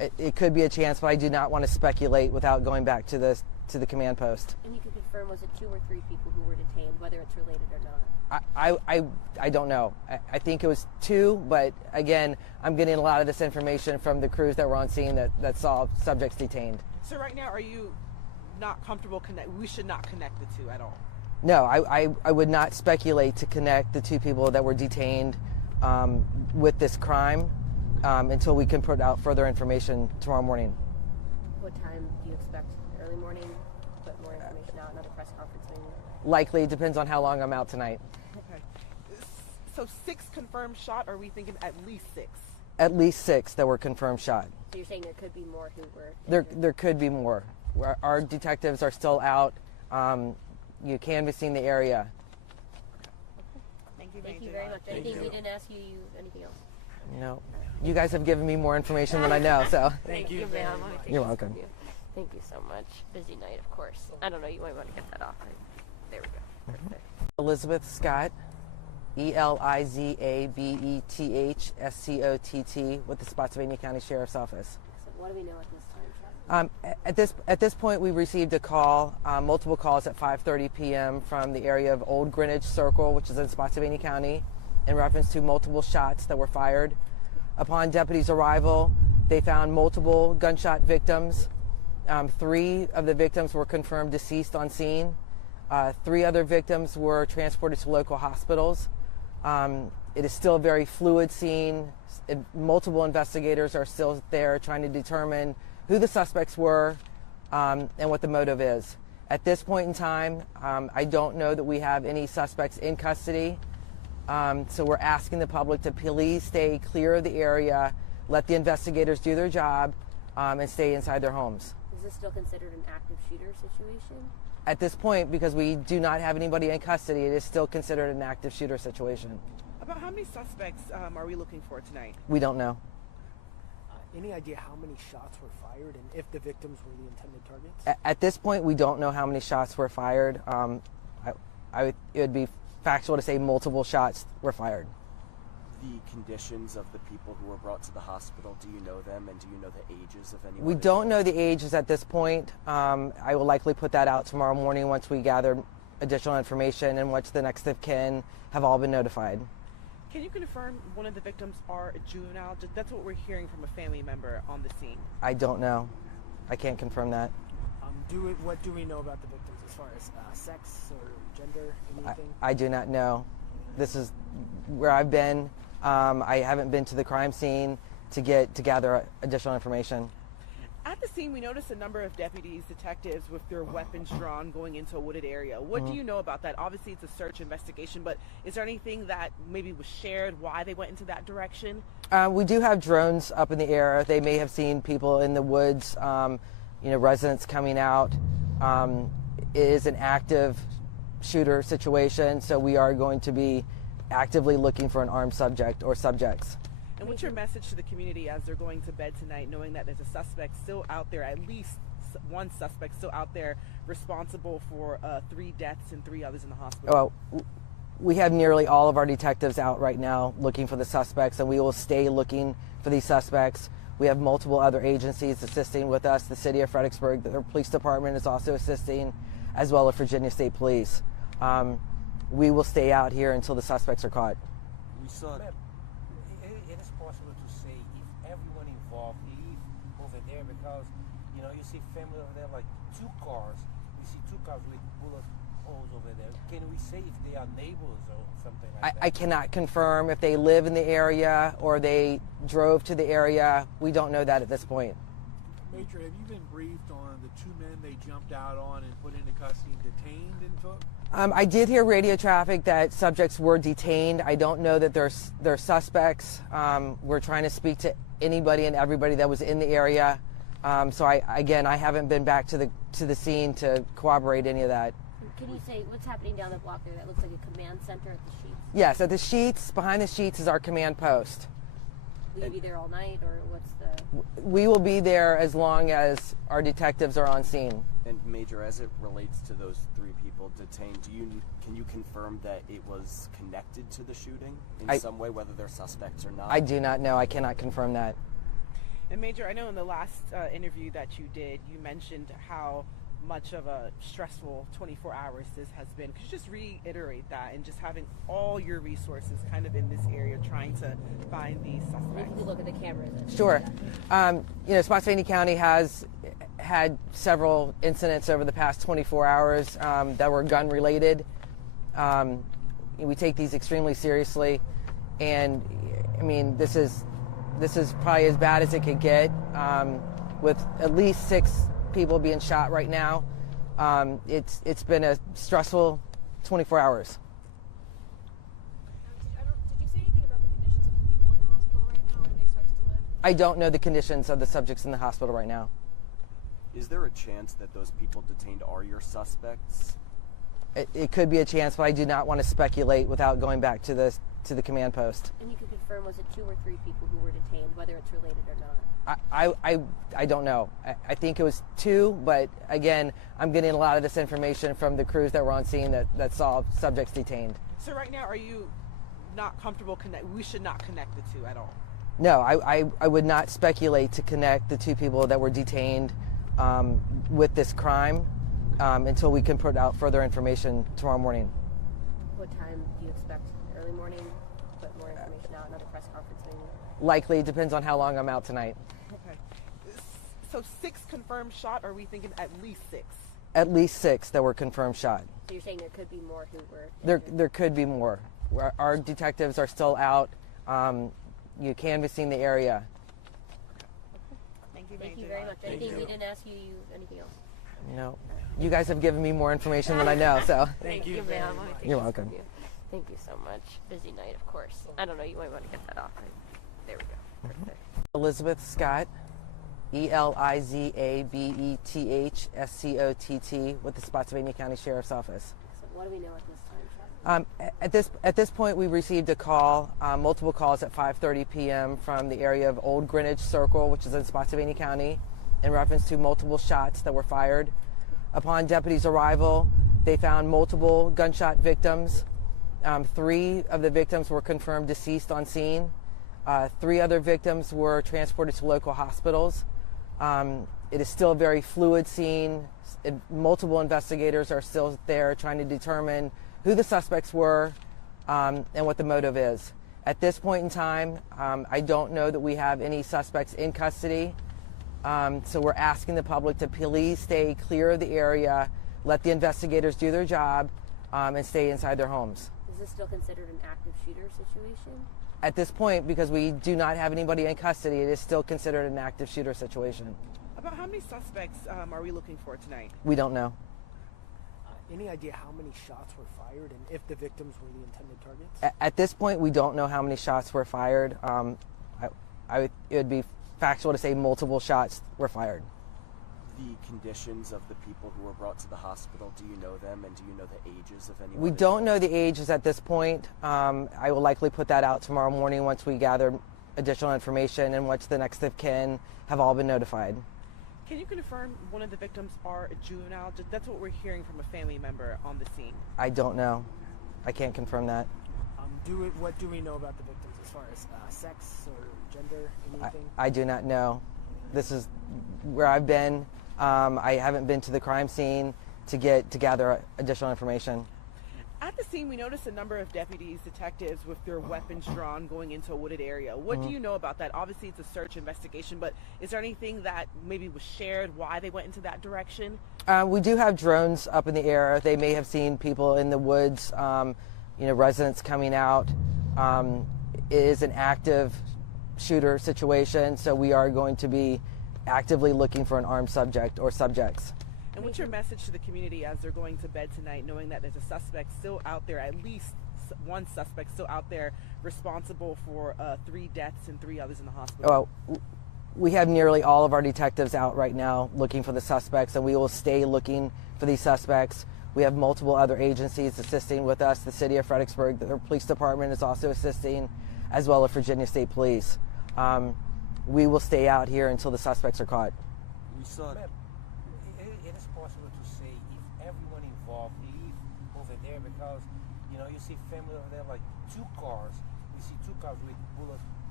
It could be a chance, but I do not want to speculate without going back to the command post. And you could confirm, was it 2 or 3 people who were detained, whether it's related or not? I don't know. I think it was 2, but again, I'm getting a lot of this information from the crews that were on scene that saw subjects detained. So right now, are you not comfortable we should not connect the 2 at all? No, I would not speculate to connect the 2 people that were detained with this crime until we can put out further information tomorrow morning. What time do you expect? Early morning? Put more information out, another press conference maybe? Likely, depends on how long I'm out tonight. Okay. So 6 confirmed shot, or are we thinking at least 6? At least 6 that were confirmed shot. So you're saying there could be more who were... There could be more. Our detectives are still out, canvassing the area. Thank you, Thank you very much. Anything we didn't ask you, anything else? No. You guys have given me more information than I know, so. Thank you, ma'am. You're welcome. Thank you so much. Busy night, of course. I don't know, you might want to get that off. There we go. Perfect. Elizabeth Scott, ELIZABETHSCOTT with the Spotsylvania County Sheriff's Office. So what do we know at this time? At this point, we received a call, multiple calls at 5:30 p.m. from the area of Olde Greenwich Circle, which is in Spotsylvania County, in reference to multiple shots that were fired. Upon deputies' arrival, they found multiple gunshot victims. 3 of the victims were confirmed deceased on scene. 3 other victims were transported to local hospitals. It is still a very fluid scene. Multiple investigators are still there trying to determine who the suspects were and what the motive is. At this point in time, I don't know that we have any suspects in custody. So we're asking the public to please stay clear of the area, let the investigators do their job, and stay inside their homes. Is this still considered an active shooter situation? At this point, because we do not have anybody in custody, it is still considered an active shooter situation. About how many suspects are we looking for tonight? We don't know. Any idea how many shots were fired and if the victims were the intended targets? At this point, we don't know how many shots were fired. It would be factual to say multiple shots were fired. The conditions of the people who were brought to the hospital, do you know them, and do you know the ages of anyone? We don't know the ages at this point. I will likely put that out tomorrow morning once we gather additional information and once the next of kin have all been notified. Can you confirm one of the victims are a juvenile? That's what we're hearing from a family member on the scene. I don't know. I can't confirm that. What do we know about the victims as far as sex or gender, anything? I do not know. This is where I've been. I haven't been to the crime scene to gather additional information. At the scene, we noticed a number of deputies, detectives with their weapons drawn going into a wooded area. What do you know about that? Obviously, it's a search investigation, but is there anything that maybe was shared why they went into that direction? We do have drones up in the air. They may have seen people in the woods, residents coming out. It is an active shooter situation, so we are going to be actively looking for an armed subject or subjects. And what's your message to the community as they're going to bed tonight, knowing that there's a suspect still out there, at least one suspect still out there responsible for 3 deaths and 3 others in the hospital? Well, we have nearly all of our detectives out right now looking for the suspects, and we will stay looking for these suspects. We have multiple other agencies assisting with us. The city of Fredericksburg, the police department is also assisting, as well as Virginia State Police. We will stay out here until the suspects are caught. We saw it is possible to say if everyone involved leave over there, because you see family over there, like 2 cars. We see 2 cars with bullet holes over there. Can we say if they are neighbors or something like that? I cannot confirm if they live in the area or they drove to the area. We don't know that at this point. Major, have you been briefed on the 2 men they jumped out on and put into custody and detained and took? I did hear radio traffic that subjects were detained. I don't know that they're suspects. We're trying to speak to anybody and everybody that was in the area. So I haven't been back to the scene to corroborate any of that. Can you say what's happening down the block there? That looks like a command center at the Sheets. Yes, at the Sheets, behind the Sheets is our command post. Will you be there all night, or what's the... We will be there as long as our detectives are on scene. And Major, as it relates to those 3 people detained, can you confirm that it was connected to the shooting in some way, whether they're suspects or not? I do not know. I cannot confirm that. And Major, I know in the last interview that you did, you mentioned how much of a stressful 24 hours this has been. Could you just reiterate that, and just having all your resources kind of in this area trying to find these suspects? You can look at the cameras. Sure. Spotsylvania County has had several incidents over the past 24 hours that were gun related. We take these extremely seriously, and I mean, this is probably as bad as it could get, with at least 6 people being shot right now. It's been a stressful 24 hours. Did you say anything about the conditions of the people in the hospital right now? Are they expected to live? I don't know the conditions of the subjects in the hospital right now. Is there a chance that those people detained are your suspects? It could be a chance, but I do not want to speculate without going back to the command post. And you can confirm, was it 2 or 3 people who were detained, whether it's related or not? I don't know. I think it was 2, but again, I'm getting a lot of this information from the crews that were on scene that saw subjects detained. So right now, are you not comfortable we should not connect the two at all? No, I would not speculate to connect the 2 people that were detained with this crime until we can put out further information tomorrow morning. What time do you expect? Early morning? Put more information out, another press conference maybe? Likely, it depends on how long I'm out tonight. Okay. So 6 confirmed shot, or are we thinking at least 6? At least 6 that were confirmed shot. So you're saying there could be more who were injured? There could be more. Our detectives are still out, canvassing the area. Thank you, Thank Major. you very much. Anything we didn't ask you, anything else? No, you guys have given me more information than I know, so. Thank you, ma'am. You're welcome. Thank you so much. Busy night, of course. I don't know, you might want to get that off. There we go. Perfect. Elizabeth Scott, Elizabeth Scott with the Spotsylvania County Sheriff's Office. So what do we know at this time, Sheriff? At this point, we received a call, multiple calls at 5:30 p.m. from the area of Olde Greenwich Circle, which is in Spotsylvania County, in reference to multiple shots that were fired. Upon deputies' arrival, they found multiple gunshot victims. 3 of the victims were confirmed deceased on scene. 3 other victims were transported to local hospitals. It is still a very fluid scene. Multiple investigators are still there trying to determine who the suspects were and what the motive is. At this point in time, I don't know that we have any suspects in custody. So we're asking the public to please stay clear of the area, let the investigators do their job, and stay inside their homes. Is this still considered an active shooter situation? At this point, because we do not have anybody in custody, it is still considered an active shooter situation. About how many suspects are we looking for tonight? We don't know. Any idea how many shots were fired and if the victims were the intended targets? At this point, we don't know how many shots were fired. It would be factual to say multiple shots were fired. The conditions of the people who were brought to the hospital, do you know them, and do you know the ages of anyone? We don't know the ages at this point. I will likely put that out tomorrow morning once we gather additional information and once the next of kin have all been notified. Can you confirm one of the victims are a juvenile? That's what we're hearing from a family member on the scene. I don't know. I can't confirm that. What do we know about the victims as far as sex or gender, anything? I do not know. This is where I've been. I haven't been to the crime scene to gather additional information. At the scene, we noticed a number of deputies, detectives with their weapons drawn going into a wooded area. What do you know about that? Obviously, it's a search investigation, but is there anything that maybe was shared why they went into that direction? We do have drones up in the air. They may have seen people in the woods, residents coming out. It is an active shooter situation, so we are going to be actively looking for an armed subject or subjects. And what's your message to the community as they're going to bed tonight, knowing that there's a suspect still out there, at least one suspect still out there responsible for 3 deaths and 3 others in the hospital? Well, we have nearly all of our detectives out right now looking for the suspects, and we will stay looking for these suspects. We have multiple other agencies assisting with us. The city of Fredericksburg, the police department is also assisting, as well as Virginia State Police. We will stay out here until the suspects are caught. We saw Ma'am, it is possible to say if everyone involved leave over there because, you see family over there, like 2 cars. We see 2 cars with bullet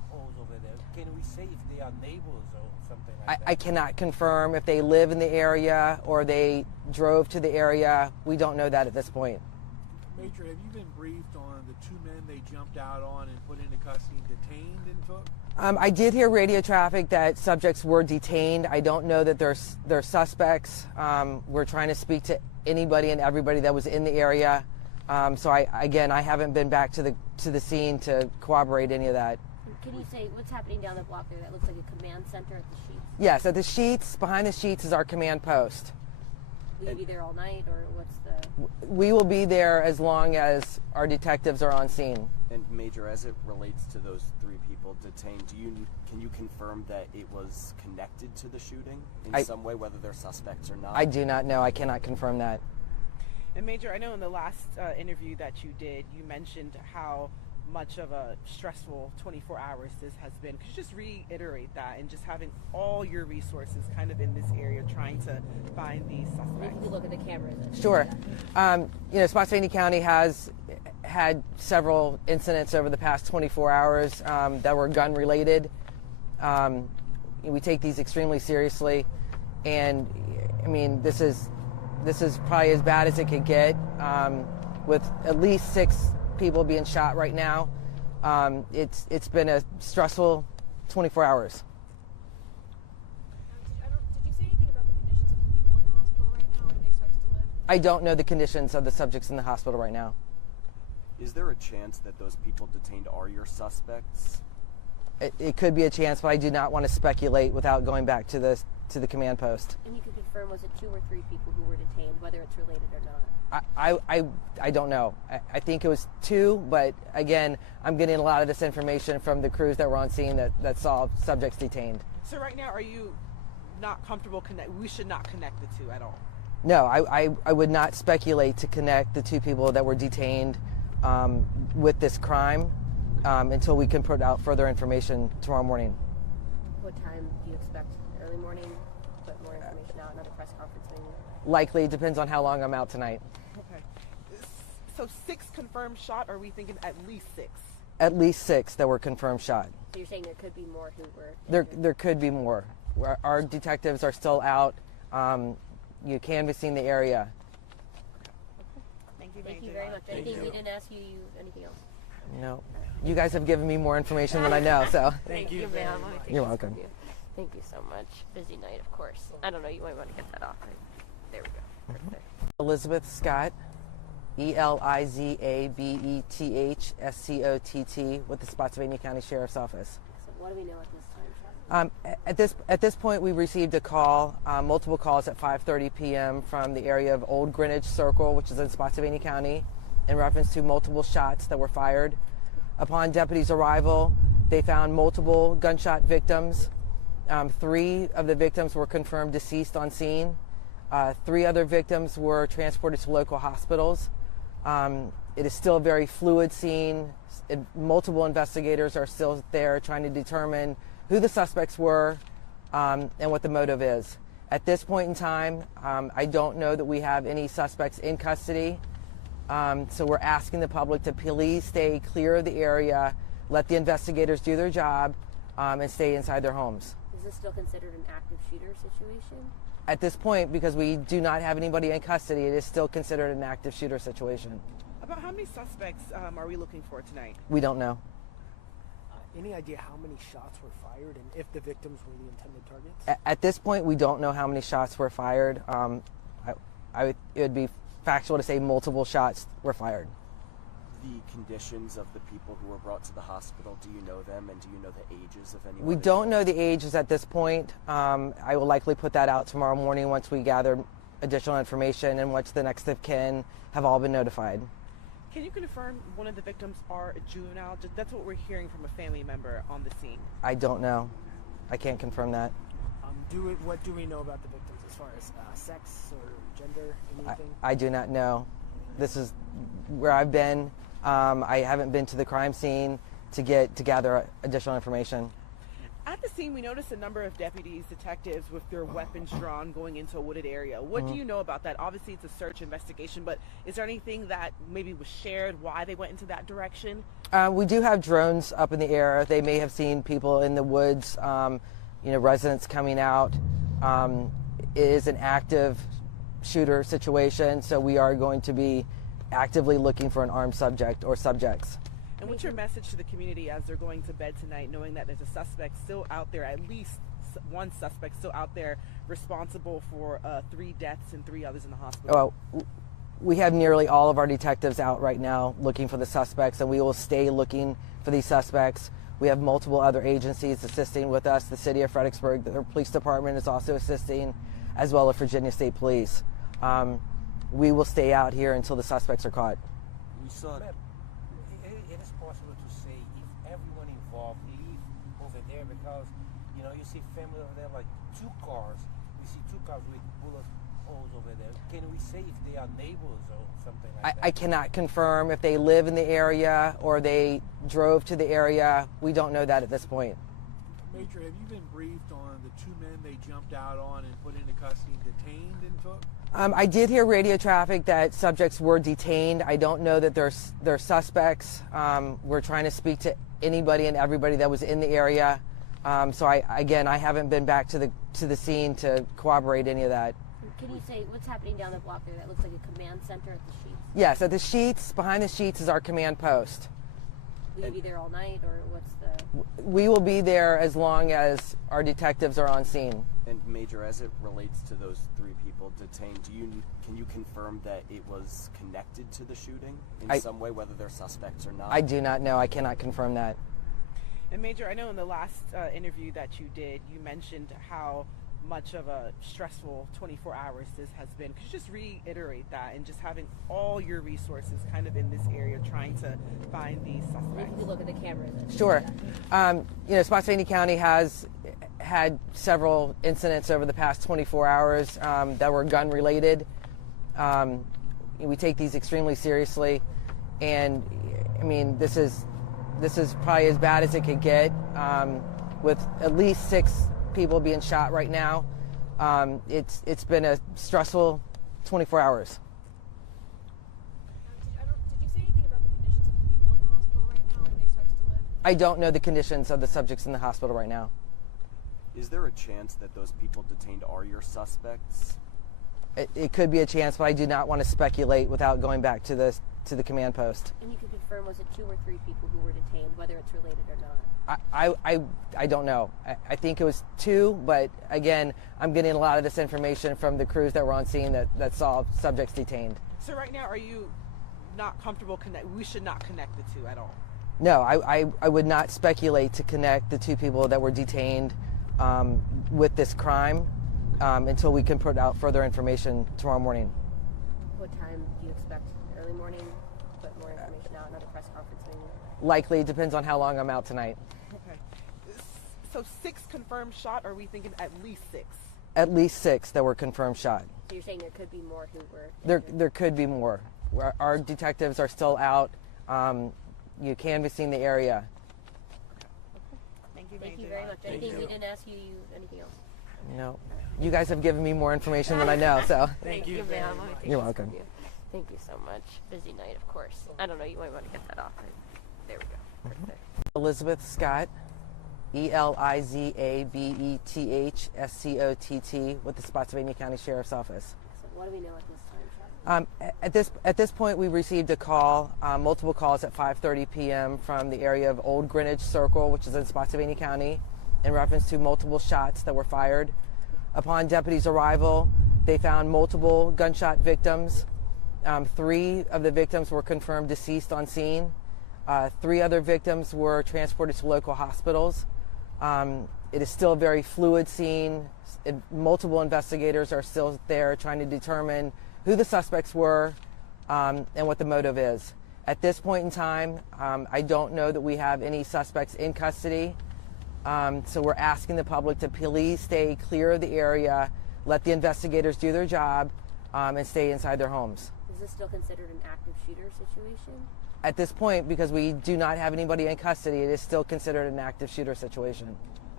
holes over there. Can we say if they are neighbors or something like that? I cannot confirm if they live in the area or they drove to the area. We don't know that at this point. Major, have you been briefed on the two men they jumped out on and put into custody and detained and took? I did hear radio traffic that subjects were detained. I don't know that they're suspects. We're trying to speak to anybody and everybody that was in the area. So I haven't been back to the scene to corroborate any of that. Can you say what's happening down the block there? That looks like a command center at the Sheets. Yes, at the Sheets, behind the Sheets is our command post. Will you be there all night, or what's the? We will be there as long as our detectives are on scene. And Major, as it relates to those three people detained, can you confirm that it was connected to the shooting in some way, whether they're suspects or not? I do not know. I cannot confirm that. And Major, I know in the last interview that you did, you mentioned how much of a stressful 24 hours this has been. Could you just reiterate that, and just having all your resources kind of in this area trying to find these suspects? If you look at the cameras. Sure. Spotsylvania County has had several incidents over the past 24 hours that were gun related. We take these extremely seriously, and I mean, this is probably as bad as it could get, with at least 6 people being shot right now. It's been a stressful 24 hours. Did you say anything about the conditions of the people in the hospital right now? Are they expected to live? I don't know the conditions of the subjects in the hospital right now. Is there a chance that those people detained are your suspects? It could be a chance, but I do not want to speculate without going back to the command post. And you can confirm, was it 2 or 3 people who were detained, whether it's related or not? I don't know. I think it was 2, but again, I'm getting a lot of this information from the crews that were on scene that saw subjects detained. So right now, are you not comfortable we should not connect the 2 at all? No, I would not speculate to connect the 2 people that were detained with this crime until we can put out further information tomorrow morning. What time do you expect? Early morning? Put more information out, another press conference maybe? Likely, it depends on how long I'm out tonight. Okay. So 6 confirmed shot, or are we thinking at least 6? At least 6 that were confirmed shot. So you're saying there could be more who were injured? There could be more. Our detectives are still out, canvassing the area. Thank you, Thank Major. you very much. Anything we didn't ask you, anything else? No. You guys have given me more information than I know, so. Thank you, ma'am. You're welcome. Thank you so much. Busy night, of course. I don't know, you might want to get that off. There we go. Perfect. Elizabeth Scott, ELIZABETHSCOTT, with the Spotsylvania County Sheriff's Office. So what do we know at this time, Sheriff? At this point, we received a call, multiple calls at 5:30 p.m. from the area of Olde Greenwich Circle, which is in Spotsylvania County, in reference to multiple shots that were fired. Upon deputies' arrival, they found multiple gunshot victims. 3 of the victims were confirmed deceased on scene. 3 other victims were transported to local hospitals. It is still a very fluid scene. Multiple investigators are still there trying to determine who the suspects were and what the motive is. At this point in time, I don't know that we have any suspects in custody. So we're asking the public to please stay clear of the area, let the investigators do their job, and stay inside their homes. Is this still considered an active shooter situation? At this point, because we do not have anybody in custody, it is still considered an active shooter situation. About how many suspects are we looking for tonight? We don't know. Any idea how many shots were fired and if the victims were the intended targets? At this point, we don't know how many shots were fired. It would be factual to say multiple shots were fired. The conditions of the people who were brought to the hospital, do you know them, and do you know the ages of anyone? We don't know the ages at this point. I will likely put that out tomorrow morning once we gather additional information and once the next of kin have all been notified. Can you confirm one of the victims are a juvenile? That's what we're hearing from a family member on the scene. I don't know. I can't confirm that. What do we know about the victims as far as sex or gender, anything? I do not know. This is where I've been. I haven't been to the crime scene to gather additional information. At the scene, we noticed a number of deputies, detectives with their weapons drawn going into a wooded area. What do you know about that? Obviously, it's a search investigation, but is there anything that maybe was shared why they went into that direction? We do have drones up in the air. They may have seen people in the woods, residents coming out. It is an active shooter situation, so we are going to be actively looking for an armed subject or subjects. And what's your message to the community as they're going to bed tonight, knowing that there's a suspect still out there, at least one suspect still out there responsible for 3 deaths and 3 others in the hospital? Well, we have nearly all of our detectives out right now looking for the suspects, and we will stay looking for these suspects. We have multiple other agencies assisting with us. The city of Fredericksburg, the police department is also assisting, as well as Virginia State Police. We will stay out here until the suspects are caught. We saw Ma'am, it is possible to say if everyone involved leave over there because, you see family over there, like 2 cars. We see 2 cars with bullet holes over there. Can we say if they are neighbors or something like that? I cannot confirm if they live in the area or they drove to the area. We don't know that at this point. Major, have you been briefed on the 2 men they jumped out on and put into custody and detained and took? I did hear radio traffic that subjects were detained. I don't know that they're suspects. We're trying to speak to anybody and everybody that was in the area. So I haven't been back to the scene to corroborate any of that. Can you say what's happening down the block there? That looks like a command center at the Sheets. Yes, at the Sheets, behind the Sheets is our command post. Will you be there all night, or what's the? We will be there as long as our detectives are on scene. And Major, as it relates to those 3 people detained, can you confirm that it was connected to the shooting in some way, whether they're suspects or not? I do not know. I cannot confirm that. And Major, I know in the last interview that you did, you mentioned how much of a stressful 24 hours this has been. Could you just reiterate that, and just having all your resources kind of in this area trying to find these suspects? If you look at the cameras. Sure. Spotsylvania County has had several incidents over the past 24 hours that were gun related. We take these extremely seriously, and I mean this is probably as bad as it could get, with at least 6 people being shot right now. It's been a stressful 24 hours. Did you say anything about the conditions of the people in the hospital right now? Are they expected to live? I don't know the conditions of the subjects in the hospital right now. Is there a chance that those people detained are your suspects? It could be a chance, but I do not want to speculate without going back to the command post. And you can confirm, was it 2 or 3 people who were detained, whether it's related or not? I don't know. I think it was 2, but again, I'm getting a lot of this information from the crews that were on scene that saw subjects detained. So right now, are you not comfortable we should not connect the 2 at all? No, I would not speculate to connect the 2 people that were detained with this crime until we can put out further information tomorrow morning. What time do you expect? Early morning? Put more information out, another press conference maybe? Likely, depends on how long I'm out tonight. Okay. So 6 confirmed shot, or are we thinking at least 6? At least 6 that were confirmed shot. So you're saying there could be more who were? There could be more. Our detectives are still out, canvassing the area. Thank you very much. Anything we didn't ask you? Anything else? No. You guys have given me more information than I know, so. Thank you, ma'am. You're welcome. Thank you so much. Busy night, of course. I don't know. You might want to get that off. There we go. Perfect. Elizabeth Scott, ELIZABETHSCOTT, with the Spotsylvania County Sheriff's Office. So what do we know at this time, Chuck? At this point, we received a call, multiple calls at 5:30 p.m. from the area of Olde Greenwich Circle, which is in Spotsylvania County, in reference to multiple shots that were fired. Upon deputies' arrival, they found multiple gunshot victims. 3 of the victims were confirmed deceased on scene. 3 other victims were transported to local hospitals. It is still a very fluid scene. Multiple investigators are still there trying to determine who the suspects were and what the motive is. At this point in time, I don't know that we have any suspects in custody. So we're asking the public to please stay clear of the area, let the investigators do their job, and stay inside their homes. Is this still considered an active shooter situation? At this point, because we do not have anybody in custody, it is still considered an active shooter situation.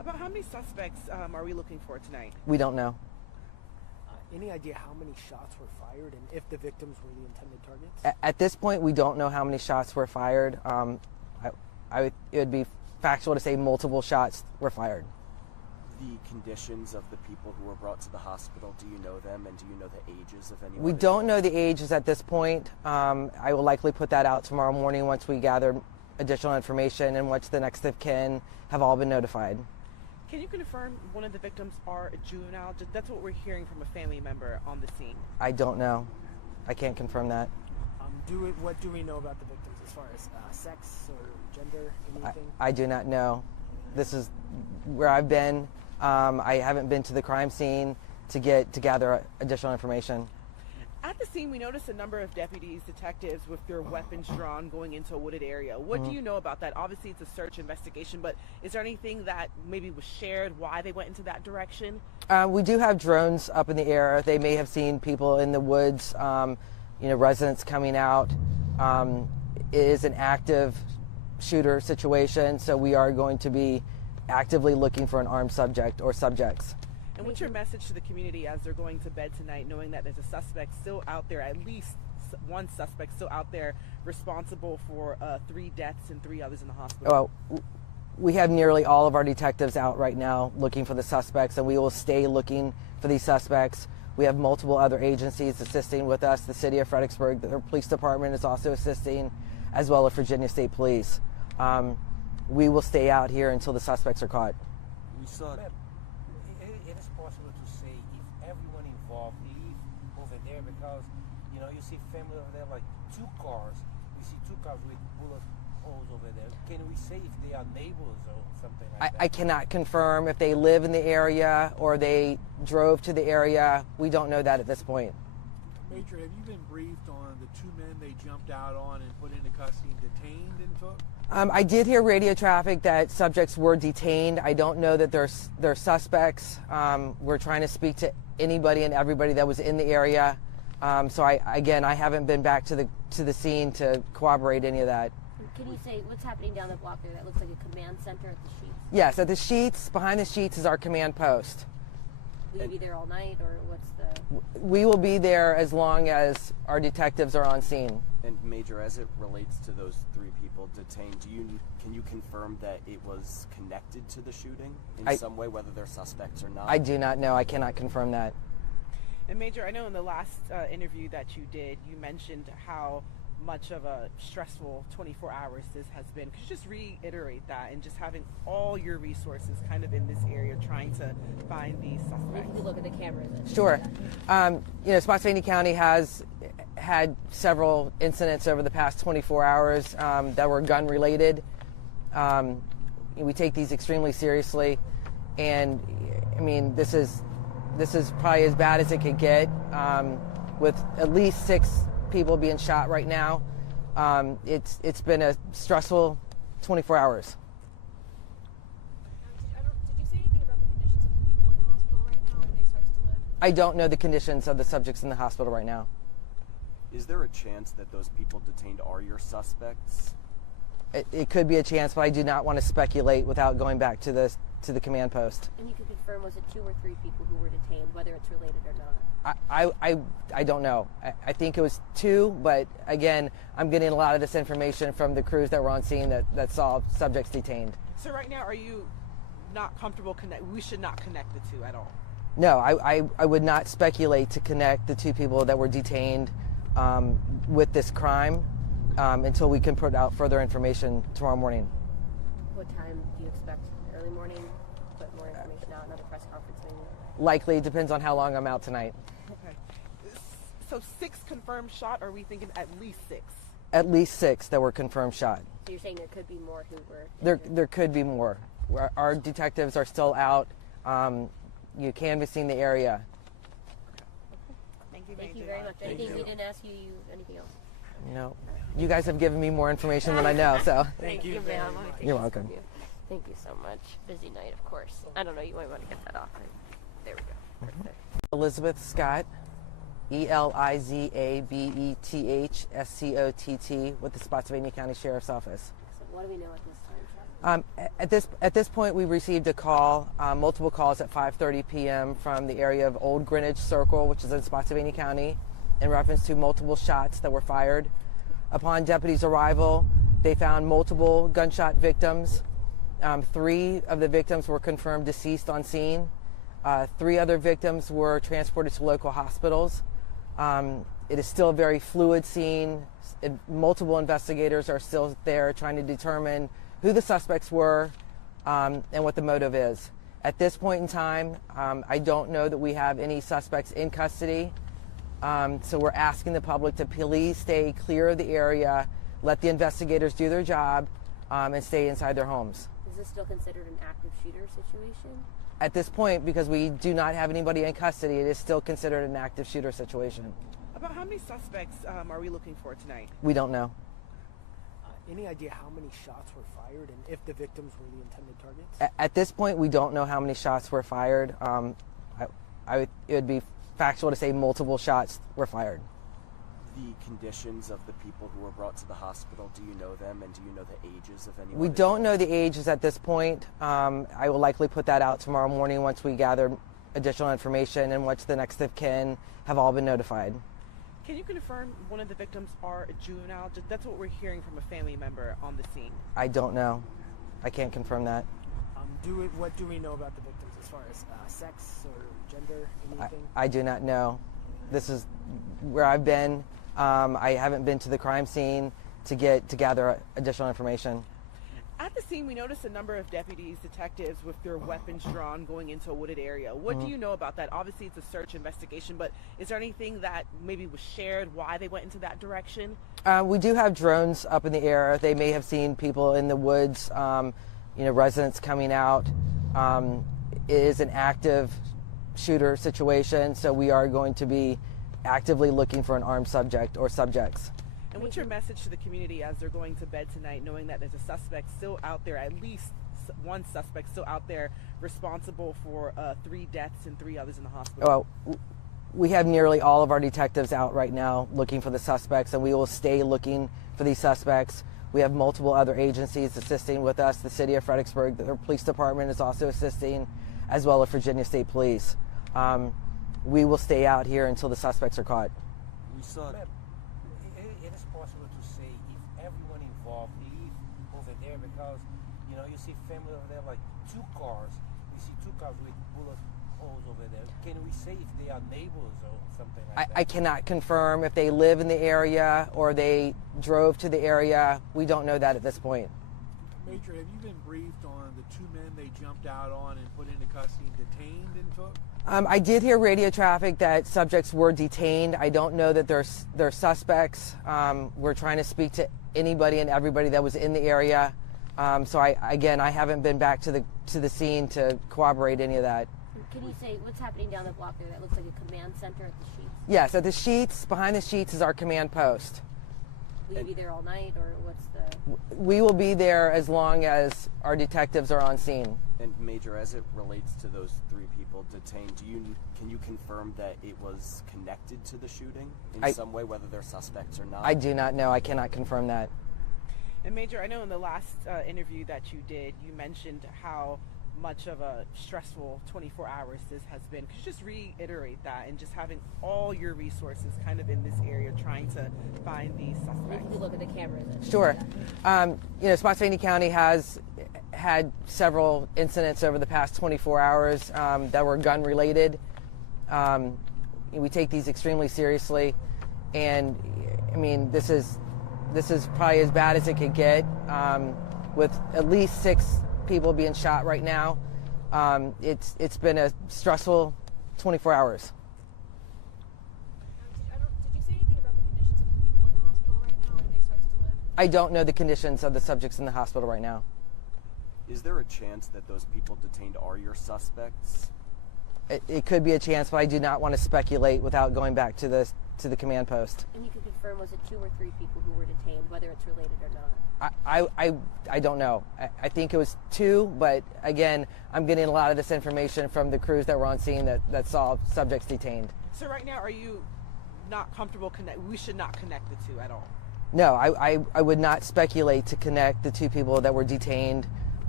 About how many suspects are we looking for tonight? We don't know. Any idea how many shots were fired and if the victims were the intended targets? At this point, we don't know how many shots were fired. It would be factual to say multiple shots were fired. The conditions of the people who were brought to the hospital, do you know them, and do you know the ages of anyone? We don't know the ages at this point. I will likely put that out tomorrow morning once we gather additional information and once the next of kin have all been notified. Can you confirm one of the victims are a juvenile? That's what we're hearing from a family member on the scene. I don't know. I can't confirm that. What do we know about the victims as far as sex or gender, anything? I do not know. This is where I've been. I haven't been to the crime scene to gather additional information. At the scene, we noticed a number of deputies, detectives with their weapons drawn going into a wooded area. What do you know about that? Obviously, it's a search investigation, but is there anything that maybe was shared why they went into that direction? We do have drones up in the air. They may have seen people in the woods, residents coming out. It is an active shooter situation, so we are going to be actively looking for an armed subject or subjects. And what's your message to the community as they're going to bed tonight, knowing that there's a suspect still out there, at least one suspect still out there responsible for 3 deaths and 3 others in the hospital? Well, we have nearly all of our detectives out right now looking for the suspects, and we will stay looking for these suspects. We have multiple other agencies assisting with us. The city of Fredericksburg, the police department is also assisting, as well as Virginia State Police. We will stay out here until the suspects are caught. We saw Ma'am, it is possible to say if everyone involved leave over there because, you see family over there, like 2 cars. We see 2 cars with bullet holes over there. Can we say if they are neighbors or something like that? I cannot confirm if they live in the area or they drove to the area. We don't know that at this point. Major, have you been briefed on the 2 men they jumped out on and put into custody and detained and took? I did hear radio traffic that subjects were detained. I don't know that they're suspects. We're trying to speak to anybody and everybody that was in the area. So I haven't been back to the scene to corroborate any of that. Can you say what's happening down the block there? That looks like a command center at the Sheets. Yes, at the Sheets, behind the Sheets is our command post. Will you be there all night, or what's the... We will be there as long as our detectives are on scene. And Major, as it relates to those 3 people detained, can you confirm that it was connected to the shooting in some way, whether they're suspects or not? I do not know. I cannot confirm that. And Major, I know in the last interview that you did, you mentioned how much of a stressful 24 hours this has been. Could you just reiterate that, and just having all your resources kind of in this area trying to find these suspects? If you look at the cameras. Sure. Spotsylvania County has had several incidents over the past 24 hours that were gun related. We take these extremely seriously, and I mean, this is probably as bad as it could get, with at least 6 people being shot right now. It's been a stressful 24 hours. Did you say anything about the conditions of the people in the hospital right now and they expected to live? I don't know the conditions of the subjects in the hospital right now. Is there a chance that those people detained are your suspects? It could be a chance, but I do not want to speculate without going back to the command post. And you can confirm, was it 2 or 3 people who were detained, whether it's related or not? I don't know. I think it was 2, but again, I'm getting a lot of this information from the crews that were on scene that saw subjects detained. So right now, are you not comfortable we should not connect the 2 at all? No, I would not speculate to connect the 2 people that were detained with this crime until we can put out further information tomorrow morning. What time do you expect? Early morning? Put more information out, another press conference maybe? Likely, depends on how long I'm out tonight. Okay. So 6 confirmed shot, or are we thinking at least 6? At least 6 that were confirmed shot. So you're saying there could be more who were... There could be more. Our detectives are still out canvassing the area. Thank you, Thank you very much. Anything we didn't ask you, anything else? No. You guys have given me more information than I know, so. Thank you, ma'am. You're welcome. Thank you so much. Busy night, of course. I don't know, you might want to get that off. There we go. Perfect. Elizabeth Scott, ELIZABETH SCOTT with the Spotsylvania County Sheriff's Office. So what do we know at this time, Sean? At this point, we received a call, multiple calls at 5:30 p.m. from the area of Olde Greenwich Circle, which is in Spotsylvania County, in reference to multiple shots that were fired. Upon deputies' arrival, they found multiple gunshot victims. 3 of the victims were confirmed deceased on scene. 3 other victims were transported to local hospitals. It is still a very fluid scene. Multiple investigators are still there trying to determine who the suspects were and what the motive is. At this point in time, I don't know that we have any suspects in custody. So we're asking the public to please stay clear of the area, let the investigators do their job, and stay inside their homes. Is this still considered an active shooter situation? At this point, because we do not have anybody in custody, it is still considered an active shooter situation. About how many suspects are we looking for tonight? We don't know. Any idea how many shots were fired and if the victims were the intended targets? At this point, we don't know how many shots were fired. It would be factual to say multiple shots were fired. The conditions of the people who were brought to the hospital, do you know them, and do you know the ages of anyone? We don't know the ages at this point. I will likely put that out tomorrow morning once we gather additional information and once the next of kin have all been notified. Can you confirm one of the victims are a juvenile? That's what we're hearing from a family member on the scene. I don't know. I can't confirm that. What do we know about the victims as far as sex or gender, anything? I do not know. This is where I've been. I haven't been to the crime scene to gather additional information. At the scene, we noticed a number of deputies, detectives with their weapons drawn going into a wooded area. What do you know about that? Obviously, it's a search investigation, but is there anything that maybe was shared why they went into that direction? We do have drones up in the air. They may have seen people in the woods, residents coming out. It is an active shooter situation, so we are going to be actively looking for an armed subject or subjects. And what's your message to the community as they're going to bed tonight, knowing that there's a suspect still out there, at least one suspect still out there responsible for 3 deaths and 3 others in the hospital? Well, we have nearly all of our detectives out right now looking for the suspects, and we will stay looking for these suspects. We have multiple other agencies assisting with us. The city of Fredericksburg, the police department is also assisting, as well as Virginia State Police. We will stay out here until the suspects are caught. We saw. It is possible to say if everyone involved leave over there, because you see family over there, like 2 cars. We see 2 cars with bullet holes over there. Can we say if they are neighbors or something like that? I cannot confirm if they live in the area or they drove to the area. We don't know that at this point. Major, have you been briefed on the 2 men they jumped out on and put into custody and detained and took? I did hear radio traffic that subjects were detained. I don't know that they're suspects. We're trying to speak to anybody and everybody that was in the area. So I haven't been back to the scene to corroborate any of that. Can you say what's happening down the block there? That looks like a command center at the Sheets. Yes, at the Sheets, behind the Sheets is our command post. Will you be there all night, or what's the... We will be there as long as our detectives are on scene. And Major, as it relates to those 3 people detained, can you confirm that it was connected to the shooting in some way, whether they're suspects or not? I do not know. I cannot confirm that. And Major, I know in the last interview that you did, you mentioned how much of a stressful 24 hours this has been. Could you just reiterate that, and just having all your resources kind of in this area trying to find these suspects? If you look at the cameras. Sure. Spotsylvania County has had several incidents over the past 24 hours that were gun related. We take these extremely seriously, and I mean this is probably as bad as it could get, with at least 6 people being shot right now. It's been a stressful 24 hours. Did you say anything about the conditions of the people in the hospital right now? Are they expected to live? I don't know the conditions of the subjects in the hospital right now. Is there a chance that those people detained are your suspects? It could be a chance, but I do not want to speculate without going back to the command post. And you can confirm, was it 2 or 3 people who were detained, whether it's related or not? I don't know. I think it was 2, but again, I'm getting a lot of this information from the crews that were on scene that saw subjects detained. So right now, are you not comfortable we should not connect the 2 at all? No, I would not speculate to connect the 2 people that were detained.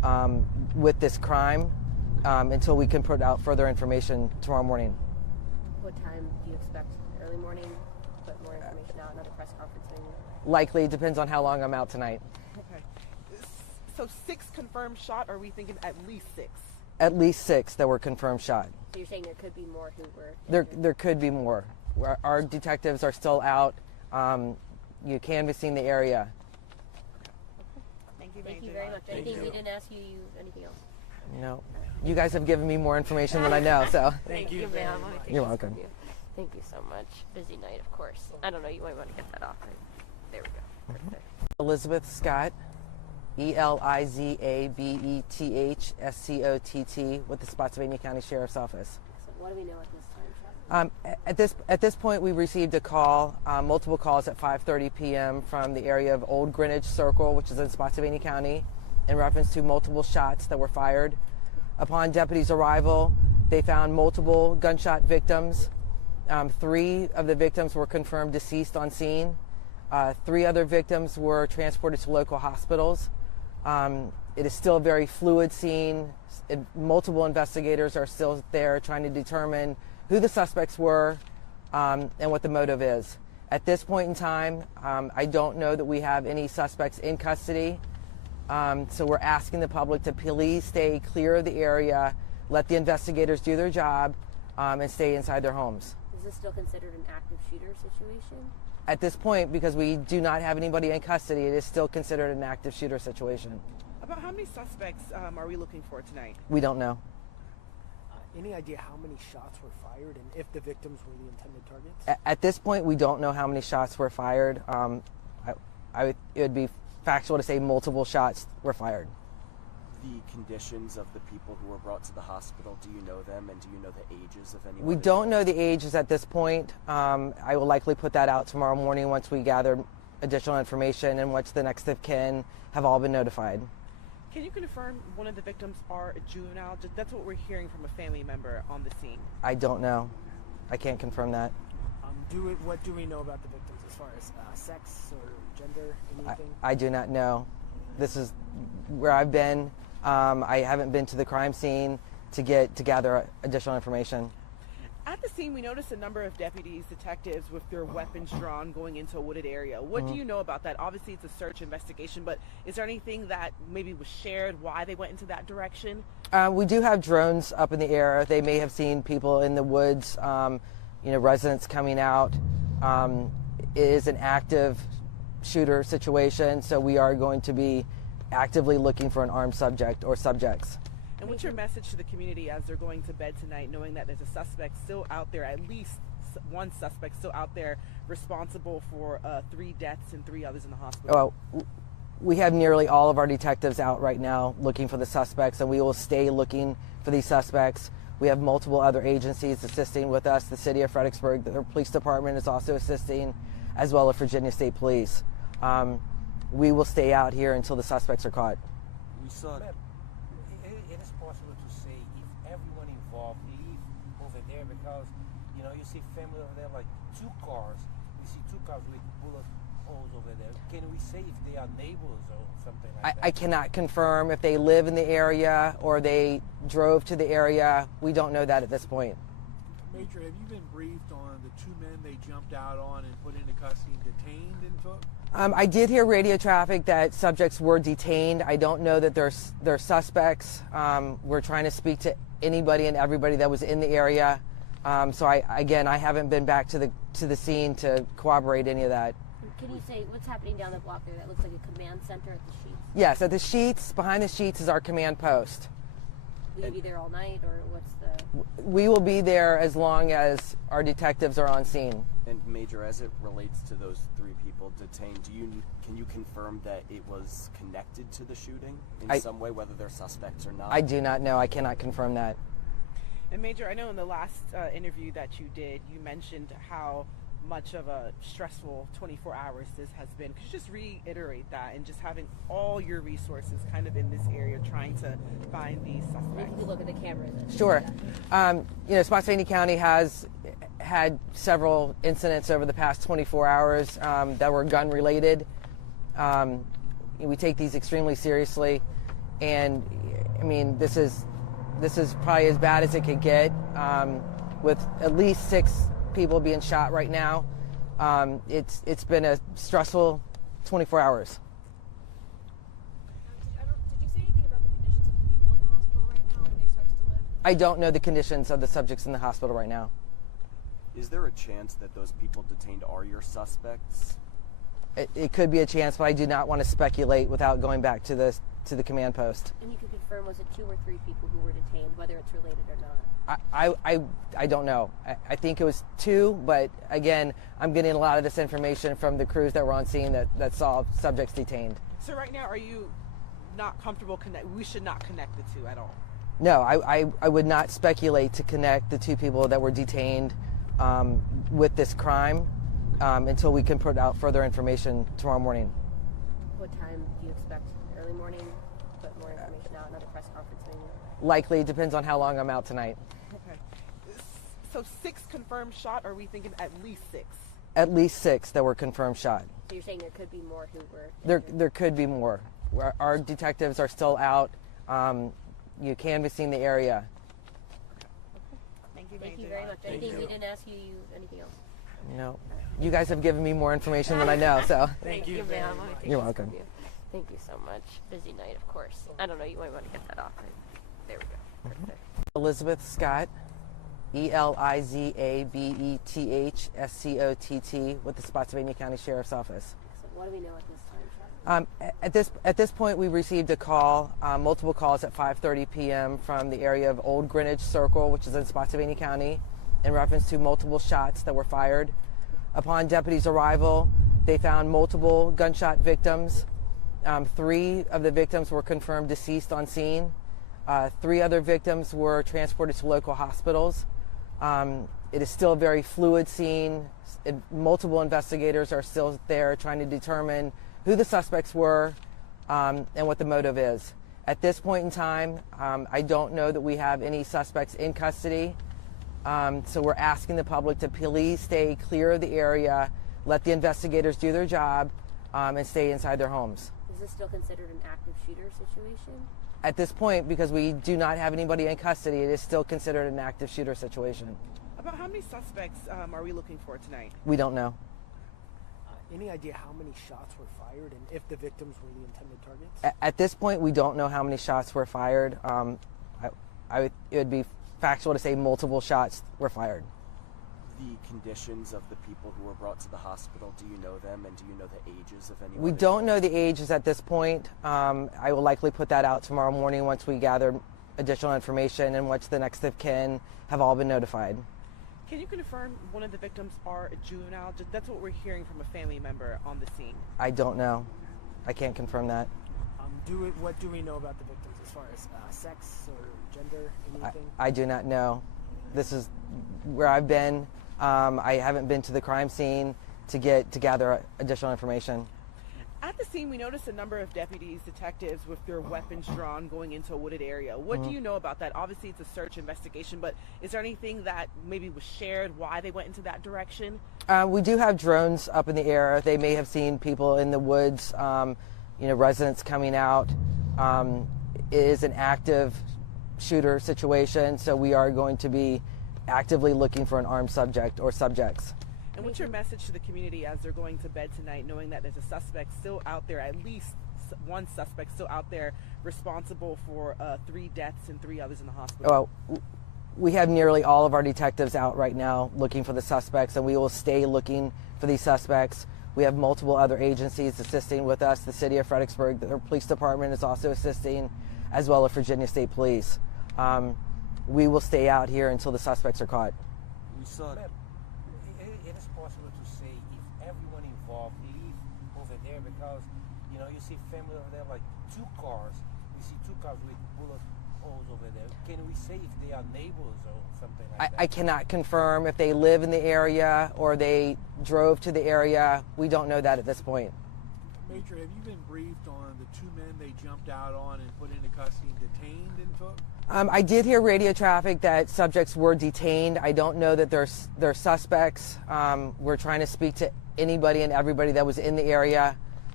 with this crime until we can put out further information tomorrow morning. What time do you expect? Early morning? Put more information out, another press conference maybe? Likely, depends on how long I'm out tonight. Okay. So 6 confirmed shot, or are we thinking at least 6? At least 6 that were confirmed shot. So you're saying there could be more who were injured? There could be more. Our detectives are still out, canvassing the area. Thank you, Thank you very much. Anything we didn't ask you, anything else? No, you guys have given me more information than I know, so. Thank you, ma'am. You're welcome. Thank you so much. Busy night, of course. I don't know, you might want to get that off. There we go. Right there. Elizabeth Scott, ELIZABETHSCOTT, with the Spotsylvania County Sheriff's Office. So what do we know at this time, Chuck? At this point, we received a call, multiple calls at 5:30 p.m. from the area of Olde Greenwich Circle, which is in Spotsylvania County, in reference to multiple shots that were fired. Upon deputies' arrival, they found multiple gunshot victims. 3 of the victims were confirmed deceased on scene. 3 other victims were transported to local hospitals. It is still a very fluid scene. Multiple investigators are still there trying to determine who the suspects were and what the motive is. At this point in time, I don't know that we have any suspects in custody. So we're asking the public to please stay clear of the area, let the investigators do their job, and stay inside their homes. Is this still considered an active shooter situation? At this point, because we do not have anybody in custody, it is still considered an active shooter situation. About how many suspects are we looking for tonight? We don't know. Any idea how many shots were fired and if the victims were the intended targets? At this point, we don't know how many shots were fired. It would be factual to say multiple shots were fired. The conditions of the people who were brought to the hospital, do you know them, and do you know the ages of anyone? We don't know the ages at this point. I will likely put that out tomorrow morning once we gather additional information and once the next of kin have all been notified. Can you confirm one of the victims are a juvenile? That's what we're hearing from a family member on the scene. I don't know. I can't confirm that. What do we know about the victims as far as sex or gender, anything? I do not know. This is where I've been. I haven't been to the crime scene to gather additional information. At the scene, we noticed a number of deputies, detectives with their weapons drawn going into a wooded area. What do you know about that? Obviously, it's a search investigation, but is there anything that maybe was shared why they went into that direction? We do have drones up in the air. They may have seen people in the woods, residents coming out. It is an active shooter situation, so we are going to be actively looking for an armed subject or subjects. And what's your message to the community as they're going to bed tonight, knowing that there's a suspect still out there, at least one suspect still out there responsible for 3 deaths and 3 others in the hospital? Well, we have nearly all of our detectives out right now looking for the suspects, and we will stay looking for these suspects. We have multiple other agencies assisting with us. The city of Fredericksburg, the police department is also assisting, as well as Virginia State Police. We will stay out here until the suspects are caught. We saw that. It is possible to say if everyone involved leave over there because, you see family over there, like 2 cars. You see 2 cars with bullet holes over there. Can we say if they are neighbors or something like that? I cannot confirm if they live in the area or they drove to the area. We don't know that at this point. Major, have you been briefed on the 2 men they jumped out on and put into custody and detained and took? I did hear radio traffic that subjects were detained. I don't know that they're suspects. We're trying to speak to anybody and everybody that was in the area. So I haven't been back to the scene to corroborate any of that. Can you say what's happening down the block there? That looks like a command center at the Sheets. Yes, at the Sheets, behind the Sheets is our command post. Will you be there all night, or what's the... We will be there as long as our detectives are on scene. And Major, as it relates to those 3 people detained, can you confirm that it was connected to the shooting in some way, whether they're suspects or not? I do not know. I cannot confirm that. And Major, I know in the last interview that you did, you mentioned how much of a stressful 24 hours this has been. Could you just reiterate that, and just having all your resources kind of in this area trying to find these suspects? You can look at the cameras. Sure. Spotsylvania County has had several incidents over the past 24 hours that were gun related. We take these extremely seriously, And I mean, this is probably as bad as it could get, with at least 6 people being shot right now. It's been a stressful 24 hours. Did you say anything about the conditions of the people in the hospital right now? Are they expected to live? I don't know the conditions of the subjects in the hospital right now. Is there a chance that those people detained are your suspects? It could be a chance, but I do not want to speculate without going back to the command post. And you can confirm, was it 2 or 3 people who were detained, whether it's related or not? I don't know. I think it was 2, but again, I'm getting a lot of this information from the crews that were on scene that saw subjects detained. So right now, are you not comfortable we should not connect the two at all? No, I would not speculate to connect the 2 people that were detained with this crime until we can put out further information tomorrow morning. What time do you expect? Early morning? Put more information out, another press conference maybe? Likely, it depends on how long I'm out tonight. Okay. So 6 confirmed shot, or are we thinking at least 6? At least 6 that were confirmed shot. So you're saying there could be more who were injured? There could be more. Our detectives are still out, canvassing the area. Thank you, Thank you very much. Anything we didn't ask you, anything else? No. You guys have given me more information than I know, so. Thank you, ma'am. You're welcome. Thank you so much. Busy night, of course. I don't know, you might want to get that off. There we go. Perfect. Elizabeth Scott, ELIZABETHSCOTT, with the Spotsylvania County Sheriff's Office. So what do we know at this time, Sheriff? At this point, we received a call, multiple calls at 5:30 p.m. from the area of Olde Greenwich Circle, which is in Spotsylvania County, in reference to multiple shots that were fired. Upon deputies' arrival, they found multiple gunshot victims. 3 of the victims were confirmed deceased on scene. 3 other victims were transported to local hospitals. It is still a very fluid scene. Multiple investigators are still there trying to determine who the suspects were and what the motive is. At this point in time, I don't know that we have any suspects in custody. So we're asking the public to please stay clear of the area, let the investigators do their job, and stay inside their homes. Is this still considered an active shooter situation? At this point, because we do not have anybody in custody, it is still considered an active shooter situation. About how many suspects are we looking for tonight? We don't know. Any idea how many shots were fired and if the victims were the intended targets? At this point, we don't know how many shots were fired. It would be factual to say multiple shots were fired. The conditions of the people who were brought to the hospital, do you know them, and do you know the ages of anyone? We don't know the ages at this point. I will likely put that out tomorrow morning once we gather additional information and once the next of kin have all been notified. Can you confirm one of the victims are a juvenile? That's what we're hearing from a family member on the scene. I don't know. I can't confirm that. What do we know about the victims as far as sex or gender, anything? I do not know. This is where I've been. I haven't been to the crime scene to gather additional information. At the scene, we noticed a number of deputies, detectives with their weapons drawn going into a wooded area. What do you know about that? Obviously, it's a search investigation, but is there anything that maybe was shared why they went into that direction? We do have drones up in the air. They may have seen people in the woods, residents coming out. It is an active shooter situation, so we are going to be actively looking for an armed subject or subjects. And what's your message to the community as they're going to bed tonight, knowing that there's a suspect still out there, at least one suspect still out there responsible for 3 deaths and 3 others in the hospital? Well, we have nearly all of our detectives out right now looking for the suspects, and we will stay looking for these suspects. We have multiple other agencies assisting with us. The city of Fredericksburg, the police department is also assisting, as well as Virginia State Police. We will stay out here until the suspects are caught. We saw Ma'am, it is possible to say if everyone involved leave over there because, you see family over there, like 2 cars. We see 2 cars with bullet holes over there. Can we say if they are neighbors or something like that? I cannot confirm if they live in the area or they drove to the area. We don't know that at this point. Major, have you been briefed on the 2 men they jumped out on and put into custody and detained and took? I did hear radio traffic that subjects were detained. I don't know that they're suspects. We're trying to speak to anybody and everybody that was in the area.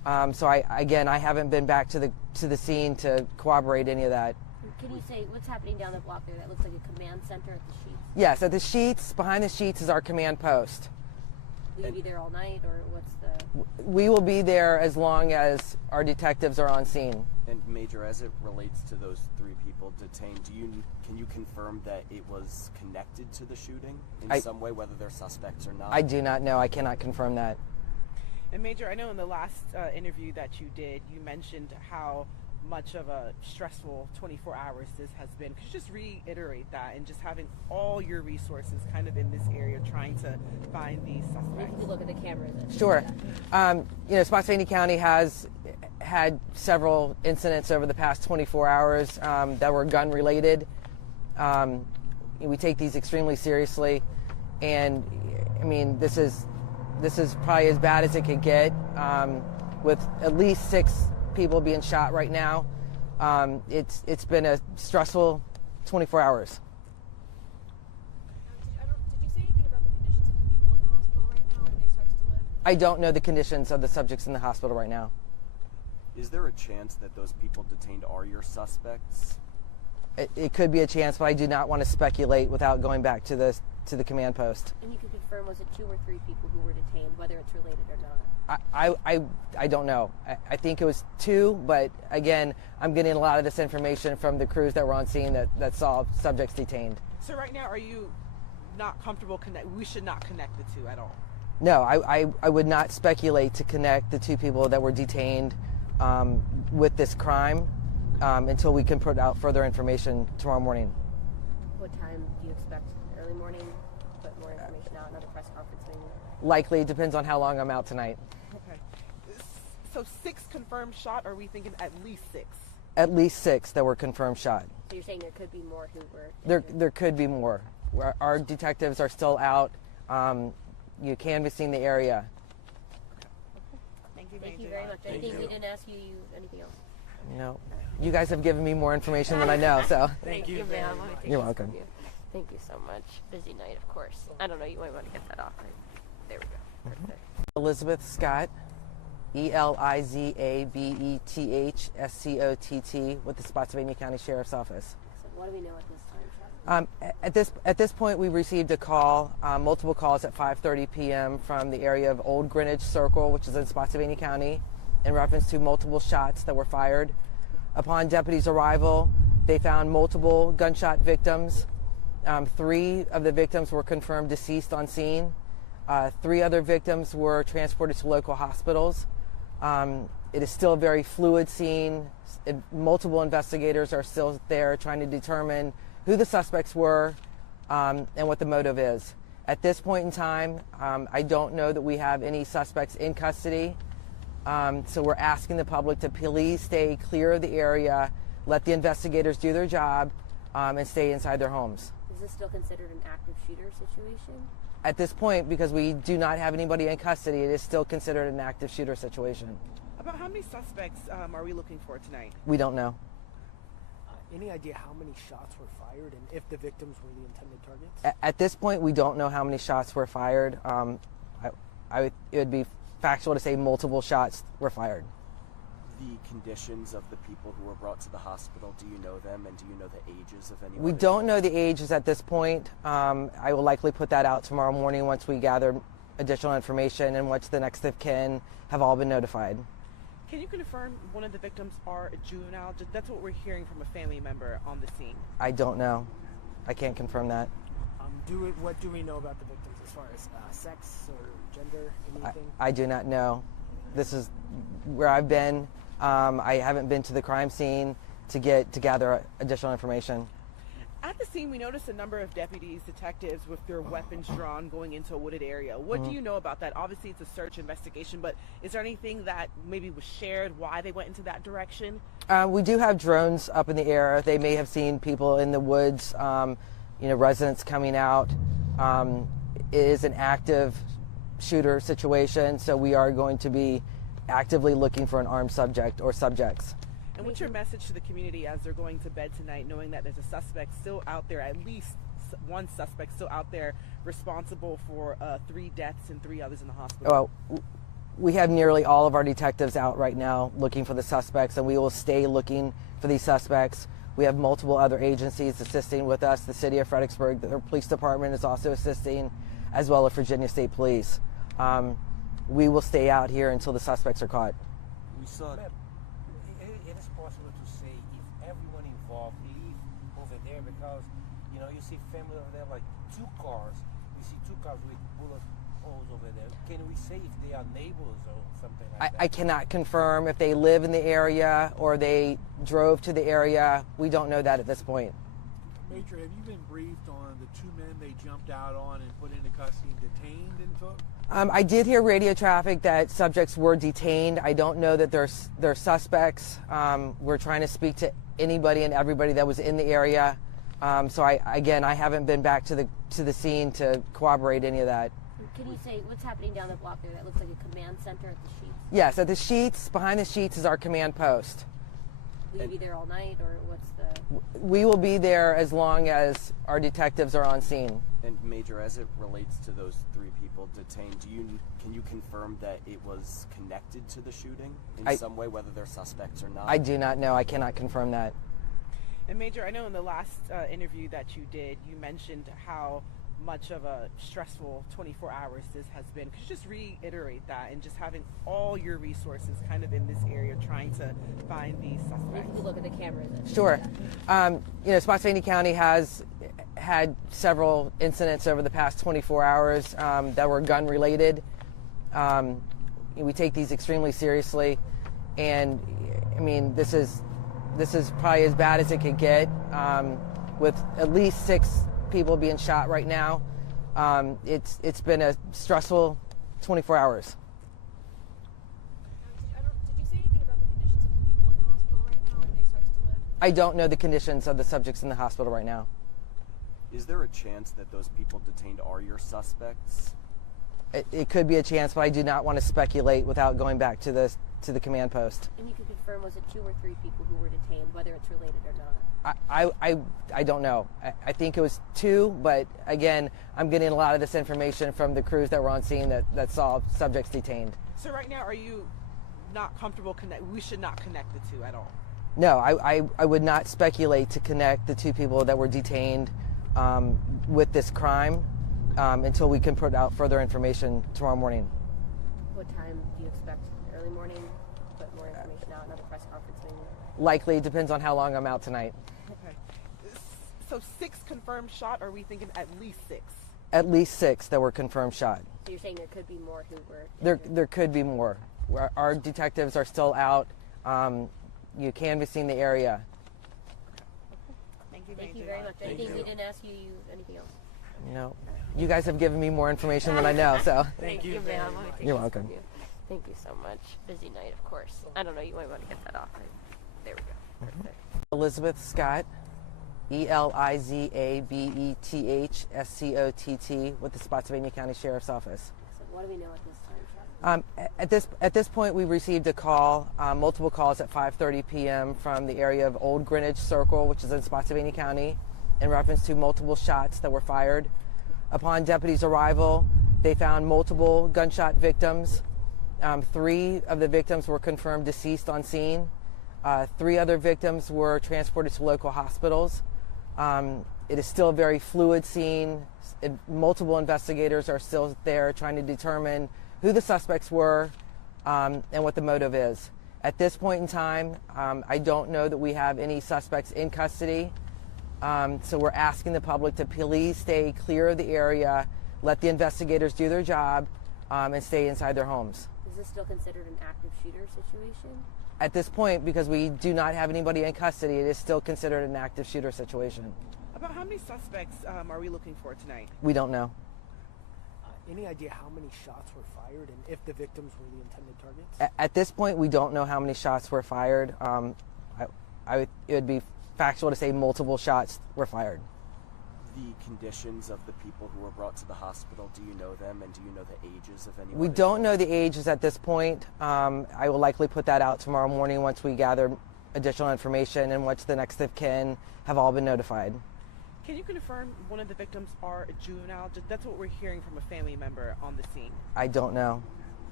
So I haven't been back to the scene to corroborate any of that. Can you say what's happening down the block there? That looks like a command center at the Sheets. Yes, at the Sheets, behind the Sheets is our command post. Will you be there all night, or what's the? We will be there as long as our detectives are on scene. And Major, as it relates to those three people detained, can you confirm that it was connected to the shooting in some way, whether they're suspects or not? I do not know. I cannot confirm that. And Major, I know in the last interview that you did, you mentioned how much of a stressful 24 hours this has been. Could you just reiterate that, and just having all your resources kind of in this area trying to find these suspects? If you look at the cameras. Sure. Spotsylvania County has had several incidents over the past 24 hours that were gun related. We take these extremely seriously, and I mean, this is probably as bad as it could get, with at least 6 people being shot right now. It's been a stressful 24 hours. Did you say anything about the conditions of the people in the hospital right now? Are they expected to live? I don't know the conditions of the subjects in the hospital right now. Is there a chance that those people detained are your suspects? It could be a chance, but I do not want to speculate without going back to the command post. And you can confirm, was it 2 or 3 people who were detained, whether it's related or not? I don't know. I think it was 2, but again, I'm getting a lot of this information from the crews that were on scene that saw subjects detained. So right now, are you not comfortable we should not connect the 2 at all? No, I would not speculate to connect the 2 people that were detained with this crime until we can put out further information tomorrow morning. What time do you expect? Early morning? Put more information out, another press conference maybe? Likely, it depends on how long I'm out tonight. Okay. So 6 confirmed shot, or are we thinking at least 6? At least 6 that were confirmed shot. So you're saying there could be more who were injured? There could be more. Our detectives are still out, canvassing the area. Thank you, Thank Major. you very much. Anything we didn't ask you, anything else? No, you guys have given me more information than I know, so. Thank you, ma'am. You're welcome. Thank you so much. Busy night, of course. I don't know, you might want to get that off. There we go. Perfect. Elizabeth Scott, ELIZABETHSCOTT, with the Spotsylvania County Sheriff's Office. So what do we know at this time, Sheriff? At this point, we received a call, multiple calls at 5:30 p.m. from the area of Olde Greenwich Circle, which is in Spotsylvania County, in reference to multiple shots that were fired. Upon deputies' arrival, they found multiple gunshot victims. 3 of the victims were confirmed deceased on scene. 3 other victims were transported to local hospitals. It is still a very fluid scene. Multiple investigators are still there trying to determine who the suspects were and what the motive is. At this point in time, I don't know that we have any suspects in custody. So we're asking the public to please stay clear of the area, let the investigators do their job, and stay inside their homes. Is this still considered an active shooter situation? At this point, because we do not have anybody in custody, it is still considered an active shooter situation. About how many suspects are we looking for tonight? We don't know. Any idea how many shots were fired and if the victims were the intended targets? At this point, we don't know how many shots were fired. It would be factual to say multiple shots were fired. The conditions of the people who were brought to the hospital, do you know them, and do you know the ages of anyone? We don't know the ages at this point. I will likely put that out tomorrow morning once we gather additional information and once the next of kin have all been notified. Can you confirm one of the victims are a juvenile? That's what we're hearing from a family member on the scene. I don't know. I can't confirm that. What do we know about the victims as far as sex or gender, anything? I do not know. This is where I've been. I haven't been to the crime scene to gather additional information. At the scene, we noticed a number of deputies, detectives with their weapons drawn going into a wooded area. What do you know about that? Obviously, it's a search investigation, but is there anything that maybe was shared why they went into that direction? We do have drones up in the air. They may have seen people in the woods, residents coming out. It is an active shooter situation, so we are going to be actively looking for an armed subject or subjects. And what's your message to the community as they're going to bed tonight, knowing that there's a suspect still out there, at least one suspect still out there responsible for 3 deaths and 3 others in the hospital? Well, We have nearly all of our detectives out right now looking for the suspects, and we will stay looking for these suspects. We have multiple other agencies assisting with us. The city of Fredericksburg, the police department is also assisting, as well as Virginia State Police. We will stay out here until the suspects are caught. We saw. Ma'am, it is possible to say if everyone involved leave over there because, you know, you see family over there, like two cars. We see two cars with bullet holes over there. Can we say if they are neighbors or something like that? I cannot confirm if they live in the area or they drove to the area. We don't know that at this point. Major, have you been briefed on the two men they jumped out on and put into custody and detained and took? I did hear radio traffic that subjects were detained. I don't know that they're suspects. We're trying to speak to anybody and everybody that was in the area. So I haven't been back to the scene to corroborate any of that. Can you say what's happening down the block there? That looks like a command center at the Sheets. Yes, at the Sheets, behind the Sheets is our command post. Will you be there all night, or what's the? We will be there as long as our detectives are on scene. And Major, as it relates to those three people detained, can you confirm that it was connected to the shooting in some way, whether they're suspects or not? I do not know. I cannot confirm that. And Major, I know in the last interview that you did, you mentioned how much of a stressful 24 hours this has been. Could you just reiterate that, and just having all your resources kind of in this area trying to find these suspects? You can look at the cameras. Sure. Spotsylvania County has had several incidents over the past 24 hours that were gun related. We take these extremely seriously, and I mean, this is probably as bad as it could get, with at least 6 people being shot right now. It's been a stressful 24 hours. Did you say anything about the conditions of the people in the hospital right now? Are they expected to live? I don't know the conditions of the subjects in the hospital right now. Is there a chance that those people detained are your suspects? It could be a chance, but I do not want to speculate without going back to the command post. And you can confirm, was it 2 or 3 people who were detained, whether it's related or not? I don't know. I think it was 2, but again, I'm getting a lot of this information from the crews that were on scene that saw subjects detained. So right now, are you not comfortable we should not connect the two at all? No, I would not speculate to connect the 2 people that were detained with this crime until we can put out further information tomorrow morning. What time do you expect? Early morning? Put more information out, another press conference maybe? Likely, depends on how long I'm out tonight. Okay. So 6 confirmed shot, or are we thinking at least 6? At least 6 that were confirmed shot. So you're saying there could be more who were? There could be more. Our detectives are still out, canvassing the area. Thank you, Thank Major. you very much. Thank Anything you. we didn't ask you, anything else? No, you guys have given me more information than I know, so. Thank you, ma'am. You're welcome. Thank you so much. Busy night, of course. I don't know, you might want to get that off. There we go. Perfect. Elizabeth Scott, ELIZABETHSCOTT, with the Spotsylvania County Sheriff's Office. So what do we know at this time, Chuck? At this point, we received a call, multiple calls at 5:30 p.m. from the area of Olde Greenwich Circle, which is in Spotsylvania County, in reference to multiple shots that were fired. Upon deputies' arrival, they found multiple gunshot victims. 3 of the victims were confirmed deceased on scene. 3 other victims were transported to local hospitals. It is still a very fluid scene. Multiple investigators are still there trying to determine who the suspects were and what the motive is. At this point in time, I don't know that we have any suspects in custody. So we're asking the public to please stay clear of the area, let the investigators do their job, and stay inside their homes. Is this still considered an active shooter situation? At this point, because we do not have anybody in custody, it is still considered an active shooter situation. About how many suspects are we looking for tonight? We don't know. Any idea how many shots were fired and if the victims were the intended targets? At this point, we don't know how many shots were fired. It would be factual to say multiple shots were fired. The conditions of the people who were brought to the hospital, do you know them, and do you know the ages of anyone? We don't know the ages at this point. I will likely put that out tomorrow morning once we gather additional information and once the next of kin have all been notified. Can you confirm one of the victims are a juvenile? That's what we're hearing from a family member on the scene. I don't know.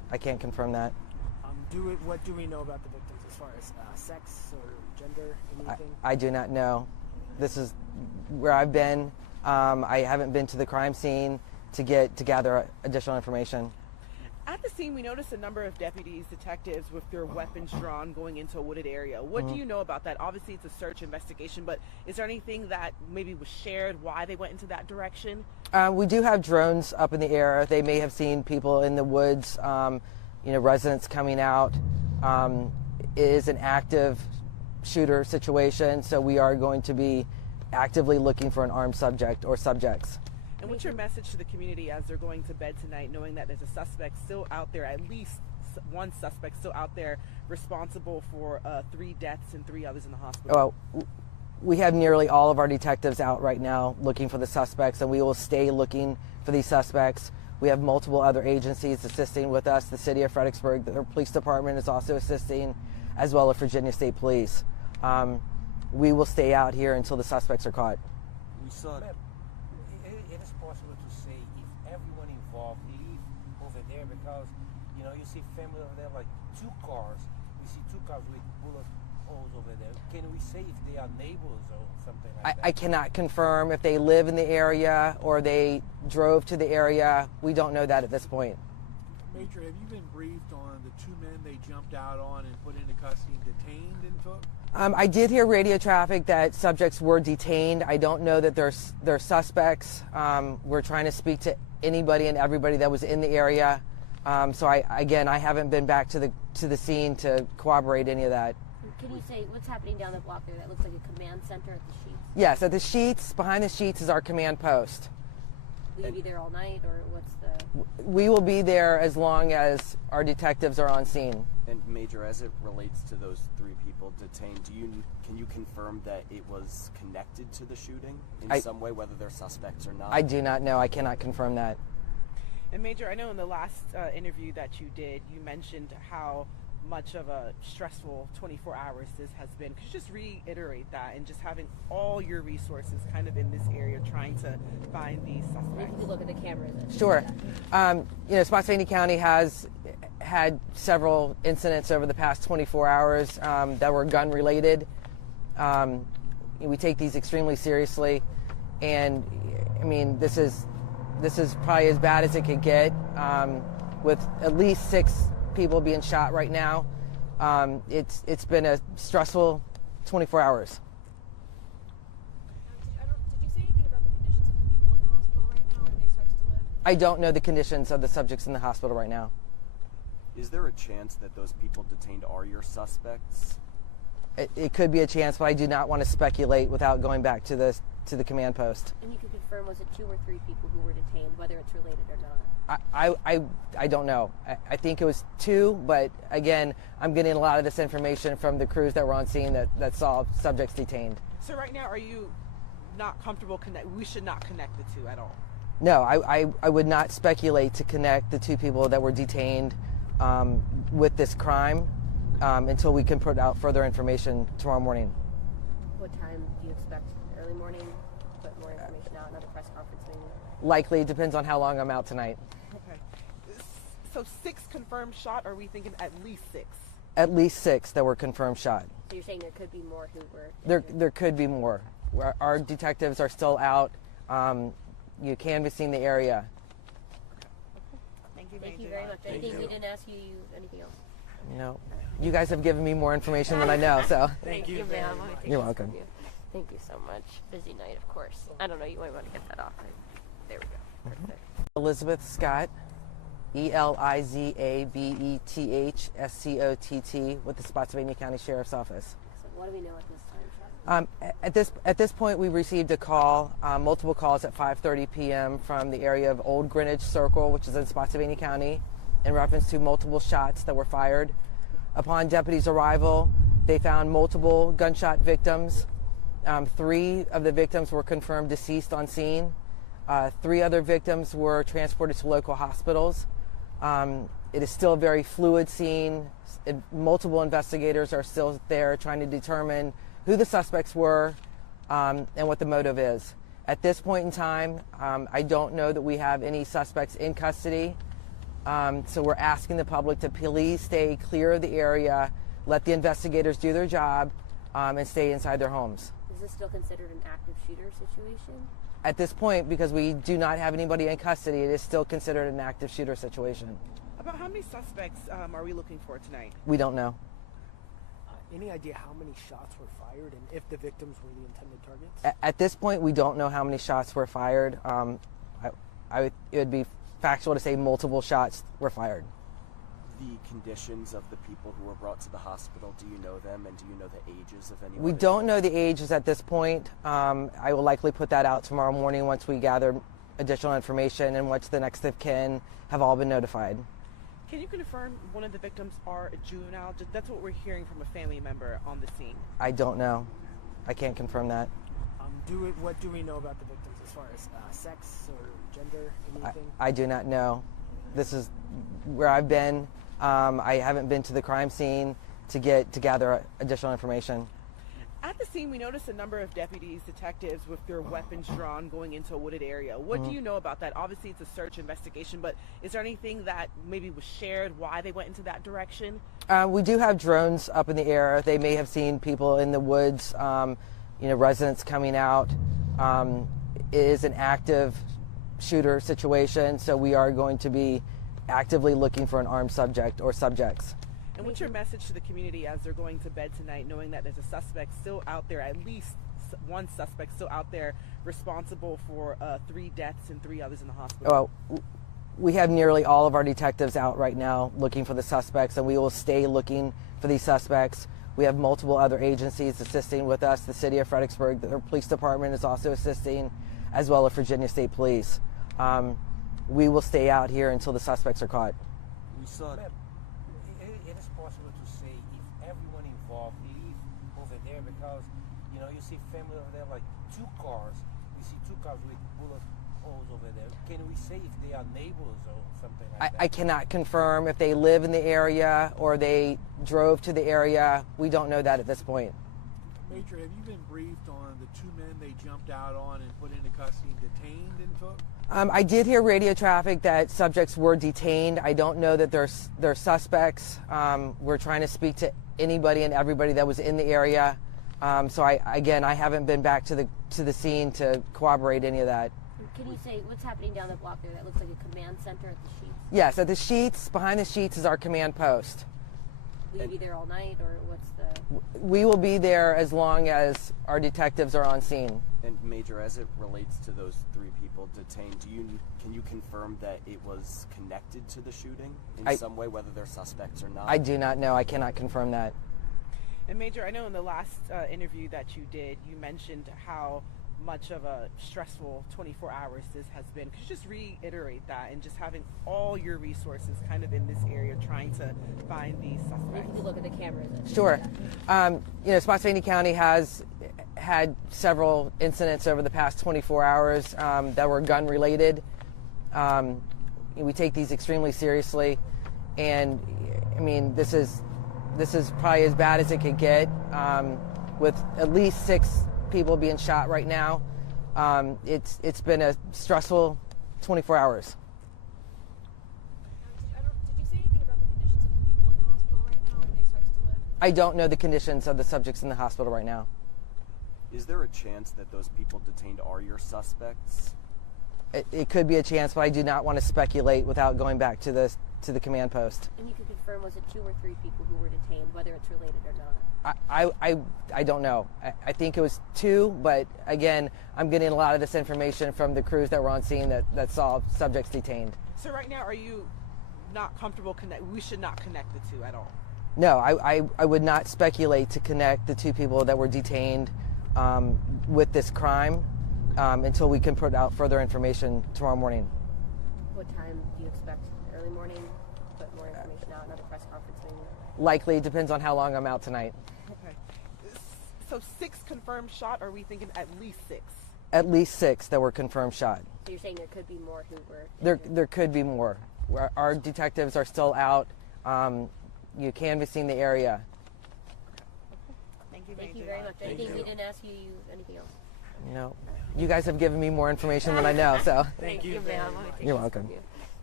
I can't confirm that. What do we know about the victims as far as sex or gender, anything? I do not know. This is where I've been. I haven't been to the crime scene to gather additional information. At the scene, we noticed a number of deputies, detectives with their weapons drawn going into a wooded area. What do you know about that? Obviously, it's a search investigation, but is there anything that maybe was shared why they went into that direction? We do have drones up in the air. They may have seen people in the woods, residents coming out. It is an active shooter situation, so we are going to be actively looking for an armed subject or subjects. And what's your message to the community as they're going to bed tonight, knowing that there's a suspect still out there, at least one suspect still out there responsible for 3 deaths and 3 others in the hospital? Well, we have nearly all of our detectives out right now looking for the suspects, and we will stay looking for these suspects. We have multiple other agencies assisting with us. The city of Fredericksburg, the police department is also assisting, as well as Virginia State Police. We will stay out here until the suspects are caught. We saw. It is possible to say if everyone involved leave over there because, you see family over there, like 2 cars. We see 2 cars with bullet holes over there. Can we say if they are neighbors or something like that? I cannot confirm if they live in the area or they drove to the area. We don't know that at this point. Major, have you been briefed on the 2 men they jumped out on and put into custody and detained and took? I did hear radio traffic that subjects were detained. I don't know that they're suspects. We're trying to speak to anybody and everybody that was in the area. So I haven't been back to the scene to corroborate any of that. Can you say what's happening down the block there? That looks like a command center at the Sheets. Yes, at the Sheets, behind the Sheets is our command post. Will you be there all night, or what's the... We will be there as long as our detectives are on scene. And Major, as it relates to those 3 people detained, can you confirm that it was connected to the shooting in some way, whether they're suspects or not? I do not know. I cannot confirm that. And Major, I know in the last interview that you did, you mentioned how much of a stressful 24 hours this has been. Could you just reiterate that, and just having all your resources kind of in this area trying to find these suspects? If you could look at the cameras. Sure. Spotsylvania County has had several incidents over the past 24 hours that were gun related. We take these extremely seriously, and this is probably as bad as it could get, with at least 6 people being shot right now. It's been a stressful 24 hours. Did you say anything about the conditions of the people in the hospital right now? Are they expected to live? I don't know the conditions of the subjects in the hospital right now. Is there a chance that those people detained are your suspects? It could be a chance, but I do not want to speculate without going back to the command post. And you can confirm, was it 2 or 3 people who were detained, whether it's related or not? I don't know. I think it was 2, but again, I'm getting a lot of this information from the crews that were on scene that saw subjects detained. So right now, are you not comfortable we should not connect the 2 at all? No, I would not speculate to connect the 2 people that were detained with this crime until we can put out further information tomorrow morning. What time do you expect? Early morning? Put more information out, another press conference maybe? Likely, depends on how long I'm out tonight. Okay. So 6 confirmed shot, or are we thinking at least 6? At least 6 that were confirmed shot. So you're saying there could be more who were... There could be more. Our detectives are still out canvassing the area. Thank you, Thank you very much. Anything we didn't ask you, anything else? No. You guys have given me more information than I know, so. Thank you, ma'am. You're welcome. Thank you so much. Busy night, of course. I don't know, you might want to get that off. There we go. Perfect. Elizabeth Scott, ELIZABETH SCOTT, with the Spotsylvania County Sheriff's Office. So what do we know at this time, Sean? At this point, we received a call, multiple calls at 5:30 p.m. from the area of Olde Greenwich Circle, which is in Spotsylvania County, in reference to multiple shots that were fired. Upon deputies' arrival, they found multiple gunshot victims. 3 of the victims were confirmed deceased on scene. 3 other victims were transported to local hospitals. It is still a very fluid scene. Multiple investigators are still there trying to determine who the suspects were and what the motive is. At this point in time, I don't know that we have any suspects in custody. So we're asking the public to please stay clear of the area, let the investigators do their job, and stay inside their homes. Is this still considered an active shooter situation? At this point, because we do not have anybody in custody, it is still considered an active shooter situation. About how many suspects are we looking for tonight? We don't know. Any idea how many shots were fired and if the victims were the intended targets? At this point, we don't know how many shots were fired. It would be factual to say multiple shots were fired. The conditions of the people who were brought to the hospital, do you know them, and do you know the ages of anyone? We don't know the ages at this point. I will likely put that out tomorrow morning once we gather additional information and once the next of kin have all been notified. Can you confirm one of the victims are a juvenile? That's what we're hearing from a family member on the scene. I don't know. I can't confirm that. What do we know about the victims as far as sex or gender, anything? I do not know. This is where I've been. I haven't been to the crime scene to gather additional information. At the scene, we noticed a number of deputies, detectives with their weapons drawn going into a wooded area. What do you know about that? Obviously, it's a search investigation, but is there anything that maybe was shared why they went into that direction? We do have drones up in the air. They may have seen people in the woods, residents coming out. It is an active shooter situation, so we are going to be actively looking for an armed subject or subjects. And what's your message to the community as they're going to bed tonight, knowing that there's a suspect still out there, at least one suspect still out there responsible for 3 deaths and 3 others in the hospital? Well, we have nearly all of our detectives out right now looking for the suspects, and we will stay looking for these suspects. We have multiple other agencies assisting with us. The city of Fredericksburg, the police department is also assisting, as well as Virginia State Police. We will stay out here until the suspects are caught. We saw. Ma'am, it is possible to say if everyone involved leave over there because, you see family over there, like 2 cars. We see 2 cars with bullet holes over there. Can we say if they are neighbors or something like that? I cannot confirm if they live in the area or they drove to the area. We don't know that at this point. Major, have you been briefed on the 2 men they jumped out on and put into custody and detained and took? I did hear radio traffic that subjects were detained. I don't know that they're suspects. We're trying to speak to anybody and everybody that was in the area. So I haven't been back to the scene to corroborate any of that. Can you say what's happening down the block there? That looks like a command center at the Sheets. Yes, at the Sheets, behind the Sheets is our command post. Will you be there all night, or what's the? We will be there as long as our detectives are on scene. And Major, as it relates to those 3 people detained, can you confirm that it was connected to the shooting in some way, whether they're suspects or not? I do not know. I cannot confirm that. And Major, I know in the last interview that you did, you mentioned how much of a stressful 24 hours this has been. Could you just reiterate that, and just having all your resources kind of in this area trying to find these suspects? If you could look at the cameras. Sure. Spotsylvania County has had several incidents over the past 24 hours that were gun related. We take these extremely seriously, and I mean this is probably as bad as it could get, with at least 6 people being shot right now. It's been a stressful 24 hours. Did you say anything about the conditions of the people in the hospital right now? Are they expected to live? I don't know the conditions of the subjects in the hospital right now. Is there a chance that those people detained are your suspects? It could be a chance, but I do not want to speculate without going back to the command post. And you could confirm, was it 2 or 3 people who were detained, whether it's related or not? I don't know. I think it was 2, but again, I'm getting a lot of this information from the crews that were on scene that saw subjects detained. So right now, are you not comfortable we should not connect the 2 at all? No, I would not speculate to connect the 2 people that were detained with this crime until we can put out further information tomorrow morning. What time do you expect? Early morning? Put more information out, another press conference maybe? Likely, depends on how long I'm out tonight. Okay. So 6 confirmed shot, or are we thinking at least 6? At least 6 that were confirmed shot. So you're saying there could be more who were... There could be more. Our detectives are still out, canvassing the area. Thank you, Thank you very much. Anything we didn't ask you, anything else? No. You guys have given me more information than I know, so. Thank you, ma'am. You're welcome.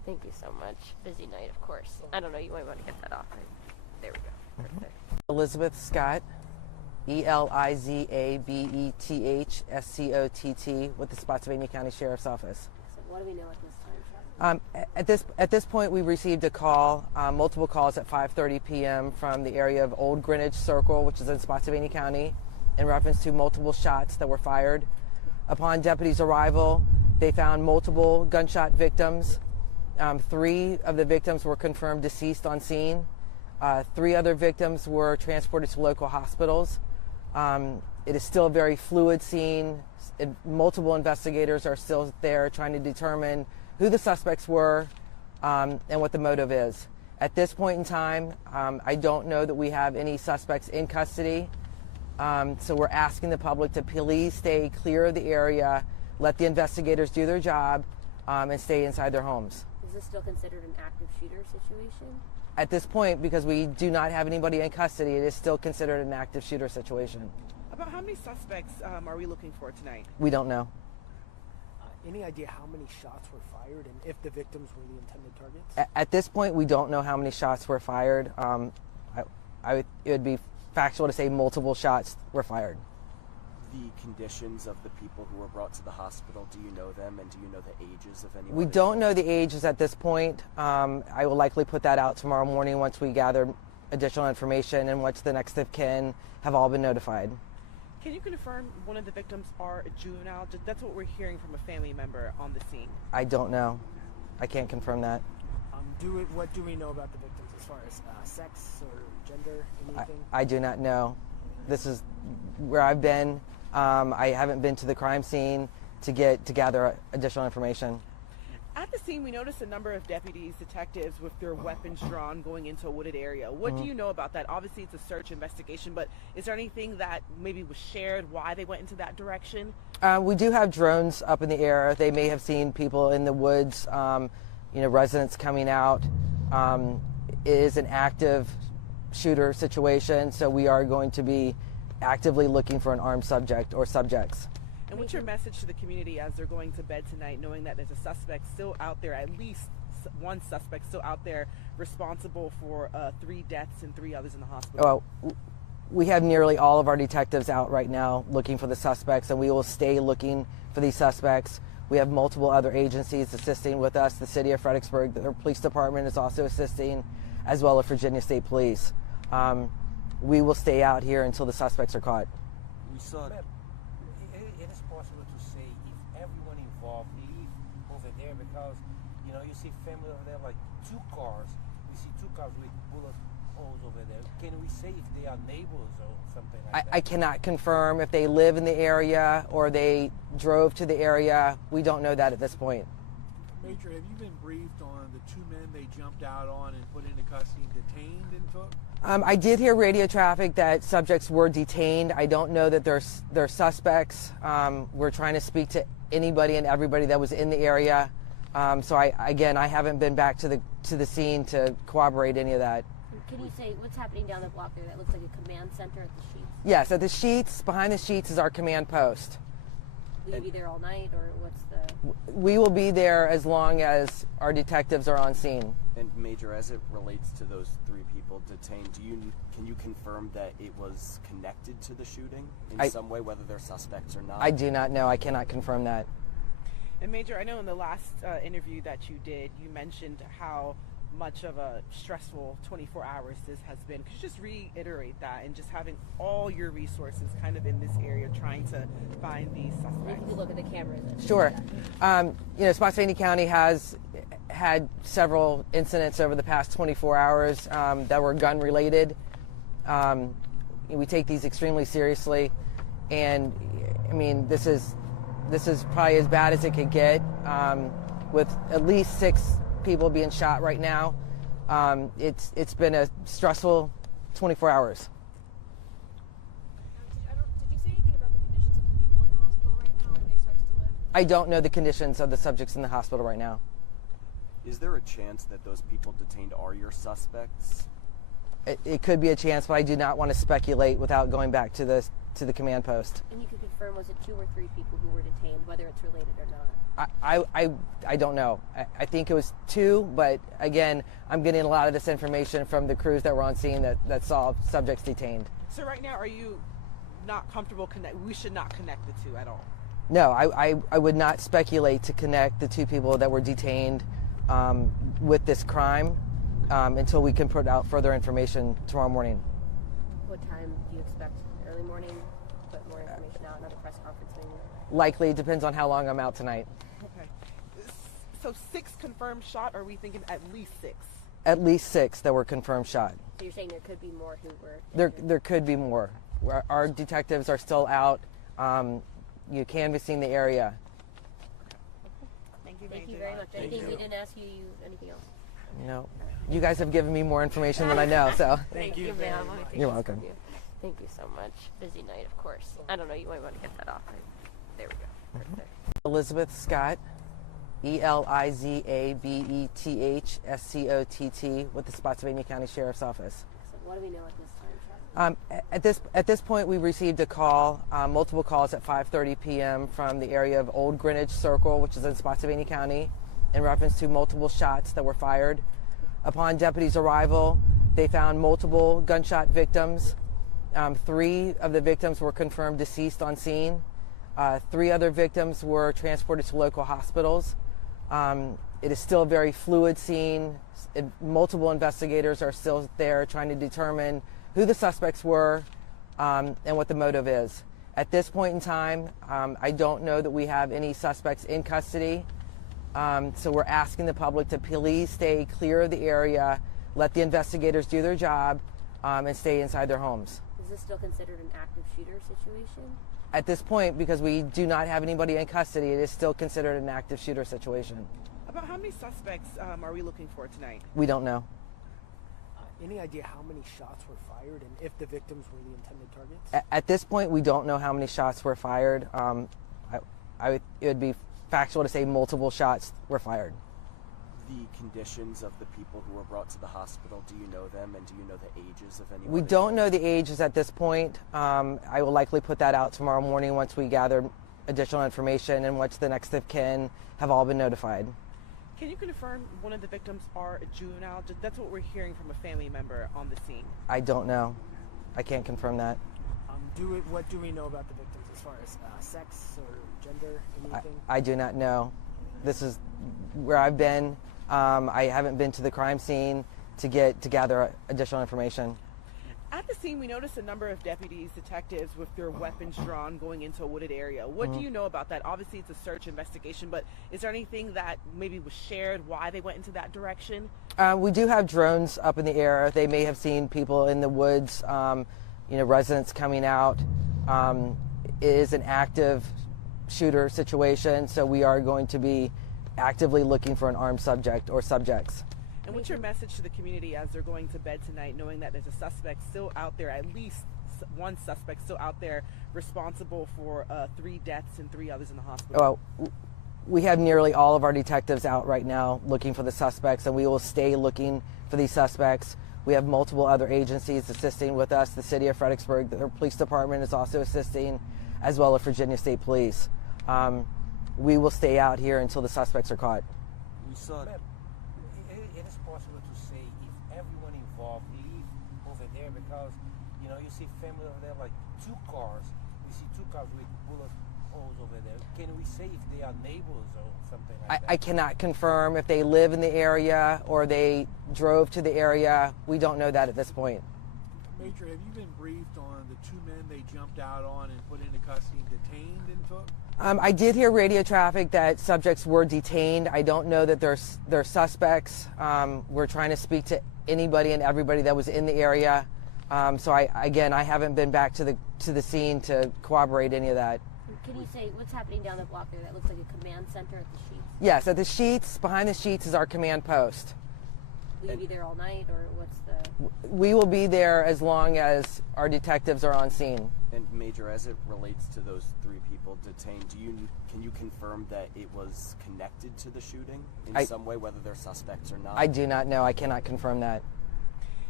Thank you so much. Busy night, of course. I don't know, you might want to get that off. There we go. Right there. Elizabeth Scott, ELIZABETHSCOTT, with the Spotsylvania County Sheriff's Office. So what do we know at this time? At this point, we received a call, multiple calls at 5:30 p.m. from the area of Olde Greenwich Circle, which is in Spotsylvania County, in reference to multiple shots that were fired. Upon deputies' arrival, they found multiple gunshot victims. 3 of the victims were confirmed deceased on scene. 3 other victims were transported to local hospitals. It is still a very fluid scene. Multiple investigators are still there trying to determine who the suspects were and what the motive is. At this point in time, I don't know that we have any suspects in custody. So we're asking the public to please stay clear of the area, let the investigators do their job, and stay inside their homes. Is this still considered an active shooter situation? At this point, because we do not have anybody in custody, it is still considered an active shooter situation. About how many suspects are we looking for tonight? We don't know. Any idea how many shots were fired and if the victims were the intended targets? At this point, we don't know how many shots were fired. It would be factual to say multiple shots were fired. The conditions of the people who were brought to the hospital, do you know them, and do you know the ages of anyone? We don't know the ages at this point. I will likely put that out tomorrow morning once we gather additional information and once the next of kin have all been notified. Can you confirm one of the victims are a juvenile? That's what we're hearing from a family member on the scene. I don't know. I can't confirm that. What do we know about the victims as far as sex or gender, anything? I do not know. This is where I've been. I haven't been to the crime scene to gather additional information. At the scene, we noticed a number of deputies, detectives with their weapons drawn going into a wooded area. What do you know about that? Obviously, it's a search investigation, but is there anything that maybe was shared why they went into that direction? We do have drones up in the air. They may have seen people in the woods, residents coming out. It is an active shooter situation, so we are going to be actively looking for an armed subject or subjects. And what's your message to the community as they're going to bed tonight, knowing that there's a suspect still out there, at least one suspect still out there responsible for 3 deaths and 3 others in the hospital? Well, we have nearly all of our detectives out right now looking for the suspects, and we will stay looking for these suspects. We have multiple other agencies assisting with us. The city of Fredericksburg, the police department is also assisting, as well as Virginia State Police. We will stay out here until the suspects are caught. We saw Ma'am, it is possible to say if everyone involved leave over there because, you see family over there, like 2 cars. We see 2 cars with bullet holes over there. Can we say if they are neighbors or something like that? I cannot confirm if they live in the area or they drove to the area. We don't know that at this point. Major, have you been briefed on the 2 men they jumped out on and put into custody and detained and took? I did hear radio traffic that subjects were detained. I don't know that they're suspects. We're trying to speak to anybody and everybody that was in the area. So I haven't been back to the scene to corroborate any of that. Can you say what's happening down the block there? That looks like a command center at the Sheets. Yes, at the Sheets, behind the Sheets is our command post. Will you be there all night, or what's the... We will be there as long as our detectives are on scene. And Major, as it relates to those 3 people detained, can you confirm that it was connected to the shooting in some way, whether they're suspects or not? I do not know. I cannot confirm that. And Major, I know in the last interview that you did, you mentioned how much of a stressful 24 hours this has been. Could you just reiterate that, and just having all your resources kind of in this area trying to find these suspects? You can look at the cameras. Sure. Spotsylvania County has had several incidents over the past 24 hours that were gun related. We take these extremely seriously, and I mean, this is probably as bad as it could get, with at least 6 people being shot right now. It's been a stressful 24 hours. Did you say anything about the conditions of the people in the hospital right now? Are they expected to live? I don't know the conditions of the subjects in the hospital right now. Is there a chance that those people detained are your suspects? It could be a chance, but I do not want to speculate without going back to the command post. And you could confirm, was it 2 or 3 people who were detained, whether it's related or not? I don't know. I think it was 2, but again, I'm getting a lot of this information from the crews that were on scene that saw subjects detained. So right now, are you not comfortable we should not connect the two at all? No, I would not speculate to connect the 2 people that were detained with this crime until we can put out further information tomorrow morning. What time do you expect? Early morning? Put more information out, another press conference maybe? Likely, it depends on how long I'm out tonight. Okay. So 6 confirmed shot, or are we thinking at least 6? At least 6 that were confirmed shot. So you're saying there could be more who were injured? There could be more. Our detectives are still out, canvassing the area. Thank you, Thank you very much. Anything we didn't ask you, anything else? No. You guys have given me more information than I know, so. Thank you, ma'am. You're welcome. Thank you so much. Busy night, of course. I don't know, you might want to get that off. There we go. Right there. Elizabeth Scott, ELIZABETHSCOTT with the Spotsylvania County Sheriff's Office. So what do we know at this time, Sheriff? At this point, we received a call, multiple calls at 5:30 p.m. from the area of Olde Greenwich Circle, which is in Spotsylvania County, in reference to multiple shots that were fired. Upon deputies' arrival, they found multiple gunshot victims. 3 of the victims were confirmed deceased on scene. 3 other victims were transported to local hospitals. It is still a very fluid scene. Multiple investigators are still there trying to determine who the suspects were and what the motive is. At this point in time, I don't know that we have any suspects in custody. So we're asking the public to please stay clear of the area, let the investigators do their job, and stay inside their homes. Is this still considered an active shooter situation? At this point, because we do not have anybody in custody, it is still considered an active shooter situation. About how many suspects are we looking for tonight? We don't know. Any idea how many shots were fired and if the victims were the intended targets? At this point, we don't know how many shots were fired. It would be factual to say multiple shots were fired. The conditions of the people who were brought to the hospital, do you know them, and do you know the ages of anyone? We don't know the ages at this point. I will likely put that out tomorrow morning once we gather additional information and once the next of kin have all been notified. Can you confirm one of the victims are a juvenile? That's what we're hearing from a family member on the scene. I don't know. I can't confirm that. What do we know about the victims as far as sex or gender, anything? I do not know. This is where I've been. I haven't been to the crime scene to gather additional information. At the scene, we noticed a number of deputies, detectives with their weapons drawn going into a wooded area. What do you know about that? Obviously, it's a search investigation, but is there anything that maybe was shared why they went into that direction? We do have drones up in the air. They may have seen people in the woods, residents coming out. It is an active shooter situation, so we are going to be actively looking for an armed subject or subjects. And what's your message to the community as they're going to bed tonight, knowing that there's a suspect still out there, at least one suspect still out there responsible for 3 deaths and 3 others in the hospital? Well, we have nearly all of our detectives out right now looking for the suspects, and we will stay looking for these suspects. We have multiple other agencies assisting with us. The city of Fredericksburg, the police department is also assisting, as well as Virginia State Police. We will stay out here until the suspects are caught. We saw Ma'am, it is possible to say if everyone involved leave over there because, you see family over there, like 2 cars. We see 2 cars with bullet holes over there. Can we say if they are neighbors or something like that? I cannot confirm if they live in the area or they drove to the area. We don't know that at this point. Major, have you been briefed on the 2 men they jumped out on and put into custody and detained and took? I did hear radio traffic that subjects were detained. I don't know that they're suspects. We're trying to speak to anybody and everybody that was in the area. So I haven't been back to the scene to corroborate any of that. Can you say what's happening down the block there? That looks like a command center at the Sheets. Yes, at the Sheets, behind the Sheets is our command post. Will you be there all night, or what's the... We will be there as long as our detectives are on scene. And Major, as it relates to those 3 people detained, can you confirm that it was connected to the shooting in some way, whether they're suspects or not? I do not know. I cannot confirm that.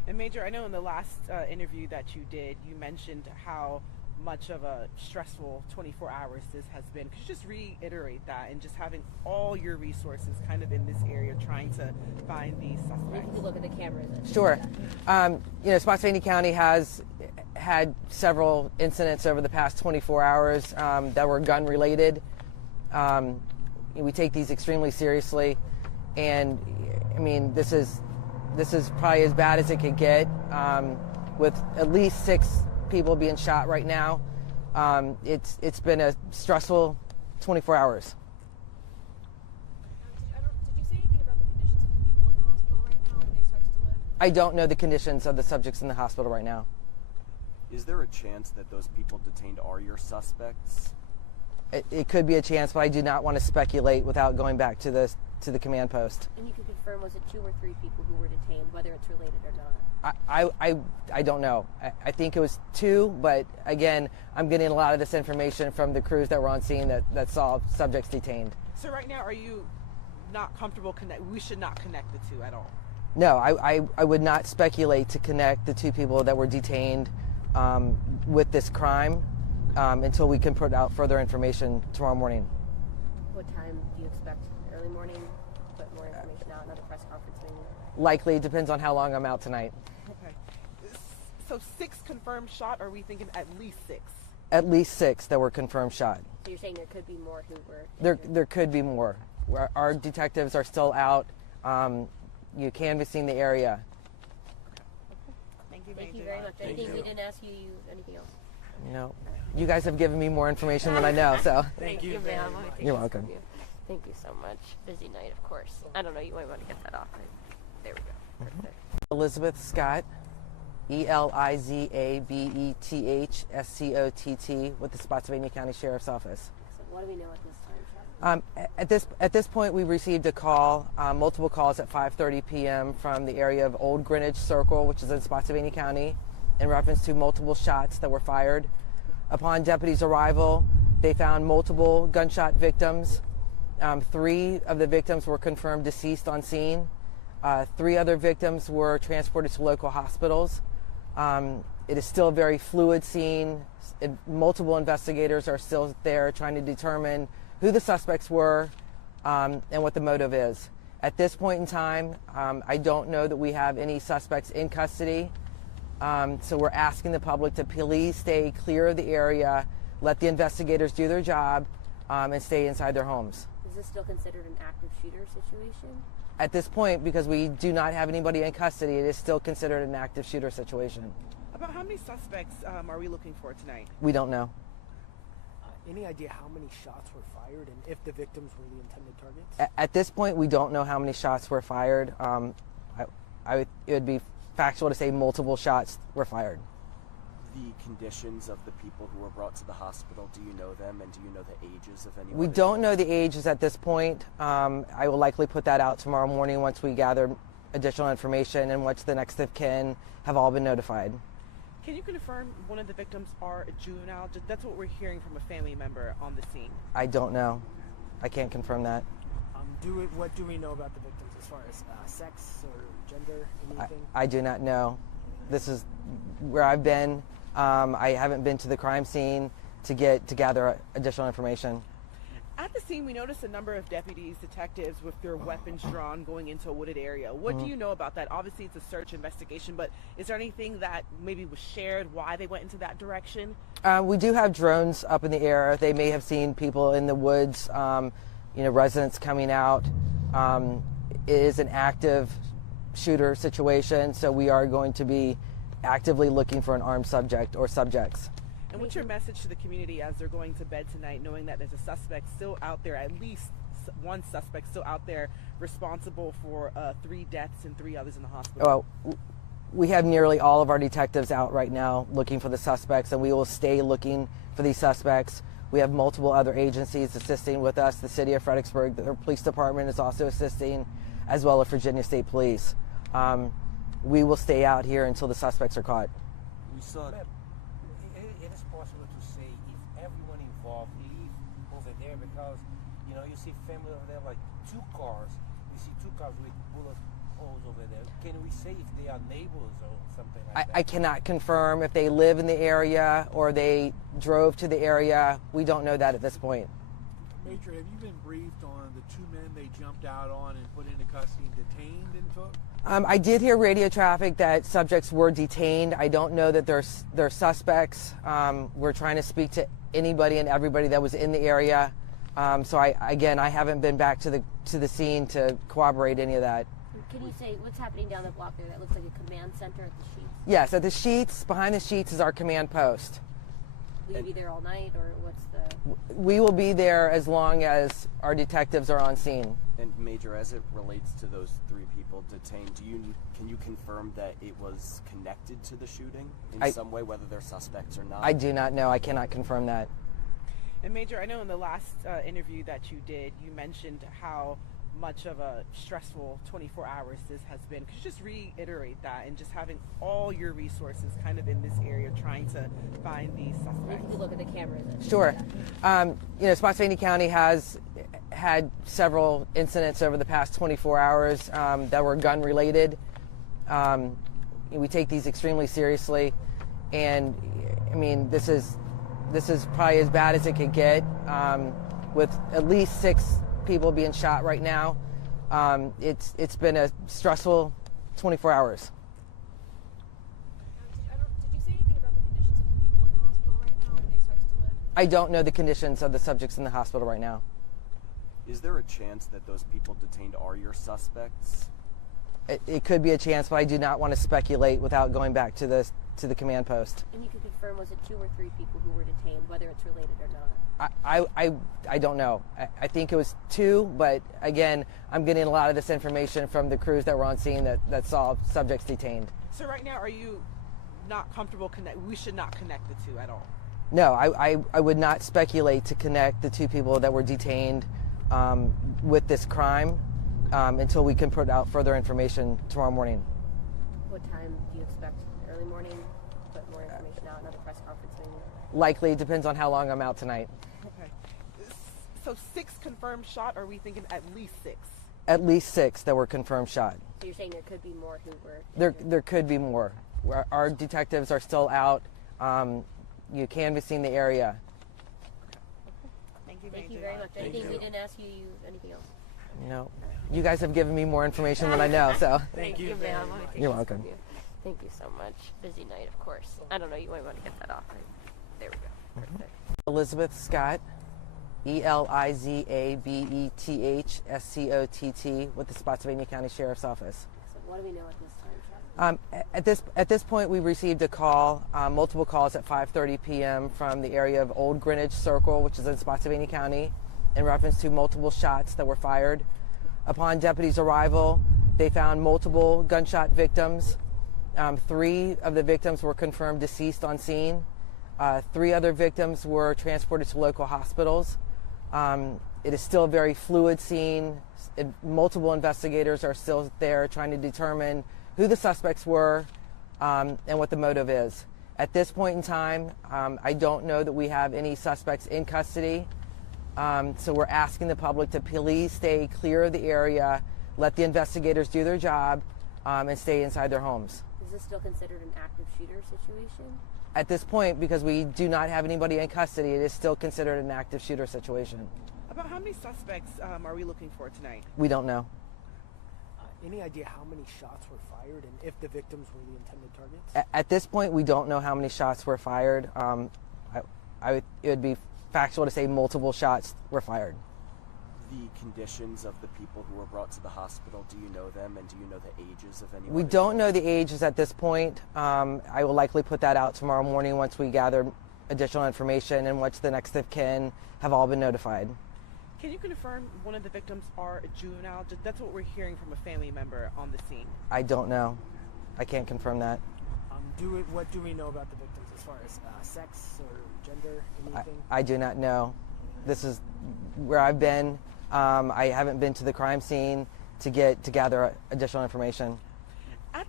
And Major, I know in the last interview that you did, you mentioned how much of a stressful 24 hours this has been. Could you just reiterate that, and just having all your resources kind of in this area trying to find these suspects? You can look at the cameras. Sure. Spotsylvania County has had several incidents over the past 24 hours that were gun related. We take these extremely seriously, and I mean, this is probably as bad as it could get, with at least 6 people being shot right now. It's been a stressful 24 hours. Did you say anything about the conditions of the people in the hospital right now? Are they expected to live? I don't know the conditions of the subjects in the hospital right now. Is there a chance that those people detained are your suspects? It could be a chance, but I do not want to speculate without going back to the command post. And you can confirm, was it 2 or 3 people who were detained, whether it's related or not? I don't know. I think it was 2, but again, I'm getting a lot of this information from the crews that were on scene that saw subjects detained. So right now, are you not comfortable we should not connect the 2 at all? No, I would not speculate to connect the 2 people that were detained with this crime until we can put out further information tomorrow morning. What time do you expect? Early morning? Put more information out, another press conference maybe? Likely, depends on how long I'm out tonight. Okay. So 6 confirmed shot, or are we thinking at least 6? At least 6 that were confirmed shot. So you're saying there could be more who were injured? There could be more. Our detectives are still out, canvassing the area. Thank you, Thank Major. you very much. Anything we didn't ask you, anything else? No, you guys have given me more information than I know, so. Thank you, ma'am. You're welcome. Thank you so much. Busy night, of course. I don't know, you might want to get that off. There we go. Perfect. Elizabeth Scott, ELIZABETHSCOTT, with the Spotsylvania County Sheriff's Office. So what do we know at this time, Sheriff? At this point, we received a call, multiple calls at 5:30 p.m. from the area of Olde Greenwich Circle, which is in Spotsylvania County, in reference to multiple shots that were fired. Upon deputies' arrival, they found multiple gunshot victims. 3 of the victims were confirmed deceased on scene. 3 other victims were transported to local hospitals. It is still a very fluid scene. Multiple investigators are still there trying to determine who the suspects were and what the motive is. At this point in time, I don't know that we have any suspects in custody. So we're asking the public to please stay clear of the area, let the investigators do their job, and stay inside their homes. Is this still considered an active shooter situation? At this point, because we do not have anybody in custody, it is still considered an active shooter situation. About how many suspects are we looking for tonight? We don't know. Any idea how many shots were fired and if the victims were the intended targets? At this point, we don't know how many shots were fired. It would be factual to say multiple shots were fired. The conditions of the people who were brought to the hospital, do you know them, and do you know the ages of anyone? We don't know the ages at this point. I will likely put that out tomorrow morning once we gather additional information and once the next of kin have all been notified. Can you confirm one of the victims are a juvenile? That's what we're hearing from a family member on the scene. I don't know. I can't confirm that. What do we know about the victims as far as sex or gender, anything? I do not know. This is where I've been. I haven't been to the crime scene to gather additional information. At the scene, we noticed a number of deputies, detectives with their weapons drawn going into a wooded area. What do you know about that? Obviously, it's a search investigation, but is there anything that maybe was shared why they went into that direction? We do have drones up in the air. They may have seen people in the woods, residents coming out. It is an active shooter situation, so we are going to be actively looking for an armed subject or subjects. And what's your message to the community as they're going to bed tonight, knowing that there's a suspect still out there, at least one suspect still out there responsible for 3 deaths and 3 others in the hospital? Well, we have nearly all of our detectives out right now looking for the suspects, and we will stay looking for these suspects. We have multiple other agencies assisting with us. The city of Fredericksburg, the police department is also assisting, as well as Virginia State Police. We will stay out here until the suspects are caught. We saw Ma'am, it is possible to say if everyone involved leave over there because, you see family over there, like 2 cars. You see 2 cars with bullet holes over there. Can we say if they are neighbors or something like that? I cannot confirm if they live in the area or they drove to the area. We don't know that at this point. Major, have you been briefed on the two men they jumped out on and put into custody and detained and took? I did hear radio traffic that subjects were detained. I don't know that they're suspects. We're trying to speak to anybody and everybody that was in the area. So I haven't been back to the scene to corroborate any of that. Can you say what's happening down the block there? That looks like a command center at the Sheets. Yes, at the Sheets, behind the Sheets is our command post. Will you be there all night, or what's the? We will be there as long as our detectives are on scene. And Major, as it relates to those three people detained, can you confirm that it was connected to the shooting in some way, whether they're suspects or not? I do not know. I cannot confirm that. And Major, I know in the last interview that you did, you mentioned how much of a stressful 24 hours this has been. Could you just reiterate that, and just having all your resources kind of in this area trying to find these suspects? If you look at the cameras. Sure. Spotsylvania County has had several incidents over the past 24 hours that were gun related. We take these extremely seriously, and I mean this is probably as bad as it could get, with at least 6 people being shot right now. It's been a stressful 24 hours. Did you say anything about the conditions of the people in the hospital right now? Are they expected to live? I don't know the conditions of the subjects in the hospital right now. Is there a chance that those people detained are your suspects? It could be a chance, but I do not want to speculate without going back to the command post. And you can confirm, was it 2 or 3 people who were detained, whether it's related or not? I don't know. I think it was 2, but again, I'm getting a lot of this information from the crews that were on scene that saw subjects detained. So right now, are you not comfortable we should not connect the two at all? No, I would not speculate to connect the 2 people that were detained with this crime until we can put out further information tomorrow morning. What time do you expect? Early morning? Put more information out, another press conference maybe? Likely, depends on how long I'm out tonight. Okay. So 6 confirmed shot, or are we thinking at least 6? At least 6 that were confirmed shot. So you're saying there could be more who were? There could be more. Our detectives are still out, canvassing the area. Thank you, Thank you very much. Anything we didn't ask you, anything else? No. You guys have given me more information than I know, so. Thank you, ma'am. You're welcome. Thank you so much. Busy night, of course. I don't know, you might want to get that off. There we go. Perfect. Elizabeth Scott, ELIZABETHSCOTT, with the Spotsylvania County Sheriff's Office. So what do we know at this time, Chuck? At this point, we received a call, multiple calls at 5:30 p.m. from the area of Olde Greenwich Circle, which is in Spotsylvania County, in reference to multiple shots that were fired. Upon deputies' arrival, they found multiple gunshot victims. 3 of the victims were confirmed deceased on scene. 3 other victims were transported to local hospitals. It is still a very fluid scene. Multiple investigators are still there trying to determine who the suspects were and what the motive is. At this point in time, I don't know that we have any suspects in custody. So we're asking the public to please stay clear of the area, let the investigators do their job, and stay inside their homes. Is this still considered an active shooter situation? At this point, because we do not have anybody in custody, it is still considered an active shooter situation. About how many suspects are we looking for tonight? We don't know. Any idea how many shots were fired and if the victims were the intended targets? At this point, we don't know how many shots were fired. It would be factual to say multiple shots were fired. The conditions of the people who were brought to the hospital, do you know them, and do you know the ages of anyone? We don't know the ages at this point. I will likely put that out tomorrow morning once we gather additional information and once the next of kin have all been notified. Can you confirm one of the victims are a juvenile? That's what we're hearing from a family member on the scene. I don't know. I can't confirm that. What do we know about the victims as far as sex or gender, anything? I do not know. This is where I've been. I haven't been to the crime scene to gather additional information. At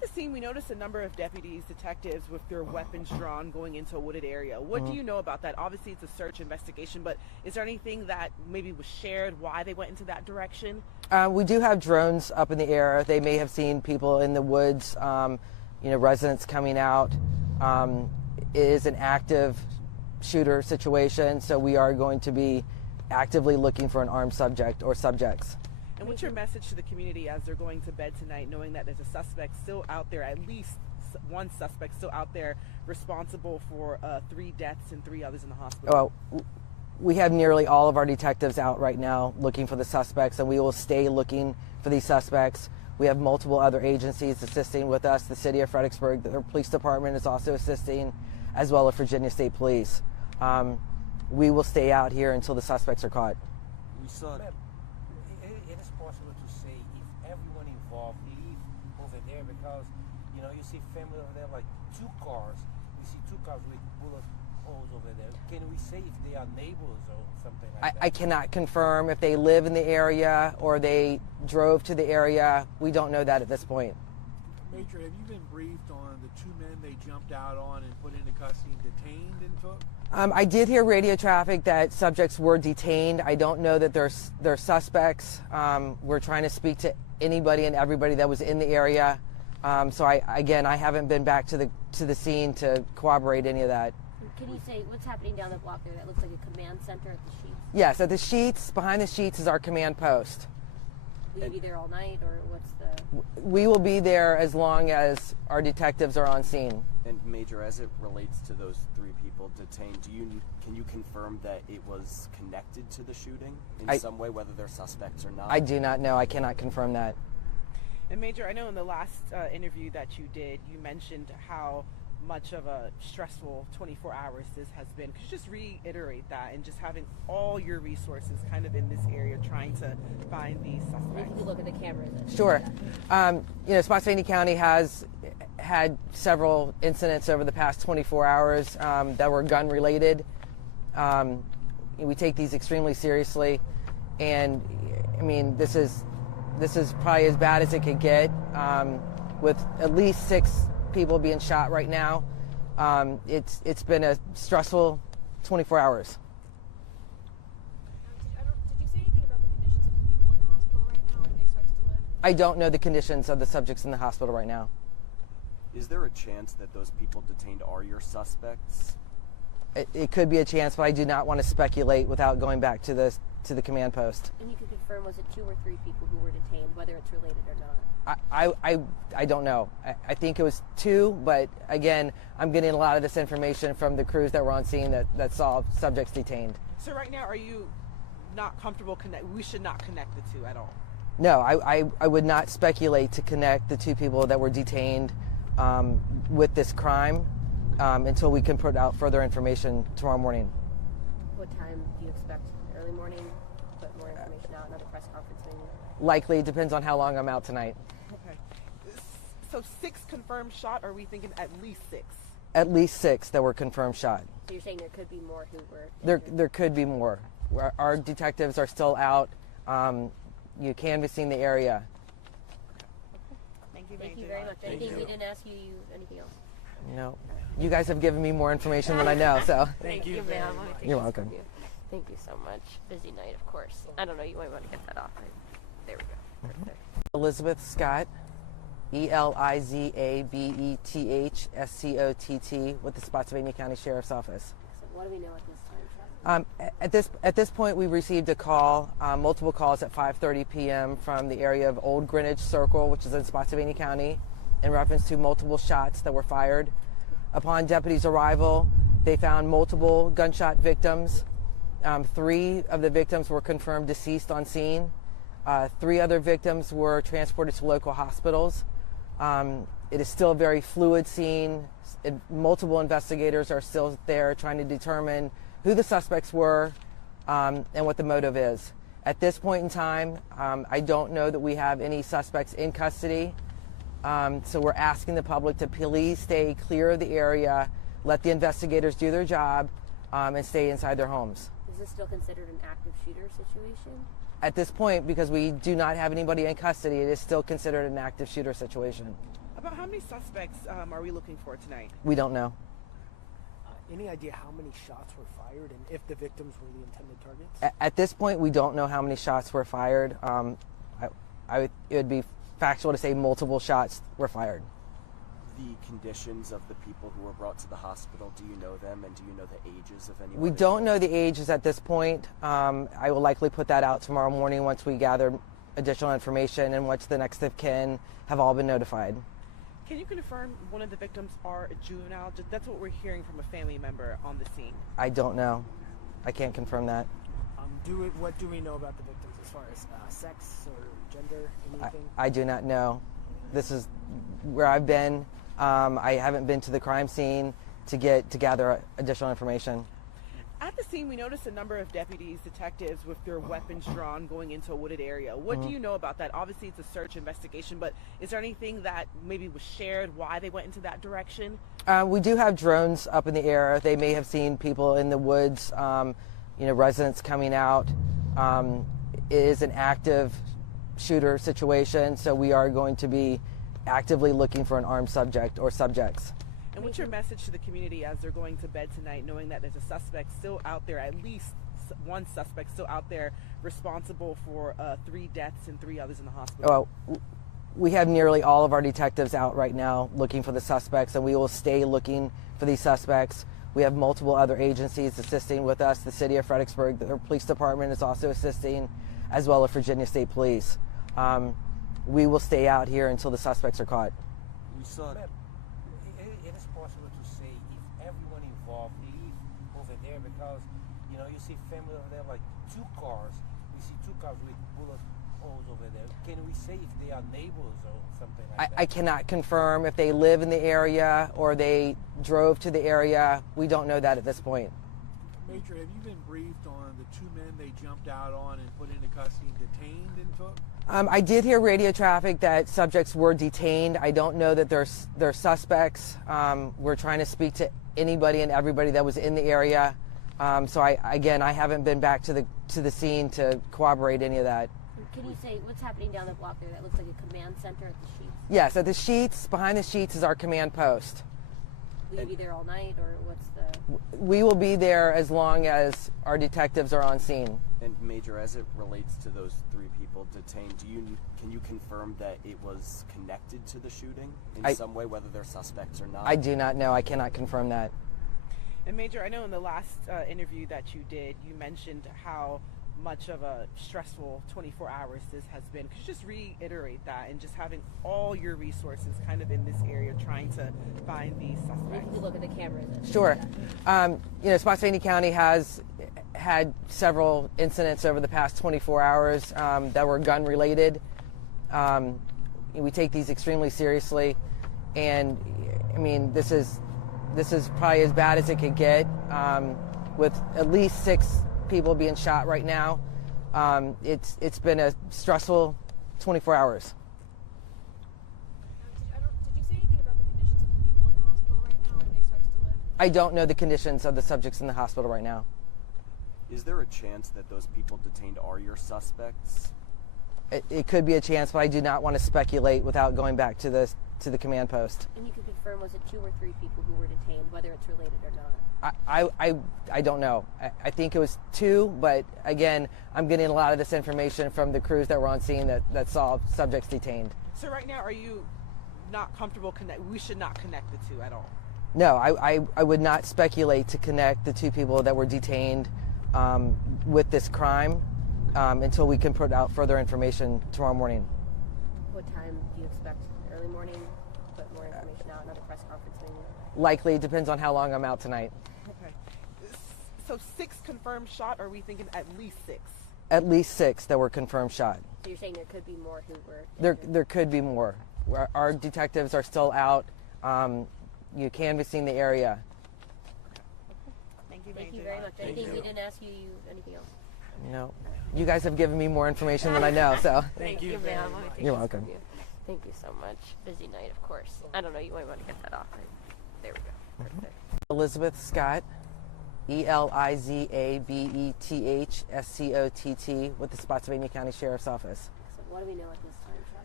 the scene, we noticed a number of deputies, detectives with their weapons drawn going into a wooded area. What do you know about that? Obviously, it's a search investigation, but is there anything that maybe was shared why they went into that direction? We do have drones up in the air. They may have seen people in the woods, residents coming out. It is an active shooter situation, so we are going to be actively looking for an armed subject or subjects. And what's your message to the community as they're going to bed tonight, knowing that there's a suspect still out there, at least one suspect still out there responsible for 3 deaths and 3 others in the hospital? Well, we have nearly all of our detectives out right now looking for the suspects, and we will stay looking for these suspects. We have multiple other agencies assisting with us. The city of Fredericksburg, the police department is also assisting, as well as Virginia State Police. We will stay out here until the suspects are caught. We saw. Ma'am, it is possible to say if everyone involved leave over there because, you see family over there, like 2 cars. We see 2 cars with bullet holes over there. Can we say if they are neighbors or something like that? I cannot confirm if they live in the area or they drove to the area. We don't know that at this point. Major, have you been briefed on the 2 men they jumped out on and put into custody and detained and took? I did hear radio traffic that subjects were detained. I don't know that they're suspects. We're trying to speak to anybody and everybody that was in the area. So I haven't been back to the scene to corroborate any of that. Can you say what's happening down the block there? That looks like a command center at the Sheets. Yes, at the Sheets, behind the Sheets is our command post. Will you be there all night, or what's the... We will be there as long as our detectives are on scene. And Major, as it relates to those 3 people detained, can you confirm that it was connected to the shooting in some way, whether they're suspects or not? I do not know. I cannot confirm that. And Major, I know in the last interview that you did, you mentioned how much of a stressful 24 hours this has been. Could you just reiterate that, and just having all your resources kind of in this area trying to find these suspects? If you could look at the cameras. Sure. Spotsylvania County has had several incidents over the past 24 hours that were gun related. We take these extremely seriously, and this is probably as bad as it could get, with at least 6 people being shot right now. It's been a stressful 24 hours. Did you say anything about the conditions of the people in the hospital right now? Are they expected to live? I don't know the conditions of the subjects in the hospital right now. Is there a chance that those people detained are your suspects? It could be a chance, but I do not want to speculate without going back to the command post. And you can confirm, was it 2 or 3 people who were detained, whether it's related or not? I don't know. I think it was 2, but again, I'm getting a lot of this information from the crews that were on scene that saw subjects detained. So right now, are you not comfortable we should not connect the 2 at all? No, I would not speculate to connect the 2 people that were detained with this crime until we can put out further information tomorrow morning. What time do you expect? Early morning? Put more information out, another press conference maybe? Likely, depends on how long I'm out tonight. Okay. So 6 confirmed shot, or are we thinking at least 6? At least 6 that were confirmed shot. So you're saying there could be more who were... There could be more. Our detectives are still out canvassing the area. Thank you, Thank you very much. Anything we didn't ask you, anything else? No. You guys have given me more information than I know, so. Thank you, ma'am. You're welcome. Thank you so much. Busy night, of course. I don't know, you might want to get that off. There we go. Perfect. Elizabeth Scott, ELIZABETHSCOTT, with the Spotsylvania County Sheriff's Office. So what do we know at this time? At this point, we received a call, multiple calls at 5:30 p.m. from the area of Olde Greenwich Circle, which is in Spotsylvania County, in reference to multiple shots that were fired. Upon deputies' arrival, they found multiple gunshot victims. 3 of the victims were confirmed deceased on scene. 3 other victims were transported to local hospitals. It is still a very fluid scene. Multiple investigators are still there trying to determine who the suspects were and what the motive is. At this point in time, I don't know that we have any suspects in custody. So we're asking the public to please stay clear of the area, let the investigators do their job, and stay inside their homes. Is this still considered an active shooter situation? At this point, because we do not have anybody in custody, it is still considered an active shooter situation. About how many suspects are we looking for tonight? We don't know. Any idea how many shots were fired and if the victims were the intended targets? At this point, we don't know how many shots were fired. It would be factual to say multiple shots were fired. The conditions of the people who were brought to the hospital, do you know them, and do you know the ages of anyone? We don't know the ages at this point. I will likely put that out tomorrow morning once we gather additional information and once the next of kin have all been notified. Can you confirm one of the victims are a juvenile? That's what we're hearing from a family member on the scene. I don't know. I can't confirm that. What do we know about the victims as far as sex or gender, anything? I do not know. This is where I've been. I haven't been to the crime scene to gather additional information. At the scene, we noticed a number of deputies, detectives with their weapons drawn going into a wooded area. What do you know about that? Obviously, it's a search investigation, but is there anything that maybe was shared why they went into that direction? We do have drones up in the air. They may have seen people in the woods, residents coming out. It is an active shooter situation, so we are going to be actively looking for an armed subject or subjects. And what's your message to the community as they're going to bed tonight, knowing that there's a suspect still out there, at least one suspect still out there responsible for 3 deaths and 3 others in the hospital? Well, we have nearly all of our detectives out right now looking for the suspects, and we will stay looking for these suspects. We have multiple other agencies assisting with us. The city of Fredericksburg, the police department is also assisting, as well as Virginia State Police. We will stay out here until the suspects are caught. We saw. Ma'am, it is possible to say if everyone involved leave over there because, you see family over there, like 2 cars. We see 2 cars with bullet holes over there. Can we say if they are neighbors or something like that? I cannot confirm if they live in the area or they drove to the area. We don't know that at this point. Major, have you been briefed on the 2 men they jumped out on and put into custody and detained and took? I did hear radio traffic that subjects were detained. I don't know that they're suspects. We're trying to speak to anybody and everybody that was in the area. So I haven't been back to the scene to corroborate any of that. Can you say what's happening down the block there? That looks like a command center at the Sheets. Yes, at the Sheets, behind the Sheets is our command post. Will you be there all night, or what's the? We will be there as long as our detectives are on scene. And Major, as it relates to those 3 people detained, can you confirm that it was connected to the shooting in some way, whether they're suspects or not? I do not know. I cannot confirm that. And Major, I know in the last interview that you did, you mentioned how much of a stressful 24 hours this has been. Could you just reiterate that, and just having all your resources kind of in this area trying to find these suspects? If you look at the cameras. Sure. Spotsylvania County has had several incidents over the past 24 hours that were gun related. We take these extremely seriously, and I mean this is probably as bad as it could get, with at least 6 people being shot right now. It's been a stressful 24 hours. Did you say anything about the conditions of the people in the hospital right now? Are they expected to live? I don't know the conditions of the subjects in the hospital right now. Is there a chance that those people detained are your suspects? It could be a chance, but I do not want to speculate without going back to the command post. And you can confirm, was it 2 or 3 people who were detained, whether it's related or not? I don't know. I think it was 2, but again, I'm getting a lot of this information from the crews that were on scene that saw subjects detained. So right now, are you not comfortable we should not connect the 2 at all? No, I would not speculate to connect the 2 people that were detained with this crime until we can put out further information tomorrow morning. What time do you expect? Early morning? Put more information out, another press conference maybe? Likely, depends on how long I'm out tonight. Okay. So 6 confirmed shot, or are we thinking at least 6? At least 6 that were confirmed shot. So you're saying there could be more who were... There could be more. Our detectives are still out, canvassing the area. Thank you, Thank you very much. Anything we didn't ask you, anything else? No. You guys have given me more information than I know, so. Thank you, ma'am. You're welcome. Thank you so much. Busy night, of course. I don't know, you might want to get that off. There we go. Right there. Elizabeth Scott, ELIZABETH SCOTT with the Spotsylvania County Sheriff's Office. So what do we know at this time, Chuck?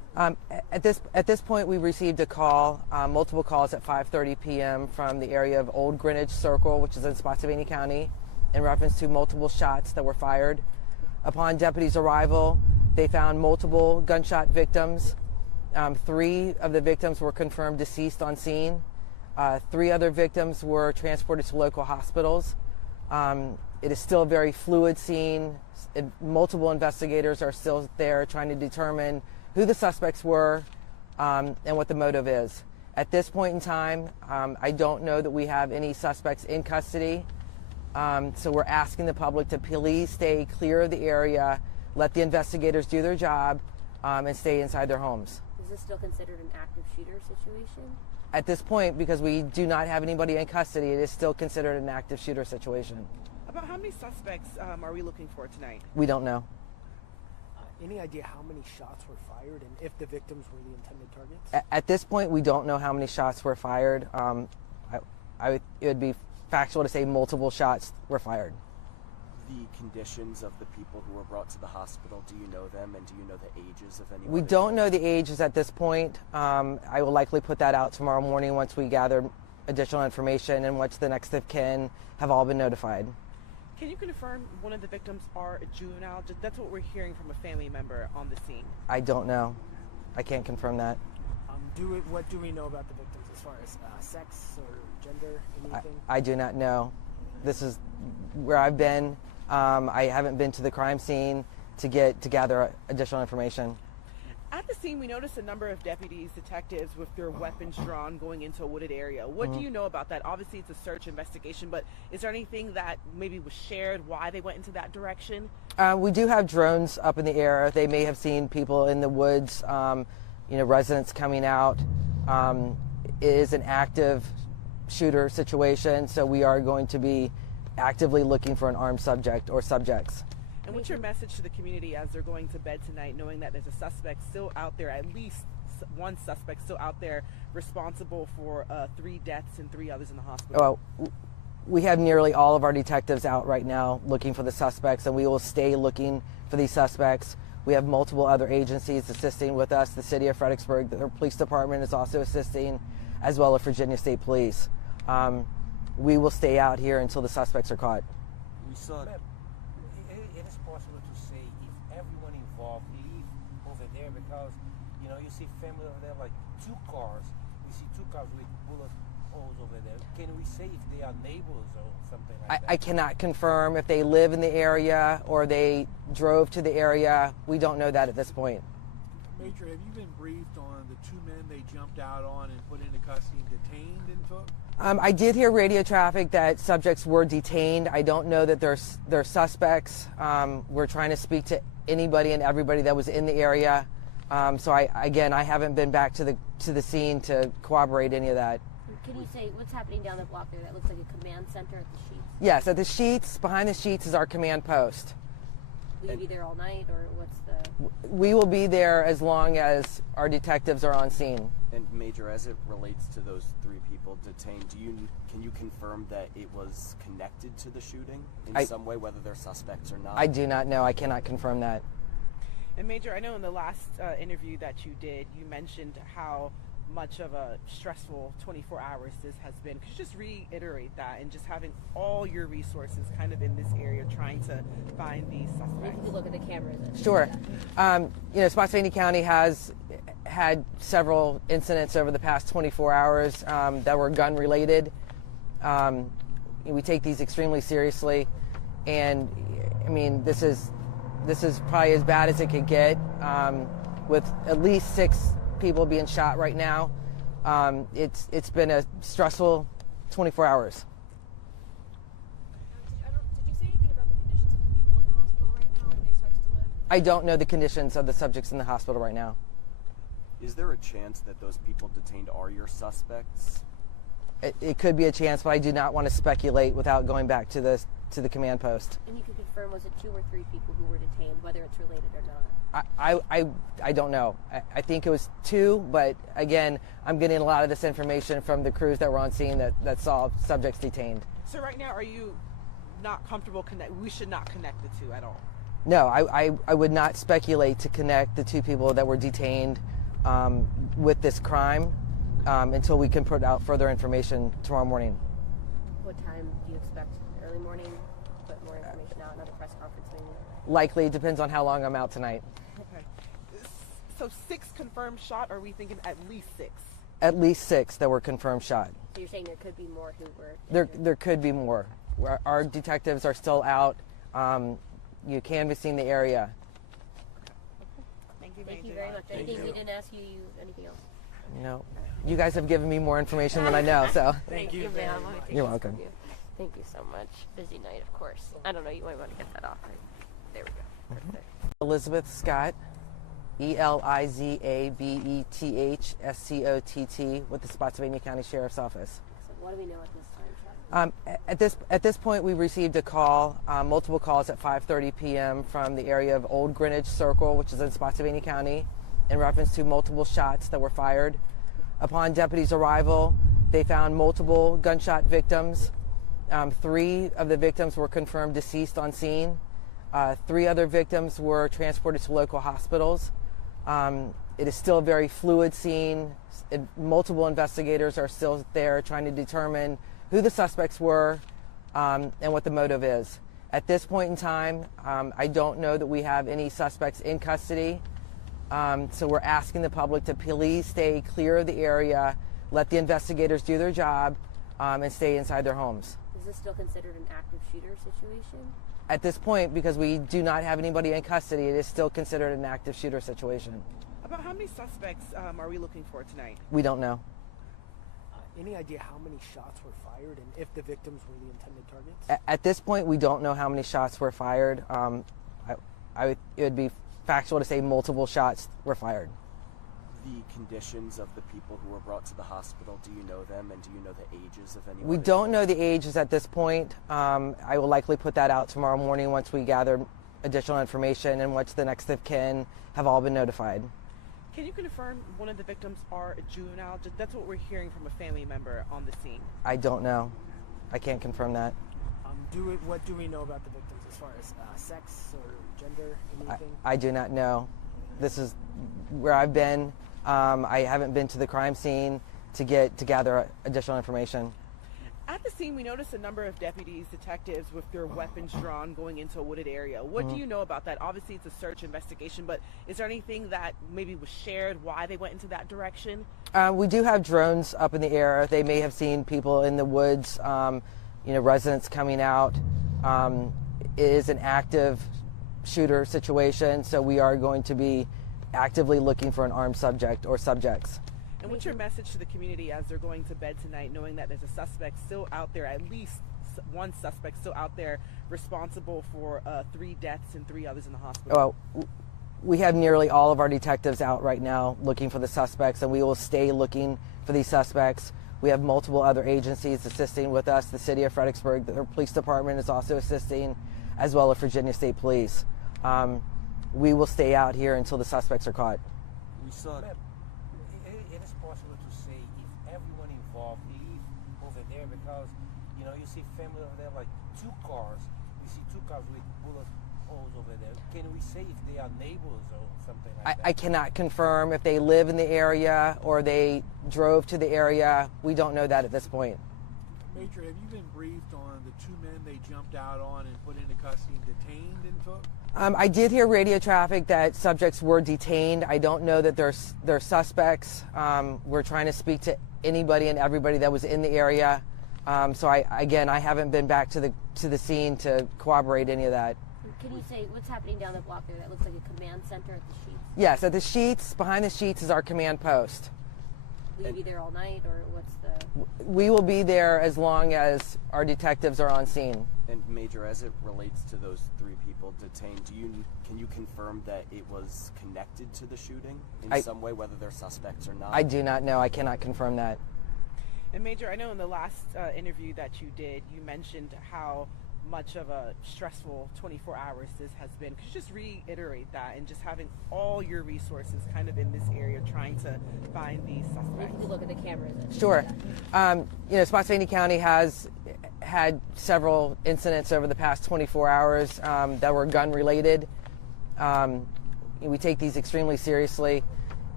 At this point, we received a call, multiple calls at 5:30 p.m. from the area of Olde Greenwich Circle, which is in Spotsylvania County, in reference to multiple shots that were fired. Upon deputies' arrival, they found multiple gunshot victims. 3 of the victims were confirmed deceased on scene. 3 other victims were transported to local hospitals. It is still a very fluid scene. Multiple investigators are still there trying to determine who the suspects were and what the motive is. At this point in time, I don't know that we have any suspects in custody. So we're asking the public to please stay clear of the area, let the investigators do their job, and stay inside their homes. Is this still considered an active shooter situation? At this point, because we do not have anybody in custody, it is still considered an active shooter situation. About how many suspects are we looking for tonight? We don't know. Any idea how many shots were fired and if the victims were the intended targets? At this point, we don't know how many shots were fired. It would be factual to say multiple shots were fired. The conditions of the people who were brought to the hospital, do you know them, and do you know the ages of anyone? We don't know the ages at this point. I will likely put that out tomorrow morning once we gather additional information and once the next of kin have all been notified. Can you confirm one of the victims are a juvenile? That's what we're hearing from a family member on the scene. I don't know. I can't confirm that. What do we know about the victims as far as sex or gender, anything? I do not know. This is where I've been. I haven't been to the crime scene to gather additional information. At the scene, we noticed a number of deputies, detectives with their weapons drawn going into a wooded area. What do you know about that? Obviously, it's a search investigation, but is there anything that maybe was shared why they went into that direction? We do have drones up in the air. They may have seen people in the woods, residents coming out. It is an active shooter situation, so we are going to be actively looking for an armed subject or subjects. And what's your message to the community as they're going to bed tonight, knowing that there's a suspect still out there, at least one suspect still out there responsible for 3 deaths and 3 others in the hospital? Well, we have nearly all of our detectives out right now looking for the suspects, and we will stay looking for these suspects. We have multiple other agencies assisting with us. The city of Fredericksburg, the police department is also assisting, as well as Virginia State Police. We will stay out here until the suspects are caught. We saw It is possible to say if everyone involved leave over there because, you see family over there, like 2 cars. We see 2 cars with bullet holes over there. Can we say if they are neighbors or something like that? I cannot confirm if they live in the area or they drove to the area. We don't know that at this point. Major, have you been briefed on the 2 men they jumped out on and put into custody and detained and took? I did hear radio traffic that subjects were detained. I don't know that they're suspects. We're trying to speak to anybody and everybody that was in the area. So I haven't been back to the scene to corroborate any of that. Can you say what's happening down the block there? That looks like a command center at the Sheets. Yes, at the Sheets, behind the Sheets is our command post. Will you be there all night, or what's the? We will be there as long as our detectives are on scene. And Major, as it relates to those 3 people detained, can you confirm that it was connected to the shooting in some way, whether they're suspects or not? I do not know. I cannot confirm that. And Major, I know in the last interview that you did, you mentioned how much of a stressful 24 hours this has been. Could you just reiterate that, and just having all your resources kind of in this area trying to find these suspects? You can look at the cameras. Sure. Spotsylvania County has had several incidents over the past 24 hours that were gun related. We take these extremely seriously, and I mean, this is probably as bad as it could get, with at least 6 people being shot right now. It's been a stressful 24 hours. Did you say anything about the conditions of the people in the hospital right now? Are they expected to live? I don't know the conditions of the subjects in the hospital right now. Is there a chance that those people detained are your suspects? It could be a chance, but I do not want to speculate without going back to the command post. And you can confirm, was it 2 or 3 people who were detained, whether it's related or not? I don't know. I think it was 2, but again, I'm getting a lot of this information from the crews that were on scene that saw subjects detained. So right now, are you not comfortable we should not connect the 2 at all? No, I would not speculate to connect the 2 people that were detained with this crime until we can put out further information tomorrow morning. What time do you expect? Early morning? Put more information out, another press conference maybe? Likely, it depends on how long I'm out tonight. Okay. So 6 confirmed shot, or are we thinking at least 6? At least 6 that were confirmed shot. So you're saying there could be more who were injured? There could be more. Our detectives are still out, canvassing the area. Thank you, Thank you Major. very much. Anything we didn't ask you, anything else? No, you guys have given me more information than I know, so. Thank you, ma'am. You're welcome. Thank you so much. Busy night, of course. I don't know, you might want to get that off. There we go. Perfect. Elizabeth Scott, ELIZABETHSCOTT, with the Spotsylvania County Sheriff's Office. So what do we know at this time, Sheriff? At this point, we received a call, multiple calls at 5:30 p.m. from the area of Olde Greenwich Circle, which is in Spotsylvania County, in reference to multiple shots that were fired. Upon deputies' arrival, they found multiple gunshot victims. 3 of the victims were confirmed deceased on scene. 3 other victims were transported to local hospitals. It is still a very fluid scene. Multiple investigators are still there trying to determine who the suspects were and what the motive is. At this point in time, I don't know that we have any suspects in custody. So we're asking the public to please stay clear of the area, let the investigators do their job, and stay inside their homes. Is this still considered an active shooter situation? At this point, because we do not have anybody in custody, it is still considered an active shooter situation. About how many suspects are we looking for tonight? We don't know. Any idea how many shots were fired and if the victims were the intended targets? At this point, we don't know how many shots were fired. It would be factual to say multiple shots were fired. The conditions of the people who were brought to the hospital, do you know them, and do you know the ages of anyone? We don't know the ages at this point. I will likely put that out tomorrow morning once we gather additional information and once the next of kin have all been notified. Can you confirm one of the victims are a juvenile? That's what we're hearing from a family member on the scene. I don't know. I can't confirm that. What do we know about the victims as far as sex or gender, anything? I do not know. This is where I've been. I haven't been to the crime scene to gather additional information. At the scene, we noticed a number of deputies, detectives with their weapons drawn going into a wooded area. What do you know about that? Obviously, it's a search investigation, but is there anything that maybe was shared why they went into that direction? We do have drones up in the air. They may have seen people in the woods, residents coming out. It is an active shooter situation, so we are going to be actively looking for an armed subject or subjects. And what's your message to the community as they're going to bed tonight, knowing that there's a suspect still out there, at least one suspect still out there responsible for 3 deaths and 3 others in the hospital? Well, we have nearly all of our detectives out right now looking for the suspects, and we will stay looking for these suspects. We have multiple other agencies assisting with us. The city of Fredericksburg, the police department is also assisting, as well as Virginia State Police. We will stay out here until the suspects are caught. We saw Ma'am, it is possible to say if everyone involved leave over there because, you see family over there, like 2 cars. We see 2 cars with bullet holes over there. Can we say if they are neighbors or something like that? I cannot confirm if they live in the area or they drove to the area. We don't know that at this point. Major, have you been briefed on the 2 men they jumped out on and put into custody and detained and took? I did hear radio traffic that subjects were detained. I don't know that they're suspects. We're trying to speak to anybody and everybody that was in the area. So I haven't been back to the scene to corroborate any of that. Can you say what's happening down the block there? That looks like a command center at the Sheets. Yes, at the Sheets, behind the Sheets is our command post. Will you be there all night, or what's the... We will be there as long as our detectives are on scene. And Major, as it relates to those 3 people detained, can you confirm that it was connected to the shooting in some way, whether they're suspects or not? I do not know. I cannot confirm that. And Major, I know in the last interview that you did, you mentioned how much of a stressful 24 hours this has been. Could you just reiterate that, and just having all your resources kind of in this area trying to find these suspects? If you look at the cameras. Sure. Spotsylvania County has had several incidents over the past 24 hours that were gun related. We take these extremely seriously.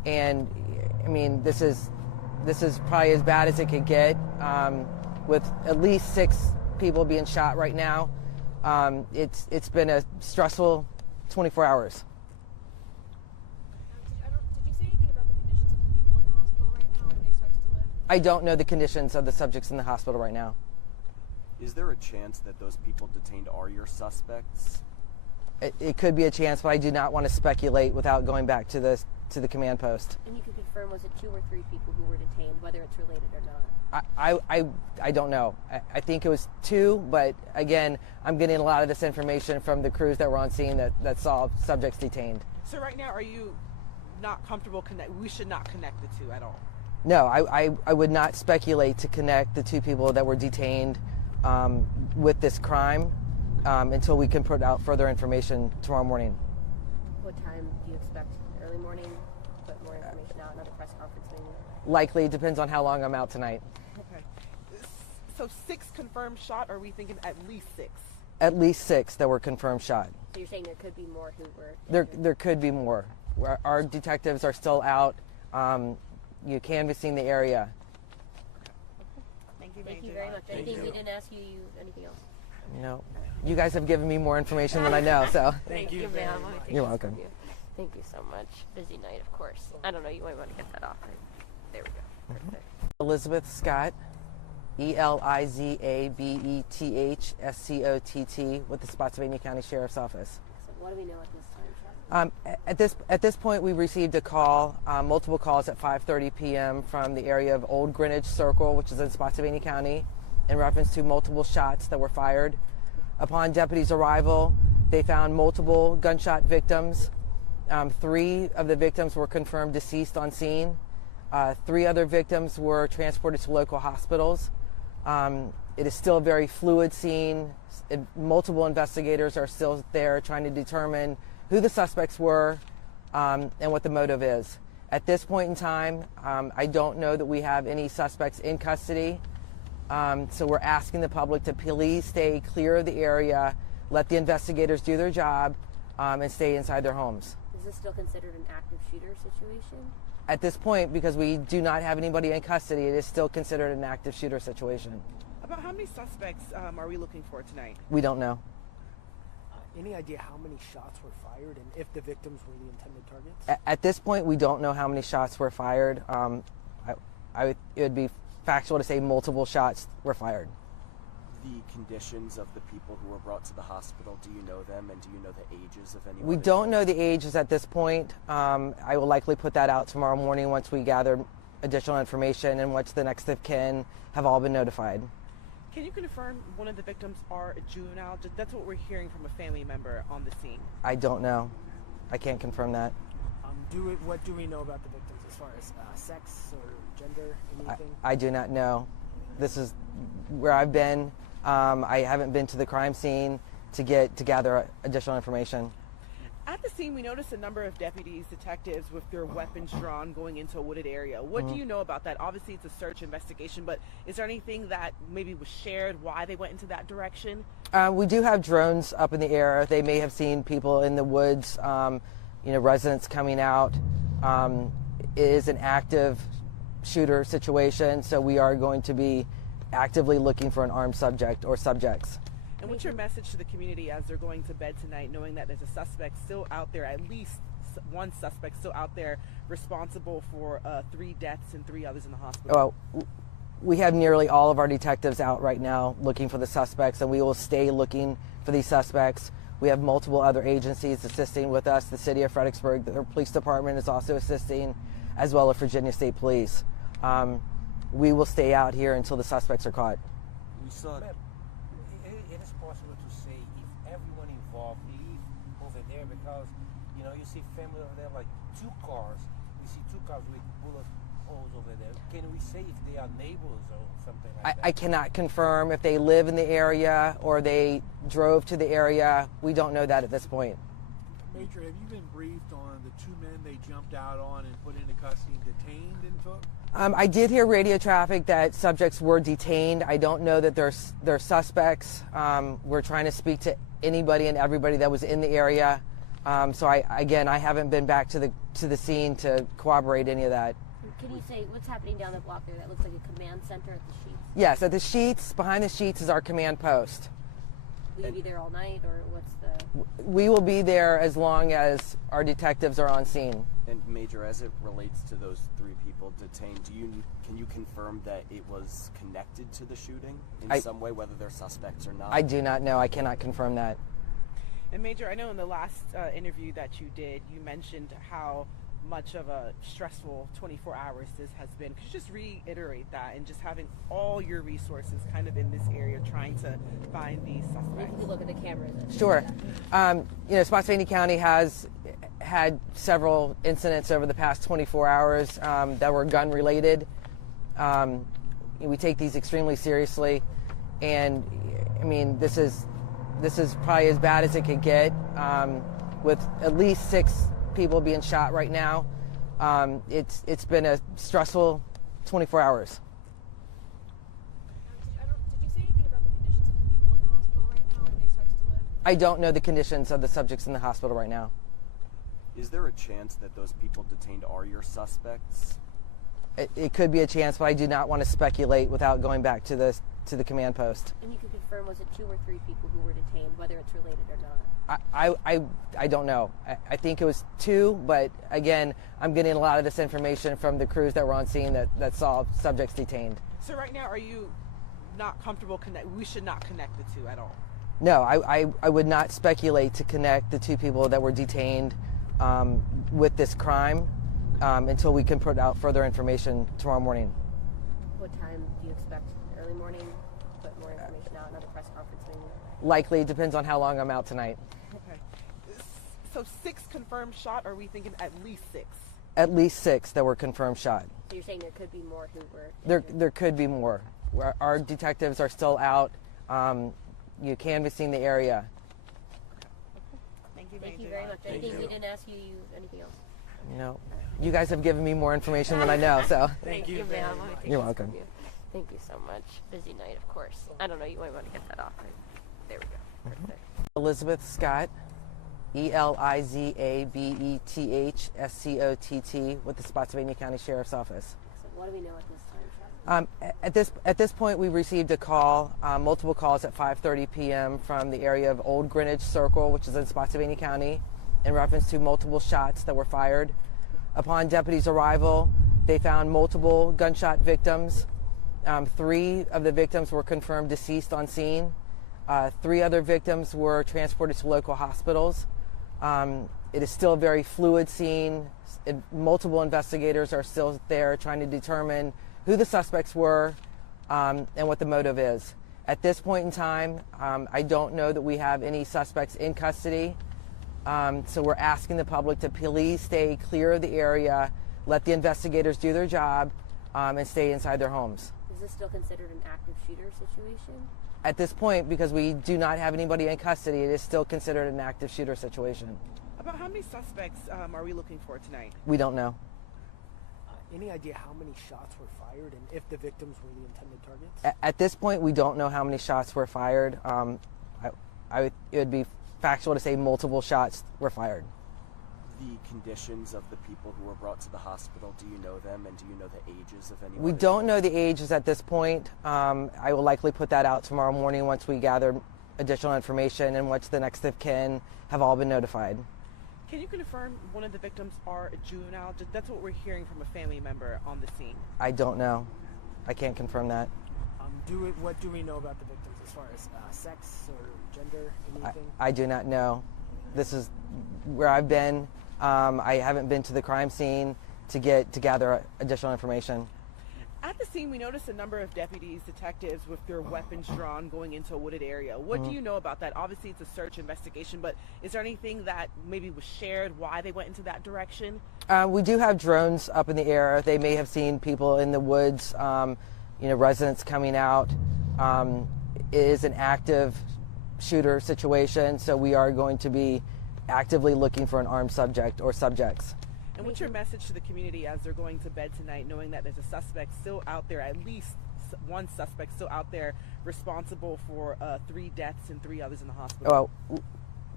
And I mean, this is probably as bad as it could get, with at least 6 people being shot right now. It's been a stressful 24 hours. Did you say anything about the conditions of the people in the hospital right now? Are they expected to live? I don't know the conditions of the subjects in the hospital right now. Is there a chance that those people detained are your suspects? It could be a chance, but I do not want to speculate without going back to the command post. And you can confirm, was it 2 or 3 people who were detained, whether it's related or not? I don't know. I think it was 2, but again, I'm getting a lot of this information from the crews that were on scene that saw subjects detained. So right now, are you not comfortable we should not connect the 2 at all? No, I would not speculate to connect the 2 people that were detained with this crime until we can put out further information tomorrow morning. What time do you expect? Early morning? Put more information out, another press conference maybe? Likely, it depends on how long I'm out tonight. Okay. So 6 confirmed shot, or are we thinking at least 6? At least 6 that were confirmed shot. So you're saying there could be more who were... There could be more. Our detectives are still out, canvassing the area. Thank you, Thank you very much. Anything we didn't ask you, anything else? No. You guys have given me more information than I know, so. Thank you, ma'am. You're welcome. Thank you so much. Busy night, of course. I don't know, you might want to get that off. There we go. Perfect. Elizabeth Scott, ELIZABETHSCOTT, with the Spotsylvania County Sheriff's Office. So what do we know at this time, Sheriff? At this point, we received a call, multiple calls at 5:30 p.m. from the area of Olde Greenwich Circle, which is in Spotsylvania County, in reference to multiple shots that were fired. Upon deputies' arrival, they found multiple gunshot victims. 3 of the victims were confirmed deceased on scene. 3 other victims were transported to local hospitals. It is still a very fluid scene. Multiple investigators are still there trying to determine who the suspects were and what the motive is. At this point in time, I don't know that we have any suspects in custody. So we're asking the public to please stay clear of the area, let the investigators do their job, and stay inside their homes. Is this still considered an active shooter situation? At this point, because we do not have anybody in custody, it is still considered an active shooter situation. About how many suspects are we looking for tonight? We don't know. Any idea how many shots were fired and if the victims were the intended targets? At this point, we don't know how many shots were fired. It would be factual to say multiple shots were fired. The conditions of the people who were brought to the hospital, do you know them, and do you know the ages of anyone? We don't know the ages at this point. I will likely put that out tomorrow morning once we gather additional information and once the next of kin have all been notified. Can you confirm one of the victims are a juvenile? That's what we're hearing from a family member on the scene. I don't know. I can't confirm that. What do we know about the victims as far as sex or gender, anything? I do not know. This is where I've been. I haven't been to the crime scene to gather additional information. At the scene, we noticed a number of deputies, detectives with their weapons drawn going into a wooded area. What do you know about that? Obviously, it's a search investigation, but is there anything that maybe was shared why they went into that direction? We do have drones up in the air. They may have seen people in the woods, residents coming out. It is an active shooter situation, so we are going to be actively looking for an armed subject or subjects. And what's your message to the community as they're going to bed tonight, knowing that there's a suspect still out there, at least one suspect still out there responsible for 3 deaths and 3 others in the hospital? Well, we have nearly all of our detectives out right now looking for the suspects, and we will stay looking for these suspects. We have multiple other agencies assisting with us. The city of Fredericksburg, the police department is also assisting, as well as Virginia State Police. We will stay out here until the suspects are caught. We saw Ma'am, it is possible to say if everyone involved leave over there because, you see family over there, like 2 cars. We see 2 cars with bullet holes over there. Can we say if they are neighbors or something like that? I cannot confirm if they live in the area or they drove to the area. We don't know that at this point. Major, have you been briefed on the 2 men they jumped out on and put into custody and detained and took? I did hear radio traffic that subjects were detained. I don't know that they're suspects. We're trying to speak to anybody and everybody that was in the area So I haven't been back to the scene to corroborate any of that. Can you say what's happening down the block there? That looks like a command center at the Sheets. Yes, at the Sheets, behind the Sheets is our command post. Will you be there all night, or what's the? We will be there as long as our detectives are on scene. And Major, as it relates to those three people detained, can you confirm that it was connected to the shooting in some way, whether they're suspects or not? I do not know. I cannot confirm that. And Major, I know in the last interview that you did, you mentioned how much of a stressful 24 hours this has been. Could you just reiterate that, and just having all your resources kind of in this area trying to find these suspects? If you look at the cameras. Sure. Spotsylvania County has had several incidents over the past 24 hours that were gun related. We take these extremely seriously, and I mean, this is probably as bad as it could get, with at least 6 people being shot right now. It's been a stressful 24 hours. Did you say anything about the conditions of the people in the hospital right now? Are they expected to live? I don't know the conditions of the subjects in the hospital right now. Is there a chance that those people detained are your suspects? It could be a chance, but I do not want to speculate without going back to the command post. And you can confirm, was it 2 or 3 people who were detained, whether it's related or not? I don't know. I think it was 2, but again, I'm getting a lot of this information from the crews that were on scene that saw subjects detained. So right now, are you not comfortable we should not connect the two at all? No, I would not speculate to connect the 2 people that were detained with this crime until we can put out further information tomorrow morning. What time do you expect? Early morning? Put more information out, another press conference maybe? Likely, depends on how long I'm out tonight. Okay. So 6 confirmed shot, or are we thinking at least 6? At least 6 that were confirmed shot. So you're saying there could be more who were? There could be more. Our detectives are still out, canvassing the area. Thank you very much. Anything we didn't ask you? Anything else? No. You guys have given me more information than I know, so. Thank you, ma'am. You're welcome. Thank you so much. Busy night, of course. I don't know. You might want to get that off. There we go. Perfect. Elizabeth Scott, ELIZABETHSCOTT, with the Spotsylvania County Sheriff's Office. So what do we know at this time, Sheriff? At this point, we received a call, multiple calls at 5:30 p.m. from the area of Olde Greenwich Circle, which is in Spotsylvania County, in reference to multiple shots that were fired. Upon deputies' arrival, they found multiple gunshot victims. 3 of the victims were confirmed deceased on scene. 3 other victims were transported to local hospitals. It is still a very fluid scene. Multiple investigators are still there trying to determine who the suspects were and what the motive is. At this point in time, I don't know that we have any suspects in custody. So we're asking the public to please stay clear of the area, let the investigators do their job, and stay inside their homes. Is this still considered an active shooter situation? At this point, because we do not have anybody in custody, it is still considered an active shooter situation. About how many suspects are we looking for tonight? We don't know. Any idea how many shots were fired and if the victims were the intended targets? At this point, we don't know how many shots were fired. It would be factual to say multiple shots were fired. The conditions of the people who were brought to the hospital, do you know them, and do you know the ages of anyone? We don't know the ages at this point. I will likely put that out tomorrow morning once we gather additional information and once the next of kin have all been notified. Can you confirm one of the victims are a juvenile? That's what we're hearing from a family member on the scene. I don't know. I can't confirm that. What do we know about the victims as far as sex or gender, anything? I do not know. This is where I've been. I haven't been to the crime scene to gather additional information. At the scene, we noticed a number of deputies, detectives with their weapons drawn going into a wooded area. What do you know about that? Obviously, it's a search investigation, but is there anything that maybe was shared why they went into that direction? We do have drones up in the air. They may have seen people in the woods, residents coming out. It is an active shooter situation, so we are going to be actively looking for an armed subject or subjects. And what's your message to the community as they're going to bed tonight, knowing that there's a suspect still out there, at least one suspect still out there responsible for 3 deaths and 3 others in the hospital? Well,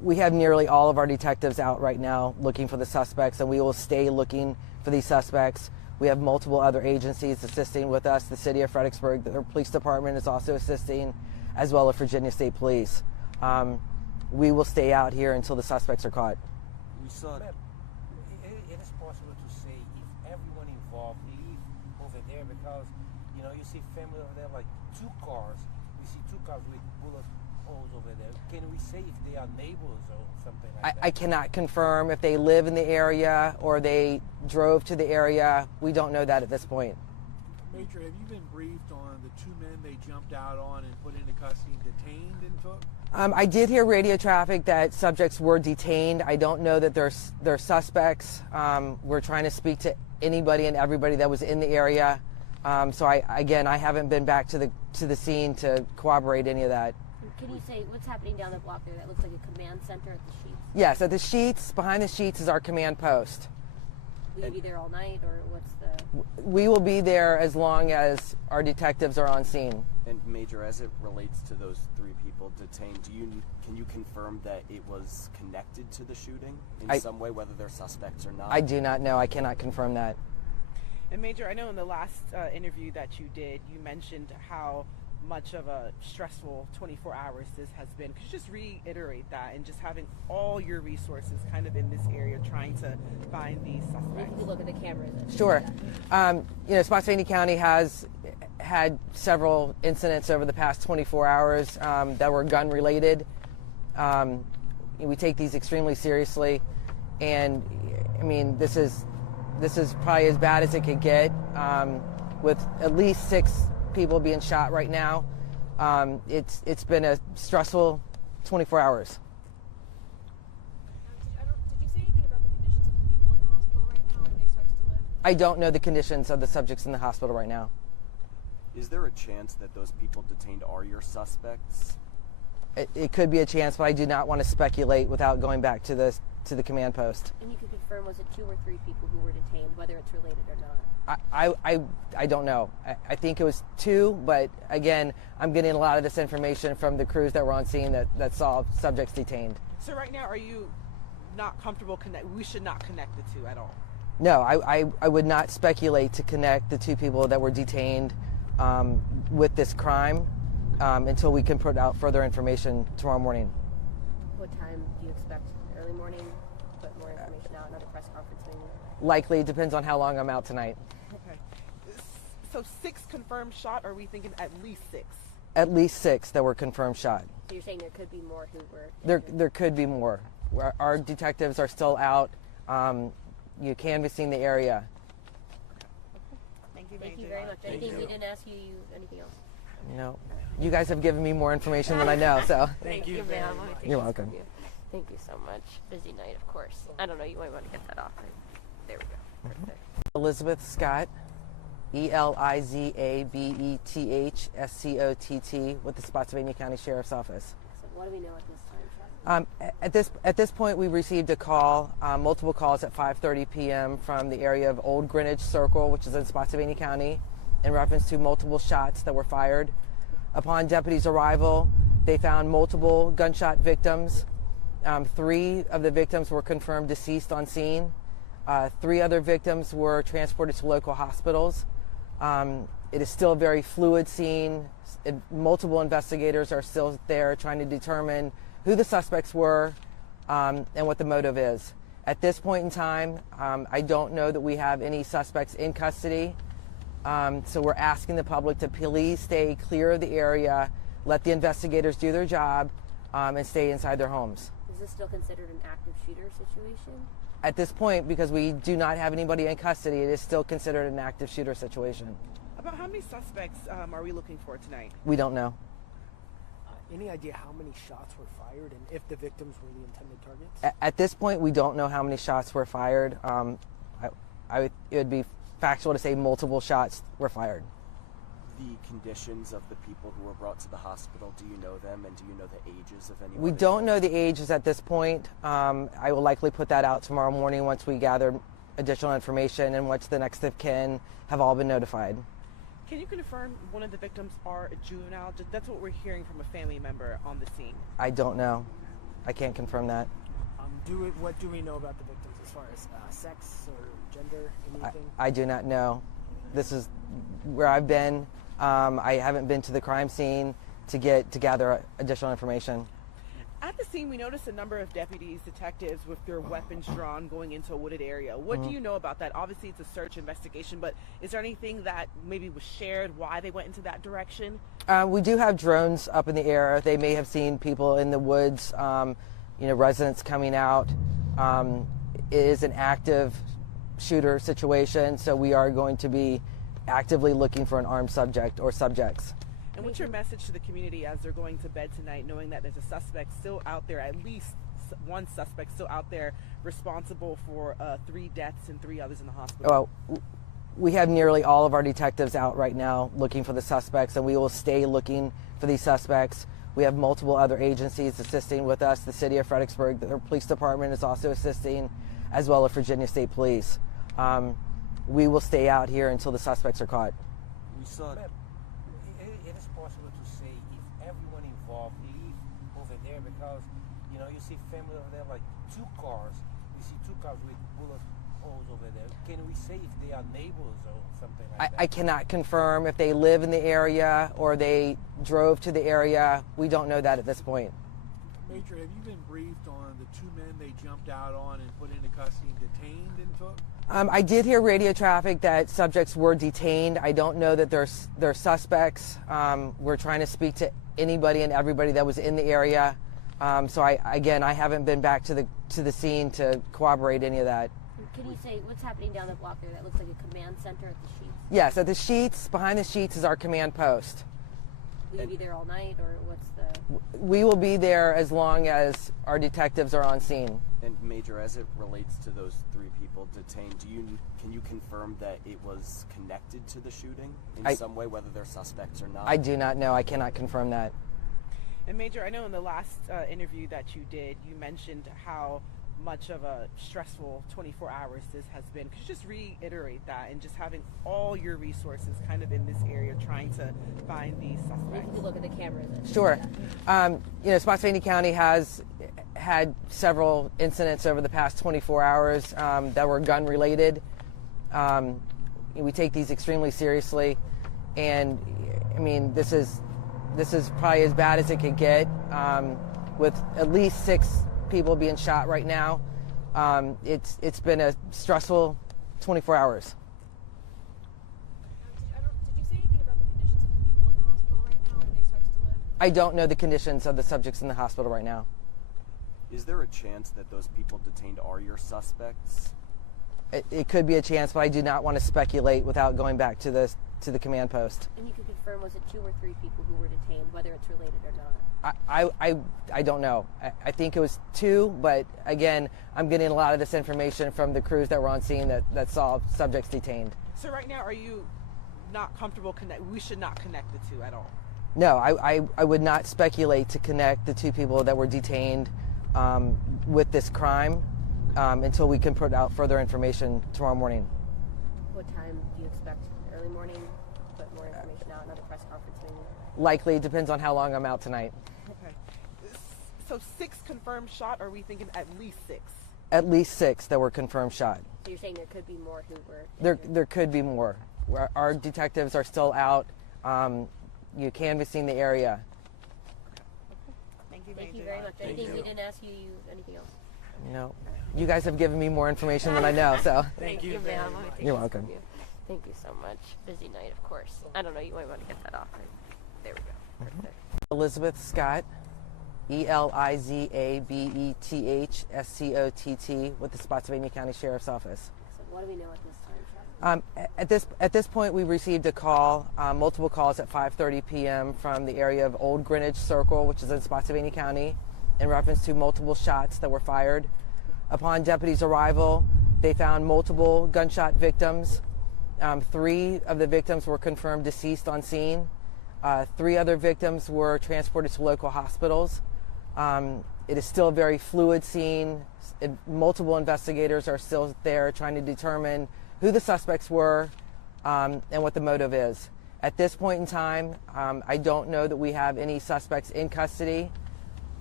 We have nearly all of our detectives out right now looking for the suspects, and we will stay looking for these suspects. We have multiple other agencies assisting with us. The city of Fredericksburg, the police department is also assisting, as well as Virginia State Police. We will stay out here until the suspects are caught. We saw. Ma'am, it is possible to say if everyone involved leave over there because, you see family over there, like two cars. We see two cars with bullet holes over there. Can we say if they are neighbors or something like that? I cannot confirm if they live in the area or they drove to the area. We don't know that at this point. Major, have you been briefed on the two men they jumped out on and put into custody and detained and took? I did hear radio traffic that subjects were detained. I don't know that they're suspects. We're trying to speak to anybody and everybody that was in the area. So I haven't been back to the scene to corroborate any of that. Can you say what's happening down the block there? That looks like a command center at the Sheets. Yes, at the Sheets, behind the Sheets is our command post. Will you be there all night, or what's the? We will be there as long as our detectives are on scene. And Major, as it relates to those three people detained, can you confirm that it was connected to the shooting in some way, whether they're suspects or not? I do not know. I cannot confirm that. And Major, I know in the last interview that you did, you mentioned how much of a stressful 24 hours this has been. Could you just reiterate that, and just having all your resources kind of in this area trying to find these If suspects? you could look at the cameras. Sure. Spotsylvania County has had several incidents over the past 24 hours that were gun related. We take these extremely seriously, and I mean, this is probably as bad as it could get, with at least 6 people being shot right now. It's been a stressful 24 hours. Did you say anything about the conditions of the people in the hospital right now? Are they expected to live? I don't know the conditions of the subjects in the hospital right now. Is there a chance that those people detained are your suspects? It could be a chance, but I do not want to speculate without going back to the command post. And you could confirm, was it 2 or 3 people who were detained, whether it's related or not? I don't know. I think it was 2, but again, I'm getting a lot of this information from the crews that were on scene that saw subjects detained. So right now, are you not comfortable we should not connect the two at all? No, I would not speculate to connect the 2 people that were detained with this crime until we can put out further information tomorrow morning. What time do you expect? Early morning? Put more information out, another press conference maybe? Likely, depends on how long I'm out tonight. Okay. So 6 confirmed shot, or are we thinking at least 6? At least 6 that were confirmed shot. So you're saying there could be more who were injured? There could be more. Our detectives are still out, canvassing the area. Thank you, Thank Major. you very much. Anything we didn't ask you, anything else? No, you guys have given me more information than I know, so. Thank you, ma'am. You're welcome. Thank you so much. Busy night, of course. I don't know, you might want to get that off. There we go. Perfect. Elizabeth Scott, ELIZABETHSCOTT, with the Spotsylvania County Sheriff's Office. So what do we know at this time, Sean? At this point, we received a call, multiple calls at 5:30 p.m. from the area of Olde Greenwich Circle, which is in Spotsylvania County, in reference to multiple shots that were fired. Upon deputies' arrival, they found multiple gunshot victims. 3 of the victims were confirmed deceased on scene. 3 other victims were transported to local hospitals. It is still a very fluid scene. Multiple investigators are still there trying to determine who the suspects were and what the motive is. At this point in time, I don't know that we have any suspects in custody. So we're asking the public to please stay clear of the area, let the investigators do their job, and stay inside their homes. Is this still considered an active shooter situation? At this point, because we do not have anybody in custody, it is still considered an active shooter situation. About how many suspects are we looking for tonight? We don't know. Any idea how many shots were fired and if the victims were the intended targets? At this point, we don't know how many shots were fired. It would be factual to say multiple shots were fired. The conditions of the people who were brought to the hospital, do you know them, and do you know the ages of anyone? We don't know the ages at this point. I will likely put that out tomorrow morning once we gather additional information and once the next of kin have all been notified. Can you confirm one of the victims are a juvenile? That's what we're hearing from a family member on the scene. I don't know. I can't confirm that. What do we know about the victims as far as sex or gender, anything? I do not know. This is where I've been. I haven't been to the crime scene to gather additional information. At the scene, we noticed a number of deputies, detectives with their weapons drawn going into a wooded area. What do you know about that? Obviously, it's a search investigation, but is there anything that maybe was shared, why they went into that direction? We do have drones up in the air. They may have seen people in the woods, residents coming out. It is an active shooter situation, so we are going to be actively looking for an armed subject or subjects. And what's your message to the community as they're going to bed tonight, knowing that there's a suspect still out there, at least one suspect still out there responsible for 3 deaths and 3 others in the hospital? Well, we have nearly all of our detectives out right now looking for the suspects, and we will stay looking for these suspects. We have multiple other agencies assisting with us. The city of Fredericksburg, the police department is also assisting, as well as Virginia State Police. We will stay out here until the suspects are caught. We saw. Ma'am, it is possible to say if everyone involved leave over there because, you see family over there, like 2 cars. We see 2 cars with bullet holes over there. Can we say if they are neighbors or something like that? I cannot confirm if they live in the area or they drove to the area. We don't know that at this point. Major, have you been briefed on the 2 men they jumped out on and put into custody and detained and took? I did hear radio traffic that subjects were detained. I don't know that they're suspects. We're trying to speak to anybody and everybody that was in the area. So I haven't been back to the scene to corroborate any of that. Can you say what's happening down the block there? That looks like a command center at the Sheets. Yes, at the Sheets, behind the Sheets is our command post. Will you be there all night, or what's the? We will be there as long as our detectives are on scene. And Major, as it relates to those 3 people detained, can you confirm that it was connected to the shooting in some way, whether they're suspects or not? I do not know. I cannot confirm that. And Major, I know in the last interview that you did, you mentioned how much of a stressful 24 hours this has been. Could you just reiterate that, and just having all your resources kind of in this area trying to find these suspects? If you look at the cameras. Sure. Spotsylvania County has had several incidents over the past 24 hours that were gun related. We take these extremely seriously, and I mean this is probably as bad as it could get, with at least 6 people being shot right now. It's been a stressful 24 hours. Did you say anything about the conditions of the people in the hospital right now? Are they expected to live? I don't know the conditions of the subjects in the hospital right now. Is there a chance that those people detained are your suspects? It could be a chance, but I do not want to speculate without going back to the command post. And you could confirm, was it 2 or 3 people who were detained, whether it's related or not? I don't know. I think it was 2, but again, I'm getting a lot of this information from the crews that were on scene that saw subjects detained. So right now, are you not comfortable we should not connect the 2 at all? No, I would not speculate to connect the 2 people that were detained with this crime until we can put out further information tomorrow morning. What time do you expect? Early morning? Put more information out, another press conference maybe? Likely, depends on how long I'm out tonight. Okay. So 6 confirmed shot, or are we thinking at least 6? At least 6 that were confirmed shot. So you're saying there could be more who were injured? There could be more. Our detectives are still out, canvassing the area. Thank you, Thank you very much. Anything we didn't ask you, anything else? No. You guys have given me more information than I know, so. Thank you, ma'am. You're welcome. Thank you so much. Busy night, of course. I don't know, you might want to get that off. There we go. Right there. Elizabeth Scott, ELIZABETHSCOTT, with the Spotsylvania County Sheriff's Office. So what do we know at this time, Sheriff? At this point, we received a call, multiple calls at 5:30 p.m. from the area of Olde Greenwich Circle, which is in Spotsylvania County, in reference to multiple shots that were fired. Upon deputies' arrival, they found multiple gunshot victims. 3 of the victims were confirmed deceased on scene. 3 other victims were transported to local hospitals. It is still a very fluid scene. Multiple investigators are still there trying to determine who the suspects were and what the motive is. At this point in time, I don't know that we have any suspects in custody.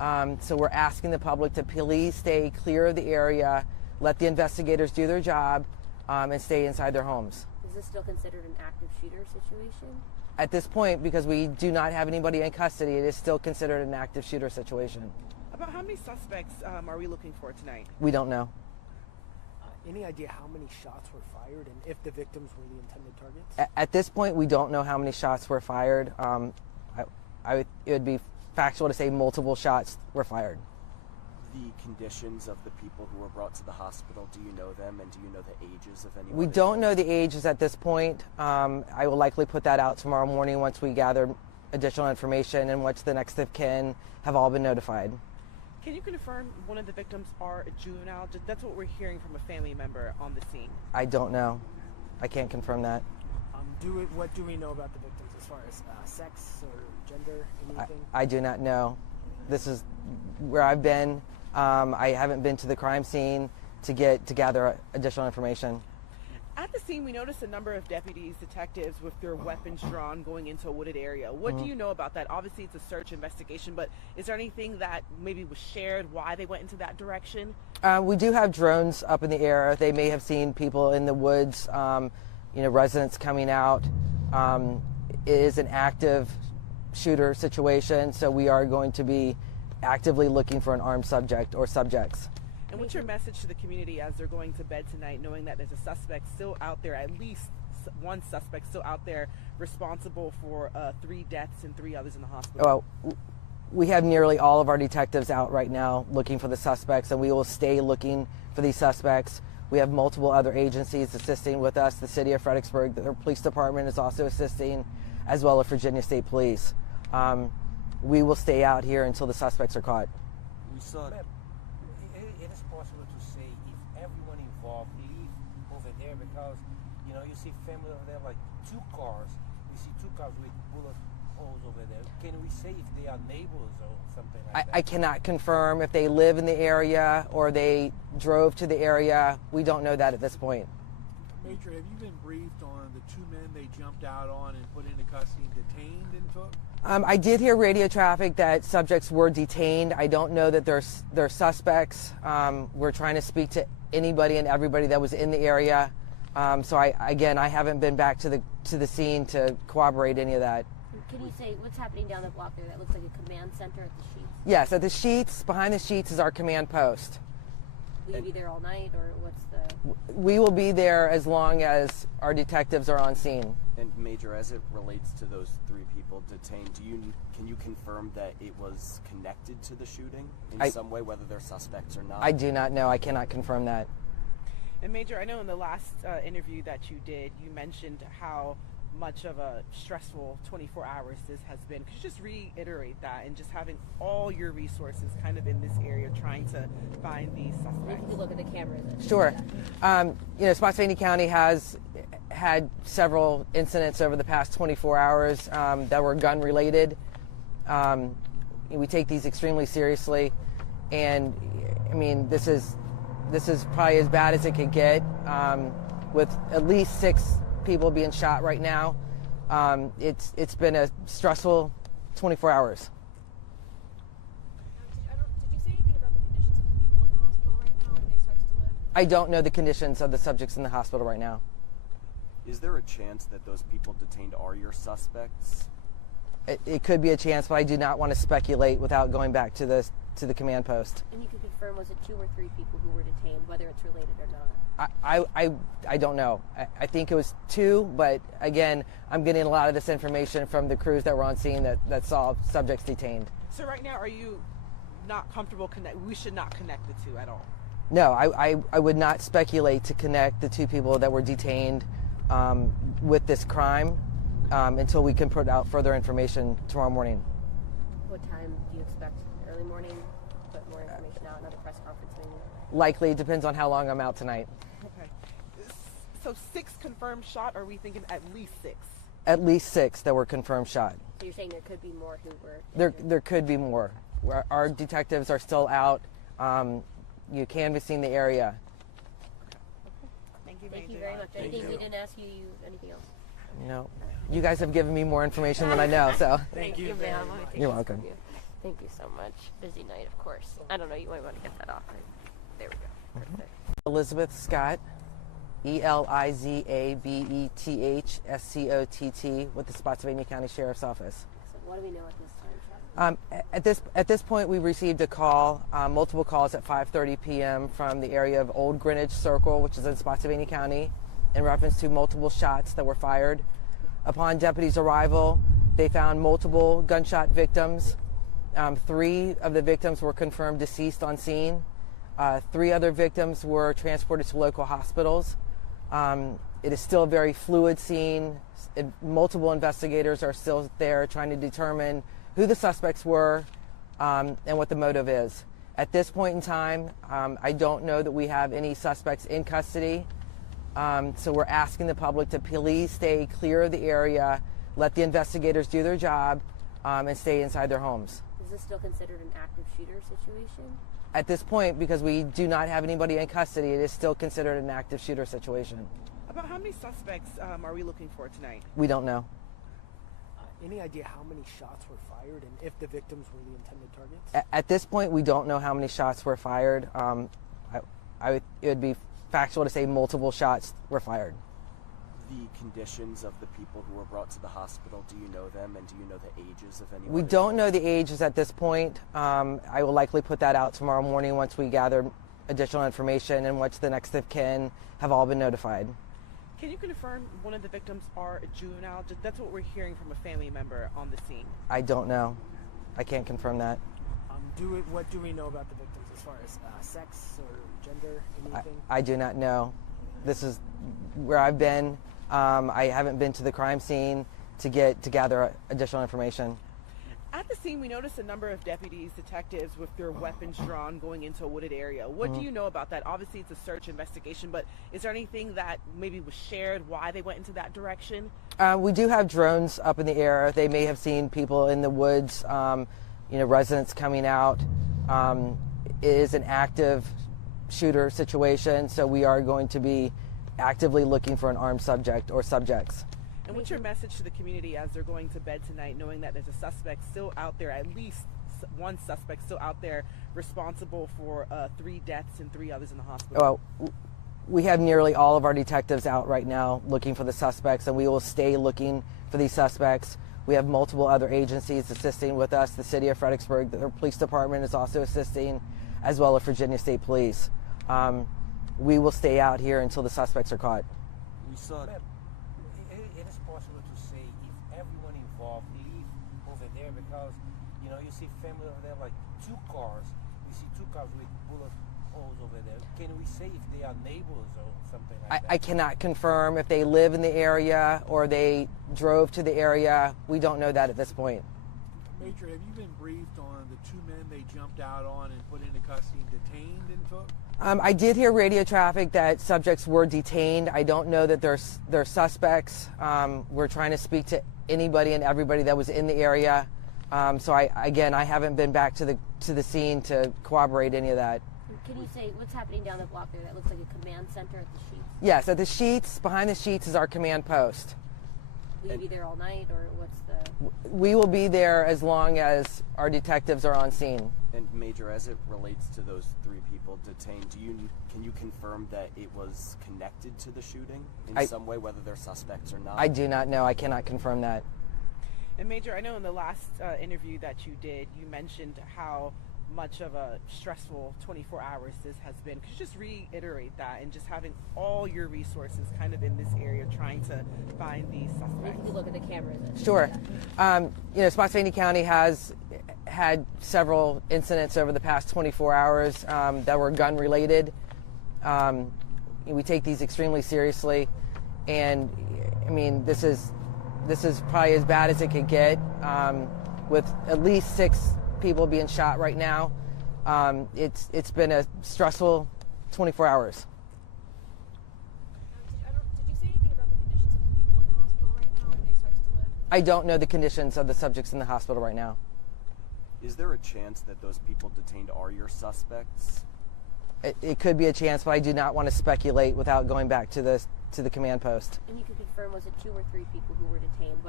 So we're asking the public to please stay clear of the area, let the investigators do their job, and stay inside their homes. Is this still considered an active shooter situation? At this point, because we do not have anybody in custody, it is still considered an active shooter situation. About how many suspects are we looking for tonight? We don't know. Any idea how many shots were fired and if the victims were the intended targets? At this point, we don't know how many shots were fired. It would be factual to say multiple shots were fired. The conditions of the people who were brought to the hospital, do you know them, and do you know the ages of anyone? We don't know the ages at this point. I will likely put that out tomorrow morning once we gather additional information and once the next of kin have all been notified. Can you confirm one of the victims are a juvenile? That's what we're hearing from a family member on the scene. I don't know. I can't confirm that. What do we know about the victims as far as sex or gender, anything? I do not know. This is where I've been. I haven't been to the crime scene to gather additional information. At the scene, we noticed a number of deputies, detectives with their weapons drawn going into a wooded area. What do you know about that? Obviously, it's a search investigation, but is there anything that maybe was shared why they went into that direction? We do have drones up in the air. They may have seen people in the woods, residents coming out. It is an active shooter situation, so we are going to be actively looking for an armed subject or subjects. And what's your message to the community as they're going to bed tonight, knowing that there's a suspect still out there, at least one suspect still out there responsible for 3 deaths and 3 others in the hospital? Well, we have nearly all of our detectives out right now looking for the suspects, and we will stay looking for these suspects. We have multiple other agencies assisting with us. The city of Fredericksburg, the police department is also assisting, as well as Virginia State Police. We will stay out here until the suspects are caught. We saw Ma'am, it is possible to say if everyone involved leave over there because, you see family over there, like 2 cars. We see 2 cars with bullet holes over there. Can we say if they are neighbors or something like that? I cannot confirm if they live in the area or they drove to the area. We don't know that at this point. Major, have you been briefed on the 2 men they jumped out on and put into custody and detained and took? I did hear radio traffic that subjects were detained. I don't know that they're suspects. We're trying to speak to anybody and everybody that was in the area. So I haven't been back to the scene to corroborate any of that. Can you say what's happening down the block there? That looks like a command center at the Sheets. Yes, at the Sheets, behind the Sheets is our command post. Will you be there all night, or what's the... We will be there as long as our detectives are on scene. And Major, as it relates to those 3 people detained, can you confirm that it was connected to the shooting in some way, whether they're suspects or not? I do not know. I cannot confirm that. And Major, I know in the last interview that you did, you mentioned how much of a stressful 24 hours this has been. Could you just reiterate that, and just having all your resources kind of in this area trying to find these suspects? If you look at the cameras. Sure. Spotsylvania County has had several incidents over the past 24 hours that were gun related. We take these extremely seriously, and I mean, this is probably as bad as it could get, with at least 6 people being shot right now. It's been a stressful 24 hours. Did you say anything about the conditions of the people in the hospital right now? Are they expected to live? I don't know the conditions of the subjects in the hospital right now. Is there a chance that those people detained are your suspects? It could be a chance, but I do not want to speculate without going back to the command post. And you can confirm, was it 2 or 3 people who were detained, whether it's related or not? I don't know. I think it was 2, but again, I'm getting a lot of this information from the crews that were on scene that saw subjects detained. So right now, are you not comfortable we should not connect the 2 at all? No, I would not speculate to connect the 2 people that were detained with this crime until we can put out further information tomorrow morning. What time do you expect? Early morning? Put more information out, another press conference maybe? Likely, it depends on how long I'm out tonight. Okay. So 6 confirmed shot, or are we thinking at least 6? At least 6 that were confirmed shot. So you're saying there could be more who were... There could be more. Our detectives are still out, canvassing the area. Thank you, Thank you very much. Anything we didn't ask you, anything else? No. You guys have given me more information than I know, so. Thank you, ma'am. You're welcome. Thank you so much. Busy night, of course. I don't know, you might want to get that off. There we go. Perfect. Elizabeth Scott, ELIZABETHSCOTT, with the Spotsylvania County Sheriff's Office. So what do we know at this time, At this point, we received a call, multiple calls at 5:30 p.m. from the area of Olde Greenwich Circle, which is in Spotsylvania County, in reference to multiple shots that were fired. Upon deputies' arrival, they found multiple gunshot victims. 3 of the victims were confirmed deceased on scene. 3 other victims were transported to local hospitals. It is still a very fluid scene. Multiple investigators are still there trying to determine who the suspects were and what the motive is. At this point in time, I don't know that we have any suspects in custody. So we're asking the public to please stay clear of the area, let the investigators do their job, and stay inside their homes. Is this still considered an active shooter situation? At this point, because we do not have anybody in custody, it is still considered an active shooter situation. About how many suspects are we looking for tonight? We don't know. Any idea how many shots were fired and if the victims were the intended targets? At this point, we don't know how many shots were fired. It would be factual to say multiple shots were fired. The conditions of the people who were brought to the hospital, do you know them, and do you know the ages of anyone? We don't know the ages at this point. I will likely put that out tomorrow morning once we gather additional information and once the next of kin have all been notified. Can you confirm one of the victims are a juvenile? That's what we're hearing from a family member on the scene. I don't know. I can't confirm that. What do we know about the victims as far as sex or gender, anything? I do not know. This is where I've been. I haven't been to the crime scene to gather additional information. At the scene, we noticed a number of deputies, detectives with their weapons drawn going into a wooded area. What do you know about that? Obviously, it's a search investigation, but is there anything that maybe was shared why they went into that direction? We do have drones up in the air. They may have seen people in the woods, residents coming out. It is an active shooter situation, so we are going to be actively looking for an armed subject or subjects. And what's your message to the community as they're going to bed tonight, knowing that there's a suspect still out there, at least one suspect still out there responsible for 3 deaths and 3 others in the hospital? Well, we have nearly all of our detectives out right now looking for the suspects, and we will stay looking for these suspects. We have multiple other agencies assisting with us. The city of Fredericksburg, the police department is also assisting, as well as Virginia State Police. We will stay out here until the suspects are caught. We saw Ma'am, it is possible to say if everyone involved leave over there because, you see family over there, like 2 cars. We see 2 cars with bullet holes over there. Can we say if they are neighbors or something like that? I cannot confirm if they live in the area or they drove to the area. We don't know that at this point. Major, have you been briefed on the 2 men they jumped out on and put into custody and detained and took? I did hear radio traffic that subjects were detained. I don't know that they're suspects. We're trying to speak to anybody and everybody that was in the area. So I haven't been back to the scene to corroborate any of that. Can you say what's happening down the block there? That looks like a command center at the Sheets. Yes, at the Sheets, behind the Sheets is our command post. Will you be there all night, or what's the... We will be there as long as our detectives are on scene. And Major, as it relates to those 3 people detained, can you confirm that it was connected to the shooting in some way, whether they're suspects or not? I do not know. I cannot confirm that. And Major, I know in the last interview that you did, you mentioned how much of a stressful 24 hours this has been. Could you just reiterate that, and just having all your resources kind of in this area trying to find these suspects? If you look at the cameras. Sure. Spotsylvania County has had several incidents over the past 24 hours that were gun related. We take these extremely seriously, and I mean, this is probably as bad as it could get, with at least 6 people being shot right now. It's been a stressful 24 hours. Did you say anything about the conditions of the people in the hospital right now? Are they expected to live? I don't know the conditions of the subjects in the hospital right now. Is there a chance that those people detained are your suspects? It could be a chance, but I do not want to speculate without going back to the command post. And you can confirm, was it 2 or 3 people who were detained?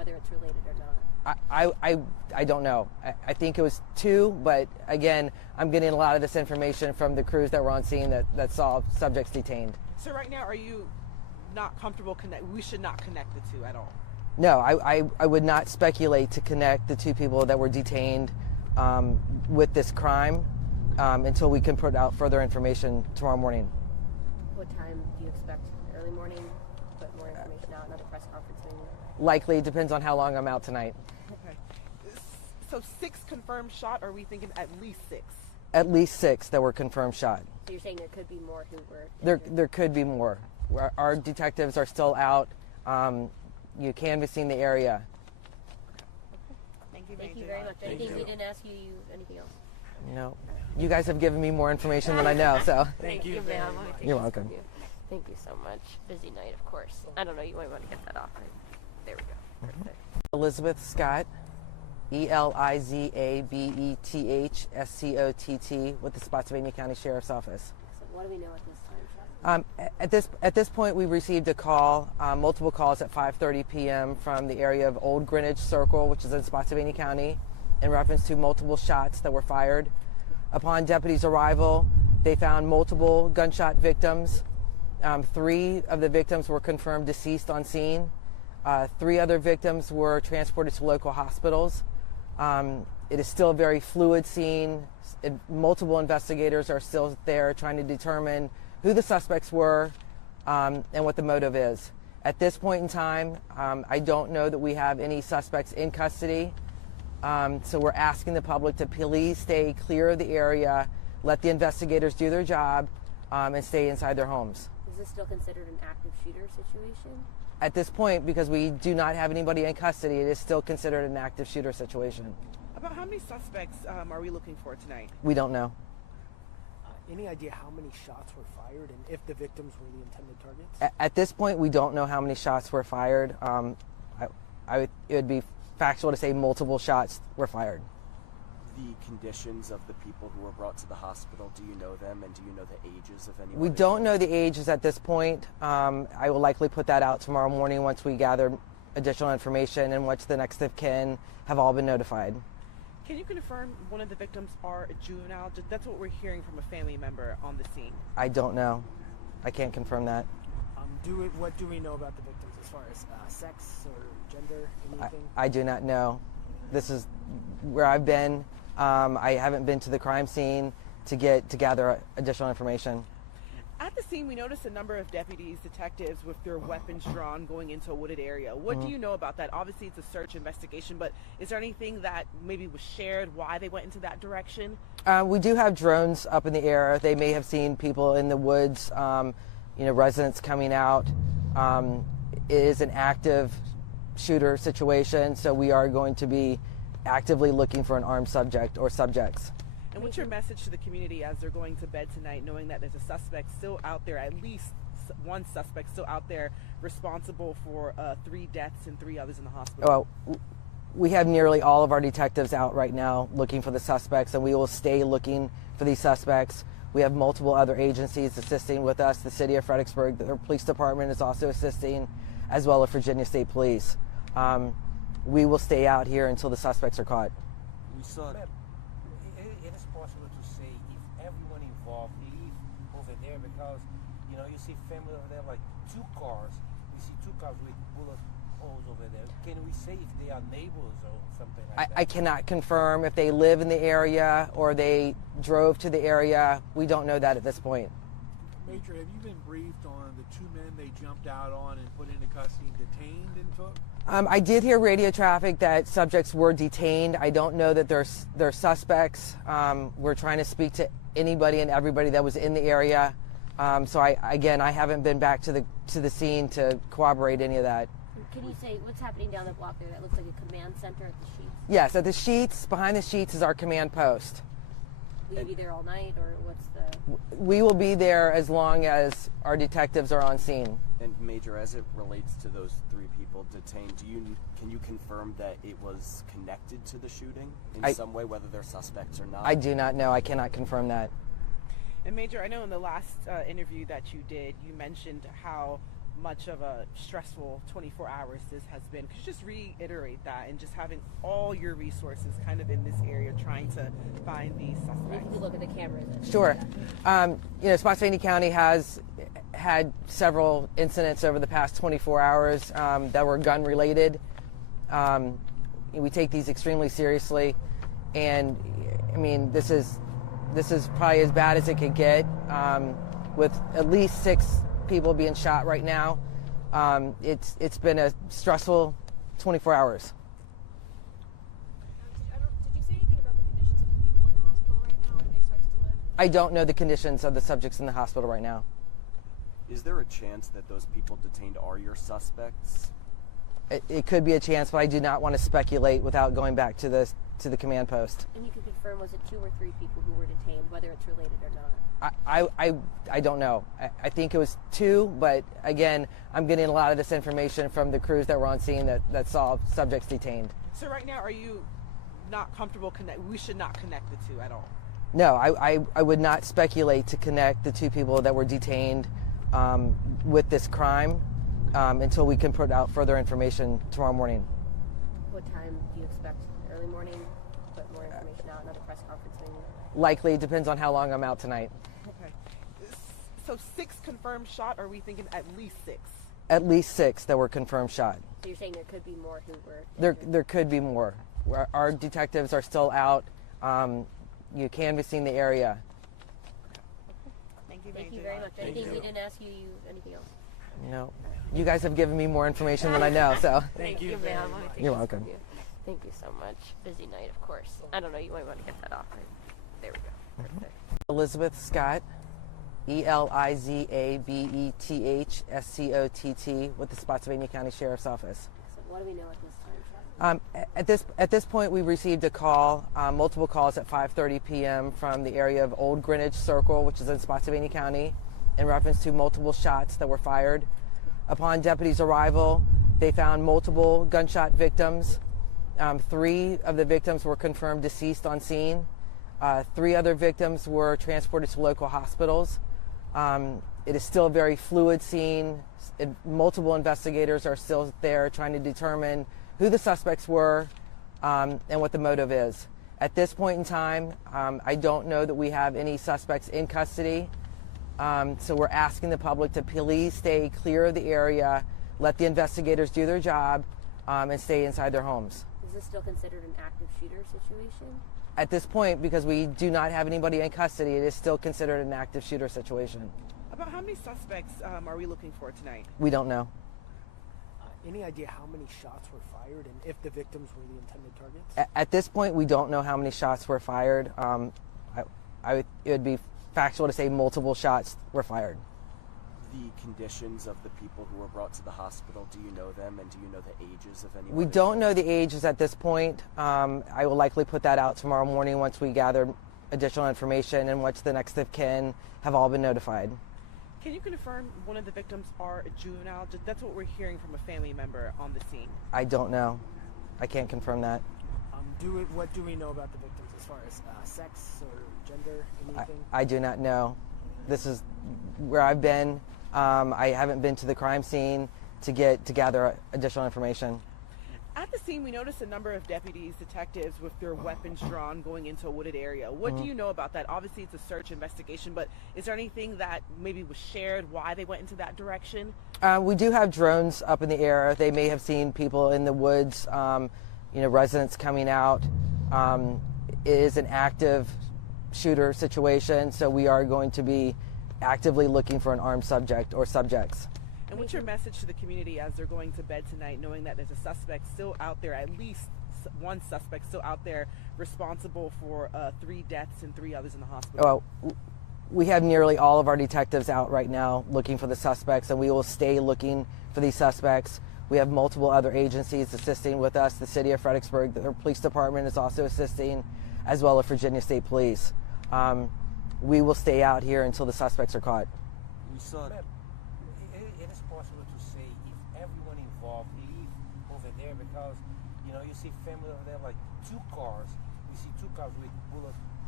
whether it's related or not. I don't know. I think it was 2, but again, I'm getting a lot of this information from the crews that were on scene that saw subjects detained. So right now, are you not comfortable we should not connect the two at all? No, I would not speculate to connect the 2 people that were detained with this crime until we can put out further information tomorrow morning. What time do you expect? Early morning? Put more information out, another press conference maybe? Likely, depends on how long I'm out tonight. Okay. So 6 confirmed shot, or are we thinking at least 6? At least 6 that were confirmed shot. So you're saying there could be more who were There could be more. Our detectives are still out, canvassing the area. Thank you, Thank Major. you very much. Anything we didn't ask you, anything else? No, you guys have given me more information than I know, so. Thank you, ma'am. You're welcome. Thank you so much. Busy night, of course. I don't know, you might want to get that off. There we go. Perfect. Elizabeth Scott, ELIZABETHSCOTT with the Spotsylvania County Sheriff's Office. So what do we know at this time, At this point, we received a call, multiple calls at 5:30 p.m. from the area of Olde Greenwich Circle, which is in Spotsylvania County, in reference to multiple shots that were fired. Upon deputies' arrival, they found multiple gunshot victims. 3 of the victims were confirmed deceased on scene. 3 other victims were transported to local hospitals. It is still a very fluid scene. Multiple investigators are still there trying to determine who the suspects were and what the motive is. At this point in time, I don't know that we have any suspects in custody. So we're asking the public to please stay clear of the area, let the investigators do their job, and stay inside their homes. Is this still considered an active shooter situation? At this point, because we do not have anybody in custody, it is still considered an active shooter situation. About how many suspects are we looking for tonight? We don't know. Any idea how many shots were fired and if the victims were the intended targets? At this point, we don't know how many shots were fired. It would be factual to say multiple shots were fired. The conditions of the people who were brought to the hospital, do you know them, and do you know the ages of anyone? We don't know the ages at this point. I will likely put that out tomorrow morning once we gather additional information and once the next of kin have all been notified. Can you confirm one of the victims are a juvenile? That's what we're hearing from a family member on the scene. I don't know. I can't confirm that. What do we know about the victims as far as sex or gender, anything? I do not know. This is where I've been. I haven't been to the crime scene to gather additional information. At the scene, we noticed a number of deputies, detectives with their weapons drawn going into a wooded area. What do you know about that? Obviously, it's a search investigation, but is there anything that maybe was shared why they went into that direction? We do have drones up in the air. They may have seen people in the woods, residents coming out. It is an active shooter situation, so we are going to be actively looking for an armed subject or subjects. And what's your message to the community as they're going to bed tonight, knowing that there's a suspect still out there, at least one suspect still out there responsible for 3 deaths and 3 others in the hospital? Well, we have nearly all of our detectives out right now looking for the suspects, and we will stay looking for these suspects. We have multiple other agencies assisting with us. The city of Fredericksburg, the police department is also assisting, as well as Virginia State Police. We will stay out here until the suspects are caught. We saw Ma'am, it is possible to say if everyone involved leave over there because, you see family over there, like 2 cars. We see 2 cars with bullet holes over there. Can we say if they are neighbors or something like that? I cannot confirm if they live in the area or they drove to the area. We don't know that at this point. Major, have you been briefed on the 2 men they jumped out on and put into custody and detained and took? I did hear radio traffic that subjects were detained. I don't know that they're suspects. We're trying to speak to anybody and everybody that was in the area. So I haven't been back to the scene to corroborate any of that. Can you say what's happening down the block there? That looks like a command center at the Sheets. Yes, at the Sheets, behind the Sheets is our command post. Will you be there all night, or what's the? We will be there as long as our detectives are on scene. And Major, as it relates to those 3 people detained, can you confirm that it was connected to the shooting in some way, whether they're suspects or not? I do not know. I cannot confirm that. And Major, I know in the last interview that you did, you mentioned how much of a stressful 24 hours this has been. Could you just reiterate that and just having all your resources kind of in this area trying to find these suspects? If you look at the cameras. Sure. Spotsylvania County has had several incidents over the past 24 hours that were gun related. We take these extremely seriously, and I mean this is probably as bad as it could get, with at least 6 people being shot right now. It's been a stressful 24 hours. Did you say anything about the conditions of the people in the hospital right now? Are they expected to live? I don't know the conditions of the subjects in the hospital right now. Is there a chance that those people detained are your suspects? It could be a chance, but I do not want to speculate without going back to the command post. And you can confirm, was it 2 or 3 people who were detained, whether it's related or not? I don't know. I think it was 2, but again, I'm getting a lot of this information from the crews that were on scene that saw subjects detained. So right now, are you not comfortable we should not connect the two at all? No, I would not speculate to connect the 2 people that were detained with this crime until we can put out further information tomorrow morning. What time do you expect? Early morning? Put more information out, another press conference maybe? Likely, depends on how long I'm out tonight. Okay. So 6 confirmed shot, or are we thinking at least 6? At least 6 that were confirmed shot. So you're saying there could be more who were... There could be more. Our detectives are still out, canvassing the area. Thank you, Thank you very much. Anything we didn't ask you, anything else? No. You guys have given me more information than I know, so. Thank you, ma'am. You're welcome. Thank you so much. Busy night, of course. I don't know, you might want to get that off. There we go. Perfect. Elizabeth Scott, ELIZABETHSCOTT, with the Spotsylvania County Sheriff's Office. So what do we know at this time? At this point, we received a call, multiple calls at 5:30 p.m. from the area of Olde Greenwich Circle, which is in Spotsylvania County, in reference to multiple shots that were fired. Upon deputies' arrival, they found multiple gunshot victims. 3 of the victims were confirmed deceased on scene. 3 other victims were transported to local hospitals. It is still a very fluid scene. Multiple investigators are still there trying to determine who the suspects were and what the motive is. At this point in time, I don't know that we have any suspects in custody. So we're asking the public to please stay clear of the area, let the investigators do their job, and stay inside their homes. Is this still considered an active shooter situation? At this point, because we do not have anybody in custody, it is still considered an active shooter situation. About how many suspects are we looking for tonight? We don't know. Any idea how many shots were fired and if the victims were the intended targets? At this point, we don't know how many shots were fired. It would be factual to say multiple shots were fired. The conditions of the people who were brought to the hospital, do you know them, and do you know the ages of anyone? We don't know the ages at this point. I will likely put that out tomorrow morning once we gather additional information and once the next of kin have all been notified. Can you confirm one of the victims are a juvenile? That's what we're hearing from a family member on the scene. I don't know. I can't confirm that. What do we know about the victims as far as sex or gender, anything? I do not know. This is where I've been. I haven't been to the crime scene to gather additional information. At the scene, we noticed a number of deputies, detectives with their weapons drawn going into a wooded area. What do you know about that? Obviously, it's a search investigation, but is there anything that maybe was shared why they went into that direction? We do have drones up in the air. They may have seen people in the woods, residents coming out. It is an active shooter situation, so we are going to be actively looking for an armed subject or subjects. And what's your message to the community as they're going to bed tonight, knowing that there's a suspect still out there, at least one suspect still out there responsible for 3 deaths and 3 others in the hospital? Well, we have nearly all of our detectives out right now looking for the suspects, and we will stay looking for these suspects. We have multiple other agencies assisting with us. The city of Fredericksburg, the police department is also assisting, as well as Virginia State Police. We will stay out here until the suspects are caught. We saw Ma'am, it is possible to say if everyone involved leave over there because, you see family over there, like 2 cars. We see 2 cars with bullet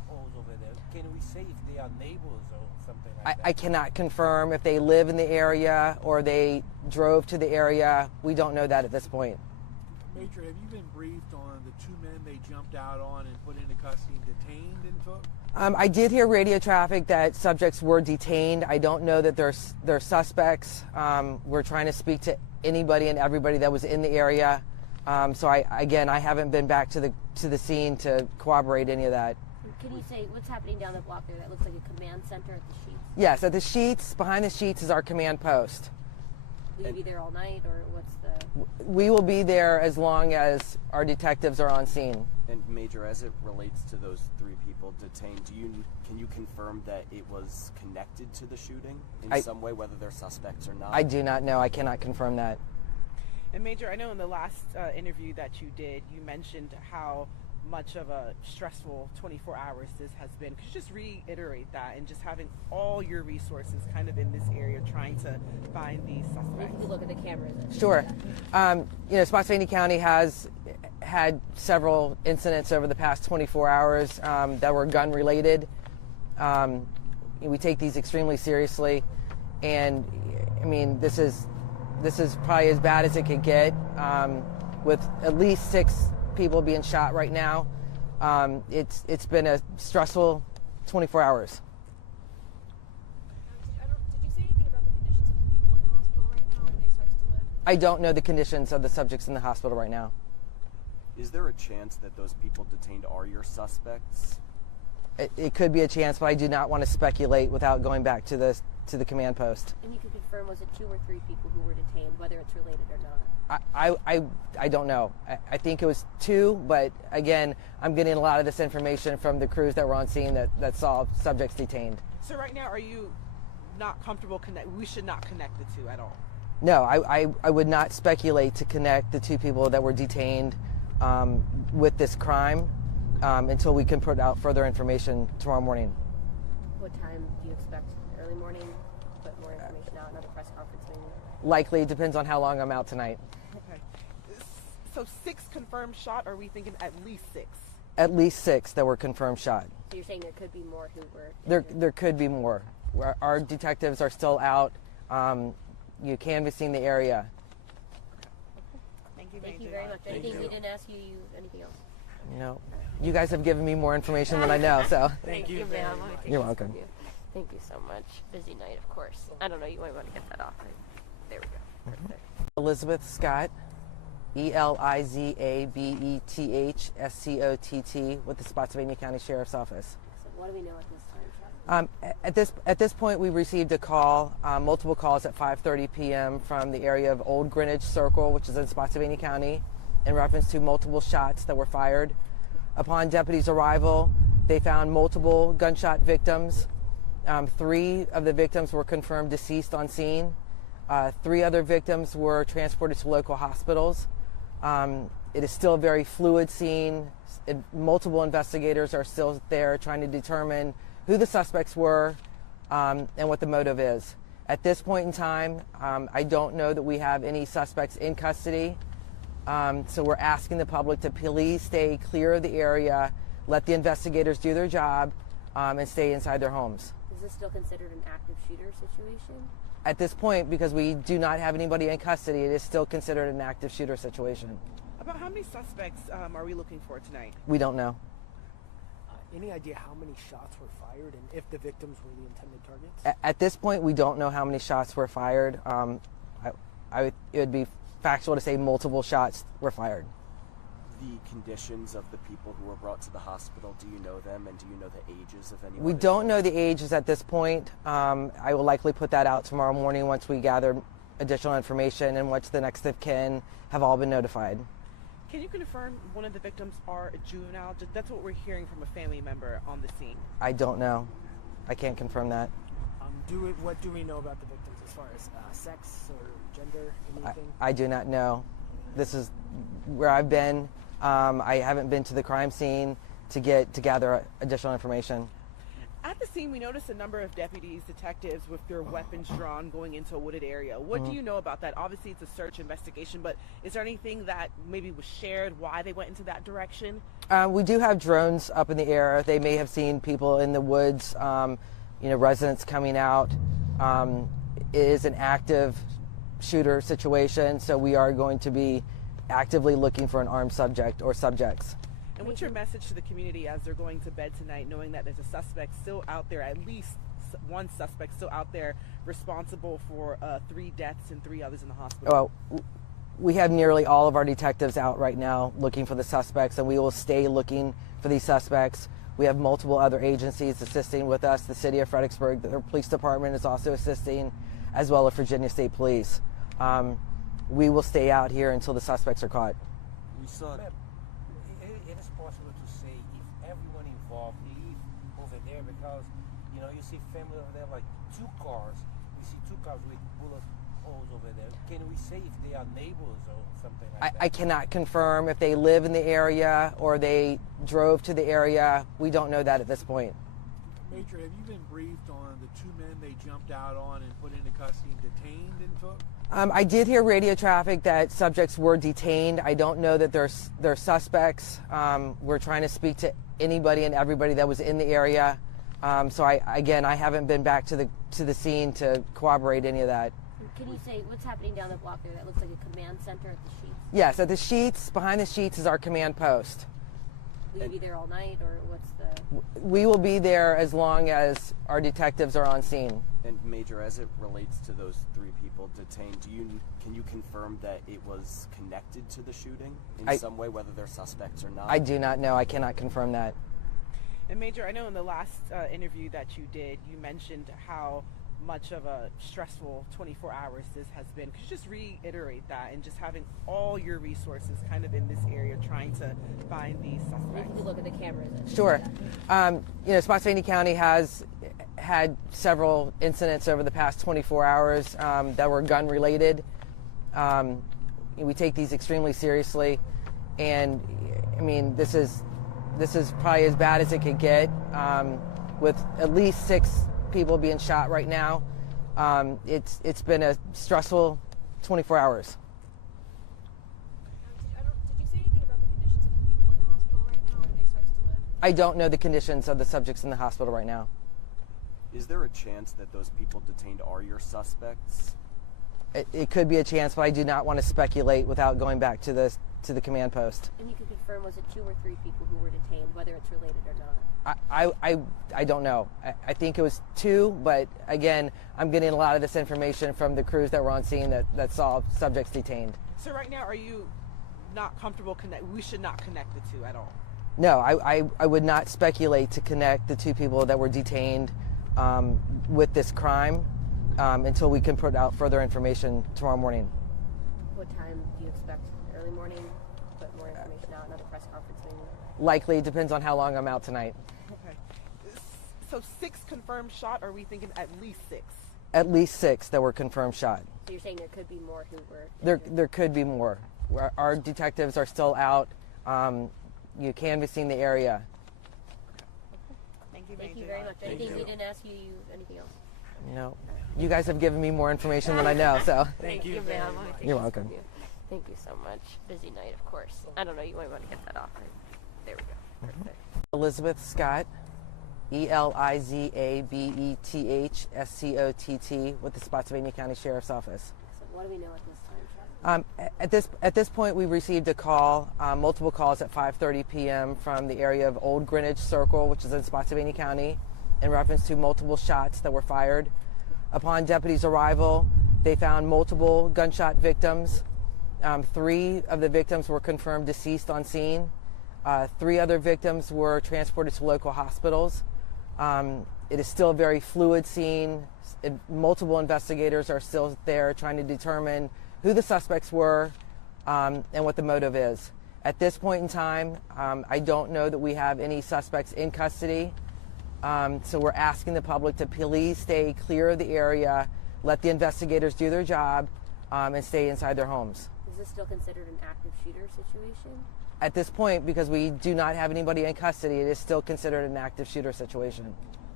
holes over there. Can we say if they are neighbors or something like that? I cannot confirm if they live in the area or they drove to the area. We don't know that at this point. Major, have you been briefed on the two men they jumped out on and put into custody and detained and took? I did hear radio traffic that subjects were detained. I don't know that they're suspects. We're trying to speak to anybody and everybody that was in the area. So I haven't been back to the scene to corroborate any of that. Can you say what's happening down the block there? That looks like a command center at the Sheets. Yes, at the Sheets, behind the Sheets is our command post. Will you be there all night, or what's the? We will be there as long as our detectives are on scene. And Major, as it relates to those three people detained, can you confirm that it was connected to the shooting in some way, whether they're suspects or not? I do not know. I cannot confirm that. And Major, I know in the last interview that you did, you mentioned how much of a stressful 24 hours this has been. Could you just reiterate that, and just having all your resources kind of in this area trying to find these If suspects? you could look at the cameras. Sure. Spotsylvania County has had several incidents over the past 24 hours that were gun related. We take these extremely seriously, and I mean, this is probably as bad as it could get, with at least 6 people being shot right now. It's been a stressful 24 hours. Did you say anything about the conditions of the people in the hospital right now? Are they expected to live? I don't know the conditions of the subjects in the hospital right now. Is there a chance that those people detained are your suspects? It could be a chance, but I do not want to speculate without going back to the command post. And you can confirm, was it 2 or 3 people who were detained, whether it's related or not? I don't know. I think it was 2, but again, I'm getting a lot of this information from the crews that were on scene that saw subjects detained. So right now, are you not comfortable we should not connect the two at all? No, I would not speculate to connect the 2 people that were detained with this crime until we can put out further information tomorrow morning. What time do you expect? Early morning? Put more information out, another press conference maybe? Likely, depends on how long I'm out tonight. Okay. So 6 confirmed shot, or are we thinking at least 6? At least 6 that were confirmed shot. So you're saying there could be more who were injured? There could be more. Our detectives are still out, canvassing the area. Thank you, Thank Major. you very much. Anything we didn't ask you, anything else? No, you guys have given me more information than I know, so. Thank you, ma'am. Let me take You're this welcome. from you. Thank you so much. Busy night, of course. I don't know, you might want to get that off. There we go. Perfect. Elizabeth Scott, ELIZABETHSCOTT, with the Spotsylvania County Sheriff's Office. So what do we know at this time, Chuck? At this point, we received a call, multiple calls at 5:30 p.m. from the area of Olde Greenwich Circle, which is in Spotsylvania County, in reference to multiple shots that were fired. Upon deputies' arrival, they found multiple gunshot victims. 3 of the victims were confirmed deceased on scene. 3 other victims were transported to local hospitals. It is still a very fluid scene. Multiple investigators are still there trying to determine who the suspects were and what the motive is. At this point in time, I don't know that we have any suspects in custody. So we're asking the public to please stay clear of the area, let the investigators do their job, and stay inside their homes. Is this still considered an active shooter situation? At this point, because we do not have anybody in custody, it is still considered an active shooter situation. About how many suspects are we looking for tonight? We don't know. Any idea how many shots were fired and if the victims were the intended targets? At this point, we don't know how many shots were fired. It would be factual to say multiple shots were fired. The conditions of the people who were brought to the hospital, do you know them, and do you know the ages of anyone? We don't know the ages at this point. I will likely put that out tomorrow morning once we gather additional information and once the next of kin have all been notified. Can you confirm one of the victims are a juvenile? That's what we're hearing from a family member on the scene. I don't know. I can't confirm that. What do we know about the victims as far as sex or gender, anything? I do not know. This is where I've been. I haven't been to the crime scene to gather additional information. At the scene, we noticed a number of deputies, detectives with their weapons drawn going into a wooded area. What do you know about that? Obviously, it's a search investigation, but is there anything that maybe was shared why they went into that direction? We do have drones up in the air. They may have seen people in the woods, residents coming out. It is an active shooter situation, so we are going to be actively looking for an armed subject or subjects. And what's your message to the community as they're going to bed tonight, knowing that there's a suspect still out there, at least one suspect still out there responsible for 3 deaths and 3 others in the hospital? Well, we have nearly all of our detectives out right now looking for the suspects, and we will stay looking for these suspects. We have multiple other agencies assisting with us. The city of Fredericksburg, the police department is also assisting, as well as Virginia State Police. We will stay out here until the suspects are caught. We saw. Ma'am, it is possible to say if everyone involved leave over there because, you see family over there, like 2 cars. We see 2 cars with bullet holes over there. Can we say if they are neighbors or something like that? I cannot confirm if they live in the area or they drove to the area. We don't know that at this point. Major, have you been briefed on the 2 men they jumped out on and put into custody and detained and took? I did hear radio traffic that subjects were detained. I don't know that they're suspects. We're trying to speak to anybody and everybody that was in the area. So I haven't been back to the scene to corroborate any of that. Can you say what's happening down the block there? That looks like a command center at the Sheets. Yes, at the Sheets, behind the Sheets is our command post. Will you be there all night, or what's the? We will be there as long as our detectives are on scene. And Major, as it relates to those 3 people detained, can you confirm that it was connected to the shooting in some way, whether they're suspects or not? I do not know. I cannot confirm that. And Major, I know in the last interview that you did, you mentioned how much of a stressful 24 hours this has been. Could you just reiterate that, and just having all your resources kind of in this area trying to find these suspects? If you look at the cameras. Sure. Spotsylvania County has had several incidents over the past 24 hours that were gun related. We take these extremely seriously, and I mean this is probably as bad as it could get, with at least 6 people being shot right now. It's been a stressful 24 hours. Did you say anything about the conditions of the people in the hospital right now? Are they expected to live? I don't know the conditions of the subjects in the hospital right now. Is there a chance that those people detained are your suspects? It could be a chance, but I do not want to speculate without going back to the command post. And you can confirm, was it 2 or 3 people who were detained, whether it's related or not? I don't know. I think it was 2, but again, I'm getting a lot of this information from the crews that were on scene that saw subjects detained. So right now, are you not comfortable we should not connect the 2 at all? No, I would not speculate to connect the 2 people that were detained with this crime until we can put out further information tomorrow morning. What time do you expect? Early morning? Put more information out, another press conference maybe? Likely, depends on how long I'm out tonight. Okay. So 6 confirmed shot, or are we thinking at least 6? At least 6 that were confirmed shot. So you're saying there could be more who were... There could be more. Our detectives are still out, canvassing the area. Thank you very much. Anything we didn't ask you, anything else? No. You guys have given me more information than I know, so. Thank you, ma'am. You're welcome. Thank you so much. Busy night, of course. I don't know, you might want to get that off. There we go. Perfect. Elizabeth Scott, ELIZABETHSCOTT, with the Spotsylvania County Sheriff's Office. So what do we know at this time, Chuck? At this point, we received a call, multiple calls at 5:30 p.m. from the area of Olde Greenwich Circle, which is in Spotsylvania County, in reference to multiple shots that were fired. Upon deputies' arrival, they found multiple gunshot victims. 3 of the victims were confirmed deceased on scene. 3 other victims were transported to local hospitals. It is still a very fluid scene. Multiple investigators are still there trying to determine who the suspects were and what the motive is. At this point in time, I don't know that we have any suspects in custody. So we're asking the public to please stay clear of the area, let the investigators do their job, and stay inside their homes. Is this still considered an active shooter situation? At this point, because we do not have anybody in custody, it is still considered an active shooter situation. About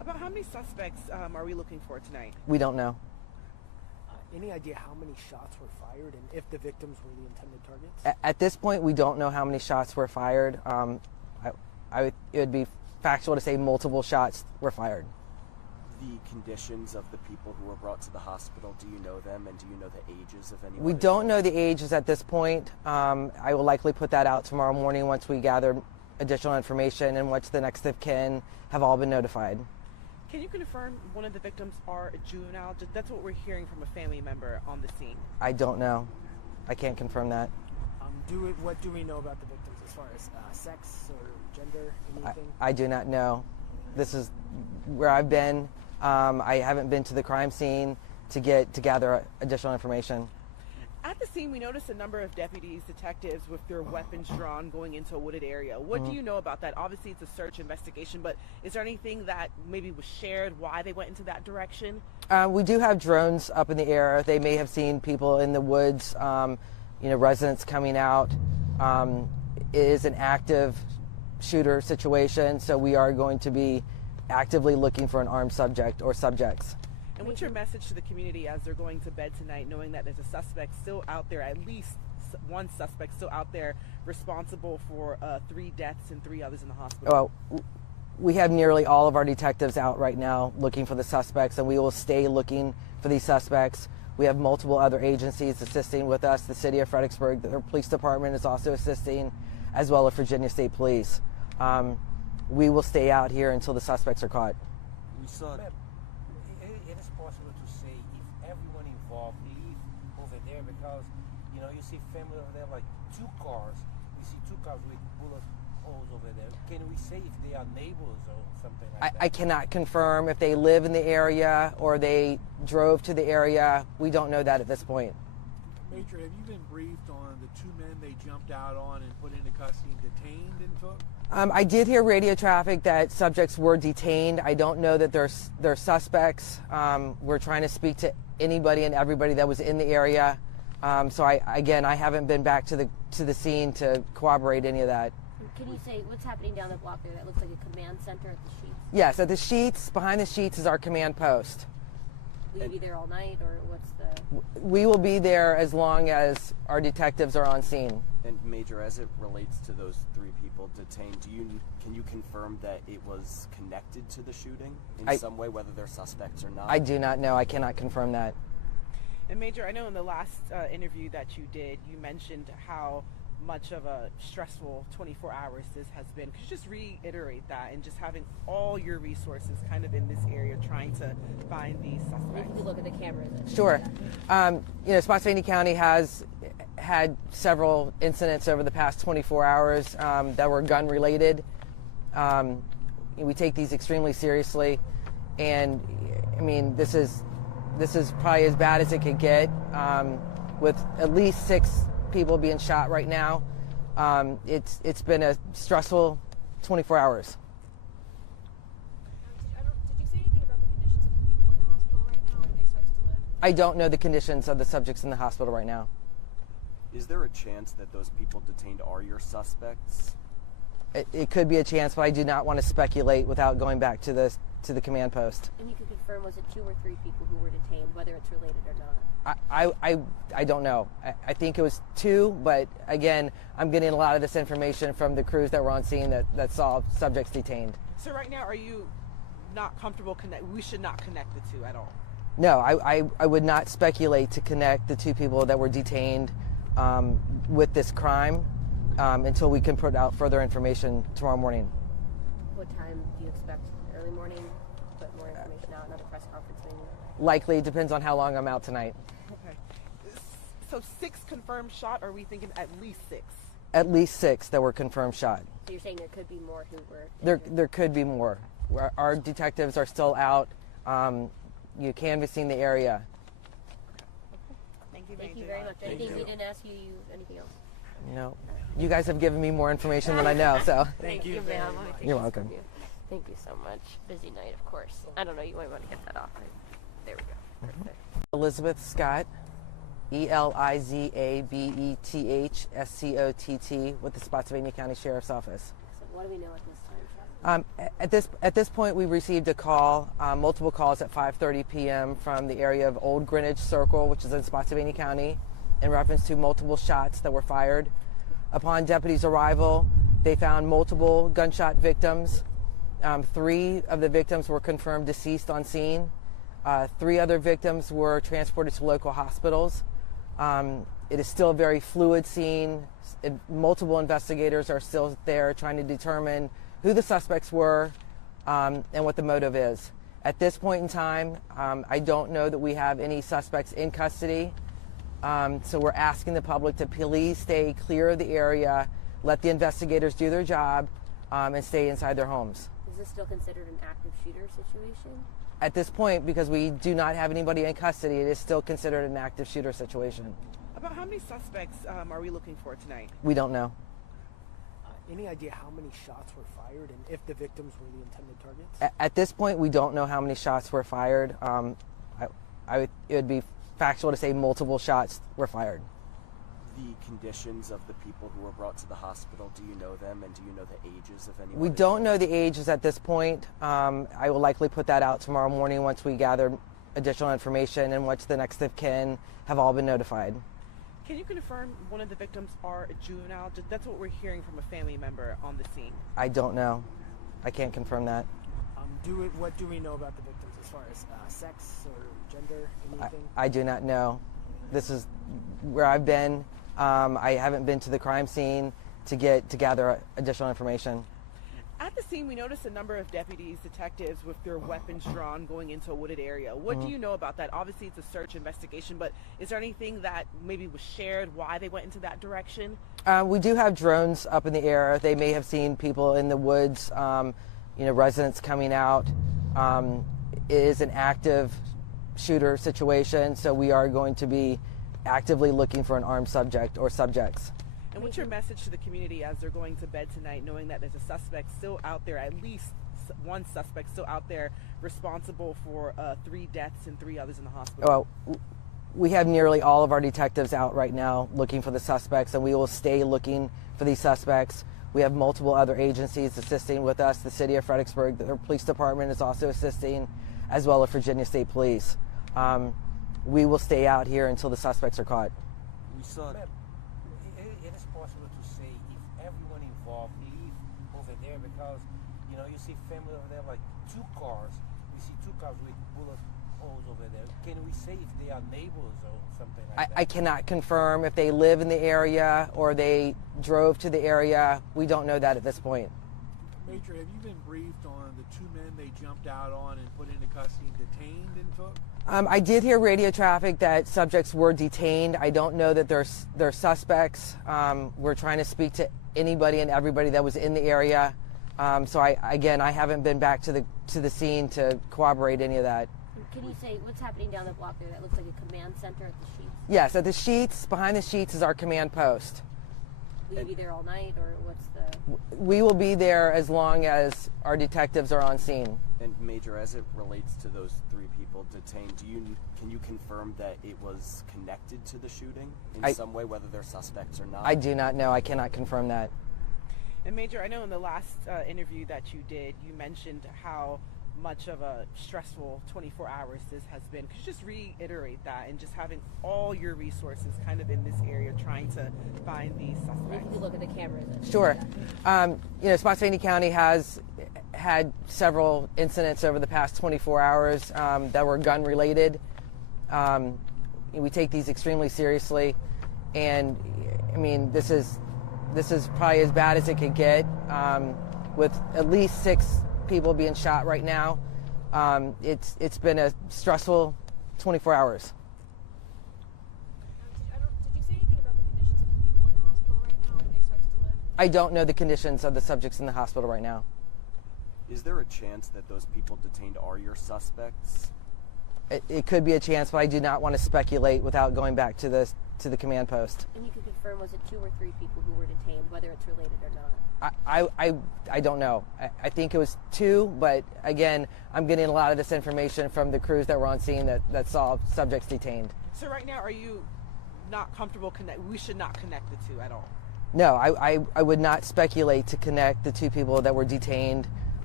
About how many suspects are we looking for tonight? We don't know. Any idea how many shots were fired and if the victims were the intended targets? At this point, we don't know how many shots were fired. It would be factual to say multiple shots were fired. The conditions of the people who were brought to the hospital, do you know them, and do you know the ages of anyone? We don't know the ages at this point. I will likely put that out tomorrow morning once we gather additional information and once the next of kin have all been notified. Can you confirm one of the victims are a juvenile? That's what we're hearing from a family member on the scene. I don't know. I can't confirm that. What do we know about the victims as far as sex or gender, anything? I do not know. This is where I've been. I haven't been to the crime scene to gather additional information. At the scene, we noticed a number of deputies, detectives with their weapons drawn going into a wooded area. What do you know about that? Obviously, it's a search investigation, but is there anything that maybe was shared why they went into that direction? We do have drones up in the air. They may have seen people in the woods, residents coming out. It is an active shooter situation, so we are going to be actively looking for an armed subject or subjects. And what's your message to the community as they're going to bed tonight, knowing that there's a suspect still out there, at least one suspect still out there responsible for 3 deaths and 3 others in the hospital? Well, we have nearly all of our detectives out right now looking for the suspects, and we will stay looking for these suspects. We have multiple other agencies assisting with us. The city of Fredericksburg, the police department is also assisting, as well as Virginia State Police. We will stay out here until the suspects are caught. We saw Ma'am, it is possible to say if everyone involved leave over there because, you see family over there, like 2 cars. We see 2 cars with bullet holes over there. Can we say if they are neighbors or something like that? I cannot confirm if they live in the area or they drove to the area. We don't know that at this point. Major, have you been briefed on the 2 men they jumped out on and put into custody and detained and took? I did hear radio traffic that subjects were detained. I don't know that they're suspects. We're trying to speak to anybody and everybody that was in the area. So I haven't been back to the scene to corroborate any of that. Can you say what's happening down the block there? That looks like a command center at the Sheets. Yes, at the Sheets, behind the Sheets is our command post. Will you be there all night, or what's the? We will be there as long as our detectives are on scene. And Major, as it relates to those 3 people detained, can you confirm that it was connected to the shooting in some way, whether they're suspects or not? I do not know. I cannot confirm that. And Major, I know in the last interview that you did, you mentioned how much of a stressful 24 hours this has been. Could you just reiterate that, and just having all your resources kind of in this area trying to find these suspects? If you look at the cameras. Sure. Spotsylvania County has had several incidents over the past 24 hours that were gun related. We take these extremely seriously, and I mean, this is probably as bad as it could get, with at least 6 people being shot right now. It's been a stressful 24 hours. Did you say anything about the conditions of the people in the hospital right now? Are they expected to live? I don't know the conditions of the subjects in the hospital right now. Is there a chance that those people detained are your suspects? It could be a chance, but I do not want to speculate without going back to the command post. And you can confirm, was it 2 or 3 people who were detained, whether it's related or not? I don't know. I think it was 2, but again, I'm getting a lot of this information from the crews that were on scene that saw subjects detained. So right now, are you not comfortable we should not connect the 2 at all? No, I would not speculate to connect the 2 people that were detained with this crime until we can put out further information tomorrow morning. What time do you expect? Early morning? Put more information out, another press conference maybe? Likely, it depends on how long I'm out tonight. Okay. So 6 confirmed shot, or are we thinking at least 6? At least 6 that were confirmed shot. So you're saying there could be more who were injured? There could be more. Our detectives are still out, canvassing the area. Thank you, Thank you very much. Anything we didn't ask you, anything else? No. You guys have given me more information than I know, so. Thank you, ma'am. You're welcome. Thank you so much. Busy night, of course. I don't know, you might want to get that off. There we go. Perfect. Elizabeth Scott, ELIZABETH SCOTT with the Spotsylvania County Sheriff's Office. So what do we know at this time, Sean? At this point, we received a call, multiple calls at 5:30 p.m. from the area of Olde Greenwich Circle, which is in Spotsylvania County, in reference to multiple shots that were fired. Upon deputies' arrival, they found multiple gunshot victims. 3 of the victims were confirmed deceased on scene. 3 other victims were transported to local hospitals. It is still a very fluid scene. Multiple investigators are still there trying to determine who the suspects were and what the motive is. At this point in time, I don't know that we have any suspects in custody. So we're asking the public to please stay clear of the area, let the investigators do their job, and stay inside their homes. Is this still considered an active shooter situation? At this point, because we do not have anybody in custody, it is still considered an active shooter situation. About how many suspects are we looking for tonight? We don't know. Any idea how many shots were fired and if the victims were the intended targets? At this point, we don't know how many shots were fired. It would be factual to say multiple shots were fired. The conditions of the people who were brought to the hospital, do you know them, and do you know the ages of anyone? We don't know the ages at this point. I will likely put that out tomorrow morning once we gather additional information and once the next of kin have all been notified. Can you confirm one of the victims are a juvenile? That's what we're hearing from a family member on the scene. I don't know. I can't confirm that. What do we know about the victims as far as sex or gender, anything? I do not know. This is where I've been. I haven't been to the crime scene to gather additional information. At the scene, we noticed a number of deputies, detectives with their weapons drawn going into a wooded area. What do you know about that? Obviously, it's a search investigation, but is there anything that maybe was shared why they went into that direction? We do have drones up in the air. They may have seen people in the woods, residents coming out. It is an active shooter situation, so we are going to be actively looking for an armed subject or subjects. And what's your message to the community as they're going to bed tonight, knowing that there's a suspect still out there, at least one suspect still out there responsible for 3 deaths and 3 others in the hospital? Well, we have nearly all of our detectives out right now looking for the suspects, and we will stay looking for these suspects. We have multiple other agencies assisting with us. The city of Fredericksburg, the police department is also assisting, as well as Virginia State Police. We will stay out here until the suspects are caught. We saw It is possible to say if everyone involved leave over there because, you see family over there, like 2 cars. We see 2 cars with bullet holes over there. Can we say if they are neighbors or something like that? I cannot confirm if they live in the area or they drove to the area. We don't know that at this point. Major, have you been briefed on the 2 men they jumped out on and put into custody and detained and took? I did hear radio traffic that subjects were detained. I don't know that they're suspects. We're trying to speak to anybody and everybody that was in the area. So I haven't been back to the scene to corroborate any of that. Can you say what's happening down the block there? That looks like a command center at the Sheets. Yes, at the Sheets, behind the Sheets is our command post. Will you be there all night, or what's the... We will be there as long as our detectives are on scene. And Major, as it relates to those 3 people detained, can you confirm that it was connected to the shooting in some way, whether they're suspects or not? I do not know. I cannot confirm that. And Major, I know in the last interview that you did, you mentioned how much of a stressful 24 hours this has been. Could you just reiterate that, and just having all your resources kind of in this area trying to find these suspects? If you look at the cameras. Sure. Spotsylvania County has had several incidents over the past 24 hours that were gun related. We take these extremely seriously, and I mean this is probably as bad as it could get, with at least 6 people being shot right now. It's been a stressful 24 hours. Did you say anything about the conditions of the people in the hospital right now? Are they expected to live? I don't know the conditions of the subjects in the hospital right now. Is there a chance that those people detained are your suspects? It could be a chance, but I do not want to speculate without going back to the command post. And you can confirm, was it 2 or 3 people who were detained, whether it's related or not? I don't know. I think it was 2, but again, I'm getting a lot of this information from the crews that were on scene that saw subjects detained. So right now, are you not comfortable we should not connect the 2 at all? No, I would not speculate to connect the 2 people that were detained.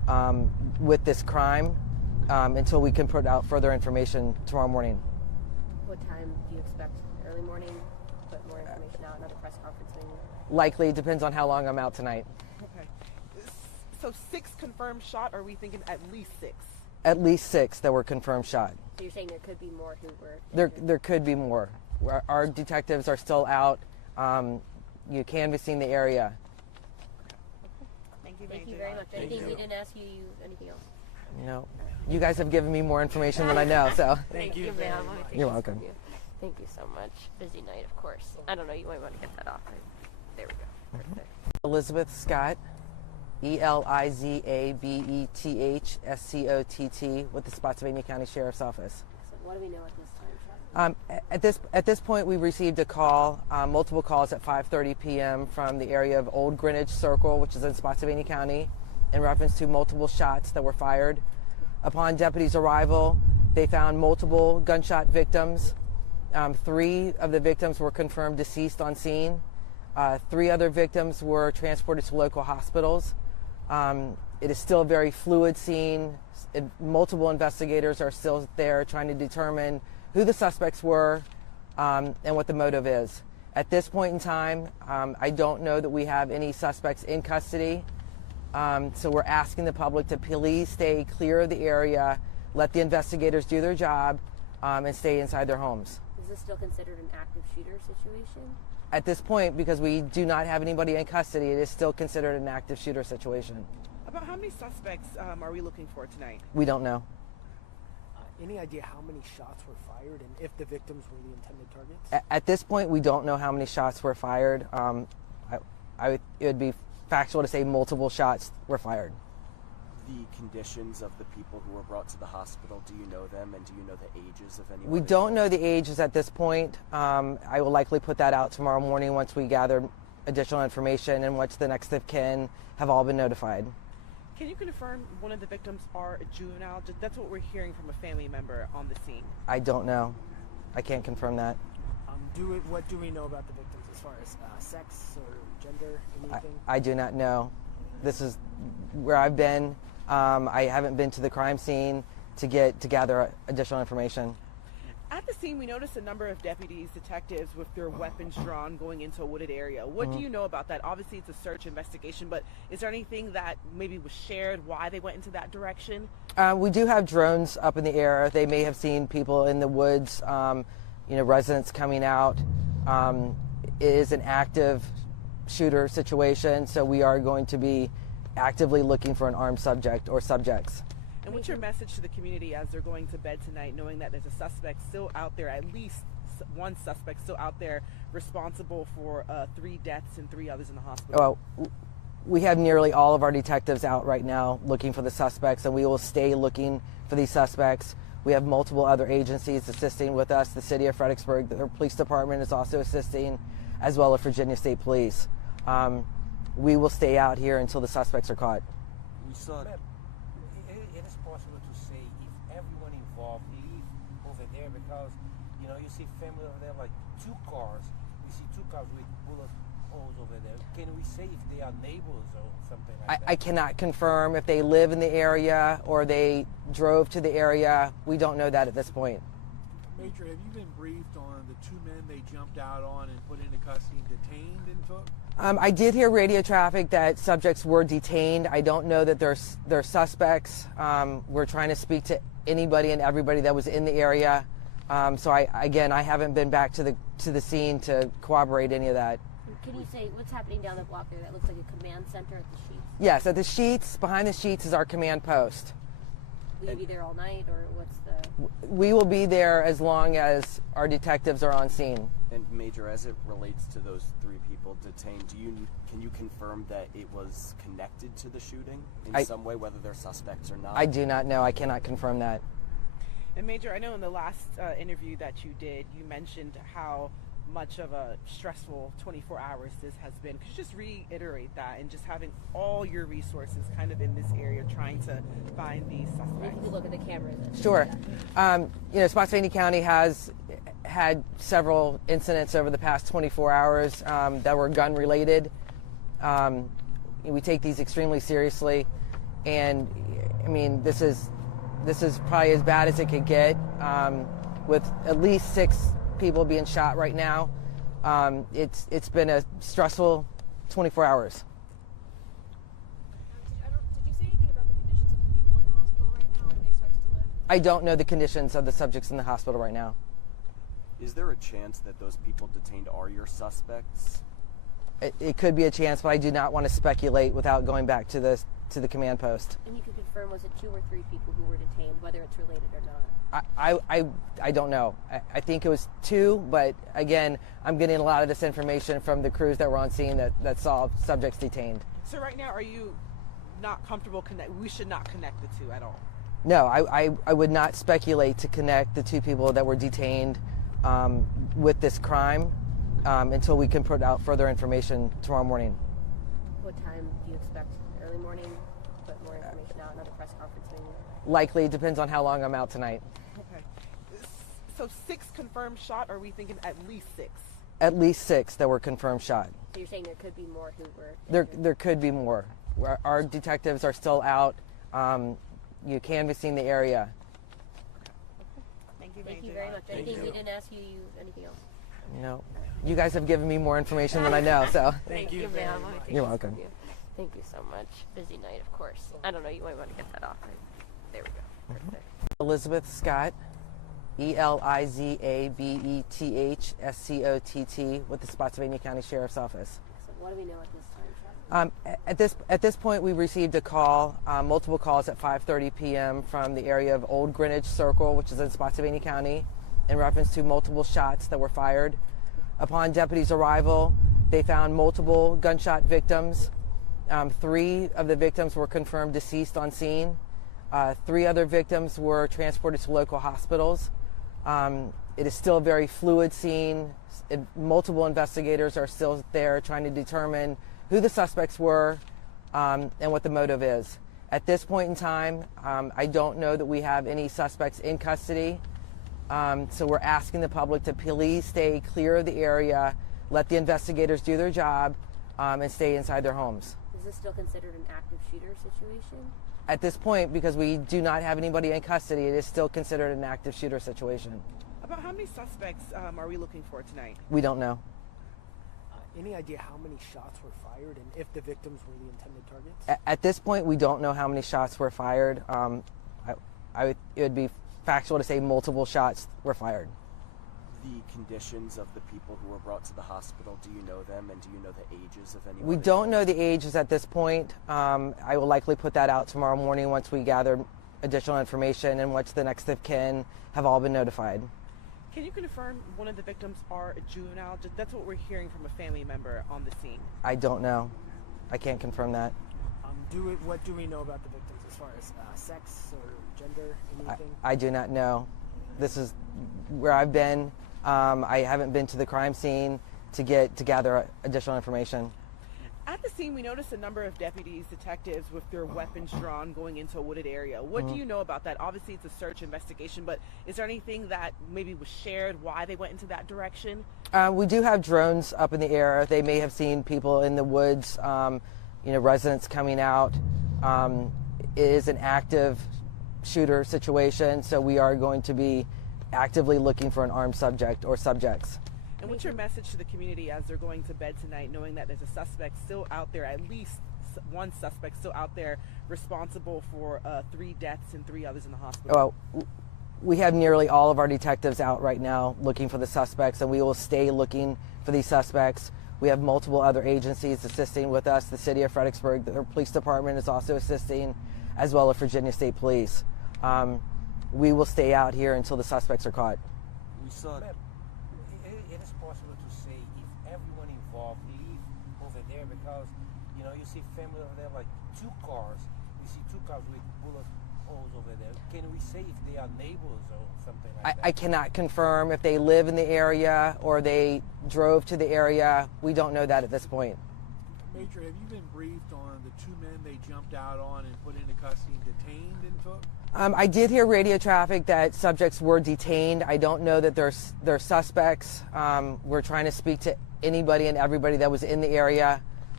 with this crime until we can put out further information tomorrow morning. What time do you expect? Early morning? Put more information out, another press conference maybe? Likely, depends on how long I'm out tonight. Okay. So 6 confirmed shot, or are we thinking at least 6? At least 6 that were confirmed shot. So you're saying there could be more who were... There could be more. Our detectives are still out, canvassing the area. Thank you, Thank Major. you very much. Anything we didn't ask you, anything else? No, you guys have given me more information than I know, so. Thank you, ma'am. You're welcome. Thank you so much. Busy night, of course. I don't know, you might want to get that off. There we go. Perfect. Elizabeth Scott, ELIZABETHSCOTT with the Spotsylvania County Sheriff's Office. So what do we know at this time, Sheriff? At this point, we received a call, multiple calls at 5:30 p.m. from the area of Olde Greenwich Circle, which is in Spotsylvania County, in reference to multiple shots that were fired. Upon deputies' arrival, they found multiple gunshot victims. 3 of the victims were confirmed deceased on scene. 3 other victims were transported to local hospitals. It is still a very fluid scene. Multiple investigators are still there trying to determine who the suspects were and what the motive is. At this point in time, I don't know that we have any suspects in custody. So we're asking the public to please stay clear of the area, let the investigators do their job, and stay inside their homes. Is this still considered an active shooter situation? At this point, because we do not have anybody in custody, it is still considered an active shooter situation. About how many suspects are we looking for tonight? We don't know. Any idea how many shots were fired and if the victims were the intended targets? At this point, we don't know how many shots were fired. It would be factual to say multiple shots were fired. The conditions of the people who were brought to the hospital, do you know them, and do you know the ages of anyone? We don't know the ages at this point. I will likely put that out tomorrow morning once we gather additional information and once the next of kin have all been notified. Can you confirm one of the victims are a juvenile? That's what we're hearing from a family member on the scene. I don't know. I can't confirm that. What do we know about the victims as far as sex or gender, anything? I do not know. This is where I've been. I haven't been to the crime scene to gather additional information. At the scene, we noticed a number of deputies, detectives with their weapons drawn going into a wooded area. What do you know about that? Obviously, it's a search investigation, but is there anything that maybe was shared why they went into that direction? We do have drones up in the air. They may have seen people in the woods, residents coming out. It is an active shooter situation, so we are going to be actively looking for an armed subject or subjects. And what's your message to the community as they're going to bed tonight, knowing that there's a suspect still out there, at least one suspect still out there responsible for 3 deaths and 3 others in the hospital? Well, we have nearly all of our detectives out right now looking for the suspects, and we will stay looking for these suspects. We have multiple other agencies assisting with us. The city of Fredericksburg, the police department is also assisting, as well as Virginia State Police. We will stay out here until the suspects are caught. We saw it is possible to say if everyone involved leave over there, because you see family over there, like 2 cars. We see 2 cars with bullet holes over there. Can we say if they are neighbors or something like that? I cannot confirm if they live in the area or they drove to the area. We don't know that at this point. Major, have you been briefed on the 2 men they jumped out on and put into custody and detained and took? I did hear radio traffic that subjects were detained. I don't know that they're suspects. We're trying to speak to anybody and everybody that was in the area. So I haven't been back to the scene to corroborate any of that. Can you say what's happening down the block there? That looks like a command center at the Sheets. Yes, at the Sheets, behind the Sheets is our command post. Will you be there all night, or what's the... We will be there as long as our detectives are on scene. And Major, as it relates to those 3 people detained, can you confirm that it was connected to the shooting in some way, whether they're suspects or not? I do not know. I cannot confirm that. And Major, I know in the last interview that you did, you mentioned how much of a stressful 24 hours this has been. Could you just reiterate that, and just having all your resources kind of in this area trying to find these suspects? You can look at the cameras. Sure. Spotsylvania County has had several incidents over the past 24 hours that were gun related. We take these extremely seriously. And I mean, this is probably as bad as it could get, with at least 6 people being shot right now. It's been a stressful 24 hours. Did you say anything about the conditions of the people in the hospital right now? Are they expected to live? I don't know the conditions of the subjects in the hospital right now. Is there a chance that those people detained are your suspects? It could be a chance, but I do not want to speculate without going back to the command post. And you can confirm, was it 2 or 3 people who were detained, whether it's related or not? I don't know. I think it was 2, but again, I'm getting a lot of this information from the crews that were on scene that saw subjects detained. So right now, are you not comfortable we should not connect the two at all? No, I would not speculate to connect the 2 people that were detained with this crime until we can put out further information tomorrow morning. What time do you expect? Early morning? Put more information out, another press conference maybe? Likely, depends on how long I'm out tonight. Okay. So 6 confirmed shot, or are we thinking at least 6? At least 6 that were confirmed shot. So you're saying there could be more who were... There could be more. Our detectives are still out, canvassing the area. Thank you, Thank you very much. Anything we didn't ask you, anything else? No. You guys have given me more information than I know, so. Thank you, ma'am. You're welcome. Thank you so much. Busy night, of course. I don't know, you might want to get that off. There we go. Perfect. Elizabeth Scott, ELIZABETHSCOTT, with the Spotsylvania County Sheriff's Office. So what do we know at this time, Sheriff? At this point, we received a call, multiple calls at 5:30 p.m. from the area of Olde Greenwich Circle, which is in Spotsylvania County, in reference to multiple shots that were fired. Upon deputies' arrival, they found multiple gunshot victims. 3 of the victims were confirmed deceased on scene. 3 other victims were transported to local hospitals. It is still a very fluid scene. Multiple investigators are still there trying to determine who the suspects were and what the motive is. At this point in time, I don't know that we have any suspects in custody. So we're asking the public to please stay clear of the area, let the investigators do their job, and stay inside their homes. Is this still considered an active shooter situation? At this point, because we do not have anybody in custody, it is still considered an active shooter situation. About how many suspects are we looking for tonight? We don't know. Any idea how many shots were fired and if the victims were the intended targets? At this point, we don't know how many shots were fired. It would be factual to say multiple shots were fired. The conditions of the people who were brought to the hospital, do you know them, and do you know the ages of anyone? We don't know the ages at this point. I will likely put that out tomorrow morning once we gather additional information and once the next of kin have all been notified. Can you confirm one of the victims are a juvenile? That's what we're hearing from a family member on the scene. I don't know. I can't confirm that. What do we know about the victims as far as sex or gender, anything? I do not know. This is where I've been. I haven't been to the crime scene to gather additional information. At the scene, we noticed a number of deputies, detectives with their weapons drawn going into a wooded area. What do you know about that? Obviously, it's a search investigation, but is there anything that maybe was shared why they went into that direction? We do have drones up in the air. They may have seen people in the woods, residents coming out. It is an active shooter situation, so we are going to be actively looking for an armed subject or subjects. And what's your message to the community as they're going to bed tonight, knowing that there's a suspect still out there, at least one suspect still out there responsible for 3 deaths and 3 others in the hospital? Well, we have nearly all of our detectives out right now looking for the suspects, and we will stay looking for these suspects. We have multiple other agencies assisting with us. The city of Fredericksburg, the police department is also assisting, as well as Virginia State Police. We will stay out here until the suspects are caught. We saw... It is possible to say if everyone involved leave over there, because you see family over there, like 2 cars. You see 2 cars with bullet holes over there. Can we say if they are neighbors or something like that? I cannot confirm if they live in the area or they drove to the area. We don't know that at this point. Major, have you been briefed on the 2 men they jumped out on and put into custody and detained and took? I did hear radio traffic that subjects were detained. I don't know that they're suspects. We're trying to speak to anybody and everybody that was in the area.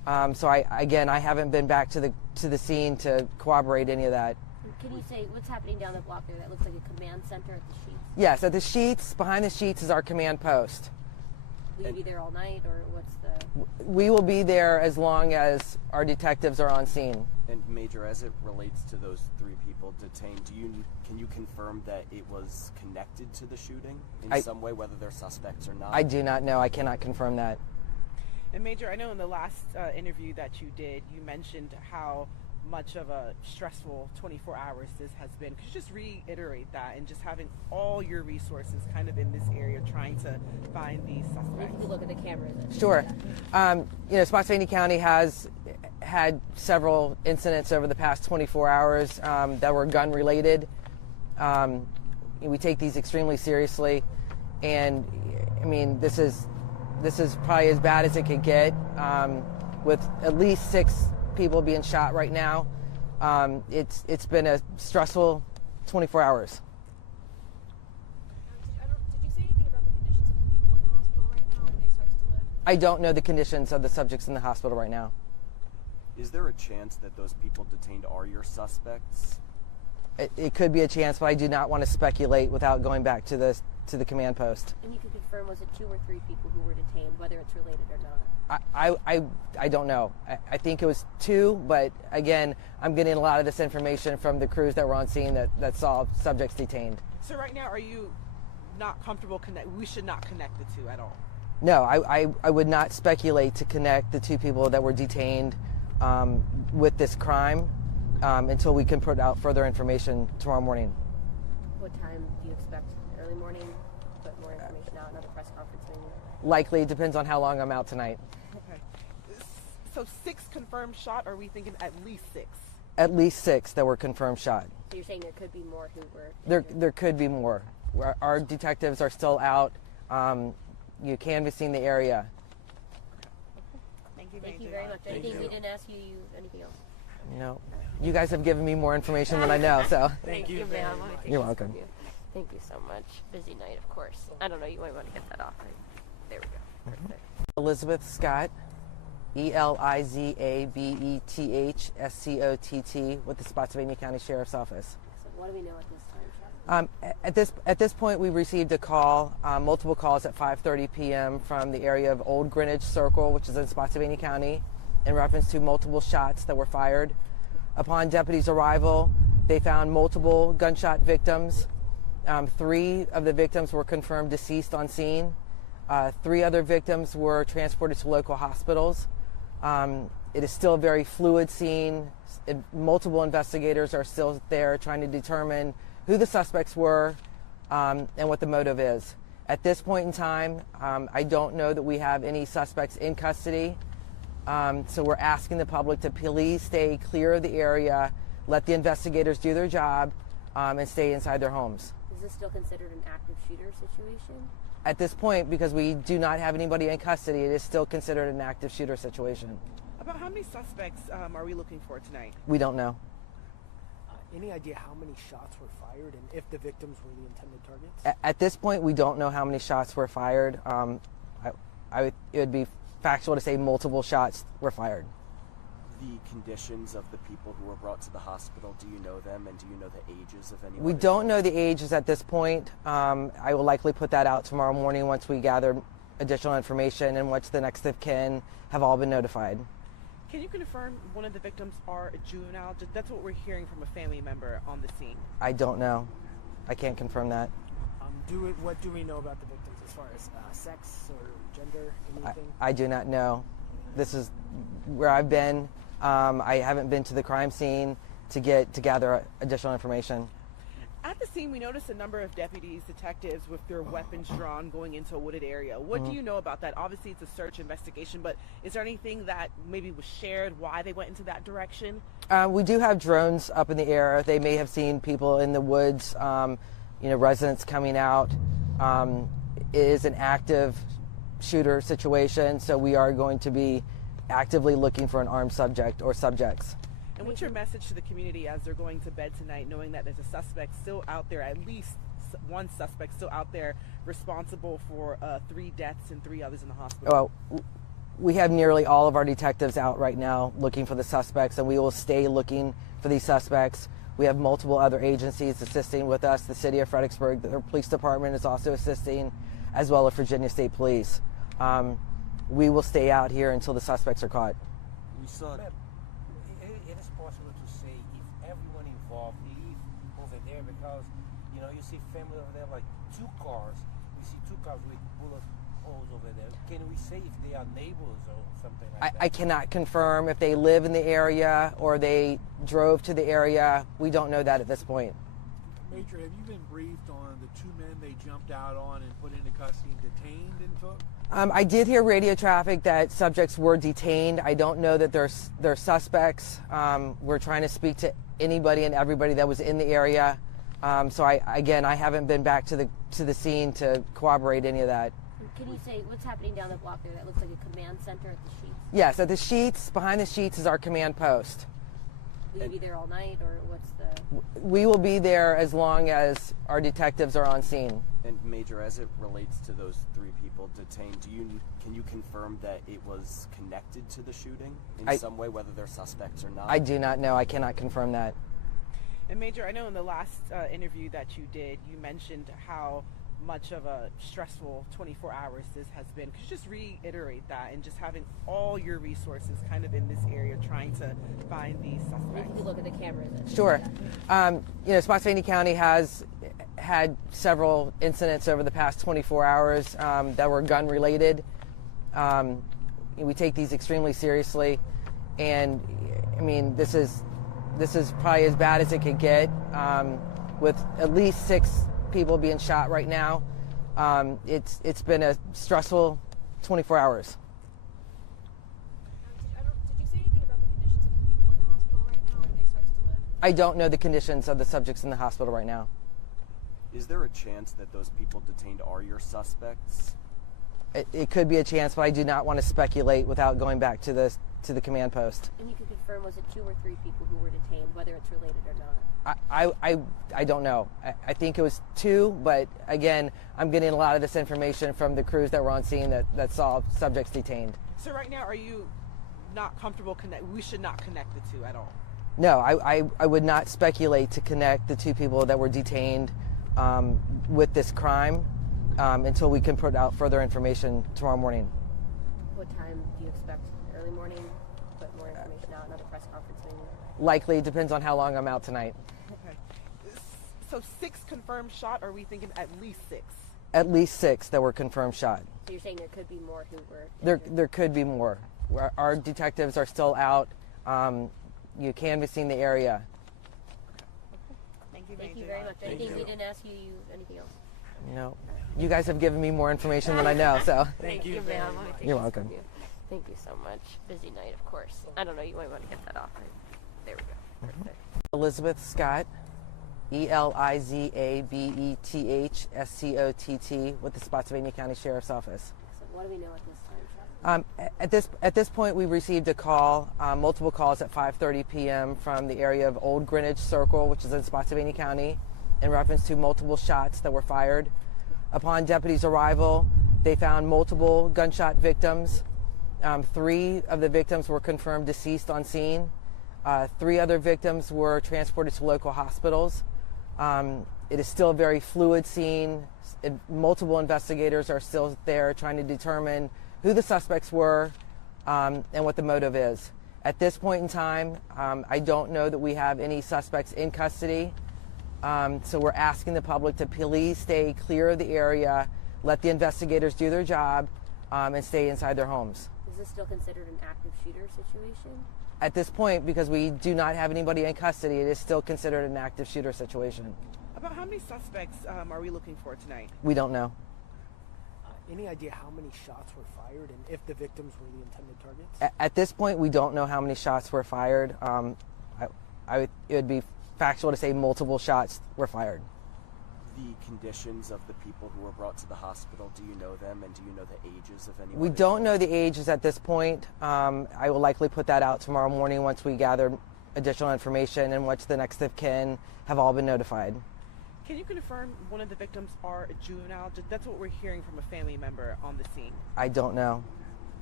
So I haven't been back to the scene to corroborate any of that. Can you say what's happening down the block there? That looks like a command center at the Sheets. Yes, at the Sheets, behind the Sheets is our command post. Will you be there all night, or what's the? We will be there as long as our detectives are on scene. And Major, as it relates to those three people detained, can you confirm that it was connected to the shooting in some way, whether they're suspects or not? I do not know. I cannot confirm that. And Major, I know in the last interview that you did, you mentioned how much of a stressful 24 hours this has been. Could you just reiterate that, and just having all your resources kind of in this area trying to find these If suspects? you could look at the camera. Sure. Spotsylvania County has had several incidents over the past 24 hours that were gun related. We take these extremely seriously, and I mean, this is probably as bad as it could get, with at least 6 people being shot right now. It's been a stressful 24 hours. Did you say anything about the conditions of the people in the hospital right now? Are they expected to live? I don't know the conditions of the subjects in the hospital right now. Is there a chance that those people detained are your suspects? It could be a chance, but I do not want to speculate without going back to the command post. And you can confirm, was it 2 or 3 people who were detained, whether it's related or not? I don't know. I think it was 2, but again, I'm getting a lot of this information from the crews that were on scene that saw subjects detained. So right now, are you not comfortable we should not connect the two at all? No, I would not speculate to connect the 2 people that were detained with this crime until we can put out further information tomorrow morning. What time do you expect? Early morning? Put more information out, another press conference maybe? Likely, it depends on how long I'm out tonight. Okay. So 6 confirmed shot, or are we thinking at least 6? At least 6 that were confirmed shot. So you're saying there could be more who were injured? There could be more. Our detectives are still out, canvassing the area. Thank you, Thank Major. you very much. Anything we didn't ask you, anything else? No, you guys have given me more information than I know, so. Thank you, ma'am. You're welcome. Thank you so much. Busy night, of course. I don't know, you might want to get that off. There we go. Perfect. Elizabeth Scott, ELIZABETHSCOTT, with the Spotsylvania County Sheriff's Office. So what do we know at this time, Sheriff? At this point, we received a call, multiple calls at 5:30 p.m. from the area of Olde Greenwich Circle, which is in Spotsylvania County, in reference to multiple shots that were fired. Upon deputies' arrival, they found multiple gunshot victims. 3 of the victims were confirmed deceased on scene. 3 other victims were transported to local hospitals. It is still a very fluid scene. Multiple investigators are still there trying to determine who the suspects were and what the motive is. At this point in time, I don't know that we have any suspects in custody. So we're asking the public to please stay clear of the area, let the investigators do their job, and stay inside their homes. Is this still considered an active shooter situation? At this point, because we do not have anybody in custody, it is still considered an active shooter situation. About how many suspects are we looking for tonight? We don't know. Any idea how many shots were fired and if the victims were the intended targets? At this point, we don't know how many shots were fired. It would be factual to say multiple shots were fired. The conditions of the people who were brought to the hospital, do you know them, and do you know the ages of anyone? We don't know the ages at this point. I will likely put that out tomorrow morning once we gather additional information and once the next of kin have all been notified. Can you confirm one of the victims are a juvenile? That's what we're hearing from a family member on the scene. I don't know. I can't confirm that. What do we know about the victims as far as sex or gender, anything? I do not know. This is where I've been. I haven't been to the crime scene to gather additional information. At the scene, we noticed a number of deputies, detectives with their weapons drawn going into a wooded area. What do you know about that? Obviously, it's a search investigation, but is there anything that maybe was shared why they went into that direction? We do have drones up in the air. They may have seen people in the woods, residents coming out. It is an active shooter situation, so we are going to be actively looking for an armed subject or subjects. And what's your message to the community as they're going to bed tonight, knowing that there's a suspect still out there, at least one suspect still out there responsible for 3 deaths and 3 others in the hospital? Well, We have nearly all of our detectives out right now looking for the suspects, and we will stay looking for these suspects. We have multiple other agencies assisting with us. The city of Fredericksburg, the police department is also assisting, as well as Virginia State Police. We will stay out here until the suspects are caught. We saw. Ma'am, it is possible to say if everyone involved leave over there because, you know, you see family over there, like two cars. We see two cars with bullet holes over there. Can we say if they are neighbors or something like that? I cannot confirm if they live in the area or they drove to the area. We don't know that at this point. Major, have you been briefed on the two men they jumped out on and put into custody and detained and took? I did hear radio traffic that subjects were detained. I don't know that they're suspects. We're trying to speak to anybody and everybody that was in the area. So I haven't been back to the scene to corroborate any of that. Can you say what's happening down the block there? That looks like a command center at the Sheets. Yes, at the Sheets, behind the Sheets is our command post. Will you be there all night, or what's the? We will be there as long as our detectives are on scene. And Major, as it relates to those three people detained, can you confirm that it was connected to the shooting in some way, whether they're suspects or not? I do not know. I cannot confirm that. And Major, I know in the last interview that you did, you mentioned how much of a stressful 24 hours this has been. Could you just reiterate that, and just having all your resources kind of in this area trying to find these If suspects? you could look at the cameras. Sure. Spotsylvania County has had several incidents over the past 24 hours that were gun related. We take these extremely seriously, and I mean this is probably as bad as it could get, with at least 6 people being shot right now. It's been a stressful 24 hours. Did you say anything about the conditions of the people in the hospital right now? Are they expected to live? I don't know the conditions of the subjects in the hospital right now. Is there a chance that those people detained are your suspects? It could be a chance, but I do not want to speculate without going back to the command post. And you could confirm, was it 2 or 3 people who were detained, whether it's related or not? I don't know. I think it was 2, but again, I'm getting a lot of this information from the crews that were on scene that saw subjects detained. So right now, are you not comfortable we should not connect the two at all? No, I would not speculate to connect the 2 people that were detained with this crime until we can put out further information tomorrow morning. What time do you expect? Early morning? Put more information out, another press conference maybe? Likely, depends on how long I'm out tonight. Okay. So 6 confirmed shot, or are we thinking at least 6? At least 6 that were confirmed shot. So you're saying there could be more who were? There could be more. Our detectives are still out, canvassing the area. Thank you, Thank Major. you very much. Anything we didn't ask you, anything else? No, you guys have given me more information than I know, so. Thank you, ma'am. You're welcome. Thank you so much. Busy night, of course. I don't know, you might want to get that off. There we go. Right there. Elizabeth Scott, ELIZABETHSCOTT, with the Spotsylvania County Sheriff's Office. So what do we know at this time? At this point, we received a call, multiple calls at 5:30 p.m. from the area of Olde Greenwich Circle, which is in Spotsylvania County, in reference to multiple shots that were fired. Upon deputies' arrival, they found multiple gunshot victims. 3 of the victims were confirmed deceased on scene. 3 other victims were transported to local hospitals. It is still a very fluid scene. Multiple investigators are still there trying to determine who the suspects were and what the motive is. At this point in time, I don't know that we have any suspects in custody. So we're asking the public to please stay clear of the area, let the investigators do their job, and stay inside their homes. Is this still considered an active shooter situation? At this point, because we do not have anybody in custody, it is still considered an active shooter situation. About how many suspects are we looking for tonight? We don't know. Any idea how many shots were fired and if the victims were the intended targets? At this point, we don't know how many shots were fired. It would be factual to say multiple shots were fired. The conditions of the people who were brought to the hospital, do you know them, and do you know the ages of anyone? We don't know the ages at this point. I will likely put that out tomorrow morning once we gather additional information and once the next of kin have all been notified. Can you confirm one of the victims are a juvenile? That's what we're hearing from a family member on the scene. I don't know.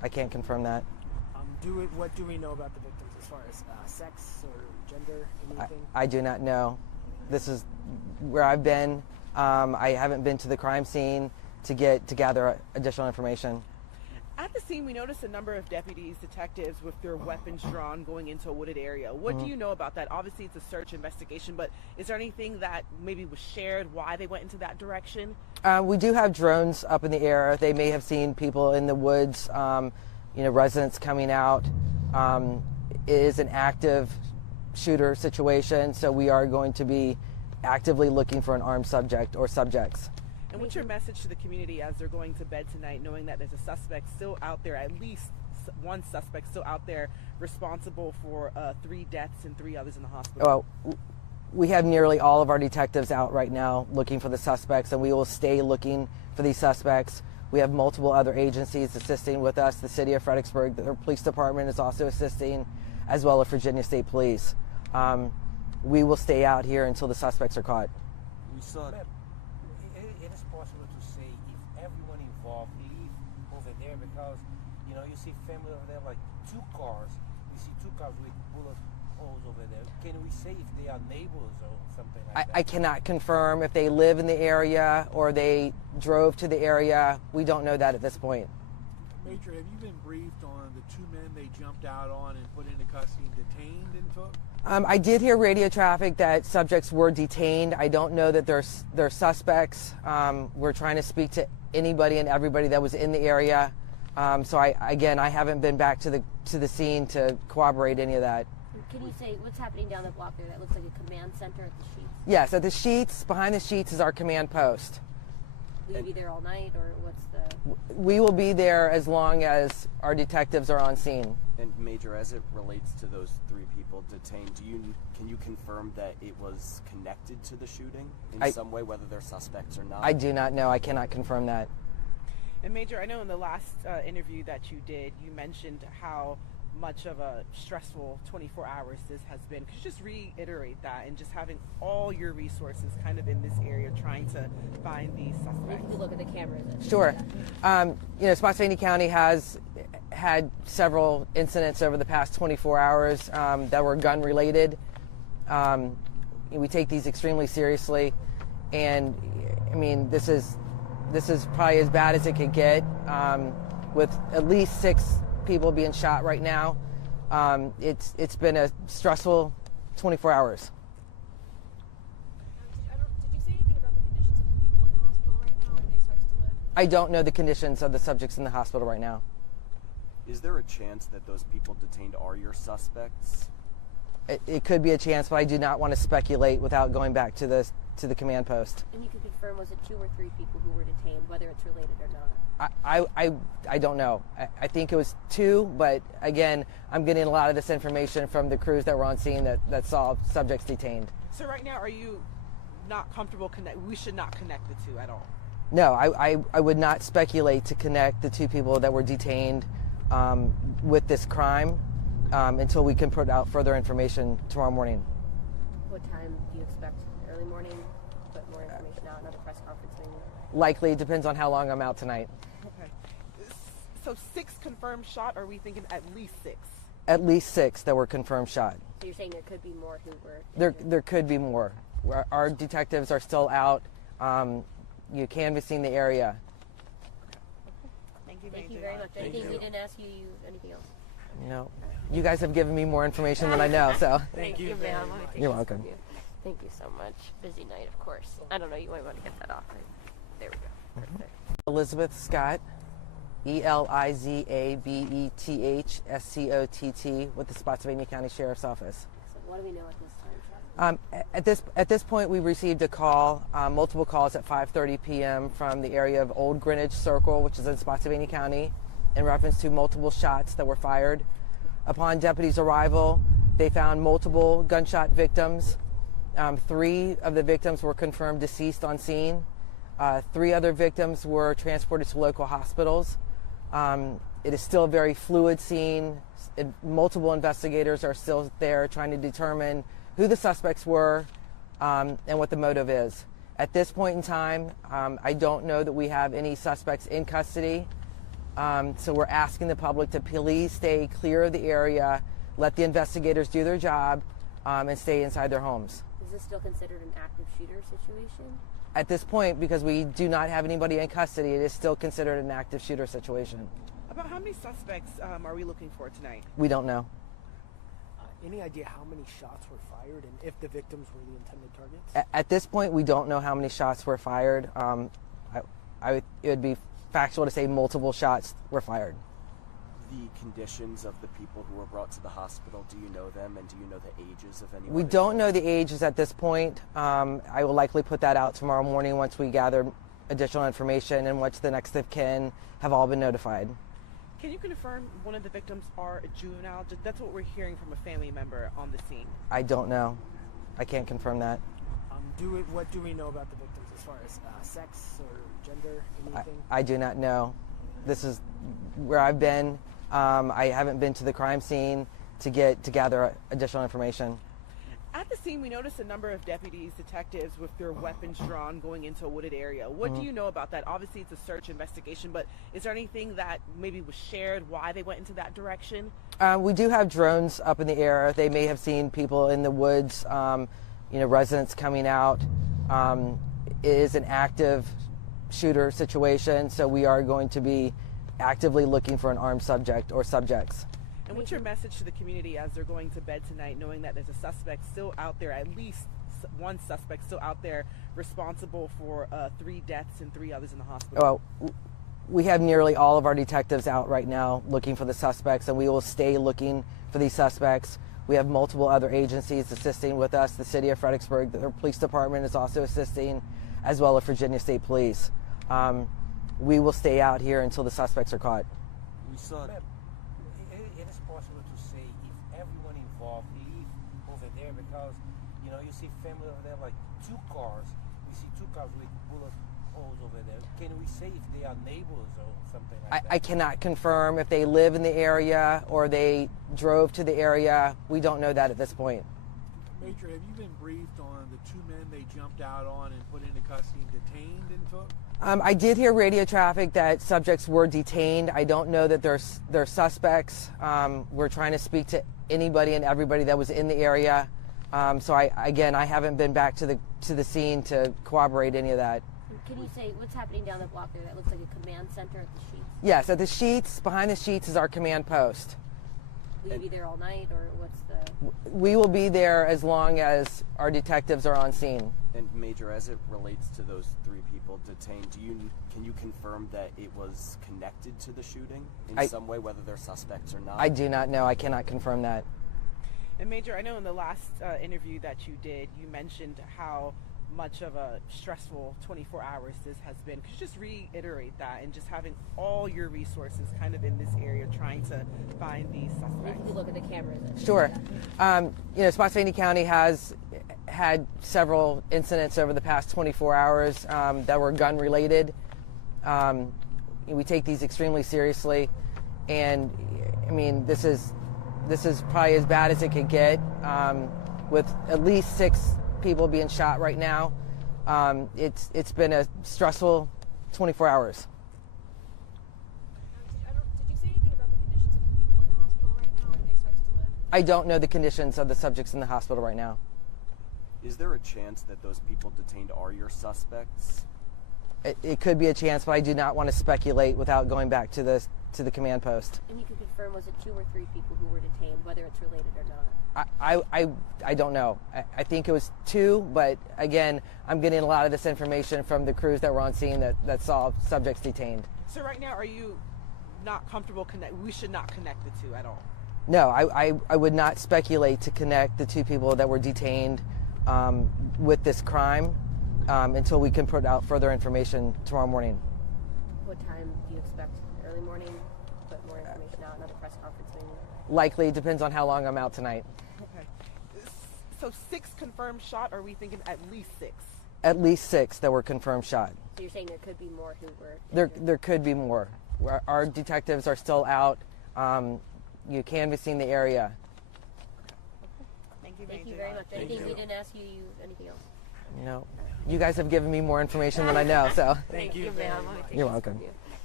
I can't confirm that. What do we know about the victims as far as sex or gender, anything? I do not know. This is where I've been. I haven't been to the crime scene to gather additional information. At the scene, we noticed a number of deputies, detectives with their weapons drawn going into a wooded area. What do you know about that? Obviously, it's a search investigation, but is there anything that maybe was shared why they went into that direction? We do have drones up in the air. They may have seen people in the woods, residents coming out. It is an active shooter situation, so we are going to be actively looking for an armed subject or subjects. And what's your message to the community as they're going to bed tonight, knowing that there's a suspect still out there, at least one suspect still out there responsible for 3 deaths and 3 others in the hospital? Well, we have nearly all of our detectives out right now looking for the suspects, and we will stay looking for these suspects. We have multiple other agencies assisting with us. The city of Fredericksburg, the police department is also assisting, as well as Virginia State Police. We will stay out here until the suspects are caught. We saw Ma'am, it is possible to say if everyone involved leave over there because, you see family over there, like 2 cars. We see 2 cars with bullet holes over there. Can we say if they are neighbors or something like that? I cannot confirm if they live in the area or they drove to the area. We don't know that at this point. Major, have you been briefed on the 2 men they jumped out on and put into custody and detained and took? I did hear radio traffic that subjects were detained. I don't know that they're suspects. We're trying to speak to anybody and everybody that was in the area. So I haven't been back to the scene to corroborate any of that. Can you say what's happening down the block there? That looks like a command center at the Sheets. Yes, at the Sheets, behind the Sheets is our command post. Will you be there all night, or what's the? We will be there as long as our detectives are on scene. And Major, as it relates to those 3 people detained, can you confirm that it was connected to the shooting in some way, whether they're suspects or not? I do not know. I cannot confirm that. And Major, I know in the last interview that you did, you mentioned how much of a stressful 24 hours this has been. Could you just reiterate that, and just having all your resources kind of in this area trying to find these suspects? You can look at the cameras. Sure. Spotsylvania County has had several incidents over the past 24 hours that were gun related. We take these extremely seriously, and I mean, this is probably as bad as it could get, with at least 6 people being shot right now. It's been a stressful 24 hours. Did you say anything about the conditions of the people in the hospital right now? Are they expected to live? I don't know the conditions of the subjects in the hospital right now. Is there a chance that those people detained are your suspects? It could be a chance, but I do not want to speculate without going back to the command post. And you can confirm, was it 2 or 3 people who were detained, whether it's related or not? I don't know. I think it was 2, but again, I'm getting a lot of this information from the crews that were on scene that saw subjects detained. So right now, are you not comfortable we should not connect the 2 at all? No, I would not speculate to connect the 2 people that were detained with this crime until we can put out further information tomorrow morning. What time do you expect? Early morning? Put more information out, another press conference maybe? Likely, it depends on how long I'm out tonight. Okay. So 6 confirmed shot, or are we thinking at least 6? At least 6 that were confirmed shot. So you're saying there could be more who were injured? There could be more. Our detectives are still out, canvassing the area. Thank you, Thank Major. you very much. Anything we didn't ask you, anything else? No, you guys have given me more information than I know, so. Thank you, ma'am. You're welcome. Thank you so much. Busy night, of course. I don't know, you might want to get that off. There we go. Perfect. Elizabeth Scott, Elizabeth Scott with the Spotsylvania County Sheriff's Office. So what do we know at this time? At this point, we received a call, multiple calls at 5:30 p.m. from the area of Olde Greenwich Circle, which is in Spotsylvania County, in reference to multiple shots that were fired. Upon deputies' arrival, they found multiple gunshot victims. 3 of the victims were confirmed deceased on scene. 3 other victims were transported to local hospitals. It is still a very fluid scene. Multiple investigators are still there trying to determine who the suspects were and what the motive is. At this point in time, I don't know that we have any suspects in custody. So we're asking the public to please stay clear of the area, let the investigators do their job, and stay inside their homes. Is this still considered an active shooter situation? At this point, because we do not have anybody in custody, it is still considered an active shooter situation. About how many suspects are we looking for tonight? We don't know. Any idea how many shots were fired and if the victims were the intended targets? At this point, we don't know how many shots were fired. It would be factual to say multiple shots were fired. The conditions of the people who were brought to the hospital, do you know them, and do you know the ages of anyone? We don't know the ages at this point. I will likely put that out tomorrow morning once we gather additional information and once the next of kin have all been notified. Can you confirm one of the victims are a juvenile? That's what we're hearing from a family member on the scene. I don't know. I can't confirm that. What do we know about the victims as far as sex or gender, anything? I do not know. This is where I've been. I haven't been to the crime scene to gather additional information. At the scene, we noticed a number of deputies, detectives with their weapons drawn going into a wooded area. What do you know about that? Obviously, it's a search investigation, but is there anything that maybe was shared why they went into that direction? We do have drones up in the air. They may have seen people in the woods, residents coming out. It is an active shooter situation, so we are going to be actively looking for an armed subject or subjects. And what's your message to the community as they're going to bed tonight, knowing that there's a suspect still out there, at least one suspect still out there responsible for 3 deaths and 3 others in the hospital? Well, we have nearly all of our detectives out right now looking for the suspects, and we will stay looking for these suspects. We have multiple other agencies assisting with us. The city of Fredericksburg, the police department is also assisting, as well as Virginia State Police. We will stay out here until the suspects are caught. We saw It is possible to say if everyone involved leave over there, because you see family over there, like 2 cars. We see 2 cars with bullet holes over there. Can we say if they are neighbors or something like that? I cannot confirm if they live in the area or they drove to the area. We don't know that at this point. Major, have you been briefed on the 2 men they jumped out on and put into custody and detained and took? I did hear radio traffic that subjects were detained. I don't know that they're suspects. We're trying to speak to anybody and everybody that was in the area. So I haven't been back to the scene to corroborate any of that. Can you say what's happening down the block there? That looks like a command center at the Sheets. Yes, at the Sheets, behind the Sheets is our command post. Will you be there all night, or what's the... We will be there as long as our detectives are on scene. And Major, as it relates to those 3 people detained, can you confirm that it was connected to the shooting in some way, whether they're suspects or not? I do not know. I cannot confirm that. And Major, I know in the last interview that you did, you mentioned how much of a stressful 24 hours this has been. Could you just reiterate that, and just having all your resources kind of in this area trying to find these suspects? If you look at the cameras. Sure. Spotsylvania County has had several incidents over the past 24 hours that were gun related. We take these extremely seriously, and I mean, this is probably as bad as it could get, with at least 6 people being shot right now. It's been a stressful 24 hours. Did you say anything about the conditions of the people in the hospital right now? Are they expected to live? I don't know the conditions of the subjects in the hospital right now. Is there a chance that those people detained are your suspects? It could be a chance, but I do not want to speculate without going back to the command post. And you can confirm, was it 2 or 3 people who were detained, whether it's related or not? I don't know. I think it was 2, but again, I'm getting a lot of this information from the crews that were on scene that saw subjects detained. So right now, are you not comfortable we should not connect the 2 at all? No, I would not speculate to connect the 2 people that were detained with this crime until we can put out further information tomorrow morning. What time do you expect? Early morning? Put more information out, another press conference maybe? Likely, depends on how long I'm out tonight. Okay. So 6 confirmed shot, or are we thinking at least 6? At least 6 that were confirmed shot. So you're saying there could be more who were... There could be more. Our detectives are still out, canvassing the area. Thank you, Thank Major. you very much. Anything we didn't ask you, anything else? No, you guys have given me more information than I know, so Thank you, ma'am. you're welcome.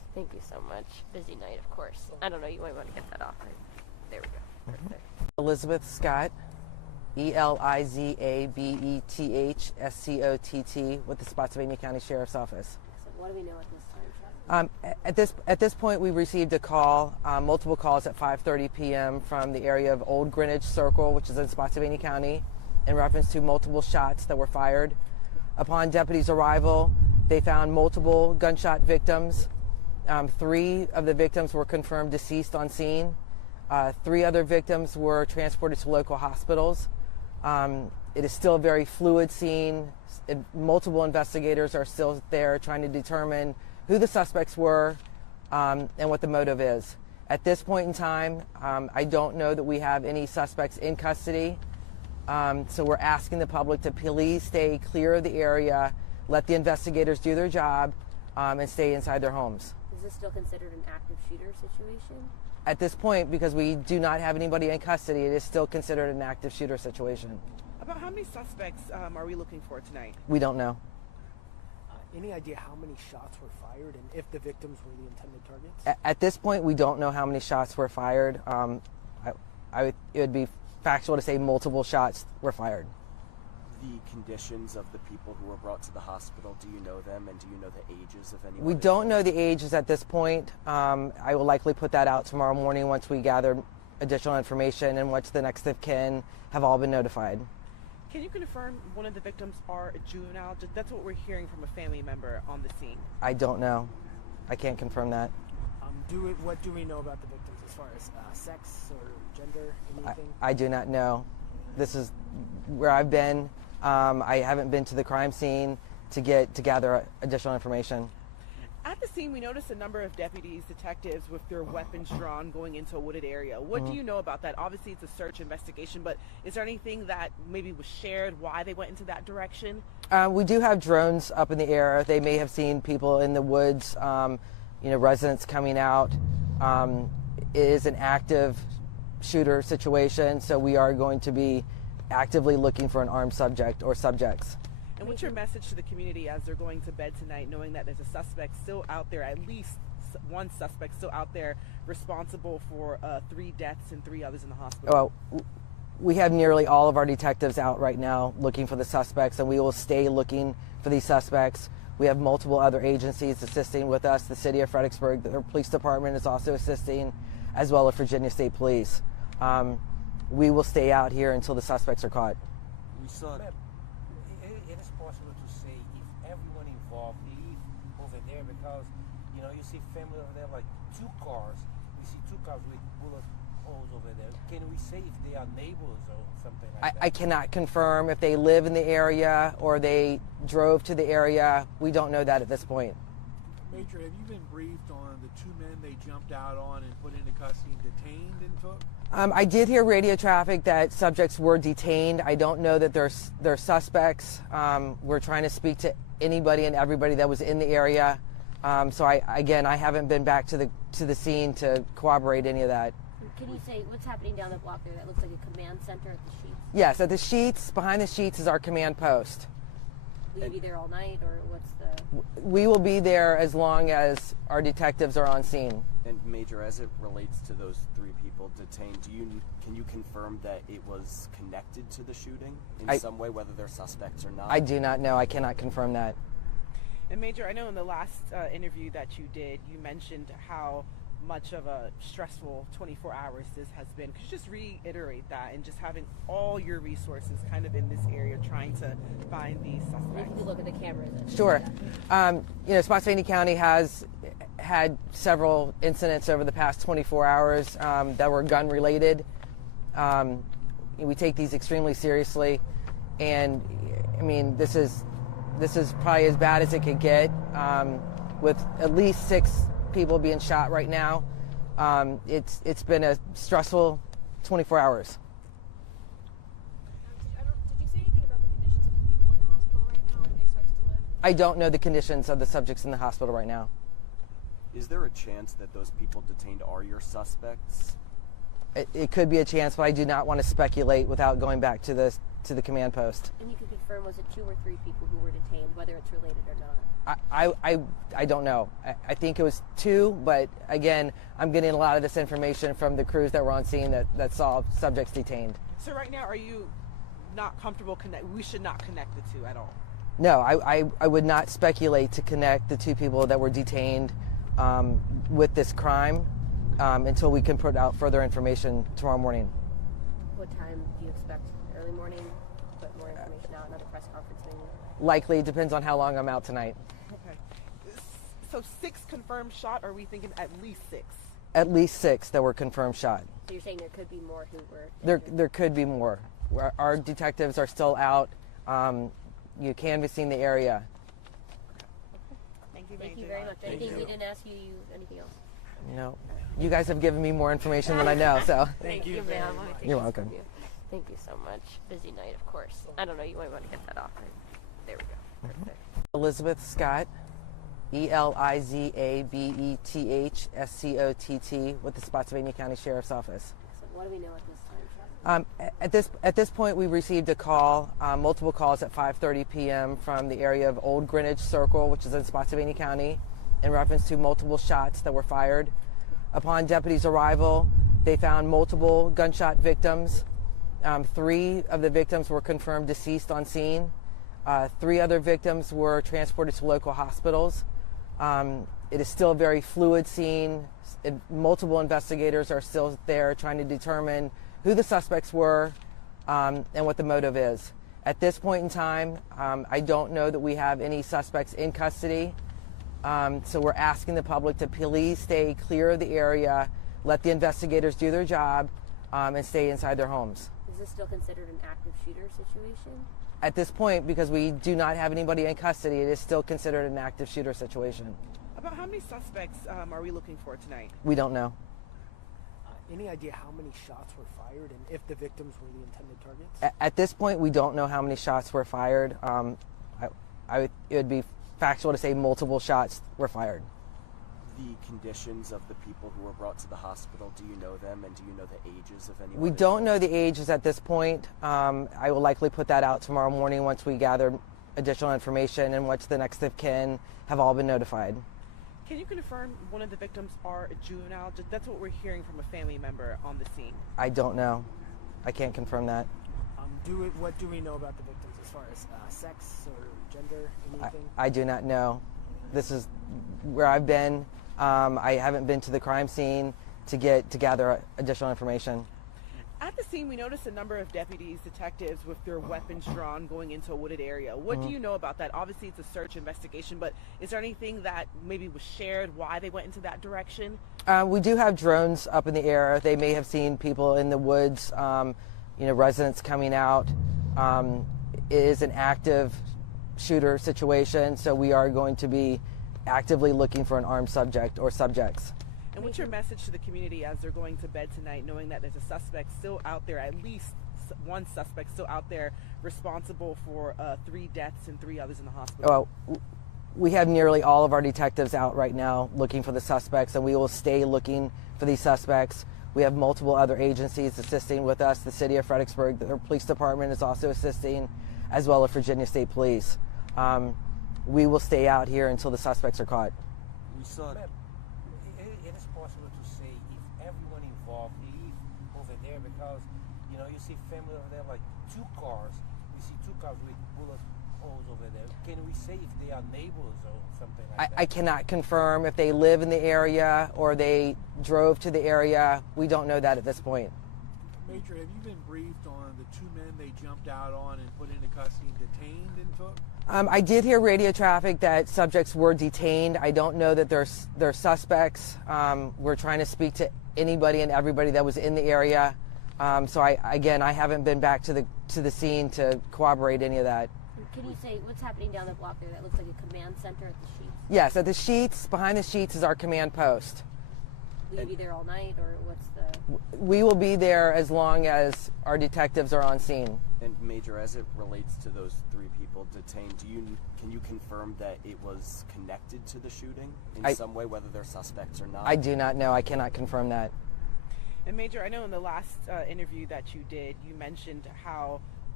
Thank you so much. Busy night, of course. I don't know, you might want to get that off. There we go. Perfect. Elizabeth Scott, ELIZABETHSCOTT, with the Spotsylvania County Sheriff's Office. So what do we know at this time, Sheriff? At this point, we received a call, multiple calls at 5:30 p.m. from the area of Olde Greenwich Circle, which is in Spotsylvania County, in reference to multiple shots that were fired. Upon deputies' arrival, they found multiple gunshot victims. 3 of the victims were confirmed deceased on scene. 3 other victims were transported to local hospitals. It is still a very fluid scene. Multiple investigators are still there trying to determine who the suspects were and what the motive is. At this point in time, I don't know that we have any suspects in custody. So we're asking the public to please stay clear of the area, let the investigators do their job, and stay inside their homes. Is this still considered an active shooter situation? At this point, because we do not have anybody in custody, it is still considered an active shooter situation. About how many suspects are we looking for tonight? We don't know. Any idea how many shots were fired and if the victims were the intended targets? At this point, we don't know how many shots were fired. It would be factual to say multiple shots were fired. The conditions of the people who were brought to the hospital, do you know them, and do you know the ages of anyone? We don't know the ages at this point. I will likely put that out tomorrow morning once we gather additional information and once the next of kin have all been notified. Can you confirm one of the victims are a juvenile? That's what we're hearing from a family member on the scene. I don't know. I can't confirm that. What do we know about the victims as far as sex or gender, anything? I do not know. This is where I've been. I haven't been to the crime scene to gather additional information. At the scene, we noticed a number of deputies, detectives with their weapons drawn going into a wooded area. What do you know about that? Obviously, it's a search investigation, but is there anything that maybe was shared why they went into that direction? We do have drones up in the air. They may have seen people in the woods, residents coming out. It is an active shooter situation, so we are going to be actively looking for an armed subject or subjects. And what's your message to the community as they're going to bed tonight, knowing that there's a suspect still out there, at least one suspect still out there responsible for 3 deaths and 3 others in the hospital? Well, we have nearly all of our detectives out right now looking for the suspects, and we will stay looking for these suspects. We have multiple other agencies assisting with us. The city of Fredericksburg, the police department is also assisting, as well as Virginia State Police. We will stay out here until the suspects are caught. We saw Ma'am, it is possible to say if everyone involved leave over there because, you see family over there, like 2 cars. We see 2 cars with bullet holes over there. Can we say if they are neighbors or something like that? I cannot confirm if they live in the area or they drove to the area. We don't know that at this point. Major, have you been briefed on the 2 men they jumped out on and put into custody and detained and took? I did hear radio traffic that subjects were detained. I don't know that they're suspects. We're trying to speak to anybody and everybody that was in the area. So I haven't been back to the scene to corroborate any of that. Can you say what's happening down the block there? That looks like a command center at the Sheets. Yes, at the Sheets, behind the Sheets is our command post. Will you be there all night, or what's the... We will be there as long as our detectives are on scene. And Major, as it relates to those 3 people detained, can you confirm that it was connected to the shooting in some way, whether they're suspects or not? I do not know. I cannot confirm that. And Major, I know in the last interview that you did, you mentioned how much of a stressful 24 hours this has been. Could you just reiterate that, and just having all your resources kind of in this area trying to find these suspects? If you look at the cameras. Sure. Spotsylvania County has had several incidents over the past 24 hours that were gun related. We take these extremely seriously, and I mean this is probably as bad as it could get, with at least 6 people being shot right now. It's been a stressful 24 hours. Did you say anything about the conditions of the people in the hospital right now and they expected to live? I don't know the conditions of the subjects in the hospital right now. Is there a chance that those people detained are your suspects? It could be a chance, but I do not want to speculate without going back to the to the command post. And you can confirm, was it 2 or 3 people who were detained, whether it's related or not? I don't know. I think it was 2, but again, I'm getting a lot of this information from the crews that were on scene that saw subjects detained. So right now, are you not comfortable we should not connect the two at all? No, I would not speculate to connect the 2 people that were detained with this crime until we can put out further information tomorrow morning. What time do you expect? Early morning? Put more information out, another press conference maybe? Likely, depends on how long I'm out tonight. Okay. So 6 confirmed shot, or are we thinking at least 6? At least 6 that were confirmed shot. So you're saying there could be more who were... There could be more. Our detectives are still out canvassing the area. Thank you, Thank you very much. Anything we didn't ask you, anything else? No. You guys have given me more information than I know, so. Thank you, ma'am. You're welcome. Thank you so much. Busy night, of course. I don't know, you might want to get that off. There we go. Perfect. Elizabeth Scott, ELIZABETHSCOTT with the Spotsylvania County Sheriff's Office. So what do we know at this time, Sheriff? At this point, we received a call, multiple calls at 5:30 p.m. from the area of Olde Greenwich Circle, which is in Spotsylvania County, in reference to multiple shots that were fired. Upon deputies' arrival, they found multiple gunshot victims. 3 of the victims were confirmed deceased on scene. 3 other victims were transported to local hospitals. It is still a very fluid scene. Multiple investigators are still there trying to determine who the suspects were and what the motive is. At this point in time, I don't know that we have any suspects in custody. So we're asking the public to please stay clear of the area, let the investigators do their job, and stay inside their homes. Is this still considered an active shooter situation? At this point, because we do not have anybody in custody, it is still considered an active shooter situation. About how many suspects are we looking for tonight? We don't know. Any idea how many shots were fired and if the victims were the intended targets? At this point, we don't know how many shots were fired. It would be factual to say multiple shots were fired. The conditions of the people who were brought to the hospital, do you know them, and do you know the ages of anyone? We don't know the ages at this point. I will likely put that out tomorrow morning once we gather additional information and once the next of kin have all been notified. Can you confirm one of the victims are a juvenile? That's what we're hearing from a family member on the scene. I don't know. I can't confirm that. What do we know about the victims as far as sex or gender, anything? I do not know. This is where I've been. I haven't been to the crime scene to gather additional information. At the scene, we noticed a number of deputies, detectives with their weapons drawn going into a wooded area. What do you know about that? Obviously, it's a search investigation, but is there anything that maybe was shared why they went into that direction? We do have drones up in the air. They may have seen people in the woods, residents coming out. It is an active shooter situation, so we are going to be actively looking for an armed subject or subjects. And what's your message to the community as they're going to bed tonight, knowing that there's a suspect still out there, at least one suspect still out there responsible for 3 deaths and 3 others in the hospital? We have nearly all of our detectives out right now looking for the suspects, and we will stay looking for these suspects. We have multiple other agencies assisting with us. The city of Fredericksburg, the police department is also assisting, as well as Virginia State Police. We will stay out here until the suspects are caught. We saw that. It is possible to say if everyone involved leave over there, because you see family over there, like 2 cars. We see 2 cars with bullet holes over there. Can we say if they are neighbors or something like that? I cannot confirm if they live in the area or they drove to the area. We don't know that at this point. Major, have you been briefed on the 2 men they jumped out on and put into custody and detained and took? I did hear radio traffic that subjects were detained. I don't know that they're suspects. We're trying to speak to anybody and everybody that was in the area. So I haven't been back to the scene to corroborate any of that. Can you say what's happening down the block there? That looks like a command center at the Sheets. Yes, at the Sheets, behind the Sheets is our command post. Will you be there all night, or what's the... We will be there as long as our detectives are on scene. And Major, as it relates to those 3 people detained, can you confirm that it was connected to the shooting in some way, whether they're suspects or not? I do not know. I cannot confirm that. And Major, I know in the last interview that you did, you mentioned how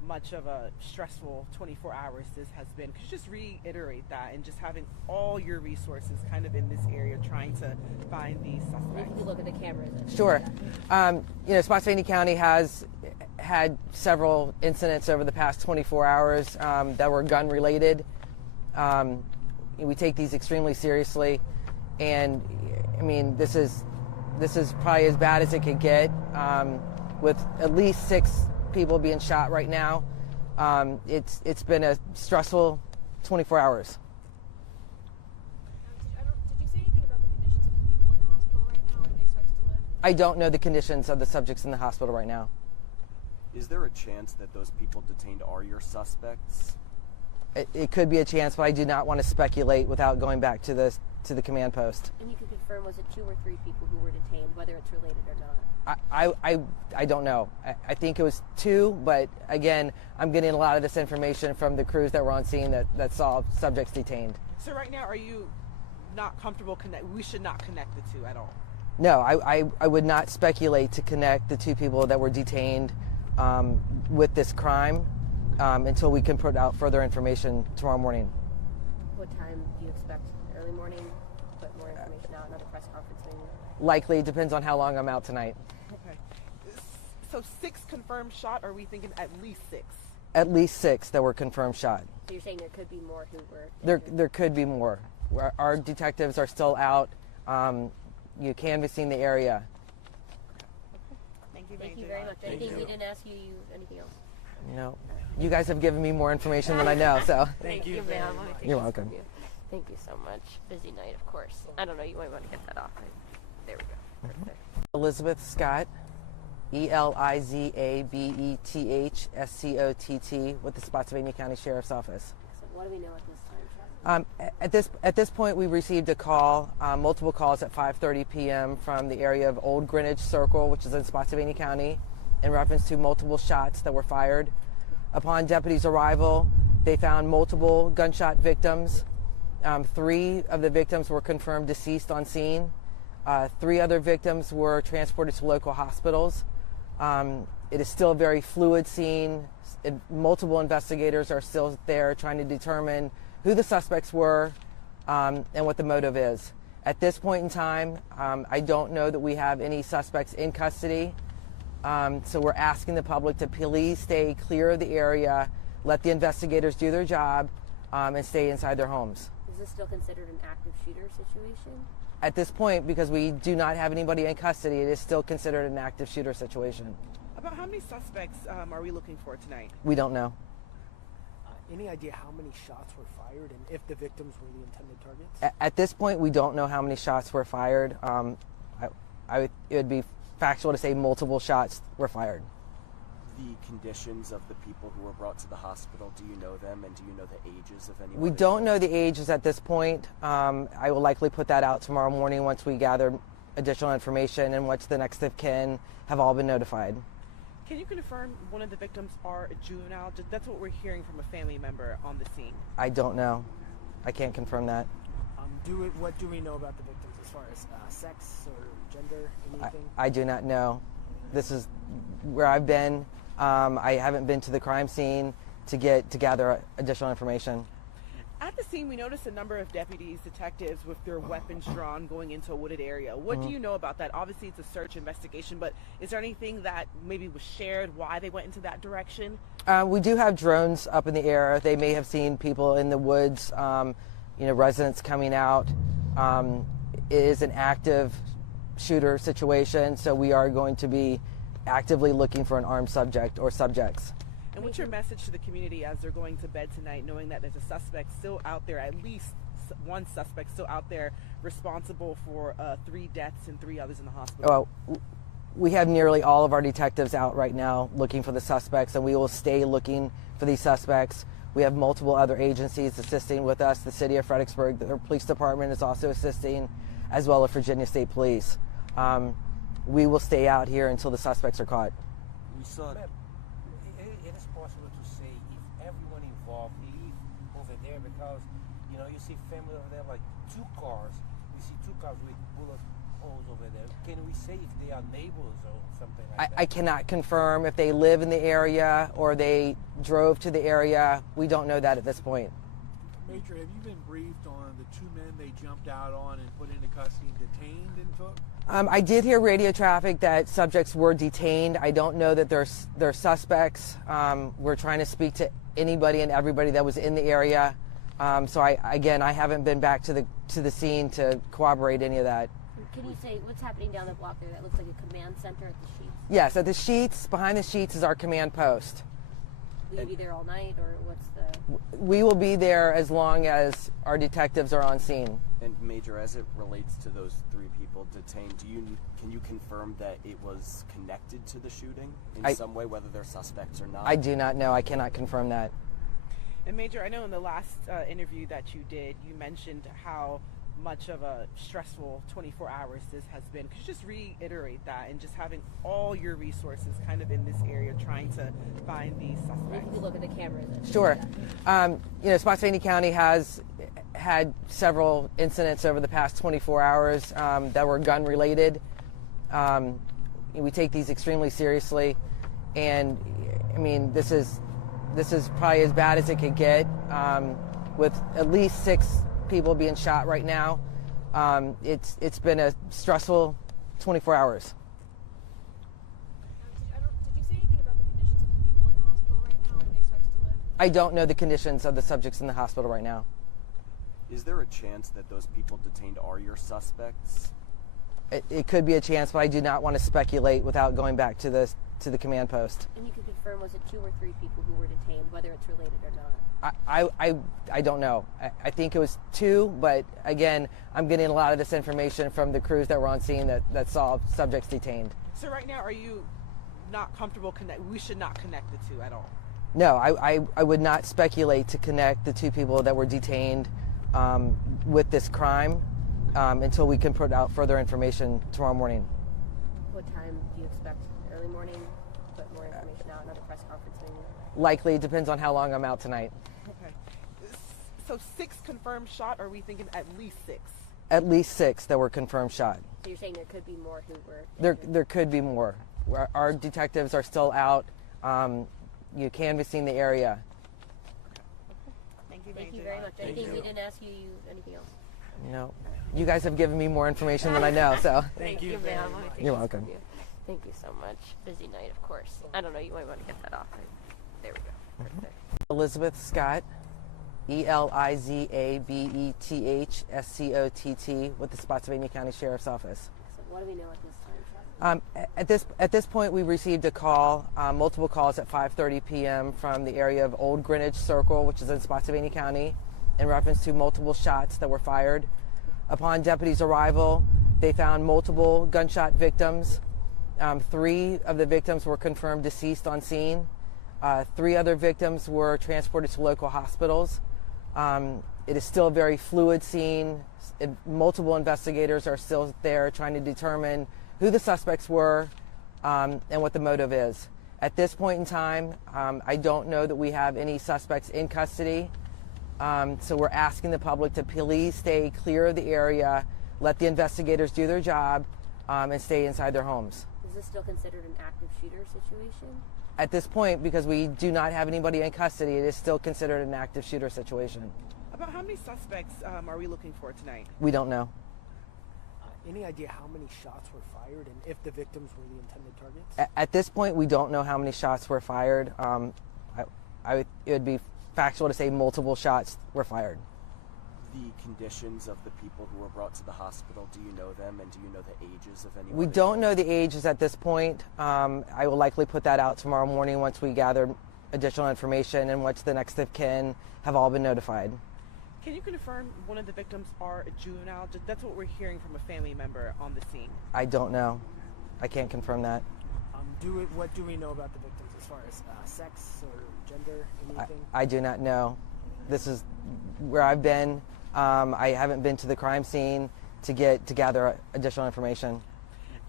much of a stressful 24 hours this has been. Could you just reiterate that, and just having all your resources kind of in this area trying to find these If suspects? you look at the cameras. Sure. Spotsylvania County has had several incidents over the past 24 hours that were gun related. We take these extremely seriously, and I mean, this is probably as bad as it could get, with at least 6 people being shot right now. It's been a stressful 24 hours. Did you say anything about the conditions of the people in the hospital right now? Are they expected to live? I don't know the conditions of the subjects in the hospital right now. Is there a chance that those people detained are your suspects? It could be a chance, but I do not want to speculate without going back to the command post. And you can confirm, was it 2 or 3 people who were detained, whether it's related or not? I don't know. I think it was 2, but again, I'm getting a lot of this information from the crews that were on scene that saw subjects detained. So right now, are you not comfortable we should not connect the two at all? No, I would not speculate to connect the 2 people that were detained with this crime until we can put out further information tomorrow morning. What time do you expect? Early morning? Put more information out, another press conference maybe? Likely, depends on how long I'm out tonight. Okay. So 6 confirmed shot, or are we thinking at least 6? At least 6 that were confirmed shot. So you're saying there could be more who were injured? There could be more. Our detectives are still out, canvassing the area. Thank you, Thank you very much. Anything we didn't ask you, anything else? No, you guys have given me more information than I know, so. Thank you, ma'am. You're welcome. Thank you so much. Busy night, of course. I don't know, you might want to get that off. There we go. Perfect. Elizabeth Scott, ELIZABETHSCOTT, with the Spotsylvania County Sheriff's Office. So what do we know at this time, Chuck? At this point, we received a call, multiple calls at 5:30 p.m. from the area of Olde Greenwich Circle, which is in Spotsylvania County, in reference to multiple shots that were fired. Upon deputies' arrival, they found multiple gunshot victims. 3 of the victims were confirmed deceased on scene. 3 other victims were transported to local hospitals. It is still a very fluid scene. Multiple investigators are still there trying to determine who the suspects were and what the motive is. At this point in time, I don't know that we have any suspects in custody. So we're asking the public to please stay clear of the area, let the investigators do their job, and stay inside their homes. Is this still considered an active shooter situation? At this point, because we do not have anybody in custody, it is still considered an active shooter situation. About how many suspects are we looking for tonight? We don't know. Any idea how many shots were fired and if the victims were the intended targets? At this point, we don't know how many shots were fired. It would be factual to say multiple shots were fired. The conditions of the people who were brought to the hospital, do you know them, and do you know the ages of anyone? We don't know the ages at this point. I will likely put that out tomorrow morning once we gather additional information and once the next of kin have all been notified. Can you confirm one of the victims are a juvenile? That's what we're hearing from a family member on the scene. I don't know. I can't confirm that. What do we know about the victims as far as sex or gender, anything? I do not know. This is where I've been. I haven't been to the crime scene to gather additional information. At the scene, we noticed a number of deputies, detectives with their weapons drawn going into a wooded area. What do you know about that? Obviously, it's a search investigation, but is there anything that maybe was shared why they went into that direction? We do have drones up in the air. They may have seen people in the woods, residents coming out. It is an active shooter situation, so we are going to be actively looking for an armed subject or subjects. And what's your message to the community as they're going to bed tonight, knowing that there's a suspect still out there, at least one suspect still out there responsible for 3 deaths and 3 others in the hospital? Well, we have nearly all of our detectives out right now looking for the suspects, and we will stay looking for these suspects. We have multiple other agencies assisting with us. The city of Fredericksburg, the police department is also assisting, as well as Virginia State Police. We will stay out here until the suspects are caught. We saw. Ma'am, it is possible to say if everyone involved leave over there because, you see family over there, like 2 cars. We see 2 cars with bullet households over there? Can we say if they are neighbors or something like that? I cannot confirm if they live in the area or they drove to the area. We don't know that at this point. Major, have you been briefed on the two men they jumped out on and put into custody and detained and took? I did hear radio traffic that subjects were detained. I don't know that they're suspects. We're trying to speak to anybody and everybody that was in the area. So I haven't been back to the scene to corroborate any of that. Can you say what's happening down the block there? That looks like a command center at the Sheets. Yes, at the Sheets, behind the Sheets is our command post. Will you be there all night, or what's the? We will be there as long as our detectives are on scene. And Major, as it relates to those three people detained, can you confirm that it was connected to the shooting in some way, whether they're suspects or not? I do not know. I cannot confirm that. And Major, I know in the last interview that you did, you mentioned how much of a stressful 24 hours this has been. Could you just reiterate that, and just having all your resources kind of in this area trying to find these suspects? If you look at the cameras. Sure. Spotsylvania County has had several incidents over the past 24 hours that were gun related. We take these extremely seriously, and I mean this is probably as bad as it could get, with at least 6 people being shot right now. It's been a stressful 24 hours. Did you say anything about the conditions of the people in the hospital right now? Are they expected to live? I don't know the conditions of the subjects in the hospital right now. Is there a chance that those people detained are your suspects? It could be a chance, but I do not want to speculate without going back to the command post. And you could confirm, was it 2 or 3 people who were detained, whether it's related or not? I don't know. I think it was 2, but again, I'm getting a lot of this information from the crews that were on scene that saw subjects detained. So right now, are you not comfortable we should not connect the two at all? No, I would not speculate to connect the 2 people that were detained with this crime until we can put out further information tomorrow morning. What time do you expect? Early morning? Put more information out, another press conference maybe? Likely, depends on how long I'm out tonight. Okay. So 6 confirmed shot, or are we thinking at least 6? At least 6 that were confirmed shot. So you're saying there could be more who were... There could be more. Our detectives are still out, canvassing the area. Thank you very much. Anything we didn't ask you, anything else? No. You guys have given me more information than I know, so. Thank you, ma'am. You're welcome. Thank you so much. Busy night, of course. I don't know, you might want to get that off. There we go. Right there. Elizabeth Scott, ELIZABETHSCOTT, with the Spotsylvania County Sheriff's Office. So what do we know at this time? At this point, we received a call, multiple calls at 5:30 p.m. from the area of Olde Greenwich Circle, which is in Spotsylvania County, in reference to multiple shots that were fired. Upon deputies' arrival, they found multiple gunshot victims. 3 of the victims were confirmed deceased on scene. 3 other victims were transported to local hospitals. It is still a very fluid scene. Multiple investigators are still there trying to determine who the suspects were and what the motive is. At this point in time, I don't know that we have any suspects in custody. So we're asking the public to please stay clear of the area, let the investigators do their job, and stay inside their homes. Is this still considered an active shooter situation? At this point, because we do not have anybody in custody, it is still considered an active shooter situation. About how many suspects are we looking for tonight? We don't know. Any idea how many shots were fired and if the victims were the intended targets? At this point, we don't know how many shots were fired. It would be factual to say multiple shots were fired. The conditions of the people who were brought to the hospital, do you know them, and do you know the ages of anyone? We don't know the ages at this point. I will likely put that out tomorrow morning once we gather additional information and once the next of kin have all been notified. Can you confirm one of the victims are a juvenile? That's what we're hearing from a family member on the scene. I don't know. I can't confirm that. What do we know about the victims as far as sex or gender, anything? I do not know. This is where I've been. I haven't been to the crime scene to gather additional information.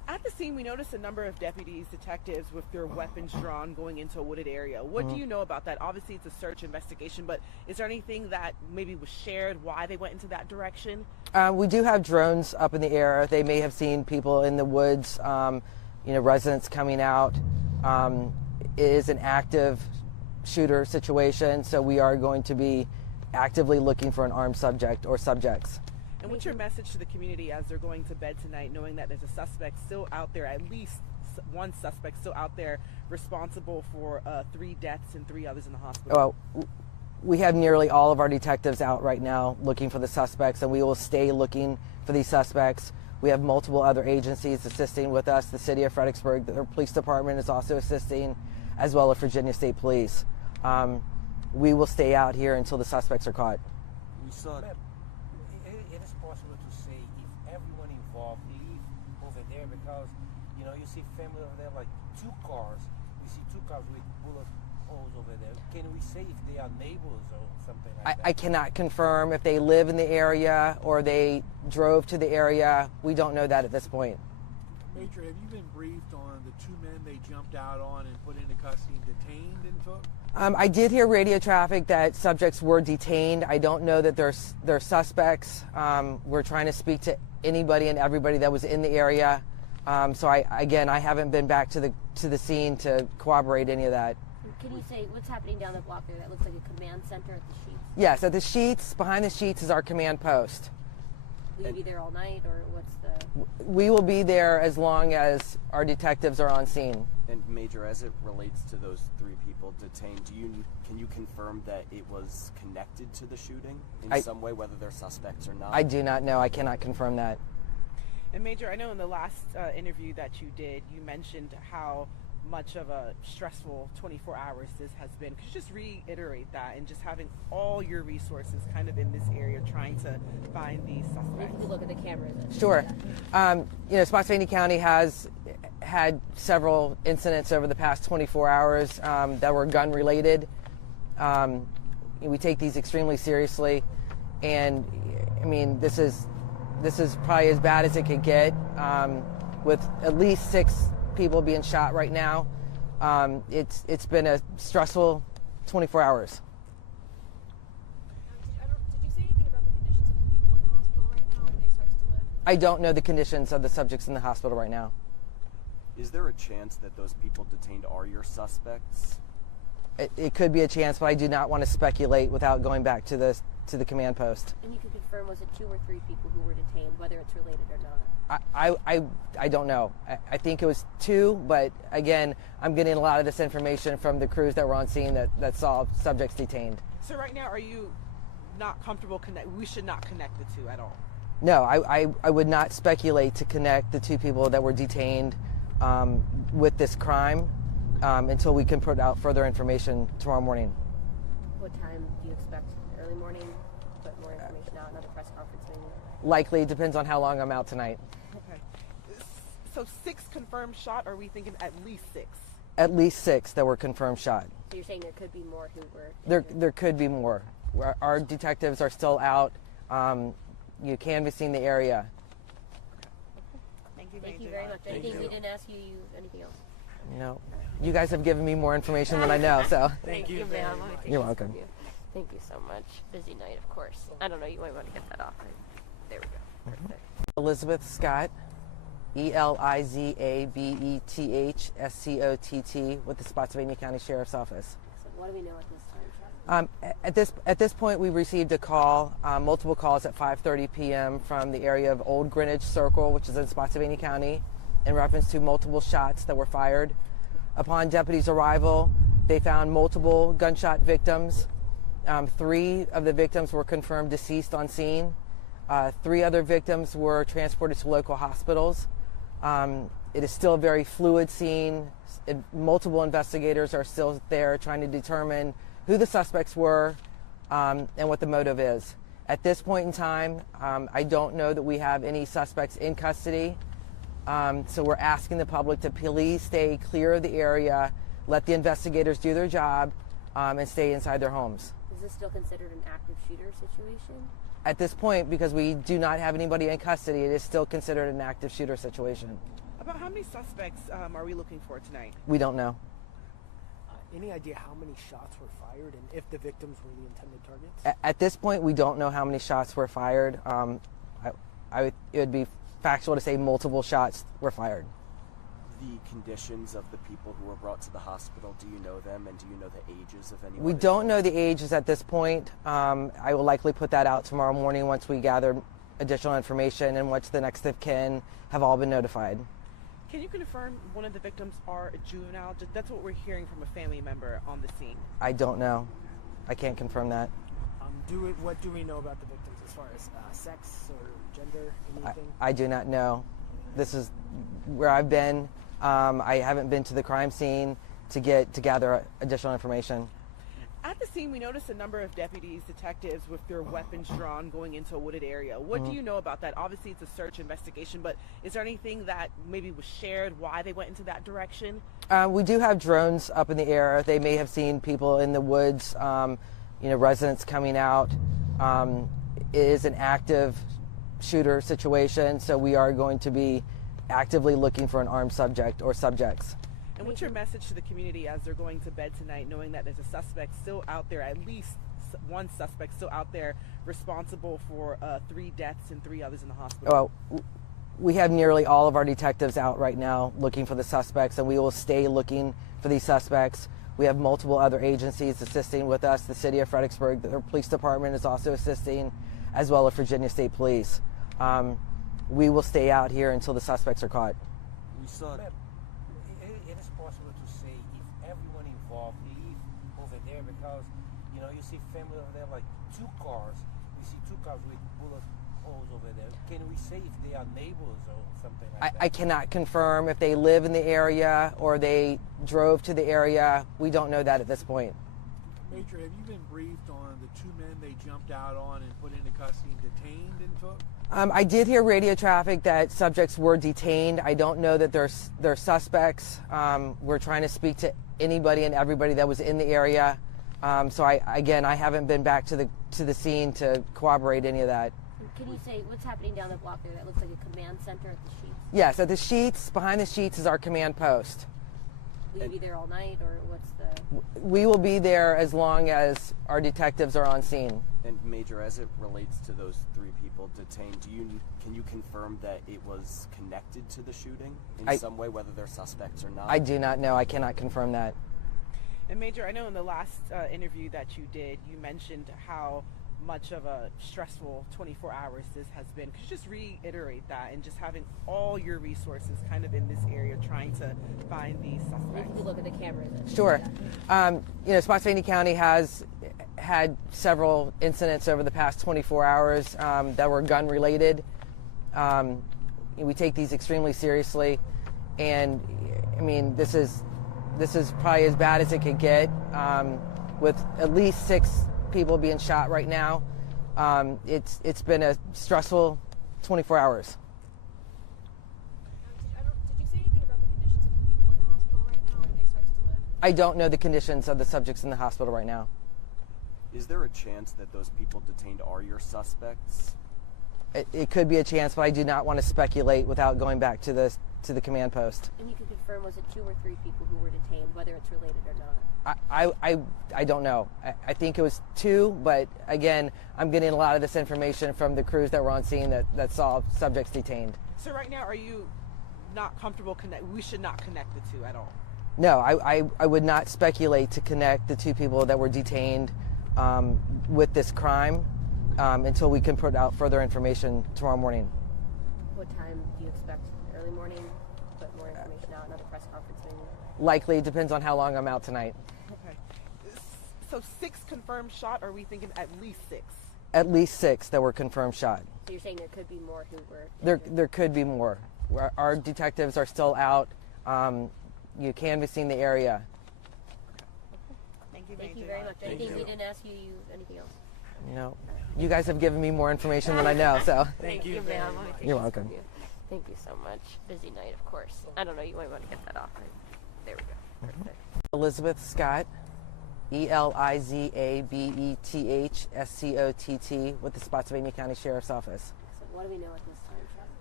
At the scene, we noticed a number of deputies, detectives with their weapons drawn going into a wooded area. What do you know about that? Obviously, it's a search investigation, but is there anything that maybe was shared why they went into that direction? We do have drones up in the air. They may have seen people in the woods, residents coming out. It is an active shooter situation, so we are going to be actively looking for an armed subject or subjects. And what's your message to the community as they're going to bed tonight, knowing that there's a suspect still out there, at least one suspect still out there responsible for 3 deaths and 3 others in the hospital? Well, we have nearly all of our detectives out right now looking for the suspects, and we will stay looking for these suspects. We have multiple other agencies assisting with us. The city of Fredericksburg, the police department is also assisting, as well as Virginia State Police. We will stay out here until the suspects are caught. We saw Ma'am, it is possible to say if everyone involved leave over there because, you see family over there, like 2 cars. We see 2 cars with bullet holes over there. Can we say if they are neighbors or something like that? I cannot confirm if they live in the area or they drove to the area. We don't know that at this point. Major, have you been briefed on the 2 men they jumped out on and put into custody and detained and took? I did hear radio traffic that subjects were detained. I don't know that they're suspects. We're trying to speak to anybody and everybody that was in the area. So I haven't been back to the scene to corroborate any of that. Can you say what's happening down the block there? That looks like a command center at the Sheets. Yes, at the Sheets, behind the Sheets is our command post. Will you be there all night, or what's the? We will be there as long as our detectives are on scene. And Major, as it relates to those 3 people detained, can you confirm that it was connected to the shooting in some way, whether they're suspects or not? I do not know. I cannot confirm that. And Major, I know in the last interview that you did, you mentioned how much of a stressful 24 hours this has been. Could you just reiterate that, and just having all your resources kind of in this area trying to find these suspects? You can look at the cameras. Sure. Spotsylvania County has had several incidents over the past 24 hours that were gun related. We take these extremely seriously, and I mean, this is probably as bad as it could get, with at least 6 people being shot right now. It's been a stressful 24 hours. Did you say anything about the conditions of the people in the hospital right now? Are they expected to live? I don't know the conditions of the subjects in the hospital right now. Is there a chance that those people detained are your suspects? It could be a chance, but I do not want to speculate without going back to the command post. And you can confirm, was it 2 or 3 people who were detained, whether it's related or not? I don't know. I think it was 2, but again, I'm getting a lot of this information from the crews that were on scene that saw subjects detained. So right now, are you not comfortable we should not connect the 2 at all? No, I would not speculate to connect the 2 people that were detained with this crime until we can put out further information tomorrow morning. What time do you expect? Early morning? Put more information out, another press conference maybe? Likely, it depends on how long I'm out tonight. Okay. So 6 confirmed shot, or are we thinking at least 6? At least 6 that were confirmed shot. So you're saying there could be more who were injured? There could be more. Our detectives are still out, canvassing the area. Thank you, Thank Major. you very much. Anything we didn't ask you, anything else? No, you guys have given me more information than I know, so. Thank you, ma'am. You're welcome. Thank you so much. Busy night, of course. I don't know, you might want to get that off. There we go. Perfect. Elizabeth Scott, Elizabeth Scott with the Spotsylvania County Sheriff's Office. So what do we know at this time, Chuck? At this point, we received a call, multiple calls at 5:30 p.m. from the area of Olde Greenwich Circle, which is in Spotsylvania County, in reference to multiple shots that were fired. Upon deputies' arrival, they found multiple gunshot victims. 3 of the victims were confirmed deceased on scene. 3 other victims were transported to local hospitals. It is still a very fluid scene. Multiple investigators are still there trying to determine who the suspects were and what the motive is. At this point in time, I don't know that we have any suspects in custody. So we're asking the public to please stay clear of the area, let the investigators do their job, and stay inside their homes. Is this still considered an active shooter situation? At this point, because we do not have anybody in custody, it is still considered an active shooter situation. About how many suspects are we looking for tonight? We don't know. Any idea how many shots were fired and if the victims were the intended targets? At this point, we don't know how many shots were fired. It would be factual to say multiple shots were fired. The conditions of the people who were brought to the hospital, do you know them, and do you know the ages of anyone? We don't know the ages at this point. I will likely put that out tomorrow morning once we gather additional information and once the next of kin have all been notified. Can you confirm one of the victims are a juvenile? That's what we're hearing from a family member on the scene. I don't know. I can't confirm that. What do we know about the victims as far as sex or gender, anything? I do not know. This is where I've been. I haven't been to the crime scene to gather additional information. At the scene, we noticed a number of deputies, detectives with their weapons drawn going into a wooded area. What do you know about that? Obviously, it's a search investigation, but is there anything that maybe was shared why they went into that direction? We do have drones up in the air. They may have seen people in the woods, residents coming out. It is an active shooter situation, so we are going to be actively looking for an armed subject or subjects. And what's your message to the community as they're going to bed tonight, knowing that there's a suspect still out there, at least one suspect still out there responsible for 3 deaths and 3 others in the hospital? Well, we have nearly all of our detectives out right now looking for the suspects, and we will stay looking for these suspects. We have multiple other agencies assisting with us. The city of Fredericksburg, the police department is also assisting, as well as Virginia State Police. We will stay out here until the suspects are caught. We saw Ma'am, it is possible to say if everyone involved leave over there because, you see family over there, like 2 cars. We see 2 cars with bullet holes over there. Can we say if they are neighbors or something like that? I cannot confirm if they live in the area or they drove to the area. We don't know that at this point. Major, have you been briefed on the 2 men they jumped out on and put into custody and detained and took? I did hear radio traffic that subjects were detained. I don't know that they're suspects. We're trying to speak to anybody and everybody that was in the area. So I haven't been back to the scene to corroborate any of that. Can you say what's happening down the block there? That looks like a command center at the Sheets. Yes, at the Sheets, behind the Sheets is our command post. Will you be there all night, or what's the... We will be there as long as our detectives are on scene. And Major, as it relates to those 3 people detained, can you confirm that it was connected to the shooting in some way, whether they're suspects or not? I do not know. I cannot confirm that. And Major, I know in the last interview that you did, you mentioned how much of a stressful 24 hours this has been. Could you just reiterate that, and just having all your resources kind of in this area trying to find these suspects? If you look at the cameras. Sure. Spotsylvania County has had several incidents over the past 24 hours that were gun related. We take these extremely seriously, and I mean, this is probably as bad as it could get, with at least 6 people being shot right now. It's been a stressful 24 hours. Did you say anything about the conditions of the people in the hospital right now? Are they expected to live? I don't know the conditions of the subjects in the hospital right now. Is there a chance that those people detained are your suspects? It could be a chance, but I do not want to speculate without going back to the command post. And you can confirm, was it 2 or 3 people who were detained, whether it's related or not? I don't know. I think it was 2, but again, I'm getting a lot of this information from the crews that were on scene that saw subjects detained. So right now, are you not comfortable we should not connect the 2 at all? No, I would not speculate to connect the 2 people that were detained with this crime until we can put out further information tomorrow morning. What time do you expect? Early morning? Put more information out, another press conference maybe? Likely, it depends on how long I'm out tonight. Okay. So 6 confirmed shot, or are we thinking at least 6? At least 6 that were confirmed shot. So you're saying there could be more who were... There could be more. Our detectives are still out, canvassing the area. Thank you, Thank Major. you very much. Anything we didn't ask you, anything else? No, you guys have given me more information than I know, so. Thank you, ma'am. You're welcome. Thank you so much. Busy night, of course. I don't know, you might want to get that off. There we go. Perfect. Elizabeth Scott, ELIZABETH SCOTT with the Spotsylvania County Sheriff's Office. So what do we know at this time, Chuck?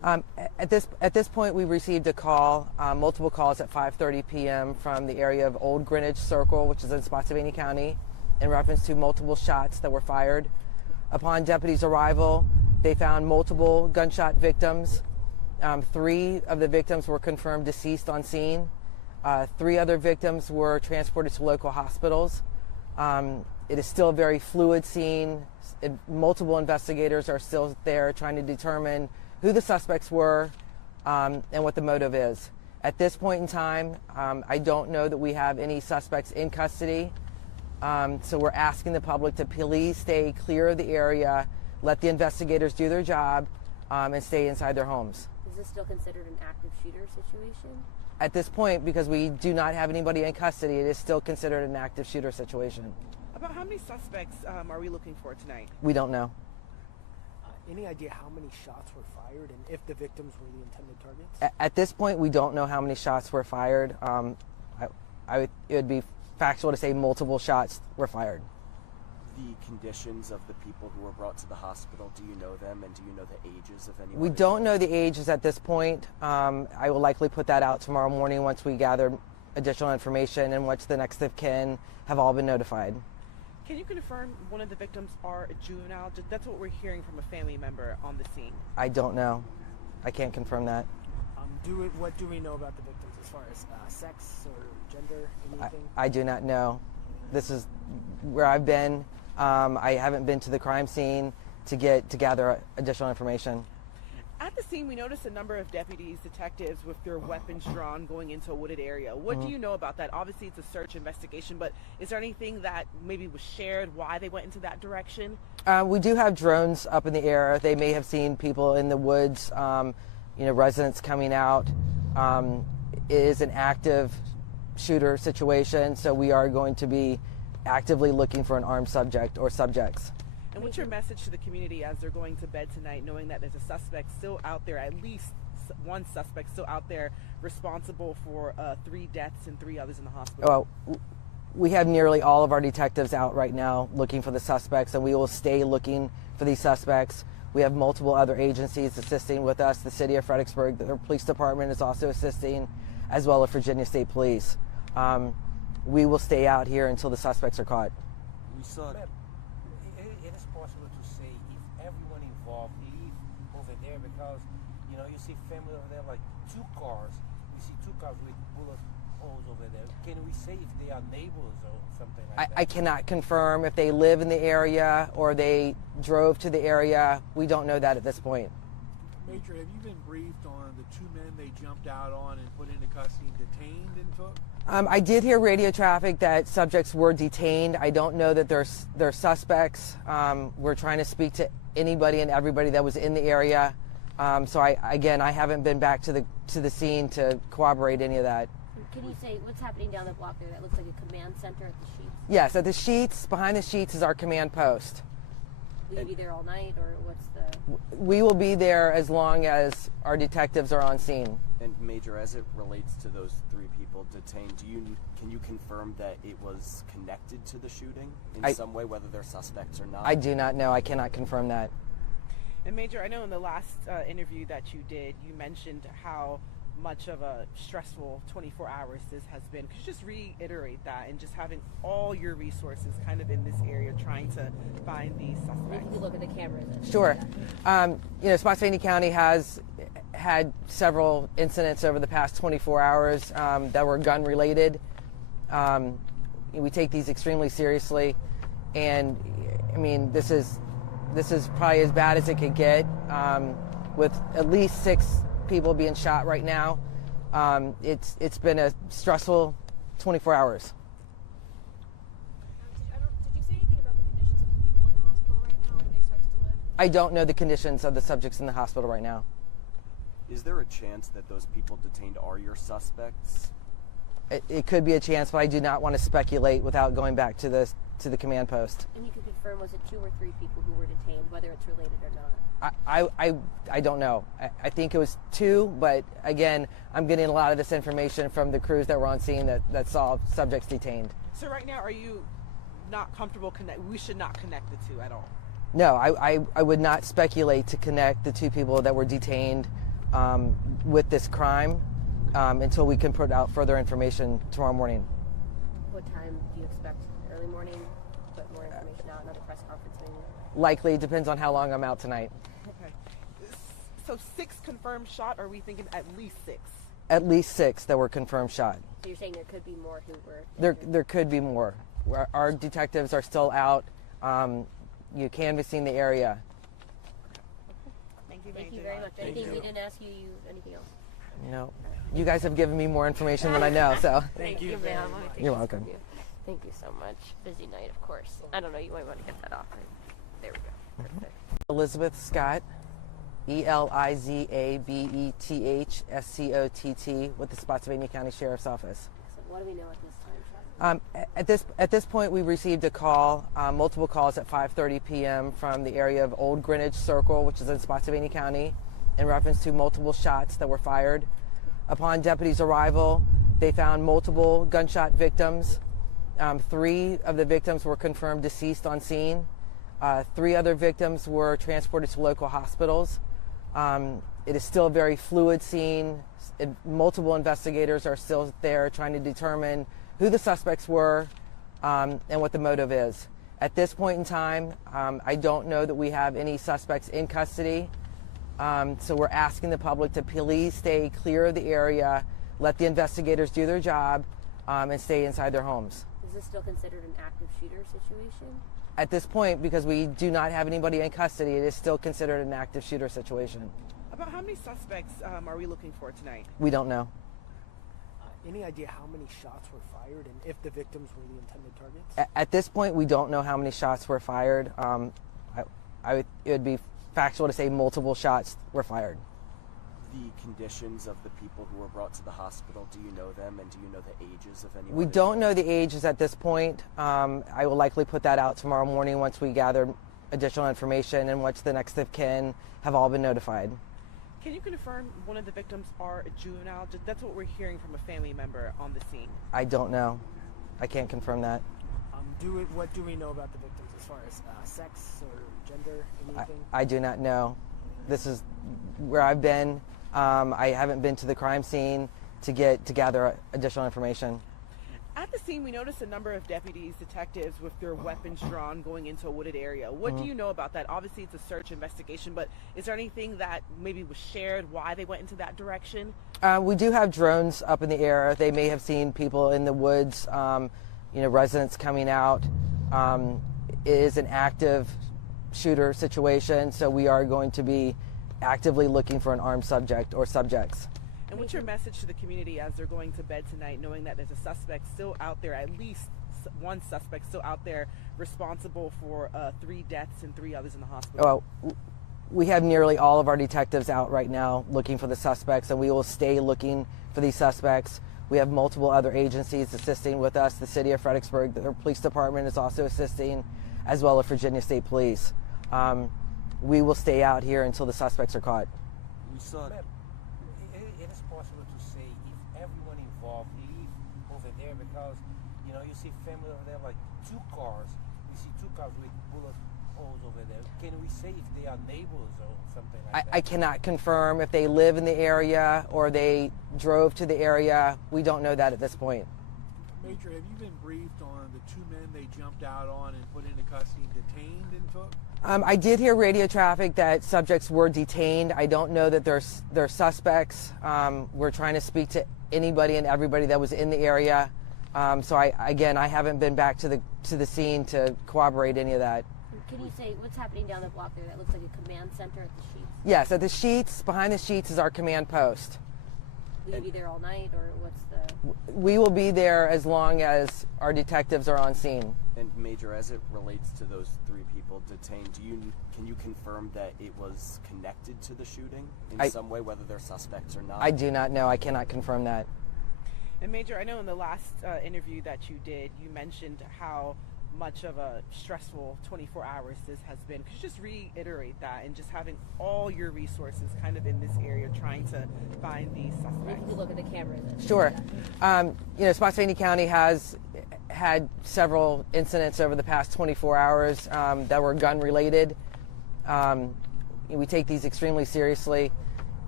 At this point, we received a call, multiple calls at 5:30 p.m. from the area of Olde Greenwich Circle, which is in Spotsylvania County, in reference to multiple shots that were fired. Upon deputies' arrival, they found multiple gunshot victims. 3 of the victims were confirmed deceased on scene. 3 other victims were transported to local hospitals. It is still a very fluid scene. Multiple investigators are still there trying to determine who the suspects were and what the motive is. At this point in time, I don't know that we have any suspects in custody. So we're asking the public to please stay clear of the area, let the investigators do their job, and stay inside their homes. Is this still considered an active shooter situation? At this point, because we do not have anybody in custody, it is still considered an active shooter situation. About how many suspects are we looking for tonight? We don't know. Any idea how many shots were fired and if the victims were the intended targets? At this point, we don't know how many shots were fired. It would be factual to say multiple shots were fired. The conditions of the people who were brought to the hospital, do you know them, and do you know the ages of anyone? We don't know the ages at this point. I will likely put that out tomorrow morning once we gather additional information and once the next of kin have all been notified. Can you confirm one of the victims are a juvenile? That's what we're hearing from a family member on the scene. I don't know. I can't confirm that. What do we know about the victims as far as sex or gender, anything? I do not know. This is where I've been. I haven't been to the crime scene to gather additional information. At the scene, we noticed a number of deputies, detectives with their weapons drawn going into a wooded area. What do you know about that? Obviously, it's a search investigation, but is there anything that maybe was shared why they went into that direction? We do have drones up in the air. They may have seen people in the woods, residents coming out. It is an active shooter situation, so we are going to be actively looking for an armed subject or subjects. And what's your message to the community as they're going to bed tonight, knowing that there's a suspect still out there, at least one suspect still out there responsible for 3 deaths and 3 others in the hospital? Well, we have nearly all of our detectives out right now looking for the suspects, and we will stay looking for these suspects. We have multiple other agencies assisting with us. The city of Fredericksburg, the police department is also assisting, as well as Virginia State Police. We will stay out here until the suspects are caught. We saw Ma'am, it is possible to say if everyone involved leave over there because, you see family over there, like 2 cars. We see 2 cars with bullet holes over there. Can we say if they are neighbors or something like that? I cannot confirm if they live in the area or they drove to the area. We don't know that at this point. Major, have you been briefed on the 2 men they jumped out on and put into custody and detained and took? I did hear radio traffic that subjects were detained. I don't know that they're suspects. We're trying to speak to anybody and everybody that was in the area. So I haven't been back to the scene to corroborate any of that. Can you say what's happening down the block there? That looks like a command center at the Sheets. Yes, at the Sheets, behind the Sheets is our command post. Will you be there all night, or what's the? We will be there as long as our detectives are on scene. And Major, as it relates to those 3 people detained, can you confirm that it was connected to the shooting in some way, whether they're suspects or not? I do not know. I cannot confirm that. And Major, I know in the last interview that you did, you mentioned how much of a stressful 24 hours this has been. Could you just reiterate that, and just having all your resources kind of in this area trying to find these suspects? If you look at the cameras. Sure. Spotsylvania County has had several incidents over the past 24 hours that were gun related. We take these extremely seriously, and I mean this is probably as bad as it could get, with at least 6 people being shot right now. It's been a stressful 24 hours. Did you say anything about the conditions of the people in the hospital right now? Are they expected to live? I don't know the conditions of the subjects in the hospital right now. Is there a chance that those people detained are your suspects? It could be a chance, but I do not want to speculate without going back to the command post. And you can confirm, was it 2 or 3 people who were detained, whether it's related or not? I don't know. I think it was 2, but again, I'm getting a lot of this information from the crews that were on scene that saw subjects detained. So right now, are you not comfortable we should not connect the 2 at all? No, I would not speculate to connect the 2 people that were detained. with this crime until we can put out further information tomorrow morning. What time do you expect? Early morning? Put more information out, another press conference maybe? Likely, depends on how long I'm out tonight. Okay. So 6 confirmed shot, or are we thinking at least 6? At least 6 that were confirmed shot. So you're saying there could be more who were There could be more. Our detectives are still out, canvassing the area. Thank you, Thank you very much. Anything we didn't ask you, anything else? No, you guys have given me more information than I know, so. Thank you, ma'am. You're welcome. Thank you so much. Busy night, of course. I don't know, you might want to get that off. There we go. Perfect. Elizabeth Scott, ELIZABETHSCOTT, with the Spotsylvania County Sheriff's Office. So what do we know at this time? At this point, we received a call, multiple calls at 5:30 p.m. from the area of Olde Greenwich Circle, which is in Spotsylvania County, in reference to multiple shots that were fired. Upon deputies' arrival, they found multiple gunshot victims. 3 of the victims were confirmed deceased on scene. 3 other victims were transported to local hospitals. It is still a very fluid scene. Multiple investigators are still there trying to determine who the suspects were and what the motive is. At this point in time, I don't know that we have any suspects in custody. So we're asking the public to please stay clear of the area, let the investigators do their job, and stay inside their homes. Is this still considered an active shooter situation? At this point, because we do not have anybody in custody, it is still considered an active shooter situation. About how many suspects are we looking for tonight? We don't know. Any idea how many shots were fired and if the victims were the intended targets? At this point, we don't know how many shots were fired. It would be factual to say multiple shots were fired. The conditions of the people who were brought to the hospital, do you know them, and do you know the ages of anyone? We don't know the ages at this point. I will likely put that out tomorrow morning once we gather additional information and once the next of kin have all been notified. Can you confirm one of the victims are a juvenile? That's what we're hearing from a family member on the scene. I don't know. I can't confirm that. What do we know about the victims as far as sex or gender, anything? I do not know. This is where I've been. I haven't been to the crime scene to gather additional information. At the scene, we noticed a number of deputies, detectives with their weapons drawn going into a wooded area. What do you know about that? Obviously, it's a search investigation, but is there anything that maybe was shared why they went into that direction? We do have drones up in the air. They may have seen people in the woods, residents coming out. It is an active shooter situation, so we are going to be actively looking for an armed subject or subjects. And what's your message to the community as they're going to bed tonight, knowing that there's a suspect still out there, at least one suspect still out there responsible for 3 deaths and 3 others in the hospital? Well, we have nearly all of our detectives out right now looking for the suspects, and we will stay looking for these suspects. We have multiple other agencies assisting with us. The city of Fredericksburg, the police department is also assisting, as well as Virginia State Police. We will stay out here until the suspects are caught. We saw that. It is possible to say if everyone involved leave over there, because you see family over there, like 2 cars. We see 2 cars with bullet holes over there. Can we say if they are neighbors or something like that? I cannot confirm if they live in the area or they drove to the area. We don't know that at this point. Major, have you been briefed on the 2 men they jumped out on and put into custody and detained and took? I did hear radio traffic that subjects were detained. I don't know that they're suspects. We're trying to speak to anybody and everybody that was in the area. So I haven't been back to the scene to corroborate any of that. Can you say what's happening down the block there? That looks like a command center at the Sheets. Yes, at the Sheets, behind the Sheets is our command post. Will you be there all night, or what's the... We will be there as long as our detectives are on scene. And Major, as it relates to those 3 people detained, can you confirm that it was connected to the shooting in some way, whether they're suspects or not? I do not know. I cannot confirm that. And Major, I know in the last interview that you did, you mentioned how much of a stressful 24 hours this has been. Could you just reiterate that, and just having all your resources kind of in this area trying to find these suspects? You can look at the cameras. Sure. Spotsylvania County has had several incidents over the past 24 hours that were gun related. We take these extremely seriously,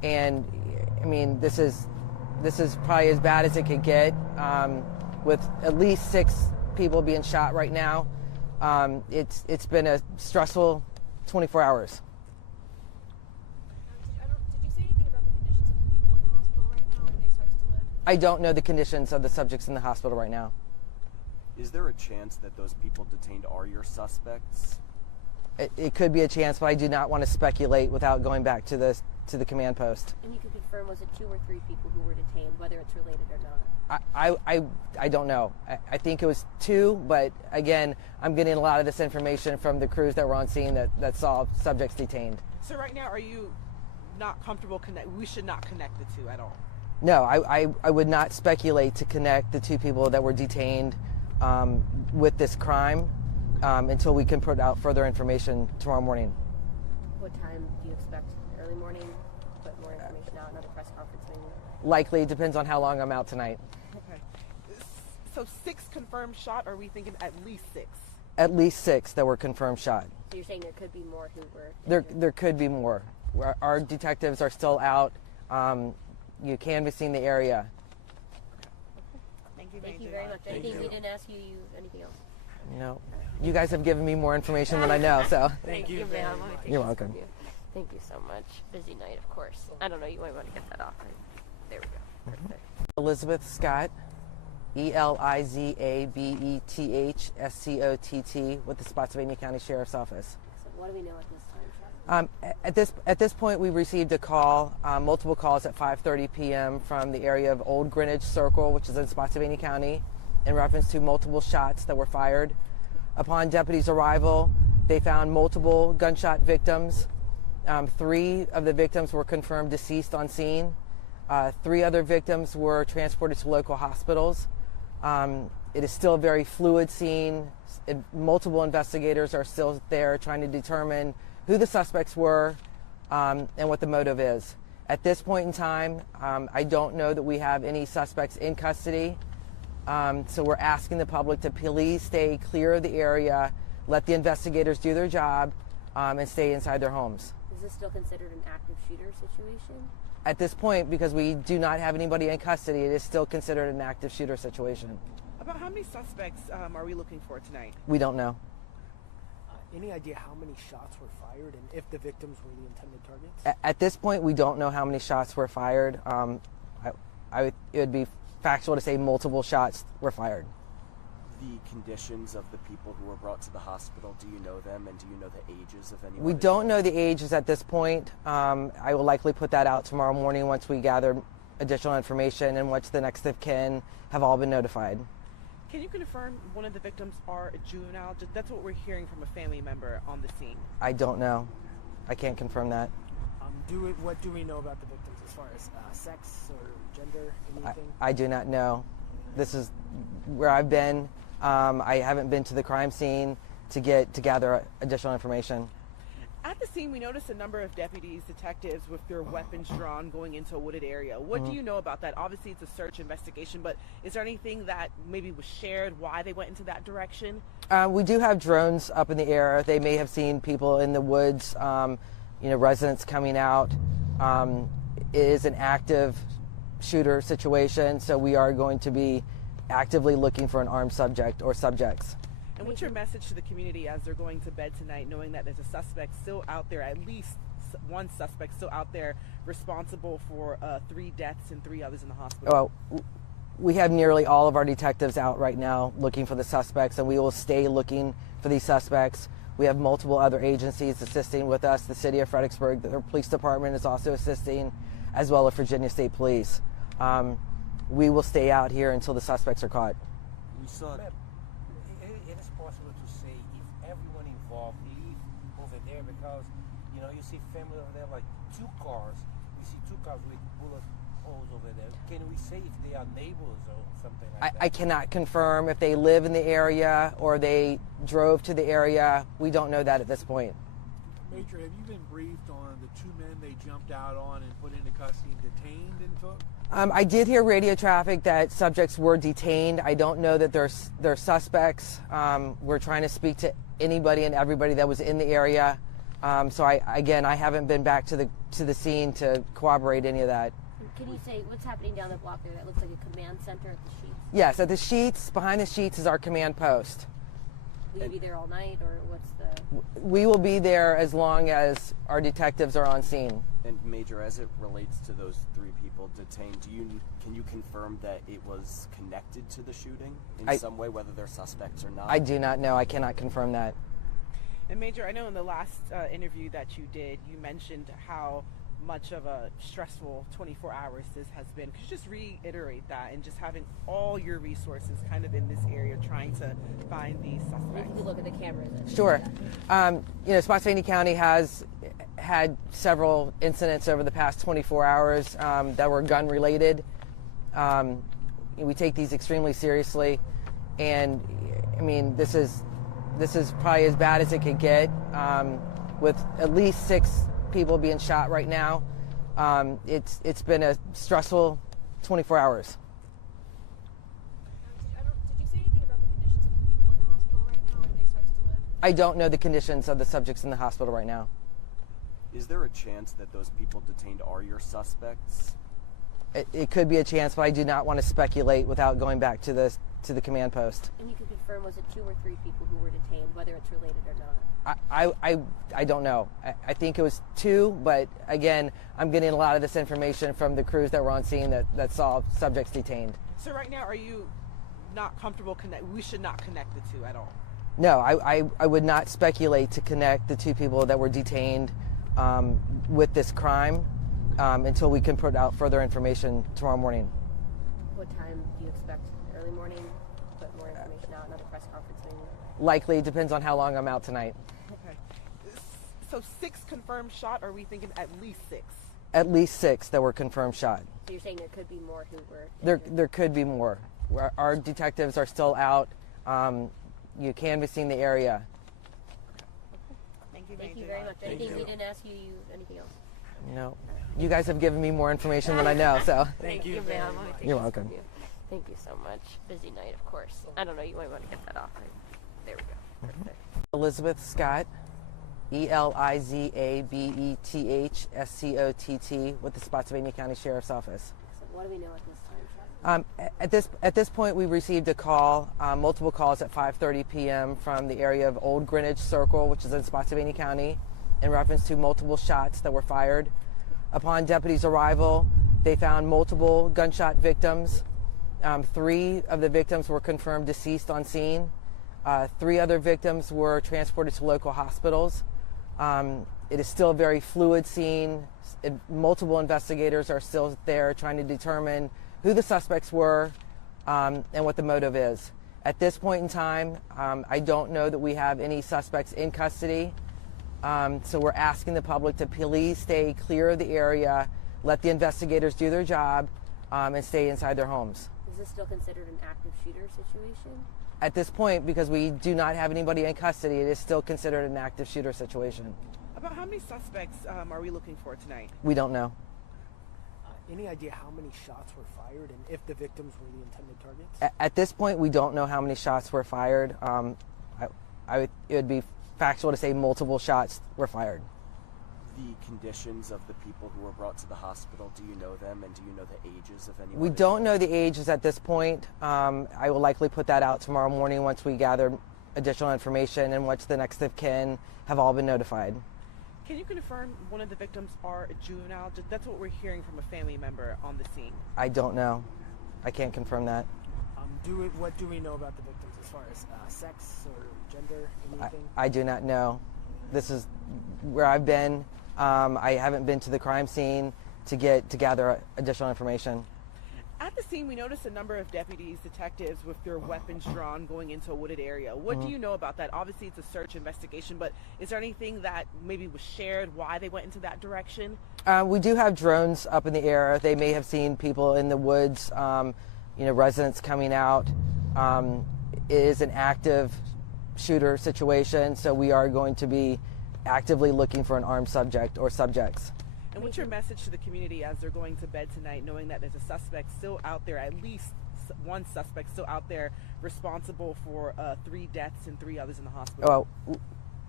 And I mean, this is probably as bad as it could get, with at least 6 people being shot right now. It's been a stressful 24 hours. Did you say anything about the conditions of the people in the hospital right now? Are they expected to live? I don't know the conditions of the subjects in the hospital right now. Is there a chance that those people detained are your suspects? It could be a chance, but I do not want to speculate without going back to the command post. And you can confirm, was it 2 or 3 people who were detained, whether it's related or not? I don't know. I think it was 2, but again, I'm getting a lot of this information from the crews that were on scene that saw subjects detained. So right now, are you not comfortable we should not connect the 2 at all? No, I would not speculate to connect the 2 people that were detained with this crime until we can put out further information tomorrow morning. What time do you expect? Early morning? Put more information out, another press conference maybe? Likely, it depends on how long I'm out tonight. Okay. So 6 confirmed shot, or are we thinking at least 6? At least 6 that were confirmed shot. So you're saying there could be more who were injured? There could be more. Our detectives are still out, canvassing the area. Thank you very much. Anything we didn't ask you, anything else? No. You guys have given me more information than I know, so. Thank you, ma'am. You're welcome. Thank you so much. Busy night, of course. I don't know, you might want to get that off. There we go. Perfect. Elizabeth Scott, ELIZABETHSCOTT, with the Spotsylvania County Sheriff's Office. So what do we know at this time, Sheriff? At this point, we received a call, multiple calls at 5:30 p.m. from the area of Olde Greenwich Circle, which is in Spotsylvania County, in reference to multiple shots that were fired. Upon deputies' arrival, they found multiple gunshot victims. 3 of the victims were confirmed deceased on scene. 3 other victims were transported to local hospitals. It is still a very fluid scene. Multiple investigators are still there trying to determine who the suspects were and what the motive is. At this point in time, I don't know that we have any suspects in custody. So we're asking the public to please stay clear of the area, let the investigators do their job, and stay inside their homes. Is this still considered an active shooter situation? At this point, because we do not have anybody in custody, it is still considered an active shooter situation. About how many suspects are we looking for tonight? We don't know. Any idea how many shots were fired and if the victims were the intended targets? At this point, we don't know how many shots were fired. It would be factual to say multiple shots were fired. The conditions of the people who were brought to the hospital, do you know them, and do you know the ages of anyone? We don't know the ages at this point. I will likely put that out tomorrow morning once we gather additional information and once the next of kin have all been notified. Can you confirm one of the victims are a juvenile? That's what we're hearing from a family member on the scene. I don't know. I can't confirm that. What do we know about the victims as far as sex or gender, anything? I do not know. This is where I've been. I haven't been to the crime scene to gather additional information. At the scene, we noticed a number of deputies, detectives with their weapons drawn going into a wooded area. What do you know about that? Obviously, it's a search investigation, but is there anything that maybe was shared why they went into that direction? We do have drones up in the air. They may have seen people in the woods, residents coming out. It is an active shooter situation, so we are going to be actively looking for an armed subject or subjects. And what's your message to the community as they're going to bed tonight, knowing that there's a suspect still out there, at least one suspect still out there responsible for 3 deaths and 3 others in the hospital? Well, we have nearly all of our detectives out right now looking for the suspects, and we will stay looking for these suspects. We have multiple other agencies assisting with us. The city of Fredericksburg, the police department is also assisting, as well as Virginia State Police. We will stay out here until the suspects are caught. We saw Ma'am, it is possible to say if everyone involved leave over there because, you see family over there, like 2 cars. We see 2 cars with bullet holes over there. Can we say if they are neighbors or something like that? I cannot confirm if they live in the area or they drove to the area. We don't know that at this point. Major, have you been briefed on the 2 men they jumped out on and put into custody and detained and took? I did hear radio traffic that subjects were detained. I don't know that they're suspects. We're trying to speak to anybody and everybody that was in the area. So I haven't been back to the scene to corroborate any of that. Can you say what's happening down the block there? That looks like a command center at the Sheets. Yes, at the Sheets, behind the Sheets is our command post. Will you be there all night, or what's the? We will be there as long as our detectives are on scene. And Major, as it relates to those three people detained, can you confirm that it was connected to the shooting in some way, whether they're suspects or not? I do not know. I cannot confirm that. And Major, I know in the last interview that you did, you mentioned how much of a stressful 24 hours this has been. Could you just reiterate that, and just having all your resources kind of in this area trying to find these suspects? You can look at the cameras. Sure. Spotsylvania County has had several incidents over the past 24 hours that were gun related. We take these extremely seriously, and I mean, this is probably as bad as it could get, with at least 6 people being shot right now. It's been a stressful 24 hours. Did you say anything about the conditions of the people in the hospital right now? Are they expected to live? I don't know the conditions of the subjects in the hospital right now. Is there a chance that those people detained are your suspects? It could be a chance, but I do not want to speculate without going back to the command post. And you can confirm, was it 2 or 3 people who were detained, whether it's related or not? I don't know. I think it was 2, but again, I'm getting a lot of this information from the crews that were on scene that saw subjects detained. So right now, are you not comfortable we should not connect the two at all? No, I would not speculate to connect the 2 people that were detained with this crime until we can put out further information tomorrow morning. What time do you expect? Early morning? Put more information out, another press conference maybe? Likely, depends on how long I'm out tonight. Okay. So 6 confirmed shot, or are we thinking at least 6? At least 6 that were confirmed shot. So you're saying there could be more who were injured? There could be more. Our detectives are still out, canvassing the area. Thank you, Thank Major. you very much. Anything we didn't ask you, anything else? No, you guys have given me more information than I know, so. Thank you, ma'am. You're welcome. Thank you so much. Busy night, of course. I don't know, you might want to get that off. There we go. Perfect. Elizabeth Scott, ELIZABETHSCOTT, with the Spotsylvania County Sheriff's Office. So what do we know at this time, Sheriff? At this point, we received a call, multiple calls at 5:30 p.m. from the area of Olde Greenwich Circle, which is in Spotsylvania County, in reference to multiple shots that were fired. Upon deputies' arrival, they found multiple gunshot victims. 3 of the victims were confirmed deceased on scene. 3 other victims were transported to local hospitals. It is still a very fluid scene. Multiple investigators are still there trying to determine who the suspects were and what the motive is. At this point in time, I don't know that we have any suspects in custody. So we're asking the public to please stay clear of the area, let the investigators do their job, and stay inside their homes. Is this still considered an active shooter situation? At this point, because we do not have anybody in custody, it is still considered an active shooter situation. About how many suspects are we looking for tonight? We don't know. Any idea how many shots were fired and if the victims were the intended targets? At this point, we don't know how many shots were fired. It would be factual to say multiple shots were fired. The conditions of the people who were brought to the hospital, do you know them, and do you know the ages of anyone? We don't know the ages at this point. I will likely put that out tomorrow morning once we gather additional information and once the next of kin have all been notified. Can you confirm one of the victims are a juvenile? That's what we're hearing from a family member on the scene. I don't know. I can't confirm that. What do we know about the victims as far as sex or gender, anything? I do not know. This is where I've been. I haven't been to the crime scene to gather additional information. At the scene, we noticed a number of deputies, detectives with their weapons drawn going into a wooded area. What do you know about that? Obviously, it's a search investigation, but is there anything that maybe was shared why they went into that direction? We do have drones up in the air. They may have seen people in the woods, residents coming out. It is an active shooter situation, so we are going to be actively looking for an armed subject or subjects. And what's your message to the community as they're going to bed tonight, knowing that there's a suspect still out there, at least one suspect still out there responsible for 3 deaths and 3 others in the hospital? Well,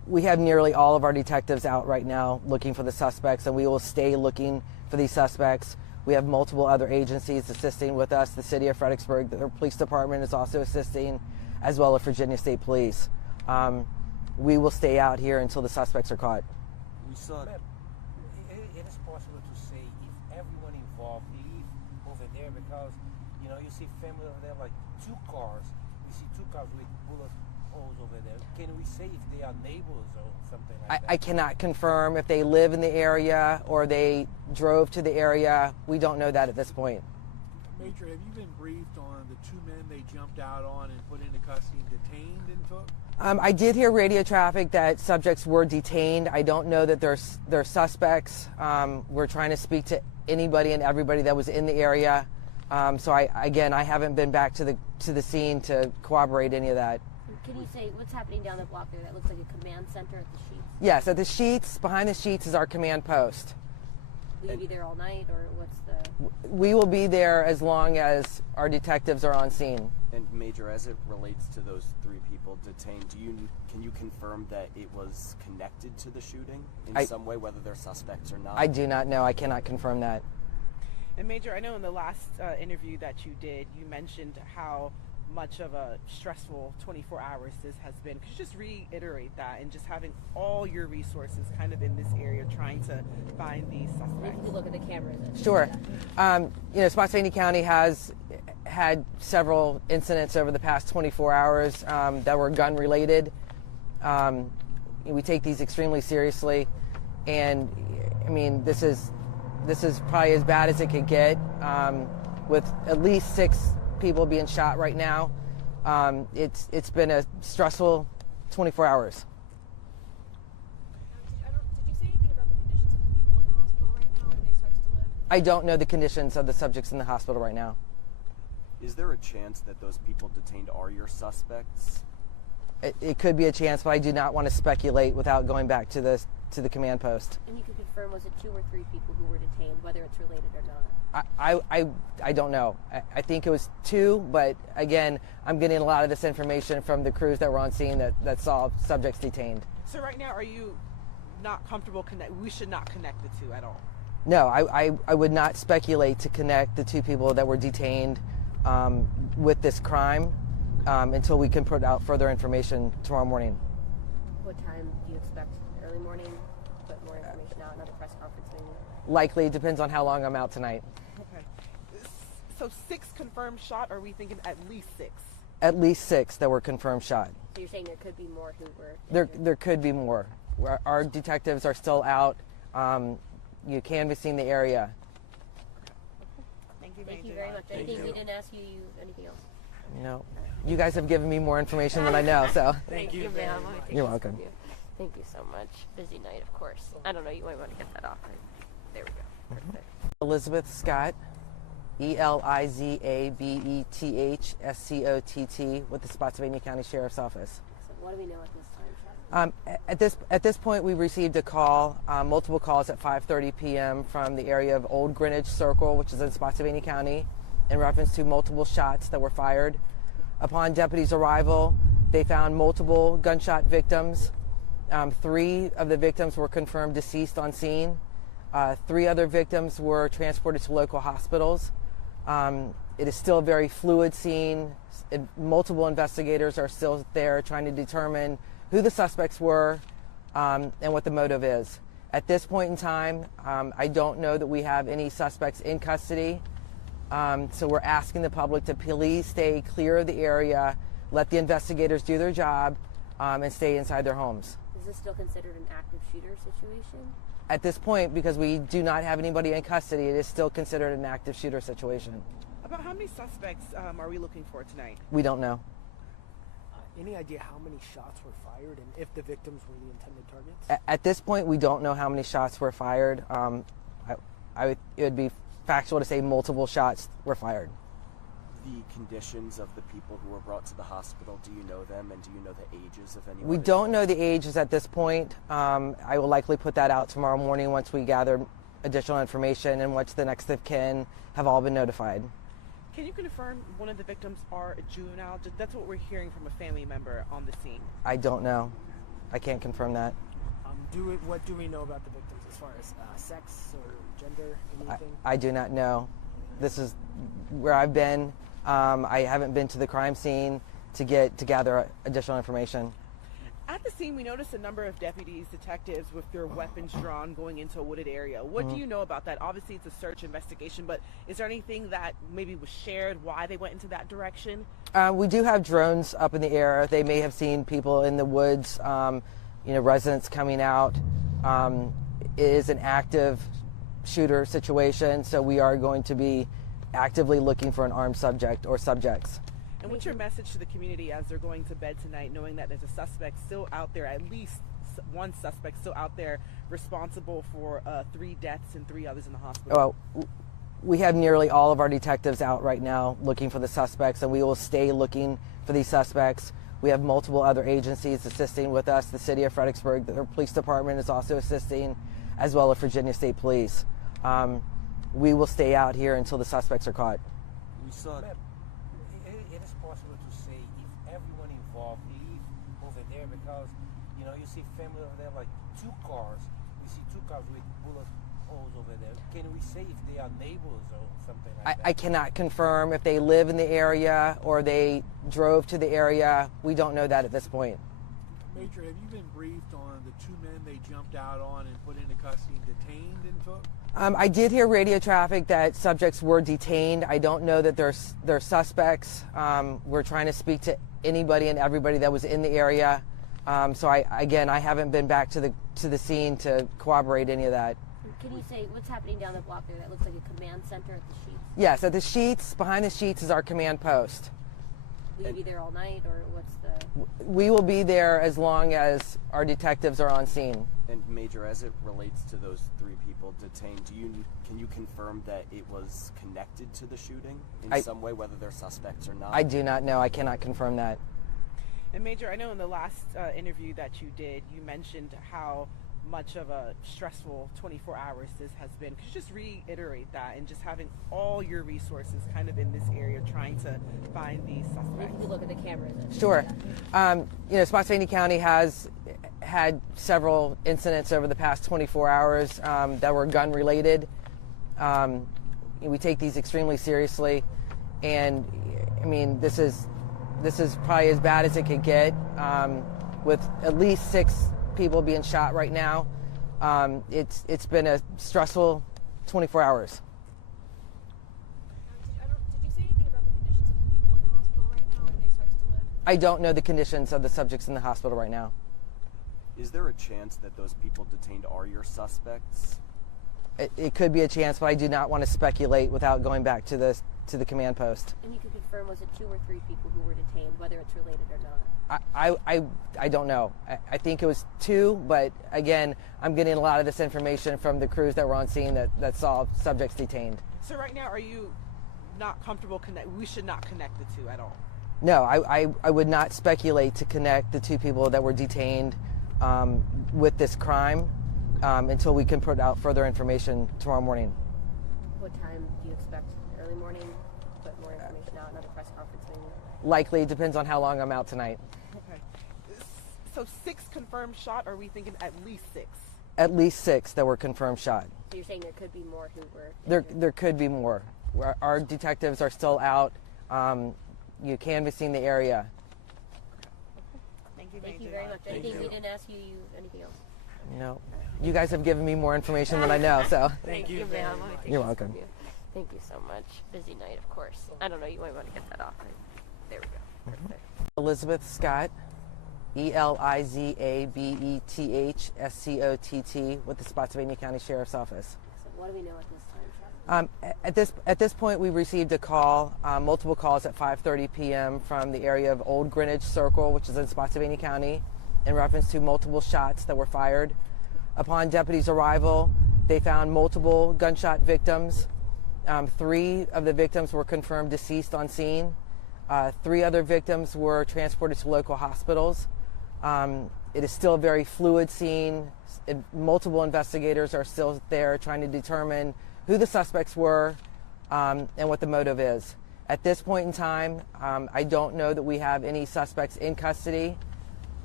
We have nearly all of our detectives out right now looking for the suspects, and we will stay looking for these suspects. We have multiple other agencies assisting with us. The city of Fredericksburg, the police department is also assisting, as well as Virginia State Police. We will stay out here until the suspects are caught. We saw. Ma'am, it is possible to say if everyone involved leave over there because, you know, you see family over there, like two cars. We see two cars with bullet holes over there. Can we say if they are neighbors or something like that? I cannot confirm if they live in the area or they drove to the area. We don't know that at this point. Major, have you been briefed on the two men they jumped out on and put into custody and detained and took? I did hear radio traffic that subjects were detained. I don't know that they're suspects. We're trying to speak to anybody and everybody that was in the area. So I haven't been back to the scene to corroborate any of that. Can you say what's happening down the block there? That looks like a command center at the Sheets. Yes, at the Sheets, behind the Sheets is our command post. Will you be there all night, or what's the? We will be there as long as our detectives are on scene. And Major, as it relates to those three people detained, can you confirm that it was connected to the shooting in some way, whether they're suspects or not? I do not know. I cannot confirm that. And Major, I know in the last interview that you did, you mentioned how much of a stressful 24 hours this has been. Could you just reiterate that, and just having all your resources kind of in this area trying to find these suspects? If you look at the cameras. Sure. Spotsylvania County has had several incidents over the past 24 hours that were gun related. We take these extremely seriously, and I mean, this is probably as bad as it could get, with at least 6 people being shot right now. It's been a stressful 24 hours. Did you say anything about the conditions of the people in the hospital right now? Are they expected to live? I don't know the conditions of the subjects in the hospital right now. Is there a chance that those people detained are your suspects? It could be a chance, but I do not want to speculate without going back to the command post. And you can confirm, was it 2 or 3 people who were detained, whether it's related or not? I don't know. I think it was 2, but again, I'm getting a lot of this information from the crews that were on scene that saw subjects detained. So right now, are you not comfortable we should not connect the two at all? No, I would not speculate to connect the 2 people that were detained with this crime until we can put out further information tomorrow morning. What time do you expect? Early morning? Put more information out, another press conference maybe? Likely, depends on how long I'm out tonight. Okay. So 6 confirmed shot, or are we thinking at least 6? At least 6 that were confirmed shot. So you're saying there could be more who were injured? There could be more. Our detectives are still out, canvassing the area. Thank you, Thank Major. you very much. Anything we didn't ask you, anything else? No. You guys have given me more information than I know, so. Thank you, ma'am. You're welcome. Thank you so much. Busy night, of course. I don't know, you might want to get that off. There we go. Perfect. Elizabeth Scott, ELIZABETHSCOTT, with the Spotsylvania County Sheriff's Office. So what do we know at this time, Chef? At this point, we received a call, multiple calls at 5:30 p.m. from the area of Olde Greenwich Circle, which is in Spotsylvania County, in reference to multiple shots that were fired. Upon deputies' arrival, they found multiple gunshot victims. 3 of the victims were confirmed deceased on scene. 3 other victims were transported to local hospitals. It is still a very fluid scene. Multiple investigators are still there trying to determine who the suspects were and what the motive is. At this point in time, I don't know that we have any suspects in custody. So we're asking the public to please stay clear of the area, let the investigators do their job, and stay inside their homes. Is this still considered an active shooter situation? At this point, because we do not have anybody in custody, it is still considered an active shooter situation. About how many suspects are we looking for tonight? We don't know. Any idea how many shots were fired and if the victims were the intended targets? At this point, we don't know how many shots were fired. It would be factual to say multiple shots were fired. The conditions of the people who were brought to the hospital, do you know them, and do you know the ages of anyone? We don't know the ages at this point. I will likely put that out tomorrow morning once we gather additional information and once the next of kin have all been notified. Can you confirm one of the victims are a juvenile? That's what we're hearing from a family member on the scene. I don't know. I can't confirm that. What do we know about the victims as far as sex or gender, anything? I do not know. This is where I've been. I haven't been to the crime scene to gather additional information. At the scene, we noticed a number of deputies, detectives with their weapons drawn going into a wooded area. What do you know about that? Obviously, it's a search investigation, but is there anything that maybe was shared why they went into that direction? We do have drones up in the air. They may have seen people in the woods, residents coming out. It is an active shooter situation, so we are going to be actively looking for an armed subject or subjects. And what's your message to the community as they're going to bed tonight, knowing that there's a suspect still out there, at least one suspect still out there responsible for 3 deaths and 3 others in the hospital? Well, we have nearly all of our detectives out right now looking for the suspects, and we will stay looking for these suspects. We have multiple other agencies assisting with us. The city of Fredericksburg, the police department is also assisting, as well as Virginia State Police. We will stay out here until the suspects are caught. We saw. It is possible to say if everyone involved leave over there because you see family over there like 2 cars. We see 2 cars with bullet holes over there. Can we say if they are neighbors or something like that? I cannot confirm if they live in the area or they drove to the area. We don't know that at this point. Major, have you been briefed on the 2 men they jumped out on and put into custody and detained and took? I did hear radio traffic that subjects were detained. I don't know that they're suspects. We're trying to speak to anybody and everybody that was in the area. So I haven't been back to the scene to corroborate any of that. Can you say what's happening down the block there? That looks like a command center at the Sheets. Yes, at the Sheets, behind the Sheets is our command post. Will you be there all night, or what's the... We will be there as long as our detectives are on scene. And Major, as it relates to those 3 people detained, can you confirm that it was connected to the shooting in some way, whether they're suspects or not? I do not know. I cannot confirm that. And Major, I know in the last interview that you did, you mentioned how much of a stressful 24 hours this has been. Could you just reiterate that, and just having all your resources kind of in this area trying to find these suspects? If you look at the cameras. Sure. Spotsylvania County has had several incidents over the past 24 hours that were gun related. We take these extremely seriously, and I mean, this is probably as bad as it could get, with at least 6 people being shot right now. It's been a stressful 24 hours. Did you say anything about the conditions of the people in the hospital right now? Are they expected to live? I don't know the conditions of the subjects in the hospital right now. Is there a chance that those people detained are your suspects? It could be a chance, but I do not want to speculate without going back to the command post. And you can confirm, was it 2 or 3 people who were detained, whether it's related or not? I don't know. I think it was 2, but again, I'm getting a lot of this information from the crews that were on scene that saw subjects detained. So right now, are you not comfortable we should not connect the 2 at all? No, I would not speculate to connect the 2 people that were detained with this crime until we can put out further information tomorrow morning. What time do you expect? Early morning? Put more information out, another press conference maybe? Likely, depends on how long I'm out tonight. Okay. So 6 confirmed shot, or are we thinking at least 6? At least 6 that were confirmed shot. So you're saying there could be more who were injured? There could be more. Our detectives are still out, canvassing the area. Thank you, Thank Major. you very much. Anything we didn't ask you, anything else? No, you guys have given me more information than I know, so. Thank you, ma'am. You're welcome. Thank you so much. Busy night, of course. I don't know, you might want to get that off. There we go. Perfect. Elizabeth Scott, ELIZABETHSCOTT, with the Spotsylvania County Sheriff's Office. So what do we know at this time, Sheriff? At this point, we received a call, multiple calls at 5:30 p.m. from the area of Olde Greenwich Circle, which is in Spotsylvania County, in reference to multiple shots that were fired. Upon deputies' arrival, they found multiple gunshot victims. 3 of the victims were confirmed deceased on scene. 3 other victims were transported to local hospitals. It is still a very fluid scene. Multiple investigators are still there trying to determine who the suspects were and what the motive is. At this point in time, I don't know that we have any suspects in custody.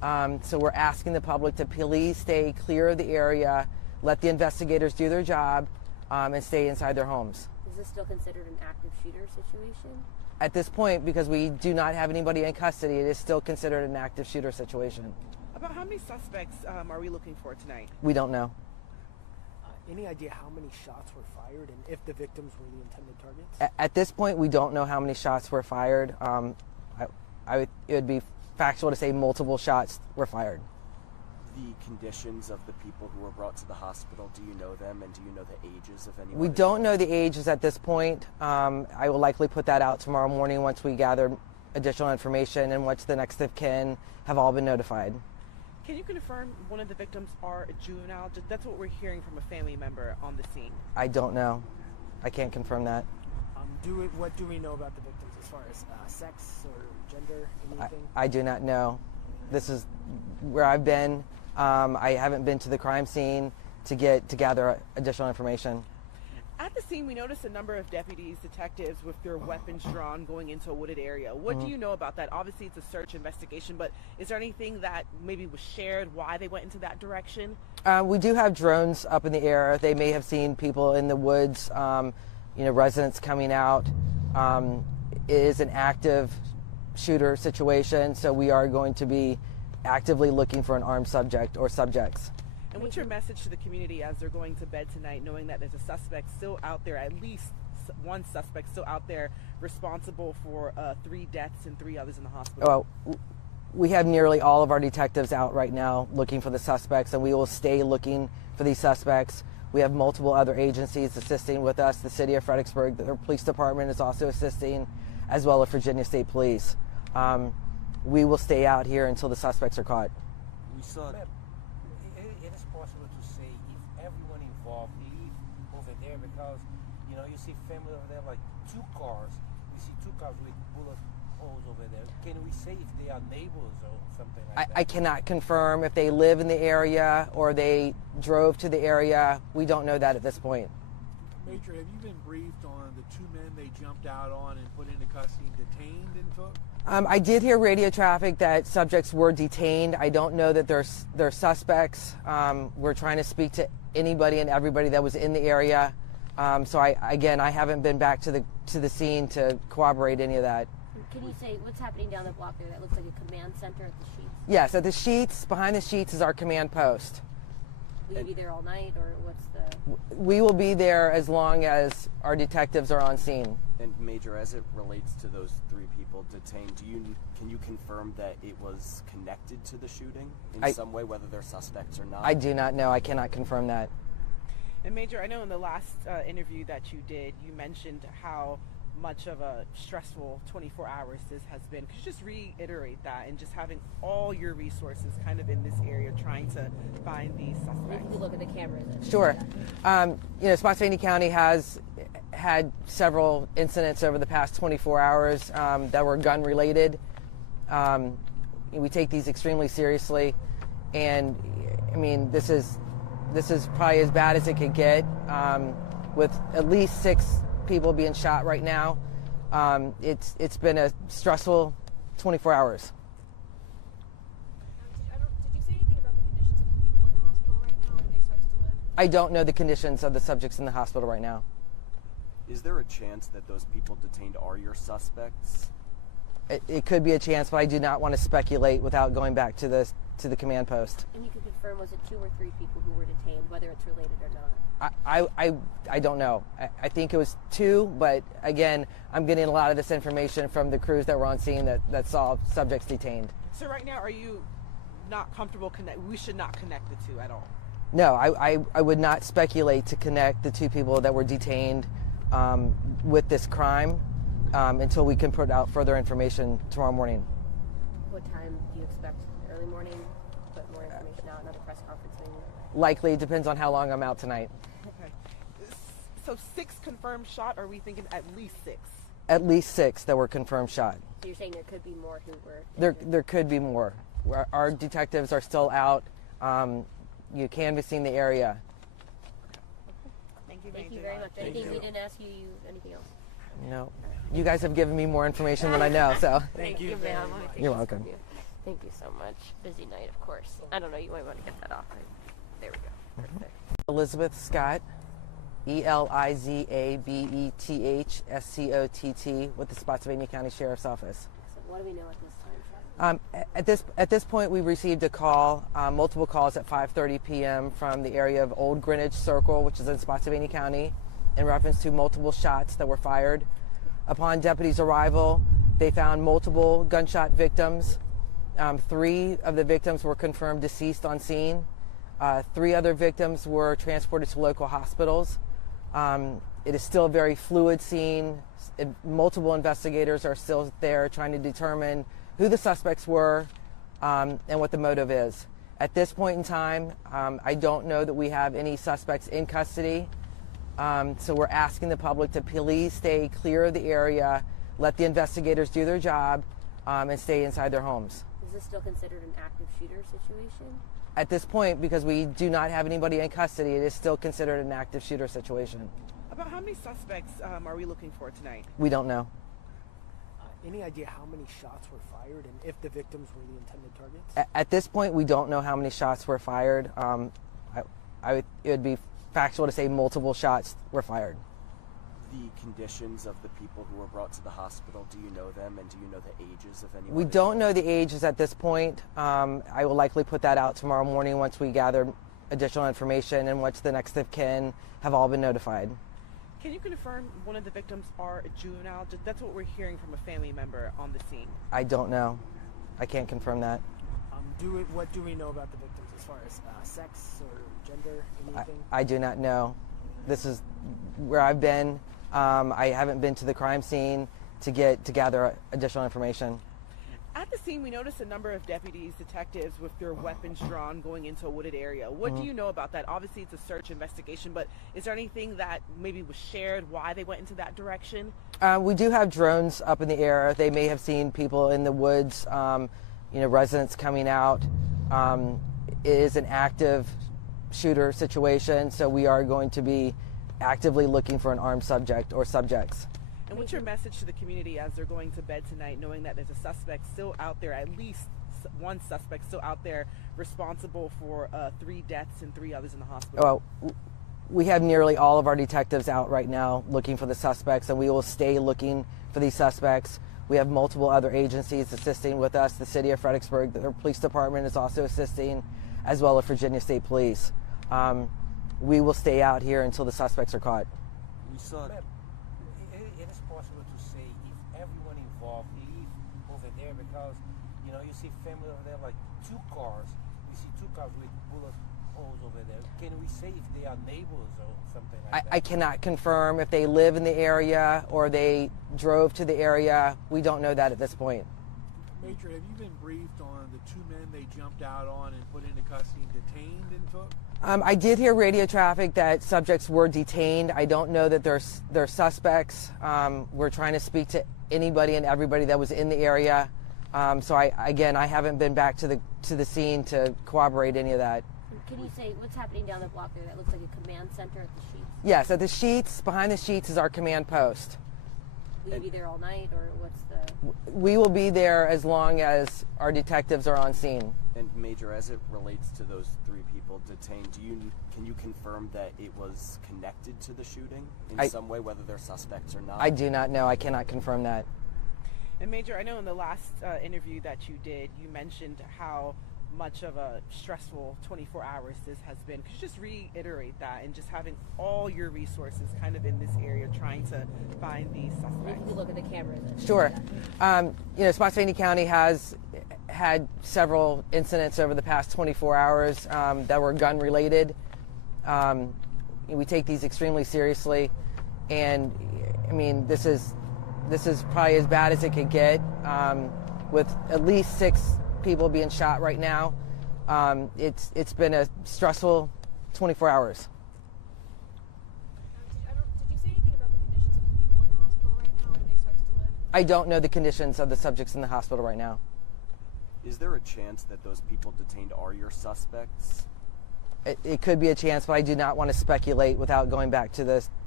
So we're asking the public to please stay clear of the area, let the investigators do their job, and stay inside their homes. Is this still considered an active shooter situation? At this point, because we do not have anybody in custody, it is still considered an active shooter situation. About how many suspects are we looking for tonight? We don't know. Any idea how many shots were fired and if the victims were the intended targets? At this point, we don't know how many shots were fired. It would be factual to say multiple shots were fired. The conditions of the people who were brought to the hospital, do you know them, and do you know the ages of anyone? We don't know the ages at this point. I will likely put that out tomorrow morning once we gather additional information and once the next of kin have all been notified. Can you confirm one of the victims are a juvenile? That's what we're hearing from a family member on the scene. I don't know. I can't confirm that. What do we know about the victims as far as sex or gender, anything? I do not know. This is where I've been. I haven't been to the crime scene to gather additional information. At the scene, we noticed a number of deputies, detectives with their weapons drawn going into a wooded area. What do you know about that? Obviously, it's a search investigation, but is there anything that maybe was shared why they went into that direction? We do have drones up in the air. They may have seen people in the woods, residents coming out. It is an active shooter situation, so we are going to be actively looking for an armed subject or subjects. And what's your message to the community as they're going to bed tonight, knowing that there's a suspect still out there, at least one suspect still out there responsible for 3 deaths and 3 others in the hospital? Well, we have nearly all of our detectives out right now looking for the suspects, and we will stay looking for these suspects. We have multiple other agencies assisting with us. The city of Fredericksburg, the police department is also assisting, as well as Virginia State Police. We will stay out here until the suspects are caught. We saw. It is possible to say if everyone involved leave over there because, you see family over there, like 2 cars. We see 2 cars with bullet holes over there. Can we say if they are neighbors or something like that? I cannot confirm if they live in the area or they drove to the area. We don't know that at this point. Major, have you been briefed on the 2 men they jumped out on and put into custody and detained and took? I did hear radio traffic that subjects were detained. I don't know that they're suspects. We're trying to speak to anybody and everybody that was in the area. So I haven't been back to the scene to corroborate any of that. Can you say what's happening down the block there? That looks like a command center at the Sheets. Yes, at the Sheets, behind the Sheets is our command post. Will you be there all night, or what's the? We will be there as long as our detectives are on scene. And Major, as it relates to those 3 people detained, can you confirm that it was connected to the shooting in some way, whether they're suspects or not? I do not know. I cannot confirm that. And Major, I know in the last interview that you did, you mentioned how much of a stressful 24 hours this has been. Could you just reiterate that, and just having all your resources kind of in this area trying to find these suspects? Maybe you look at the cameras. Sure. Spotsylvania County has had several incidents over the past 24 hours that were gun related. We take these extremely seriously, and I mean this is probably as bad as it could get, with at least 6 people being shot right now. It's been a stressful 24 hours. Did you say anything about the conditions of the people in the hospital right now? Are they expected to live? I don't know the conditions of the subjects in the hospital right now. Is there a chance that those people detained are your suspects? It could be a chance, but I do not want to speculate without going back to the command post. And you can confirm, was it 2 or 3 people who were detained, whether it's related or not? I don't know. I think it was 2, but again, I'm getting a lot of this information from the crews that were on scene that saw subjects detained. So right now, are you not comfortable we should not connect the 2 at all? No, I would not speculate to connect the 2 people that were detained with this crime until we can put out further information tomorrow morning. What time do you expect? Early morning? Put more information out, another press conference maybe? Likely, depends on how long I'm out tonight. Okay. So 6 confirmed shot, or are we thinking at least 6? At least 6 that were confirmed shot. So you're saying there could be more who were... There could be more. Our detectives are still out, canvassing the area. Thank you, Thank you very much. Anything we didn't ask you, anything else? No. You guys have given me more information than I know, so. Thank you, ma'am. You're welcome. Thank you so much. Busy night, of course. I don't know, you might want to get that off. There we go. Perfect. Elizabeth Scott, ELIZABETHSCOTT, with the Spotsylvania County Sheriff's Office. So what do we know at this time? At this point, we received a call, multiple calls at 5:30 p.m. from the area of Olde Greenwich Circle, which is in Spotsylvania County, in reference to multiple shots that were fired. Upon deputies' arrival, they found multiple gunshot victims. 3 of the victims were confirmed deceased on scene. 3 other victims were transported to local hospitals. It is still a very fluid scene. Multiple investigators are still there trying to determine who the suspects were and what the motive is. At this point in time, I don't know that we have any suspects in custody. So we're asking the public to please stay clear of the area, let the investigators do their job, and stay inside their homes. Is this still considered an active shooter situation? At this point, because we do not have anybody in custody, it is still considered an active shooter situation. About how many suspects are we looking for tonight? We don't know. Any idea how many shots were fired and if the victims were the intended targets? At this point, we don't know how many shots were fired. It would be factual to say multiple shots were fired. The conditions of the people who were brought to the hospital, do you know them, and do you know the ages of anyone? We don't know the ages at this point. I will likely put that out tomorrow morning once we gather additional information and once the next of kin have all been notified. Can you confirm one of the victims are a juvenile? That's what we're hearing from a family member on the scene. I don't know. I can't confirm that. What do we know about the victims as far as sex or gender, anything? I do not know. This is where I've been. I haven't been to the crime scene to gather additional information. At the scene, we noticed a number of deputies, detectives with their weapons drawn going into a wooded area. What do you know about that? Obviously, it's a search investigation, but is there anything that maybe was shared why they went into that direction? We do have drones up in the air. They may have seen people in the woods, residents coming out. It is an active shooter situation, so we are going to be actively looking for an armed subject or subjects. And what's your message to the community as they're going to bed tonight, knowing that there's a suspect still out there, at least one suspect still out there responsible for 3 deaths and 3 others in the hospital? Well, we have nearly all of our detectives out right now looking for the suspects, and we will stay looking for these suspects. We have multiple other agencies assisting with us. The city of Fredericksburg, the police department is also assisting, as well as Virginia State Police. We will stay out here until the suspects are caught. We saw it is possible to say if everyone involved leave over there, because you see family over there, like 2 cars. You see 2 cars with bullet holes over there. Can we say if they are neighbors or something like that? I cannot confirm if they live in the area or they drove to the area. We don't know that at this point. Major, have you been briefed on the 2 men they jumped out on and put into custody and detained and took? I did hear radio traffic that subjects were detained. I don't know that they're suspects. We're trying to speak to anybody and everybody that was in the area. So I haven't been back to the scene to corroborate any of that. Can you say what's happening down the block there? That looks like a command center at the Sheets. Yes, at the Sheets, behind the Sheets is our command post. Will you be there all night, or what's the... We will be there as long as our detectives are on scene. And Major, as it relates to those 3 people detained, can you confirm that it was connected to the shooting in some way, whether they're suspects or not? I do not know. I cannot confirm that. And Major, I know in the last interview that you did, you mentioned how much of a stressful 24 hours this has been. Could you just reiterate that, and just having all your resources kind of in this area trying to find these suspects? You can look at the camera. Sure. Spotsylvania County has had several incidents over the past 24 hours that were gun related. We take these extremely seriously, and I mean, this is probably as bad as it could get, with at least 6 people being shot right now. It's been a stressful 24 hours. Did you say anything about the conditions of the people in the hospital right now? Are they expected to live? I don't know the conditions of the subjects in the hospital right now. Is there a chance that those people detained are your suspects? It could be a chance, but I do not want to speculate without going back to the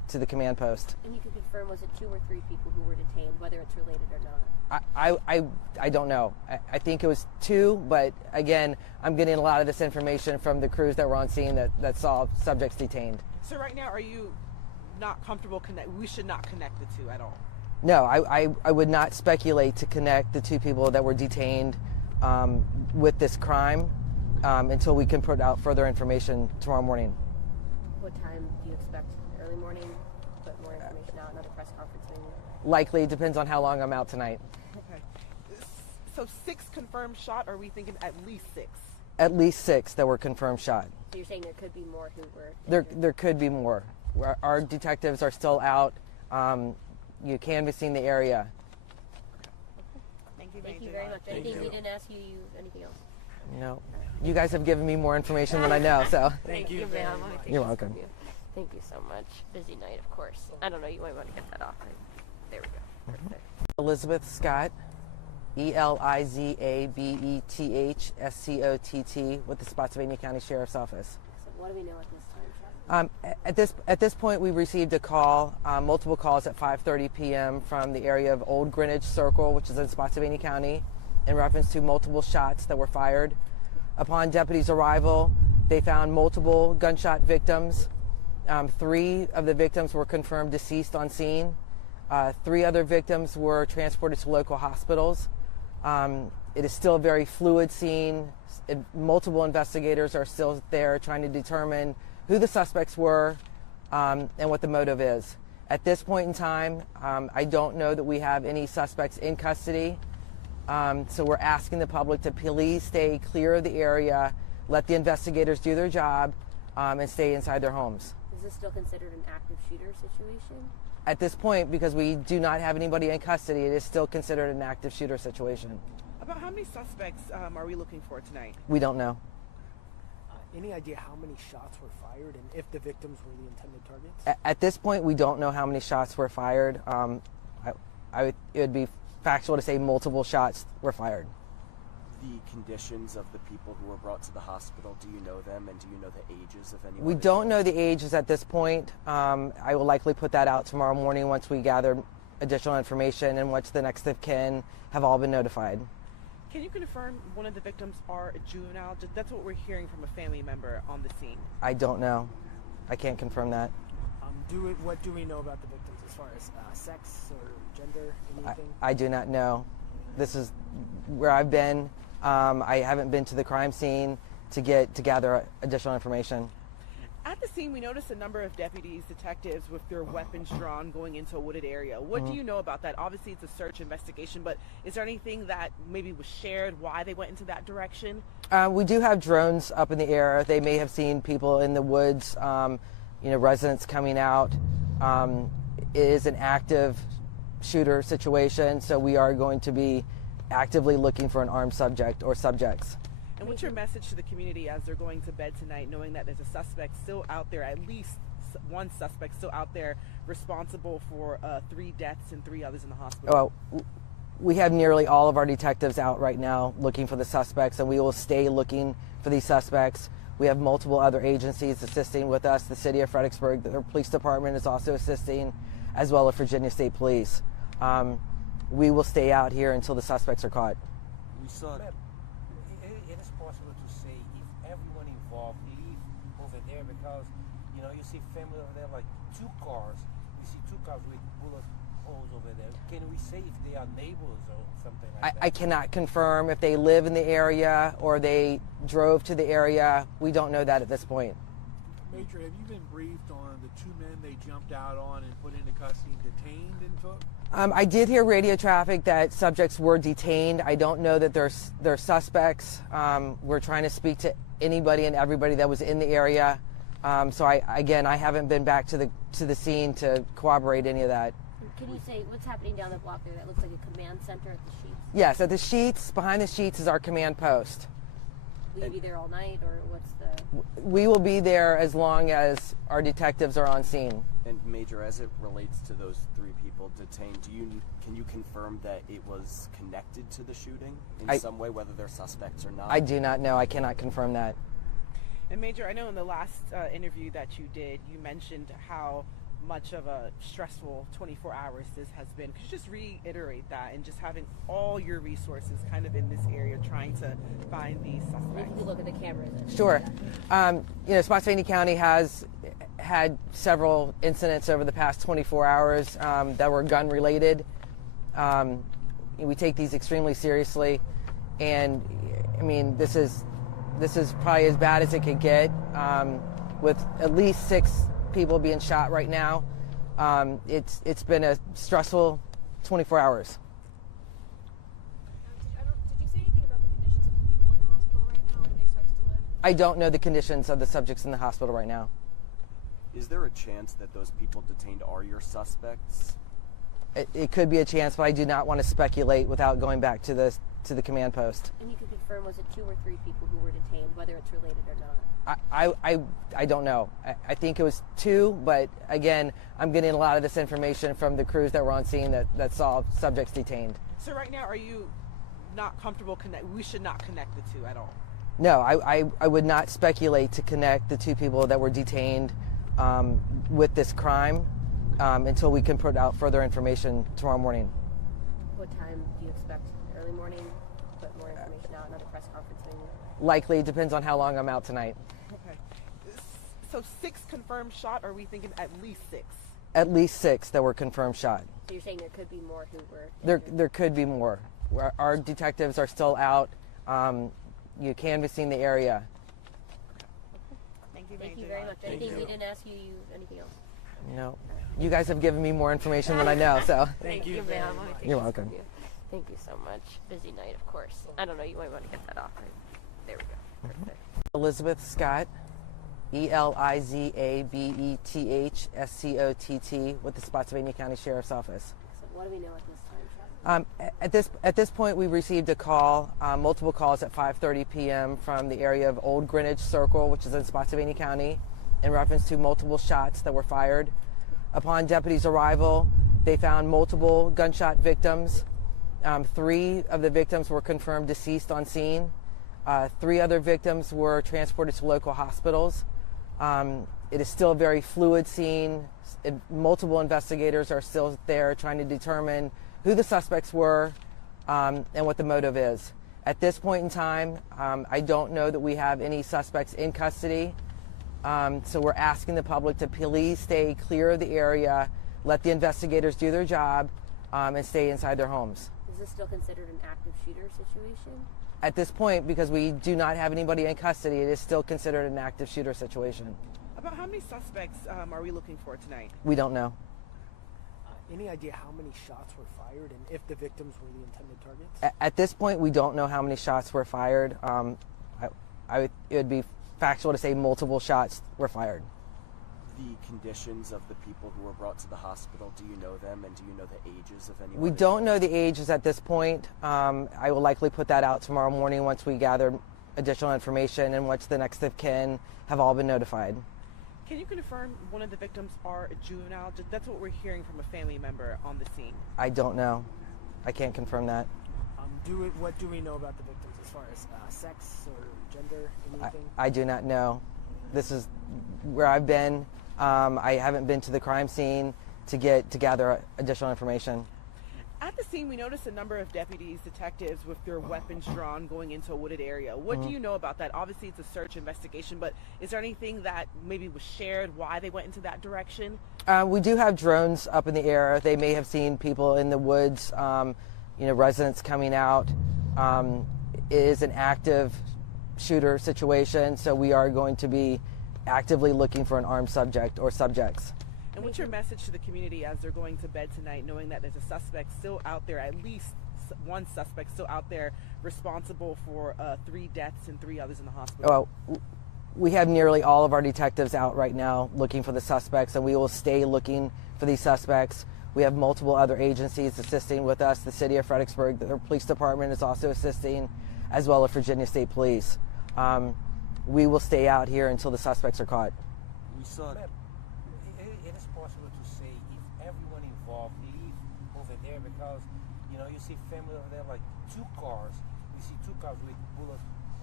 to the command post. And you can confirm, was it 2 or 3 people who were detained, whether it's related or not? I don't know. I think it was 2, but again, I'm getting a lot of this information from the crews that were on scene that saw subjects detained. So right now, are you not comfortable we should not connect the two at all? No, I would not speculate to connect the 2 people that were detained with this crime until we can put out further information tomorrow morning. What time do you expect? Early morning? Put more information out, another press conference maybe? Likely, it depends on how long I'm out tonight. Okay. So 6 confirmed shot, or are we thinking at least 6? At least 6 that were confirmed shot. So you're saying there could be more who were injured? There could be more. Our detectives are still out, canvassing the area. Thank you, Thank you very much. Anything we didn't ask you, anything else? No. You guys have given me more information than I know, so. Thank you, ma'am. You're welcome. Thank you so much. Busy night, of course. I don't know, you might want to get that off. There we go. Perfect. Elizabeth Scott, ELIZABETHSCOTT with the Spotsylvania County Sheriff's Office. So what do we know at this time, Sheriff? At this point, we received a call, multiple calls at 5:30 p.m. from the area of Olde Greenwich Circle, which is in Spotsylvania County, in reference to multiple shots that were fired. Upon deputies' arrival, they found multiple gunshot victims. 3 of the victims were confirmed deceased on scene. 3 other victims were transported to local hospitals. It is still a very fluid scene. Multiple investigators are still there trying to determine who the suspects were and what the motive is. At this point in time, I don't know that we have any suspects in custody. So we're asking the public to please stay clear of the area, let the investigators do their job, and stay inside their homes. Is this still considered an active shooter situation? At this point, because we do not have anybody in custody, it is still considered an active shooter situation. About how many suspects are we looking for tonight? We don't know. Any idea how many shots were fired and if the victims were the intended targets? At this point, we don't know how many shots were fired. It would be factual to say multiple shots were fired. The conditions of the people who were brought to the hospital, do you know them, and do you know the ages of anyone? We don't know the ages at this point. I will likely put that out tomorrow morning once we gather additional information and once the next of kin have all been notified. Can you confirm one of the victims are a juvenile? That's what we're hearing from a family member on the scene. I don't know. I can't confirm that. What do we know about the victims as far as sex or gender, anything? I do not know. This is where I've been. I haven't been to the crime scene to gather additional information. At the scene, we noticed a number of deputies, detectives with their weapons drawn going into a wooded area. What do you know about that? Obviously, it's a search investigation, but is there anything that maybe was shared why they went into that direction? We do have drones up in the air. They may have seen people in the woods, residents coming out. It is an active shooter situation, so we are going to be actively looking for an armed subject or subjects. And what's your message to the community as they're going to bed tonight, knowing that there's a suspect still out there, at least one suspect still out there responsible for 3 deaths and 3 others in the hospital? Well, we have nearly all of our detectives out right now looking for the suspects, and we will stay looking for these suspects. We have multiple other agencies assisting with us. The city of Fredericksburg, the police department is also assisting, as well as Virginia State Police. We will stay out here until the suspects are caught. We saw Ma'am, it is possible to say if everyone involved leave over there because, you see family over there, like 2 cars. We see 2 cars with bullet holes over there. Can we say if they are neighbors or something like that? I cannot confirm if they live in the area or they drove to the area. We don't know that at this point. Major, have you been briefed on the 2 men they jumped out on and put into custody and detained and took? I did hear radio traffic that subjects were detained. I don't know that they're suspects. We're trying to speak to anybody and everybody that was in the area. So I haven't been back to the scene to corroborate any of that. Can you say what's happening down the block there? That looks like a command center at the Sheets. Yes, at the Sheets, behind the Sheets is our command post. Will you be there all night, or what's the... We will be there as long as our detectives are on scene. And Major, as it relates to those 3 people detained, can you confirm that it was connected to the shooting in some way, whether they're suspects or not? I do not know. I cannot confirm that. And Major, I know in the last interview that you did, you mentioned how much of a stressful 24 hours this has been. Could you just reiterate that, and just having all your resources kind of in this area trying to find these suspects? If you look at the cameras. Sure. Spotsylvania County has had several incidents over the past 24 hours that were gun related. We take these extremely seriously, and I mean, this is probably as bad as it could get, with at least 6 people being shot right now. It's been a stressful 24 hours. Did you say anything about the conditions of the people in the hospital right now? Are they expected to live? I don't know the conditions of the subjects in the hospital right now. Is there a chance that those people detained are your suspects? It could be a chance, but I do not want to speculate without going back to the command post. And you can confirm, was it 2 or 3 people who were detained, whether it's related or not? I don't know. I think it was 2, but again, I'm getting a lot of this information from the crews that were on scene that saw subjects detained. So right now, are you not comfortable we should not connect the 2 at all? No, I would not speculate to connect the 2 people that were detained with this crime until we can put out further information tomorrow morning. What time do you expect? Early morning? Put more information out, another press conference maybe? Likely, depends on how long I'm out tonight. Okay. So 6 confirmed shot, or are we thinking at least 6? At least 6 that were confirmed shot. So you're saying there could be more who were injured? There could be more. Our detectives are still out, canvassing the area. Thank you, Thank you very much. Anything we didn't ask you, anything else? No. You guys have given me more information than I know, so. Thank you, ma'am. You're welcome. Thank you so much. Busy night, of course. I don't know, you might want to get that off. There we go. Perfect. Elizabeth Scott, ELIZABETHSCOTT, with the Spotsylvania County Sheriff's Office. So what do we know at this time, Sheriff? At this point, we received a call, multiple calls at 5:30 p.m. from the area of Olde Greenwich Circle, which is in Spotsylvania County, in reference to multiple shots that were fired. Upon deputies' arrival, they found multiple gunshot victims. 3 of the victims were confirmed deceased on scene. 3 other victims were transported to local hospitals. It is still a very fluid scene. Multiple investigators are still there trying to determine who the suspects were and what the motive is. At this point in time, I don't know that we have any suspects in custody. So we're asking the public to please stay clear of the area, let the investigators do their job, and stay inside their homes. Is this still considered an active shooter situation? At this point, because we do not have anybody in custody, it is still considered an active shooter situation. About how many suspects are we looking for tonight? We don't know. Any idea how many shots were fired and if the victims were the intended targets? At this point, we don't know how many shots were fired. It would be factual to say multiple shots were fired. The conditions of the people who were brought to the hospital, do you know them, and do you know the ages of anyone? We don't know the ages at this point. I will likely put that out tomorrow morning once we gather additional information and once the next of kin have all been notified. Can you confirm one of the victims are a juvenile? That's what we're hearing from a family member on the scene. I don't know. I can't confirm that. What do we know about the victims as far as sex or gender, anything? I do not know. This is where I've been. I haven't been to the crime scene to gather additional information. At the scene, we noticed a number of deputies, detectives with their weapons drawn going into a wooded area. What do you know about that? Obviously, it's a search investigation, but is there anything that maybe was shared why they went into that direction? We do have drones up in the air. They may have seen people in the woods, residents coming out. It is an active shooter situation, so we are going to be actively looking for an armed subject or subjects. And what's your message to the community as they're going to bed tonight, knowing that there's a suspect still out there, at least one suspect still out there responsible for 3 deaths and 3 others in the hospital? Well, we have nearly all of our detectives out right now looking for the suspects, and we will stay looking for these suspects. We have multiple other agencies assisting with us. The city of Fredericksburg, the police department is also assisting, as well as Virginia State Police. We will stay out here until the suspects are caught. We saw Ma'am, it is possible to say if everyone involved leave over there because, you see family over there, like 2 cars. We see 2 cars with bullet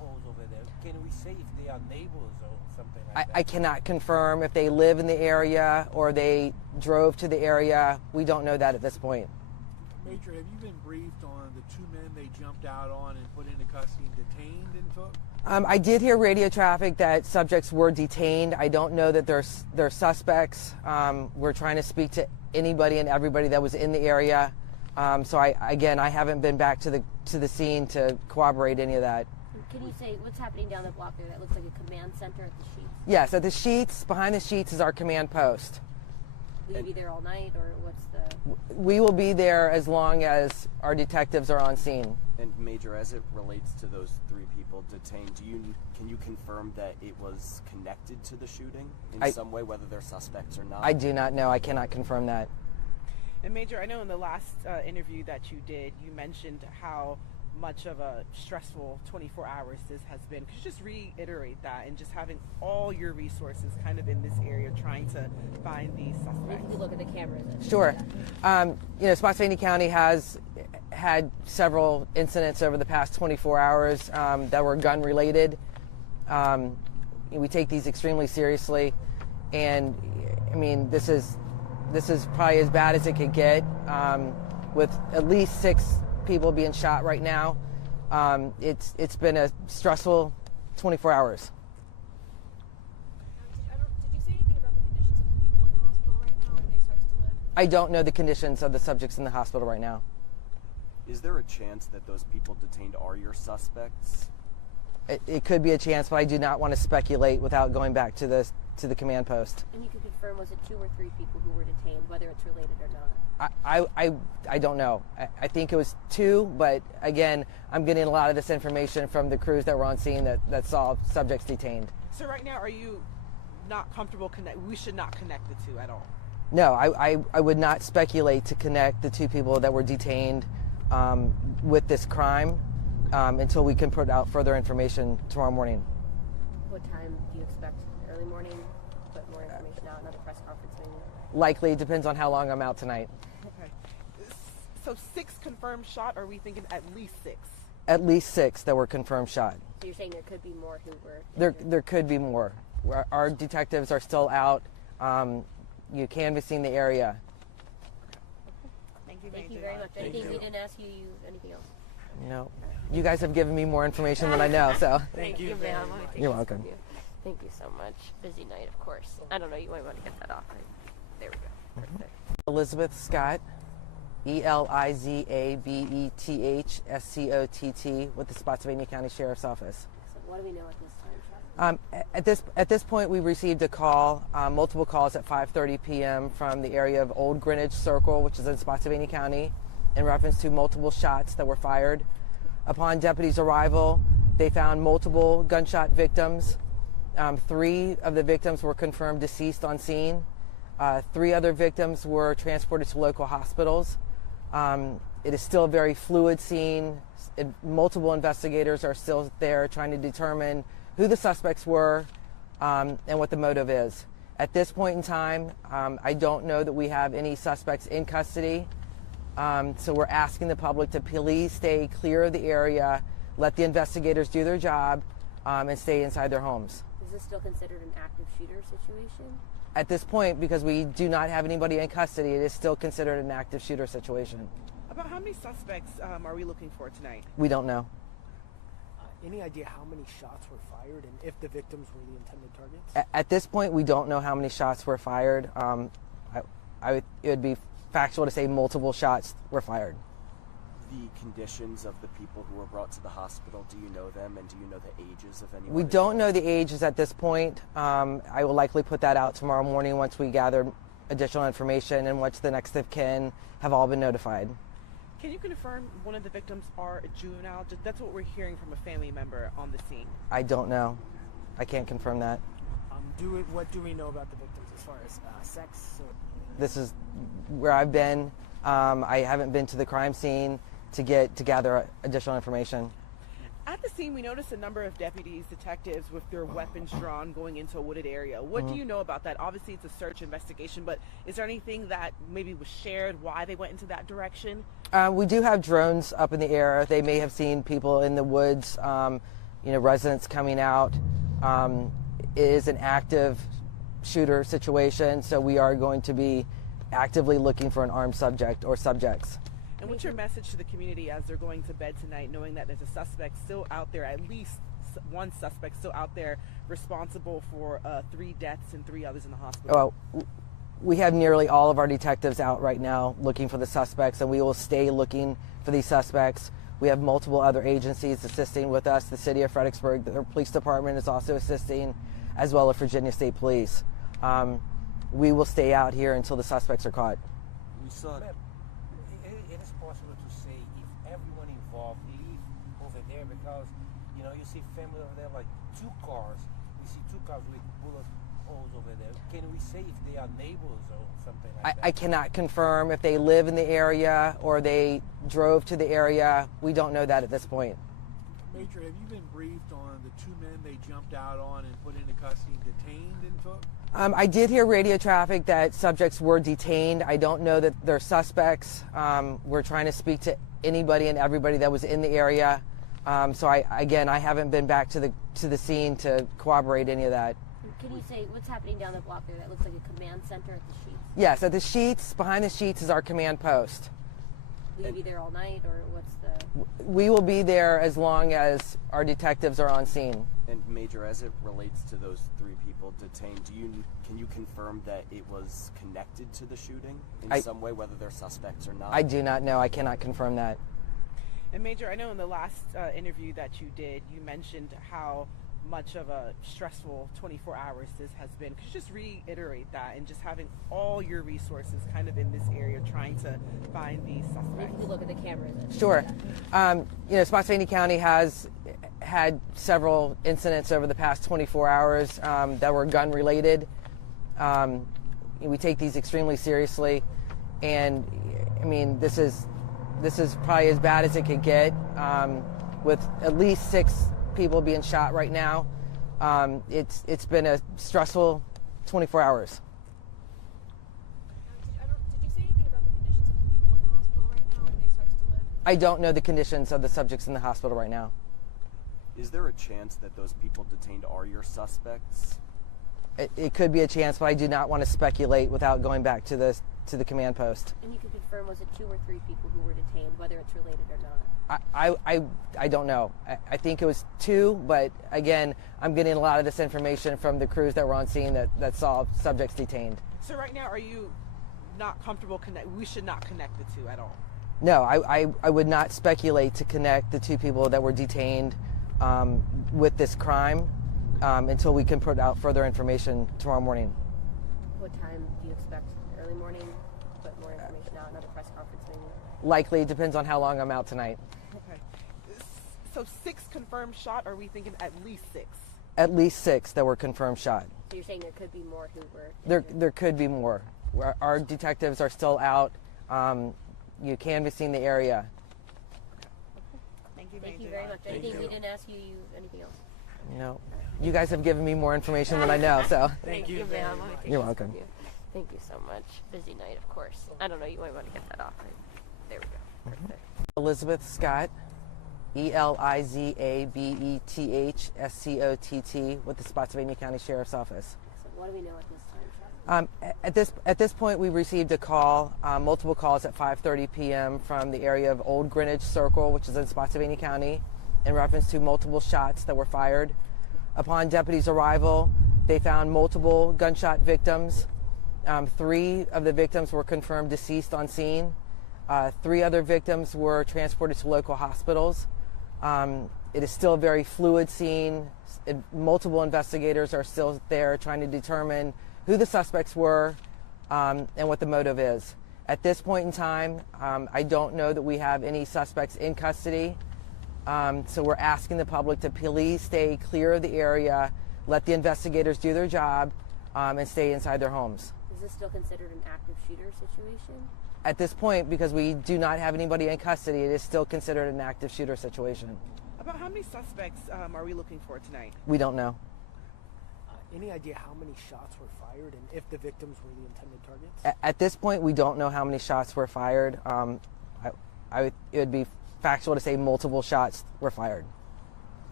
neighbors over there. Can we say if they are neighbors or something like that? I cannot confirm if they live in the area or they drove to the area. We don't know that at this point. Major, have you been briefed on the two men they jumped out on and put into custody and detained and took? I did hear radio traffic that subjects were detained. I don't know that they're suspects. We're trying to speak to anybody and everybody that was in the area. So I haven't been back to the scene to corroborate any of that. Can you say what's happening down the block there? That looks like a command center at the Sheets. Yes, at the Sheets, behind the Sheets is our command post. Will you be there all night, or what's the? We will be there as long as our detectives are on scene. And Major, as it relates to those three people detained, can you confirm that it was connected to the shooting in some way, whether they're suspects or not? I do not know. I cannot confirm that. And Major, I know in the last interview that you did, you mentioned how much of a stressful 24 hours this has been. Could you just reiterate that, and just having all your resources kind of in this area trying to find these suspects? If you look at the cameras. Sure. Spotsylvania County has had several incidents over the past 24 hours that were gun related. We take these extremely seriously, and I mean, this is probably as bad as it could get, with at least 6 people being shot right now. It's been a stressful 24 hours. Did you say anything about the conditions of the people in the hospital right now? Are they expected to live? I don't know the conditions of the subjects in the hospital right now. Is there a chance that those people detained are your suspects? It could be a chance, but I do not want to speculate without going back to the command post. And you can confirm, was it 2 or 3 people who were detained, whether it's related or not? I don't know. I think it was 2, but again, I'm getting a lot of this information from the crews that were on scene that saw subjects detained. So right now, are you not comfortable we should not connect the two at all? No, I would not speculate to connect the 2 people that were detained with this crime until we can put out further information tomorrow morning. What time do you expect? Early morning? Put more information out, another press conference maybe? Likely, depends on how long I'm out tonight. Okay. So 6 confirmed shot, or are we thinking at least 6? At least 6 that were confirmed shot. So you're saying there could be more who were? There could be more. Our detectives are still out, canvassing the area. Thank you very much. Anything we didn't ask you? Anything else? No. You guys have given me more information than I know, so. Thank you, ma'am. You're welcome. Thank you so much. Busy night, of course. I don't know. You might want to get that off. There we go. Perfect. Elizabeth Scott, ELIZABETHSCOTT, with the Spotsylvania County Sheriff's Office. So what do we know at this time, Chuck? At this point, we received a call, multiple calls at 5:30 p.m. from the area of Olde Greenwich Circle, which is in Spotsylvania County, in reference to multiple shots that were fired. Upon deputies' arrival, they found multiple gunshot victims. 3 of the victims were confirmed deceased on scene. 3 other victims were transported to local hospitals. It is still a very fluid scene. Multiple investigators are still there trying to determine who the suspects were and what the motive is. At this point in time, I don't know that we have any suspects in custody. So we're asking the public to please stay clear of the area, let the investigators do their job, and stay inside their homes. Is this still considered an active shooter situation? At this point, because we do not have anybody in custody, it is still considered an active shooter situation. About how many suspects are we looking for tonight? We don't know. Any idea how many shots were fired and if the victims were the intended targets? At this point, we don't know how many shots were fired. It would be factual to say multiple shots were fired. The conditions of the people who were brought to the hospital, do you know them, and do you know the ages of anyone? We don't know the ages at this point. I will likely put that out tomorrow morning once we gather additional information and once the next of kin have all been notified. Can you confirm one of the victims are a juvenile? That's what we're hearing from a family member on the scene. I don't know. I can't confirm that. What do we know about the victims as far as sex? This is where I've been. I haven't been to the crime scene to gather additional information. At the scene, we noticed a number of deputies, detectives with their weapons drawn going into a wooded area. What do you know about that? Obviously, it's a search investigation, but is there anything that maybe was shared why they went into that direction? We do have drones up in the air. They may have seen people in the woods residents coming out. It is an active shooter situation, so we are going to be actively looking for an armed subject or subjects. And what's your message to the community as they're going to bed tonight, knowing that there's a suspect still out there, at least one suspect still out there responsible for 3 deaths and 3 others in the hospital? Well, we have nearly all of our detectives out right now looking for the suspects, and we will stay looking for these suspects. We have multiple other agencies assisting with us. The city of Fredericksburg, the police department is also assisting, as well as Virginia State Police. We will stay out here until the suspects are caught. We saw Ma'am, it is possible to say if everyone involved leave over there because, you see family over there, like 2 cars. We see 2 cars with bullet holes over there. Can we say if they are neighbors or something like that? I cannot confirm if they live in the area or they drove to the area. We don't know that at this point. Major, have you been briefed on the 2 men they jumped out on and put into custody and detained and took? I did hear radio traffic that subjects were detained. I don't know that they're suspects. We're trying to speak to anybody and everybody that was in the area. So I haven't been back to the scene to corroborate any of that. Can you say what's happening down the block there? That looks like a command center at the Sheets. Yes, at the Sheets, behind the Sheets is our command post. Will you be there all night, or what's the? We will be there as long as our detectives are on scene. And Major, as it relates to those 3 people detained, can you confirm that it was connected to the shooting in some way, whether they're suspects or not? I do not know. I cannot confirm that. And Major, I know in the last interview that you did, you mentioned how much of a stressful 24 hours this has been. Could you just reiterate that, and just having all your resources kind of in this area trying to find these suspects? If you look at the cameras. Sure. Spotsylvania County has had several incidents over the past 24 hours that were gun related. We take these extremely seriously, and I mean, this is probably as bad as it could get, with at least 6 people being shot right now. It's been a stressful 24 hours. Did you say anything about the conditions of the people in the hospital right now? Are they expected to live? I don't know the conditions of the subjects in the hospital right now. Is there a chance that those people detained are your suspects? It could be a chance, but I do not want to speculate without going back to the command post. And you can confirm, was it 2 or 3 people who were detained, whether it's related or not? I don't know. I think it was 2, but again, I'm getting a lot of this information from the crews that were on scene that saw subjects detained. So right now, are you not comfortable we should not connect the 2 at all? No, I would not speculate to connect the 2 people that were detained with this crime until we can put out further information tomorrow morning. What time do you expect? Early morning? Put more information out, another press conference maybe? Likely, it depends on how long I'm out tonight. Okay. So 6 confirmed shot, or are we thinking at least 6? At least 6 that were confirmed shot. So you're saying there could be more who were injured? There could be more. Our detectives are still out, canvassing the area. Thank you, Thank Major. you very much. Anything we didn't ask you, anything else? No, you guys have given me more information than I know, so. Thank you, ma'am. You're welcome. Thank you so much. Busy night, of course. I don't know, you might want to get that off. There we go. Perfect. Elizabeth Scott, ELIZABETHSCOTT, with the Spotsylvania County Sheriff's Office. So what do we know at this time, Sean? At this point, we received a call, multiple calls at 5:30 p.m. from the area of Olde Greenwich Circle, which is in Spotsylvania County, in reference to multiple shots that were fired. Upon deputies' arrival, they found multiple gunshot victims. 3 of the victims were confirmed deceased on scene. 3 other victims were transported to local hospitals. It is still a very fluid scene. Multiple investigators are still there trying to determine who the suspects were and what the motive is. At this point in time, I don't know that we have any suspects in custody. So we're asking the public to please stay clear of the area, let the investigators do their job, and stay inside their homes. Is this still considered an active shooter situation? At this point, because we do not have anybody in custody, it is still considered an active shooter situation. About how many suspects are we looking for tonight? We don't know. Any idea how many shots were fired and if the victims were the intended targets? At this point, we don't know how many shots were fired. It would be factual to say multiple shots were fired.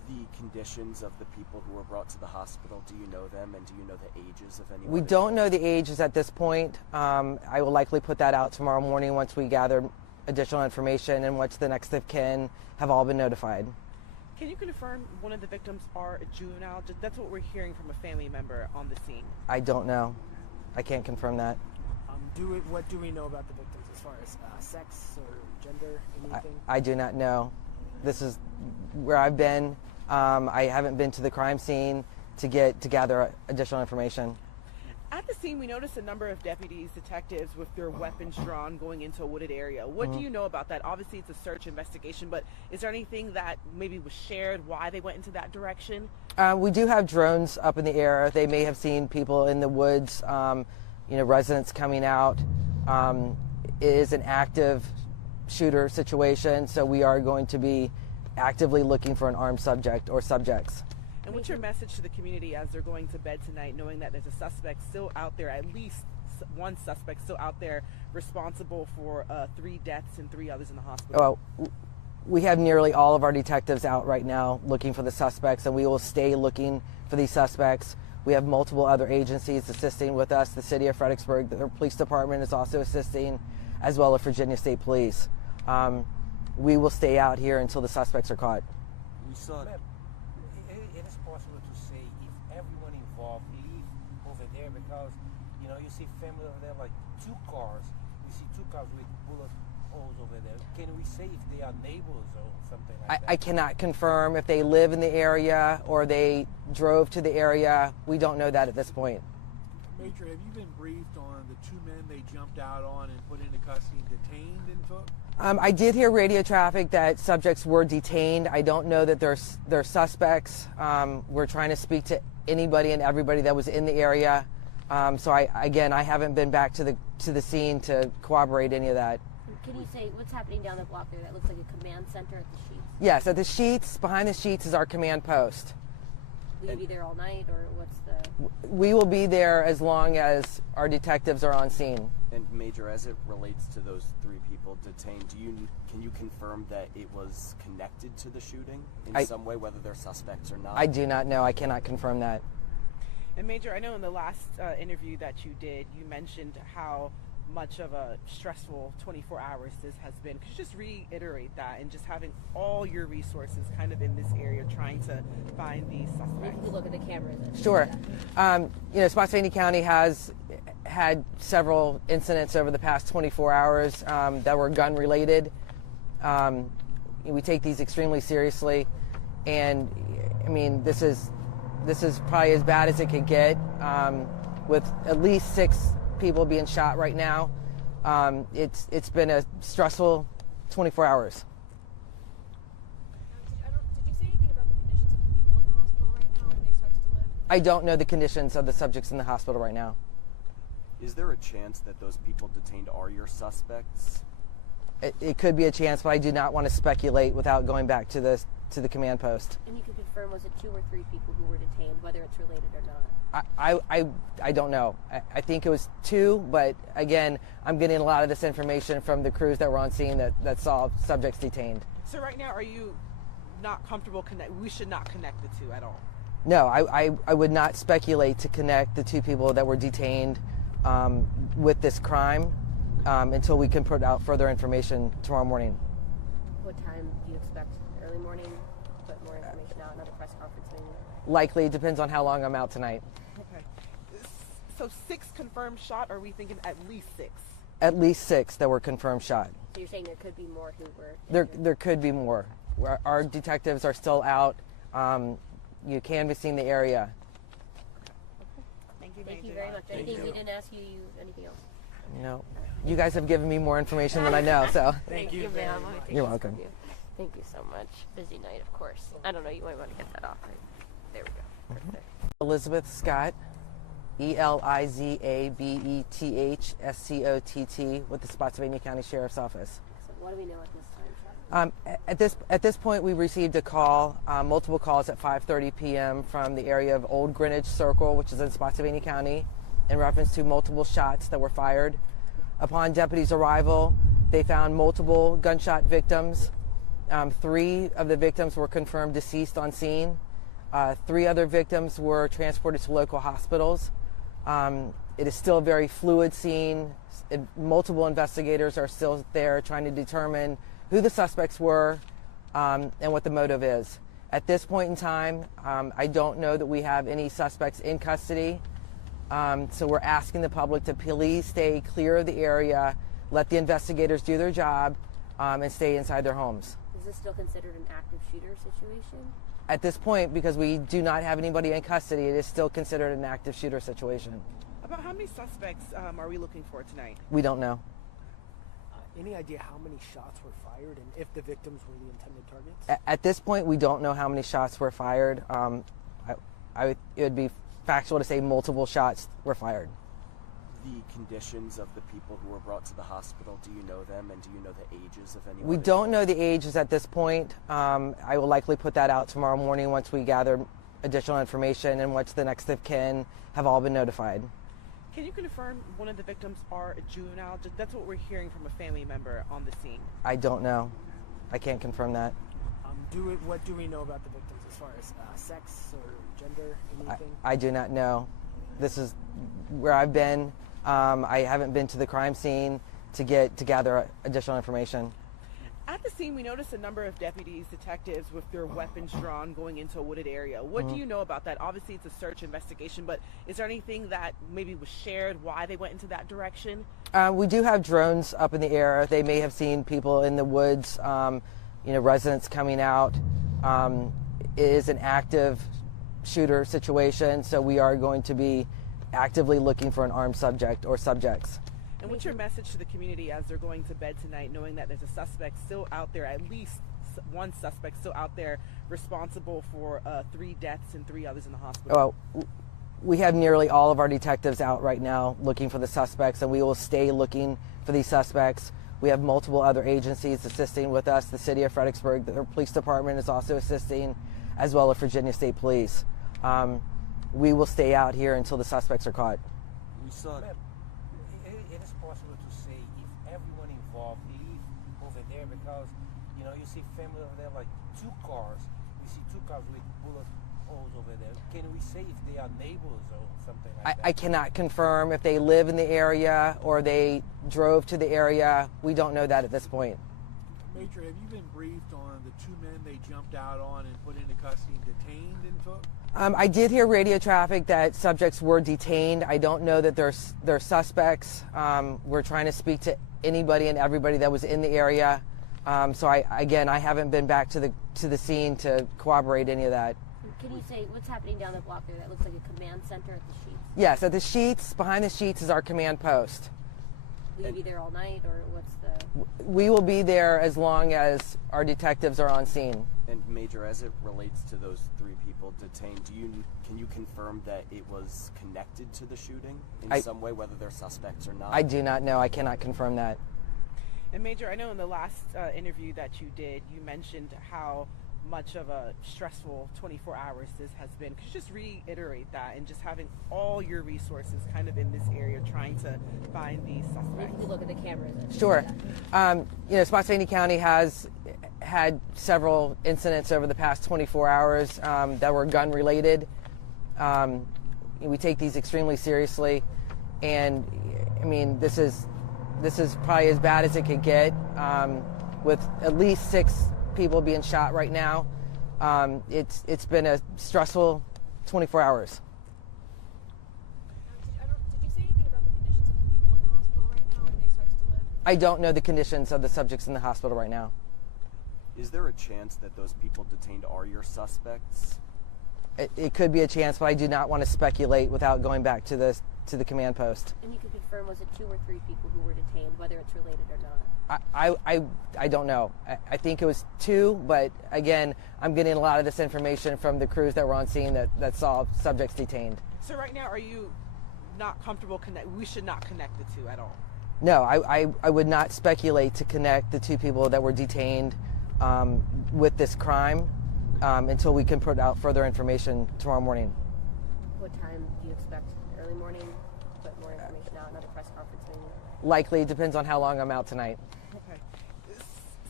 the conditions of the people who were brought to the hospital? Do you know them, and do you know the ages of anyone? We don't know the ages at this point. I will likely put that out tomorrow morning once we gather additional information and once the next of kin have all been notified. Can you confirm one of the victims are a juvenile? That's what we're hearing from a family member on the scene. I don't know. I can't confirm that. What do we know about the victims as far as sex or gender, anything? I do not know. This is where I've been. I haven't been to the crime scene to gather additional information. At the scene, we noticed a number of deputies, detectives with their weapons drawn going into a wooded area. What do you know about that? Obviously, it's a search investigation, but is there anything that maybe was shared why they went into that direction? We do have drones up in the air. They may have seen people in the woods, residents coming out. It is an active shooter situation, so we are going to be actively looking for an armed subject or subjects. And what's your message to the community as they're going to bed tonight, knowing that there's a suspect still out there, at least one suspect still out there responsible for 3 deaths and 3 others in the hospital? Well, we have nearly all of our detectives out right now looking for the suspects, and we will stay looking for these suspects. We have multiple other agencies assisting with us. The city of Fredericksburg, the police department is also assisting, as well as Virginia State Police. We will stay out here until the suspects are caught. We saw. It is possible to say if everyone involved leave over there, because you see family over there, like 2 cars. We see 2 cars with bullet holes over there. Can we say if they are neighbors or something like that? I cannot confirm if they live in the area or they drove to the area. We don't know that at this point. Major, have you been briefed on the 2 men they jumped out on and put into custody and detained and took? I did hear radio traffic that subjects were detained. I don't know that they're suspects. We're trying to speak to anybody and everybody that was in the area. So I haven't been back to the scene to corroborate any of that. Can you say what's happening down the block there? That looks like a command center at the Sheets. Yes, at the Sheets, behind the Sheets is our command post. Will you be there all night, or what's the... We will be there as long as our detectives are on scene. And Major, as it relates to those 3 people detained, can you confirm that it was connected to the shooting in some way, whether they're suspects or not? I do not know. I cannot confirm that. And Major, I know in the last interview that you did, you mentioned how much of a stressful 24 hours this has been. Could you just reiterate that, and just having all your resources kind of in this area trying to find these suspects? Maybe look at the cameras. Sure. Spotsylvania County has had several incidents over the past 24 hours that were gun related. We take these extremely seriously, and I mean, this is probably as bad as it could get, with at least 6 people being shot right now. It's been a stressful 24 hours. Did you say anything about the conditions of the people in the hospital right now? Are they expected to live? I don't know the conditions of the subjects in the hospital right now. Is there a chance that those people detained are your suspects? It could be a chance, but I do not want to speculate without going back to the command post. And you can confirm, was it 2 or 3 people who were detained, whether it's related or not? I don't know. I think it was 2, but again, I'm getting a lot of this information from the crews that were on scene that saw subjects detained. So right now, are you not comfortable we should not connect the 2 at all? No, I would not speculate to connect the 2 people that were detained with this crime until we can put out further information tomorrow morning. What time do you expect? Early morning? Put more information out, another press conference maybe? Likely, it depends on how long I'm out tonight. Okay. So 6 confirmed shot, or are we thinking at least 6? At least 6 that were confirmed shot. So you're saying there could be more who were... There could be more. Our detectives are still out canvassing the area. Thank you, Thank Major. you very much. Anything we didn't ask you, anything else? No. You guys have given me more information than I know, so. Thank you, ma'am. You're welcome. Thank you so much. Busy night, of course. I don't know, you might want to get that off. There we go. Perfect. Elizabeth Scott, ELIZABETHSCOTT, with the Spotsylvania County Sheriff's Office. So what do we know at this time, Chuck? At this point, we received a call, multiple calls at 5:30 p.m. from the area of Olde Greenwich Circle, which is in Spotsylvania County, in reference to multiple shots that were fired. Upon deputies' arrival, they found multiple gunshot victims 3 of the victims were confirmed deceased on scene. 3 other victims were transported to local hospitals. It is still a very fluid scene. Multiple investigators are still there trying to determine who the suspects were and what the motive is. At this point in time, I don't know that we have any suspects in custody. So we're asking the public to please stay clear of the area, let the investigators do their job, and stay inside their homes. Is this still considered an active shooter situation? At this point, because we do not have anybody in custody, it is still considered an active shooter situation. About how many suspects are we looking for tonight? We don't know. Any idea how many shots were fired and if the victims were the intended targets? At this point, we don't know how many shots were fired. It would be factual to say multiple shots were fired. The conditions of the people who were brought to the hospital, do you know them, and do you know the ages of anyone? We don't know the ages at this point. I will likely put that out tomorrow morning once we gather additional information and once the next of kin have all been notified. Can you confirm one of the victims are a juvenile? That's what we're hearing from a family member on the scene. I don't know. I can't confirm that. What do we know about the victims as far as sex or gender, anything? I do not know. This is where I've been. I haven't been to the crime scene to gather additional information. At the scene, we noticed a number of deputies, detectives with their weapons drawn going into a wooded area. What do you know about that? Obviously, it's a search investigation, but is there anything that maybe was shared why they went into that direction? We do have drones up in the air. They may have seen people in the woods, residents coming out. It is an active shooter situation, so we are going to be actively looking for an armed subject or subjects. And what's your message to the community as they're going to bed tonight, knowing that there's a suspect still out there, at least one suspect still out there responsible for 3 deaths and 3 others in the hospital? Well, we have nearly all of our detectives out right now looking for the suspects, and we will stay looking for these suspects. We have multiple other agencies assisting with us. The city of Fredericksburg, the police department is also assisting, as well as Virginia State Police. We will stay out here until the suspects are caught. We saw Ma'am, it is possible to say if everyone involved leave over there because, you see family over there, like 2 cars. We see 2 cars with bullet holes over there. Can we say if they are neighbors or something like that? I cannot confirm if they live in the area or they drove to the area. We don't know that at this point. Major, have you been briefed on the 2 men they jumped out on and put into custody and detained and took? I did hear radio traffic that subjects were detained. I don't know that they're suspects. We're trying to speak to anybody and everybody that was in the area. So I haven't been back to the scene to corroborate any of that. Can you say what's happening down the block there? That looks like a command center at the Sheets. Yes, at the Sheets, behind the Sheets is our command post. Will you be there all night, or what's the? We will be there as long as our detectives are on scene. And Major, as it relates to those 3 people detained, can you confirm that it was connected to the shooting in some way, whether they're suspects or not? I do not know. I cannot confirm that. And Major, I know in the last interview that you did, you mentioned how much of a stressful 24 hours this has been. Could you just reiterate that, and just having all your resources kind of in this area trying to find these suspects? Maybe we look at the cameras. Sure. Spotsylvania County has had several incidents over the past 24 hours that were gun related. We take these extremely seriously, and I mean this is probably as bad as it could get, with at least 6 people being shot right now. It's been a stressful 24 hours. Did you say anything about the conditions of the people in the hospital right now? Are they expected to live? I don't know the conditions of the subjects in the hospital right now. Is there a chance that those people detained are your suspects? It could be a chance, but I do not want to speculate without going back to the command post. And you can confirm, was it 2 or 3 people who were detained, whether it's related or not? I don't know. I think it was 2, but again, I'm getting a lot of this information from the crews that were on scene that saw subjects detained. So right now, are you not comfortable we should not connect the 2 at all? No, I would not speculate to connect the 2 people that were detained with this crime until we can put out further information tomorrow morning. What time do you expect? Early morning? Put more information out, another press conference maybe? Likely, depends on how long I'm out tonight. Okay.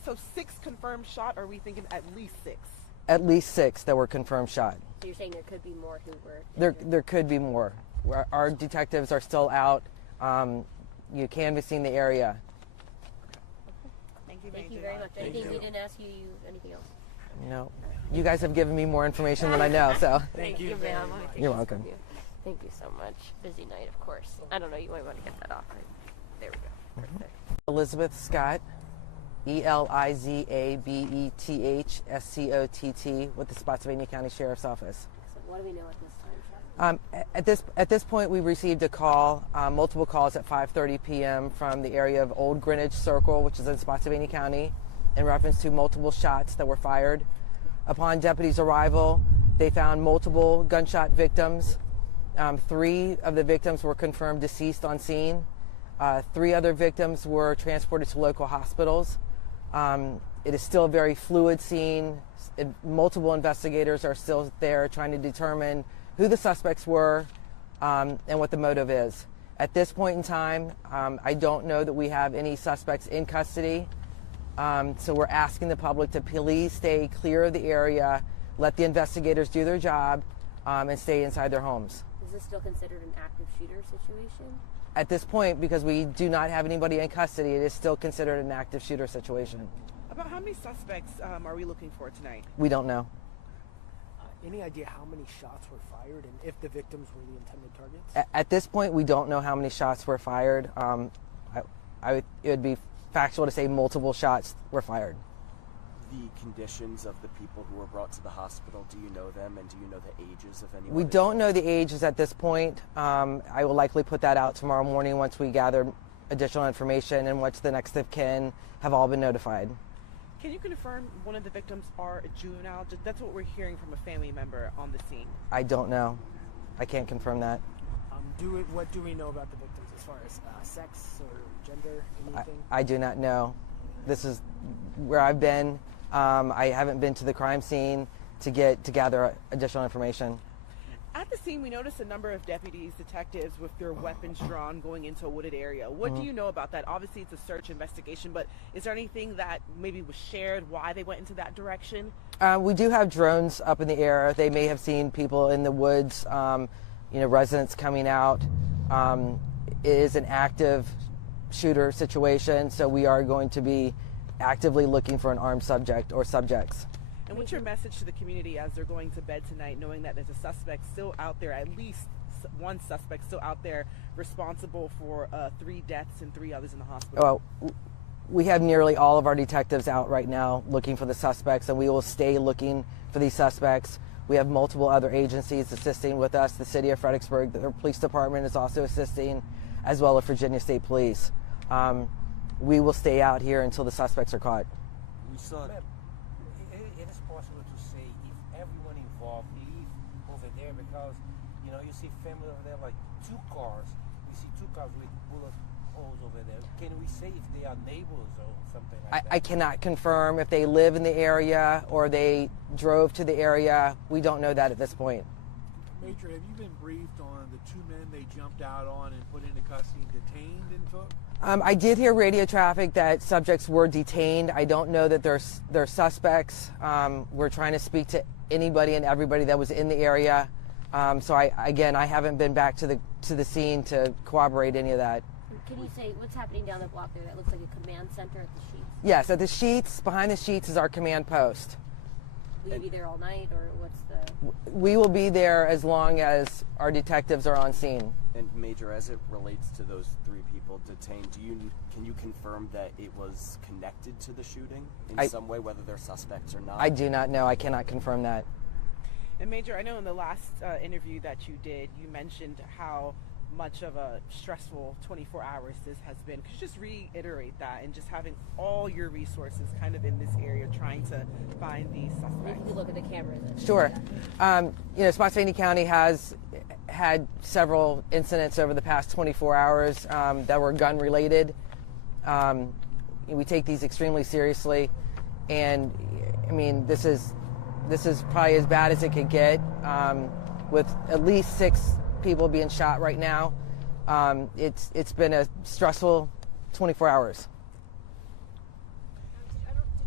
So 6 confirmed shot, or are we thinking at least 6? At least 6 that were confirmed shot. So you're saying there could be more who were There could be more. Our detectives are still out, canvassing the area. Thank you, Thank you very much. Anything we didn't ask you, anything else? No, you guys have given me more information than I know, so. Thank you, ma'am. You're welcome. Thank you so much. Busy night, of course. I don't know, you might want to get that off. There we go. Perfect. Elizabeth Scott, ELIZABETHSCOTT, with the Spotsylvania County Sheriff's Office. So what do we know at this time, Chuck? At this point, we received a call, multiple calls at 5:30 p.m. from the area of Olde Greenwich Circle, which is in Spotsylvania County, in reference to multiple shots that were fired. Upon deputies' arrival, they found multiple gunshot victims. 3 of the victims were confirmed deceased on scene. 3 other victims were transported to local hospitals. It is still a very fluid scene. Multiple investigators are still there trying to determine who the suspects were and what the motive is. At this point in time, I don't know that we have any suspects in custody. So we're asking the public to please stay clear of the area, let the investigators do their job, and stay inside their homes. Is this still considered an active shooter situation? At this point, because we do not have anybody in custody, it is still considered an active shooter situation. About how many suspects are we looking for tonight? We don't know. Any idea how many shots were fired and if the victims were the intended targets? At this point, we don't know how many shots were fired. It would be factual to say multiple shots were fired. The conditions of the people who were brought to the hospital, do you know them, and do you know the ages of anyone? We don't know the ages at this point. I will likely put that out tomorrow morning once we gather additional information and once the next of kin have all been notified. Can you confirm one of the victims are a juvenile? That's what we're hearing from a family member on the scene. I don't know. I can't confirm that. What do we know about the victims as far as sex or gender, anything? I do not know. This is where I've been. I haven't been to the crime scene to gather additional information. At the scene, we noticed a number of deputies, detectives with their weapons drawn going into a wooded area. What do you know about that? Obviously, it's a search investigation, but is there anything that maybe was shared why they went into that direction? We do have drones up in the air. They may have seen people in the woods, residents coming out. It is an active shooter situation, so we are going to be actively looking for an armed subject or subjects. And what's your message to the community as they're going to bed tonight, knowing that there's a suspect still out there, at least one suspect still out there responsible for 3 deaths and 3 others in the hospital? Well, we have nearly all of our detectives out right now looking for the suspects, and we will stay looking for these suspects. We have multiple other agencies assisting with us. The city of Fredericksburg, the police department is also assisting, as well as Virginia State Police. We will stay out here until the suspects are caught. We saw it is possible to say if everyone involved leave over there, because you see family over there, like 2 cars. We see 2 cars with bullet holes over there. Can we say if they are neighbors or something like that? I cannot confirm if they live in the area or they drove to the area. We don't know that at this point. Major, have you been briefed on the 2 men they jumped out on and put into custody and detained and took? I did hear radio traffic that subjects were detained. I don't know that they're suspects. We're trying to speak to anybody and everybody that was in the area. So I haven't been back to the scene to corroborate any of that. Can you say what's happening down the block there? That looks like a command center at the Sheets. Yes, at the Sheets, behind the Sheets is our command post. Will you be there all night, or what's the... We will be there as long as our detectives are on scene. And Major, as it relates to those 3 people detained, can you confirm that it was connected to the shooting in some way, whether they're suspects or not? I do not know. I cannot confirm that. And Major, I know in the last interview that you did, you mentioned how much of a stressful 24 hours this has been. Could you just reiterate that, and just having all your resources kind of in this area trying to find these suspects? Maybe you could look at the camera. Sure. Spotsylvania County has had several incidents over the past 24 hours that were gun related. We take these extremely seriously, and I mean, this is probably as bad as it could get, with at least 6 people being shot right now. It's been a stressful 24 hours. Did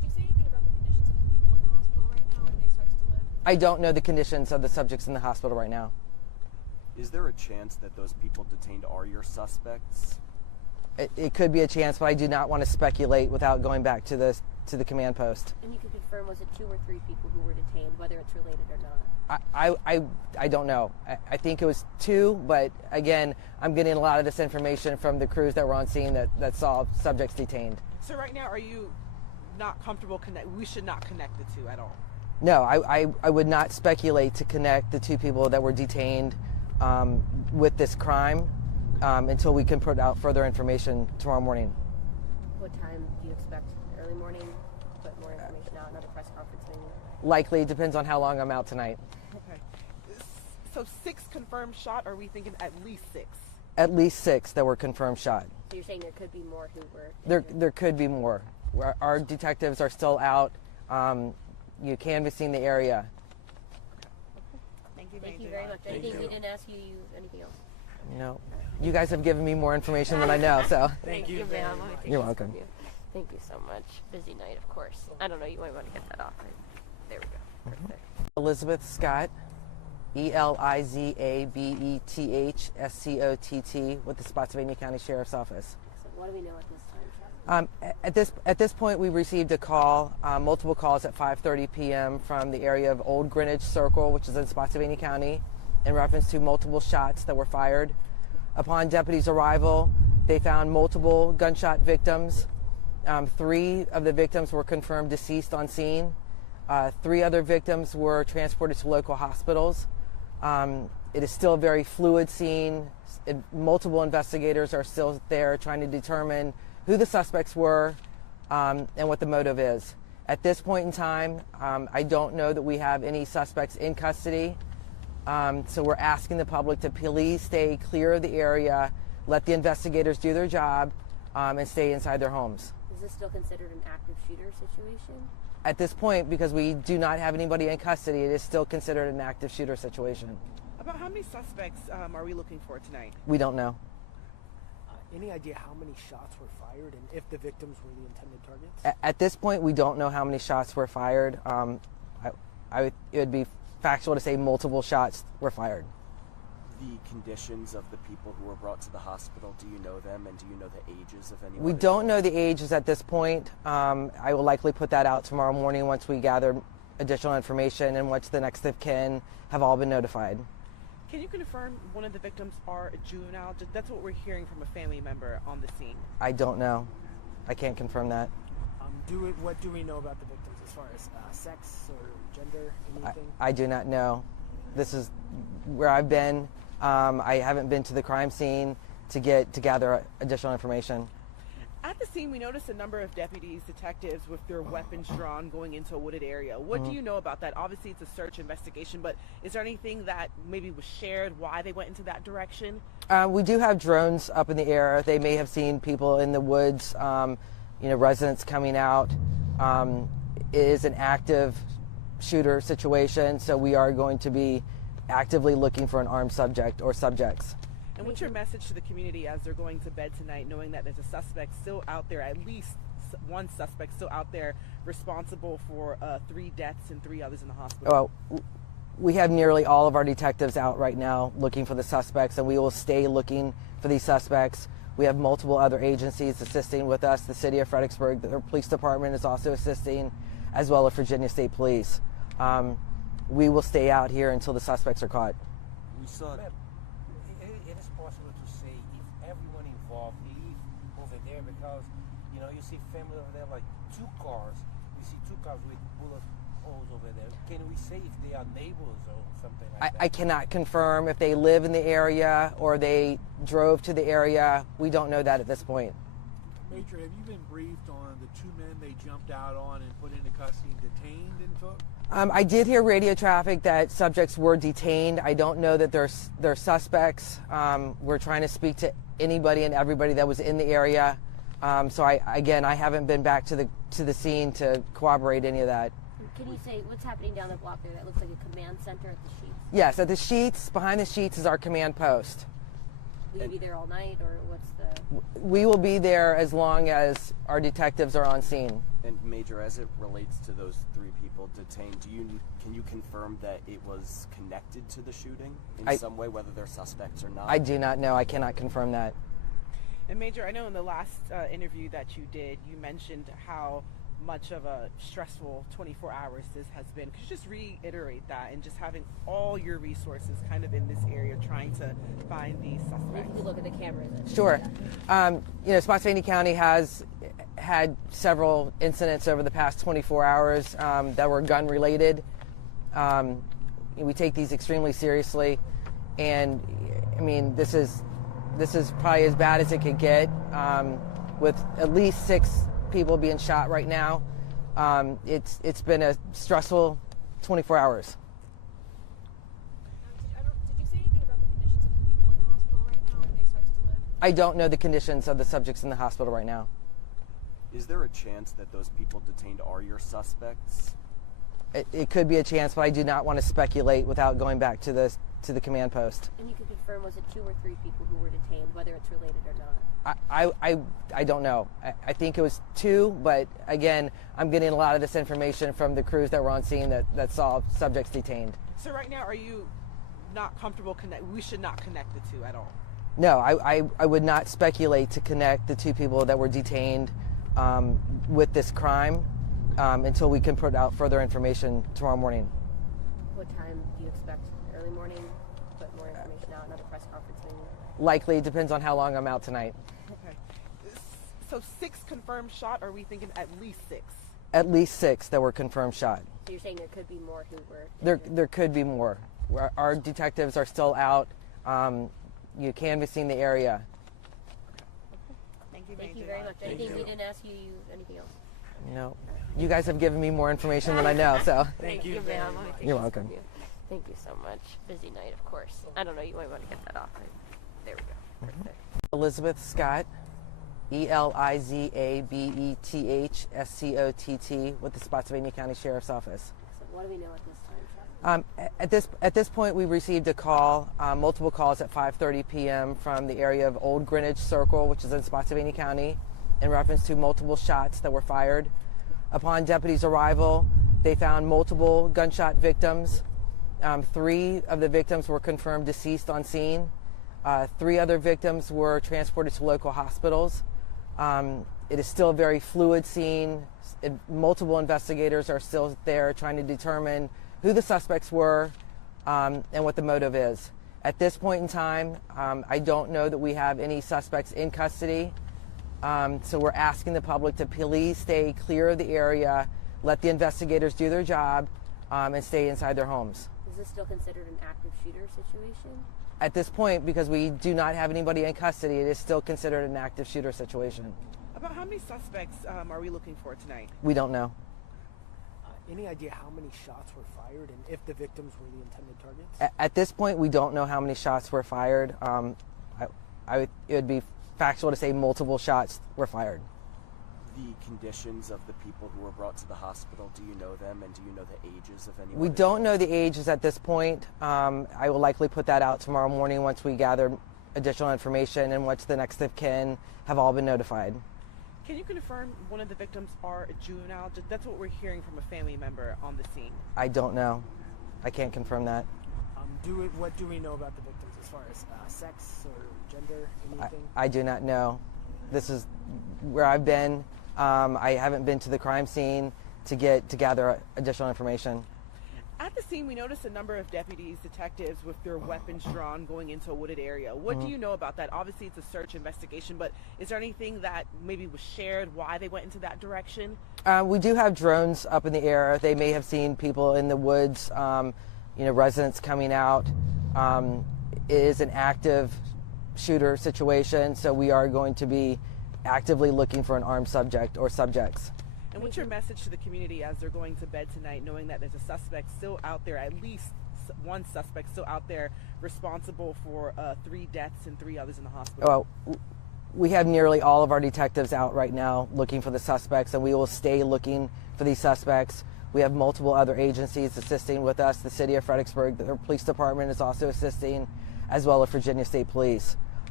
I don't know the conditions of the subjects in the hospital right now. Is there a chance that those people detained are your suspects? It could be a chance, but I do not want to speculate without going back to the command post. And you can confirm, was it 2 or 3 people who were detained, whether it's related or not? I don't know. I think it was 2, but again, I'm getting a lot of this information from the crews that were on scene that saw subjects detained. So right now, are you not comfortable we should not connect the two at all? No, I would not speculate to connect the 2 people that were detained with this crime until we can put out further information tomorrow morning. What time do you expect? Early morning? Put more information out, another press conference maybe? Likely, depends on how long I'm out tonight. Okay. So 6 confirmed shot, or are we thinking at least 6? At least 6 that were confirmed shot. So you're saying there could be more who were injured? There could be more. Our detectives are still out canvassing the area. Thank you, Thank you very much. Anything we didn't ask you, anything else? No. You guys have given me more information than I know, so. Thank you, ma'am. You're welcome. Thank you so much. Busy night, of course. I don't know, you might want to get that off. There we go. Perfect. Elizabeth Scott, ELIZABETHSCOTT with the Spotsylvania County Sheriff's Office. So what do we know at this time, Sheriff? At this point, we received a call, multiple calls at 5:30 p.m. from the area of Olde Greenwich Circle, which is in Spotsylvania County, in reference to multiple shots that were fired. Upon deputies' arrival, they found multiple gunshot victims. 3 of the victims were confirmed deceased on scene. 3 other victims were transported to local hospitals. It is still a very fluid scene. Multiple investigators are still there trying to determine who the suspects were and what the motive is. At this point in time, I don't know that we have any suspects in custody. So we're asking the public to please stay clear of the area, let the investigators do their job, and stay inside their homes. Is this still considered an active shooter situation? At this point, because we do not have anybody in custody, it is still considered an active shooter situation. About how many suspects are we looking for tonight? We don't know. Any idea how many shots were fired and if the victims were the intended targets? At this point, we don't know how many shots were fired. It would be factual to say multiple shots were fired. The conditions of the people who were brought to the hospital, do you know them, and do you know the ages of anyone? We don't know the ages at this point. I will likely put that out tomorrow morning once we gather additional information and once the next of kin have all been notified. Can you confirm one of the victims are a juvenile? That's what we're hearing from a family member on the scene. I don't know. I can't confirm that. What do we know about the victims as far as sex or gender, anything? I do not know. This is where I've been. I haven't been to the crime scene to gather additional information. At the scene, we noticed a number of deputies, detectives with their weapons drawn going into a wooded area. What do you know about that? Obviously, it's a search investigation, but is there anything that maybe was shared why they went into that direction? We do have drones up in the air. They may have seen people in the woods, residents coming out. It is an active shooter situation, so we are going to be actively looking for an armed subject or subjects. And what's your message to the community as they're going to bed tonight, knowing that there's a suspect still out there, at least one suspect still out there responsible for 3 deaths and 3 others in the hospital? Well, we have nearly all of our detectives out right now looking for the suspects, and we will stay looking for these suspects. We have multiple other agencies assisting with us. The city of Fredericksburg, the police department is also assisting, as well as Virginia State Police. We will stay out here until the suspects are caught. We saw Ma'am, it is possible to say if everyone involved leave over there because, you see family over there, like 2 cars. We see 2 cars with bullet holes over there. Can we say if they are neighbors or something like that? I cannot confirm if they live in the area or they drove to the area. We don't know that at this point. Major, have you been briefed on the 2 men they jumped out on and put into custody and detained and took? I did hear radio traffic that subjects were detained. I don't know that they're suspects. We're trying to speak to anybody and everybody that was in the area. So I haven't been back to the scene to corroborate any of that. Can you say what's happening down the block there? That looks like a command center at the Sheets. Yes, at the Sheets, behind the Sheets is our command post. Will you be there all night, or what's the... We will be there as long as our detectives are on scene. And Major, as it relates to those three people detained, can you confirm that it was connected to the shooting in some way, whether they're suspects or not? I do not know. I cannot confirm that. And Major, I know in the last interview that you did, you mentioned how much of a stressful 24 hours this has been. Could you just reiterate that, and just having all your resources kind of in this area trying to find these suspects? If you look at the cameras. Sure. Spotsylvania County has had several incidents over the past 24 hours that were gun related. We take these extremely seriously, and I mean, this is probably as bad as it could get, with at least 6 people being shot right now. It's been a stressful 24 hours. Did you say anything about the conditions of the people in the hospital right now? Are they expected to live? I don't know the conditions of the subjects in the hospital right now. Is there a chance that those people detained are your suspects? It could be a chance, but I do not want to speculate without going back to the command post. And you can confirm, was it 2 or 3 people who were detained, whether it's related or not? I don't know. I think it was 2, but again, I'm getting a lot of this information from the crews that were on scene that saw subjects detained. So right now, are you not comfortable we should not connect the two at all? No, I would not speculate to connect the 2 people that were detained with this crime until we can put out further information tomorrow morning. What time do you expect? Early morning? Put more information out, another press conference maybe? Likely, depends on how long I'm out tonight. Okay. So 6 confirmed shot, or are we thinking at least 6? At least 6 that were confirmed shot. So you're saying there could be more who were... There could be more. Our detectives are still out, canvassing the area. Thank you, Thank Major. you very much. Anything we didn't ask you, anything else? No, you guys have given me more information than I know, so. Thank you, ma'am. You're welcome. Thank you so much. Busy night, of course. I don't know, you might want to get that off. There we go. Right there. Elizabeth Scott, ELIZABETHSCOTT, with the Spotsylvania County Sheriff's Office. So what do we know at this time, Chuck? At this point, we received a call, multiple calls at 5:30 p.m. from the area of Olde Greenwich Circle, which is in Spotsylvania County, in reference to multiple shots that were fired. Upon deputies' arrival, they found multiple gunshot victims. 3 of the victims were confirmed deceased on scene. 3 other victims were transported to local hospitals. It is still a very fluid scene. Multiple investigators are still there trying to determine who the suspects were and what the motive is. At this point in time, I don't know that we have any suspects in custody. So we're asking the public to please stay clear of the area, let the investigators do their job, and stay inside their homes. Is this still considered an active shooter situation? At this point, because we do not have anybody in custody, it is still considered an active shooter situation. About how many suspects are we looking for tonight? We don't know. Any idea how many shots were fired and if the victims were the intended targets? At this point, we don't know how many shots were fired. It would be factual to say multiple shots were fired. The conditions of the people who were brought to the hospital, do you know them, and do you know the ages of anyone? We don't know the ages at this point. I will likely put that out tomorrow morning once we gather additional information and once the next of kin have all been notified. Can you confirm one of the victims are a juvenile? That's what we're hearing from a family member on the scene. I don't know. I can't confirm that. What do we know about the victims as far as sex or gender, anything? I do not know. This is where I've been. I haven't been to the crime scene to gather additional information. At the scene, we noticed a number of deputies, detectives with their weapons drawn going into a wooded area. What do you know about that? Obviously, it's a search investigation, but is there anything that maybe was shared why they went into that direction? We do have drones up in the air. They may have seen people in the woods, residents coming out. It is an active shooter situation, so we are going to be actively looking for an armed subject or subjects. And what's your message to the community as they're going to bed tonight, knowing that there's a suspect still out there, at least one suspect still out there responsible for 3 deaths and 3 others in the hospital? Well, we have nearly all of our detectives out right now looking for the suspects, and we will stay looking for these suspects. We have multiple other agencies assisting with us. The city of Fredericksburg, the police department is also assisting, as well as Virginia State Police.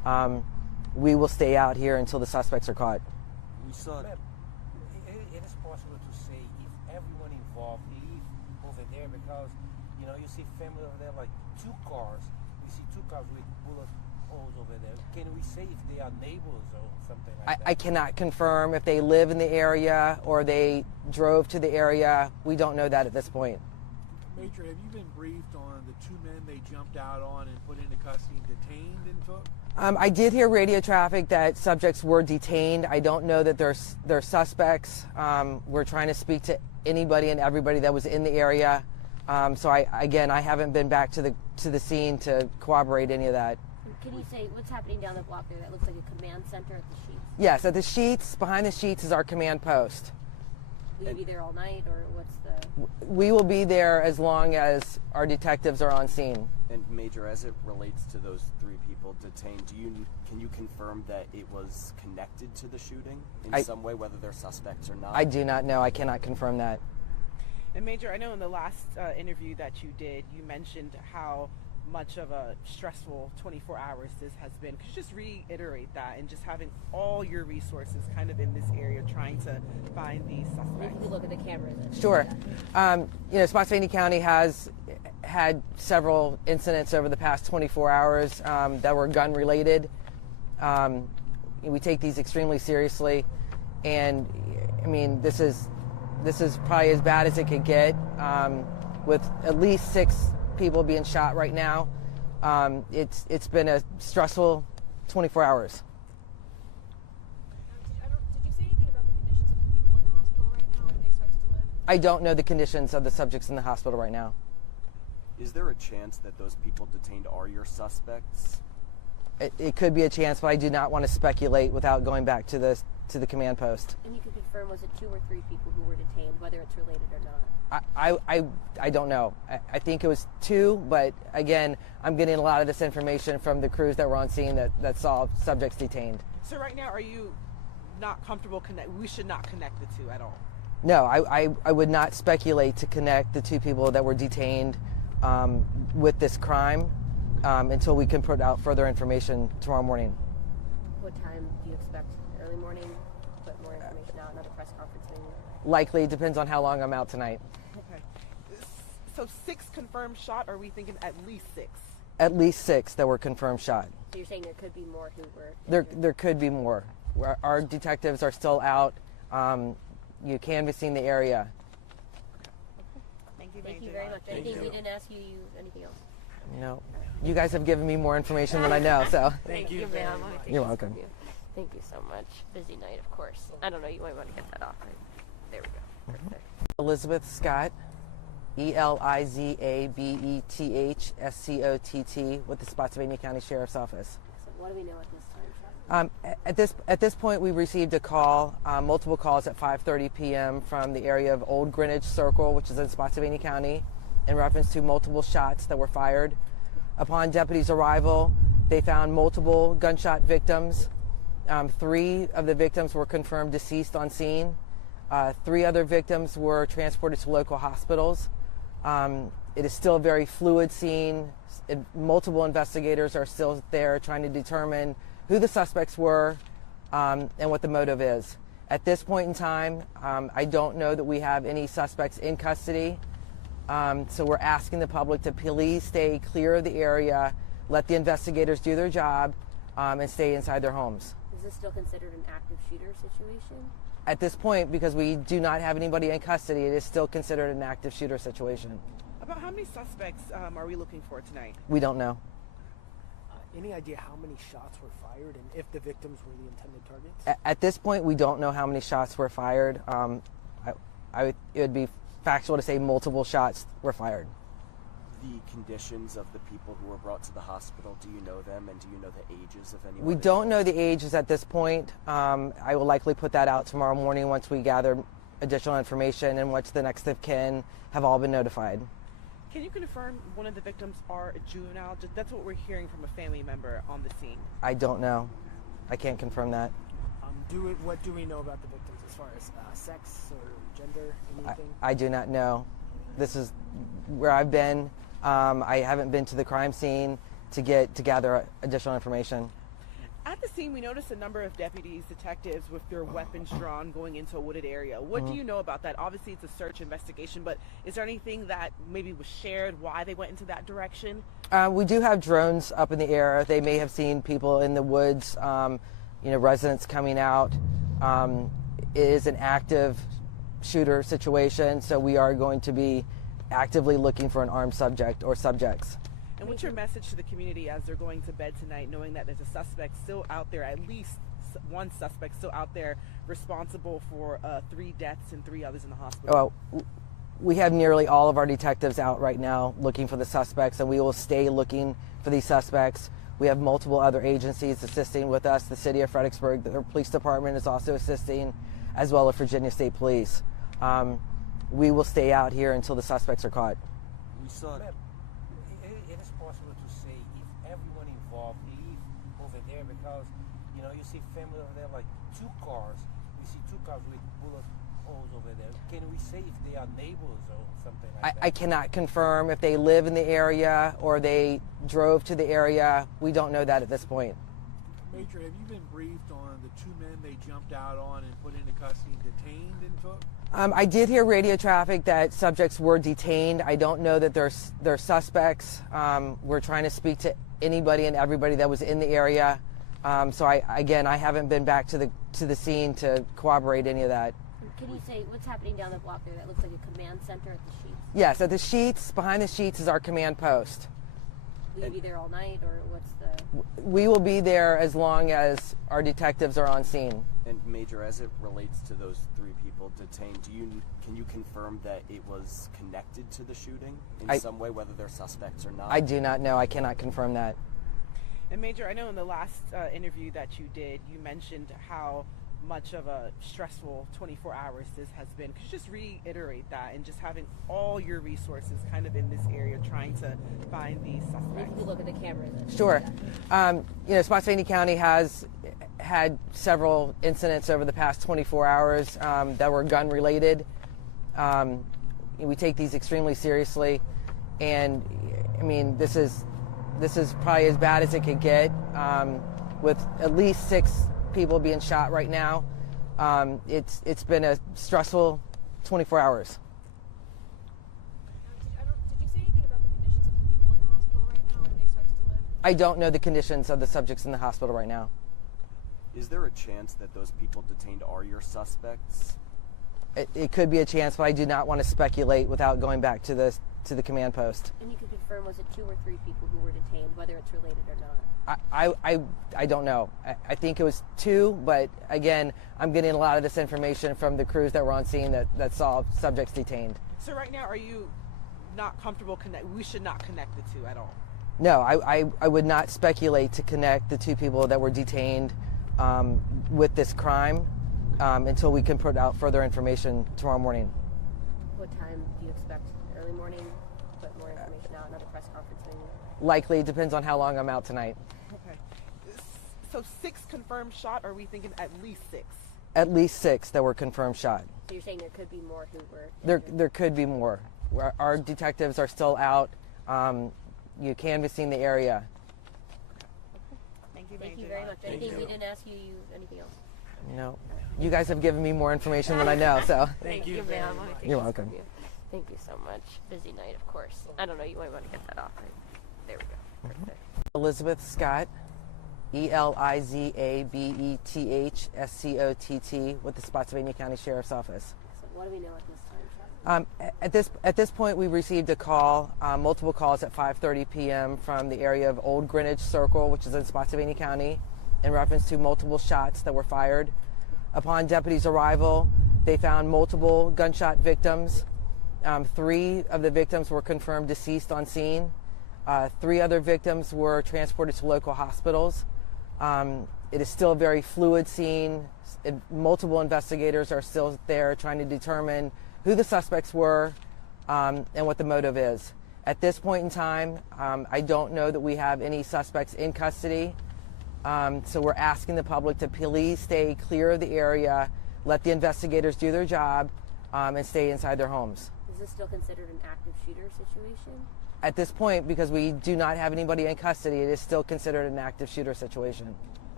We will stay out here until the suspects are caught. We saw. Ma'am, it is possible to say if everyone involved leave over there because, you know, you see family over there, like two cars. We see two cars with bullet holes over there. Can we say if they are neighbors or something like that? I cannot confirm if they live in the area or they drove to the area. We don't know that at this point. Major, have you been briefed on the two men they jumped out on and put into custody and detained and took? I did hear radio traffic that subjects were detained. I don't know that they're suspects. We're trying to speak to anybody and everybody that was in the area. So I haven't been back to the scene to corroborate any of that. Can you say what's happening down the block there? That looks like a command center at the Sheets. Yes, at the Sheets, behind the Sheets is our command post. Will you be there all night, or what's the? We will be there as long as our detectives are on scene. And Major, as it relates to those three people detained, can you confirm that it was connected to the shooting in some way, whether they're suspects or not? I do not know. I cannot confirm that. And Major, I know in the last interview that you did, you mentioned how much of a stressful 24 hours this has been. Could you just reiterate that, and just having all your resources kind of in this area trying to find these suspects? If you look at the cameras. Sure. Spotsylvania County has had several incidents over the past 24 hours that were gun related. We take these extremely seriously, and I mean, this is probably as bad as it could get, with at least 6 people being shot right now. It's been a stressful 24 hours. Did you say anything about the conditions of the people in the hospital right now? Are they expected to live? I don't know the conditions of the subjects in the hospital right now. Is there a chance that those people detained are your suspects? It could be a chance, but I do not want to speculate without going back to the command post. And you can confirm, was it 2 or 3 people who were detained, whether it's related or not? I don't know. I think it was 2, but again, I'm getting a lot of this information from the crews that were on scene that saw subjects detained. So right now, are you not comfortable we should not connect the two at all? No, I would not speculate to connect the 2 people that were detained with this crime until we can put out further information tomorrow morning. What time do you expect? Early morning? Put more information out, another press conference maybe? Likely, it depends on how long I'm out tonight. Okay. So 6 confirmed shot, or are we thinking at least 6? At least 6 that were confirmed shot. So you're saying there could be more who were injured? There could be more. Our detectives are still out, canvassing the area. Thank you, Thank Major. you very much. Anything we didn't ask you, anything else? No, you guys have given me more information than I know, so. Thank you, ma'am. You're welcome. Thank you so much. Busy night, of course. I don't know, you might want to get that off. There we go. Perfect. Elizabeth Scott, Elizabeth Scott with the Spotsylvania County Sheriff's Office. So what do we know at this time, Chuck? At this point, we received a call, multiple calls at 5:30 p.m. from the area of Olde Greenwich Circle, which is in Spotsylvania County, in reference to multiple shots that were fired. Upon deputies' arrival, they found multiple gunshot victims. 3 of the victims were confirmed deceased on scene. 3 other victims were transported to local hospitals. It is still a very fluid scene. Multiple investigators are still there trying to determine who the suspects were and what the motive is. At this point in time, I don't know that we have any suspects in custody. So we're asking the public to please stay clear of the area, let the investigators do their job, and stay inside their homes. Is this still considered an active shooter situation? At this point, because we do not have anybody in custody, it is still considered an active shooter situation. About how many suspects are we looking for tonight? We don't know. Any idea how many shots were fired and if the victims were the intended targets? At this point, we don't know how many shots were fired. It would be factual to say multiple shots were fired. The conditions of the people who were brought to the hospital, do you know them, and do you know the ages of anyone? We don't know the ages at this point. I will likely put that out tomorrow morning once we gather additional information and once the next of kin have all been notified. Can you confirm one of the victims are a juvenile? That's what we're hearing from a family member on the scene. I don't know. I can't confirm that. What do we know about the victims as far as sex or gender, anything? I do not know. This is where I've been. I haven't been to the crime scene to gather additional information. At the scene, we noticed a number of deputies, detectives with their weapons drawn going into a wooded area. What do you know about that? Obviously, it's a search investigation, but is there anything that maybe was shared why they went into that direction? We do have drones up in the air. They may have seen people in the woods, residents coming out. It is an active shooter situation, so we are going to be actively looking for an armed subject or subjects. And what's your message to the community as they're going to bed tonight, knowing that there's a suspect still out there, at least one suspect still out there responsible for 3 deaths and 3 others in the hospital? Well, we have nearly all of our detectives out right now looking for the suspects, and we will stay looking for these suspects. We have multiple other agencies assisting with us. The city of Fredericksburg, the police department is also assisting, as well as Virginia State Police. We will stay out here until the suspects are caught. We saw. It is possible to say if everyone involved leave over there because you see family over there like 2 cars. We see 2 cars with bullet holes over there. Can we say if they are neighbors or something like that? I cannot confirm if they live in the area or they drove to the area. We don't know that at this point. Major, have you been briefed on the 2 men they jumped out on and put into custody and detained and took? I did hear radio traffic that subjects were detained. I don't know that they're suspects. We're trying to speak to anybody and everybody that was in the area. So I haven't been back to the scene to corroborate any of that. Can you say what's happening down the block there? That looks like a command center at the Sheets. Yes, at the Sheets, behind the Sheets is our command post. Will you be there all night, or what's the... We will be there as long as our detectives are on scene. And Major, as it relates to those 3 people detained, can you confirm that it was connected to the shooting in some way, whether they're suspects or not? I do not know. I cannot confirm that. And Major, I know in the last interview that you did, you mentioned how much of a stressful 24 hours this has been. Could you just reiterate that, and just having all your resources kind of in this area trying to find these suspects? If you look at the camera. Sure. Spotsylvania County has had several incidents over the past 24 hours that were gun related. We take these extremely seriously, and I mean, this is probably as bad as it could get, with at least 6 people being shot right now. It's been a stressful 24 hours. Did you say anything about the conditions of the people in the hospital right now? Are they expected to live? I don't know the conditions of the subjects in the hospital right now. Is there a chance that those people detained are your suspects? It could be a chance, but I do not want to speculate without going back to the command post. And you can confirm, was it 2 or 3 people who were detained, whether it's related or not? I don't know. I think it was 2, but again, I'm getting a lot of this information from the crews that were on scene that saw subjects detained. So right now, are you not comfortable we should not connect the 2 at all? No, I would not speculate to connect the 2 people that were detained with this crime until we can put out further information tomorrow morning. What time do you expect? Early morning? Put more information out, another press conference maybe? Likely, it depends on how long I'm out tonight. Okay. So 6 confirmed shot, or are we thinking at least 6? At least 6 that were confirmed shot. So you're saying there could be more who were... There could be more. Our detectives are still out, canvassing the area. Thank you, Thank Major. you very much. Anything we didn't ask you, anything else? No, you guys have given me more information than I know, so. Thank you, ma'am. You're welcome. Thank you so much. Busy night, of course. I don't know, you might want to get that off. There we go. Perfect. Elizabeth Scott, ELIZABETHSCOTT, with the Spotsylvania County Sheriff's Office. So what do we know at this time, Chuck? At this point, we received a call, multiple calls at 5:30 p.m. from the area of Olde Greenwich Circle, which is in Spotsylvania County, in reference to multiple shots that were fired. Upon deputies' arrival, they found multiple gunshot victims. 3 of the victims were confirmed deceased on scene. 3 other victims were transported to local hospitals. It is still a very fluid scene. Multiple investigators are still there trying to determine who the suspects were and what the motive is. At this point in time, I don't know that we have any suspects in custody. So we're asking the public to please stay clear of the area, let the investigators do their job, and stay inside their homes. Is this still considered an active shooter situation? At this point, because we do not have anybody in custody, it is still considered an active shooter situation.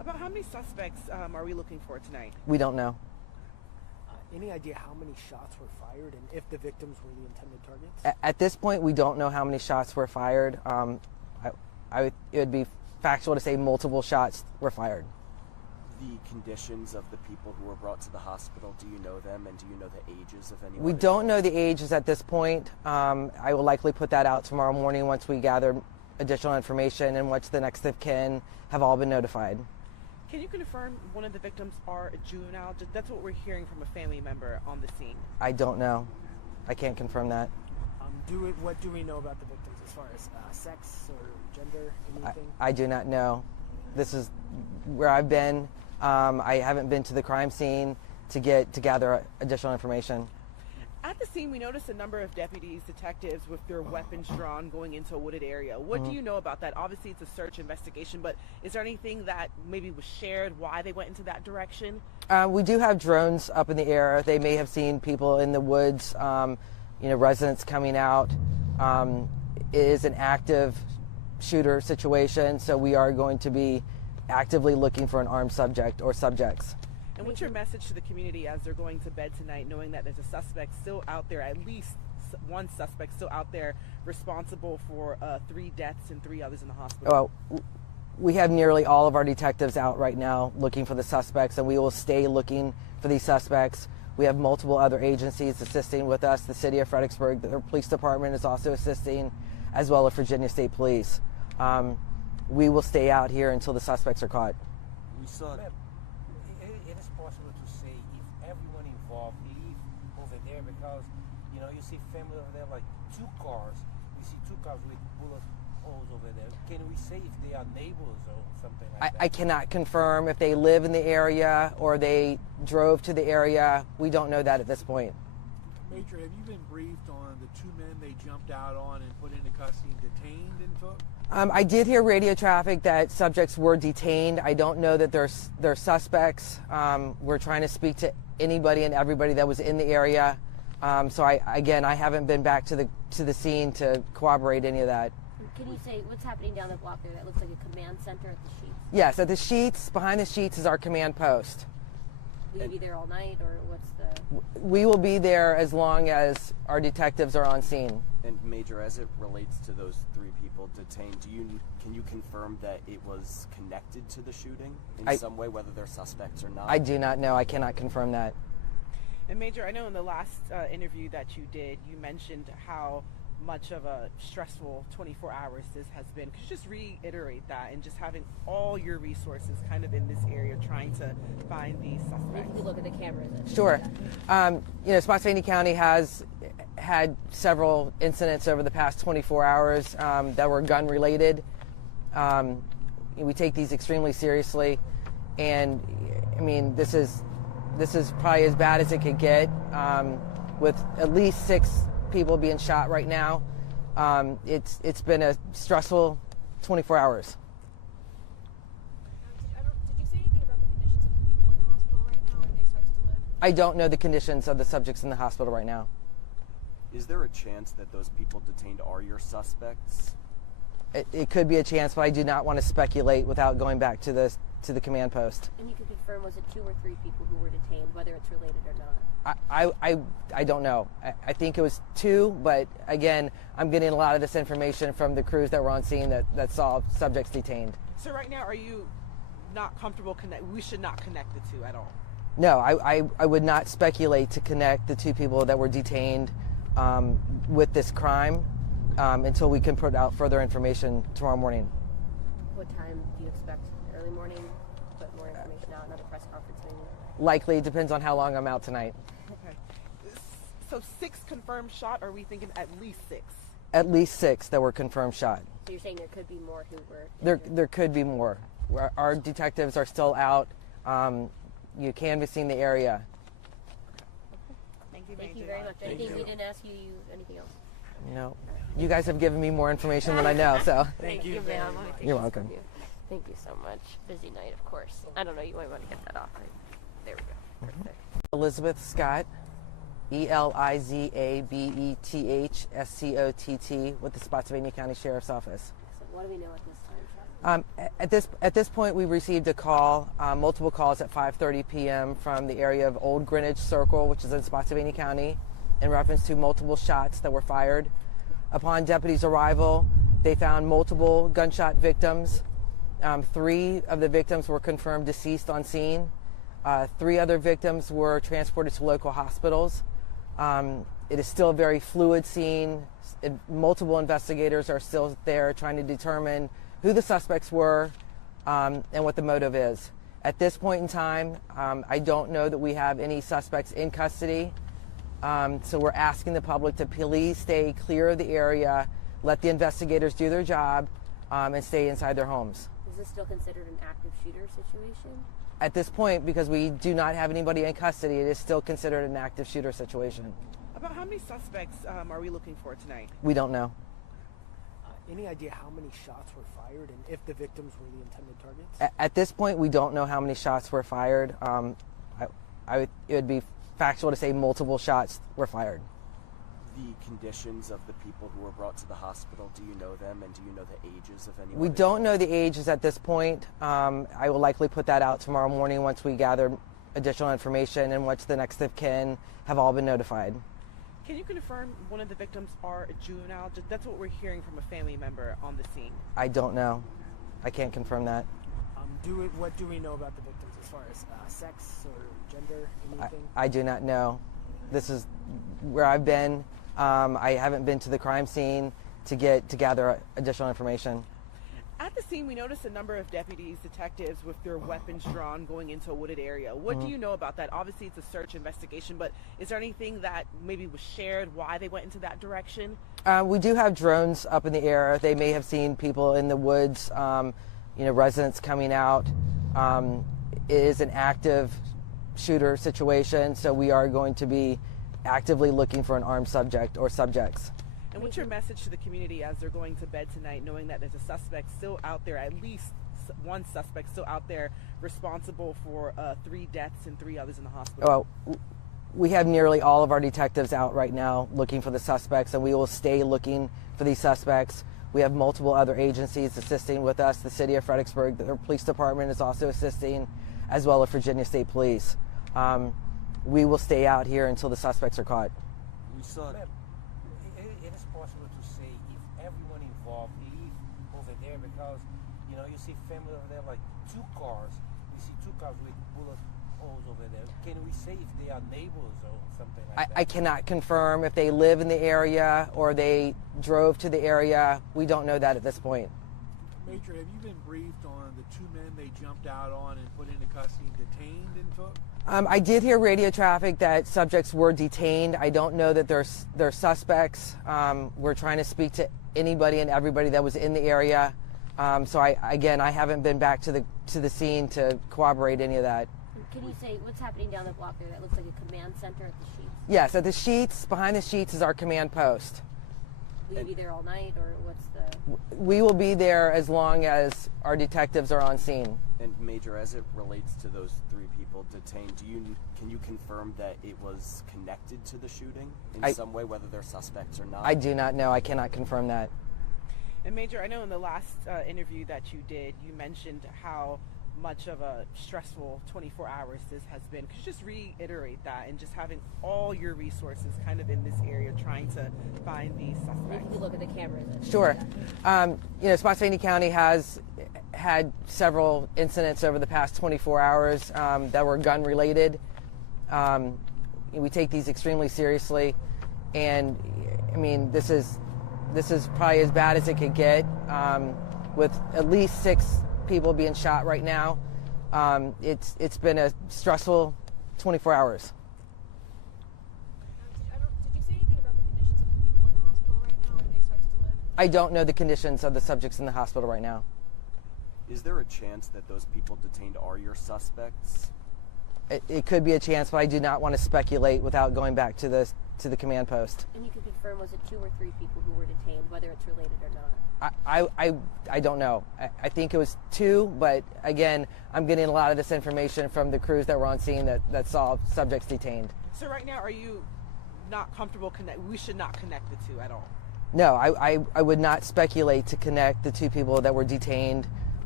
About how many suspects are we looking for tonight? We don't know. Any idea how many shots were fired and if the victims were the intended targets? At this point, we don't know how many shots were fired. It would be factual to say multiple shots were fired. The conditions of the people who were brought to the hospital, do you know them, and do you know the ages of anyone? We don't know the ages at this point. I will likely put that out tomorrow morning once we gather additional information and once the next of kin have all been notified. Can you confirm one of the victims are a juvenile? That's what we're hearing from a family member on the scene. I don't know. I can't confirm that. What do we know about the victims as far as sex or gender, anything? I do not know. This is where I've been. I haven't been to the crime scene to gather additional information. At the scene, we noticed a number of deputies, detectives with their weapons drawn going into a wooded area. What do you know about that? Obviously, it's a search investigation, but is there anything that maybe was shared why they went into that direction? We do have drones up in the air. They may have seen people in the woods, residents coming out. It is an active shooter situation, so we are going to be actively looking for an armed subject or subjects. And what's your message to the community as they're going to bed tonight, knowing that there's a suspect still out there, at least one suspect still out there responsible for 3 deaths and 3 others in the hospital? Well, we have nearly all of our detectives out right now looking for the suspects, and we will stay looking for these suspects. We have multiple other agencies assisting with us. The city of Fredericksburg, the police department is also assisting, as well as Virginia State Police. We will stay out here until the suspects are caught. We saw. It is possible to say if everyone involved leave over there because, you see family over there, like 2 cars. We see 2 cars with bullet holes over there. Can we say if they are neighbors or something like that? I cannot confirm if they live in the area or they drove to the area. We don't know that at this point. Major, have you been briefed on the 2 men they jumped out on and put into custody and detained and took? I did hear radio traffic that subjects were detained. I don't know that they're suspects. We're trying to speak to anybody and everybody that was in the area. So I haven't been back to the scene to corroborate any of that. Can you say what's happening down the block there? That looks like a command center at the Sheets. Yes, at the Sheets, behind the Sheets is our command post. Will you be there all night, or what's the... We will be there as long as our detectives are on scene. And Major, as it relates to those 3 people detained, can you confirm that it was connected to the shooting in some way, whether they're suspects or not? I do not know. I cannot confirm that. And Major, I know in the last interview that you did, you mentioned how much of a stressful 24 hours this has been. Could you just reiterate that, and just having all your resources kind of in this area trying to find these suspects? Maybe we look at the cameras. Sure. Spotsylvania County has had several incidents over the past 24 hours that were gun related. We take these extremely seriously, and I mean this is probably as bad as it could get, with at least 6 people being shot right now. It's been a stressful 24 hours. Did you say anything about the conditions of the people in the hospital right now? Are they expected to live? I don't know the conditions of the subjects in the hospital right now. Is there a chance that those people detained are your suspects? It could be a chance, but I do not want to speculate without going back to the command post. And you can confirm, was it 2 or 3 people who were detained, whether it's related or not? I don't know. I think it was 2, but again, I'm getting a lot of this information from the crews that were on scene that saw subjects detained. So right now, are you not comfortable we should not connect the 2 at all? No, I would not speculate to connect the 2 people that were detained with this crime until we can put out further information tomorrow morning. What time do you expect? Early morning? Put more information out, another press conference maybe? Likely, depends on how long I'm out tonight. Okay. So 6 confirmed shot, or are we thinking at least 6? At least 6 that were confirmed shot. So you're saying there could be more who were... There could be more. Our detectives are still out, canvassing the area. Thank you very much. Anything we didn't ask you, anything else? No. You guys have given me more information than I know, so. Thank you, ma'am. You're welcome. Thank you so much. Busy night, of course. I don't know, you might want to get that off. There we go. Perfect. Elizabeth Scott, ELIZABETHSCOTT with the Spotsylvania County Sheriff's Office. So what do we know at this time, Sean? At this point, we received a call, multiple calls at 5:30 p.m. from the area of Olde Greenwich Circle, which is in Spotsylvania County, in reference to multiple shots that were fired. Upon deputies' arrival, they found multiple gunshot victims. 3 of the victims were confirmed deceased on scene. 3 other victims were transported to local hospitals. It is still a very fluid scene. Multiple investigators are still there trying to determine who the suspects were and what the motive is. At this point in time, I don't know that we have any suspects in custody. So we're asking the public to please stay clear of the area, let the investigators do their job, and stay inside their homes. Is this still considered an active shooter situation? At this point, because we do not have anybody in custody, it is still considered an active shooter situation. About how many suspects are we looking for tonight? We don't know. Any idea how many shots were fired and if the victims were the intended targets? At this point, we don't know how many shots were fired. It would be factual to say multiple shots were fired. The conditions of the people who were brought to the hospital, do you know them, and do you know the ages of anyone? We don't know the ages at this point. I will likely put that out tomorrow morning once we gather additional information and once the next of kin have all been notified. Can you confirm one of the victims are a juvenile? That's what we're hearing from a family member on the scene. I don't know. I can't confirm that. What do we know about the victims as far as sex or gender, anything? I do not know. This is where I've been. I haven't been to the crime scene to gather additional information. At the scene, we noticed a number of deputies, detectives with their weapons drawn going into a wooded area. What do you know about that? Obviously, it's a search investigation, but is there anything that maybe was shared why they went into that direction? We do have drones up in the air. They may have seen people in the woods, residents coming out. It is an active shooter situation, so we are going to be actively looking for an armed subject or subjects. And what's your message to the community as they're going to bed tonight, knowing that there's a suspect still out there, at least one suspect still out there responsible for 3 deaths and 3 others in the hospital? Well, we have nearly all of our detectives out right now looking for the suspects, and we will stay looking for these suspects. We have multiple other agencies assisting with us. The city of Fredericksburg, the police department is also assisting, as well as Virginia State Police. We will stay out here until the suspects are caught. We saw that. It is possible to say if everyone involved leave over there because, you see family over there, like 2 cars. We see 2 cars with bullet holes over there. Can we say if they are neighbors or something like that? I cannot confirm if they live in the area or they drove to the area. We don't know that at this point. Major, have you been briefed on the 2 men they jumped out on and put into custody and detained and took? I did hear radio traffic that subjects were detained. I don't know that they're suspects. We're trying to speak to anybody and everybody that was in the area. So I haven't been back to the scene to corroborate any of that. Can you say what's happening down the block there? That looks like a command center at the Sheets. Yes, at the Sheets, behind the Sheets is our command post. Will you be there all night, or what's the... We will be there as long as our detectives are on scene. And Major, as it relates to those 3 people detained, can you confirm that it was connected to the shooting in some way, whether they're suspects or not? I do not know. I cannot confirm that. And Major, I know in the last interview that you did, you mentioned how much of a stressful 24 hours this has been. Could you just reiterate that, and just having all your resources kind of in this area trying to find these suspects? If you look at the cameras. Sure. Spotsylvania County has had several incidents over the past 24 hours that were gun related. We take these extremely seriously, and I mean, this is probably as bad as it could get, with at least 6 people being shot right now. It's been a stressful 24 hours. Did you say anything about the conditions of the people in the hospital right now? Are they expected to live? I don't know the conditions of the subjects in the hospital right now. Is there a chance that those people detained are your suspects? It could be a chance, but I do not want to speculate without going back to the command post. And you can confirm, was it 2 or 3 people who were detained, whether it's related or not? I don't know. I think it was 2, but again, I'm getting a lot of this information from the crews that were on scene that saw subjects detained. So right now, are you not comfortable we should not connect the 2 at all? No, I would not speculate to connect the 2 people that were detained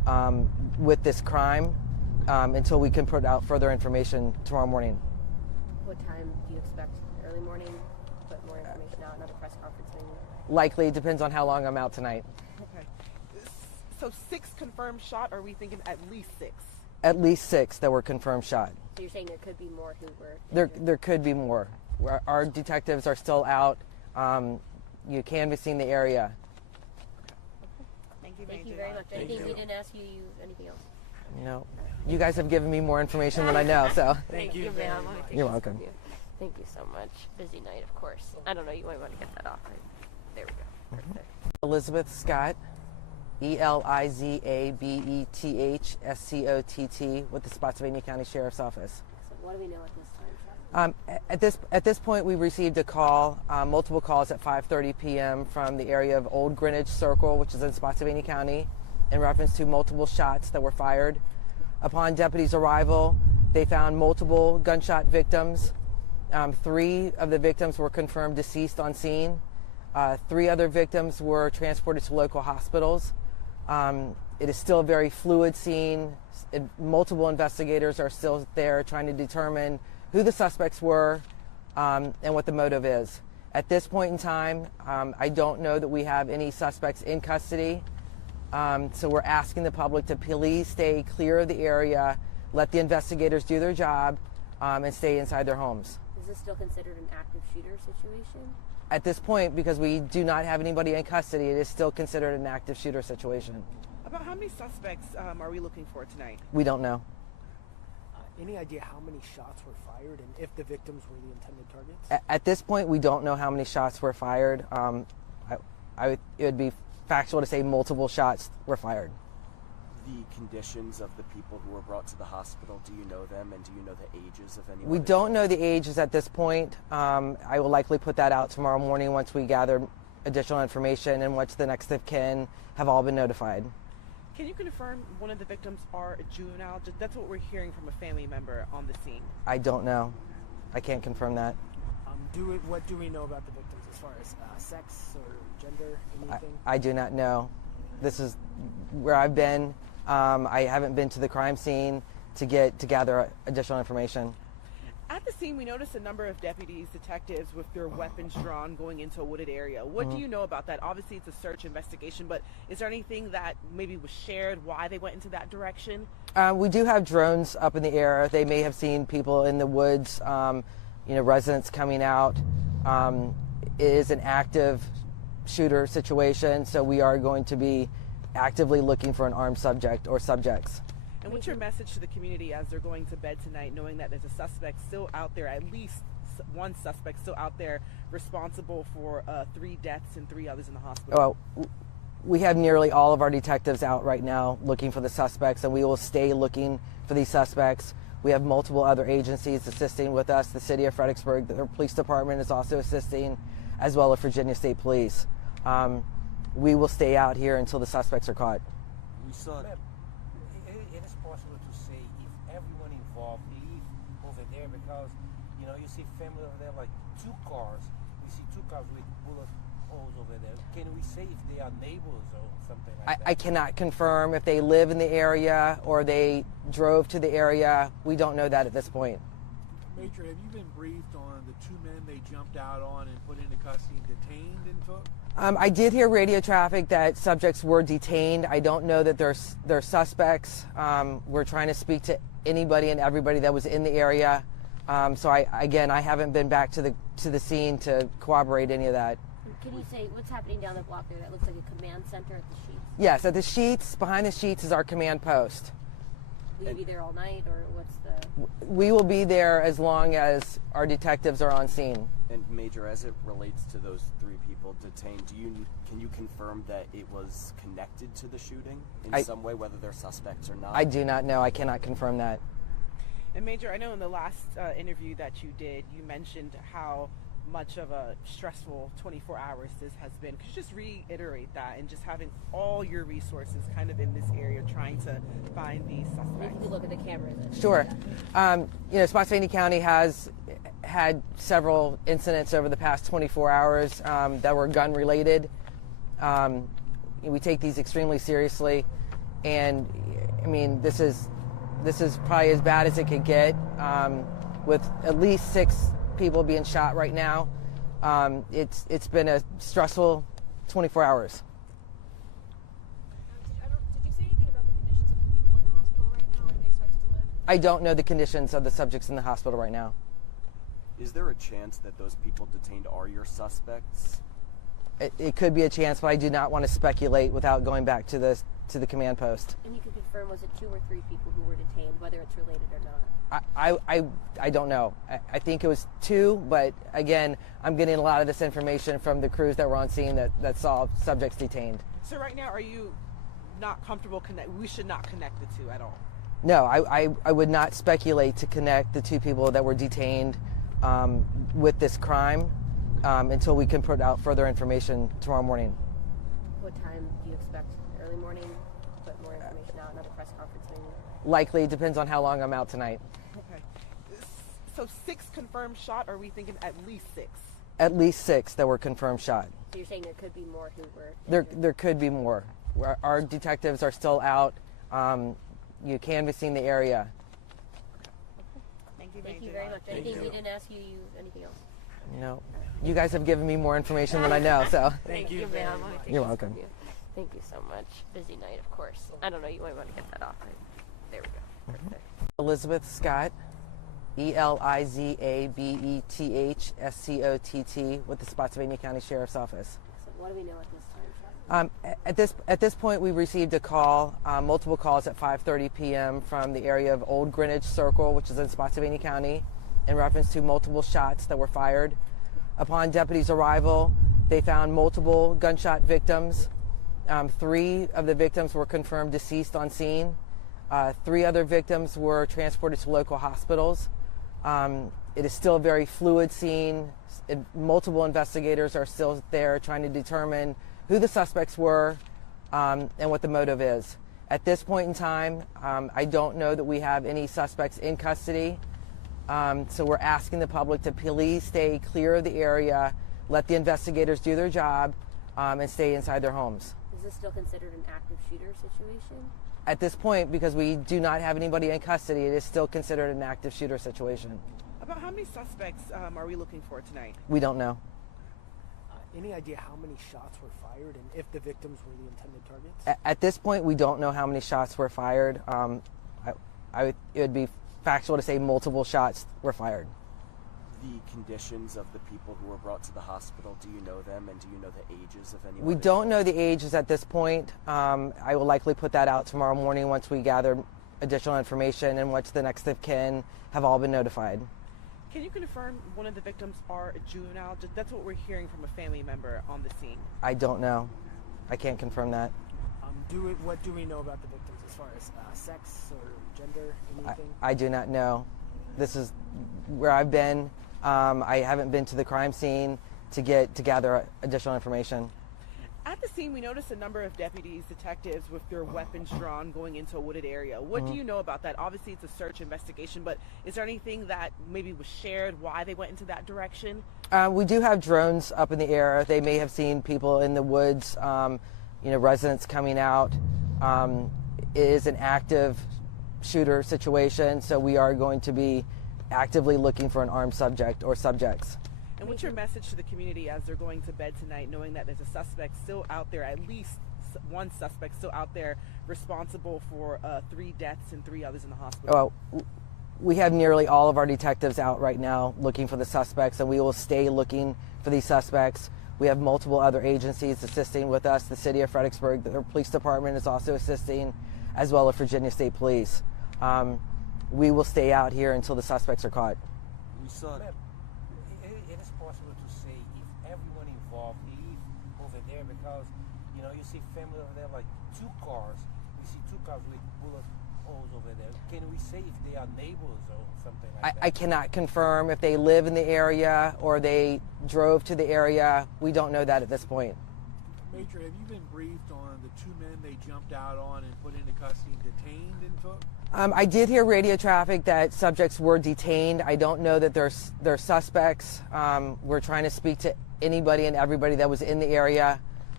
with this crime until we can put out further information tomorrow morning. What time do you expect? Early morning? Put more information out, another press conference maybe? Likely, it depends on how long I'm out tonight. Okay. So 6 confirmed shot, or are we thinking at least 6? At least 6 that were confirmed shot. So you're saying there could be more who were injured? There could be more. Our detectives are still out, canvassing the area. Thank you, Thank Major. you very much. Anything we didn't ask you, anything else? No, you guys have given me more information than I know, so. Thank you, ma'am. You're welcome. Thank you so much. Busy night, of course. I don't know, you might want to get that off. There we go. Perfect. Elizabeth Scott, ELIZABETHSCOTT with the Spotsylvania County Sheriff's Office. So what do we know at this time? At this point, we received a call, multiple calls at 5:30 p.m. from the area of Olde Greenwich Circle, which is in Spotsylvania County, in reference to multiple shots that were fired. Upon deputies' arrival, they found multiple gunshot victims. 3 of the victims were confirmed deceased on scene. 3 other victims were transported to local hospitals. It is still a very fluid scene. Multiple investigators are still there trying to determine who the suspects were and what the motive is. At this point in time, I don't know that we have any suspects in custody. So we're asking the public to please stay clear of the area, let the investigators do their job, and stay inside their homes. Is this still considered an active shooter situation? At this point, because we do not have anybody in custody, it is still considered an active shooter situation. About how many suspects are we looking for tonight? We don't know. Any idea how many shots were fired and if the victims were the intended targets? At this point, we don't know how many shots were fired. It would be factual to say multiple shots were fired. The conditions of the people who were brought to the hospital, do you know them, and do you know the ages of anyone? We don't know the ages at this point. I will likely put that out tomorrow morning once we gather additional information and once the next of kin have all been notified. Can you confirm one of the victims are a juvenile? That's what we're hearing from a family member on the scene. I don't know. I can't confirm that. What do we know about the victims as far as sex or gender, anything? I do not know. This is where I've been. I haven't been to the crime scene to gather additional information. At the scene, we noticed a number of deputies, detectives with their weapons drawn going into a wooded area. What do you know about that? Obviously, it's a search investigation, but is there anything that maybe was shared why they went into that direction? We do have drones up in the air. They may have seen people in the woods, residents coming out. It is an active shooter situation, so we are going to be actively looking for an armed subject or subjects. And what's your message to the community as they're going to bed tonight, knowing that there's a suspect still out there, at least one suspect still out there responsible for 3 deaths and 3 others in the hospital? Well, we have nearly all of our detectives out right now looking for the suspects, and we will stay looking for these suspects. We have multiple other agencies assisting with us. The city of Fredericksburg, the police department is also assisting, as well as Virginia State Police. We will stay out here until the suspects are caught. We saw Ma'am, it is possible to say if everyone involved leave over there because, you see family over there, like 2 cars. We see 2 cars with bullet holes over there. Can we say if they are neighbors or something like that? I cannot confirm if they live in the area or they drove to the area. We don't know that at this point. Major, have you been briefed on the 2 men they jumped out on and put into custody and detained and took? I did hear radio traffic that subjects were detained. I don't know that they're suspects. We're trying to speak to anybody and everybody that was in the area. So I haven't been back to the scene to corroborate any of that. Can you say what's happening down the block there? That looks like a command center at the Sheets. Yes, at the Sheets, behind the Sheets is our command post. Will you be there all night, or what's the... We will be there as long as our detectives are on scene. And Major, as it relates to those 3 people detained, can you confirm that it was connected to the shooting in some way, whether they're suspects or not? I do not know. I cannot confirm that. And Major, I know in the last interview that you did, you mentioned how much of a stressful 24 hours this has been. Could you just reiterate that, and just having all your resources kind of in this area trying to find these suspects? Maybe you could look at the camera. Sure. Spotsylvania County has had several incidents over the past 24 hours that were gun related. We take these extremely seriously. And I mean, this is probably as bad as it could get, with at least 6 people being shot right now. It's been a stressful 24 hours. Did you say anything about the conditions of the people in the hospital right now? Are they expected to live? I don't know the conditions of the subjects in the hospital right now. Is there a chance that those people detained are your suspects? It could be a chance, but I do not want to speculate without going back to the command post. And you can confirm, was it 2 or 3 people who were detained, whether it's related or not? I don't know. I think it was 2, but again, I'm getting a lot of this information from the crews that were on scene that saw subjects detained. So right now, are you not comfortable we should not connect the 2 at all? No, I would not speculate to connect the 2 people that were detained with this crime until we can put out further information tomorrow morning. What time do you expect? Early morning? Put more information out, another press conference maybe? Likely, depends on how long I'm out tonight. Okay. So 6 confirmed shot, or are we thinking at least 6? At least 6 that were confirmed shot. So you're saying there could be more who were injured? There could be more. Our detectives are still out, canvassing the area. Thank you very much. Anything we didn't ask you, anything else? No. You guys have given me more information than I know, so. Thank you, ma'am. You're welcome. Thank you so much. Busy night, of course. I don't know, you might want to get that off. There we go. Right there. Elizabeth Scott, ELIZABETHSCOTT, with the Spotsylvania County Sheriff's Office. So what do we know at this time? At this point, we received a call, multiple calls at 5:30 p.m. from the area of Olde Greenwich Circle, which is in Spotsylvania County, in reference to multiple shots that were fired. Upon deputies' arrival, they found multiple gunshot victims. 3 of the victims were confirmed deceased on scene. 3 other victims were transported to local hospitals. It is still a very fluid scene. Multiple investigators are still there trying to determine who the suspects were and what the motive is. At this point in time, I don't know that we have any suspects in custody. So we're asking the public to please stay clear of the area, let the investigators do their job, and stay inside their homes. Is this still considered an active shooter situation? At this point, because we do not have anybody in custody, it is still considered an active shooter situation. About how many suspects are we looking for tonight? We don't know. Any idea how many shots were fired and if the victims were the intended targets? At this point, we don't know how many shots were fired. It would be factual to say multiple shots were fired. The conditions of the people who were brought to the hospital, do you know them, and do you know the ages of anyone? We don't know the ages at this point. I will likely put that out tomorrow morning once we gather additional information and once the next of kin have all been notified. Can you confirm one of the victims are a juvenile? That's what we're hearing from a family member on the scene. I don't know. I can't confirm that. What do we know about the victims as far as sex or gender, anything? I do not know. This is where I've been. I haven't been to the crime scene to gather additional information. At the scene, we noticed a number of deputies, detectives with their weapons drawn going into a wooded area. What do you know about that? Obviously, it's a search investigation, but is there anything that maybe was shared why they went into that direction? We do have drones up in the air. They may have seen people in the woods, residents coming out. It is an active shooter situation, so we are going to be actively looking for an armed subject or subjects. And what's your message to the community as they're going to bed tonight, knowing that there's a suspect still out there, at least one suspect still out there responsible for 3 deaths and 3 others in the hospital? Well, we have nearly all of our detectives out right now looking for the suspects, and we will stay looking for these suspects. We have multiple other agencies assisting with us. The city of Fredericksburg, the police department is also assisting, as well as Virginia State Police. We will stay out here until the suspects are caught. We saw Ma'am, it is possible to say if everyone involved leave over there because, you see family over there, like 2 cars. We see 2 cars with bullet holes over there. Can we say if they are neighbors or something like that? I cannot confirm if they live in the area or they drove to the area. We don't know that at this point. Major, have you been briefed on the 2 men they jumped out on and put into custody and detained and took? I did hear radio traffic that subjects were detained. I don't know that they're suspects. We're trying to speak to anybody and everybody that was in the area.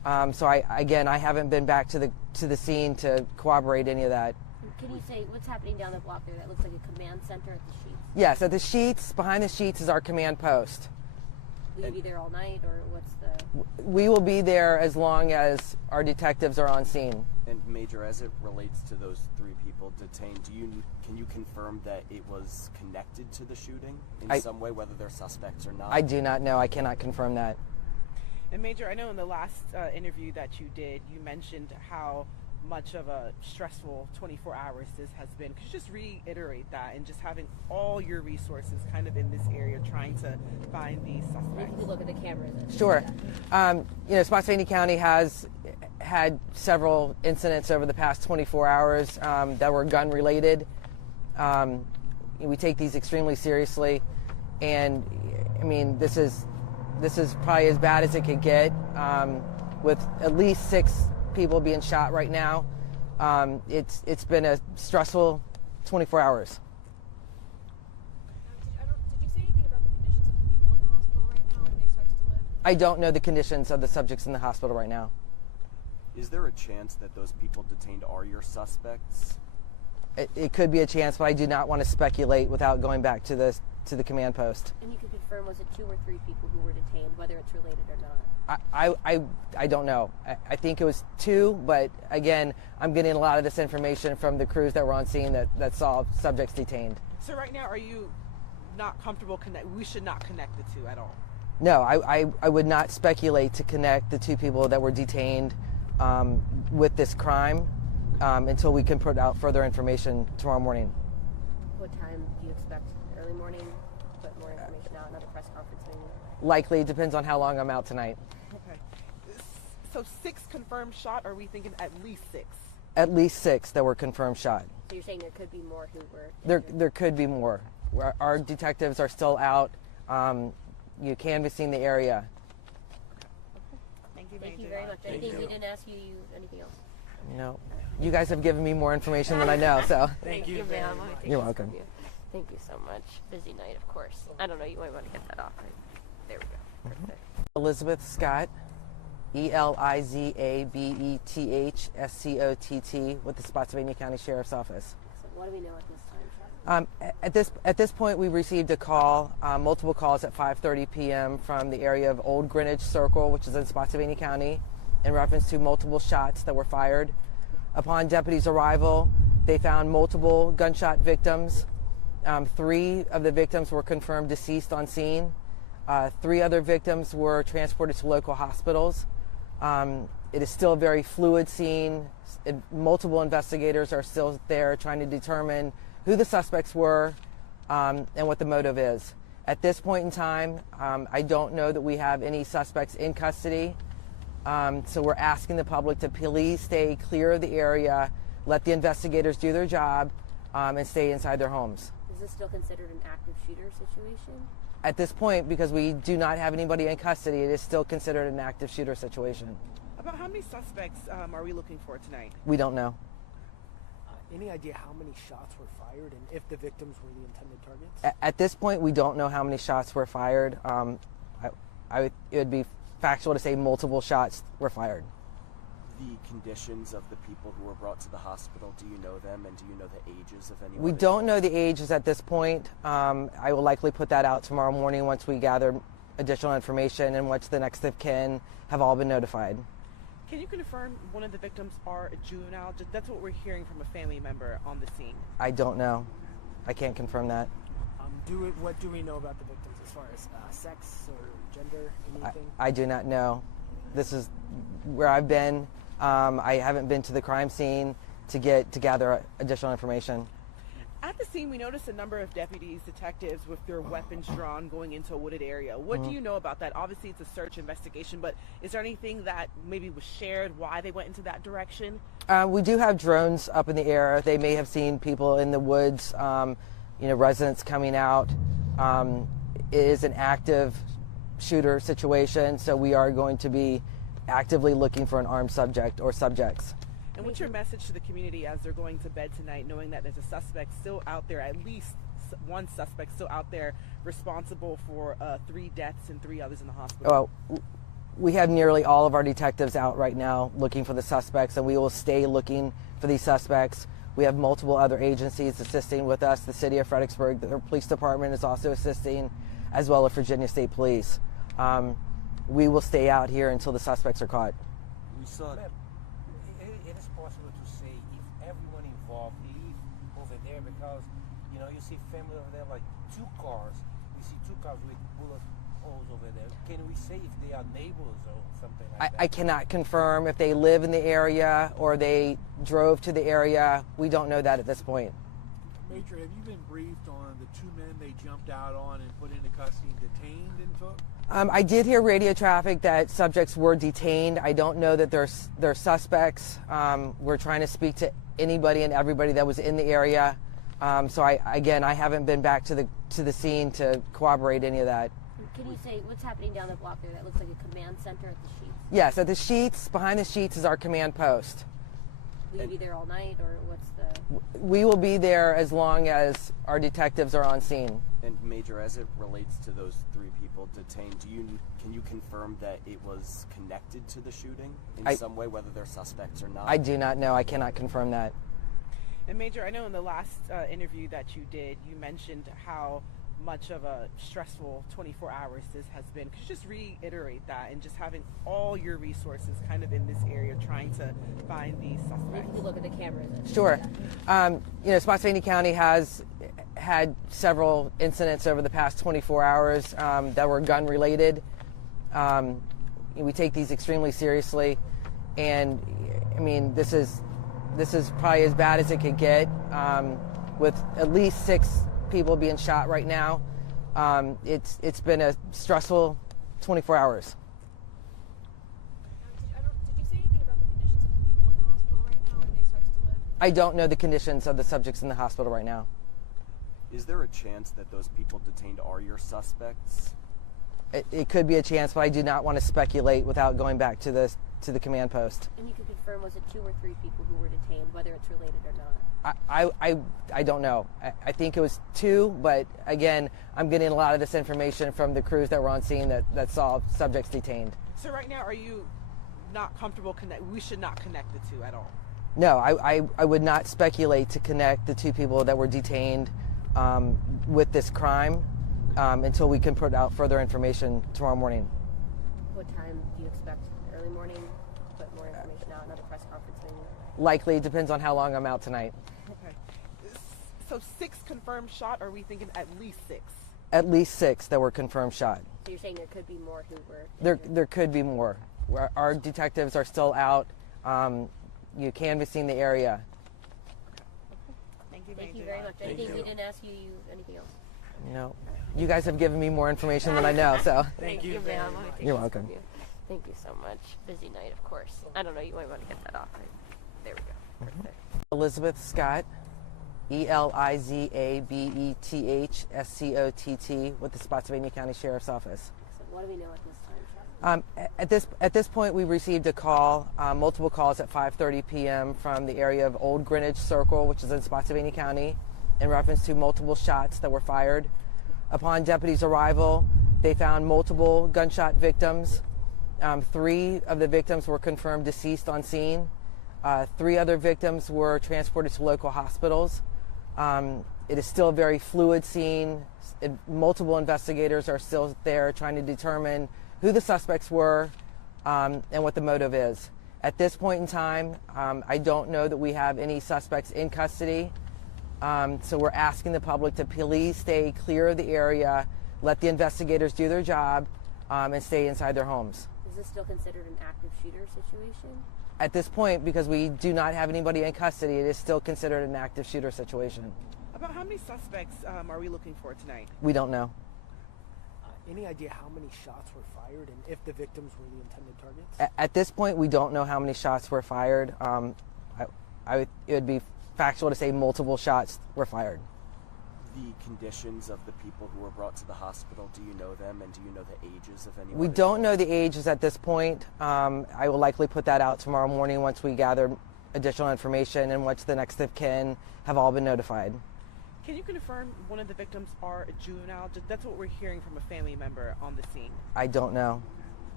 So I haven't been back to the scene to corroborate any of that. Can you say what's happening down the block there? That looks like a command center at the Sheets. Yes, at the Sheets, behind the Sheets is our command post. Will you be there all night, or what's the? We will be there as long as our detectives are on scene. And Major, as it relates to those three people detained, can you confirm that it was connected to the shooting in some way, whether they're suspects or not? I do not know. I cannot confirm that. And Major, I know in the last interview that you did, you mentioned how much of a stressful 24 hours this has been. Could you just reiterate that, and just having all your resources kind of in this area trying to find these suspects? If you look at the cameras. Sure. Spotsylvania County has had several incidents over the past 24 hours that were gun related. We take these extremely seriously, and I mean, this is probably as bad as it could get, with at least 6 people being shot right now. It's been a stressful 24 hours. Did you say anything about the conditions of the people in the hospital right now? Are they expected to live? I don't know the conditions of the subjects in the hospital right now. Is there a chance that those people detained are your suspects? It could be a chance, but I do not want to speculate without going back to the command post. And you can confirm, was it 2 or 3 people who were detained, whether it's related or not? I don't know. I think it was 2, but again, I'm getting a lot of this information from the crews that were on scene that saw subjects detained. So right now, are you not comfortable we should not connect the two at all? No, I would not speculate to connect the 2 people that were detained with this crime until we can put out further information tomorrow morning. What time do you expect? Early morning? Put more information out, another press conference maybe? Likely, it depends on how long I'm out tonight. Okay. So 6 confirmed shot, or are we thinking at least 6? At least 6 that were confirmed shot. So you're saying there could be more who were injured? There could be more. Our detectives are still out, canvassing the area. Thank you, Thank Major. you very much. Anything we didn't ask you, anything else? No, you guys have given me more information than I know, so. Thank you, ma'am. You're welcome. Thank you so much. Busy night, of course. I don't know, you might want to get that off. There we go. Perfect. Elizabeth Scott, ELIZABETHSCOTT, with the Spotsylvania County Sheriff's Office. So what do we know at this time, Chuck? At this point, we received a call, multiple calls at 5:30 p.m. from the area of Olde Greenwich Circle, which is in Spotsylvania County, in reference to multiple shots that were fired. Upon deputies' arrival, they found multiple gunshot victims. 3 of the victims were confirmed deceased on scene. 3 other victims were transported to local hospitals. It is still a very fluid scene. Multiple investigators are still there trying to determine who the suspects were and what the motive is. At this point in time, I don't know that we have any suspects in custody. So we're asking the public to please stay clear of the area, let the investigators do their job, and stay inside their homes. Is this still considered an active shooter situation? At this point, because we do not have anybody in custody, it is still considered an active shooter situation. About how many suspects are we looking for tonight? We don't know. Any idea how many shots were fired and if the victims were the intended targets? At this point, we don't know how many shots were fired. It would be factual to say multiple shots were fired. The conditions of the people who were brought to the hospital, do you know them, and do you know the ages of anyone? We don't know the ages at this point. I will likely put that out tomorrow morning once we gather additional information and once the next of kin have all been notified. Can you confirm one of the victims are a juvenile? That's what we're hearing from a family member on the scene. I don't know. I can't confirm that. What do we know about the victims as far as sex or gender, anything? I do not know. This is where I've been. I haven't been to the crime scene to gather additional information. At the scene, we noticed a number of deputies, detectives with their weapons drawn going into a wooded area. What do you know about that? Obviously, it's a search investigation, but is there anything that maybe was shared why they went into that direction? We do have drones up in the air. They may have seen people in the woods, residents coming out. It is an active shooter situation, so we are going to be actively looking for an armed subject or subjects. And what's your message to the community as they're going to bed tonight, knowing that there's a suspect still out there, at least one suspect still out there responsible for 3 deaths and 3 others in the hospital? Well, We have nearly all of our detectives out right now looking for the suspects, and we will stay looking for these suspects. We have multiple other agencies assisting with us. The city of Fredericksburg, the police department is also assisting, as well as Virginia State Police. We will stay out here until the suspects are caught. We saw. Ma'am, it is possible to say if everyone involved leave over there because, you know, you see family over there like two cars. We see two cars with bullet holes over there. Can we say if they are neighbors or something like that? I cannot confirm if they live in the area or they drove to the area. We don't know that at this point. Major, have you been briefed on the two men they jumped out on and put into custody and detained and took? I did hear radio traffic that subjects were detained. I don't know that they're suspects. We're trying to speak to anybody and everybody that was in the area. So I haven't been back to the scene to corroborate any of that. Can you say what's happening down the block there? That looks like a command center at the Sheets. Yes, at the Sheets, behind the Sheets is our command post. Will you be there all night, or what's the? We will be there as long as our detectives are on scene. And Major, as it relates to those three people detained, can you confirm that it was connected to the shooting in some way, whether they're suspects or not? I do not know. I cannot confirm that. And Major, I know in the last interview that you did, you mentioned how much of a stressful 24 hours this has been. Could you just reiterate that, and just having all your resources kind of in this area trying to find these suspects? Maybe you look at the cameras. Sure. Spotsylvania County has had several incidents over the past 24 hours that were gun related. We take these extremely seriously, and I mean, this is probably as bad as it could get, with at least 6 people being shot right now. It's been a stressful 24 hours. Did you say anything about the conditions of the people in the hospital right now? Are they expected to live? I don't know the conditions of the subjects in the hospital right now. Is there a chance that those people detained are your suspects? It could be a chance, but I do not want to speculate without going back to the command post. And you can confirm, was it 2 or 3 people who were detained, whether it's related or not? I don't know. I think it was 2, but again, I'm getting a lot of this information from the crews that were on scene that saw subjects detained. So right now, are you not comfortable we should not connect the two at all? No, I would not speculate to connect the 2 people that were detained with this crime until we can put out further information tomorrow morning. What time do you expect? Early morning? Put more information out, another press conference maybe? Likely, it depends on how long I'm out tonight. Okay. So 6 confirmed shot, or are we thinking at least 6? At least 6 that were confirmed shot. So you're saying there could be more who were injured? There could be more. Our detectives are still out, canvassing the area. Thank you, Thank Major. you very much. Anything we didn't ask you, anything else? No, you guys have given me more information than I know, so. Thank you, ma'am. You're welcome. Thank you so much. Busy night, of course. I don't know, you might want to get that off. There we go. Perfect. Elizabeth Scott, ELIZABETHSCOTT, with the Spotsylvania County Sheriff's Office. So what do we know at this time, Sheriff? At this point, we received a call, multiple calls at 5:30 p.m. from the area of Olde Greenwich Circle, which is in Spotsylvania County, in reference to multiple shots that were fired. Upon deputies' arrival, they found multiple gunshot victims. 3 of the victims were confirmed deceased on scene. 3 other victims were transported to local hospitals. It is still a very fluid scene. Multiple investigators are still there trying to determine who the suspects were and what the motive is. At this point in time, I don't know that we have any suspects in custody. So we're asking the public to please stay clear of the area, let the investigators do their job, and stay inside their homes. Is this still considered an active shooter situation? At this point, because we do not have anybody in custody, it is still considered an active shooter situation. About how many suspects are we looking for tonight? We don't know. Any idea how many shots were fired and if the victims were the intended targets? At this point, we don't know how many shots were fired. It would be factual to say multiple shots were fired. The conditions of the people who were brought to the hospital, do you know them, and do you know the ages of anyone? We don't know the ages at this point. I will likely put that out tomorrow morning once we gather additional information and once the next of kin have all been notified. Can you confirm one of the victims are a juvenile? That's what we're hearing from a family member on the scene. I don't know.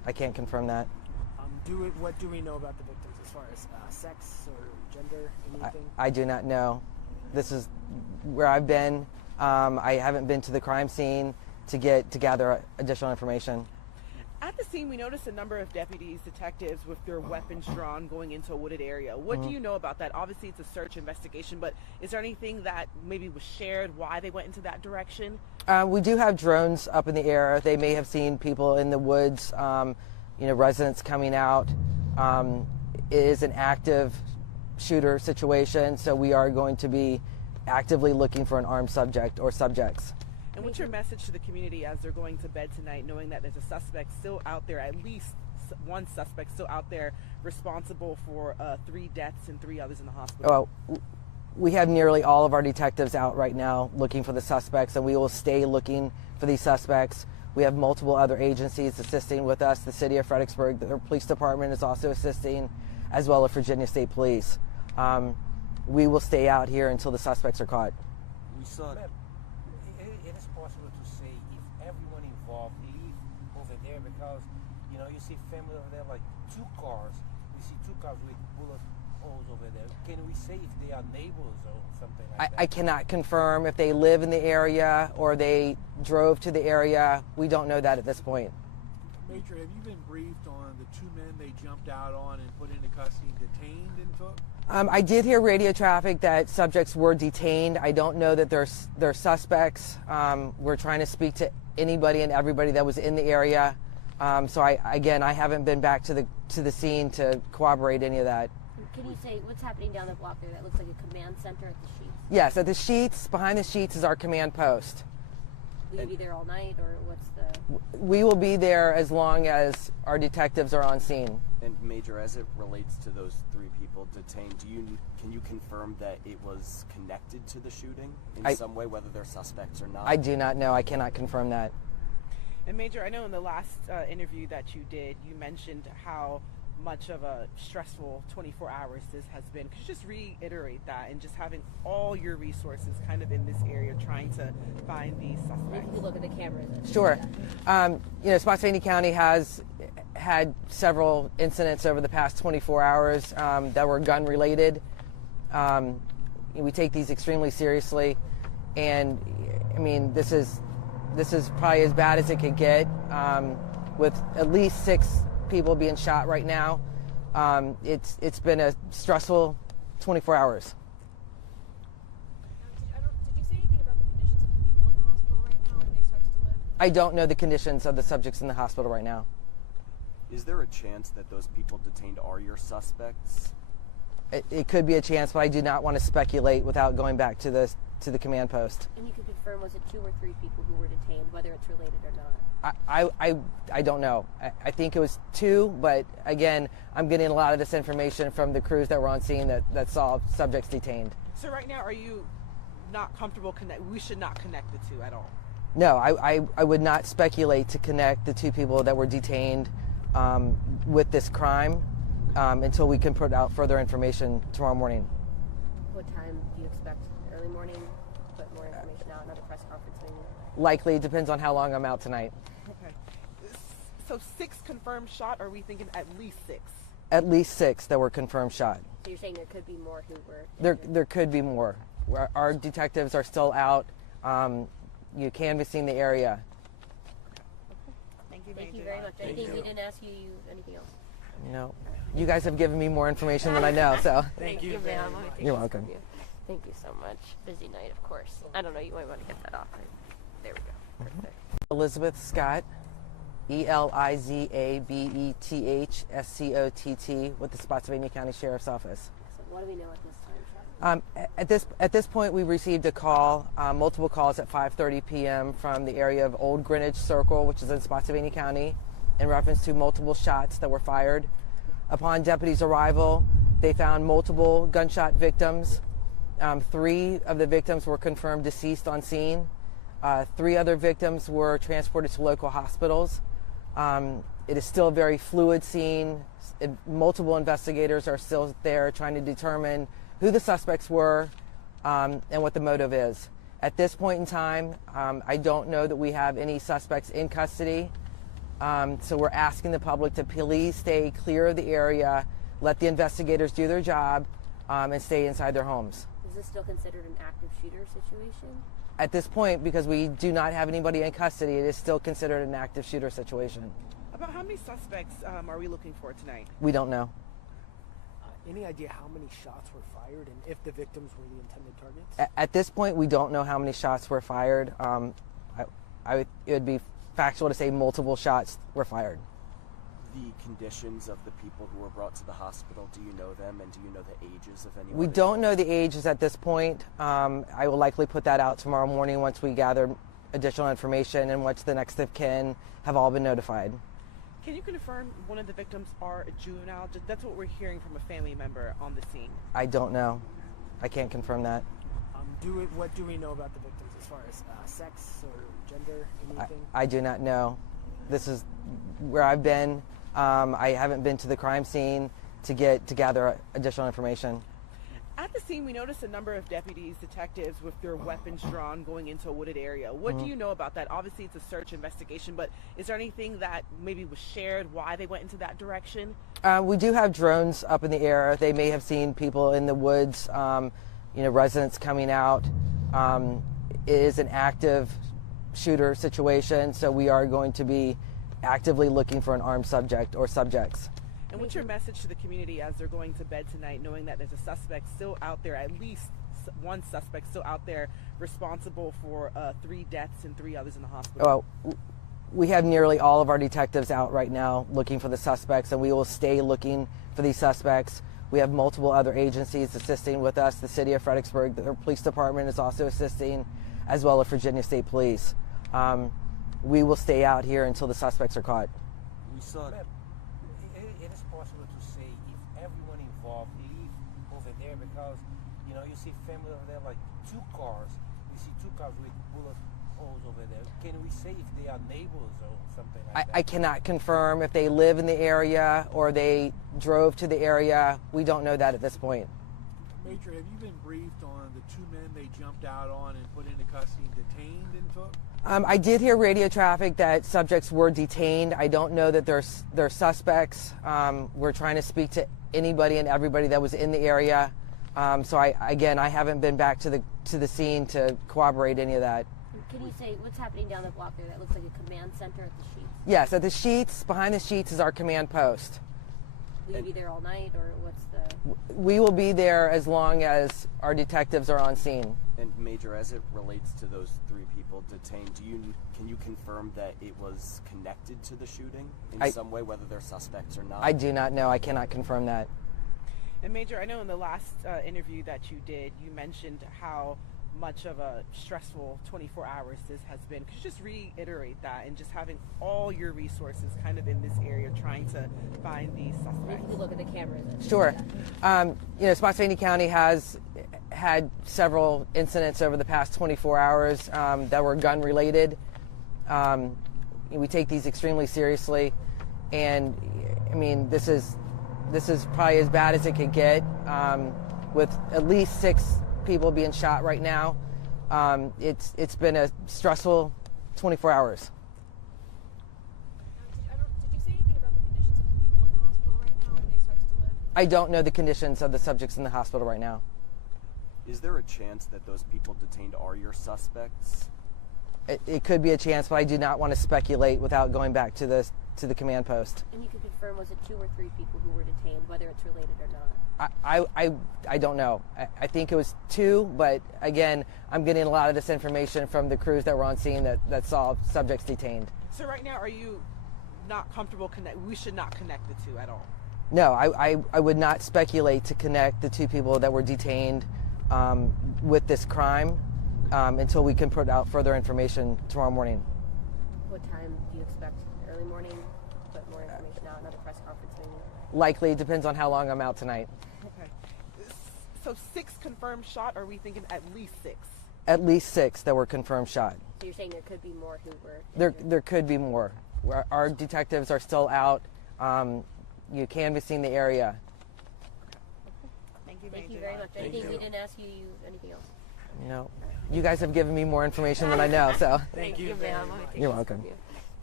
I can't confirm that. What do we know about the victims as far as sex or gender, anything? I do not know. This is where I've been. I haven't been to the crime scene to gather additional information. At the scene, we noticed a number of deputies, detectives with their weapons drawn going into a wooded area. What do you know about that? Obviously, it's a search investigation, but is there anything that maybe was shared why they went into that direction? We do have drones up in the air. They may have seen people in the woods, residents coming out. It is an active shooter situation, so we are going to be actively looking for an armed subject or subjects. And what's your message to the community as they're going to bed tonight, knowing that there's a suspect still out there, at least one suspect still out there responsible for 3 deaths and 3 others in the hospital? Well, we have nearly all of our detectives out right now looking for the suspects, and we will stay looking for these suspects. We have multiple other agencies assisting with us. The city of Fredericksburg, the police department is also assisting, as well as Virginia State Police. We will stay out here until the suspects are caught. We saw. It is possible to say if everyone involved leave over there because, you see family over there, like 2 cars. We see 2 cars with bullet holes over there. Can we say if they are neighbors or something like that? I cannot confirm if they live in the area or they drove to the area. We don't know that at this point. Major, have you been briefed on the 2 men they jumped out on and put into custody and detained and took? I did hear radio traffic that subjects were detained. I don't know that they're suspects. We're trying to speak to anybody and everybody that was in the area. So I haven't been back to the scene to corroborate any of that. Can you say what's happening down the block there? That looks like a command center at the Sheets. Yes, at the Sheets, behind the Sheets is our command post. Will you be there all night, or what's the? We will be there as long as our detectives are on scene. And Major, as it relates to those 3 people detained, can you confirm that it was connected to the shooting in some way, whether they're suspects or not? I do not know. I cannot confirm that. And Major, I know in the last interview that you did, you mentioned how much of a stressful 24 hours this has been. Could you just reiterate that, and just having all your resources kind of in this area trying to find these suspects? Maybe you look at the cameras. Sure. Spotsylvania County has had several incidents over the past 24 hours that were gun related. We take these extremely seriously, and I mean this is probably as bad as it could get, with at least 6 people being shot right now. It's been a stressful 24 hours. Did you say anything about the conditions of the people in the hospital right now? Are they expected to live? I don't know the conditions of the subjects in the hospital right now. Is there a chance that those people detained are your suspects? It could be a chance, but I do not want to speculate without going back to the command post. And you can confirm, was it 2 or 3 people who were detained, whether it's related or not? I don't know. I think it was 2, but again, I'm getting a lot of this information from the crews that were on scene that saw subjects detained. So right now, are you not comfortable we should not connect the 2 at all? No, I would not speculate to connect the 2 people that were detained with this crime until we can put out further information tomorrow morning. What time do you expect? Early morning? Put more information out, another press conference maybe? Likely, depends on how long I'm out tonight. Okay. So 6 confirmed shot, or are we thinking at least 6? At least 6 that were confirmed shot. So you're saying there could be more who were? There could be more. Our detectives are still out, canvassing the area. Thank you, Thank you very much. Anything we didn't ask you? Anything else? No. You guys have given me more information than I know, so. Thank you, ma'am. You're welcome. Thank you so much. Busy night, of course. I don't know. You might want to get that off. There we go. Perfect. Elizabeth Scott, ELIZABETHSCOTT, with the Spotsylvania County Sheriff's Office. So what do we know at this time? At this point, we received a call, multiple calls at 5:30 p.m. from the area of Olde Greenwich Circle, which is in Spotsylvania County, in reference to multiple shots that were fired. Upon deputies' arrival, they found multiple gunshot victims. 3 of the victims were confirmed deceased on scene. 3 other victims were transported to local hospitals. It is still a very fluid scene. Multiple investigators are still there trying to determine who the suspects were and what the motive is. At this point in time, I don't know that we have any suspects in custody. So we're asking the public to please stay clear of the area, let the investigators do their job, and stay inside their homes. Is this still considered an active shooter situation? At this point, because we do not have anybody in custody, it is still considered an active shooter situation. About how many suspects are we looking for tonight? We don't know. Any idea how many shots were fired and if the victims were the intended targets? At this point, we don't know how many shots were fired. It would be factual to say multiple shots were fired. The conditions of the people who were brought to the hospital, do you know them, and do you know the ages of anyone? We don't know the ages at this point. I will likely put that out tomorrow morning once we gather additional information and once the next of kin have all been notified. Can you confirm one of the victims are a juvenile? That's what we're hearing from a family member on the scene. I don't know. I can't confirm that. What do we know about the victims as far as sex or gender, anything? I do not know. This is where I've been. I haven't been to the crime scene to gather additional information. At the scene, we noticed a number of deputies, detectives with their weapons drawn going into a wooded area. What do you know about that? Obviously, it's a search investigation, but is there anything that maybe was shared why they went into that direction? We do have drones up in the air. They may have seen people in the woods, residents coming out. It is an active shooter situation, so we are going to be actively looking for an armed subject or subjects. And what's your message to the community as they're going to bed tonight, knowing that there's a suspect still out there, at least one suspect still out there responsible for 3 deaths and 3 others in the hospital? Well, we have nearly all of our detectives out right now looking for the suspects, and we will stay looking for these suspects. We have multiple other agencies assisting with us. The city of Fredericksburg, the police department is also assisting, as well as Virginia State Police. We will stay out here until the suspects are caught. We saw Ma'am, it is possible to say if everyone involved leave over there because, you see family over there, like 2 cars. We see 2 cars with bullet holes over there. Can we say if they are neighbors or something like that? I cannot confirm if they live in the area or they drove to the area. We don't know that at this point. Major, have you been briefed on the 2 men they jumped out on and put into custody and detained and took? I did hear radio traffic that subjects were detained. I don't know that they're suspects. We're trying to speak to anybody and everybody that was in the area. So I haven't been back to the scene to corroborate any of that. Can you say what's happening down the block there? That looks like a command center at the Sheets. Yes, at the Sheets, behind the Sheets is our command post. Will you be there all night, or what's the... We will be there as long as our detectives are on scene. And Major, as it relates to those 3 people detained, can you confirm that it was connected to the shooting in some way, whether they're suspects or not? I do not know. I cannot confirm that. And Major, I know in the last interview that you did, you mentioned how much of a stressful 24 hours this has been. Could you just reiterate that, and just having all your resources kind of in this area trying to find these If suspects? you could look at the cameras. Sure. Spotsylvania County has had several incidents over the past 24 hours that were gun related. We take these extremely seriously, and this is probably as bad as it could get, with at least 6 people being shot right now. It's been a stressful 24 hours. Did you say anything about the conditions of the people in the hospital right now? Are they expected to live? I don't know the conditions of the subjects in the hospital right now. Is there a chance that those people detained are your suspects? It could be a chance, but I do not want to speculate without going back to the command post. And you can confirm, was it 2 or 3 people who were detained, whether it's related or not? I don't know. I think it was 2, but again, I'm getting a lot of this information from the crews that were on scene that saw subjects detained. So right now, are you not comfortable we should not connect the 2 at all? No, I would not speculate to connect the 2 people that were detained with this crime until we can put out further information tomorrow morning. What time do you expect? Early morning? Put more information out, another press conference maybe? Likely, it depends on how long I'm out tonight. Okay. So 6 confirmed shot, or are we thinking at least 6? At least 6 that were confirmed shot. So you're saying there could be more who were injured? There could be more. Our detectives are still out, canvassing the area. Thank you, Thank Major. you very much. Anything we didn't ask you, anything else? No, you guys have given me more information than I know, so Thank you, ma'am. you're welcome.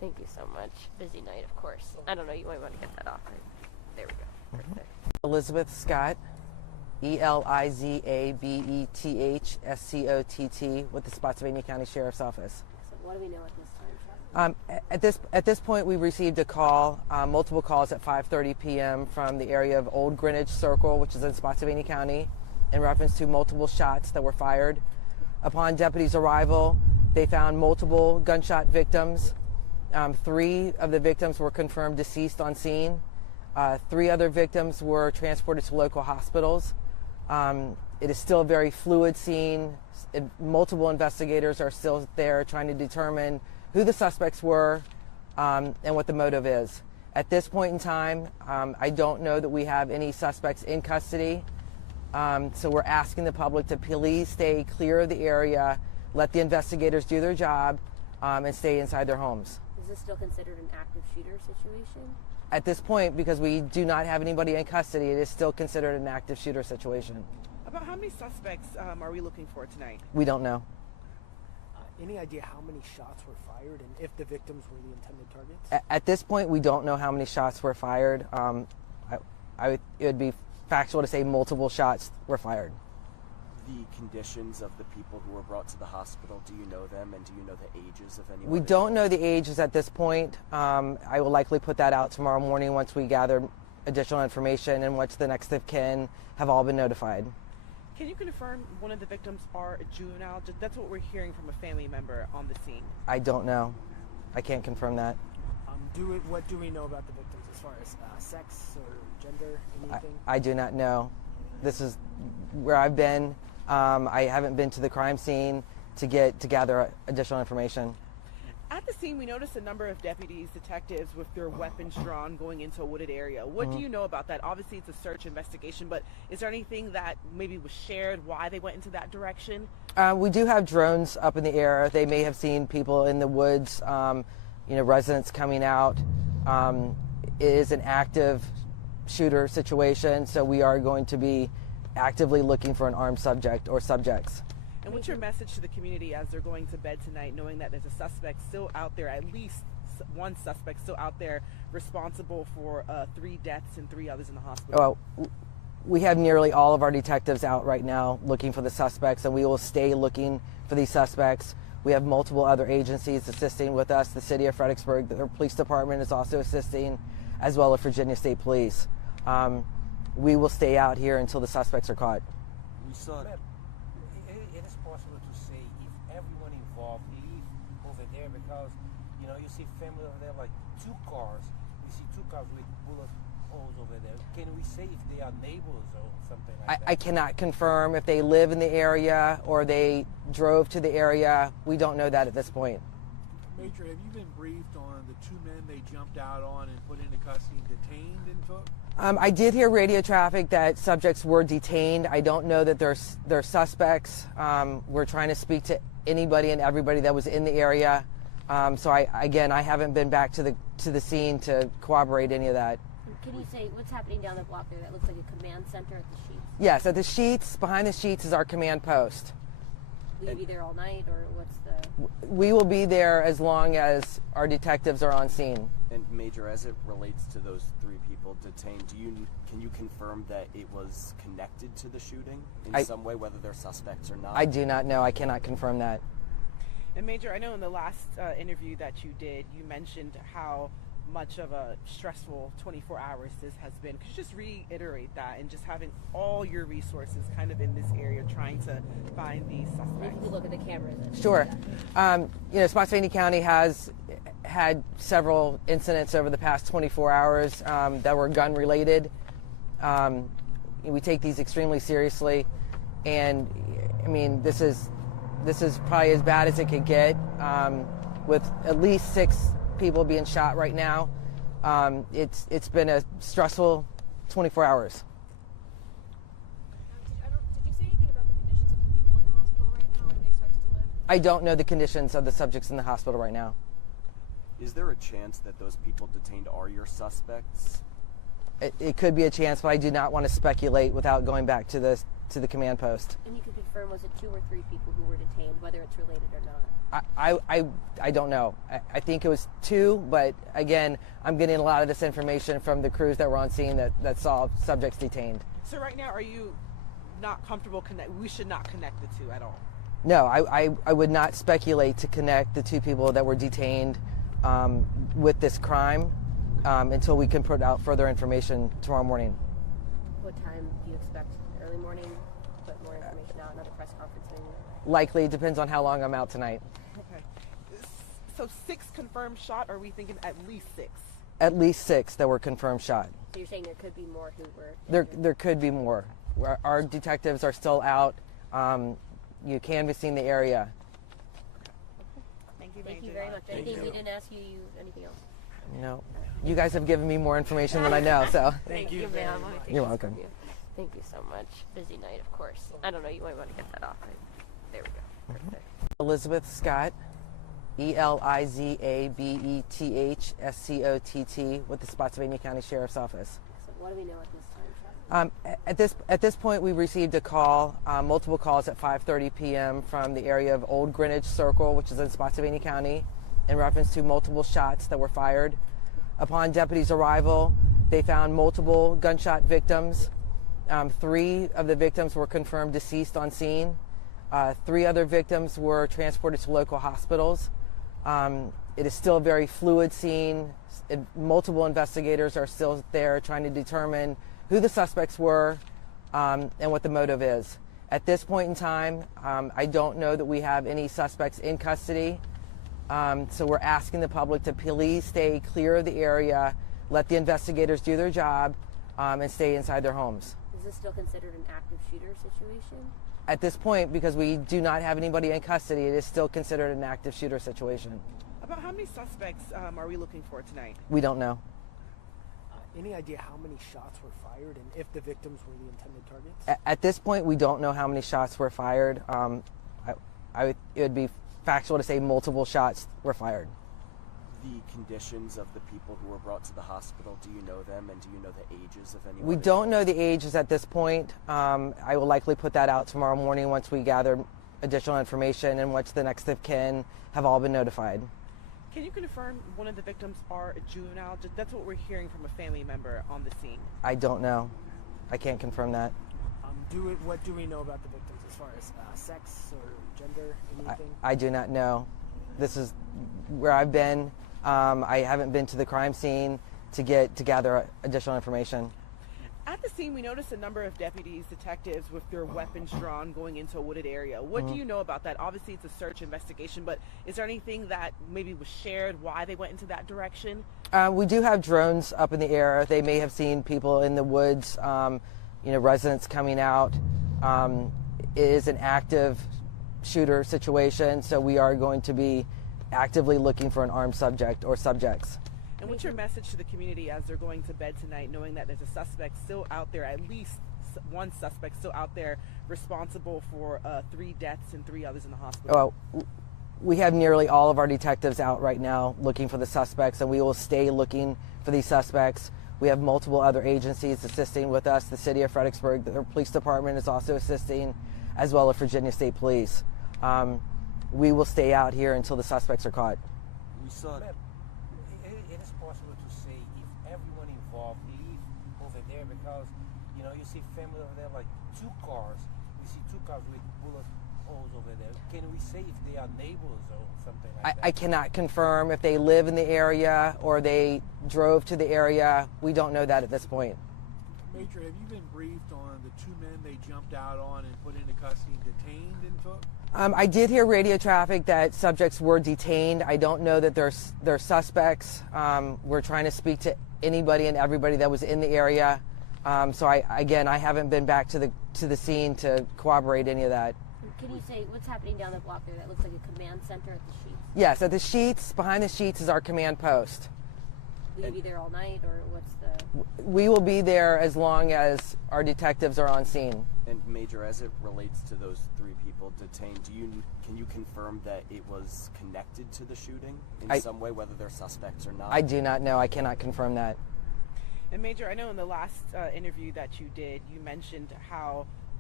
Thank you so much. Busy night, of course. I don't know, you might want to get that off. There we go. Perfect. Elizabeth Scott, ELIZABETHSCOTT, with the Spotsylvania County Sheriff's Office. So what do we know at this time, At this point, we received a call, multiple calls at 5:30 p.m. from the area of Olde Greenwich Circle, which is in Spotsylvania County, in reference to multiple shots that were fired. Upon deputies' arrival, they found multiple gunshot victims. 3 of the victims were confirmed deceased on scene. 3 other victims were transported to local hospitals. It is still a very fluid scene. Multiple investigators are still there trying to determine who the suspects were and what the motive is. At this point in time, I don't know that we have any suspects in custody. So we're asking the public to please stay clear of the area, let the investigators do their job, and stay inside their homes. Is this still considered an active shooter situation? At this point, because we do not have anybody in custody, it is still considered an active shooter situation. About how many suspects are we looking for tonight? We don't know. Any idea how many shots were fired and if the victims were the intended targets? At this point, we don't know how many shots were fired. It would be factual to say multiple shots were fired. The conditions of the people who were brought to the hospital, do you know them, and do you know the ages of anyone? We don't know the ages at this point. I will likely put that out tomorrow morning once we gather additional information and once the next of kin have all been notified. Can you confirm one of the victims are a juvenile? That's what we're hearing from a family member on the scene. I don't know. I can't confirm that. What do we know about the victims as far as sex or gender, anything? I do not know. This is where I've been. I haven't been to the crime scene to gather additional information. At the scene, we noticed a number of deputies, detectives with their weapons drawn going into a wooded area. What do you know about that? Obviously, it's a search investigation, but is there anything that maybe was shared why they went into that direction? We do have drones up in the air. They may have seen people in the woods, residents coming out. It is an active shooter situation, so we are going to be actively looking for an armed subject or subjects. And what's your message to the community as they're going to bed tonight, knowing that there's a suspect still out there, at least one suspect still out there responsible for 3 deaths and 3 others in the hospital? Well, we have nearly all of our detectives out right now looking for the suspects, and we will stay looking for these suspects. We have multiple other agencies assisting with us. The city of Fredericksburg, the police department is also assisting, as well as Virginia State Police. We will stay out here until the suspects are caught. We saw It is possible to say if everyone involved leave over there because, you see family over there, like 2 cars. We see 2 cars with bullet holes over there. Can we say if they are neighbors or something like that? I cannot confirm if they live in the area or they drove to the area. We don't know that at this point. Major, have you been briefed on the 2 men they jumped out on and put into custody and detained and took? I did hear radio traffic that subjects were detained. I don't know that they're suspects. We're trying to speak to anybody and everybody that was in the area. So I haven't been back to the scene to corroborate any of that. Can you say what's happening down the block there? That looks like a command center at the Sheets. Yes, at the Sheets, behind the Sheets is our command post. Will you be there all night, or what's the... We will be there as long as our detectives are on scene. And Major, as it relates to those 3 people detained, can you confirm that it was connected to the shooting in some way, whether they're suspects or not? I do not know. I cannot confirm that. And Major, I know in the last interview that you did, you mentioned how much of a stressful 24 hours this has been. Could you just reiterate that, and just having all your resources kind of in this area trying to find these suspects? Maybe you could look at the cameras. Sure. Spotsylvania County has had several incidents over the past 24 hours that were gun related. We take these extremely seriously, and I mean, this is probably as bad as it could get, with at least 6 people being shot right now. It's been a stressful 24 hours. Did you say anything about the conditions of the people in the hospital right now? Are they expected to live? I don't know the conditions of the subjects in the hospital right now. Is there a chance that those people detained are your suspects? It could be a chance, but I do not want to speculate without going back to to the command post. And you can confirm, was it 2 or 3 people who were detained, whether it's related or not? I don't know. I think it was 2, but again, I'm getting a lot of this information from the crews that were on scene that saw subjects detained. So right now, are you not comfortable we should not connect the two at all? No, I would not speculate to connect the 2 people that were detained with this crime until we can put out further information tomorrow morning. What time do you expect? Early morning? Put more information out, another press conference maybe? Likely, depends on how long I'm out tonight. Okay. So 6 confirmed shot, or are we thinking at least 6? At least 6 that were confirmed shot. So you're saying there could be more who were... There could be more. Our detectives are still out, canvassing the area. Thank you, Thank you very much. Anything we didn't ask you, anything else? No. You guys have given me more information than I know, so. Thank you, ma'am. You're welcome. Thank you so much. Busy night, of course. I don't know, you might want to get that off. There we go. Perfect. Elizabeth Scott, ELIZABETHSCOTT with the Spotsylvania County Sheriff's Office. So what do we know at this time, Chuck? At this point, we received a call, multiple calls at 5:30 p.m. from the area of Olde Greenwich Circle, which is in Spotsylvania County, in reference to multiple shots that were fired. Upon deputies' arrival, they found multiple gunshot victims. 3 of the victims were confirmed deceased on scene. 3 other victims were transported to local hospitals. It is still a very fluid scene. Multiple investigators are still there trying to determine who the suspects were and what the motive is. At this point in time, I don't know that we have any suspects in custody. So we're asking the public to please stay clear of the area, let the investigators do their job, and stay inside their homes. Is this still considered an active shooter situation? At this point, because we do not have anybody in custody, it is still considered an active shooter situation. About how many suspects are we looking for tonight? We don't know. Any idea how many shots were fired and if the victims were the intended targets? At this point, we don't know how many shots were fired. It would be factual to say multiple shots were fired. The conditions of the people who were brought to the hospital, do you know them, and do you know the ages of anyone? We don't know the ages at this point. I will likely put that out tomorrow morning once we gather additional information and once the next of kin have all been notified. Can you confirm one of the victims are a juvenile? That's what we're hearing from a family member on the scene. I don't know. I can't confirm that. What do we know about the victims as far as sex or gender, anything? I do not know. This is where I've been. I haven't been to the crime scene to gather additional information. At the scene, we noticed a number of deputies, detectives with their weapons drawn going into a wooded area. What do you know about that? Obviously, it's a search investigation, but is there anything that maybe was shared why they went into that direction? We do have drones up in the air. They may have seen people in the woods, residents coming out. It is an active shooter situation, so we are going to be actively looking for an armed subject or subjects. And what's your message to the community as they're going to bed tonight, knowing that there's a suspect still out there, at least one suspect still out there responsible for 3 deaths and 3 others in the hospital? Well, we have nearly all of our detectives out right now looking for the suspects, and we will stay looking for these suspects. We have multiple other agencies assisting with us. The city of Fredericksburg, the police department is also assisting, as well as Virginia State Police. We will stay out here until the suspects are caught. We saw Ma'am, it is possible to say if everyone involved leave over there because, you see family over there, like 2 cars. We see 2 cars with bullet holes over there. Can we say if they are neighbors or something like that? I cannot confirm if they live in the area or they drove to the area. We don't know that at this point. Major, have you been briefed on the 2 men they jumped out on and put into custody and detained and took? I did hear radio traffic that subjects were detained. I don't know that they're suspects. We're trying to speak to anybody and everybody that was in the area. So I haven't been back to the scene to corroborate any of that. Can you say what's happening down the block there? That looks like a command center at the Sheets. Yes, at the Sheets, behind the Sheets is our command post. Will you be there all night, or what's the... We will be there as long as our detectives are on scene. And Major, as it relates to those 3 people detained, can you confirm that it was connected to the shooting in some way, whether they're suspects or not? I do not know. I cannot confirm that. And Major, I know in the last interview that you did, you mentioned how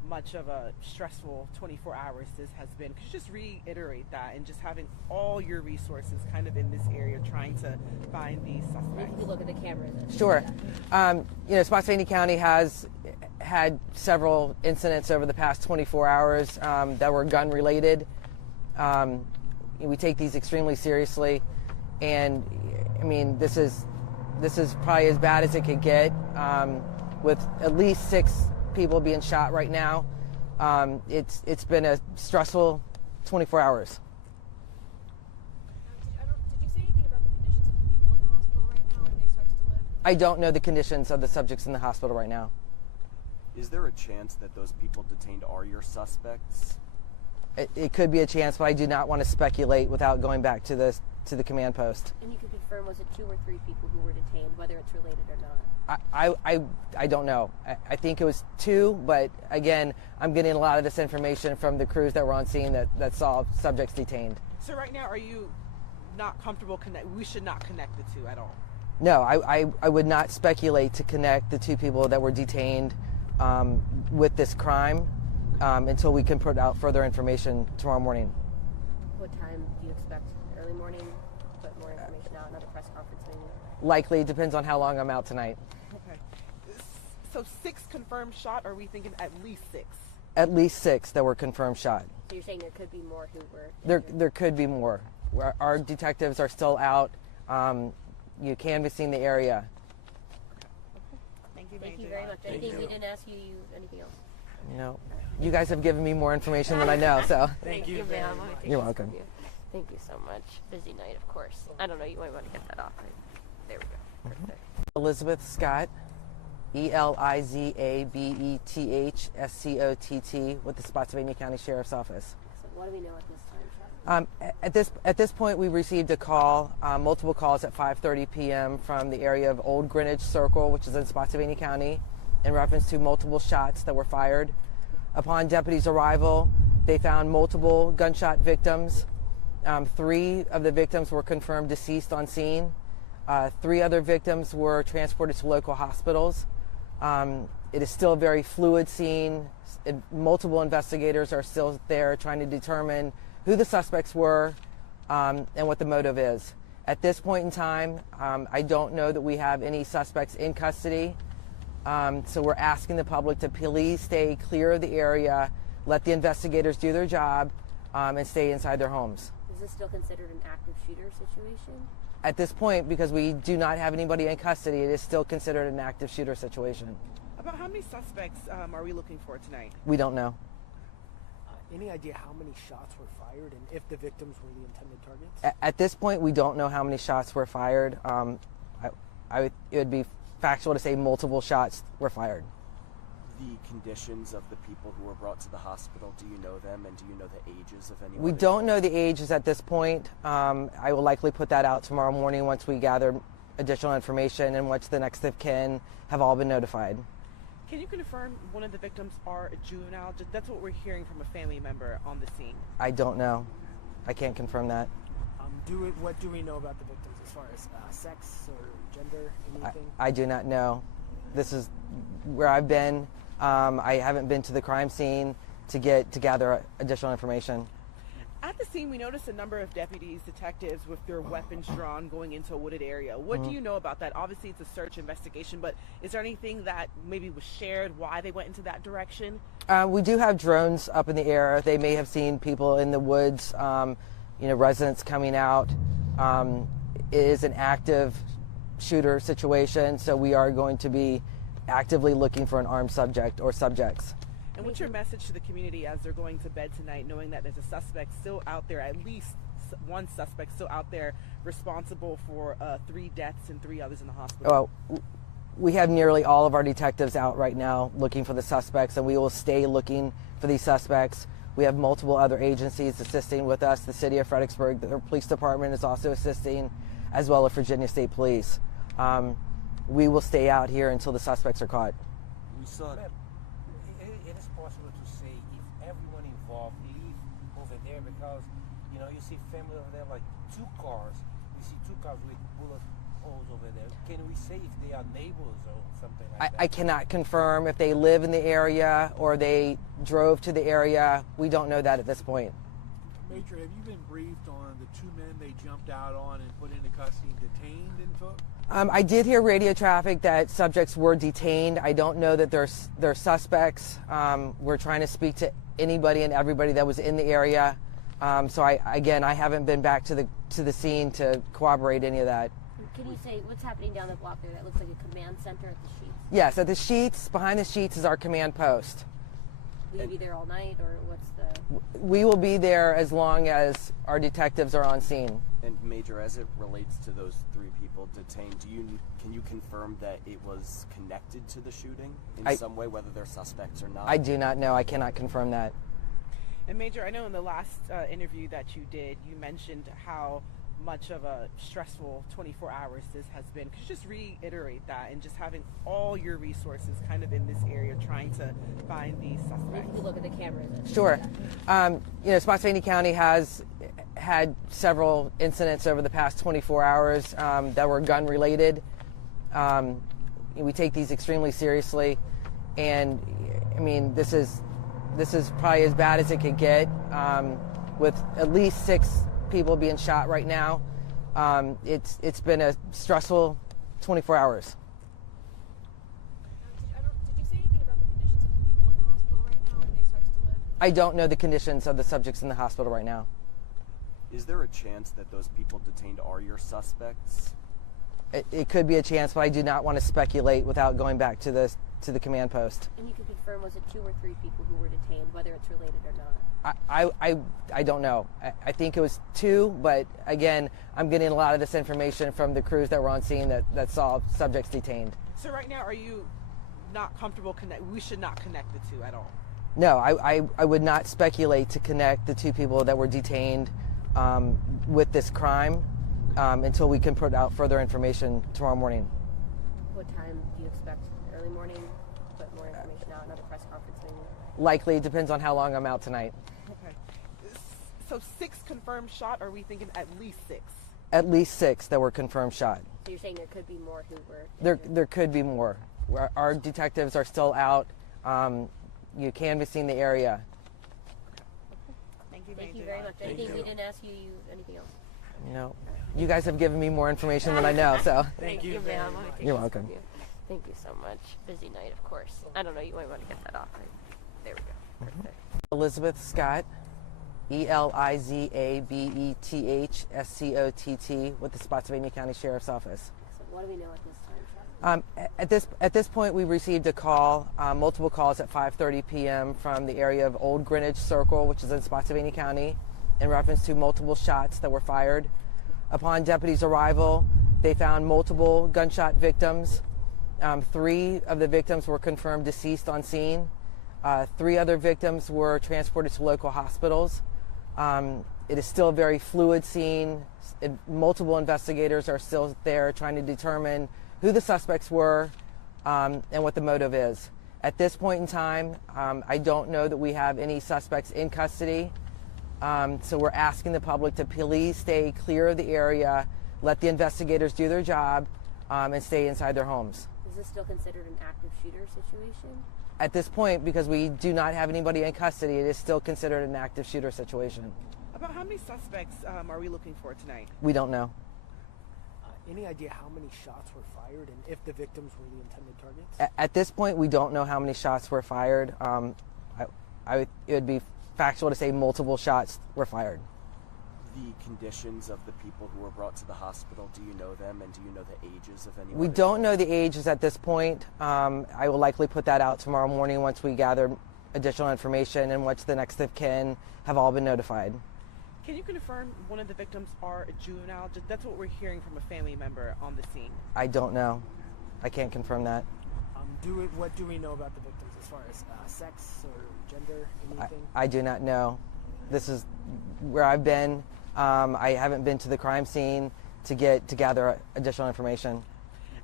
much of a stressful 24 hours this has been. Could you just reiterate that, and just having all your resources kind of in this area trying to find these suspects? If you look at the cameras. Sure. Spotsylvania County has had several incidents over the past 24 hours that were gun related. We take these extremely seriously, and I mean, this is probably as bad as it could get, with at least 6 people being shot right now. It's been a stressful 24 hours. Did you say anything about the conditions of the people in the hospital right now? Are they expected to live? I don't know the conditions of the subjects in the hospital right now. Is there a chance that those people detained are your suspects? It could be a chance, but I do not want to speculate without going back to the command post. And you can confirm, was it 2 or 3 people who were detained, whether it's related or not? I don't know. I think it was 2, but again, I'm getting a lot of this information from the crews that were on scene that saw subjects detained. So right now, are you not comfortable we should not connect the two at all? No, I would not speculate to connect the 2 people that were detained with this crime until we can put out further information tomorrow morning. What time do you expect? Early morning? Put more information out, another press conference maybe? Likely, it depends on how long I'm out tonight. Okay. So 6 confirmed shot, or are we thinking at least 6? At least 6 that were confirmed shot. So you're saying there could be more who were injured? There could be more. Our detectives are still out, canvassing the area. Thank you, Thank you very much. Anything we didn't ask you, anything else? No. You guys have given me more information than I know, so. Thank you, ma'am. You're welcome. Thank you so much. Busy night, of course. I don't know, you might want to get that off. There we go. Perfect. Elizabeth Scott, ELIZABETHSCOTT, with the Spotsylvania County Sheriff's Office. So what do we know at this time, Sheriff? At this point, we received a call, multiple calls at 5:30 p.m. from the area of Olde Greenwich Circle, which is in Spotsylvania County, in reference to multiple shots that were fired. Upon deputies' arrival, they found multiple gunshot victims. 3 of the victims were confirmed deceased on scene. 3 other victims were transported to local hospitals. It is still a very fluid scene. Multiple investigators are still there trying to determine who the suspects were and what the motive is. At this point in time, I don't know that we have any suspects in custody. So we're asking the public to please stay clear of the area, let the investigators do their job, and stay inside their homes. Is this still considered an active shooter situation? At this point, because we do not have anybody in custody, it is still considered an active shooter situation. About how many suspects are we looking for tonight? We don't know. Any idea how many shots were fired and if the victims were the intended targets? At this point, we don't know how many shots were fired. It would be factual to say multiple shots were fired. The conditions of the people who were brought to the hospital, do you know them, and do you know the ages of anyone? We don't know the ages at this point. I will likely put that out tomorrow morning once we gather additional information and once the next of kin have all been notified. Can you confirm one of the victims are a juvenile? That's what we're hearing from a family member on the scene. I don't know. I can't confirm that. What do we know about the victims as far as sex or gender, anything? I do not know. This is where I've been. I haven't been to the crime scene to gather additional information. At the scene, we noticed a number of deputies, detectives with their weapons drawn going into a wooded area. What do you know about that? Obviously, it's a search investigation, but is there anything that maybe was shared why they went into that direction? We do have drones up in the air. They may have seen people in the woods, residents coming out. It is an active shooter situation, so we are going to be actively looking for an armed subject or subjects. And what's your message to the community as they're going to bed tonight, knowing that there's a suspect still out there, at least one suspect still out there responsible for 3 deaths and 3 others in the hospital? Well, we have nearly all of our detectives out right now looking for the suspects, and we will stay looking for these suspects. We have multiple other agencies assisting with us. The city of Fredericksburg, the police department is also assisting, as well as Virginia State Police. We will stay out here until the suspects are caught. We saw Ma'am, it is possible to say if everyone involved leave over there because, you see family over there, like 2 cars. We see 2 cars with bullet holes over there? Can we say if they are neighbors or something like that? I cannot confirm if they live in the area or they drove to the area. We don't know that at this point. Major, have you been briefed on the two men they jumped out on and put into custody and detained and took? I did hear radio traffic that subjects were detained. I don't know that they're suspects. We're trying to speak to anybody and everybody that was in the area. So I haven't been back to the scene to corroborate any of that. Can you say what's happening down the block there? That looks like a command center at the Sheets. Yes, at the Sheets, behind the Sheets is our command post. Will you be there all night, or what's the... We will be there as long as our detectives are on scene. And Major, as it relates to those three people detained, can you confirm that it was connected to the shooting in some way, whether they're suspects or not? I do not know. I cannot confirm that. And Major, I know in the last interview that you did, you mentioned how much of a stressful 24 hours this has been. Could you just reiterate that, and just having all your resources kind of in this area trying to find these suspects? If you look at the cameras. Sure. Spotsylvania County has had several incidents over the past 24 hours that were gun related. We take these extremely seriously, and I mean, this is probably as bad as it could get, with at least 6 people being shot right now. It's been a stressful 24 hours. Did you say anything about the conditions of the people in the hospital right now? Are they expected to live? I don't know the conditions of the subjects in the hospital right now. Is there a chance that those people detained are your suspects? It could be a chance, but I do not want to speculate without going back to the command post. And you can confirm, was it 2 or 3 people who were detained, whether it's related or not? I don't know. I think it was 2, but again, I'm getting a lot of this information from the crews that were on scene that saw subjects detained. So right now, are you not comfortable we should not connect the two at all? No, I would not speculate to connect the 2 people that were detained with this crime until we can put out further information tomorrow morning. What time do you expect? Early morning? Put more information out, another press conference maybe? Likely, it depends on how long I'm out tonight. Okay. So 6 confirmed shot, or are we thinking at least 6? At least 6 that were confirmed shot. So you're saying there could be more who were... There could be more. Our detectives are still out canvassing the area. Thank you, Thank Major. you very much. Anything we didn't ask you, anything else? No, you guys have given me more information than I know, so. Thank you, ma'am. You're welcome. Thank you so much. Busy night, of course. I don't know, you might want to get that off. There we go. Perfect. Elizabeth Scott, ELIZABETHSCOTT, with the Spotsylvania County Sheriff's Office. So what do we know at this time, Chuck? At this point, we received a call, multiple calls at 5:30 p.m. from the area of Olde Greenwich Circle, which is in Spotsylvania County, in reference to multiple shots that were fired. Upon deputies' arrival, they found multiple gunshot victims. 3 of the victims were confirmed deceased on scene. 3 other victims were transported to local hospitals. It is still a very fluid scene. Multiple investigators are still there trying to determine who the suspects were and what the motive is. At this point in time, I don't know that we have any suspects in custody. So we're asking the public to please stay clear of the area, let the investigators do their job, and stay inside their homes. Is this still considered an active shooter situation? At this point, because we do not have anybody in custody, it is still considered an active shooter situation. About how many suspects are we looking for tonight? We don't know. Any idea how many shots were fired and if the victims were the intended targets? At this point, we don't know how many shots were fired. It would be factual to say multiple shots were fired. The conditions of the people who were brought to the hospital, do you know them, and do you know the ages of anyone? We don't know the ages at this point. I will likely put that out tomorrow morning once we gather additional information and once the next of kin have all been notified. Can you confirm one of the victims are a juvenile? That's what we're hearing from a family member on the scene. I don't know. I can't confirm that. What do we know about the victims as far as sex or gender, anything? I do not know. This is where I've been. I haven't been to the crime scene to gather additional information.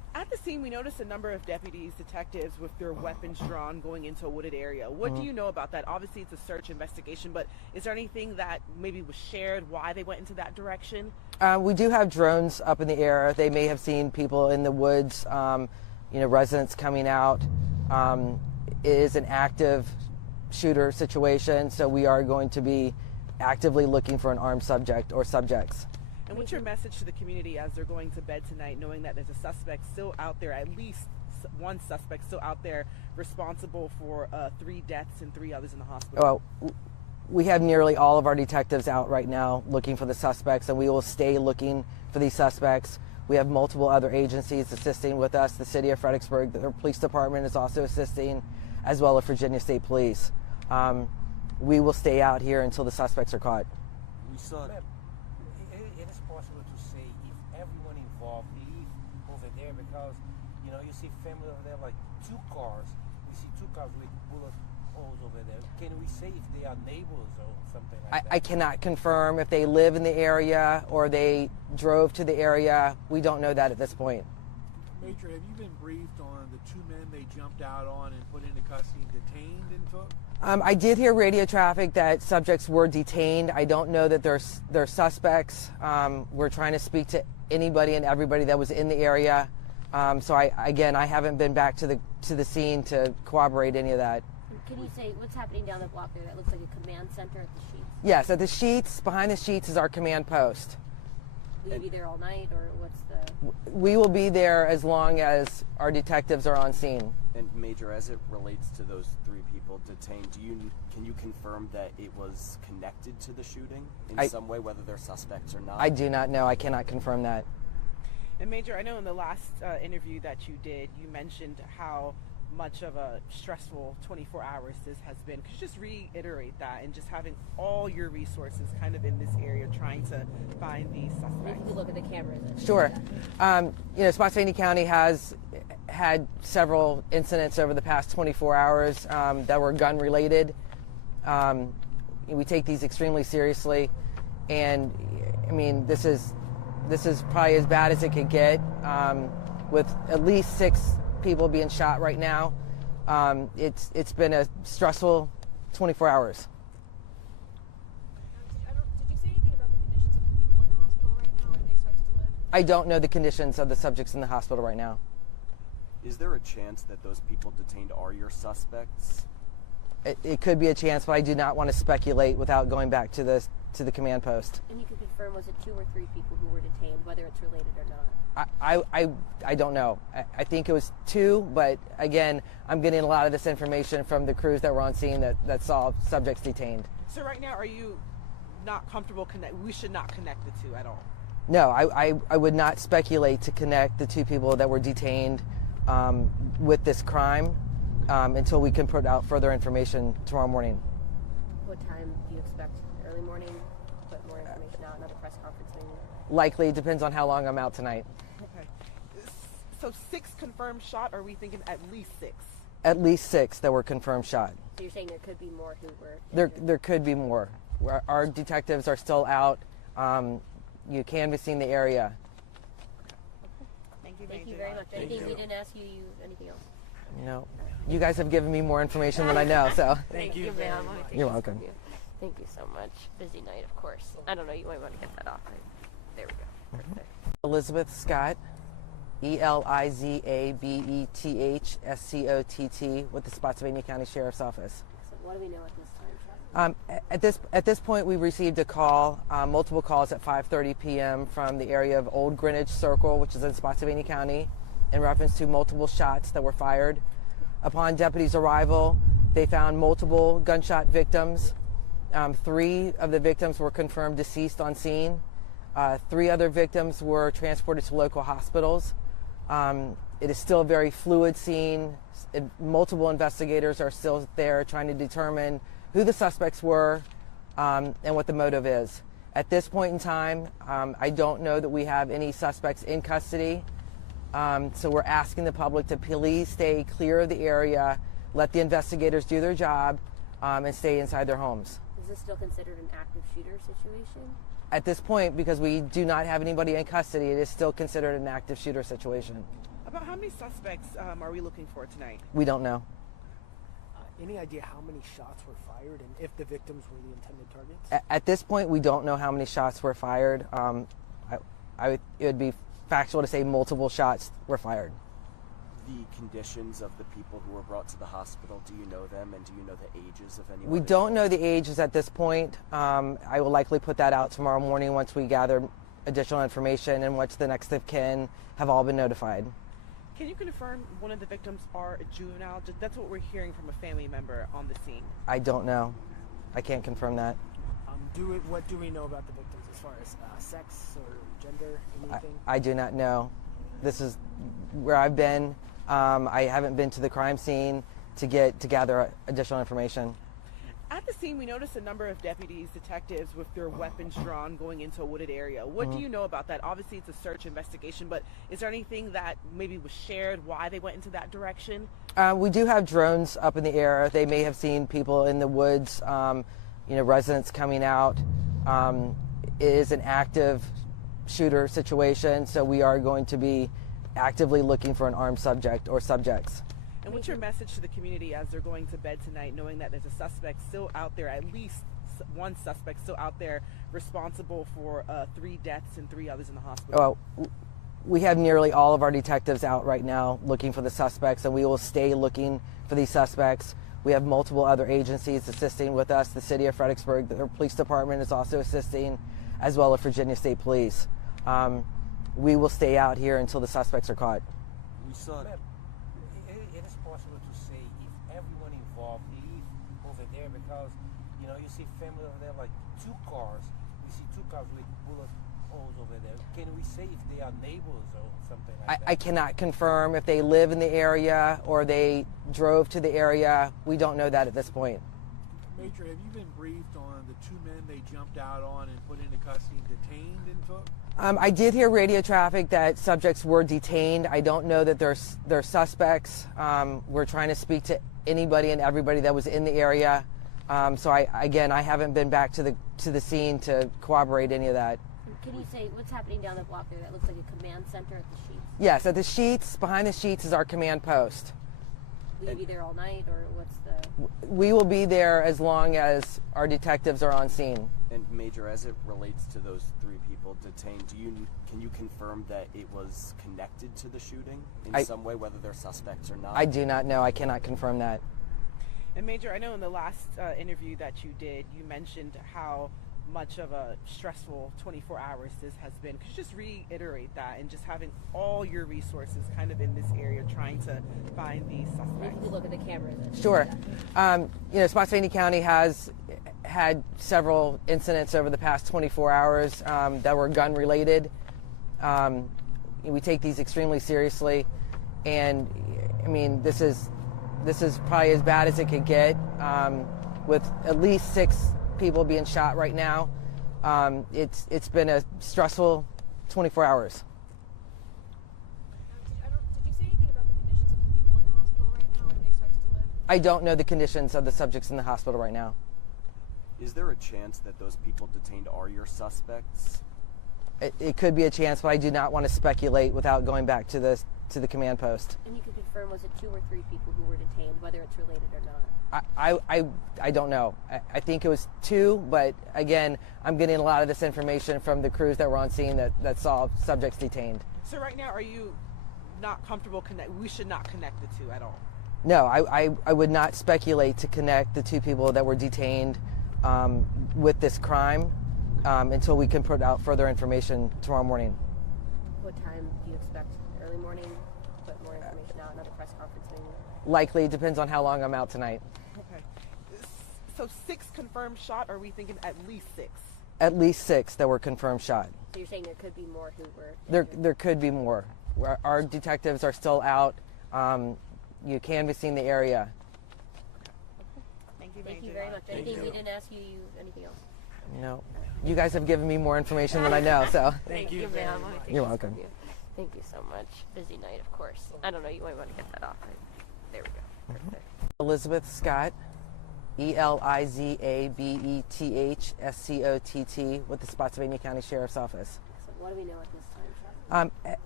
At the scene, we noticed a number of deputies, detectives with their weapons drawn going into a wooded area. What do you know about that? Obviously, it's a search investigation, but is there anything that maybe was shared why they went into that direction? We do have drones up in the air. They may have seen people in the woods, residents coming out. It is an active shooter situation, so we are going to be actively looking for an armed subject or subjects. And what's your message to the community as they're going to bed tonight, knowing that there's a suspect still out there, at least one suspect still out there responsible for 3 deaths and 3 others in the hospital? Well, we have nearly all of our detectives out right now looking for the suspects, and we will stay looking for these suspects. We have multiple other agencies assisting with us. The city of Fredericksburg, the police department is also assisting, as well as Virginia State Police. We will stay out here until the suspects are caught. We saw. It is possible to say if everyone involved leave over there because, you see family over there, like 2 cars. We see 2 cars with bullet holes over there. Can we say if they are neighbors or something like that? I cannot confirm if they live in the area or they drove to the area. We don't know that at this point. Major, have you been briefed on the 2 men they jumped out on and put into custody and detained and took? I did hear radio traffic that subjects were detained. I don't know that they're suspects. We're trying to speak to anybody and everybody that was in the area. So I haven't been back to the scene to corroborate any of that. Can you say what's happening down the block there? That looks like a command center at the Sheets. Yes, at the Sheets, behind the Sheets is our command post. Will you be there all night, or what's the? We will be there as long as our detectives are on scene. And Major, as it relates to those 3 people detained, can you confirm that it was connected to the shooting in some way, whether they're suspects or not? I do not know. I cannot confirm that. And Major, I know in the last interview that you did, you mentioned how much of a stressful 24 hours this has been. Could you just reiterate that, and just having all your resources kind of in this area trying to find these suspects? Maybe we look at the cameras. Sure. Spotsylvania County has had several incidents over the past 24 hours that were gun related. We take these extremely seriously, and I mean this is probably as bad as it could get, with at least 6 people being shot right now. It's been a stressful 24 hours. Did you say anything about the conditions of the people in the hospital right now? Are they expected to live? I don't know the conditions of the subjects in the hospital right now. Is there a chance that those people detained are your suspects? It could be a chance, but I do not want to speculate without going back to the command post. And you can confirm, was it 2 or 3 people who were detained, whether it's related or not? I don't know. I think it was 2, but again, I'm getting a lot of this information from the crews that were on scene that saw subjects detained. So right now, are you not comfortable we should not connect the 2 at all? No, I would not speculate to connect the 2 people that were detained with this crime until we can put out further information tomorrow morning. What time do you expect? Early morning? Put more information out, another press conference maybe? Likely, depends on how long I'm out tonight. Okay. So 6 confirmed shot, or are we thinking at least 6? At least 6 that were confirmed shot. So you're saying there could be more who were... There could be more. Our detectives are still out, canvassing the area. Thank you, Thank you very much. Anything we didn't ask you, anything else? No. You guys have given me more information than I know, so. Thank you, ma'am. You're welcome. Thank you so much. Busy night, of course. I don't know, you might want to get that off. There we go. Perfect. Elizabeth Scott, ELIZABETHSCOTT, with the Spotsylvania County Sheriff's Office. So what do we know at this time? At this point, we received a call, multiple calls at 5:30 p.m. from the area of Olde Greenwich Circle, which is in Spotsylvania County, in reference to multiple shots that were fired. Upon deputies' arrival, they found multiple gunshot victims. 3 of the victims were confirmed deceased on scene. 3 other victims were transported to local hospitals. It is still a very fluid scene. Multiple investigators are still there trying to determine who the suspects were and what the motive is. At this point in time, I don't know that we have any suspects in custody. So we're asking the public to please stay clear of the area, let the investigators do their job, and stay inside their homes. Is this still considered an active shooter situation? At this point, because we do not have anybody in custody, it is still considered an active shooter situation. About how many suspects are we looking for tonight? We don't know. Any idea how many shots were fired and if the victims were the intended targets? At this point, we don't know how many shots were fired. It would be factual to say multiple shots were fired. The conditions of the people who were brought to the hospital, do you know them, and do you know the ages of anyone? We don't know the ages at this point. I will likely put that out tomorrow morning once we gather additional information and once the next of kin have all been notified. Can you confirm one of the victims are a juvenile? That's what we're hearing from a family member on the scene. I don't know. I can't confirm that. What do we know about the victims as far as sex or gender, anything? I do not know. This is where I've been. I haven't been to the crime scene to gather additional information. At the scene, we noticed a number of deputies, detectives with their weapons drawn going into a wooded area. What do you know about that? Obviously, it's a search investigation, but is there anything that maybe was shared why they went into that direction? We do have drones up in the air. They may have seen people in the woods, residents coming out. It is an active shooter situation, so we are going to be actively looking for an armed subject or subjects. And what's your message to the community as they're going to bed tonight, knowing that there's a suspect still out there, at least one suspect still out there responsible for 3 deaths and 3 others in the hospital? Well, we have nearly all of our detectives out right now looking for the suspects, and we will stay looking for these suspects. We have multiple other agencies assisting with us. The city of Fredericksburg, the police department is also assisting, as well as Virginia State Police. We will stay out here until the suspects are caught. We saw Ma'am, it is possible to say if everyone involved leave over there because, you see family over there, like 2 cars. We see 2 cars with bullet holes over there. Can we say if they are neighbors or something like that? I cannot confirm if they live in the area or they drove to the area. We don't know that at this point. Major, have you been briefed on the 2 men they jumped out on and put into custody and detained and took? I did hear radio traffic that subjects were detained. I don't know that they're suspects. We're trying to speak to anybody and everybody that was in the area. So I haven't been back to the scene to corroborate any of that. Can you say what's happening down the block there? That looks like a command center at the Sheets. Yes, at the Sheets, behind the Sheets is our command post. Will you be there all night, or what's the... We will be there as long as our detectives are on scene. And Major, as it relates to those 3 people detained, can you confirm that it was connected to the shooting in some way, whether they're suspects or not? I do not know. I cannot confirm that. And Major, I know in the last interview that you did, you mentioned how much of a stressful 24 hours this has been. Could you just reiterate that, and just having all your resources kind of in this area trying to find these suspects? Maybe you could look at the cameras. Sure. Spotsylvania County has had several incidents over the past 24 hours that were gun related. We take these extremely seriously, and this is probably as bad as it could get, with at least 6 people being shot right now. It's been a stressful 24 hours. Did you say anything about the conditions of the people in the hospital right now? Are they expected to live? I don't know the conditions of the subjects in the hospital right now. Is there a chance that those people detained are your suspects? It could be a chance, but I do not want to speculate without going back to the command post. And you can confirm, was it 2 or 3 people who were detained, whether it's related or not? I don't know. I think it was 2, but again, I'm getting a lot of this information from the crews that were on scene that saw subjects detained. So right now, are you not comfortable we should not connect the 2 at all? No, I would not speculate to connect the 2 people that were detained with this crime until we can put out further information tomorrow morning. What time do you expect? Early morning? Put more information out, another press conference maybe? Likely, it depends on how long I'm out tonight. Okay. So 6 confirmed shot, or are we thinking at least 6? At least 6 that were confirmed shot. So you're saying there could be more who were... There could be more. Our detectives are still out canvassing the area. Thank you, Thank you very much. Anything we didn't ask you, anything else? No. You guys have given me more information than I know, so. Thank you, ma'am. You're welcome. Thank you so much. Busy night, of course. I don't know, you might want to get that off. There we go. Perfect. Elizabeth Scott, ELIZABETH SCOTT with the Spotsylvania County Sheriff's Office. So what do we know at this time, Sheriff?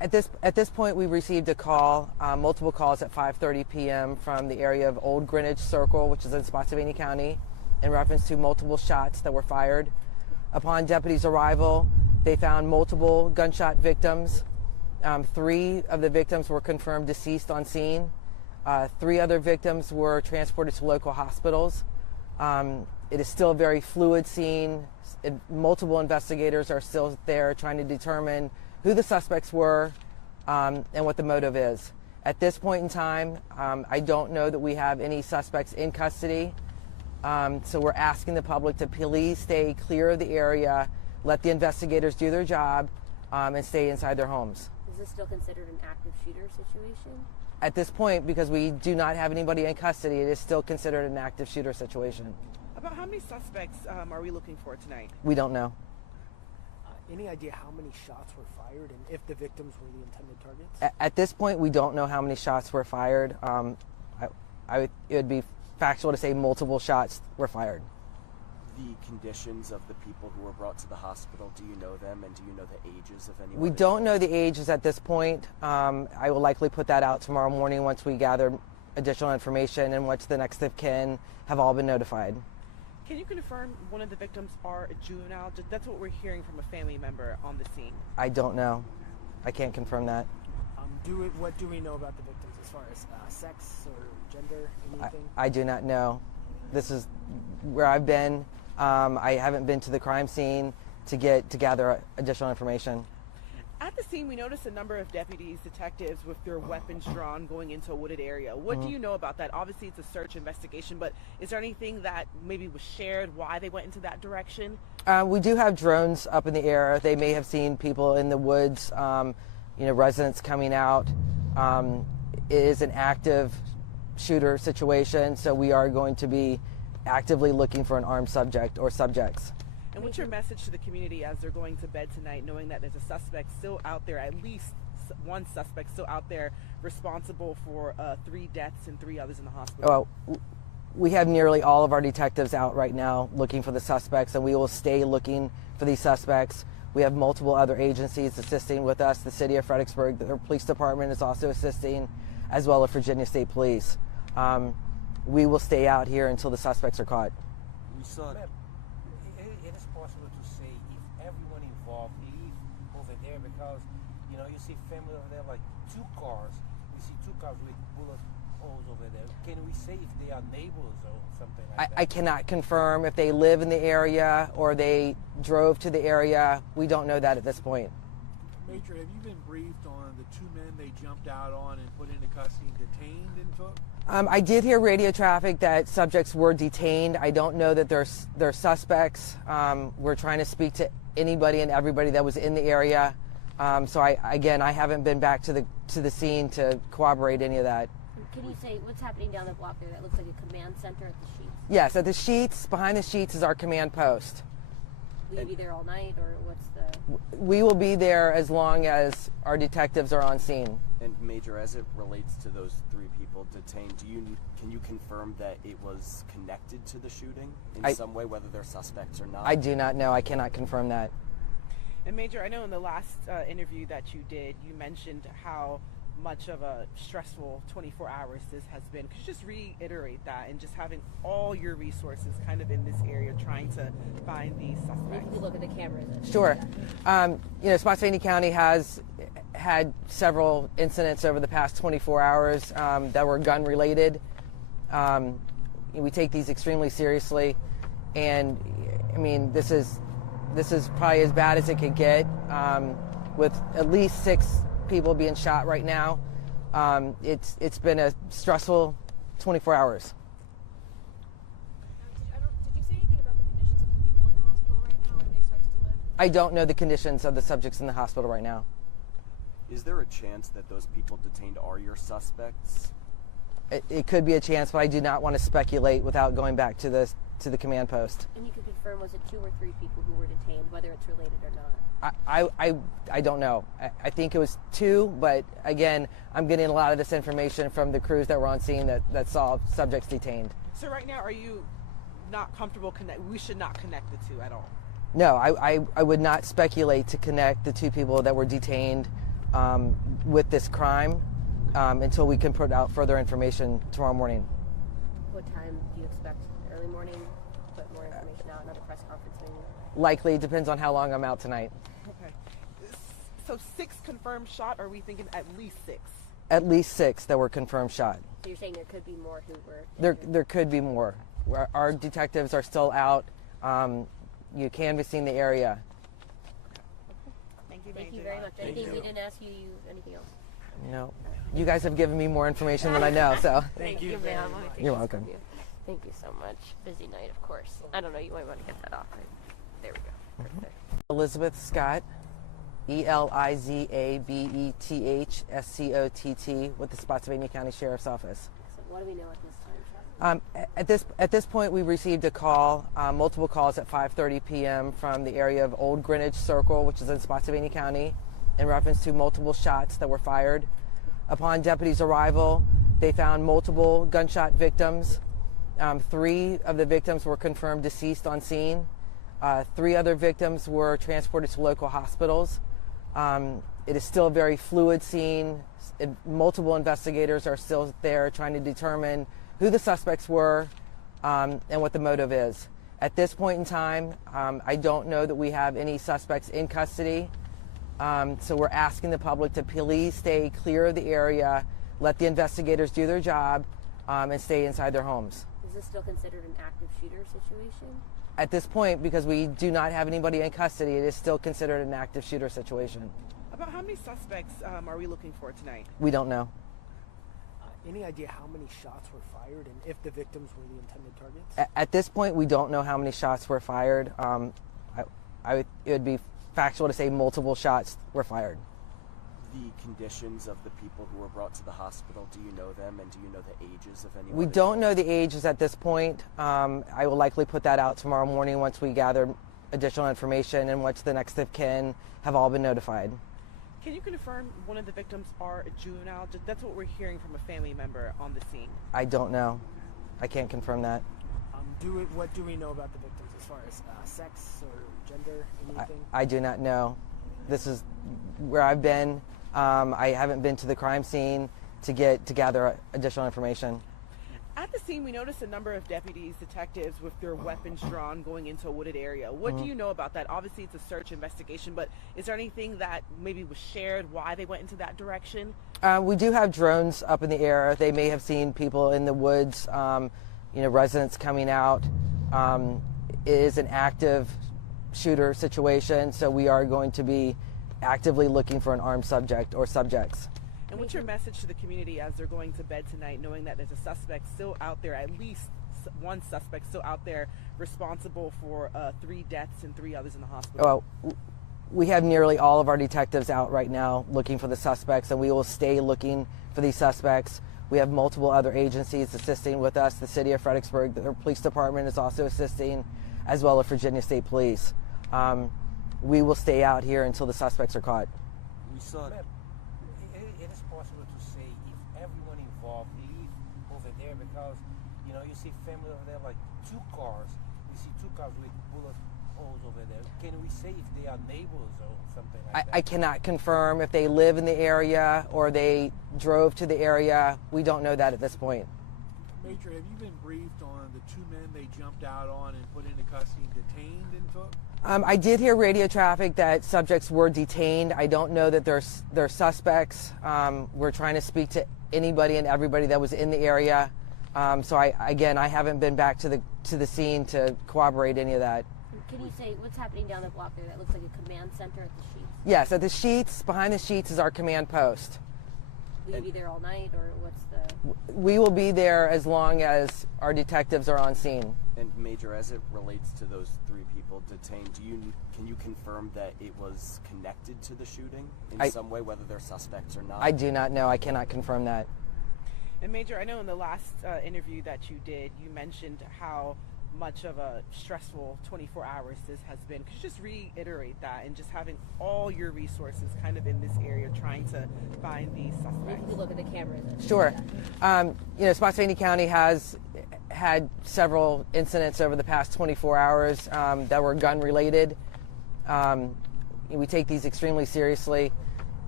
At this point, we received a call, multiple calls at 5:30 p.m. from the area of Olde Greenwich Circle, which is in Spotsylvania County, in reference to multiple shots that were fired. Upon deputies' arrival, they found multiple gunshot victims. 3 of the victims were confirmed deceased on scene. 3 other victims were transported to local hospitals. It is still a very fluid scene. Multiple investigators are still there trying to determine who the suspects were and what the motive is. At this point in time, I don't know that we have any suspects in custody. So we're asking the public to please stay clear of the area, let the investigators do their job, and stay inside their homes. Is this still considered an active shooter situation? At this point, because we do not have anybody in custody, it is still considered an active shooter situation. About how many suspects are we looking for tonight? We don't know. Any idea how many shots were fired and if the victims were the intended targets? At this point, we don't know how many shots were fired. It would be factual to say multiple shots were fired. The conditions of the people who were brought to the hospital, do you know them, and do you know the ages of anyone? We don't know the ages at this point. I will likely put that out tomorrow morning once we gather additional information and once the next of kin have all been notified. Can you confirm one of the victims are a juvenile? That's what we're hearing from a family member on the scene. I don't know. I can't confirm that. What do we know about the victims as far as sex or gender, anything? I do not know. This is where I've been. I haven't been to the crime scene to gather additional information. At the scene, we noticed a number of deputies, detectives with their weapons drawn going into a wooded area. What do you know about that? Obviously, it's a search investigation, but is there anything that maybe was shared why they went into that direction? We do have drones up in the air. They may have seen people in the woods, residents coming out. It is an active shooter situation, so we are going to be actively looking for an armed subject or subjects. And what's your message to the community as they're going to bed tonight, knowing that there's a suspect still out there, at least one suspect still out there responsible for 3 deaths and 3 others in the hospital? Well, we have nearly all of our detectives out right now looking for the suspects, and we will stay looking for these suspects. We have multiple other agencies assisting with us. The city of Fredericksburg, the police department is also assisting, as well as Virginia State Police. We will stay out here until the suspects are caught. We saw that. It is possible to say if everyone involved leave over there, because you see family over there, like 2 cars. We see 2 cars with bullet holes over there. Can we say if they are neighbors or something like that? I cannot confirm if they live in the area or they drove to the area. We don't know that at this point. Major, have you been briefed on the 2 men they jumped out on and put into custody and detained and took? I did hear radio traffic that subjects were detained. I don't know that they're suspects. We're trying to speak to anybody and everybody that was in the area. So I haven't been back to the scene to corroborate any of that. Can you say what's happening down the block there? That looks like a command center at the Sheets. Yes, at the Sheets, behind the Sheets is our command post. Will you be there all night, or what's the... We will be there as long as our detectives are on scene. And Major, as it relates to those 3 people detained, can you confirm that it was connected to the shooting in some way, whether they're suspects or not? I do not know. I cannot confirm that. And Major, I know in the last interview that you did, you mentioned how much of a stressful 24 hours this has been. Could you just reiterate that, and just having all your resources kind of in this area trying to find these suspects? If you look at the cameras. Sure. Spotsylvania County has had several incidents over the past 24 hours that were gun related. We take these extremely seriously, and I mean, this is probably as bad as it could get, with at least 6 people being shot right now. It's been a stressful 24 hours. Did you say anything about the conditions of the people in the hospital right now? Are they expected to live? I don't know the conditions of the subjects in the hospital right now. Is there a chance that those people detained are your suspects? It could be a chance, but I do not want to speculate without going back to the command post. And you can confirm, was it 2 or 3 people who were detained, whether it's related or not? I don't know. I think it was 2, but again, I'm getting a lot of this information from the crews that were on scene that saw subjects detained. So right now, are you not comfortable we should not connect the 2 at all? No, I would not speculate to connect the 2 people that were detained with this crime until we can put out further information tomorrow morning. What time do you expect? Early morning? Put more information out, another press conference maybe? Likely, depends on how long I'm out tonight. Okay. So 6 confirmed shot, or are we thinking at least 6? At least 6 that were confirmed shot. So you're saying there could be more who were... There could be more. Our detectives are still out, canvassing the area. Thank you, Thank you very much. Anything we didn't ask you, anything else? No. You guys have given me more information than I know, so. Thank you, ma'am. You're welcome. Thank you so much. Busy night, of course. I don't know, you might want to get that off. There we go. Right there. Elizabeth Scott, ELIZABETHSCOTT, with the Spotsylvania County Sheriff's Office. So what do we know at this time? At this point, we received a call, multiple calls at 5:30 p.m. from the area of Olde Greenwich Circle, which is in Spotsylvania County, in reference to multiple shots that were fired. Upon deputies' arrival, they found multiple gunshot victims. 3 of the victims were confirmed deceased on scene. 3 other victims were transported to local hospitals. It is still a very fluid scene. Multiple investigators are still there trying to determine who the suspects were and what the motive is. At this point in time, I don't know that we have any suspects in custody. So we're asking the public to please stay clear of the area, let the investigators do their job, and stay inside their homes. Is this still considered an active shooter situation? At this point, because we do not have anybody in custody, it is still considered an active shooter situation. About how many suspects are we looking for tonight? We don't know. Any idea how many shots were fired and if the victims were the intended targets? At this point, we don't know how many shots were fired. It would be factual to say multiple shots were fired. The conditions of the people who were brought to the hospital, do you know them, and do you know the ages of anyone? We don't know the ages at this point. I will likely put that out tomorrow morning once we gather additional information and once the next of kin have all been notified. Can you confirm one of the victims are a juvenile? That's what we're hearing from a family member on the scene. I don't know. I can't confirm that. What do we know about the victims as far as sex or gender, anything? I do not know. This is where I've been. I haven't been to the crime scene to gather additional information. At the scene, we noticed a number of deputies, detectives with their weapons drawn going into a wooded area. What do you know about that? Obviously, it's a search investigation, but is there anything that maybe was shared why they went into that direction? We do have drones up in the air. They may have seen people in the woods, residents coming out. It is an active shooter situation, so we are going to be actively looking for an armed subject or subjects. And what's your message to the community as they're going to bed tonight, knowing that there's a suspect still out there, at least one suspect still out there responsible for 3 deaths and 3 others in the hospital? Well, we have nearly all of our detectives out right now looking for the suspects, and we will stay looking for these suspects. We have multiple other agencies assisting with us. The city of Fredericksburg, the police department is also assisting, as well as Virginia State Police. We will stay out here until the suspects are caught. We saw that. It is possible to say if everyone involved leave over there because, you see family over there, like 2 cars. We see 2 cars with bullet holes over there. Can we say if they are neighbors or something like that? I cannot confirm if they live in the area or they drove to the area. We don't know that at this point. Major, have you been briefed on the 2 men they jumped out on and put into custody and detained and took? I did hear radio traffic that subjects were detained. I don't know that they're suspects. We're trying to speak to anybody and everybody that was in the area. So I haven't been back to the scene to corroborate any of that. Can you say what's happening down the block there? That looks like a command center at the Sheets. Yes, at the Sheets, behind the Sheets is our command post. Will you be there all night, or what's the... We will be there as long as our detectives are on scene. And Major, as it relates to those 3 people detained, can you confirm that it was connected to the shooting in some way, whether they're suspects or not? I do not know. I cannot confirm that. And Major, I know in the last interview that you did, you mentioned how much of a stressful 24 hours this has been. Could you just reiterate that, and just having all your resources kind of in this area trying to find these suspects? If you look at the cameras. Sure. Spotsylvania County has had several incidents over the past 24 hours that were gun related. We take these extremely seriously,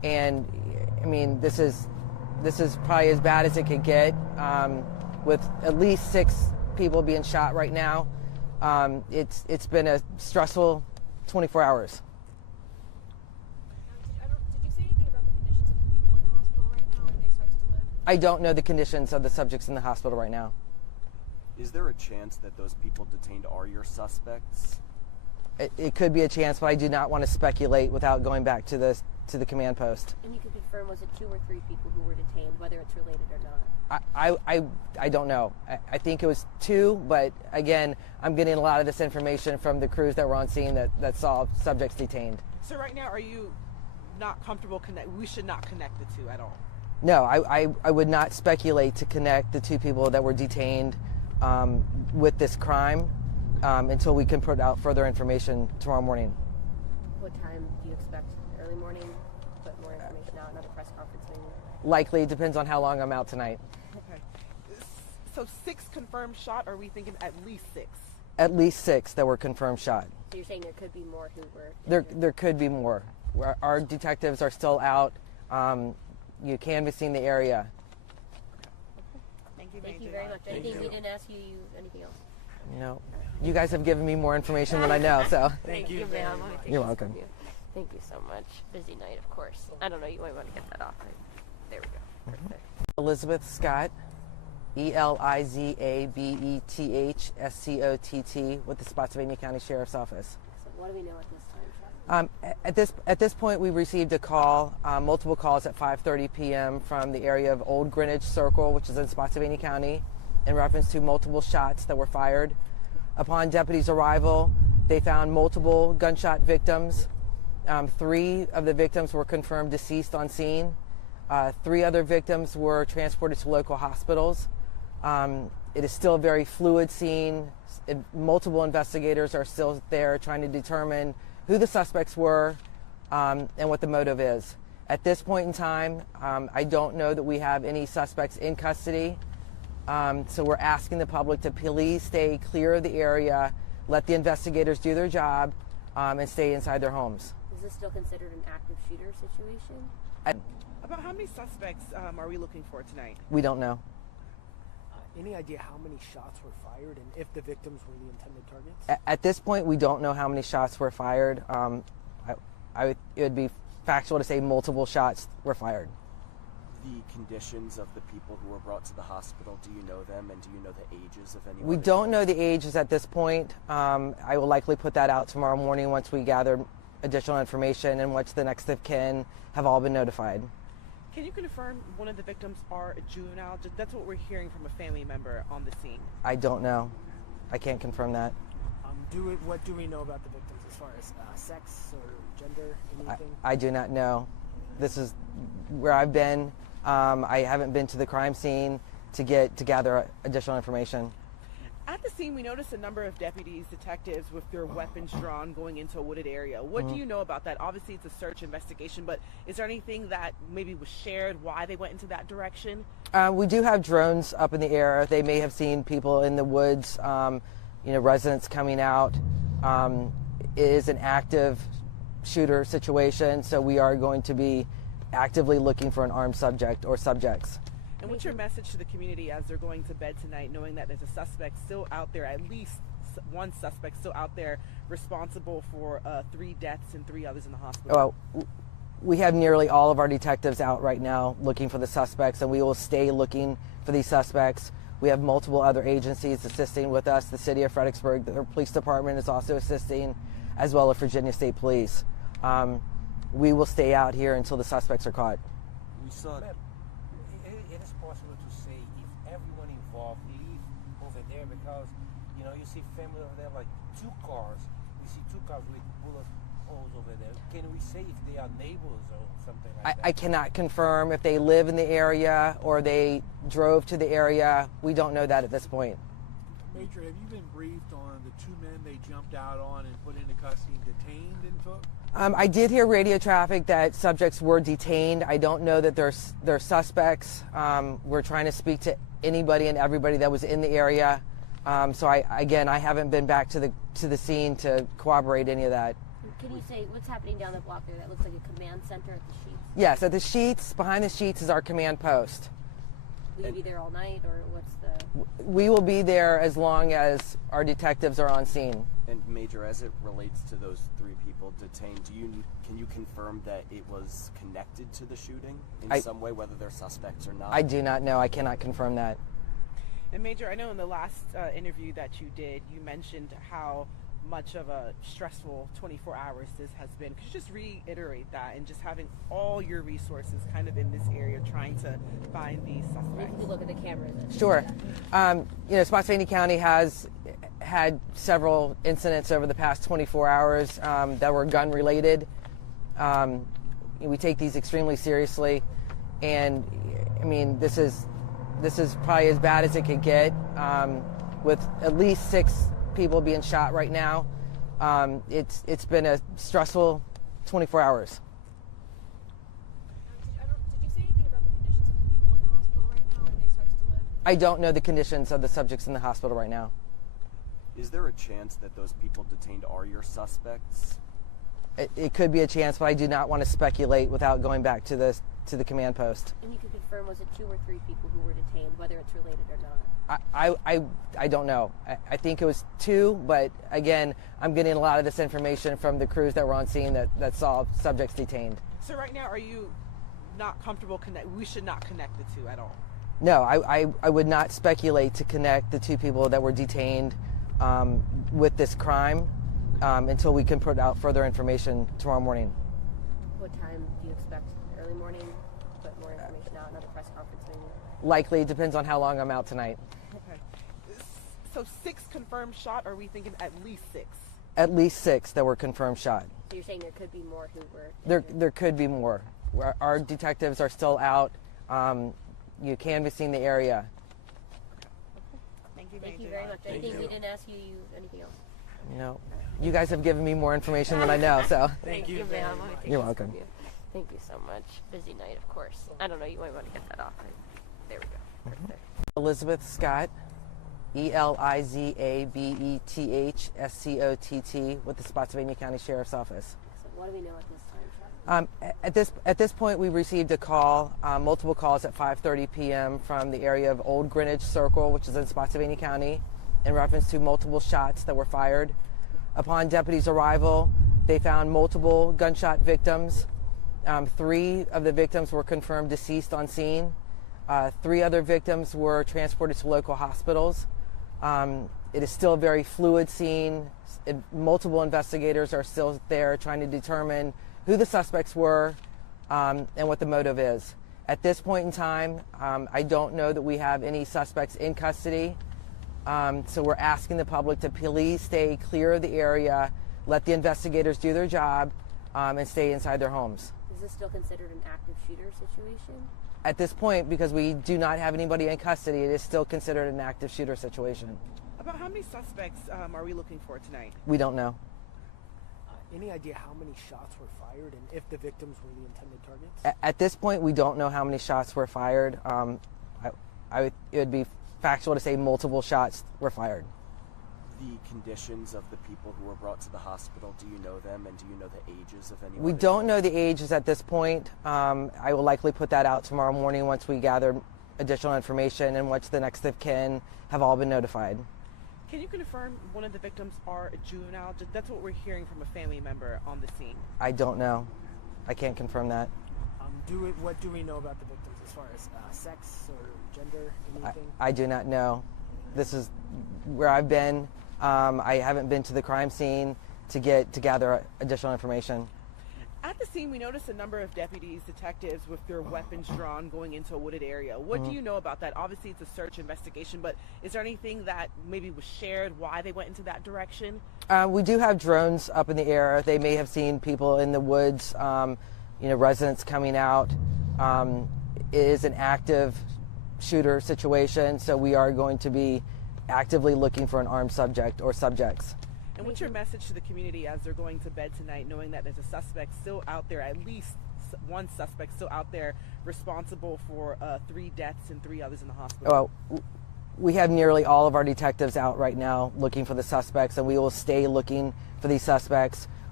And I mean, this is probably as bad as it could get, with at least 6 people being shot right now. It's been a stressful 24 hours. Did you say anything about the conditions of the people in the hospital right now? Are they expected to live? I don't know the conditions of the subjects in the hospital right now. Is there a chance that those people detained are your suspects? It could be a chance, but I do not want to speculate without going back to the command post. And you can confirm, was it 2 or 3 people who were detained, whether it's related or not? I don't know. I think it was 2, but again, I'm getting a lot of this information from the crews that were on scene that saw subjects detained. So right now, are you not comfortable we should not connect the two at all? No, I would not speculate to connect the 2 people that were detained with this crime until we can put out further information tomorrow morning. What time do you expect? Early morning? Put more information out, another press conference maybe? Likely, it depends on how long I'm out tonight. Okay. So 6 confirmed shot, or are we thinking at least 6? At least 6 that were confirmed shot. So you're saying there could be more who were injured? There could be more. Our detectives are still out, canvassing the area. Thank you, Thank you very much. Anything we didn't ask you, anything else? No. You guys have given me more information than I know, so. Thank you, ma'am. You're welcome. Thank you so much. Busy night, of course. I don't know, you might want to get that off. There we go. Perfect. Elizabeth Scott, ELIZABETHSCOTT, with the Spotsylvania County Sheriff's Office. So what do we know at this time, Chuck? At this point, we received a call, multiple calls at 5:30 p.m. from the area of Olde Greenwich Circle, which is in Spotsylvania County, in reference to multiple shots that were fired. Upon deputies' arrival, they found multiple gunshot victims. 3 of the victims were confirmed deceased on scene. 3 other victims were transported to local hospitals. It is still a very fluid scene. Multiple investigators are still there trying to determine who the suspects were and what the motive is. At this point in time, I don't know that we have any suspects in custody. So we're asking the public to please stay clear of the area, let the investigators do their job, and stay inside their homes. Is this still considered an active shooter situation? About how many suspects are we looking for tonight? We don't know. Any idea how many shots were fired and if the victims were the intended targets? At this point, we don't know how many shots were fired. It would be factual to say multiple shots were fired. The conditions of the people who were brought to the hospital, do you know them, and do you know the ages of anyone? We don't know the ages at this point. I will likely put that out tomorrow morning once we gather additional information and once the next of kin have all been notified. Can you confirm one of the victims are a juvenile? That's what we're hearing from a family member on the scene. I don't know. I can't confirm that. What do we know about the victims as far as sex or gender, anything? I do not know. This is where I've been. I haven't been to the crime scene to gather additional information. At the scene, we noticed a number of deputies, detectives with their weapons drawn going into a wooded area. What do you know about that? Obviously, it's a search investigation, but is there anything that maybe was shared why they went into that direction? We do have drones up in the air. They may have seen people in the woods, residents coming out. It is an active shooter situation, so we are going to be actively looking for an armed subject or subjects. And what's your message to the community as they're going to bed tonight, knowing that there's a suspect still out there, at least one suspect still out there responsible for 3 deaths and 3 others in the hospital? Well, we have nearly all of our detectives out right now looking for the suspects, and we will stay looking for these suspects. We have multiple other agencies assisting with us. The city of Fredericksburg, the police department is also assisting, as well as Virginia State Police. We will stay out here until the suspects are caught. We saw Ma'am, it is possible to say if everyone involved leave over there because, you see family over there, like 2 cars. We see 2 cars with bullet holes over there. Can we say if they are neighbors or something like that? I cannot confirm if they live in the area or they drove to the area. We don't know that at this point. Major, have you been briefed on the 2 men they jumped out on and put into custody and detained and took? I did hear radio traffic that subjects were detained. I don't know that they're suspects. We're trying to speak to anybody and everybody that was in the area. So I haven't been back to the scene to corroborate any of that. Can you say what's happening down the block there? That looks like a command center at the Sheets. Yes, at the sheets, behind the sheets is our command post. Will you be there all night, or what's the? We will be there as long as our detectives are on scene. And Major, as it relates to those three people detained, can you confirm that it was connected to the shooting in some way, whether they're suspects or not? I do not know. I cannot confirm that. And Major, I know in the last interview that you did, you mentioned how much of a stressful 24 hours this has been. Could you just reiterate that, and just having all your resources kind of in this area trying to find these suspects? You can look at the cameras. Sure. Spotsylvania County has had several incidents over the past 24 hours that were gun related. We take these extremely seriously, and I mean, this is probably as bad as it could get, with at least 6 people being shot right now. It's been a stressful 24 hours. Did you say anything about the conditions of the people in the hospital right now? Are they expected to live? I don't know the conditions of the subjects in the hospital right now. Is there a chance that those people detained are your suspects? It could be a chance, but I do not want to speculate without going back to the command post. And you can confirm, was it 2 or 3 people who were detained, whether it's related or not? I don't know. I think it was 2, but again, I'm getting a lot of this information from the crews that were on scene that saw subjects detained. So right now, are you not comfortable we should not connect the two at all? No, I would not speculate to connect the 2 people that were detained with this crime until we can put out further information tomorrow morning. What time do you expect? Early morning? Put more information out, another press conference maybe? Likely, it depends on how long I'm out tonight. Okay. So 6 confirmed shot, or are we thinking at least 6? At least 6 that were confirmed shot. So you're saying there could be more who were injured? There could be more. Our detectives are still out, canvassing the area. Thank you, Thank you very much. Anything we didn't ask you, anything else? No. You guys have given me more information than I know, so. Thank you, ma'am. You're welcome. Thank you so much. Busy night, of course. I don't know, you might want to get that off. There we go. Right there. Elizabeth Scott, ELIZABETHSCOTT, with the Spotsylvania County Sheriff's Office. So what do we know at this time, Chuck? At this point, we received a call, multiple calls at 5:30 p.m. from the area of Olde Greenwich Circle, which is in Spotsylvania County, in reference to multiple shots that were fired. Upon deputies' arrival, they found multiple gunshot victims. 3 of the victims were confirmed deceased on scene. 3 other victims were transported to local hospitals. It is still a very fluid scene. Multiple investigators are still there trying to determine who the suspects were and what the motive is. At this point in time, I don't know that we have any suspects in custody. So we're asking the public to please stay clear of the area, let the investigators do their job, and stay inside their homes. Is this still considered an active shooter situation? At this point, because we do not have anybody in custody, it is still considered an active shooter situation. About how many suspects are we looking for tonight? We don't know. Any idea how many shots were fired and if the victims were the intended targets? At this point, we don't know how many shots were fired. It would be factual to say multiple shots were fired. The conditions of the people who were brought to the hospital, do you know them, and do you know the ages of anyone? We don't know the ages at this point. I will likely put that out tomorrow morning once we gather additional information and once the next of kin have all been notified. Can you confirm one of the victims are a juvenile? That's what we're hearing from a family member on the scene. I don't know. I can't confirm that. What do we know about the victims as far as sex or gender, anything? I do not know. This is where I've been. I haven't been to the crime scene to gather additional information. At the scene, we noticed a number of deputies, detectives with their weapons drawn going into a wooded area. What do you know about that? Obviously, it's a search investigation, but is there anything that maybe was shared why they went into that direction? We do have drones up in the air. They may have seen people in the woods, residents coming out. It is an active shooter situation, so we are going to be actively looking for an armed subject or subjects. And what's your message to the community as they're going to bed tonight, knowing that there's a suspect still out there, at least one suspect still out there responsible for 3 deaths and 3 others in the hospital? Well, we have nearly all of our detectives out right now looking for the suspects, and we will stay looking for these suspects.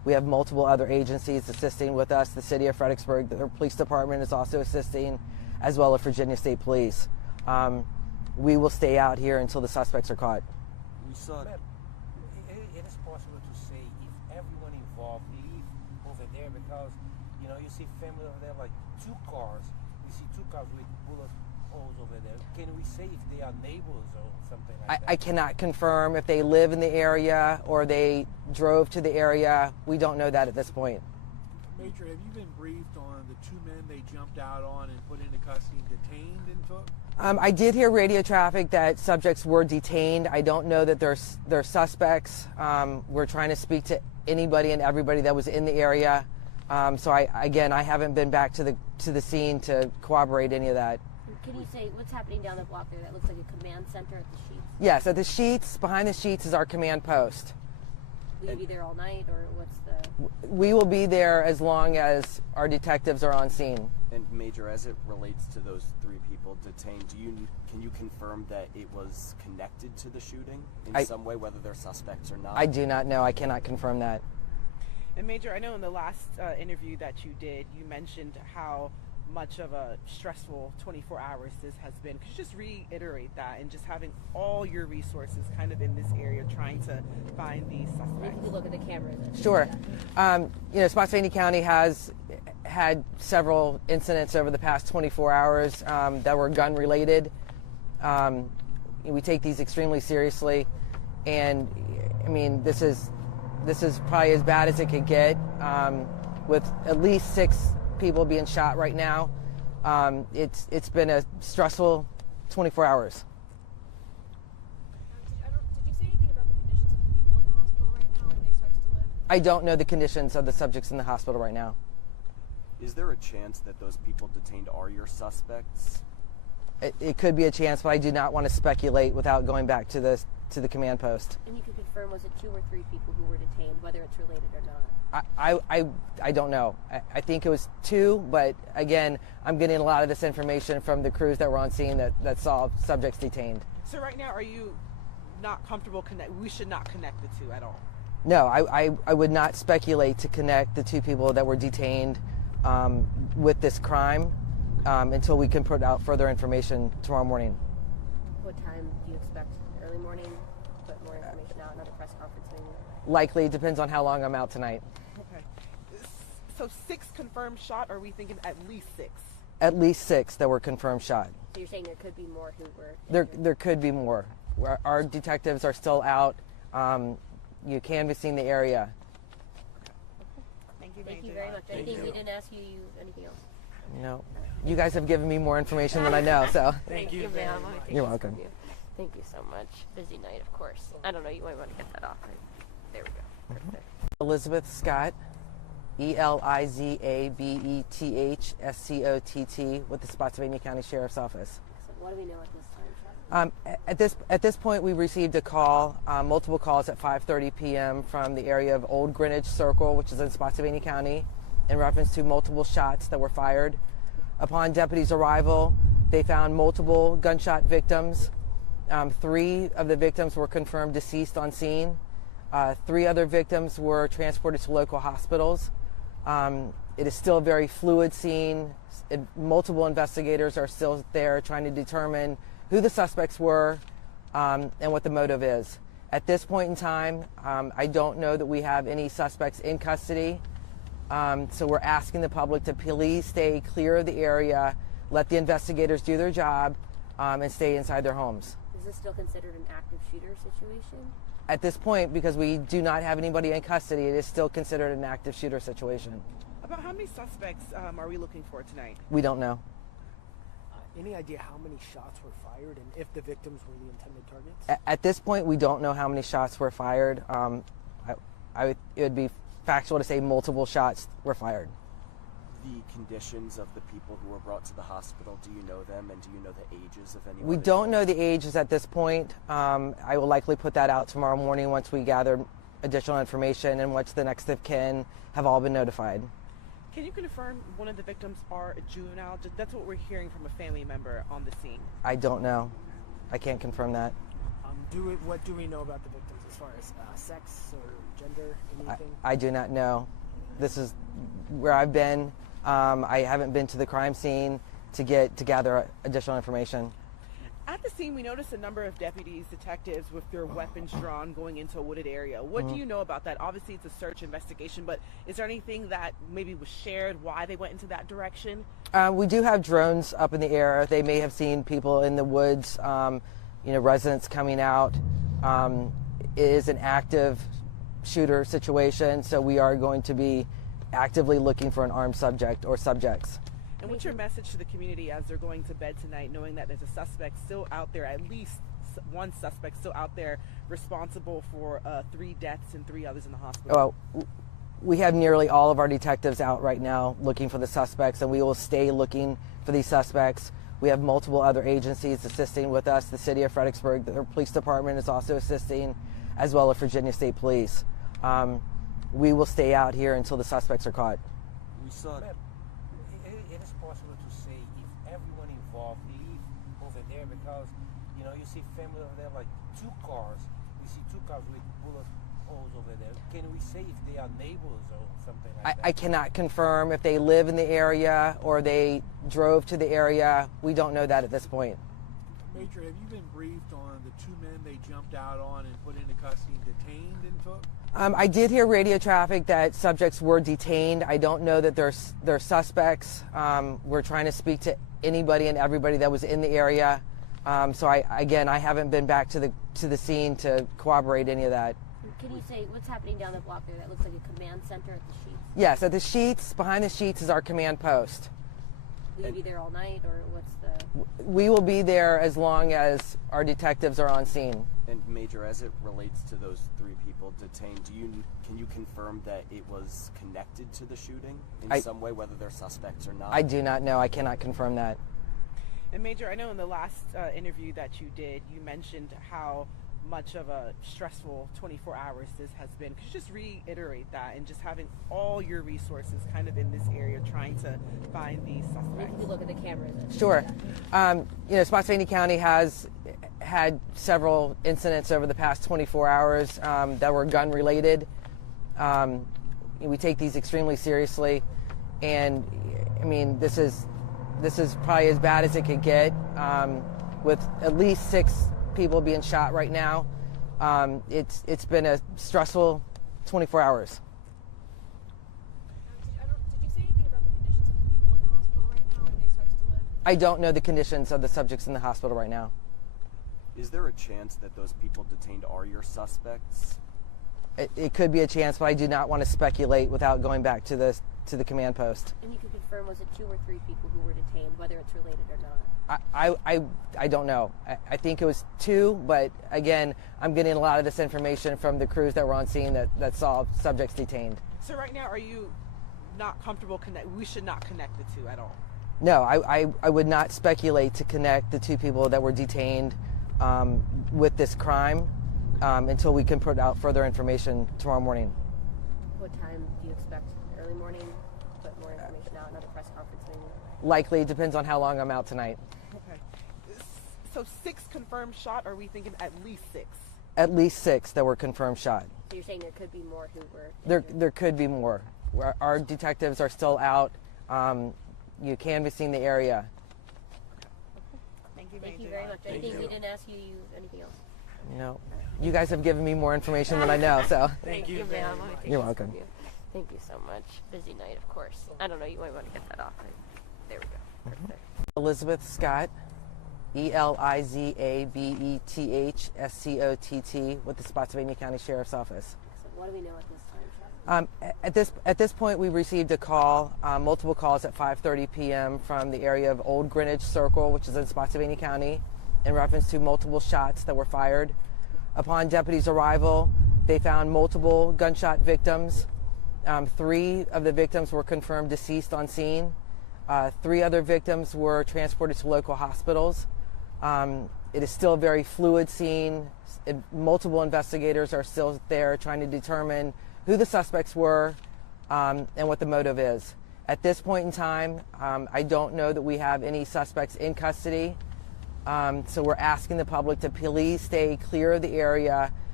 We have multiple other agencies assisting with us. The city of Fredericksburg, the police department is also assisting, as well as Virginia State Police. We will stay out here until the suspects are caught. We saw. Ma'am, it is possible to say if everyone involved leave over there because, you know, you see family over there, like two cars. You see two cars with bullet holes over there. Can we say if they are neighbors or something like that? I cannot confirm if they live in the area or they drove to the area. We don't know that at this point. Major, have you been briefed on the two men they jumped out on and put into custody and detained and took? I did hear radio traffic that subjects were detained. I don't know that they're suspects. We're trying to speak to anybody and everybody that was in the area. So I haven't been back to the scene to corroborate any of that. Can you say what's happening down the block there? That looks like a command center at the Sheets. Yes, at the Sheets, behind the Sheets is our command post. Will you be there all night, or what's the? We will be there as long as our detectives are on scene. And Major, as it relates to those three people detained, can you confirm that it was connected to the shooting in some way, whether they're suspects or not? I do not know. I cannot confirm that. And Major, I know in the last interview that you did, you mentioned how much of a stressful 24 hours this has been. Could you just reiterate that, and just having all your resources kind of in this area trying to find these suspects? Maybe you look at the cameras. Sure. Spotsylvania County has had several incidents over the past 24 hours that were gun related. We take these extremely seriously, and I mean, this is probably as bad as it could get, with at least 6 people being shot right now. It's been a stressful 24 hours. Did you say anything about the conditions of the people in the hospital right now? Are they expected to live? I don't know the conditions of the subjects in the hospital right now. Is there a chance that those people detained are your suspects? It could be a chance, but I do not want to speculate without going back to the command post. And you can confirm, was it 2 or 3 people who were detained, whether it's related or not? I don't know. I think it was 2, but again, I'm getting a lot of this information from the crews that were on scene that saw subjects detained. So right now, are you not comfortable we should not connect the two at all? No, I would not speculate to connect the 2 people that were detained with this crime until we can put out further information tomorrow morning. What time do you expect? Early morning? Put more information out, another press conference maybe? Likely, depends on how long I'm out tonight. Okay. So 6 confirmed shot, or are we thinking at least 6? At least 6 that were confirmed shot. So you're saying there could be more who were injured? There could be more. Our detectives are still out, canvassing the area. Thank you, Thank Major. you very much. Anything we didn't ask you, anything else? No, you guys have given me more information than I know, so. Thank you, ma'am. You're welcome. Thank you so much. Busy night, of course. I don't know, you might want to get that off. There we go. Perfect. Elizabeth Scott, ELIZABETHSCOTT, with the Spotsylvania County Sheriff's Office. So what do we know at this time, Chuck? At this point, we received a call, multiple calls at 5:30 p.m. from the area of Olde Greenwich Circle, which is in Spotsylvania County, in reference to multiple shots that were fired. Upon deputies' arrival, they found multiple gunshot victims. 3 of the victims were confirmed deceased on scene. 3 other victims were transported to local hospitals. It is still a very fluid scene. Multiple investigators are still there trying to determine who the suspects were and what the motive is. At this point in time, I don't know that we have any suspects in custody. So we're asking the public to please stay clear of the area, let the investigators do their job, and stay inside their homes. Is this still considered an active shooter situation? At this point, because we do not have anybody in custody, it is still considered an active shooter situation. About how many suspects are we looking for tonight? We don't know. Any idea how many shots were fired and if the victims were the intended targets? At this point, we don't know how many shots were fired. It would be factual to say multiple shots were fired. The conditions of the people who were brought to the hospital, do you know them, and do you know the ages of anyone? We don't know the ages at this point. I will likely put that out tomorrow morning once we gather additional information and once the next of kin have all been notified. Can you confirm one of the victims are a juvenile? That's what we're hearing from a family member on the scene. I don't know. I can't confirm that. What do we know about the victims? as far as sex or gender, anything? I do not know. This is where I've been. I haven't been to the crime scene to gather additional information. At the scene, we noticed a number of deputies, detectives with their weapons drawn going into a wooded area. What do you know about that? Obviously, it's a search investigation, but is there anything that maybe was shared why they went into that direction? We do have drones up in the air. They may have seen people in the woods, residents coming out. It is an active shooter situation, so we are going to be actively looking for an armed subject or subjects. And what's your message to the community as they're going to bed tonight, knowing that there's a suspect still out there, at least one suspect still out there responsible for 3 deaths and 3 others in the hospital? Well, we have nearly all of our detectives out right now looking for the suspects, and we will stay looking for these suspects. We have multiple other agencies assisting with us. The city of Fredericksburg, the police department is also assisting, as well as Virginia State Police. We will stay out here until the suspects are caught. We saw Ma'am, it is possible to say if everyone involved leave over there because, you see family over there, like 2 cars. We see 2 cars with bullet holes over there. Can we say if they are neighbors or something like that? I cannot confirm if they live in the area or they drove to the area. We don't know that at this point. Major, have you been briefed on the 2 men they jumped out on and put into custody and detained and took? I did hear radio traffic that subjects were detained. I don't know that they're suspects. We're trying to speak to anybody and everybody that was in the area. So I haven't been back to the scene to corroborate any of that. Can you say what's happening down the block there? That looks like a command center at the Sheets. Yes, at the Sheets, behind the Sheets is our command post. Will you be there all night, or what's the? We will be there as long as our detectives are on scene. And Major, as it relates to those 3 people detained, can you confirm that it was connected to the shooting in some way, whether they're suspects or not? I do not know. I cannot confirm that. And Major, I know in the last interview that you did, you mentioned how much of a stressful 24 hours this has been. Could you just reiterate that, and just having all your resources kind of in this area trying to find these suspects? If you look at the cameras. Sure. Spotsylvania County has had several incidents over the past 24 hours that were gun related. We take these extremely seriously, and I mean this is probably as bad as it could get, with at least 6 people being shot right now. It's been a stressful 24 hours. Did you say anything about the conditions of the people in the hospital right now? Are they expected to live? I don't know the conditions of the subjects in the hospital right now. Is there a chance that those people detained are your suspects? It could be a chance, but I do not want to speculate without going back to the command post. And you can confirm, was it 2 or 3 people who were detained, whether it's related or not? I don't know. I think it was 2, but again, I'm getting a lot of this information from the crews that were on scene that saw subjects detained. So right now, are you not comfortable we should not connect the 2 at all? No, I would not speculate to connect the 2 people that were detained with this crime until we can put out further information tomorrow morning. What time do you expect? Early morning? Put more information out, another press conference maybe? Likely, depends on how long I'm out tonight. Okay. So 6 confirmed shot, or are we thinking at least 6? At least 6 that were confirmed shot. So you're saying there could be more who were injured? There could be more. Our detectives are still out, canvassing the area. Thank you very much. Anything we didn't ask you, anything else? No. You guys have given me more information than I know, so. Thank you, ma'am. You're welcome. Thank you so much. Busy night, of course. I don't know, you might want to get that off. There we go. Perfect. Elizabeth Scott, ELIZABETHSCOTT, with the Spotsylvania County Sheriff's Office. So what do we know at this time, Sheriff? At this point, we received a call, multiple calls at 5:30 p.m. from the area of Olde Greenwich Circle, which is in Spotsylvania County, in reference to multiple shots that were fired. Upon deputies' arrival, they found multiple gunshot victims. 3 of the victims were confirmed deceased on scene. 3 other victims were transported to local hospitals. It is still a very fluid scene. Multiple investigators are still there trying to determine who the suspects were and what the motive is. At this point in time, I don't know that we have any suspects in custody. So we're asking the public to please stay clear of the area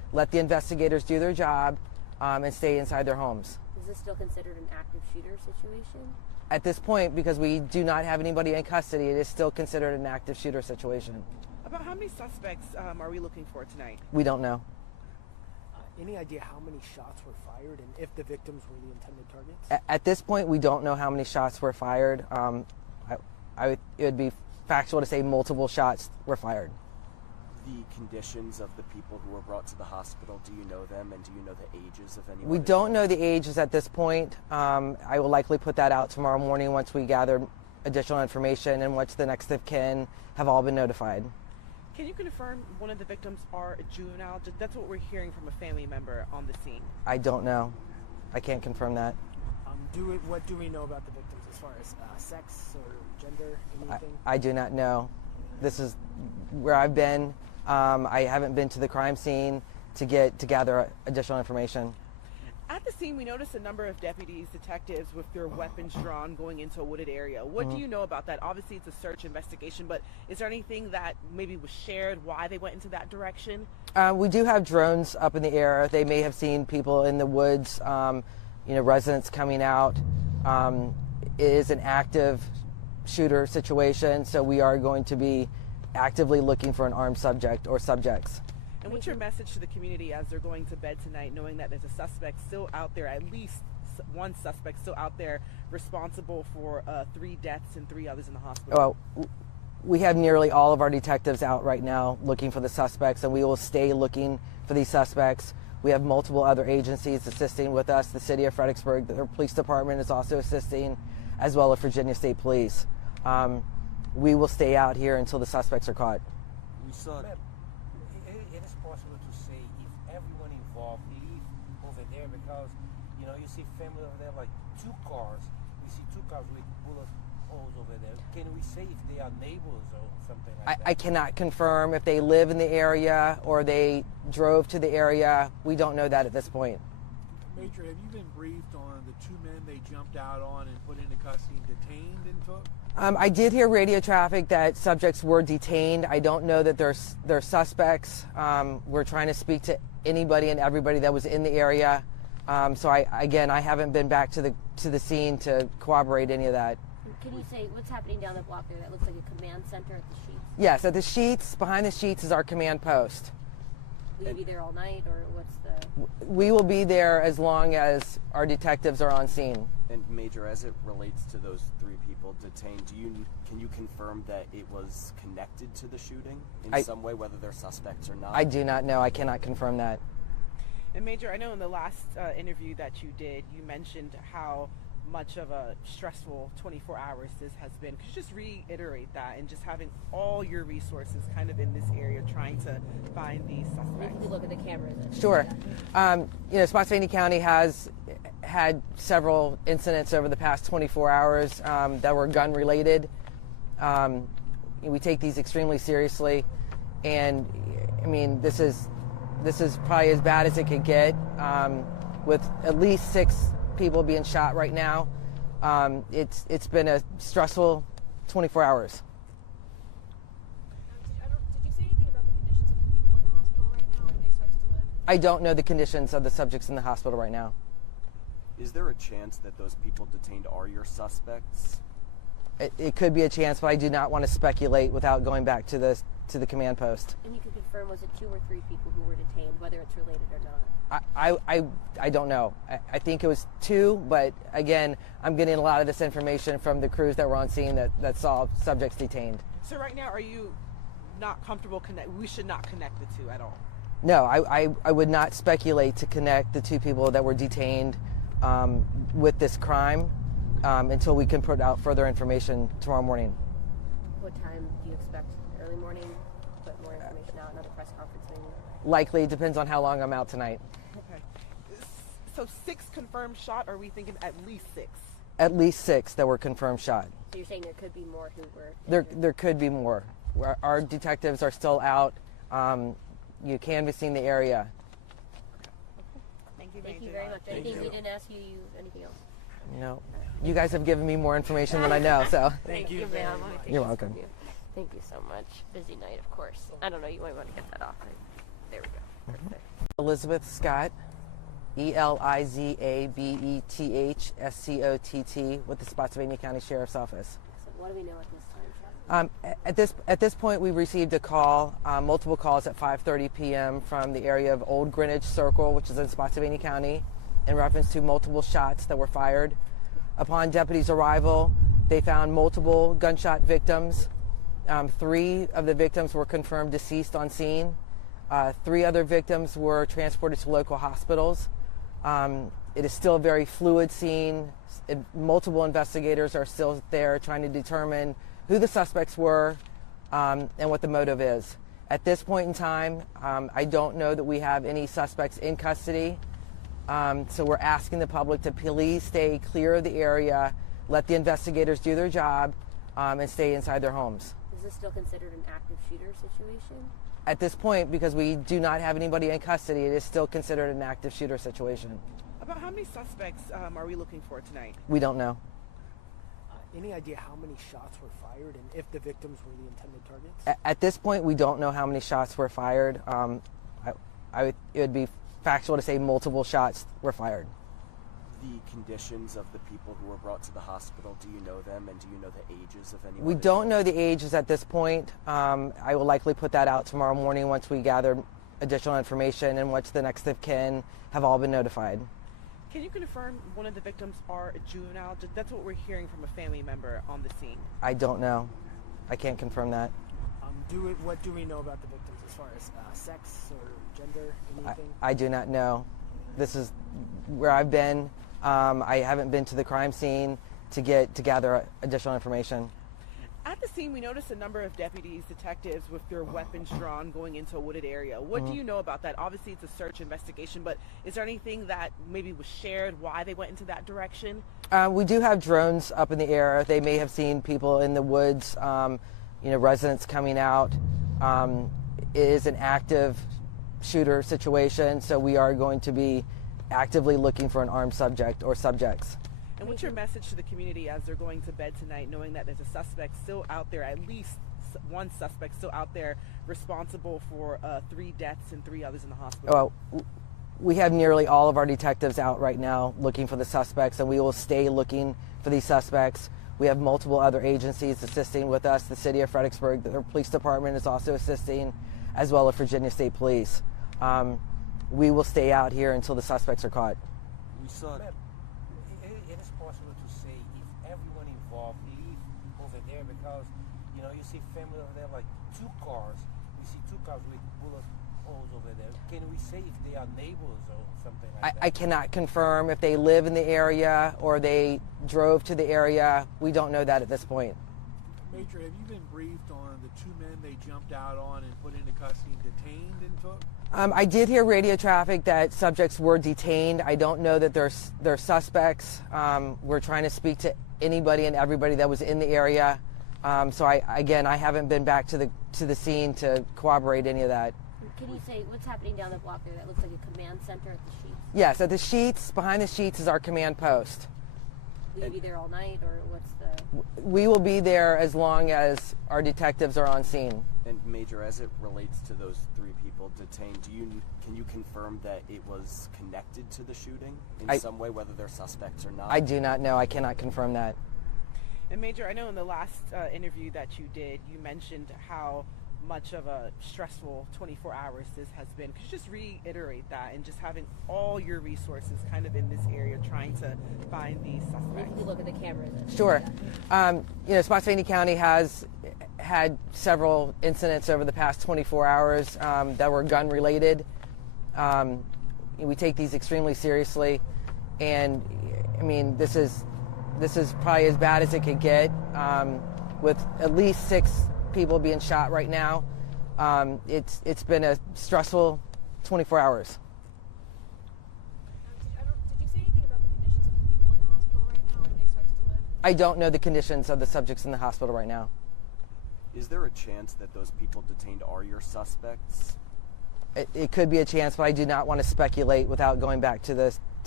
let the investigators do their job and stay inside their homes. Is this still considered an active shooter situation? At this point, because we do not have anybody in custody, it is still considered an active shooter situation. About how many suspects are we looking for tonight? We don't know. Any idea how many shots were fired and if the victims were the intended targets? At this point, we don't know how many shots were fired. It would be factual to say multiple shots were fired. The conditions of the people who were brought to the hospital, do you know them, and do you know the ages of anyone? We don't know the ages at this point. I will likely put that out tomorrow morning once we gather additional information and once the next of kin have all been notified. Can you confirm one of the victims are a juvenile? That's what we're hearing from a family member on the scene. I don't know. I can't confirm that. What do we know about the victims as far as sex or gender, anything? I do not know. This is where I've been. I haven't been to the crime scene to gather additional information. At the scene, we noticed a number of deputies, detectives with their weapons drawn going into a wooded area. What do you know about that? Obviously, it's a search investigation, but is there anything that maybe was shared why they went into that direction? We do have drones up in the air. They may have seen people in the woods, residents coming out. It is an active shooter situation, so we are going to be actively looking for an armed subject or subjects. And what's your message to the community as they're going to bed tonight, knowing that there's a suspect still out there, at least one suspect still out there responsible for 3 deaths and 3 others in the hospital? Well, we have nearly all of our detectives out right now looking for the suspects, and we will stay looking for these suspects. We have multiple other agencies assisting with us. The city of Fredericksburg, the police department is also assisting, as well as Virginia State Police. We will stay out here until the suspects are caught. We saw Ma'am, it is possible to say if everyone involved leave over there because, you see family over there, like 2 cars. We see 2 cars with bullet holes over there. Can we say if they are neighbors or something like that? I cannot confirm if they live in the area or they drove to the area. We don't know that at this point. Major, have you been briefed on the 2 men they jumped out on and put into custody and detained and took? I did hear radio traffic that subjects were detained. I don't know that they're suspects. We're trying to speak to anybody and everybody that was in the area. So I haven't been back to the scene to corroborate any of that. Can you say what's happening down the block there? That looks like a command center at the Sheets. Yes, at the Sheets, behind the Sheets is our command post. Will you be there all night, or what's the... We will be there as long as our detectives are on scene. And Major, as it relates to those 3 people detained, can you confirm that it was connected to the shooting in some way, whether they're suspects or not? I do not know. I cannot confirm that. And Major, I know in the last interview that you did, you mentioned how much of a stressful 24 hours this has been. Could you just reiterate that, and just having all your resources kind of in this area trying to find these suspects? If you look at the cameras. Sure. Spotsylvania County has had several incidents over the past 24 hours that were gun related. We take these extremely seriously, and this is probably as bad as it could get, with at least 6 people being shot right now. It's been a stressful 24 hours. Did you say anything about the conditions of the people in the hospital right now? Are they expected to live? I don't know the conditions of the subjects in the hospital right now. Is there a chance that those people detained are your suspects? It could be a chance, but I do not want to speculate without going back to the command post. And you can confirm, was it 2 or 3 people who were detained, whether it's related or not? I don't know. I think it was 2, but again, I'm getting a lot of this information from the crews that were on scene that saw subjects detained. So right now, are you not comfortable we should not connect the 2 at all? No, I would not speculate to connect the 2 people that were detained with this crime until we can put out further information tomorrow morning. What time do you expect? Early morning? Put more information out, another press conference maybe? Likely, depends on how long I'm out tonight. Okay. So 6 confirmed shot, or are we thinking at least 6? At least 6 that were confirmed shot. So you're saying there could be more who were injured? There could be more. Our detectives are still out, canvassing the area. Thank you, Thank Major. you very much. Anything we didn't ask you, anything else? No, you guys have given me more information than I know, so. Thank you, ma'am. You're welcome. Thank you so much. Busy night, of course. I don't know, you might want to get that off. There we go. Perfect. Elizabeth Scott, ELIZABETHSCOTT, with the Spotsylvania County Sheriff's Office. So what do we know at this time, Sheriff? At this point, we received a call, multiple calls at 5:30 p.m. from the area of Olde Greenwich Circle, which is in Spotsylvania County, in reference to multiple shots that were fired. Upon deputies' arrival, they found multiple gunshot victims. 3 of the victims were confirmed deceased on scene. 3 other victims were transported to local hospitals. It is still a very fluid scene. Multiple investigators are still there trying to determine who the suspects were and what the motive is. At this point in time, I don't know that we have any suspects in custody. So we're asking the public to please stay clear of the area, let the investigators do their job, and stay inside their homes. Is this still considered an active shooter situation? At this point, because we do not have anybody in custody, it is still considered an active shooter situation. About how many suspects are we looking for tonight? We don't know. Any idea how many shots were fired and if the victims were the intended targets? At this point, we don't know how many shots were fired. It would be factual to say multiple shots were fired. The conditions of the people who were brought to the hospital, do you know them, and do you know the ages of anyone? We don't know the ages at this point. I will likely put that out tomorrow morning once we gather additional information and once the next of kin have all been notified. Can you confirm one of the victims are a juvenile? That's what we're hearing from a family member on the scene. I don't know. I can't confirm that. What do we know about the victims as far as sex or gender, anything? I do not know. This is where I've been. I haven't been to the crime scene to gather additional information. At the scene, we noticed a number of deputies, detectives with their weapons drawn going into a wooded area. What do you know about that? Obviously, it's a search investigation, but is there anything that maybe was shared, why they went into that direction? We do have drones up in the air. They may have seen people in the woods, residents coming out. It is an active shooter situation, so we are going to be actively looking for an armed subject or subjects. And what's your message to the community as they're going to bed tonight, knowing that there's a suspect still out there, at least one suspect still out there responsible for 3 deaths and 3 others in the hospital? Well, we have nearly all of our detectives out right now looking for the suspects, and we will stay looking for these suspects. We have multiple other agencies assisting with us. The city of Fredericksburg, the police department is also assisting, as well as Virginia State Police. We will stay out here until the suspects are caught. We saw It is possible to say if everyone involved leave over there because, you see family over there, like 2 cars. We see 2 cars with bullet holes over there. Can we say if they are neighbors or something like that? I cannot confirm if they live in the area or they drove to the area. We don't know that at this point. Major, have you been briefed on the 2 men they jumped out on and put into custody and detained and took? I did hear radio traffic that subjects were detained. I don't know that they're suspects. We're trying to speak to anybody and everybody that was in the area. So I haven't been back to the scene to corroborate any of that. Can you say what's happening down the block there? That looks like a command center at the Sheets. Yes, at the Sheets, behind the Sheets is our command post. Will you be there all night, or what's the... We will be there as long as our detectives are on scene. And Major, as it relates to those 3 people detained, can you confirm that it was connected to the shooting in some way, whether they're suspects or not? I do not know. I cannot confirm that. And Major, I know in the last interview that you did, you mentioned how much of a stressful 24 hours this has been. Could you just reiterate that, and just having all your resources kind of in this area trying to find these suspects? Maybe you look at the cameras. Sure. Spotsylvania County has had several incidents over the past 24 hours that were gun related. We take these extremely seriously, and I mean this is probably as bad as it could get, with at least 6 people being shot right now. It's been a stressful 24 hours. Did you say anything about the conditions of the people in the hospital right now? Are they expected to live? I don't know the conditions of the subjects in the hospital right now. Is there a chance that those people detained are your suspects? It could be a chance, but I do not want to speculate without going back to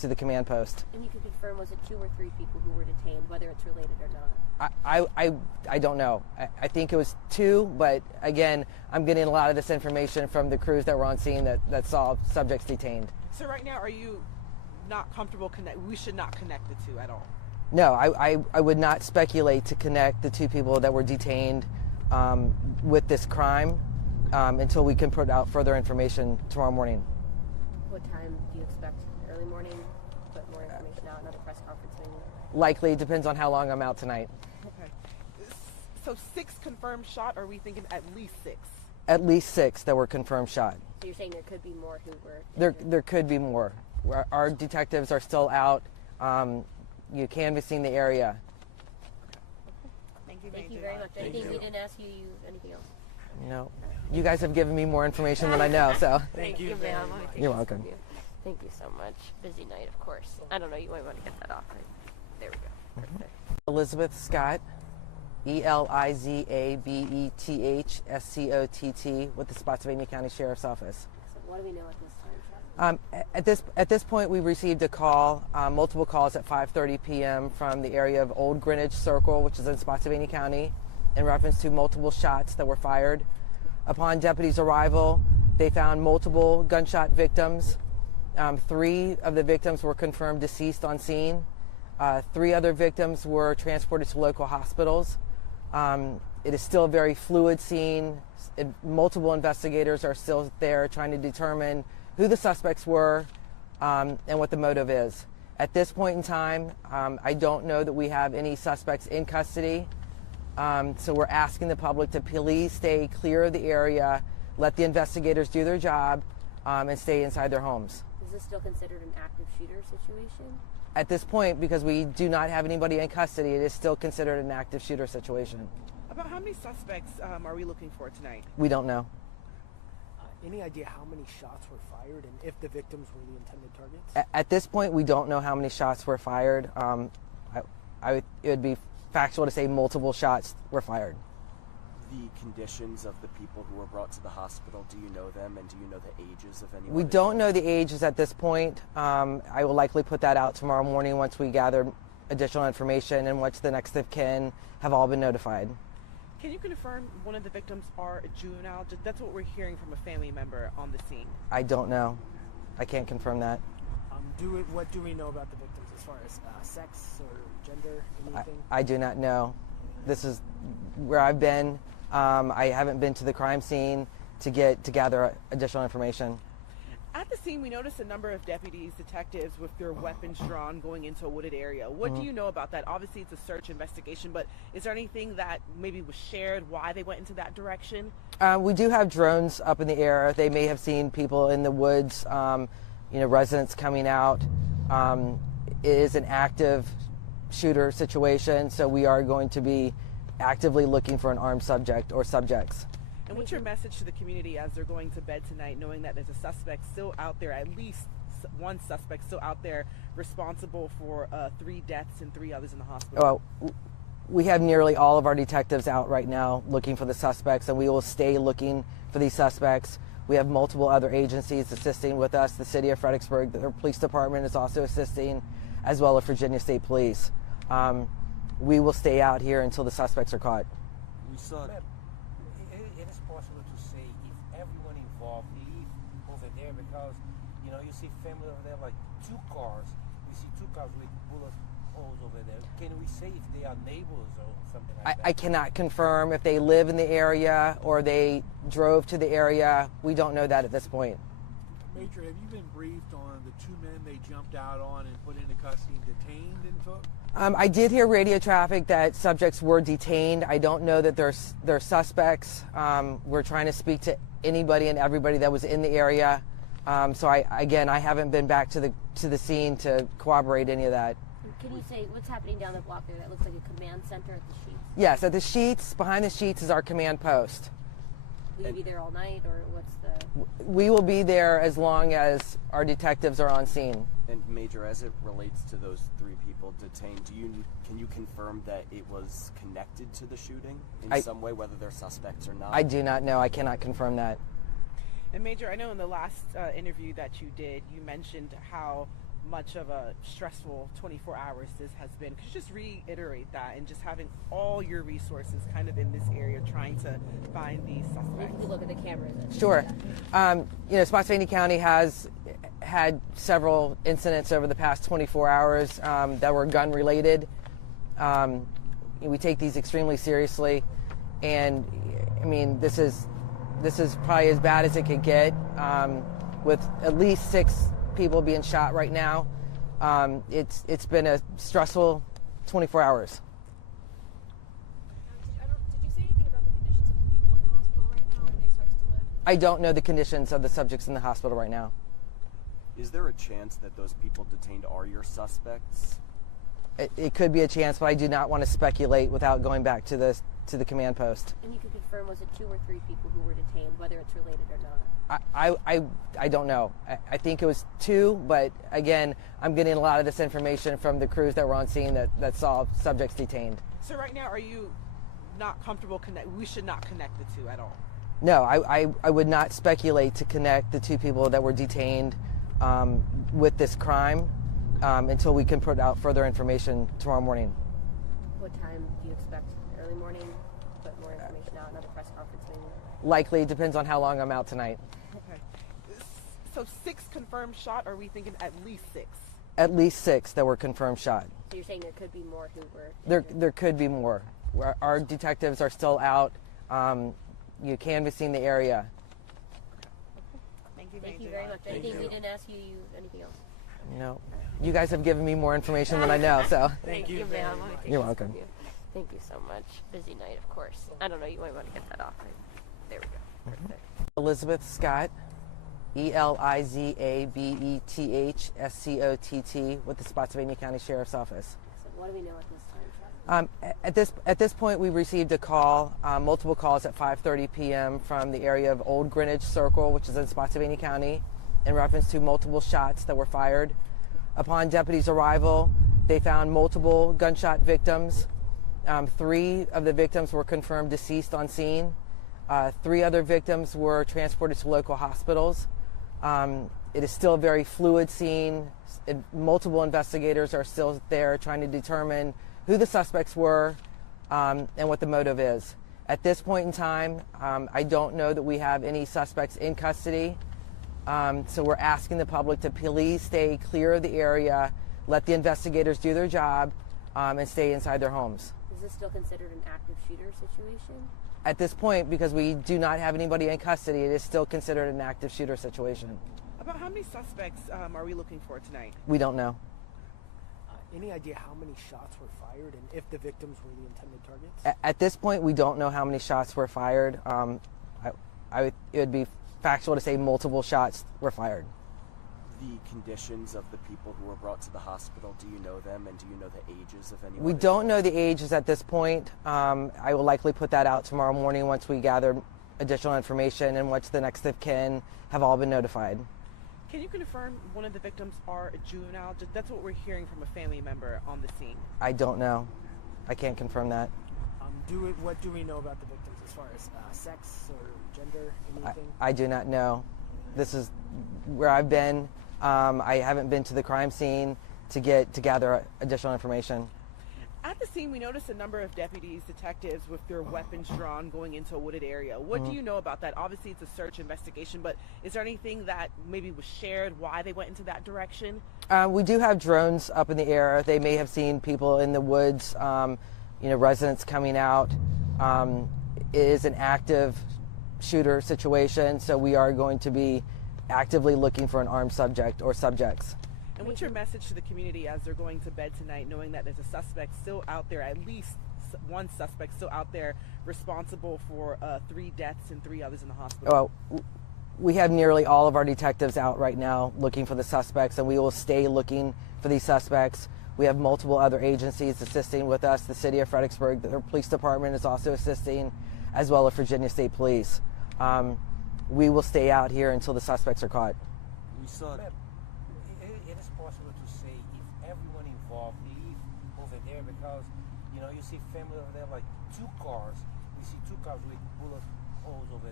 to the command post. And you can confirm, was it 2 or 3 people who were detained, whether it's related or not? I don't know. I think it was 2, but again, I'm getting a lot of this information from the crews that were on scene that saw subjects detained. So right now, are you not comfortable we should not connect the two at all? No, I would not speculate to connect the 2 people that were detained with this crime until we can put out further information tomorrow morning. What time do you expect? Early morning? Put more information out, another press conference maybe? Likely, depends on how long I'm out tonight. Okay. So 6 confirmed shot, or are we thinking at least 6? At least 6 that were confirmed shot. So you're saying there could be more who were... There could be more. Our detectives are still out, canvassing the area. Thank you, Thank you very much. Anything we didn't ask you, anything else? No. You guys have given me more information than I know, so. Thank you, ma'am. You're welcome. Thank you so much. Busy night, of course. I don't know, you might want to get that off. There we go. Perfect. Elizabeth Scott, ELIZABETHSCOTT with the Spotsylvania County Sheriff's Office. So what do we know at this time? At this point, we received a call, multiple calls at 5:30 p.m. from the area of Olde Greenwich Circle, which is in Spotsylvania County, in reference to multiple shots that were fired. Upon deputies' arrival, they found multiple gunshot victims. 3 of the victims were confirmed deceased on scene. 3 other victims were transported to local hospitals. It is still a very fluid scene. Multiple investigators are still there trying to determine who the suspects were and what the motive is. At this point in time, I don't know that we have any suspects in custody. So we're asking the public to please stay clear of the area, let the investigators do their job, and stay inside their homes. Is this still considered an active shooter situation? At this point, because we do not have anybody in custody, it is still considered an active shooter situation. About how many suspects are we looking for tonight? We don't know. Any idea how many shots were fired and if the victims were the intended targets? At this point, we don't know how many shots were fired. It would be factual to say multiple shots were fired. The conditions of the people who were brought to the hospital, do you know them, and do you know the ages of anyone? We don't know the ages at this point. I will likely put that out tomorrow morning once we gather additional information and once the next of kin have all been notified. Can you confirm one of the victims are a juvenile? That's what we're hearing from a family member on the scene. I don't know. I can't confirm that. What do we know about the victims as far as sex or gender, anything? I do not know. This is where I've been. I haven't been to the crime scene to gather additional information. At the scene, we noticed a number of deputies, detectives with their weapons drawn going into a wooded area. What do you know about that? Obviously, it's a search investigation, but is there anything that maybe was shared why they went into that direction? We do have drones up in the air. They may have seen people in the woods, residents coming out. It is an active shooter situation, so we are going to be actively looking for an armed subject or subjects. And what's your message to the community as they're going to bed tonight, knowing that there's a suspect still out there, at least one suspect still out there responsible for 3 deaths and 3 others in the hospital? Well, we have nearly all of our detectives out right now looking for the suspects, and we will stay looking for these suspects. We have multiple other agencies assisting with us. The city of Fredericksburg, the police department is also assisting, as well as Virginia State Police. We will stay out here until the suspects are caught. We saw that. It is possible to say if everyone involved leave over there because, you see family over there, like 2 cars. We see 2 cars with bullet holes over there. Can we say if they are neighbors or something like that? I cannot confirm if they live in the area or they drove to the area. We don't know that at this point. Major, have you been briefed on the 2 men they jumped out on and put into custody and detained and took? I did hear radio traffic that subjects were detained. I don't know that they're suspects. We're trying to speak to anybody and everybody that was in the area. So I haven't been back to the scene to corroborate any of that. Can you say what's happening down the block there? That looks like a command center at the Sheets. Yes, at the Sheets, behind the Sheets is our command post. Will you be there all night, or what's the... We will be there as long as our detectives are on scene. And Major, as it relates to those 3 people detained, can you confirm that it was connected to the shooting in some way, whether they're suspects or not? I do not know. I cannot confirm that. And Major, I know in the last interview that you did, you mentioned how much of a stressful 24 hours this has been. Could you just reiterate that, and just having all your resources kind of in this area trying to find these suspects? If you look at the cameras. Sure. Spotsylvania County has had several incidents over the past 24 hours that were gun related. We take these extremely seriously, and I mean, this is probably as bad as it could get, with at least 6 people being shot right now. It's been a stressful 24 hours. Did you say anything about the conditions of the people in the hospital right now? Are they expected to live? I don't know the conditions of the subjects in the hospital right now. Is there a chance that those people detained are your suspects? It could be a chance, but I do not want to speculate without going back to the command post. And you can confirm, was it 2 or 3 people who were detained, whether it's related or not? I don't know. I think it was 2, but again, I'm getting a lot of this information from the crews that were on scene that saw subjects detained. So right now, are you not comfortable we should not connect the 2 at all? No, I would not speculate to connect the 2 people that were detained with this crime until we can put out further information tomorrow morning. What time do you expect? Early morning? Put more information out, another press conference maybe? Likely, depends on how long I'm out tonight. Okay. So 6 confirmed shot, or are we thinking at least 6? At least 6 that were confirmed shot. So you're saying there could be more who were... There could be more. Our detectives are still out, canvassing the area. Thank you, Thank you very much. Anything we didn't ask you, anything else? No. You guys have given me more information than I know, so. Thank you, ma'am. You're welcome. Thank you so much. Busy night, of course. I don't know, you might want to get that off. There we go. Perfect. Elizabeth Scott, ELIZABETHSCOTT, with the Spotsylvania County Sheriff's Office. So what do we know at this time? At this point, we received a call, multiple calls at 5:30 p.m. from the area of Olde Greenwich Circle, which is in Spotsylvania County, in reference to multiple shots that were fired. Upon deputies' arrival, they found multiple gunshot victims. 3 of the victims were confirmed deceased on scene. 3 other victims were transported to local hospitals. It is still a very fluid scene. Multiple investigators are still there trying to determine who the suspects were and what the motive is. At this point in time, I don't know that we have any suspects in custody. So we're asking the public to please stay clear of the area, let the investigators do their job, and stay inside their homes. Is this still considered an active shooter situation? At this point, because we do not have anybody in custody, it is still considered an active shooter situation. About how many suspects are we looking for tonight? We don't know. Any idea how many shots were fired and if the victims were the intended targets? At this point, we don't know how many shots were fired. It would be factual to say multiple shots were fired. The conditions of the people who were brought to the hospital, do you know them, and do you know the ages of anyone? We don't know the ages at this point. I will likely put that out tomorrow morning once we gather additional information and once the next of kin have all been notified. Can you confirm one of the victims are a juvenile? That's what we're hearing from a family member on the scene. I don't know. I can't confirm that. What do we know about the victims as far as sex or gender, anything? I do not know. This is where I've been. I haven't been to the crime scene to gather additional information. At the scene, we noticed a number of deputies, detectives with their weapons drawn going into a wooded area. What do you know about that? Obviously, it's a search investigation, but is there anything that maybe was shared why they went into that direction? We do have drones up in the air. They may have seen people in the woods, residents coming out. It is an active shooter situation, so we are going to be actively looking for an armed subject or subjects. And what's your message to the community as they're going to bed tonight, knowing that there's a suspect still out there, at least one suspect still out there responsible for 3 deaths and 3 others in the hospital? Well, we have nearly all of our detectives out right now looking for the suspects, and we will stay looking for these suspects. We have multiple other agencies assisting with us. The city of Fredericksburg, the police department is also assisting, as well as Virginia State Police. We will stay out here until the suspects are caught. We saw... It is possible to say if everyone involved leave over there, because you see family over there, like 2 cars. We see 2 cars with bullet holes over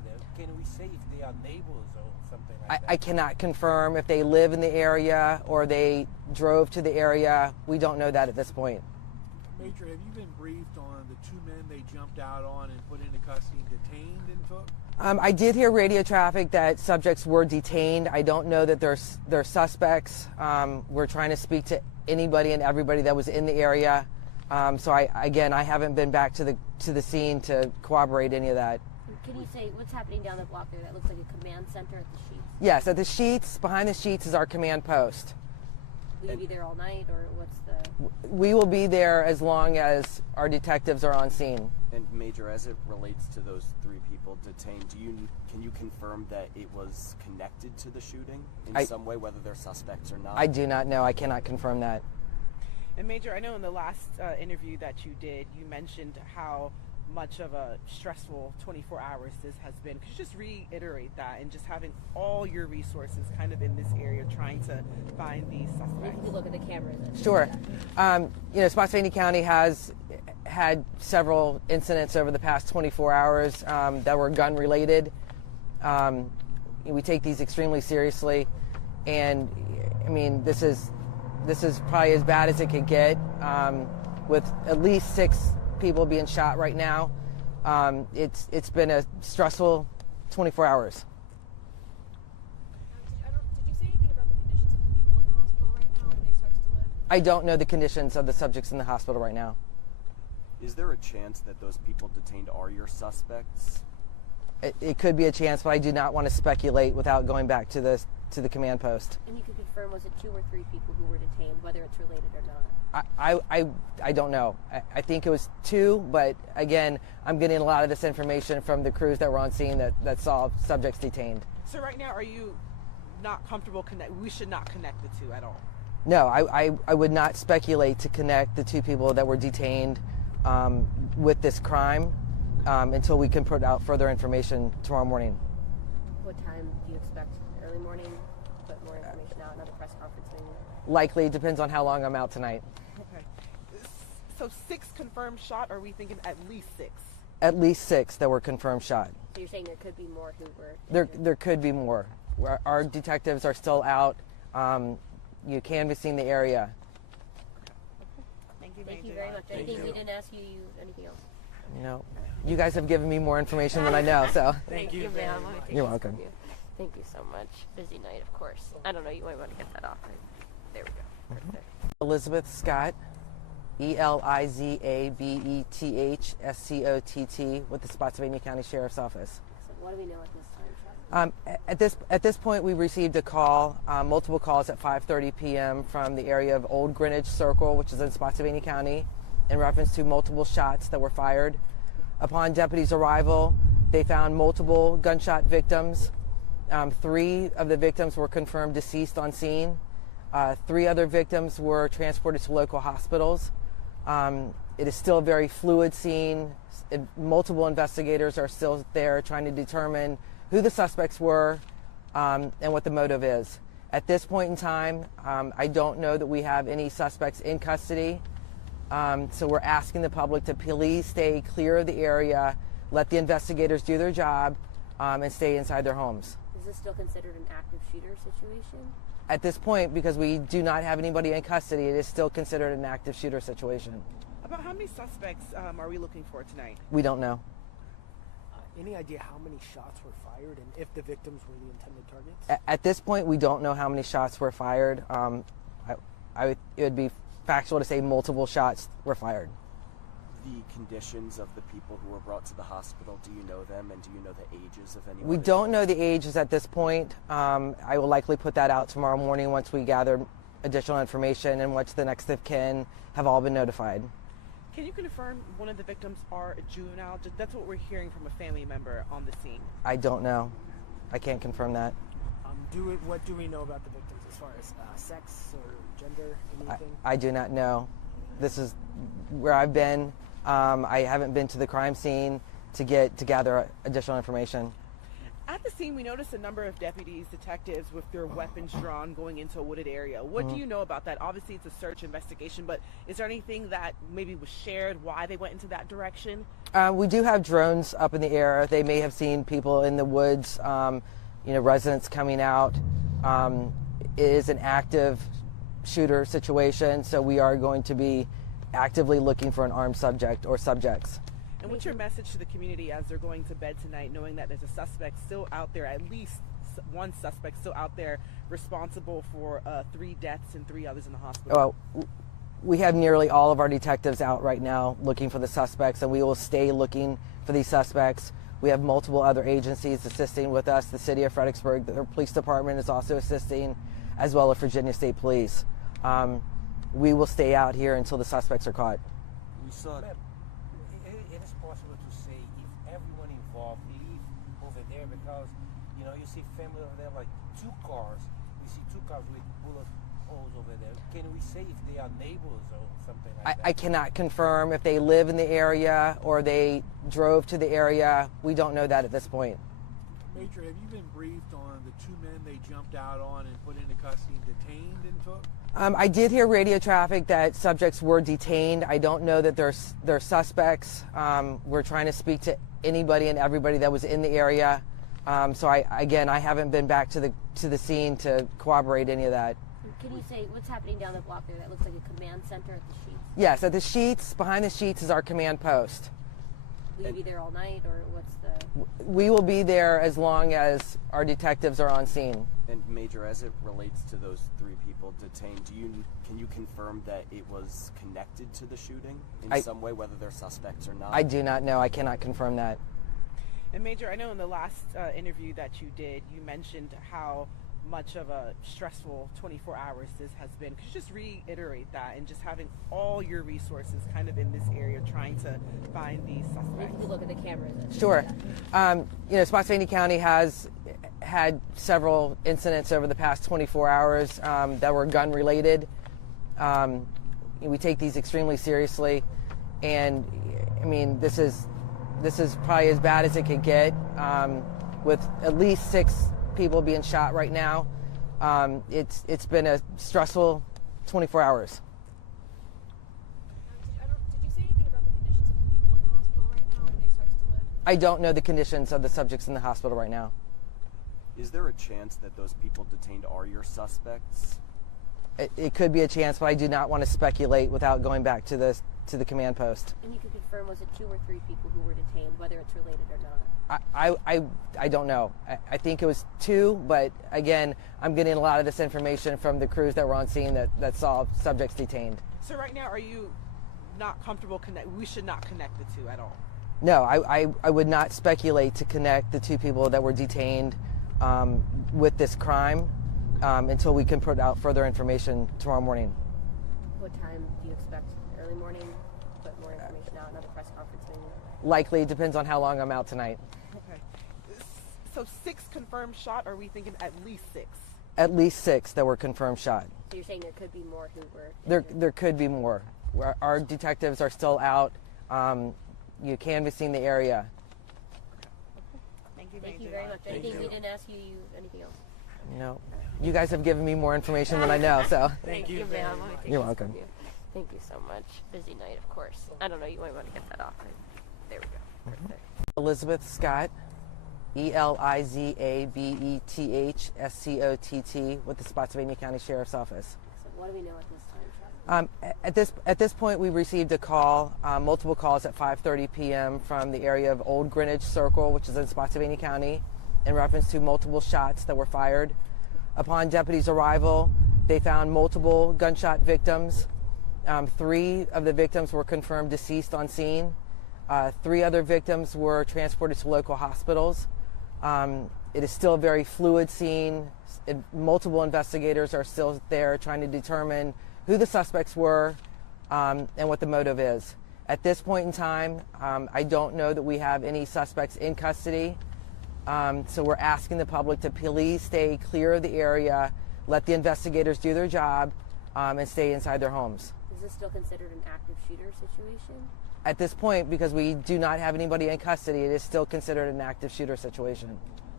Can we say if they are neighbors or something like that? I cannot confirm if they live in the area or they drove to the area. We don't know that at this point. Major, have you been briefed on the two men they jumped out on and put into custody and detained and took? I did hear radio traffic that subjects were detained. I don't know that they're suspects. We're trying to speak to anybody and everybody that was in the area. So I haven't been back to the scene to corroborate any of that. Can you say what's happening down the block there? That looks like a command center at the Sheets. Yes, at the Sheets, behind the Sheets is our command post. Will you be there all night, or what's the? We will be there as long as our detectives are on scene. And Major, as it relates to those three people detained, can you confirm that it was connected to the shooting in some way, whether they're suspects or not? I do not know. I cannot confirm that. And Major, I know in the last interview that you did, you mentioned how much of a stressful 24 hours this has been. Could you just reiterate that, and just having all your resources kind of in this area trying to find these suspects? You can look at the cameras. Sure. Spotsylvania County has had several incidents over the past 24 hours that were gun related. We take these extremely seriously, and I mean, this is probably as bad as it could get, with at least 6 people being shot right now. It's been a stressful 24 hours. Did you say anything about the conditions of the people in the hospital right now? Are they expected to live? I don't know the conditions of the subjects in the hospital right now. Is there a chance that those people detained are your suspects? It could be a chance, but I do not want to speculate without going back to the command post. And you can confirm, was it 2 or 3 people who were detained, whether it's related or not? I don't know. I think it was 2, but again, I'm getting a lot of this information from the crews that were on scene that saw subjects detained. So right now, are you not comfortable we should not connect the two at all? No, I would not speculate to connect the 2 people that were detained with this crime until we can put out further information tomorrow morning. What time do you expect? Early morning? Put more information out, another press conference maybe? Likely, depends on how long I'm out tonight. Okay. So 6 confirmed shot, or are we thinking at least 6? At least 6 that were confirmed shot. So you're saying there could be more who were injured? There could be more. Our detectives are still out, canvassing the area. Thank you, Thank Major. you very much. Anything we didn't ask you, anything else? You guys have given me more information than I know, so. Thank you, ma'am. You're welcome. Thank you so much. Busy night, of course. I don't know, you might want to get that off. There we go. Perfect. Elizabeth Scott, ELIZABETH SCOTT, with the Spotsylvania County Sheriff's Office. So what do we know at this time? At this point, we received a call, multiple calls at 5:30 p.m. from the area of Olde Greenwich Circle, which is in Spotsylvania County, in reference to multiple shots that were fired. Upon deputies' arrival, they found multiple gunshot victims. 3 of the victims were confirmed deceased on scene. 3 other victims were transported to local hospitals. It is still a very fluid scene. Multiple investigators are still there trying to determine who the suspects were and what the motive is. At this point in time, I don't know that we have any suspects in custody. So we're asking the public to please stay clear of the area, let the investigators do their job, and stay inside their homes. Is this still considered an active shooter situation? At this point, because we do not have anybody in custody, it is still considered an active shooter situation. About how many suspects are we looking for tonight? We don't know. Any idea how many shots were fired and if the victims were the intended targets? At this point, we don't know how many shots were fired. It would be factual to say multiple shots were fired. The conditions of the people who were brought to the hospital, do you know them, and do you know the ages of anyone? We don't know the ages at this point. I will likely put that out tomorrow morning once we gather additional information and once the next of kin have all been notified. Can you confirm one of the victims are a juvenile? That's what we're hearing from a family member on the scene. I don't know. I can't confirm that. What do we know about the victims as far as sex or gender, anything? I do not know. This is where I've been. I haven't been to the crime scene to gather additional information. At the scene, we noticed a number of deputies, detectives with their weapons drawn going into a wooded area. What do you know about that? Obviously, it's a search investigation, but is there anything that maybe was shared why they went into that direction? We do have drones up in the air. They may have seen people in the woods, residents coming out. It is an active shooter situation, so we are going to be actively looking for an armed subject or subjects. And what's your message to the community as they're going to bed tonight, knowing that there's a suspect still out there, at least one suspect still out there responsible for 3 deaths and 3 others in the hospital? Well, we have nearly all of our detectives out right now looking for the suspects, and we will stay looking for these suspects. We have multiple other agencies assisting with us. The city of Fredericksburg, the police department is also assisting, as well as Virginia State Police. We will stay out here until the suspects are caught. We saw. Ma'am, it is possible to say if everyone involved leave over there because, you see family over there, like 2 cars. We see 2 cars with bullet holes over there. Can we say if they are neighbors or something like that? I cannot confirm if they live in the area or they drove to the area. We don't know that at this point. Major, have you been briefed on the 2 men they jumped out on and put into custody and detained and took? I did hear radio traffic that subjects were detained. I don't know that they're suspects. We're trying to speak to anybody and everybody that was in the area. So I haven't been back to the scene to corroborate any of that. Can you say what's happening down the block there? That looks like a command center at the Sheets. Yes, at the Sheets, behind the Sheets is our command post. Will you be there all night, or what's the? We will be there as long as our detectives are on scene. And Major, as it relates to those 3 people detained, can you confirm that it was connected to the shooting in some way, whether they're suspects or not? I do not know. I cannot confirm that. And Major, I know in the last interview that you did, you mentioned how much of a stressful 24 hours this has been. Could you just reiterate that, and just having all your resources kind of in this area trying to find these suspects? If you look at the cameras. Sure. Spotsylvania County has had several incidents over the past 24 hours that were gun related. We take these extremely seriously, and I mean this is probably as bad as it could get, with at least 6 people being shot right now. It's been a stressful 24 hours. Did you say anything about the conditions of the people in the hospital right now? Are they expected to live? I don't know the conditions of the subjects in the hospital right now. Is there a chance that those people detained are your suspects? It could be a chance, but I do not want to speculate without going back to the command post. And you can confirm, was it 2 or 3 people who were detained, whether it's related or not? I don't know. I think it was 2, but again, I'm getting a lot of this information from the crews that were on scene that saw subjects detained. So right now, are you not comfortable we should not connect the 2 at all? No, I would not speculate to connect the 2 people that were detained with this crime until we can put out further information tomorrow morning. What time do you expect? Early morning? Put more information out, another press conference maybe? Likely, depends on how long I'm out tonight. Okay. So 6 confirmed shot, or are we thinking at least 6? At least 6 that were confirmed shot. So you're saying there could be more who were injured? There could be more. Our detectives are still out, canvassing the area. Thank you, Thank Major. you very much. Anything we didn't ask you, anything else? No, you guys have given me more information than I know, so. Thank you, ma'am. You're welcome. Thank you so much. Busy night, of course. I don't know, you might want to get that off. There we go. Perfect. Elizabeth Scott, ELIZABETHSCOTT, with the Spotsylvania County Sheriff's Office. So what do we know at this time, Chuck? At this point, we received a call, multiple calls at 5:30 p.m. from the area of Olde Greenwich Circle, which is in Spotsylvania County, in reference to multiple shots that were fired. Upon deputies' arrival, they found multiple gunshot victims. 3 of the victims were confirmed deceased on scene. 3 other victims were transported to local hospitals. It is still a very fluid scene. Multiple investigators are still there trying to determine who the suspects were and what the motive is. At this point in time, I don't know that we have any suspects in custody. So we're asking the public to please stay clear of the area, let the investigators do their job, and stay inside their homes. Is this still considered an active shooter situation? At this point, because we do not have anybody in custody, it is still considered an active shooter situation.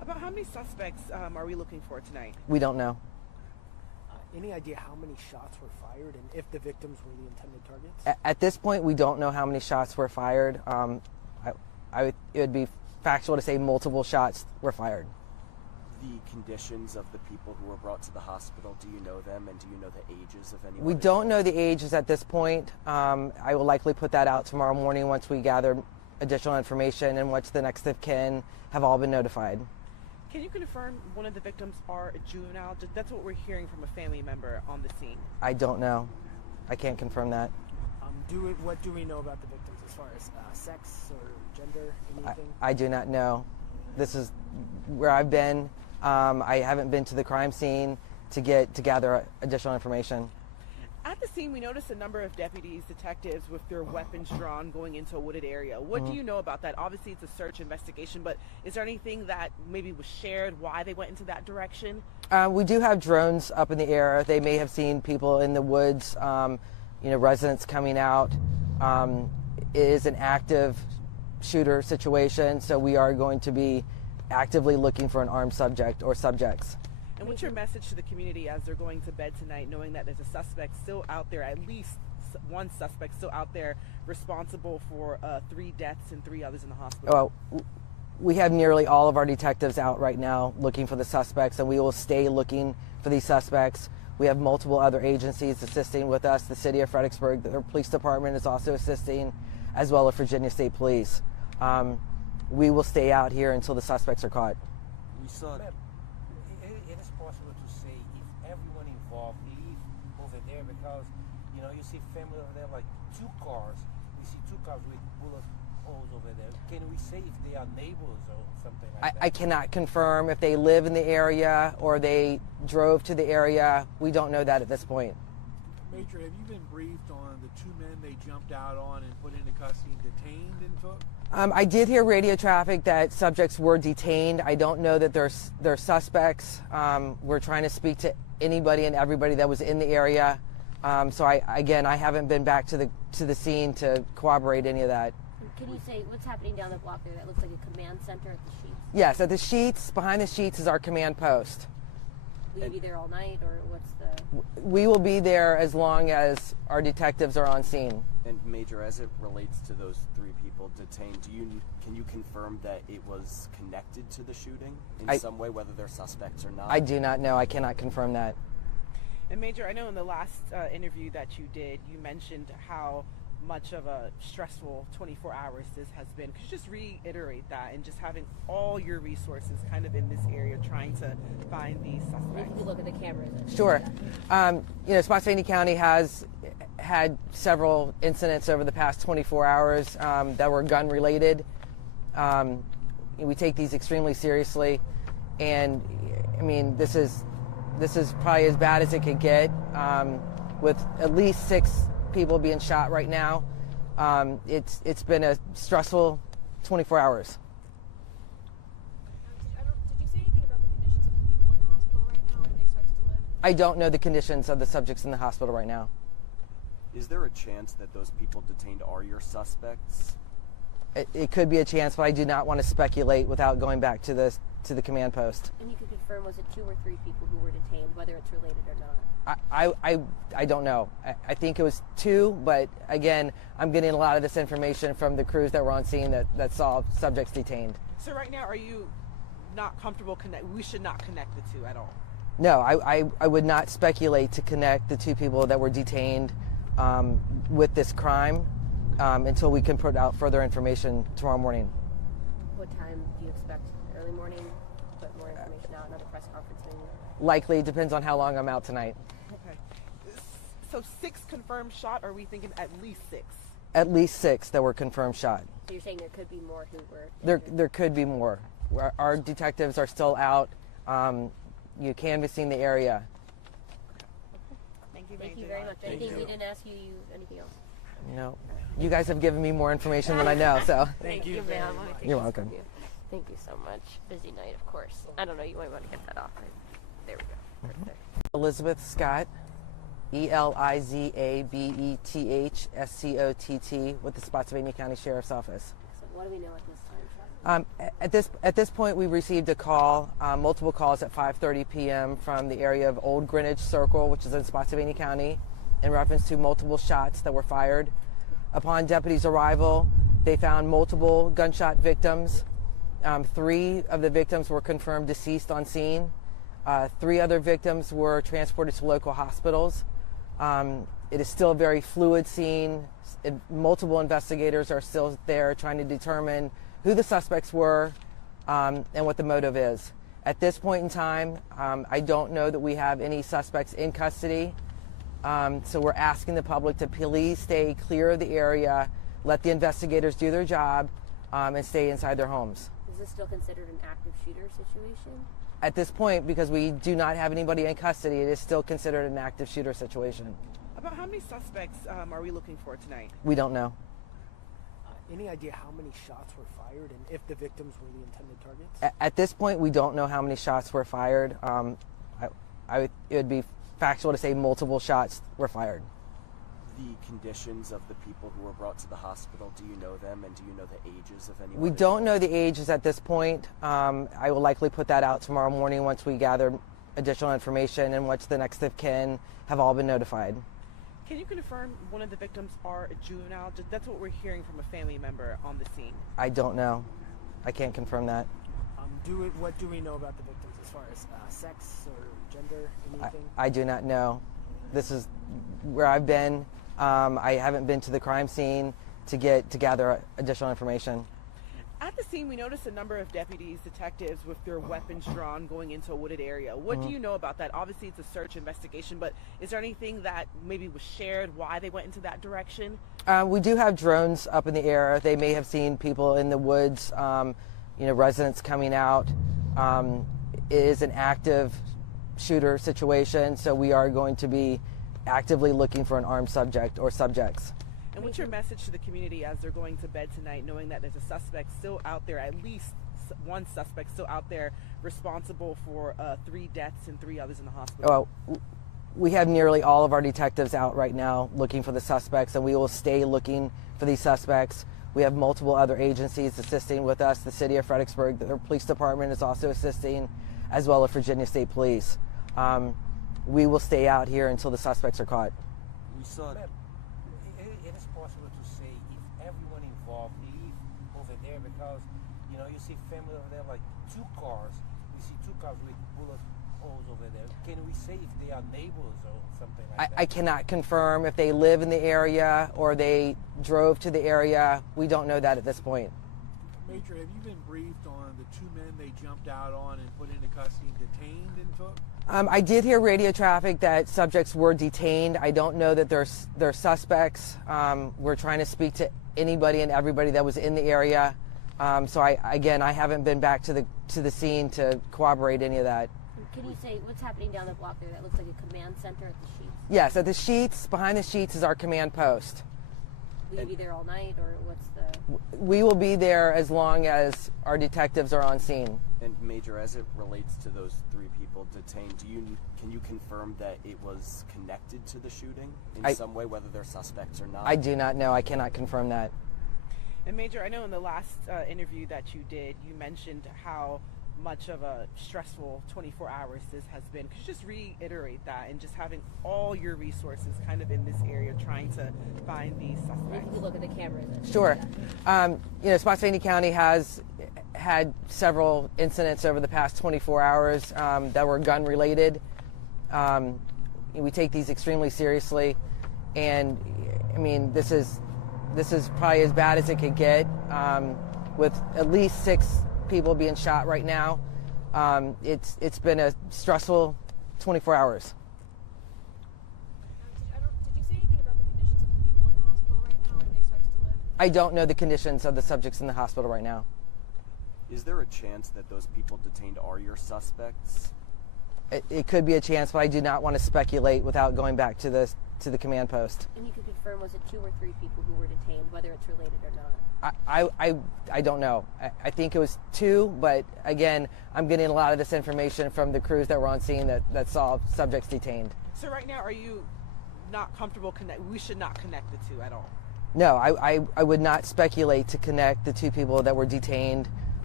About how many suspects are we looking for tonight? We don't know. Any idea how many shots were fired and if the victims were the intended targets? At this point, we don't know how many shots were fired. It would be factual to say multiple shots were fired. The conditions of the people who were brought to the hospital, do you know them, and do you know the ages of anyone? We don't know the ages at this point. I will likely put that out tomorrow morning once we gather additional information and once the next of kin have all been notified. Can you confirm one of the victims are a juvenile? That's what we're hearing from a family member on the scene. I don't know. I can't confirm that. What do we know about the victims as far as sex or gender, anything? I do not know. This is where I've been. I haven't been to the crime scene to gather additional information. At the scene, we noticed a number of deputies, detectives with their weapons drawn going into a wooded area. What do you know about that? Obviously, it's a search investigation, but is there anything that maybe was shared why they went into that direction? We do have drones up in the air. They may have seen people in the woods, residents coming out. It is an active shooter situation, so we are going to be actively looking for an armed subject or subjects. And what's your message to the community as they're going to bed tonight, knowing that there's a suspect still out there, at least one suspect still out there responsible for 3 deaths and 3 others in the hospital? Well, we have nearly all of our detectives out right now looking for the suspects, and we will stay looking for these suspects. We have multiple other agencies assisting with us. The city of Fredericksburg, the police department is also assisting, as well as Virginia State Police. We will stay out here until the suspects are caught. We saw Ma'am, it is possible to say if everyone involved leave over there because, you see family over there, like 2 cars. We see 2 cars with bullet holes over there. Can we say if they are neighbors or something like that? I cannot confirm if they live in the area or they drove to the area. We don't know that at this point. Major, have you been briefed on the 2 men they jumped out on and put into custody and detained and took? I did hear radio traffic that subjects were detained. I don't know that they're suspects. We're trying to speak to anybody and everybody that was in the area. So I haven't been back to the scene to corroborate any of that. Can you say what's happening down the block there? That looks like a command center at the Sheets. Yes, at the Sheets, behind the Sheets is our command post. Will you be there all night, or what's the? We will be there as long as our detectives are on scene. And Major, as it relates to those 3 people detained, can you confirm that it was connected to the shooting in some way, whether they're suspects or not? I do not know. I cannot confirm that. And Major, I know in the last interview that you did, you mentioned how much of a stressful 24 hours this has been. Could you just reiterate that, and just having all your resources kind of in this area trying to find these suspects? If you look at the cameras. Sure. Spotsylvania County has had several incidents over the past 24 hours that were gun related. We take these extremely seriously, and I mean this is probably as bad as it could get, with at least 6 people being shot right now. It's been a stressful 24 hours. Did you say anything about the conditions of the people in the hospital right now? Are they expected to live? I don't know the conditions of the subjects in the hospital right now. Is there a chance that those people detained are your suspects? It could be a chance, but I do not want to speculate without going back to the command post. And you could confirm, was it 2 or 3 people who were detained, whether it's related or not? I don't know. I think it was 2, but again, I'm getting a lot of this information from the crews that were on scene that saw subjects detained. So right now, are you not comfortable we should not connect the 2 at all? No, I would not speculate to connect the 2 people that were detained with this crime until we can put out further information tomorrow morning. What time do you expect? Early morning? Put more information out, another press conference maybe? Likely, depends on how long I'm out tonight. Okay. So 6 confirmed shot, or are we thinking at least 6? At least 6 that were confirmed shot. So you're saying there could be more who were injured? There could be more. Our detectives are still out, canvassing the area. Thank you, Thank Major. you very much. Anything we didn't ask you, anything else? No, you guys have given me more information than I know, so. Thank you, ma'am. You're welcome. Thank you so much. Busy night, of course. I don't know, you might want to get that off. There we go. Perfect. Elizabeth Scott, ELIZABETH SCOTT with the Spotsylvania County Sheriff's Office. So what do we know at this time, Chuck? At this point, we received a call, multiple calls at 5:30 p.m. from the area of Olde Greenwich Circle, which is in Spotsylvania County, in reference to multiple shots that were fired. Upon deputies' arrival, they found multiple gunshot victims. 3 of the victims were confirmed deceased on scene. 3 other victims were transported to local hospitals. It is still a very fluid scene. Multiple investigators are still there trying to determine who the suspects were and what the motive is. At this point in time, I don't know that we have any suspects in custody. So we're asking the public to please stay clear of the area, let the investigators do their job, and stay inside their homes. Is this still considered an active shooter situation? At this point, because we do not have anybody in custody, it is still considered an active shooter situation. About how many suspects are we looking for tonight? We don't know. Any idea how many shots were fired and if the victims were the intended targets? At this point, we don't know how many shots were fired. It would be factual to say multiple shots were fired. The conditions of the people who were brought to the hospital, do you know them, and do you know the ages of anyone? We don't know the ages at this point. I will likely put that out tomorrow morning once we gather additional information and once the next of kin have all been notified. Can you confirm one of the victims are a juvenile? That's what we're hearing from a family member on the scene. I don't know. I can't confirm that. What do we know about the victims as far as sex or gender, anything? I do not know. This is where I've been. I haven't been to the crime scene to gather additional information. At the scene, we noticed a number of deputies, detectives with their weapons drawn going into a wooded area. What do you know about that? Obviously, it's a search investigation, but is there anything that maybe was shared why they went into that direction? We do have drones up in the air. They may have seen people in the woods, residents coming out. It is an active shooter situation, so we are going to be actively looking for an armed subject or subjects. And what's your message to the community as they're going to bed tonight, knowing that there's a suspect still out there, at least one suspect still out there responsible for 3 deaths and 3 others in the hospital? Well, we have nearly all of our detectives out right now looking for the suspects, and we will stay looking for these suspects. We have multiple other agencies assisting with us. The city of Fredericksburg, the police department is also assisting, as well as Virginia State Police. We will stay out here until the suspects are caught. We saw It is possible to say if everyone involved leave over there because, you see family over there, like 2 cars. We see 2 cars with bullet holes over there. Can we say if they are neighbors or something like that? I cannot confirm if they live in the area or they drove to the area. We don't know that at this point. Major, have you been briefed on the 2 men they jumped out on and put into custody and detained and took? I did hear radio traffic that subjects were detained. I don't know that they're suspects. We're trying to speak to anybody and everybody that was in the area. So I haven't been back to the scene to corroborate any of that. Can you say what's happening down the block there? That looks like a command center at the Sheets. Yes, at the Sheets, behind the Sheets is our command post. Will you be there all night, or what's the... We will be there as long as our detectives are on scene. And Major, as it relates to those 3 people detained, can you confirm that it was connected to the shooting in some way, whether they're suspects or not? I do not know. I cannot confirm that. And Major, I know in the last interview that you did, you mentioned how much of a stressful 24 hours this has been. Could you just reiterate that, and just having all your resources kind of in this area trying to find these suspects? If you look at the cameras. Sure. Spotsylvania County has had several incidents over the past 24 hours that were gun related. We take these extremely seriously, and I mean, this is probably as bad as it could get, with at least 6 people being shot right now. It's been a stressful 24 hours. Did you say anything about the conditions of the people in the hospital right now? Are they expected to live? I don't know the conditions of the subjects in the hospital right now. Is there a chance that those people detained are your suspects? It could be a chance, but I do not want to speculate without going back to the command post. And you can confirm, was it 2 or 3 people who were detained, whether it's related or not? I don't know. I think it was 2, but again, I'm getting a lot of this information from the crews that were on scene that saw subjects detained. So right now, are you not comfortable we should not connect the 2 at all? No, I would not speculate to connect the 2 people that were detained.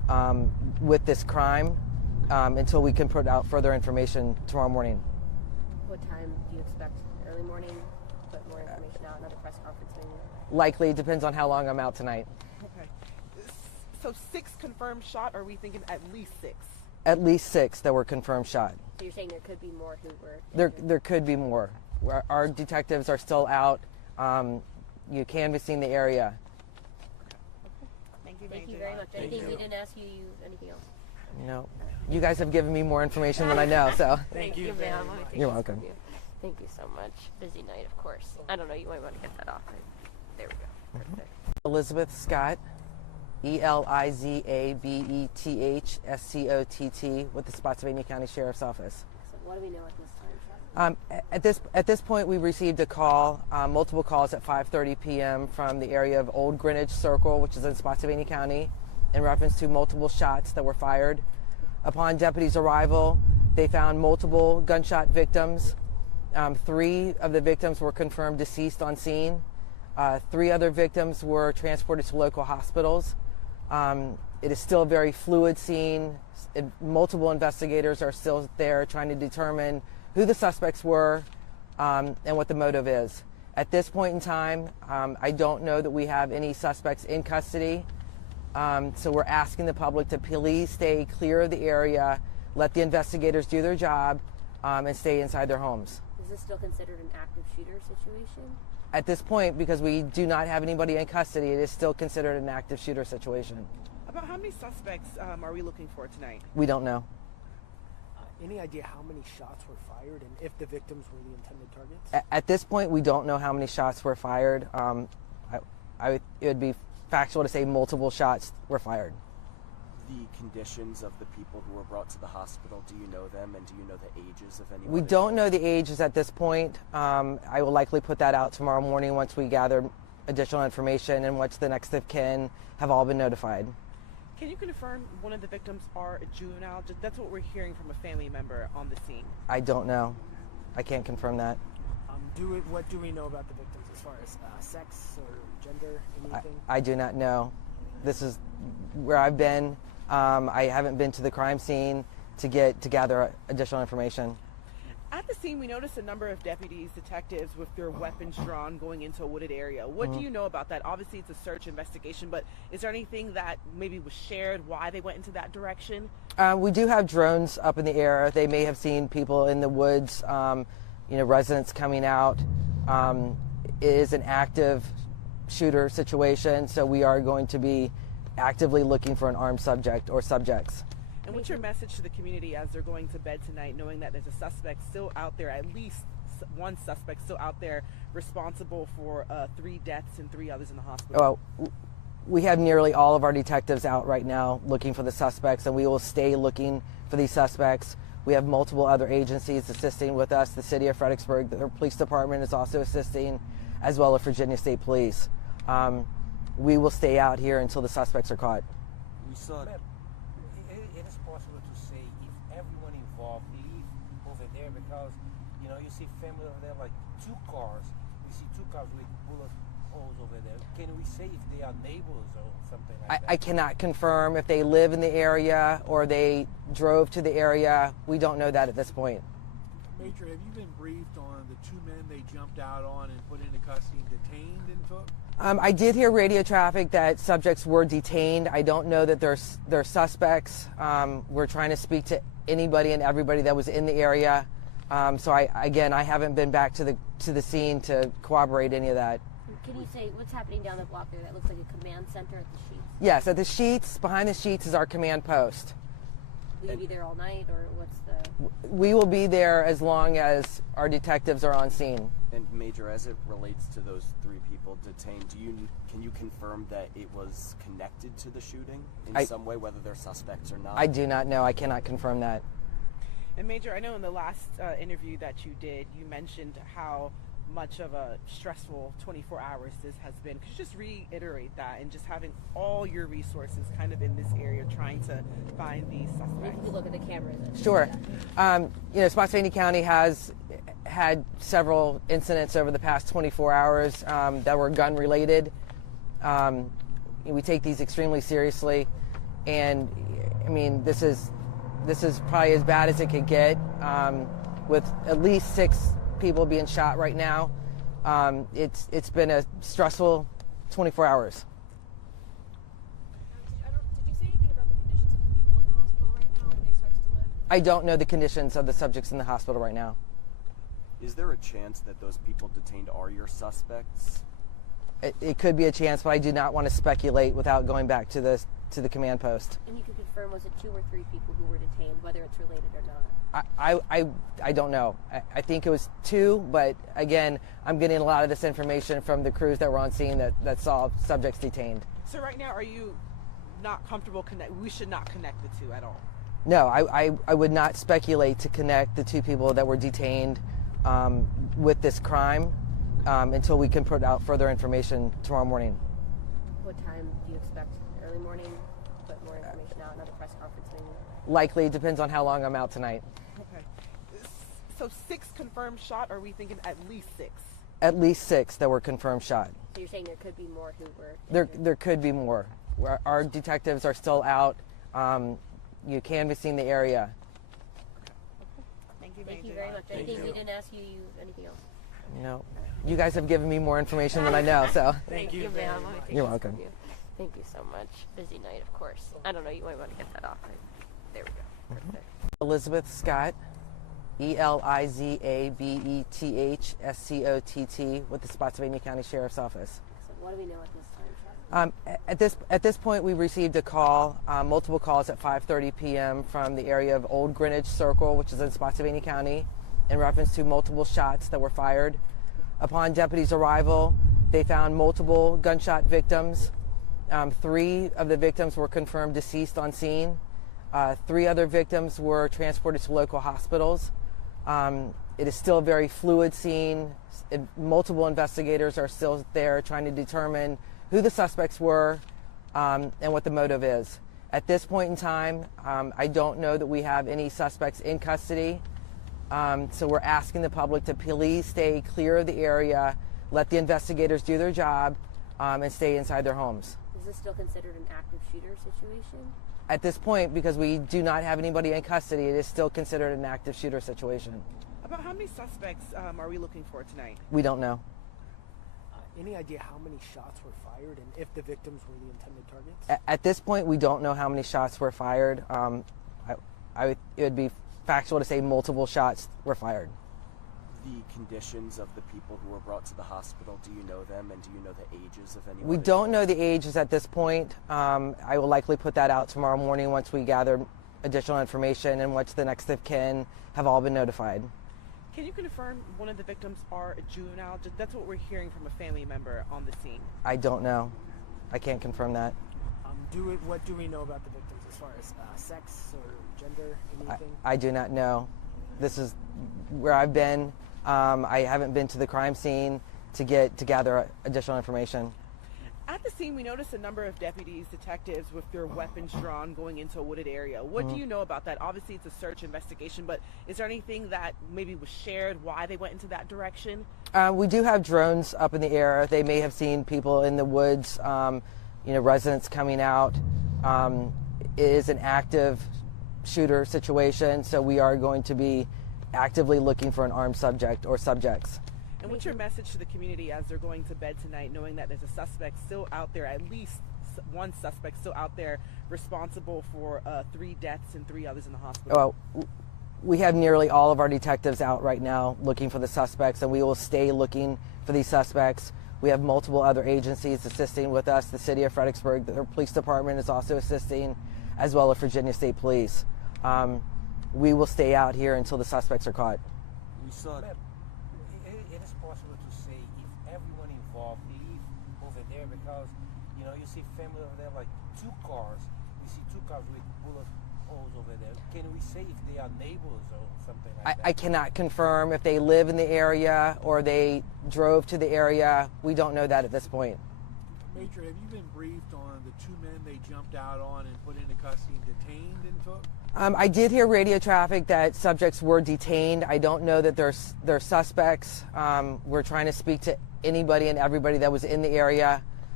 with this crime until we can put out further information tomorrow morning. What time do you expect? Early morning? Put more information out, another press conference maybe? Likely, depends on how long I'm out tonight. Okay. So 6 confirmed shot, or are we thinking at least 6? At least 6 that were confirmed shot. So you're saying there could be more who were There could be more. Our detectives are still out, canvassing the area. Thank you, Thank you Major. very much. Anything we didn't ask you, anything else? No, you guys have given me more information than I know, so. Thank you, ma'am. You're welcome. Thank you so much. Busy night, of course. I don't know, you might want to get that off. There we go. Perfect. Elizabeth Scott, ELIZABETHSCOTT with the Spotsylvania County Sheriff's Office. So what do we know at this time? At this point, we received a call, multiple calls at 5:30 p.m. from the area of Olde Greenwich Circle, which is in Spotsylvania County, in reference to multiple shots that were fired. Upon deputies' arrival, they found multiple gunshot victims. 3 of the victims were confirmed deceased on scene. 3 other victims were transported to local hospitals. It is still a very fluid scene. Multiple investigators are still there trying to determine who the suspects were and what the motive is. At this point in time, I don't know that we have any suspects in custody. So we're asking the public to please stay clear of the area, let the investigators do their job, and stay inside their homes. Is this still considered an active shooter situation? At this point, because we do not have anybody in custody, it is still considered an active shooter situation. About how many suspects are we looking for tonight? We don't know. Any idea how many shots were fired and if the victims were the intended targets? At this point, we don't know how many shots were fired. It would be factual to say multiple shots were fired. The conditions of the people who were brought to the hospital, do you know them, and do you know the ages of anyone? We don't know the ages at this point. I will likely put that out tomorrow morning once we gather additional information and once the next of kin have all been notified. Can you confirm one of the victims are a juvenile? That's what we're hearing from a family member on the scene. I don't know. I can't confirm that. What do we know about the victims as far as sex or gender, anything? I do not know. This is where I've been. I haven't been to the crime scene to gather additional information. At the scene, we noticed a number of deputies, detectives with their weapons drawn going into a wooded area. What do you know about that? Obviously, it's a search investigation, but is there anything that maybe was shared, why they went into that direction? We do have drones up in the air. They may have seen people in the woods, residents coming out. It is an active shooter situation, so we are going to be actively looking for an armed subject or subjects. And what's your message to the community as they're going to bed tonight, knowing that there's a suspect still out there, at least one suspect still out there responsible for 3 deaths and 3 others in the hospital? Well, we have nearly all of our detectives out right now looking for the suspects, and we will stay looking for these suspects. We have multiple other agencies assisting with us. The city of Fredericksburg, the police department is also assisting, as well as Virginia State Police. We will stay out here until the suspects are caught. We saw Ma'am, it is possible to say if everyone involved leave over there because, you see family over there, like 2 cars. We see 2 cars with bullet holes over there. Can we say if they are neighbors or something like that? I cannot confirm if they live in the area or they drove to the area. We don't know that at this point. Major, have you been briefed on the 2 men they jumped out on and put into custody and detained and took? I did hear radio traffic that subjects were detained. I don't know that they're suspects. We're trying to speak to anybody and everybody that was in the area. So I haven't been back to the scene to corroborate any of that. Can you say what's happening down the block there? That looks like a command center at the Sheets. Yes, at the Sheets, behind the Sheets is our command post. Will you be there all night, or what's the? We will be there as long as our detectives are on scene. And Major, as it relates to those 3 people detained, can you confirm that it was connected to the shooting in some way, whether they're suspects or not? I do not know. I cannot confirm that. And Major, I know in the last interview that you did, you mentioned how much of a stressful 24 hours this has been. Could you just reiterate that, and just having all your resources kind of in this area trying to find these suspects? Maybe you look at the cameras. Sure. Spotsylvania County has had several incidents over the past 24 hours that were gun related. We take these extremely seriously. And I mean, this is probably as bad as it could get, with at least 6 people being shot right now. It's been a stressful 24 hours. Did you say anything about the conditions of the people in the hospital right now? Are they expected to live? I don't know the conditions of the subjects in the hospital right now. Is there a chance that those people detained are your suspects? It could be a chance, but I do not want to speculate without going back to the command post. And you can confirm, was it 2 or 3 people who were detained, whether it's related or not? I don't know. I think it was 2, but again, I'm getting a lot of this information from the crews that were on scene that saw subjects detained. So right now, are you not comfortable we should not connect the 2 at all? No, I would not speculate to connect the 2 people that were detained with this crime until we can put out further information tomorrow morning. What time do you expect? Early morning? Put more information out, another press conference maybe? Likely, depends on how long I'm out tonight. Okay. So 6 confirmed shot, or are we thinking at least 6? At least 6 that were confirmed shot. So you're saying there could be more who were... There could be more. Our detectives are still out, canvassing the area. Thank you very much. Anything we didn't ask you, anything else? No. You guys have given me more information than I know, so. Thank you, ma'am. You're welcome. Thank you so much. Busy night, of course. I don't know, you might want to get that off. There we go. Perfect. Elizabeth Scott, ELIZABETHSCOTT, with the Spotsylvania County Sheriff's Office. So what do we know at this time? At this point, we received a call, multiple calls at 5:30 p.m. from the area of Olde Greenwich Circle, which is in Spotsylvania County, in reference to multiple shots that were fired. Upon deputies' arrival, they found multiple gunshot victims. 3 of the victims were confirmed deceased on scene. 3 other victims were transported to local hospitals. It is still a very fluid scene. Multiple investigators are still there trying to determine who the suspects were and what the motive is. At this point in time, I don't know that we have any suspects in custody. So we're asking the public to please stay clear of the area, let the investigators do their job, and stay inside their homes. Is this still considered an active shooter situation? At this point, because we do not have anybody in custody, it is still considered an active shooter situation. About how many suspects are we looking for tonight? We don't know. Any idea how many shots were fired and if the victims were the intended targets? At this point, we don't know how many shots were fired. It would be factual to say multiple shots were fired. The conditions of the people who were brought to the hospital, do you know them, and do you know the ages of anyone? We don't know the ages at this point. I will likely put that out tomorrow morning once we gather additional information and once the next of kin have all been notified. Can you confirm one of the victims are a juvenile? That's what we're hearing from a family member on the scene. I don't know. I can't confirm that. What do we know about the victims as far as sex or gender, anything? I do not know. This is where I've been. I haven't been to the crime scene to gather additional information. At the scene, we noticed a number of deputies, detectives with their weapons drawn going into a wooded area. What do you know about that? Obviously, it's a search investigation, but is there anything that maybe was shared why they went into that direction? We do have drones up in the air. They may have seen people in the woods, residents coming out. It is an active shooter situation, so we are going to be actively looking for an armed subject or subjects. And what's your message to the community as they're going to bed tonight, knowing that there's a suspect still out there, at least one suspect still out there responsible for 3 deaths and 3 others in the hospital? Well, we have nearly all of our detectives out right now looking for the suspects, and we will stay looking for these suspects. We have multiple other agencies assisting with us. The city of Fredericksburg, the police department is also assisting, as well as Virginia State Police. We will stay out here until the suspects are caught. We saw that. It is possible to say if everyone involved leave over there, because you see family over there, like 2 cars. We see 2 cars with bullet holes over there. Can we say if they are neighbors or something like that? I cannot confirm if they live in the area or they drove to the area. We don't know that at this point. Major, have you been briefed on the 2 men they jumped out on and put into custody and detained and took? I did hear radio traffic that subjects were detained. I don't know that they're suspects. We're trying to speak to anybody and everybody that was in the area.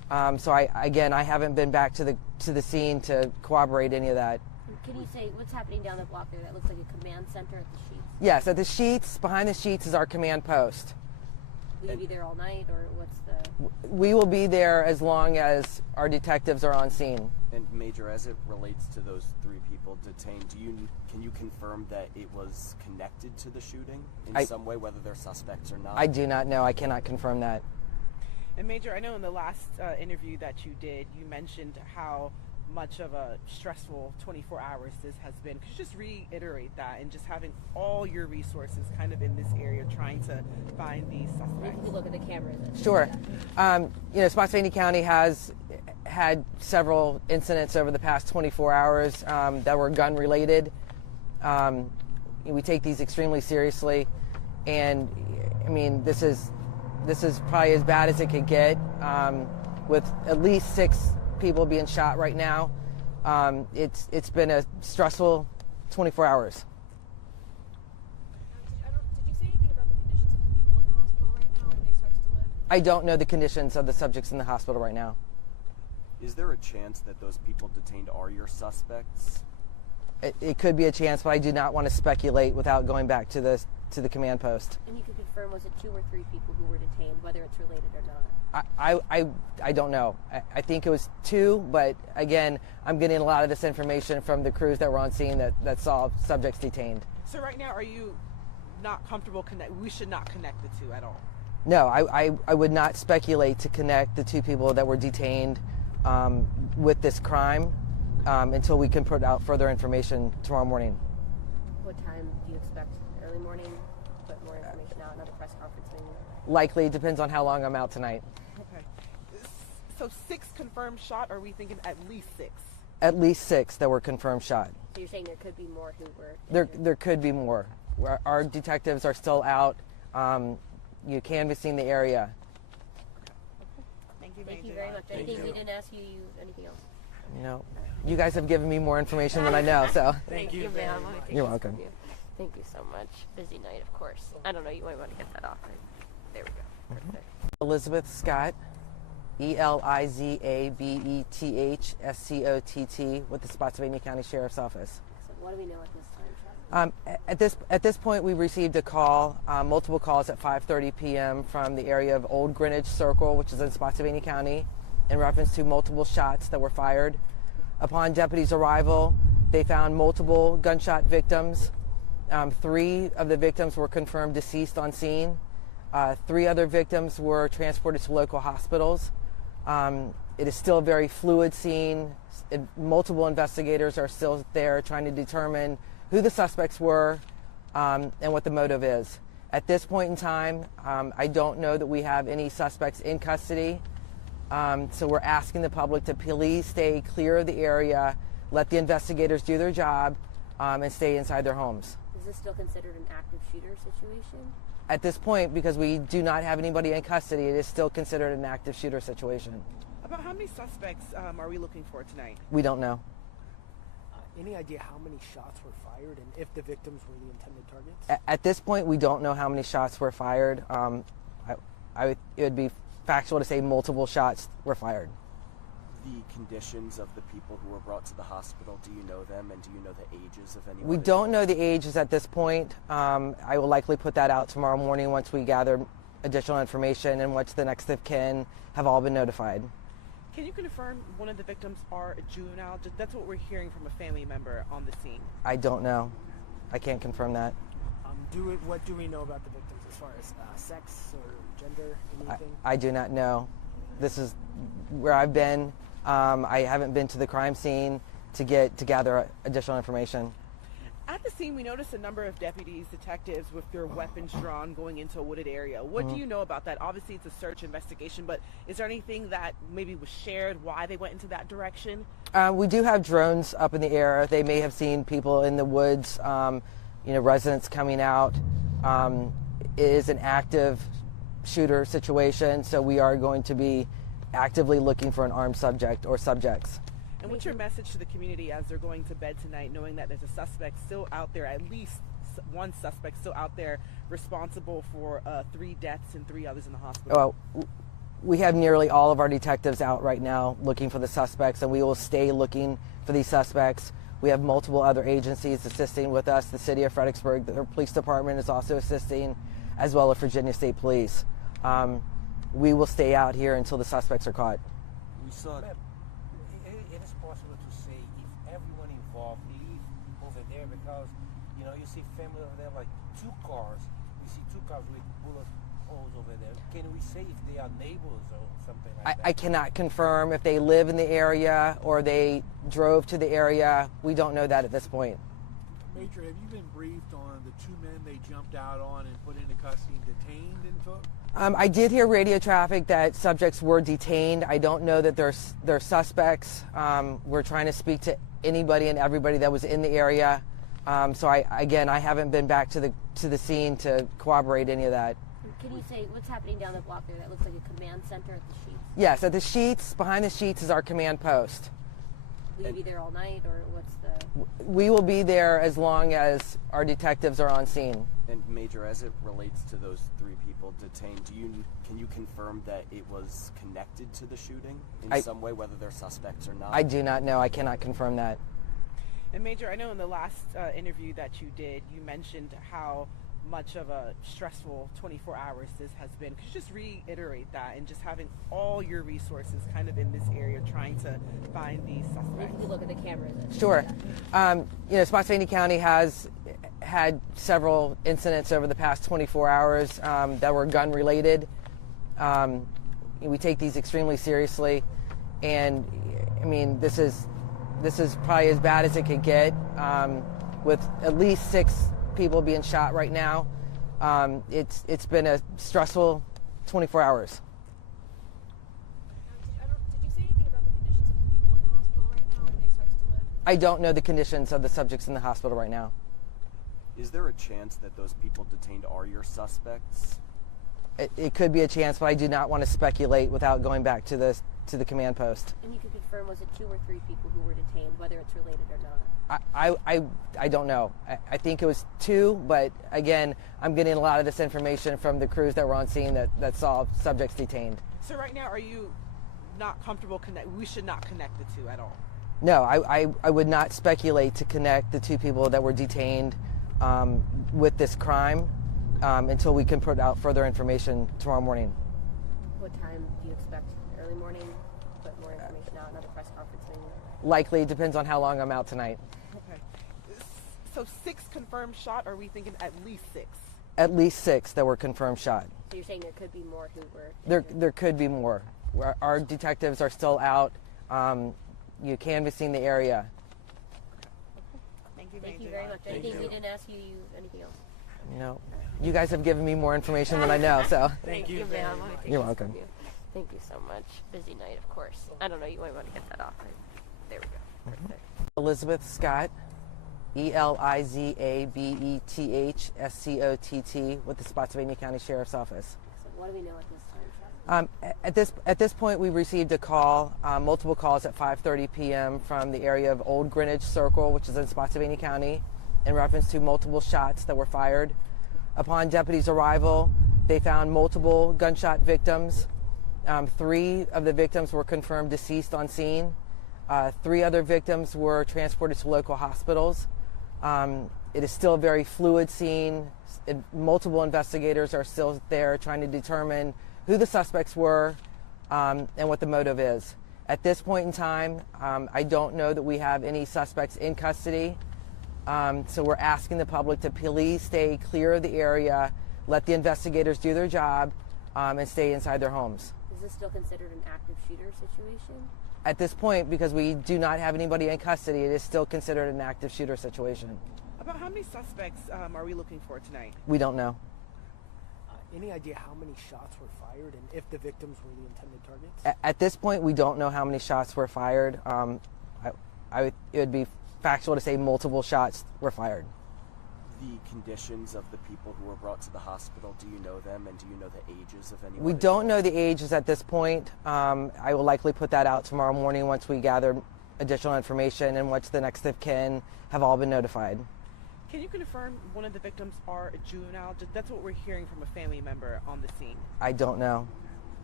So I haven't been back to the scene to corroborate any of that. Can you say what's happening down the block there? That looks like a command center at the Sheets. Yes, at the Sheets, behind the Sheets is our command post. Will you be there all night, or what's the? We will be there as long as our detectives are on scene. And Major, as it relates to those three people detained, can you confirm that it was connected to the shooting in some way, whether they're suspects or not? I do not know. I cannot confirm that. And Major, I know in the last interview that you did, you mentioned how much of a stressful 24 hours this has been. Could you just reiterate that, and just having all your resources kind of in this area trying to find these If suspects? you could look at the cameras. Sure. Spotsylvania County has had several incidents over the past 24 hours that were gun related. We take these extremely seriously, and I mean, this is probably as bad as it could get, with at least 6 people being shot right now. It's been a stressful 24 hours. Did you say anything about the conditions of the people in the hospital right now? Are they expected to live? I don't know the conditions of the subjects in the hospital right now. Is there a chance that those people detained are your suspects? It could be a chance, but I do not want to speculate without going back to the command post. And you can confirm, was it 2 or 3 people who were detained, whether it's related or not? I don't know. I think it was 2, but again, I'm getting a lot of this information from the crews that were on scene that saw subjects detained. So right now, are you not comfortable we should not connect the two at all? No, I would not speculate to connect the 2 people that were detained with this crime until we can put out further information tomorrow morning. What time do you expect? Early morning? Put more information out, another press conference maybe? Likely, it depends on how long I'm out tonight. Okay. So 6 confirmed shot, or are we thinking at least 6? At least 6 that were confirmed shot. So you're saying there could be more who were injured? There could be more. Our detectives are still out, canvassing the area. Thank you, Thank Major. you very much. Anything we didn't ask you, anything else? You guys have given me more information than I know, so. Thank you, ma'am. You're welcome. Thank you so much. Busy night, of course. I don't know, you might want to get that off. There we go. Perfect. Elizabeth Scott, Elizabeth Scott with the Spotsylvania County Sheriff's Office. So what do we know at this time, Charlie? At this point, we received a call, multiple calls at 5:30 p.m. from the area of Olde Greenwich Circle, which is in Spotsylvania County, in reference to multiple shots that were fired. Upon deputies' arrival, they found multiple gunshot victims. 3 of the victims were confirmed deceased on scene. 3 other victims were transported to local hospitals. It is still a very fluid scene. Multiple investigators are still there trying to determine who the suspects were and what the motive is. At this point in time, I don't know that we have any suspects in custody. So we're asking the public to please stay clear of the area, let the investigators do their job, and stay inside their homes. Is this still considered an active shooter situation? At this point, because we do not have anybody in custody, it is still considered an active shooter situation. About how many suspects are we looking for tonight? We don't know. Any idea how many shots were fired and if the victims were the intended targets? At this point, we don't know how many shots were fired. It would be factual to say multiple shots were fired. The conditions of the people who were brought to the hospital, do you know them, and do you know the ages of anyone? We don't know the ages at this point. I will likely put that out tomorrow morning once we gather additional information and once the next of kin have all been notified. Can you confirm one of the victims are a juvenile? That's what we're hearing from a family member on the scene. I don't know. I can't confirm that. What do we know about the victims as far as sex or gender, anything? I do not know. This is where I've been. I haven't been to the crime scene to gather additional information. At the scene, we noticed a number of deputies, detectives with their weapons drawn going into a wooded area. What do you know about that? Obviously, it's a search investigation, but is there anything that maybe was shared why they went into that direction? We do have drones up in the air. They may have seen people in the woods, residents coming out. It is an active shooter situation, so we are going to be actively looking for an armed subject or subjects. And what's your message to the community as they're going to bed tonight, knowing that there's a suspect still out there, at least one suspect still out there responsible for 3 deaths and 3 others in the hospital? Well, We have nearly all of our detectives out right now looking for the suspects, and we will stay looking for these suspects. We have multiple other agencies assisting with us. The city of Fredericksburg, the police department is also assisting, as well as Virginia State Police. We will stay out here until the suspects are caught. We saw. Ma'am, it is possible to say if everyone involved leave over there because, you know, you see family over there, like two cars. We see two cars with bullet holes over there. Can we say if they are neighbors or something like that? I cannot confirm if they live in the area or they drove to the area. We don't know that at this point. Major, have you been briefed on the two men they jumped out on and put into custody and detained and took? I did hear radio traffic that subjects were detained. I don't know that they're suspects. We're trying to speak to anybody and everybody that was in the area. So I haven't been back to the scene to corroborate any of that. Can you say what's happening down the block there? That looks like a command center at the Sheets. Yes, at the Sheets, behind the Sheets is our command post. Will you be there all night, or what's the? We will be there as long as our detectives are on scene. And Major, as it relates to those three people detained, can you confirm that it was connected to the shooting in some way, whether they're suspects or not? I do not know. I cannot confirm that. And Major, I know in the last interview that you did, you mentioned how much of a stressful 24 hours this has been. Could you just reiterate that, and just having all your resources kind of in this area trying to find these suspects? If you look at the cameras. Sure. Spotsylvania County has had several incidents over the past 24 hours that were gun related. We take these extremely seriously, and I mean, this is probably as bad as it could get, with at least 6 people being shot right now. It's been a stressful 24 hours. Did you say anything about the conditions of the people in the hospital right now? Are they expected to live? I don't know the conditions of the subjects in the hospital right now. Is there a chance that those people detained are your suspects? It could be a chance, but I do not want to speculate without going back to the command post. And you can confirm, was it 2 or 3 people who were detained, whether it's related or not? I don't know. I think it was 2, but again, I'm getting a lot of this information from the crews that were on scene that saw subjects detained. So right now, are you not comfortable we should not connect the two at all? No, I would not speculate to connect the 2 people that were detained with this crime until we can put out further information tomorrow morning. What time do you expect? Early morning? Put more information out, another press conference maybe? Likely, depends on how long I'm out tonight. Okay. So 6 confirmed shot, or are we thinking at least 6? At least 6 that were confirmed shot. So you're saying there could be more who were injured? There could be more. Our detectives are still out, canvassing the area. Thank you, Thank Major. you very much. Anything we didn't ask you, anything else? No, you guys have given me more information than I know, so. Thank you, ma'am. You're welcome. Thank you so much. Busy night, of course. I don't know, you might want to get that off. There we go. Perfect. Elizabeth Scott, ELIZABETHSCOTT, with the Spotsylvania County Sheriff's Office. So what do we know at this time, Sheriff? At this point, we received a call, multiple calls at 5:30 p.m. from the area of Olde Greenwich Circle, which is in Spotsylvania County, in reference to multiple shots that were fired. Upon deputies' arrival, they found multiple gunshot victims. 3 of the victims were confirmed deceased on scene. 3 other victims were transported to local hospitals. It is still a very fluid scene. Multiple investigators are still there trying to determine who the suspects were and what the motive is. At this point in time, I don't know that we have any suspects in custody. So we're asking the public to please stay clear of the area, let the investigators do their job, and stay inside their homes. Is this still considered an active shooter situation? At this point, because we do not have anybody in custody, it is still considered an active shooter situation. About how many suspects are we looking for tonight? We don't know. Any idea how many shots were fired and if the victims were the intended targets? At this point, we don't know how many shots were fired. It would be factual to say multiple shots were fired. The conditions of the people who were brought to the hospital, do you know them, and do you know the ages of anyone? We don't know the ages at this point. I will likely put that out tomorrow morning once we gather additional information and once the next of kin have all been notified. Can you confirm one of the victims are a juvenile? That's what we're hearing from a family member on the scene. I don't know.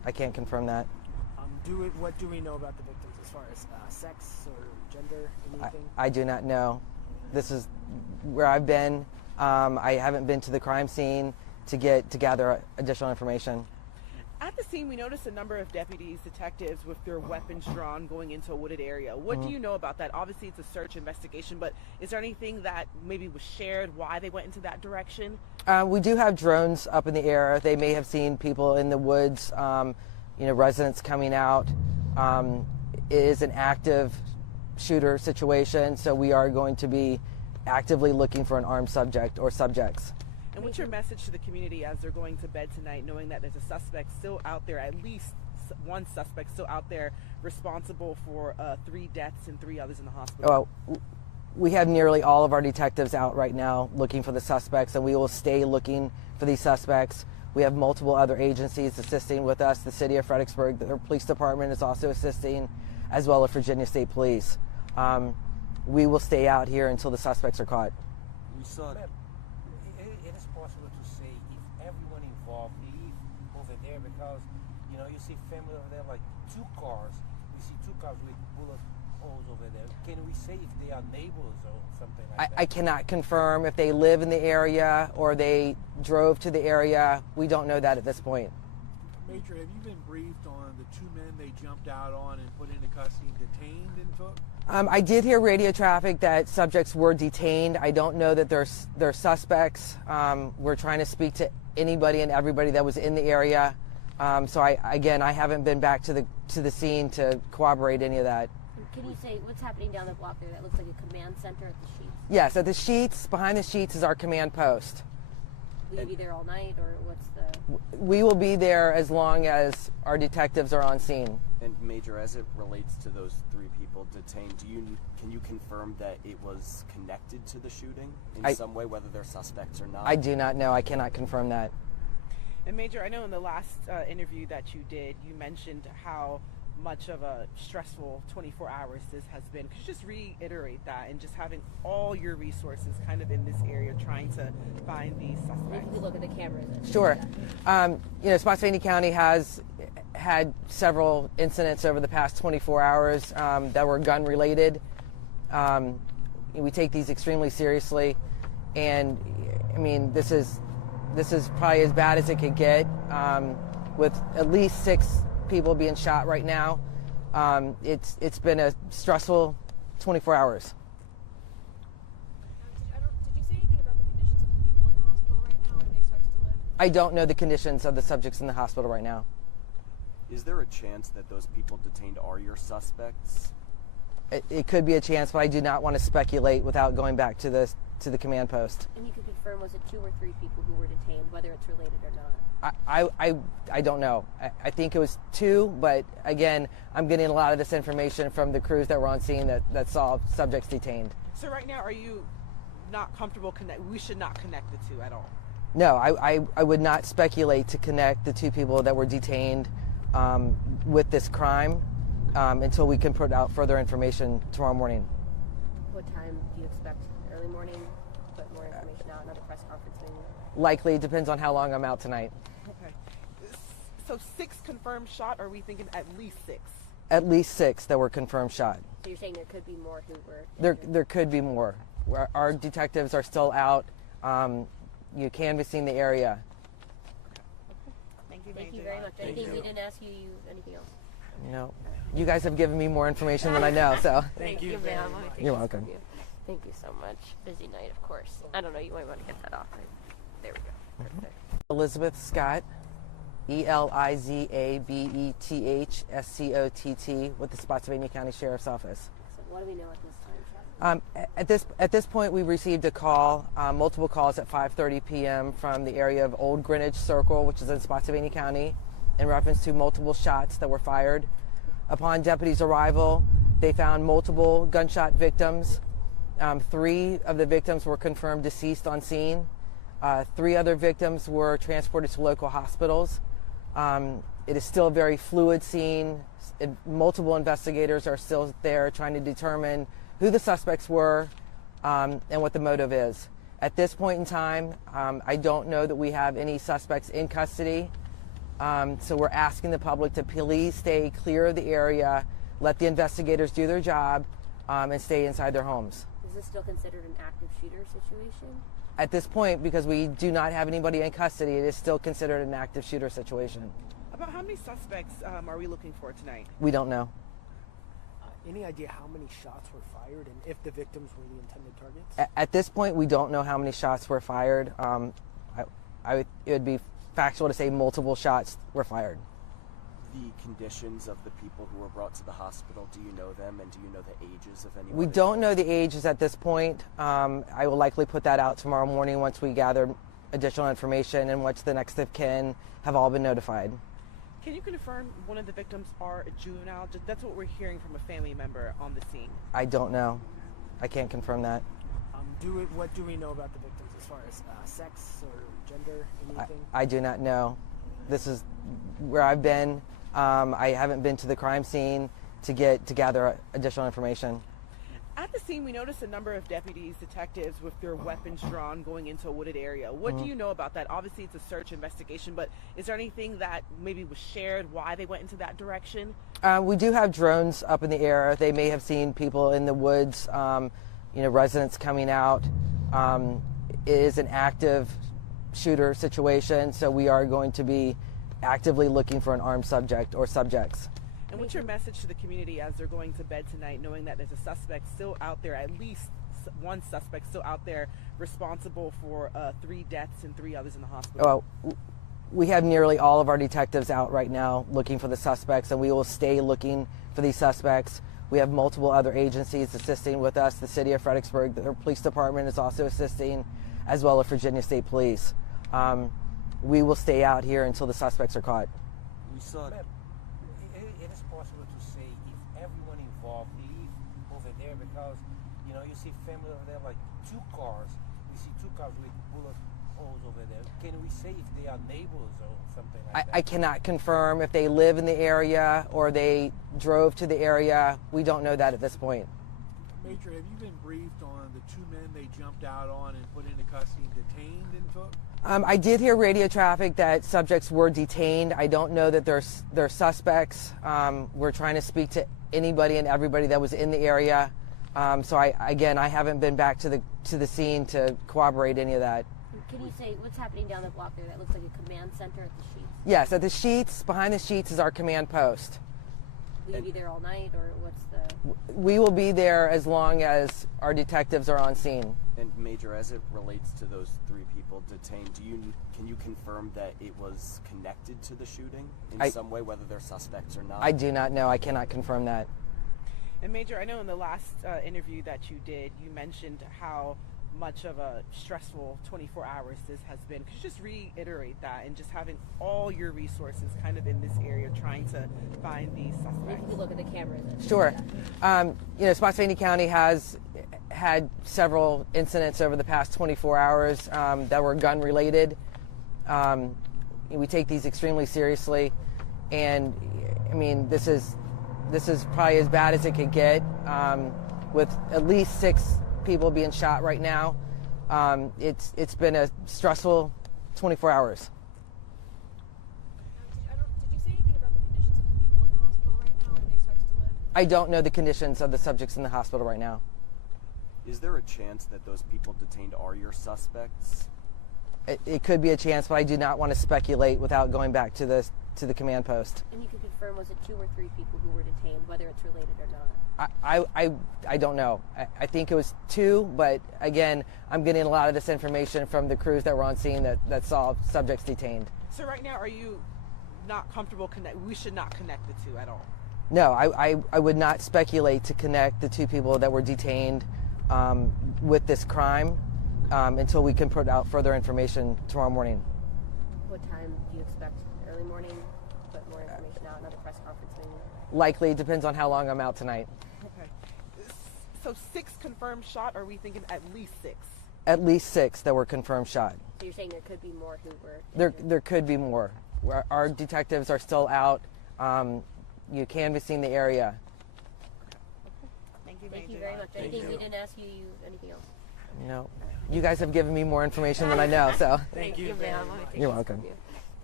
I can't confirm that. What do we know about the victims as far as sex or gender, anything? I do not know. This is where I've been. I haven't been to the crime scene to gather additional information. At the scene, we noticed a number of deputies, detectives with their weapons drawn going into a wooded area. What do you know about that? Obviously, it's a search investigation, but is there anything that maybe was shared why they went into that direction? We do have drones up in the air. They may have seen people in the woods, residents coming out. It is an active shooter situation, so we are going to be actively looking for an armed subject or subjects. And what's your message to the community as they're going to bed tonight, knowing that there's a suspect still out there, at least one suspect still out there responsible for 3 deaths and 3 others in the hospital? Well, we have nearly all of our detectives out right now looking for the suspects, and we will stay looking for these suspects. We have multiple other agencies assisting with us. The city of Fredericksburg, the police department is also assisting, as well as Virginia State Police. We will stay out here until the suspects are caught. We saw Ma'am, it is possible to say if everyone involved leave over there because, you see family over there, like 2 cars. We see 2 cars with bullet holes over there. Can we say if they are neighbors or something like that? I cannot confirm if they live in the area or they drove to the area. We don't know that at this point. Major, have you been briefed on the 2 men they jumped out on and put into custody and detained and took? I did hear radio traffic that subjects were detained. I don't know that they're suspects. We're trying to speak to anybody and everybody that was in the area. So I haven't been back to the scene to corroborate any of that. Can you say what's happening down the block there? That looks like a command center at the Sheets. Yes, at the Sheets, behind the Sheets is our command post. Will you be there all night, or what's the? We will be there as long as our detectives are on scene. And Major, as it relates to those 3 people detained, can you confirm that it was connected to the shooting in some way, whether they're suspects or not? I do not know. I cannot confirm that. And Major, I know in the last interview that you did, you mentioned how much of a stressful 24 hours this has been. Could you just reiterate that, and just having all your resources kind of in this area trying to find these suspects? If you look at the cameras. Sure. Spotsylvania County has had several incidents over the past 24 hours that were gun related. We take these extremely seriously, and I mean this is probably as bad as it could get, with at least 6 people being shot right now. It's been a stressful 24 hours. Did you say anything about the conditions of the people in the hospital right now? Are they expected to live? I don't know the conditions of the subjects in the hospital right now. Is there a chance that those people detained are your suspects? It could be a chance, but I do not want to speculate without going back to the command post. And you can confirm, was it 2 or 3 people who were detained, whether it's related or not? I don't know. I think it was 2, but again, I'm getting a lot of this information from the crews that were on scene that saw subjects detained. So right now, are you not comfortable we should not connect the 2 at all? No, I would not speculate to connect the 2 people that were detained with this crime until we can put out further information tomorrow morning. What time do you expect? Early morning? Put more information out, another press conference maybe? Likely, it depends on how long I'm out tonight. Okay. So 6 confirmed shot, or are we thinking at least 6? At least 6 that were confirmed shot. So you're saying there could be more who were injured? There could be more. Our detectives are still out, canvassing the area. Thank you, Thank Major. you very much. Anything we didn't ask you, anything else? No, you guys have given me more information than I know, so. Thank you, ma'am. You're welcome. Thank you so much. Busy night, of course. I don't know, you might want to get that off. There we go. Perfect. Elizabeth Scott, ELIZABETHSCOTT, with the Spotsylvania County Sheriff's Office. So what do we know at this time, Chuck? At this point, we received a call, multiple calls at 5:30 p.m. from the area of Olde Greenwich Circle, which is in Spotsylvania County, in reference to multiple shots that were fired. Upon deputies' arrival, they found multiple gunshot victims. 3 of the victims were confirmed deceased on scene. 3 other victims were transported to local hospitals. It is still a very fluid scene. Multiple investigators are still there trying to determine who the suspects were and what the motive is. At this point in time, I don't know that we have any suspects in custody. So we're asking the public to please stay clear of the area, let the investigators do their job, and stay inside their homes. Is this still considered an active shooter situation? At this point, because we do not have anybody in custody, it is still considered an active shooter situation. About how many suspects are we looking for tonight? We don't know. Any idea how many shots were fired and if the victims were the intended targets? At this point, we don't know how many shots were fired. It would be factual to say multiple shots were fired. The conditions of the people who were brought to the hospital, do you know them, and do you know the ages of anyone? We don't know the ages at this point. I will likely put that out tomorrow morning once we gather additional information and once the next of kin have all been notified. Can you confirm one of the victims are a juvenile? That's what we're hearing from a family member on the scene. I don't know. I can't confirm that. What do we know about the victims as far as sex or gender, anything? I do not know. This is where I've been. I haven't been to the crime scene to gather additional information. At the scene, we noticed a number of deputies, detectives with their weapons drawn going into a wooded area. What do you know about that? Obviously, it's a search investigation, but is there anything that maybe was shared why they went into that direction? We do have drones up in the air. They may have seen people in the woods, residents coming out. It is an active shooter situation, so we are going to be actively looking for an armed subject or subjects. And what's your message to the community as they're going to bed tonight, knowing that there's a suspect still out there, at least one suspect still out there responsible for 3 deaths and 3 others in the hospital? We have nearly all of our detectives out right now looking for the suspects, and we will stay looking for these suspects. We have multiple other agencies assisting with us. The city of Fredericksburg, the police department is also assisting, as well as Virginia State Police. We will stay out here until the suspects are caught. We saw It is possible to say if everyone involved leave over there, because you see family over there, like 2 cars. We see 2 cars with bullet holes over there. Can we say if they are neighbors or something like that? I cannot confirm if they live in the area or they drove to the area. We don't know that at this point. Major, have you been briefed on the 2 men they jumped out on and put into custody and detained and took? I did hear radio traffic that subjects were detained. I don't know that they're suspects. We're trying to speak to anybody and everybody that was in the area. So I haven't been back to the scene to corroborate any of that. Can you say what's happening down the block there? That looks like a command center at the Sheets. Yes, at the Sheets, behind the Sheets is our command post. Will you be there all night, or what's the... We will be there as long as our detectives are on scene. And Major, as it relates to those 3 people detained, can you confirm that it was connected to the shooting in some way, whether they're suspects or not? I do not know. I cannot confirm that. And Major, I know in the last interview that you did, you mentioned how much of a stressful 24 hours this has been. Could you just reiterate that, and just having all your resources kind of in this area trying to find these suspects? If you look at the camera. Sure. Spotsylvania County has had several incidents over the past 24 hours that were gun related. We take these extremely seriously, and I mean, this is probably as bad as it could get, with at least 6 people being shot right now. It's been a stressful 24 hours. Did you say anything about the conditions of the people in the hospital right now? Are they expected to live? I don't know the conditions of the subjects in the hospital right now. Is there a chance that those people detained are your suspects? It could be a chance, but I do not want to speculate without going back to the command post. And you can confirm, was it 2 or 3 people who were detained, whether it's related or not? I don't know. I think it was 2, but again, I'm getting a lot of this information from the crews that were on scene that saw subjects detained. So right now, are you not comfortable we should not connect the 2 at all? No, I would not speculate to connect the 2 people that were detained with this crime until we can put out further information tomorrow morning. What time do you expect? Early morning? Put more information out, another press conference maybe? Likely, depends on how long I'm out tonight. Okay. So 6 confirmed shot, or are we thinking at least 6? At least 6 that were confirmed shot. So you're saying there could be more who were... There could be more. Our detectives are still out canvassing the area. Thank you, Thank Major. you very much. Anything we didn't ask you, anything else? No. You guys have given me more information than I know, so Thank you, ma'am. you're welcome.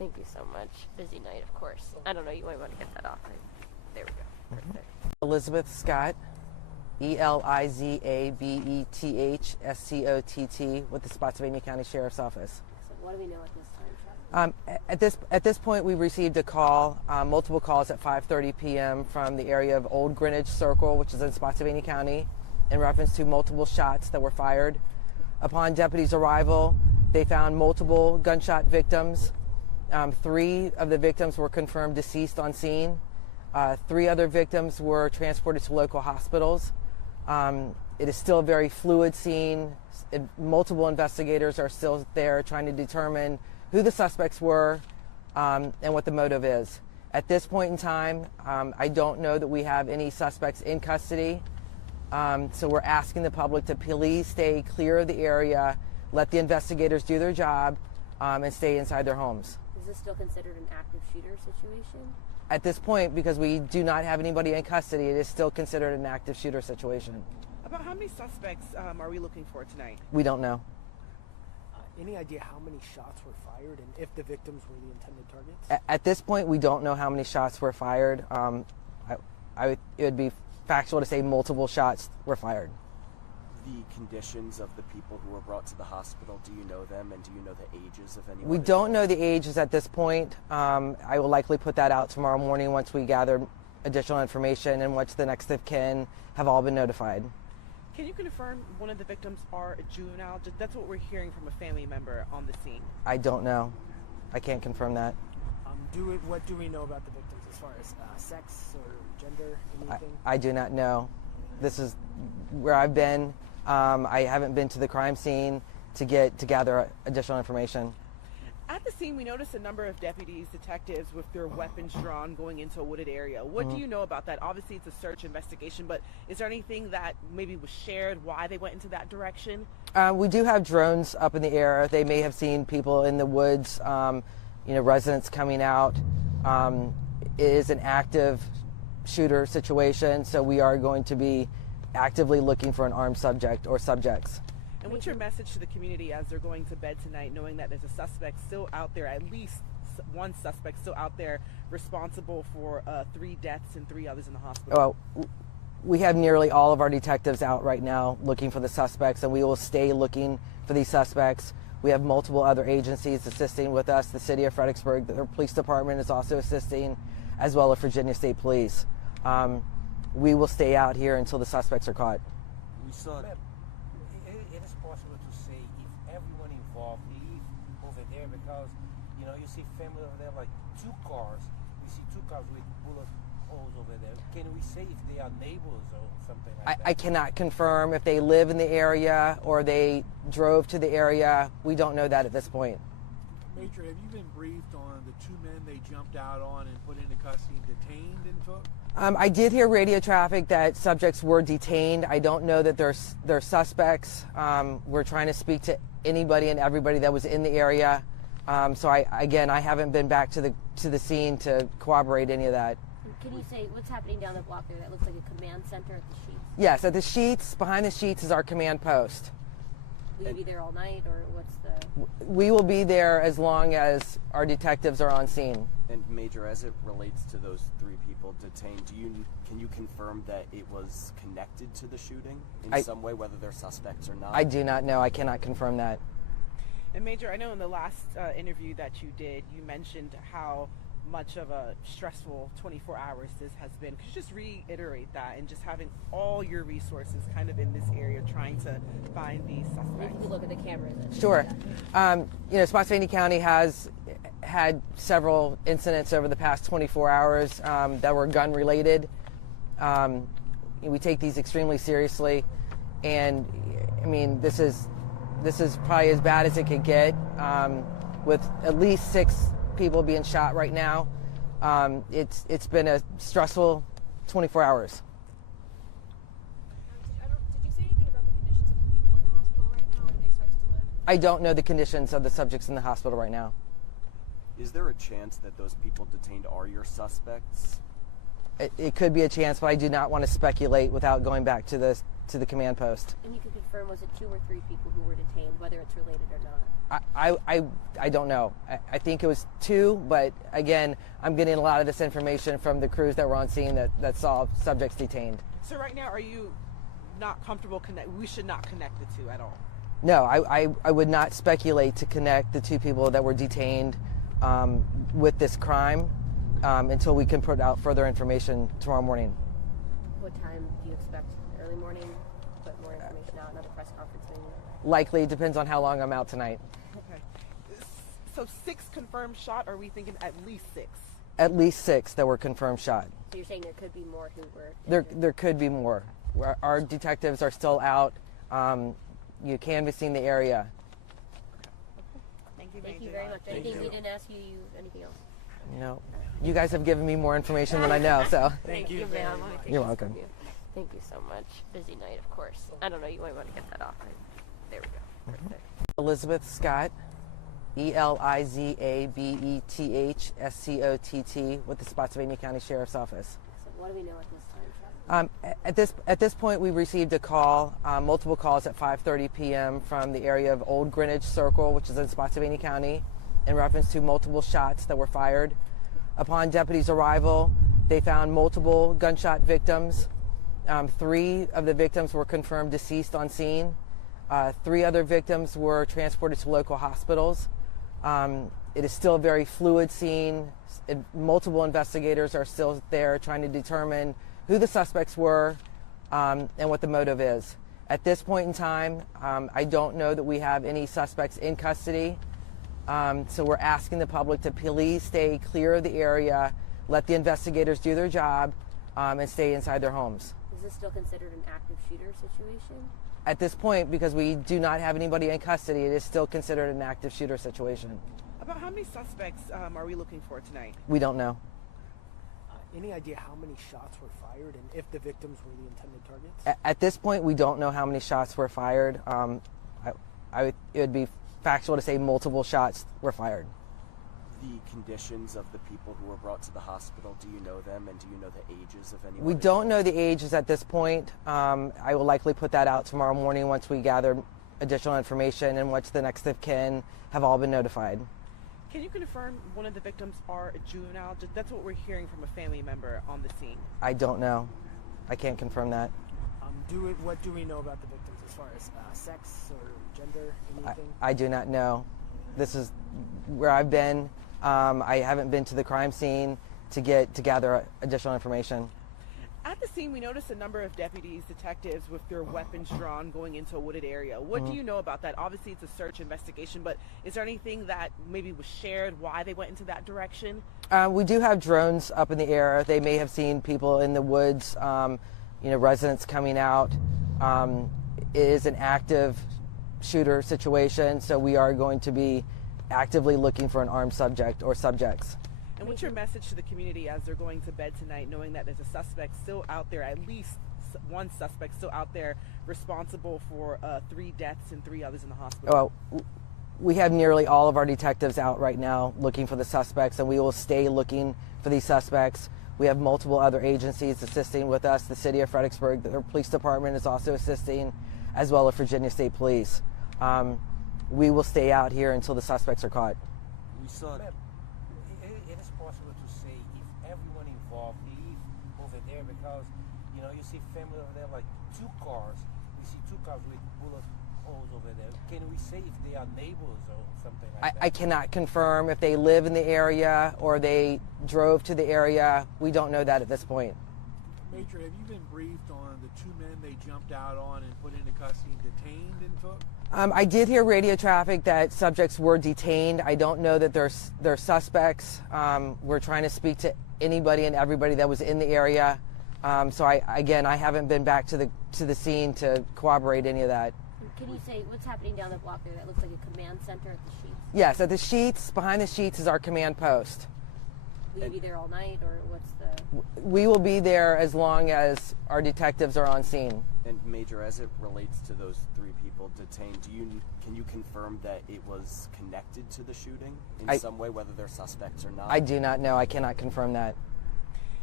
Thank you so much. Busy night, of course. I don't know, you might want to get that off. There we go. Perfect. Elizabeth Scott, ELIZABETHSCOTT, with the Spotsylvania County Sheriff's Office. So what do we know at this time, Sheriff? At this point, we received a call, multiple calls at 5:30 p.m. from the area of Olde Greenwich Circle, which is in Spotsylvania County, in reference to multiple shots that were fired. Upon deputies' arrival, they found multiple gunshot victims. 3 of the victims were confirmed deceased on scene. 3 other victims were transported to local hospitals. It is still a very fluid scene. Multiple investigators are still there trying to determine who the suspects were and what the motive is. At this point in time, I don't know that we have any suspects in custody. So we're asking the public to please stay clear of the area, let the investigators do their job, and stay inside their homes. Is this still considered an active shooter situation? At this point, because we do not have anybody in custody, it is still considered an active shooter situation. About how many suspects are we looking for tonight? We don't know. Any idea how many shots were fired and if the victims were the intended targets? At this point, we don't know how many shots were fired. It would be factual to say multiple shots were fired. The conditions of the people who were brought to the hospital, do you know them, and do you know the ages of anyone? We don't know the ages at this point. I will likely put that out tomorrow morning once we gather additional information and once the next of kin have all been notified. Can you confirm one of the victims are a juvenile? That's what we're hearing from a family member on the scene. I don't know. I can't confirm that. What do we know about the victims as far as sex or gender, anything? I do not know. This is where I've been. I haven't been to the crime scene to gather additional information. At the scene, we noticed a number of deputies, detectives with their weapons drawn going into a wooded area. What do you know about that? Obviously, it's a search investigation, but is there anything that maybe was shared why they went into that direction? We do have drones up in the air. They may have seen people in the woods, residents coming out. It is an active shooter situation, so we are going to be actively looking for an armed subject or subjects. And what's your message to the community as they're going to bed tonight, knowing that there's a suspect still out there, at least one suspect still out there responsible for 3 deaths and 3 others in the hospital? Well, we have nearly all of our detectives out right now looking for the suspects, and we will stay looking for these suspects. We have multiple other agencies assisting with us. The city of Fredericksburg, the police department is also assisting, as well as Virginia State Police. We will stay out here until the suspects are caught. We saw it is possible to say if everyone involved leave over there, because you see family over there, like 2 cars. We see 2 cars with bullet holes over there. Can we say if they are neighbors or something like that? I cannot confirm if they live in the area or they drove to the area. We don't know that at this point. Major, have you been briefed on the 2 men they jumped out on and put into custody and detained and took? I did hear radio traffic that subjects were detained. I don't know that they're suspects. We're trying to speak to anybody and everybody that was in the area. So I haven't been back to the scene to corroborate any of that. Can you say what's happening down the block there? That looks like a command center at the Sheets. Yes, at the Sheets, behind the Sheets is our command post. Will you be there all night, or what's the... We will be there as long as our detectives are on scene. And Major, as it relates to those 3 people detained, can you confirm that it was connected to the shooting in some way, whether they're suspects or not? I do not know. I cannot confirm that. And Major, I know in the last interview that you did, you mentioned how much of a stressful 24 hours this has been. Could you just reiterate that, and just having all your resources kind of in this area trying to find these suspects? If you look at the cameras. Sure. Spotsylvania County has had several incidents over the past 24 hours that were gun related. We take these extremely seriously, and I mean, this is probably as bad as it could get, with at least 6 people being shot right now. It's been a stressful 24 hours. Did you say anything about the conditions of the people in the hospital right now? Are they expected to live? I don't know the conditions of the subjects in the hospital right now. Is there a chance that those people detained are your suspects? It could be a chance, but I do not want to speculate without going back to the command post. And you can confirm, was it 2 or 3 people who were detained, whether it's related or not? I don't know. I think it was 2, but again, I'm getting a lot of this information from the crews that were on scene that saw subjects detained. So right now, are you not comfortable we should not connect the two at all? No, I would not speculate to connect the 2 people that were detained with this crime until we can put out further information tomorrow morning. What time do you expect? Early morning? Put more information out, another press conference maybe? Likely, depends on how long I'm out tonight. Okay. So 6 confirmed shot, or are we thinking at least 6? At least 6 that were confirmed shot. So you're saying there could be more who were... There could be more. Our detectives are still out canvassing the area. Thank you, Thank you very much. Anything we didn't ask you, anything else? No. You guys have given me more information than I know, so. Thank you, ma'am. You're welcome. Thank you so much. Busy night, of course. I don't know, you might want to get that off. There we go. Perfect. Elizabeth Scott, ELIZABETHSCOTT with the Spotsylvania County Sheriff's Office. So what do we know at this time? At this point, we received a call, multiple calls at 5:30 p.m. from the area of Olde Greenwich Circle, which is in Spotsylvania County, in reference to multiple shots that were fired. Upon deputies' arrival, they found multiple gunshot victims. 3 of the victims were confirmed deceased on scene. 3 other victims were transported to local hospitals. It is still a very fluid scene. Multiple investigators are still there trying to determine who the suspects were and what the motive is. At this point in time, I don't know that we have any suspects in custody. So we're asking the public to please stay clear of the area, let the investigators do their job, and stay inside their homes. Is this still considered an active shooter situation? At this point, because we do not have anybody in custody, it is still considered an active shooter situation. About how many suspects are we looking for tonight? We don't know. Any idea how many shots were fired and if the victims were the intended targets? At this point, we don't know how many shots were fired. It would be factual to say multiple shots were fired. The conditions of the people who were brought to the hospital, do you know them, and do you know the ages of anyone? We don't know the ages at this point. I will likely put that out tomorrow morning once we gather additional information and once the next of kin have all been notified. Can you confirm one of the victims are a juvenile? That's what we're hearing from a family member on the scene. I don't know. I can't confirm that. What do we know about the victims as far as sex or gender, anything? I do not know. This is where I've been. I haven't been to the crime scene to gather additional information. At the scene, we noticed a number of deputies, detectives with their weapons drawn going into a wooded area. What do you know about that? Obviously, it's a search investigation, but is there anything that maybe was shared why they went into that direction? We do have drones up in the air. They may have seen people in the woods, residents coming out. It is an active shooter situation, so we are going to be actively looking for an armed subject or subjects. And what's your message to the community as they're going to bed tonight, knowing that there's a suspect still out there, at least one suspect still out there responsible for 3 deaths and 3 others in the hospital? Well, we have nearly all of our detectives out right now looking for the suspects, and we will stay looking for these suspects. We have multiple other agencies assisting with us. The city of Fredericksburg, the police department is also assisting, as well as Virginia State Police. We will stay out here until the suspects are caught. We saw that. It is possible to say if everyone involved leave over there, because you see family over there, like 2 cars. We see 2 cars with bullet holes over there. Can we say if they are neighbors or something like that? I cannot confirm if they live in the area or they drove to the area. We don't know that at this point. Major, have you been briefed on the 2 men they jumped out on and put into custody and detained and took? I did hear radio traffic that subjects were detained. I don't know that they're suspects. We're trying to speak to anybody and everybody that was in the area. So I haven't been back to the scene to corroborate any of that. Can you say what's happening down the block there? That looks like a command center at the Sheets. Yes, at the Sheets, behind the Sheets is our command post. Will you be there all night, or what's the... We will be there as long as our detectives are on scene. And Major, as it relates to those 3 people detained, can you confirm that it was connected to the shooting in some way, whether they're suspects or not? I do not know. I cannot confirm that.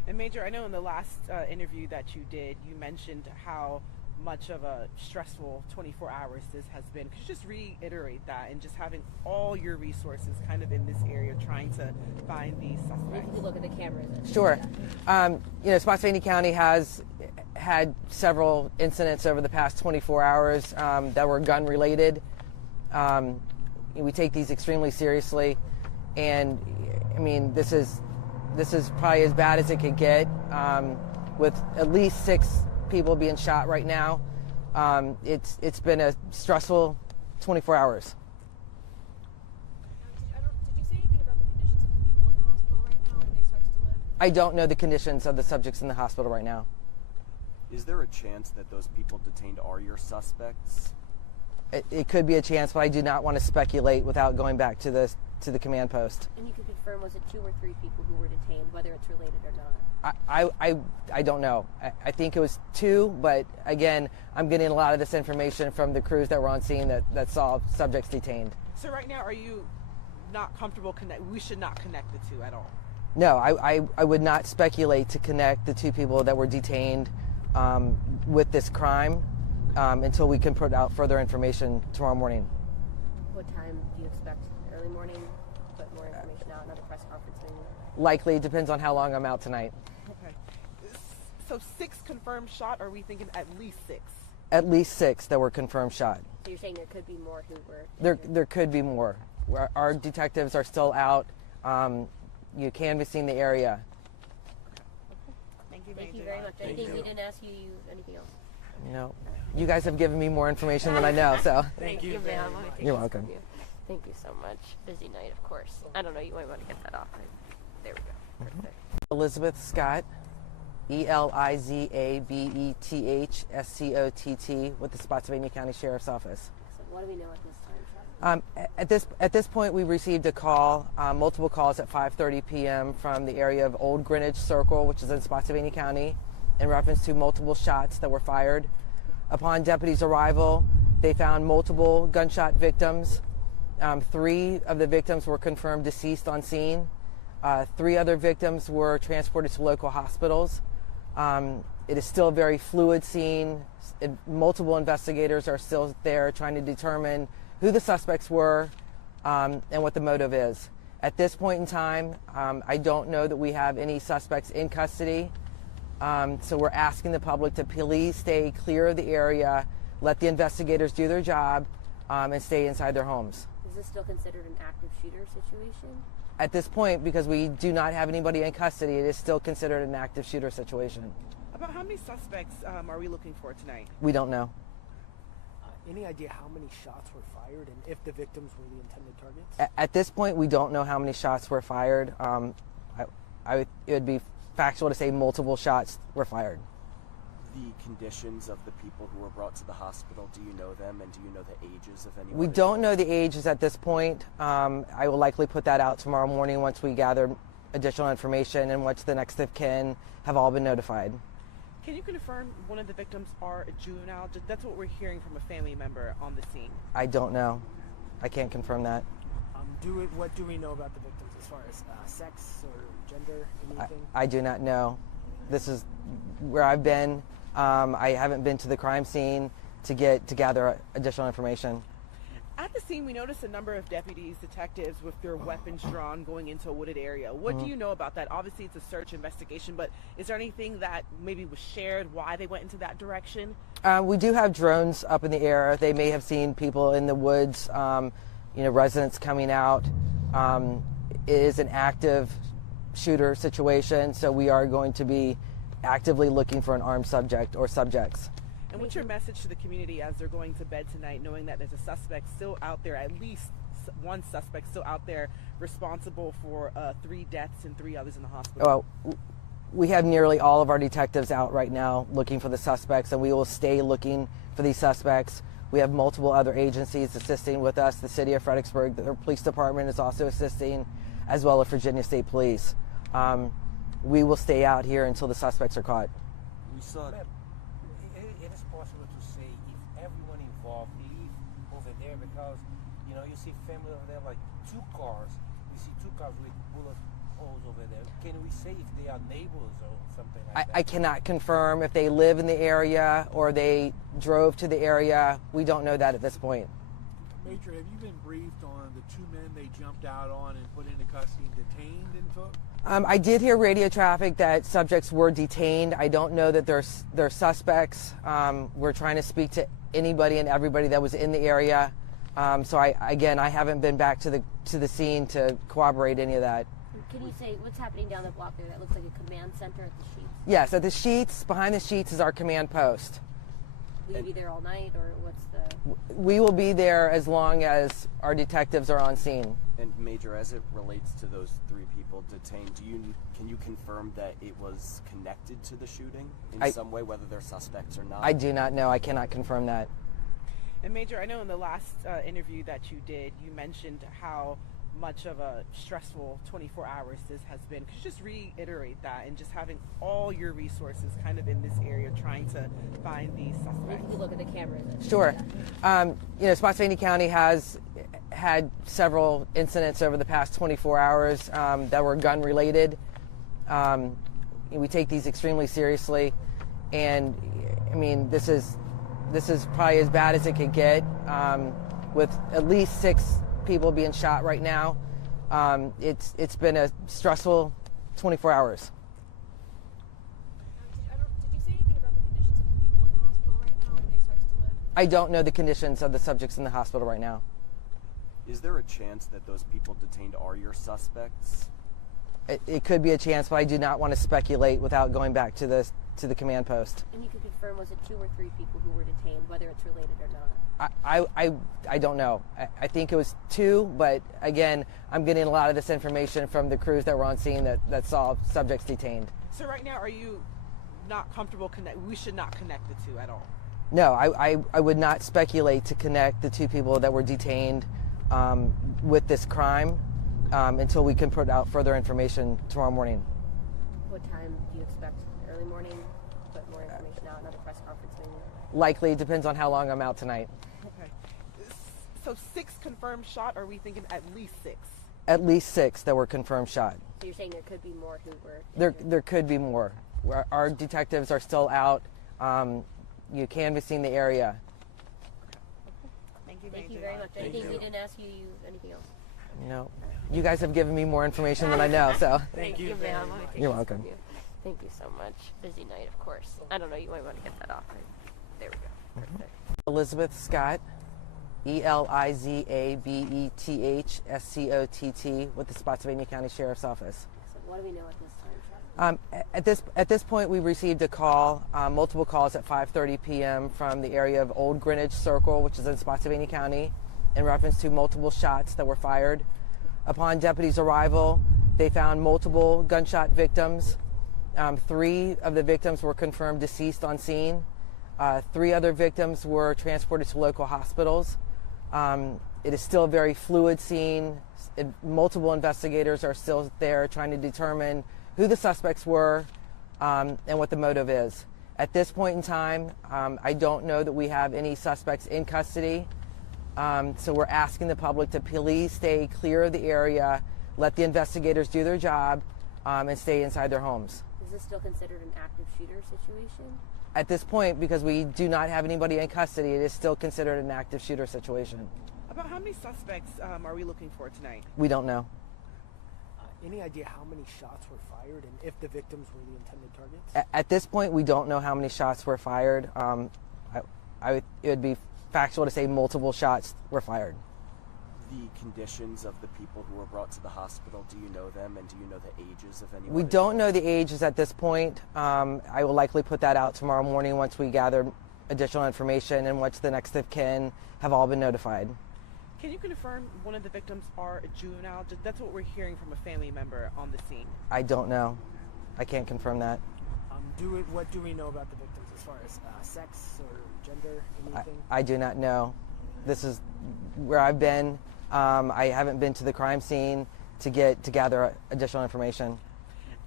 And Major, I know in the last interview that you did, you mentioned how much of a stressful 24 hours this has been. Could you just reiterate that, and just having all your resources kind of in this area trying to find these If suspects? you could look at the cameras. Sure. Spotsylvania County has had several incidents over the past 24 hours that were gun related. We take these extremely seriously, and I mean, this is probably as bad as it could get, with at least 6 people being shot right now. It's been a stressful 24 hours. Did you say anything about the conditions of the people in the hospital right now? Are they expected to live? I don't know the conditions of the subjects in the hospital right now. Is there a chance that those people detained are your suspects? It could be a chance, but I do not want to speculate without going back to the command post. And you can confirm, was it 2 or 3 people who were detained, whether it's related or not? I don't know. I think it was 2, but again, I'm getting a lot of this information from the crews that were on scene that saw subjects detained. So right now, are you not comfortable we should not connect the two at all? No, I would not speculate to connect the 2 people that were detained with this crime until we can put out further information tomorrow morning. What time do you expect? Early morning? Put more information out, another press conference maybe? Likely, it depends on how long I'm out tonight. Okay. So 6 confirmed shot, or are we thinking at least 6? At least 6 that were confirmed shot. So you're saying there could be more who were... There could be more. Our detectives are still out canvassing the area. Thank you, Thank Major. you very much. Anything we didn't ask you, anything else? You guys have given me more information than I know, so. Thank you, ma'am. You're welcome. Thank you so much. Busy night, of course. I don't know, you might want to get that off. There we go. Perfect. Elizabeth Scott, ELIZABETHSCOTT, with the Spotsylvania County Sheriff's Office. So what do we know at this time, Sean? At this point, we received a call, multiple calls at 5:30 p.m. from the area of Olde Greenwich Circle, which is in Spotsylvania County, in reference to multiple shots that were fired. Upon deputies' arrival, they found multiple gunshot victims. 3 of the victims were confirmed deceased on scene. 3 other victims were transported to local hospitals. It is still a very fluid scene. Multiple investigators are still there trying to determine who the suspects were and what the motive is. At this point in time, I don't know that we have any suspects in custody. So we're asking the public to please stay clear of the area, let the investigators do their job, and stay inside their homes. Is this still considered an active shooter situation? At this point, because we do not have anybody in custody, it is still considered an active shooter situation. About how many suspects are we looking for tonight? We don't know. Any idea how many shots were fired and if the victims were the intended targets? At this point, we don't know how many shots were fired. It would be factual to say multiple shots were fired. The conditions of the people who were brought to the hospital, do you know them, and do you know the ages of anyone? We don't know the ages at this point. I will likely put that out tomorrow morning once we gather additional information and once the next of kin have all been notified. Can you confirm one of the victims are a juvenile? That's what we're hearing from a family member on the scene. I don't know. I can't confirm that. What do we know about the victims as far as sex or gender, anything? I do not know. This is where I've been. I haven't been to the crime scene to gather additional information. At the scene, we noticed a number of deputies, detectives with their weapons drawn going into a wooded area. What do you know about that? Obviously, it's a search investigation, but is there anything that maybe was shared why they went into that direction? We do have drones up in the air. They may have seen people in the woods, residents coming out. It is an active shooter situation, so we are going to be actively looking for an armed subject or subjects. And what's your message to the community as they're going to bed tonight, knowing that there's a suspect still out there, at least one suspect still out there responsible for 3 deaths and 3 others in the hospital? Well, we have nearly all of our detectives out right now looking for the suspects, and we will stay looking for these suspects. We have multiple other agencies assisting with us. The city of Fredericksburg, the police department is also assisting, as well as Virginia State Police. We will stay out here until the suspects are caught. We saw... Ma'am, it is possible to say if everyone involved leave over there because, you see family over there, like 2 cars. We see 2 cars with bullet holes over there. Can we say if they are neighbors or something like that? I cannot confirm if they live in the area or they drove to the area. We don't know that at this point. Major, have you been briefed on the two men they jumped out on and put into custody and detained and took? I did hear radio traffic that subjects were detained. I don't know that they're suspects. We're trying to speak to anybody and everybody that was in the area. So I haven't been back to the scene to corroborate any of that. Can you say what's happening down the block there? That looks like a command center at the Sheets. Yes, at the Sheets, behind the Sheets is our command post. Will you be there all night, or what's the? We will be there as long as our detectives are on scene. And Major, as it relates to those three people detained, can you confirm that it was connected to the shooting in some way, whether they're suspects or not? I do not know. I cannot confirm that. And Major, I know in the last interview that you did, you mentioned how much of a stressful 24 hours this has been. Could you just reiterate that, and just having all your resources kind of in this area trying to find these suspects? If you look at the cameras. Sure. Spotsylvania County has had several incidents over the past 24 hours that were gun related. We take these extremely seriously, and I mean this is probably as bad as it could get, with at least 6 people being shot right now. It's been a stressful 24 hours. Did you say anything about the conditions of the people in the hospital right now? Are they expected to live? I don't know the conditions of the subjects in the hospital right now. Is there a chance that those people detained are your suspects? It could be a chance, but I do not want to speculate without going back to the command post. And you can confirm, was it 2 or 3 people who were detained, whether it's related or not? I don't know. I think it was 2, but again, I'm getting a lot of this information from the crews that were on scene that saw subjects detained. So right now, are you not comfortable we should not connect the two at all? No, I would not speculate to connect the 2 people that were detained with this crime until we can put out further information tomorrow morning. What time do you expect? Early morning? Put more information out, another press conference maybe? Likely, depends on how long I'm out tonight. Okay. So 6 confirmed shot, or are we thinking at least 6? At least 6 that were confirmed shot. So you're saying there could be more who were injured? There could be more. Our detectives are still out, canvassing the area. Thank you, Thank Major. you very much. Anything we didn't ask you, anything else? No, you guys have given me more information than I know, so. Thank you, ma'am. You're welcome. Thank you so much. Busy night, of course. I don't know, you might want to get that off. There we go. Perfect. Elizabeth Scott, ELIZABETHSCOTT, with the Spotsylvania County Sheriff's Office. So what do we know at this time, Chuck? At this point, we received a call, multiple calls at 5:30 p.m. from the area of Olde Greenwich Circle, which is in Spotsylvania County, in reference to multiple shots that were fired. Upon deputies' arrival, they found multiple gunshot victims. 3 of the victims were confirmed deceased on scene. 3 other victims were transported to local hospitals. It is still a very fluid scene. Multiple investigators are still there trying to determine who the suspects were and what the motive is. At this point in time, I don't know that we have any suspects in custody. So we're asking the public to please stay clear of the area, let the investigators do their job, and stay inside their homes. Is this still considered an active shooter situation? At this point, because we do not have anybody in custody, it is still considered an active shooter situation. About how many suspects are we looking for tonight? We don't know. Any idea how many shots were fired and if the victims were the intended targets? At this point, we don't know how many shots were fired. It would be factual to say multiple shots were fired. The conditions of the people who were brought to the hospital, do you know them, and do you know the ages of anyone? We don't know the ages at this point. I will likely put that out tomorrow morning once we gather additional information and once the next of kin have all been notified. Can you confirm one of the victims are a juvenile? That's what we're hearing from a family member on the scene. I don't know. I can't confirm that. What do we know about the victims as far as sex or gender, anything? I do not know. This is where I've been. I haven't been to the crime scene to gather additional information.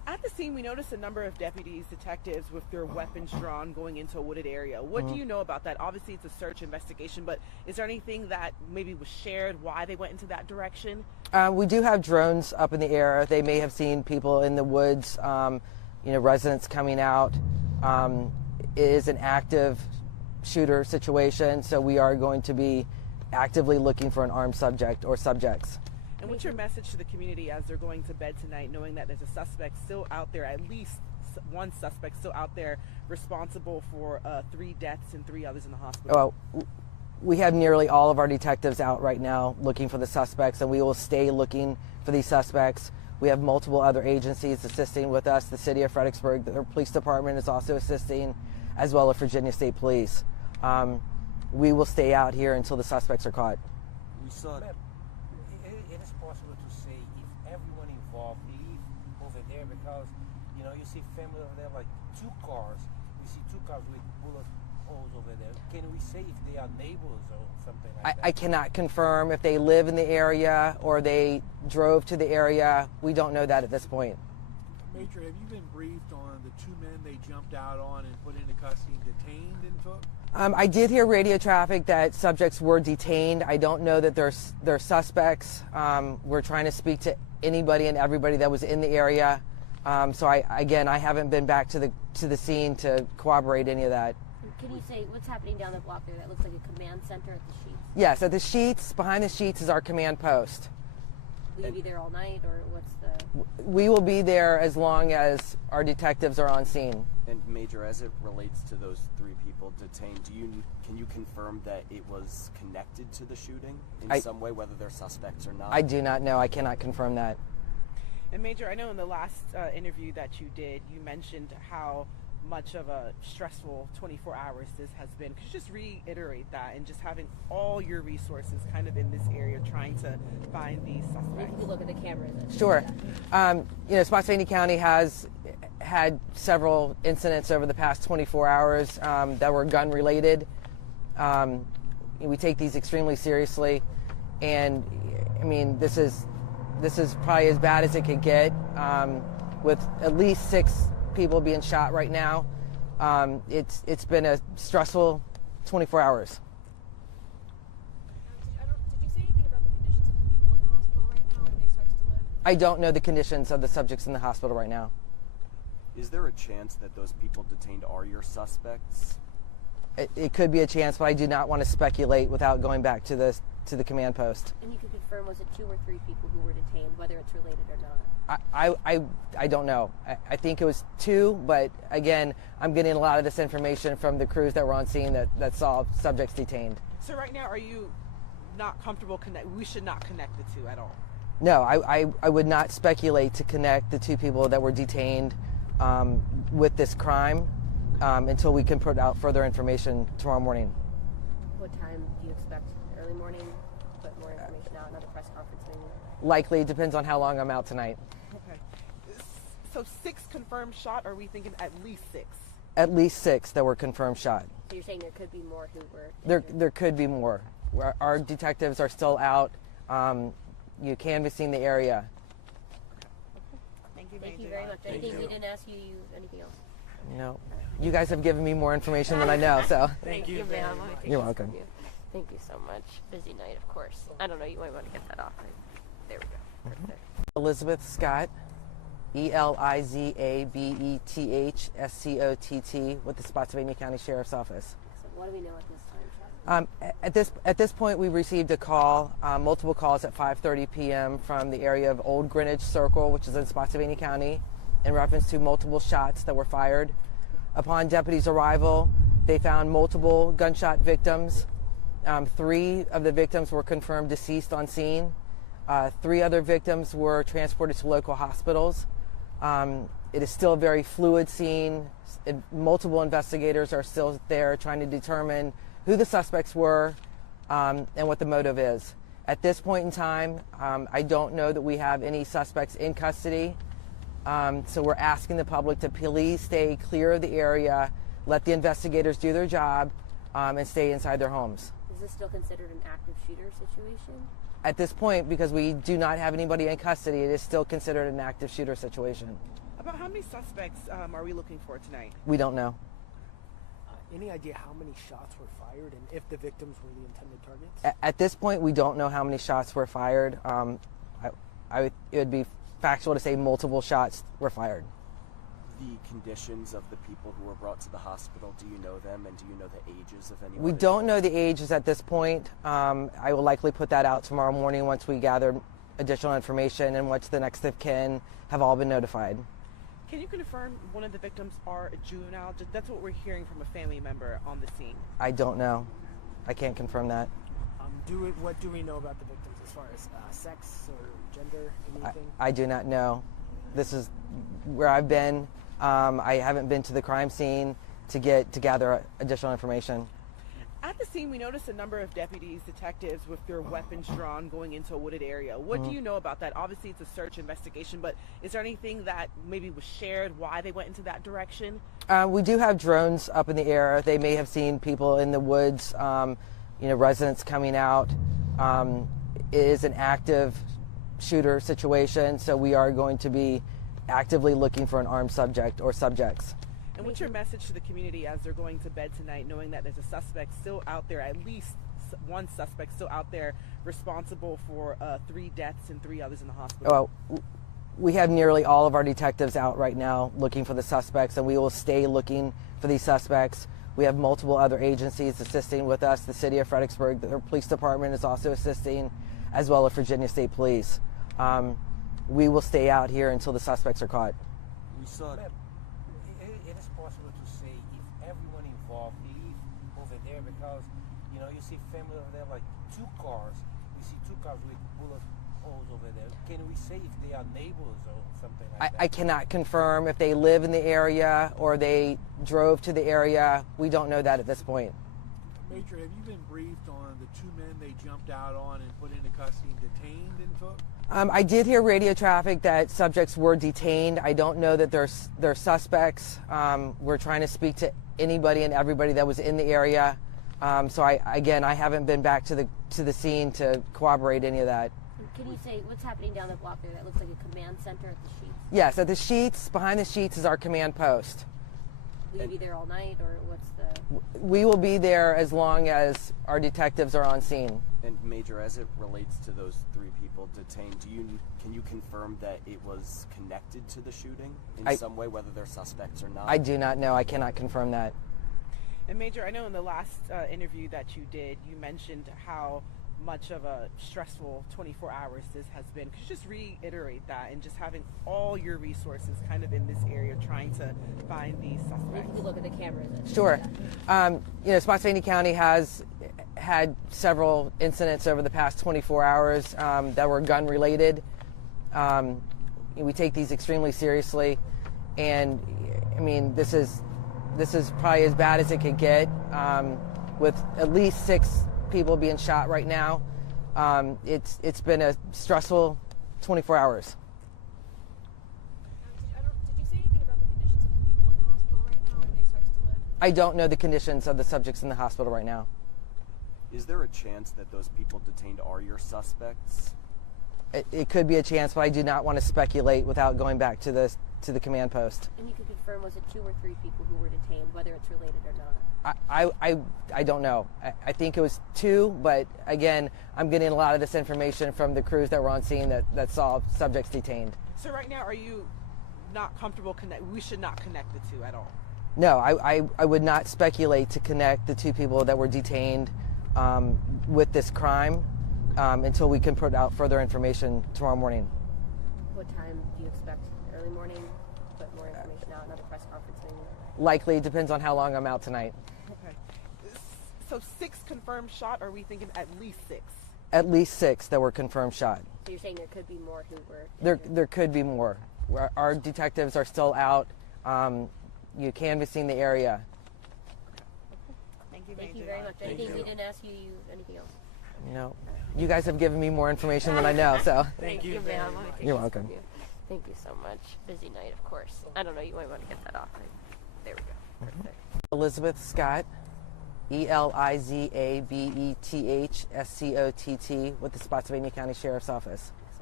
At the scene, we noticed a number of deputies, detectives with their weapons drawn going into a wooded area. What do you know about that? Obviously, it's a search investigation, but is there anything that maybe was shared why they went into that direction? We do have drones up in the air. They may have seen people in the woods, residents coming out. It is an active shooter situation, so we are going to be actively looking for an armed subject or subjects. And what's your message to the community as they're going to bed tonight, knowing that there's a suspect still out there, at least one suspect still out there responsible for 3 deaths and 3 others in the hospital? Well, we have nearly all of our detectives out right now looking for the suspects, and we will stay looking for these suspects. We have multiple other agencies assisting with us. The city of Fredericksburg, the police department is also assisting, as well as Virginia State Police. We will stay out here until the suspects are caught. We saw Ma'am, it is possible to say if everyone involved leave over there because, you see family over there, like 2 cars. We see 2 cars with bullet holes over there. Can we say if they are neighbors or something like that? I cannot confirm if they live in the area or they drove to the area. We don't know that at this point. Major, have you been briefed on the 2 men they jumped out on and put into custody and detained and took? I did hear radio traffic that subjects were detained. I don't know that they're suspects. We're trying to speak to anybody and everybody that was in the area. So I haven't been back to the scene to corroborate any of that. Can you say what's happening down the block there? That looks like a command center at the Sheets. Yes, at the Sheets, behind the Sheets is our command post. Will you be there all night, or what's the? We will be there as long as our detectives are on scene. And Major, as it relates to those 3 people detained, can you confirm that it was connected to the shooting in some way, whether they're suspects or not? I do not know. I cannot confirm that. And Major, I know in the last interview that you did, you mentioned how much of a stressful 24 hours this has been. Could you just reiterate that, and just having all your resources kind of in this area trying to find these suspects? If you look at the camera. Sure. Spotsylvania County has had several incidents over the past 24 hours that were gun related. We take these extremely seriously, and I mean, this is probably as bad as it could get, with at least 6 people being shot right now. It's been a stressful 24 hours. Did you say anything about the conditions of the people in the hospital right now? Are they expected to live? I don't know the conditions of the subjects in the hospital right now. Is there a chance that those people detained are your suspects? It could be a chance, but I do not want to speculate without going back to the command post. And you can confirm, was it 2 or 3 people who were detained, whether it's related or not? I don't know. I think it was 2, but again, I'm getting a lot of this information from the crews that were on scene that saw subjects detained. So right now, are you not comfortable we should not connect the 2 at all? No, I would not speculate to connect the 2 people that were detained with this crime until we can put out further information tomorrow morning. What time do you expect? Early morning? Put more information out, another press conference maybe? Likely, depends on how long I'm out tonight. Okay. So 6 confirmed shot, or are we thinking at least 6? At least 6 that were confirmed shot. So you're saying there could be more who were injured? There could be more. Our detectives are still out, canvassing the area. Thank you, Thank Major. you very much. Anything we didn't ask you, anything else? No. You guys have given me more information than I know, so. Thank you, ma'am. You're welcome. Thank you so much. Busy night, of course. I don't know, you might want to get that off. There we go. Perfect. Elizabeth Scott, ELIZABETHSCOTT, with the Spotsylvania County Sheriff's Office. So what do we know at this time, Chuck? At this point, we received a call, multiple calls at 5:30 p.m. from the area of Olde Greenwich Circle, which is in Spotsylvania County, in reference to multiple shots that were fired. Upon deputies' arrival, they found multiple gunshot victims. 3 of the victims were confirmed deceased on scene. 3 other victims were transported to local hospitals. It is still a very fluid scene. Multiple investigators are still there trying to determine who the suspects were and what the motive is. At this point in time, I don't know that we have any suspects in custody. So we're asking the public to please stay clear of the area, let the investigators do their job, and stay inside their homes. Is this still considered an active shooter situation? At this point, because we do not have anybody in custody, it is still considered an active shooter situation. About how many suspects are we looking for tonight? We don't know. Any idea how many shots were fired and if the victims were the intended targets? At this point, we don't know how many shots were fired. It would be factual to say multiple shots were fired. The conditions of the people who were brought to the hospital, do you know them, and do you know the ages of anyone? We don't know the ages at this point. I will likely put that out tomorrow morning once we gather additional information and once the next of kin have all been notified. Can you confirm one of the victims are a juvenile? That's what we're hearing from a family member on the scene. I don't know. I can't confirm that. What do we know about the victims as far as sex or gender, anything? I do not know. This is where I've been. I haven't been to the crime scene to gather additional information. At the scene, we noticed a number of deputies, detectives with their weapons drawn going into a wooded area. What do you know about that? Obviously, it's a search investigation, but is there anything that maybe was shared why they went into that direction? We do have drones up in the air. They may have seen people in the woods, residents coming out. It is an active shooter situation, so we are going to be actively looking for an armed subject or subjects. And what's your message to the community as they're going to bed tonight, knowing that there's a suspect still out there, at least one suspect still out there responsible for 3 deaths and 3 others in the hospital? Well, we have nearly all of our detectives out right now looking for the suspects, and we will stay looking for these suspects. We have multiple other agencies assisting with us. The city of Fredericksburg, the police department is also assisting, as well as Virginia State Police. We will stay out here until the suspects are caught. We saw Ma'am, it is possible to say if everyone involved leave over there because, you see family over there, like 2 cars. We see 2 cars with bullet holes over there. Can we say if they are neighbors or something like that? I cannot confirm if they live in the area or they drove to the area. We don't know that at this point. Major, have you been briefed on the 2 men they jumped out on and put into custody and detained and took? I did hear radio traffic that subjects were detained. I don't know that they're suspects. We're trying to speak to anybody and everybody that was in the area. So I haven't been back to the scene to corroborate any of that. Can you say what's happening down the block there? That looks like a command center at the Sheets. Yes, at the Sheets, behind the Sheets is our command post. Will you be there all night, or what's the... We will be there as long as our detectives are on scene. And Major, as it relates to those 3 people detained, can you confirm that it was connected to the shooting in some way, whether they're suspects or not? I do not know. I cannot confirm that. And Major, I know in the last interview that you did, you mentioned how much of a stressful 24 hours this has been. Could you just reiterate that, and just having all your resources kind of in this area trying to find these suspects? If you look at the cameras. Sure. Spotsylvania County has had several incidents over the past 24 hours that were gun related. We take these extremely seriously, and I mean, this is probably as bad as it could get, with at least 6 people being shot right now. It's been a stressful 24 hours. Did you say anything about the conditions of the people in the hospital right now? Are they expected to live? I don't know the conditions of the subjects in the hospital right now. Is there a chance that those people detained are your suspects? It could be a chance, but I do not want to speculate without going back to the command post. And you can confirm, was it 2 or 3 people who were detained, whether it's related or not? I don't know. I think it was 2, but again, I'm getting a lot of this information from the crews that were on scene that saw subjects detained. So right now, are you not comfortable we should not connect the 2 at all? No, I would not speculate to connect the 2 people that were detained with this crime until we can put out further information tomorrow morning. What time do you expect? Early morning? Put more information out, another press conference maybe? Likely, depends on how long I'm out tonight. Okay. So 6 confirmed shot, or are we thinking at least 6? At least 6 that were confirmed shot. So you're saying there could be more who were... There could be more. Our detectives are still out, canvassing the area. Thank you, Thank Major. you very much. Anything we didn't ask you, anything else? No, you guys have given me more information than I know, so. Thank you, ma'am. You're welcome. Thank you so much. Busy night, of course. I don't know, you might want to get that off. There we go. Perfect. Elizabeth Scott, ELIZABETH SCOTT with the Spotsylvania County Sheriff's Office. Excellent.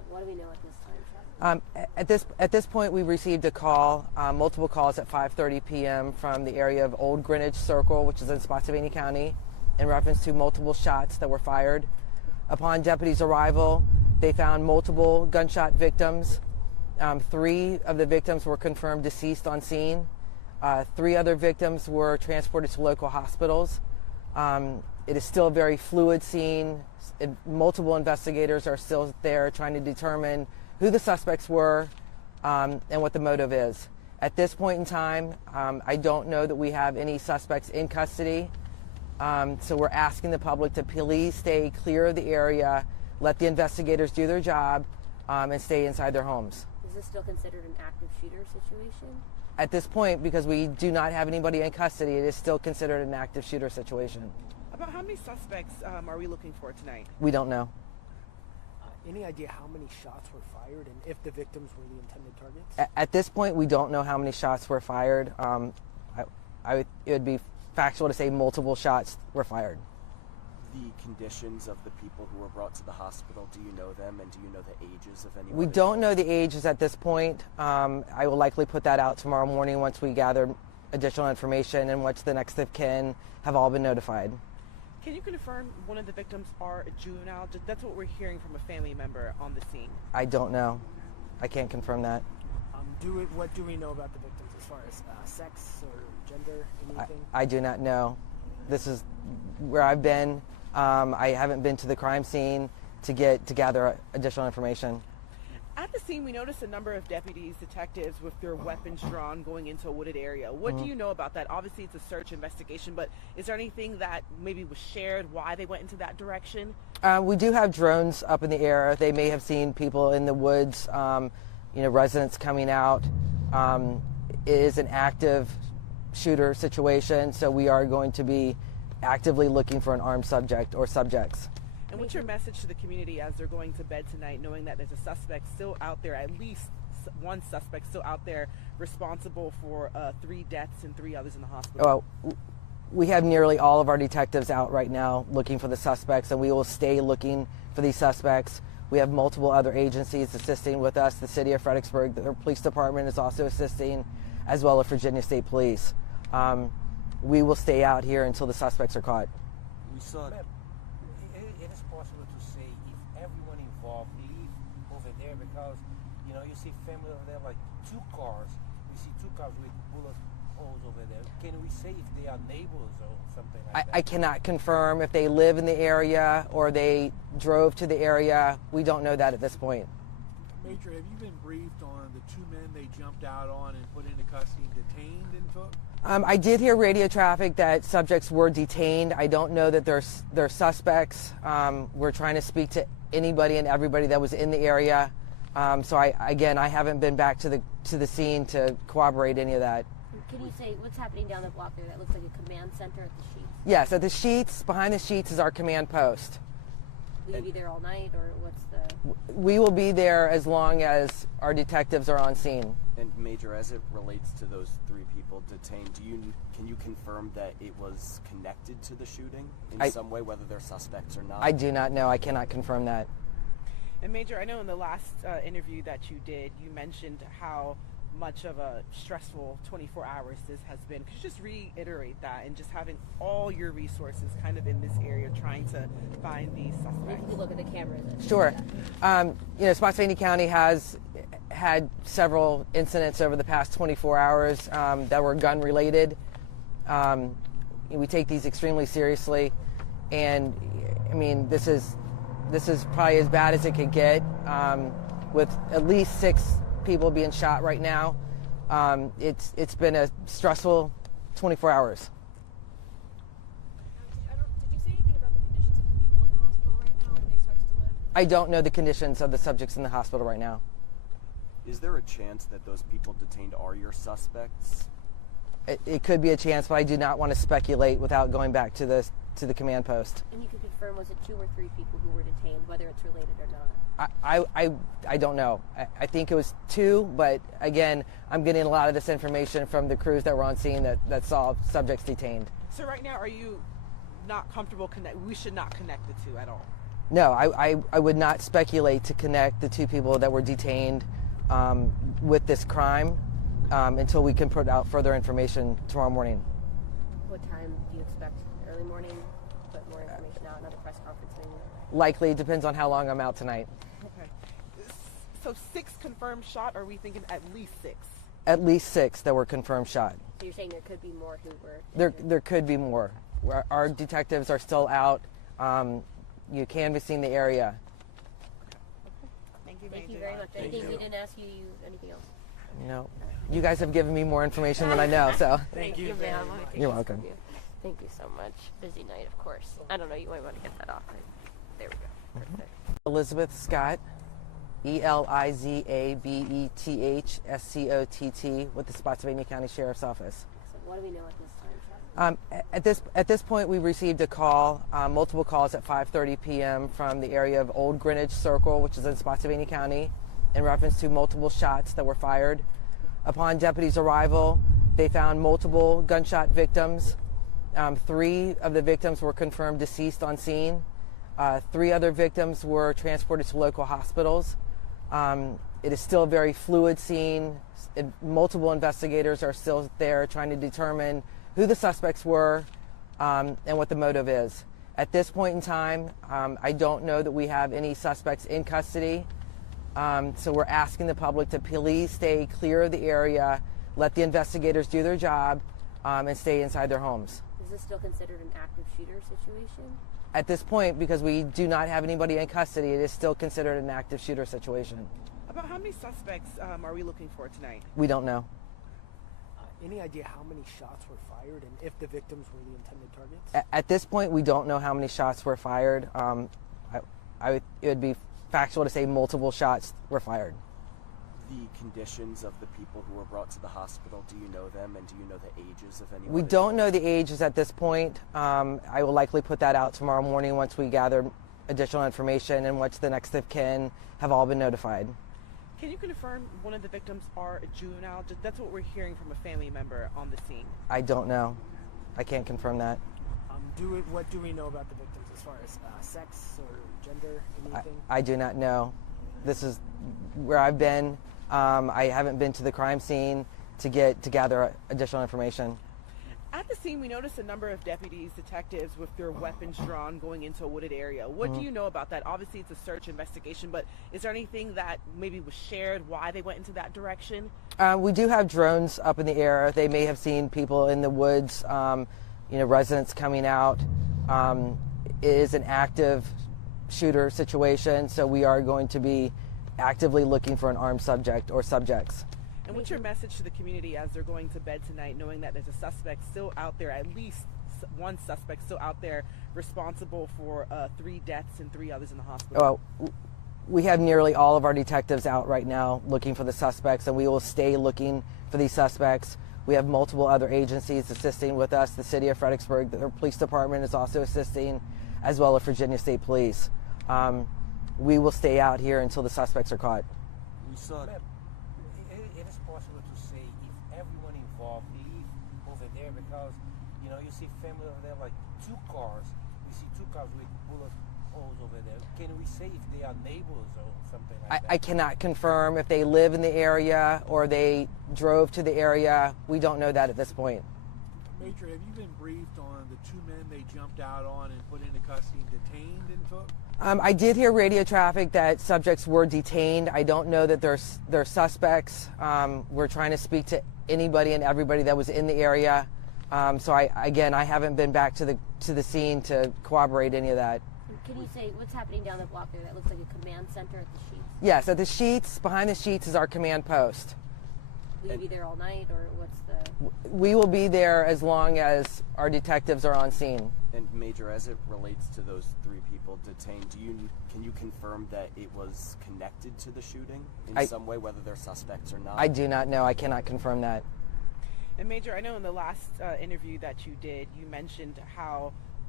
What do we know at this time? At this point, we received a call, multiple calls at 5:30 p.m. from the area of Olde Greenwich Circle, which is in Spotsylvania County, in reference to multiple shots that were fired. Upon deputies' arrival, they found multiple gunshot victims. 3 of the victims were confirmed deceased on scene. 3 other victims were transported to local hospitals. It is still a very fluid scene. Multiple investigators are still there trying to determine who the suspects were and what the motive is. At this point in time, I don't know that we have any suspects in custody. So we're asking the public to please stay clear of the area, let the investigators do their job, and stay inside their homes. Is this still considered an active shooter situation? At this point, because we do not have anybody in custody, it is still considered an active shooter situation. About how many suspects are we looking for tonight? We don't know. Any idea how many shots were fired and if the victims were the intended targets? At this point, we don't know how many shots were fired. It would be factual to say multiple shots were fired. The conditions of the people who were brought to the hospital, do you know them, and do you know the ages of anyone? We don't know the ages at this point. I will likely put that out tomorrow morning once we gather additional information and once the next of kin have all been notified. Can you confirm one of the victims are a juvenile? That's what we're hearing from a family member on the scene. I don't know. I can't confirm that. What do we know about the victims as far as sex or gender, anything? I do not know. This is where I've been. I haven't been to the crime scene to gather additional information. At the scene, we noticed a number of deputies, detectives with their weapons drawn going into a wooded area. What do you know about that? Obviously, it's a search investigation, but is there anything that maybe was shared, why they went into that direction? We do have drones up in the air. They may have seen people in the woods, residents coming out. It is an active shooter situation, so we are going to be actively looking for an armed subject or subjects. And what's your message to the community as they're going to bed tonight, knowing that there's a suspect still out there, at least one suspect still out there responsible for 3 deaths and 3 others in the hospital? Well, we have nearly all of our detectives out right now looking for the suspects, and we will stay looking for these suspects. We have multiple other agencies assisting with us. The city of Fredericksburg, the police department is also assisting, as well as Virginia State Police. We will stay out here until the suspects are caught. We saw Ma'am, it is possible to say if everyone involved leave over there because, you see family over there, like 2 cars. We see 2 cars with bullet holes over there. Can we say if they are neighbors or something like that? I cannot confirm if they live in the area or they drove to the area. We don't know that at this point. Major, have you been briefed on the 2 men they jumped out on and put into custody and detained and took? I did hear radio traffic that subjects were detained. I don't know that they're suspects. We're trying to speak to anybody and everybody that was in the area. So I haven't been back to the scene to corroborate any of that. Can you say what's happening down the block there? That looks like a command center at the Sheets. Yes, at the Sheets, behind the Sheets is our command post. Will you be there all night, or what's the... We will be there as long as our detectives are on scene. And Major, as it relates to those 3 people detained, can you confirm that it was connected to the shooting in some way, whether they're suspects or not? I do not know. I cannot confirm that. And Major, I know in the last interview that you did, you mentioned how much of a stressful 24 hours this has been. Could you just reiterate that, and just having all your resources kind of in this area trying to find these suspects? If you look at the cameras. Sure. Spotsylvania County has had several incidents over the past 24 hours that were gun related. We take these extremely seriously, and I mean this is probably as bad as it could get, with at least 6 people being shot right now. It's been a stressful 24 hours. Did you say anything about the conditions of the people in the hospital right now? Are they expected to live? I don't know the conditions of the subjects in the hospital right now. Is there a chance that those people detained are your suspects? It could be a chance, but I do not want to speculate without going back to the command post. And you can confirm, was it 2 or 3 people who were detained, whether it's related or not? I don't know. I think it was 2, but again, I'm getting a lot of this information from the crews that were on scene that saw subjects detained. So right now, are you not comfortable we should not connect the 2 at all? No, I would not speculate to connect the two people that were detained with this crime until we can put out further information tomorrow morning. What time do you expect? Early morning? Put more information out, another press conference maybe? Likely, depends on how long I'm out tonight. Okay. So 6 confirmed shot, or are we thinking at least 6? At least 6 that were confirmed shot. So you're saying there could be more who were... There could be more. Our detectives are still out, canvassing the area. Thank you, Thank Major. you very much. Thank Anything you. we didn't ask you, anything else? No, you guys have given me more information than I know, so. Thank you, ma'am. You're welcome. Thank you so much. Busy night, of course. I don't know, you might want to get that off. There we go. Perfect. Elizabeth Scott, ELIZABETHSCOTT, with the Spotsylvania County Sheriff's Office. So what do we know at this time? At this point, we received a call, multiple calls at 5:30 p.m. from the area of Olde Greenwich Circle, which is in Spotsylvania County, in reference to multiple shots that were fired. Upon deputies' arrival, they found multiple gunshot victims. 3 of the victims were confirmed deceased on scene. 3 other victims were transported to local hospitals. It is still a very fluid scene. Multiple investigators are still there trying to determine who the suspects were and what the motive is. At this point in time, I don't know that we have any suspects in custody. So we're asking the public to please stay clear of the area, let the investigators do their job, and stay inside their homes. Is this still considered an active shooter situation? At this point, because we do not have anybody in custody, it is still considered an active shooter situation. About how many suspects are we looking for tonight? We don't know. Any idea how many shots were fired and if the victims were the intended targets? At this point, we don't know how many shots were fired. It would be factual to say multiple shots were fired. The conditions of the people who were brought to the hospital, do you know them, and do you know the ages of anyone? We don't know the ages at this point. I will likely put that out tomorrow morning once we gather additional information and once the next of kin have all been notified. Can you confirm one of the victims are a juvenile? That's what we're hearing from a family member on the scene. I don't know. I can't confirm that. What do we know about the victims as far as sex or gender, anything? I do not know. This is where I've been. I haven't been to the crime scene to gather additional information. At the scene, we noticed a number of deputies, detectives with their weapons drawn going into a wooded area. What do you know about that? Obviously, it's a search investigation, but is there anything that maybe was shared why they went into that direction? We do have drones up in the air. They may have seen people in the woods, residents coming out. It is an active shooter situation, so we are going to be actively looking for an armed subject or subjects. And what's your message to the community as they're going to bed tonight, knowing that there's a suspect still out there, at least one suspect still out there responsible for 3 deaths and 3 others in the hospital? We have nearly all of our detectives out right now looking for the suspects, and we will stay looking for these suspects. We have multiple other agencies assisting with us. The city of Fredericksburg, the police department is also assisting, as well as Virginia State Police. We will stay out here until the suspects are caught. We saw it is possible to say if everyone involved leave over there, because you see family over there, like 2 cars. We see 2 cars with bullet holes over there. Can we say if they are neighbors or something like that? I cannot confirm if they live in the area or they drove to the area. We don't know that at this point. Major, have you been briefed on the 2 men they jumped out on and put into custody and detained and took? I did hear radio traffic that subjects were detained. I don't know that they're suspects. We're trying to speak to anybody and everybody that was in the area. So I haven't been back to the scene to corroborate any of that. Can you say what's happening down the block there? That looks like a command center at the Sheets. Yes, at the Sheets, behind the Sheets is our command post. Will you be there all night, or what's the... We will be there as long as our detectives are on scene. And Major, as it relates to those 3 people detained, can you confirm that it was connected to the shooting in some way, whether they're suspects or not? I do not know. I cannot confirm that. And Major, I know in the last interview that you did, you mentioned how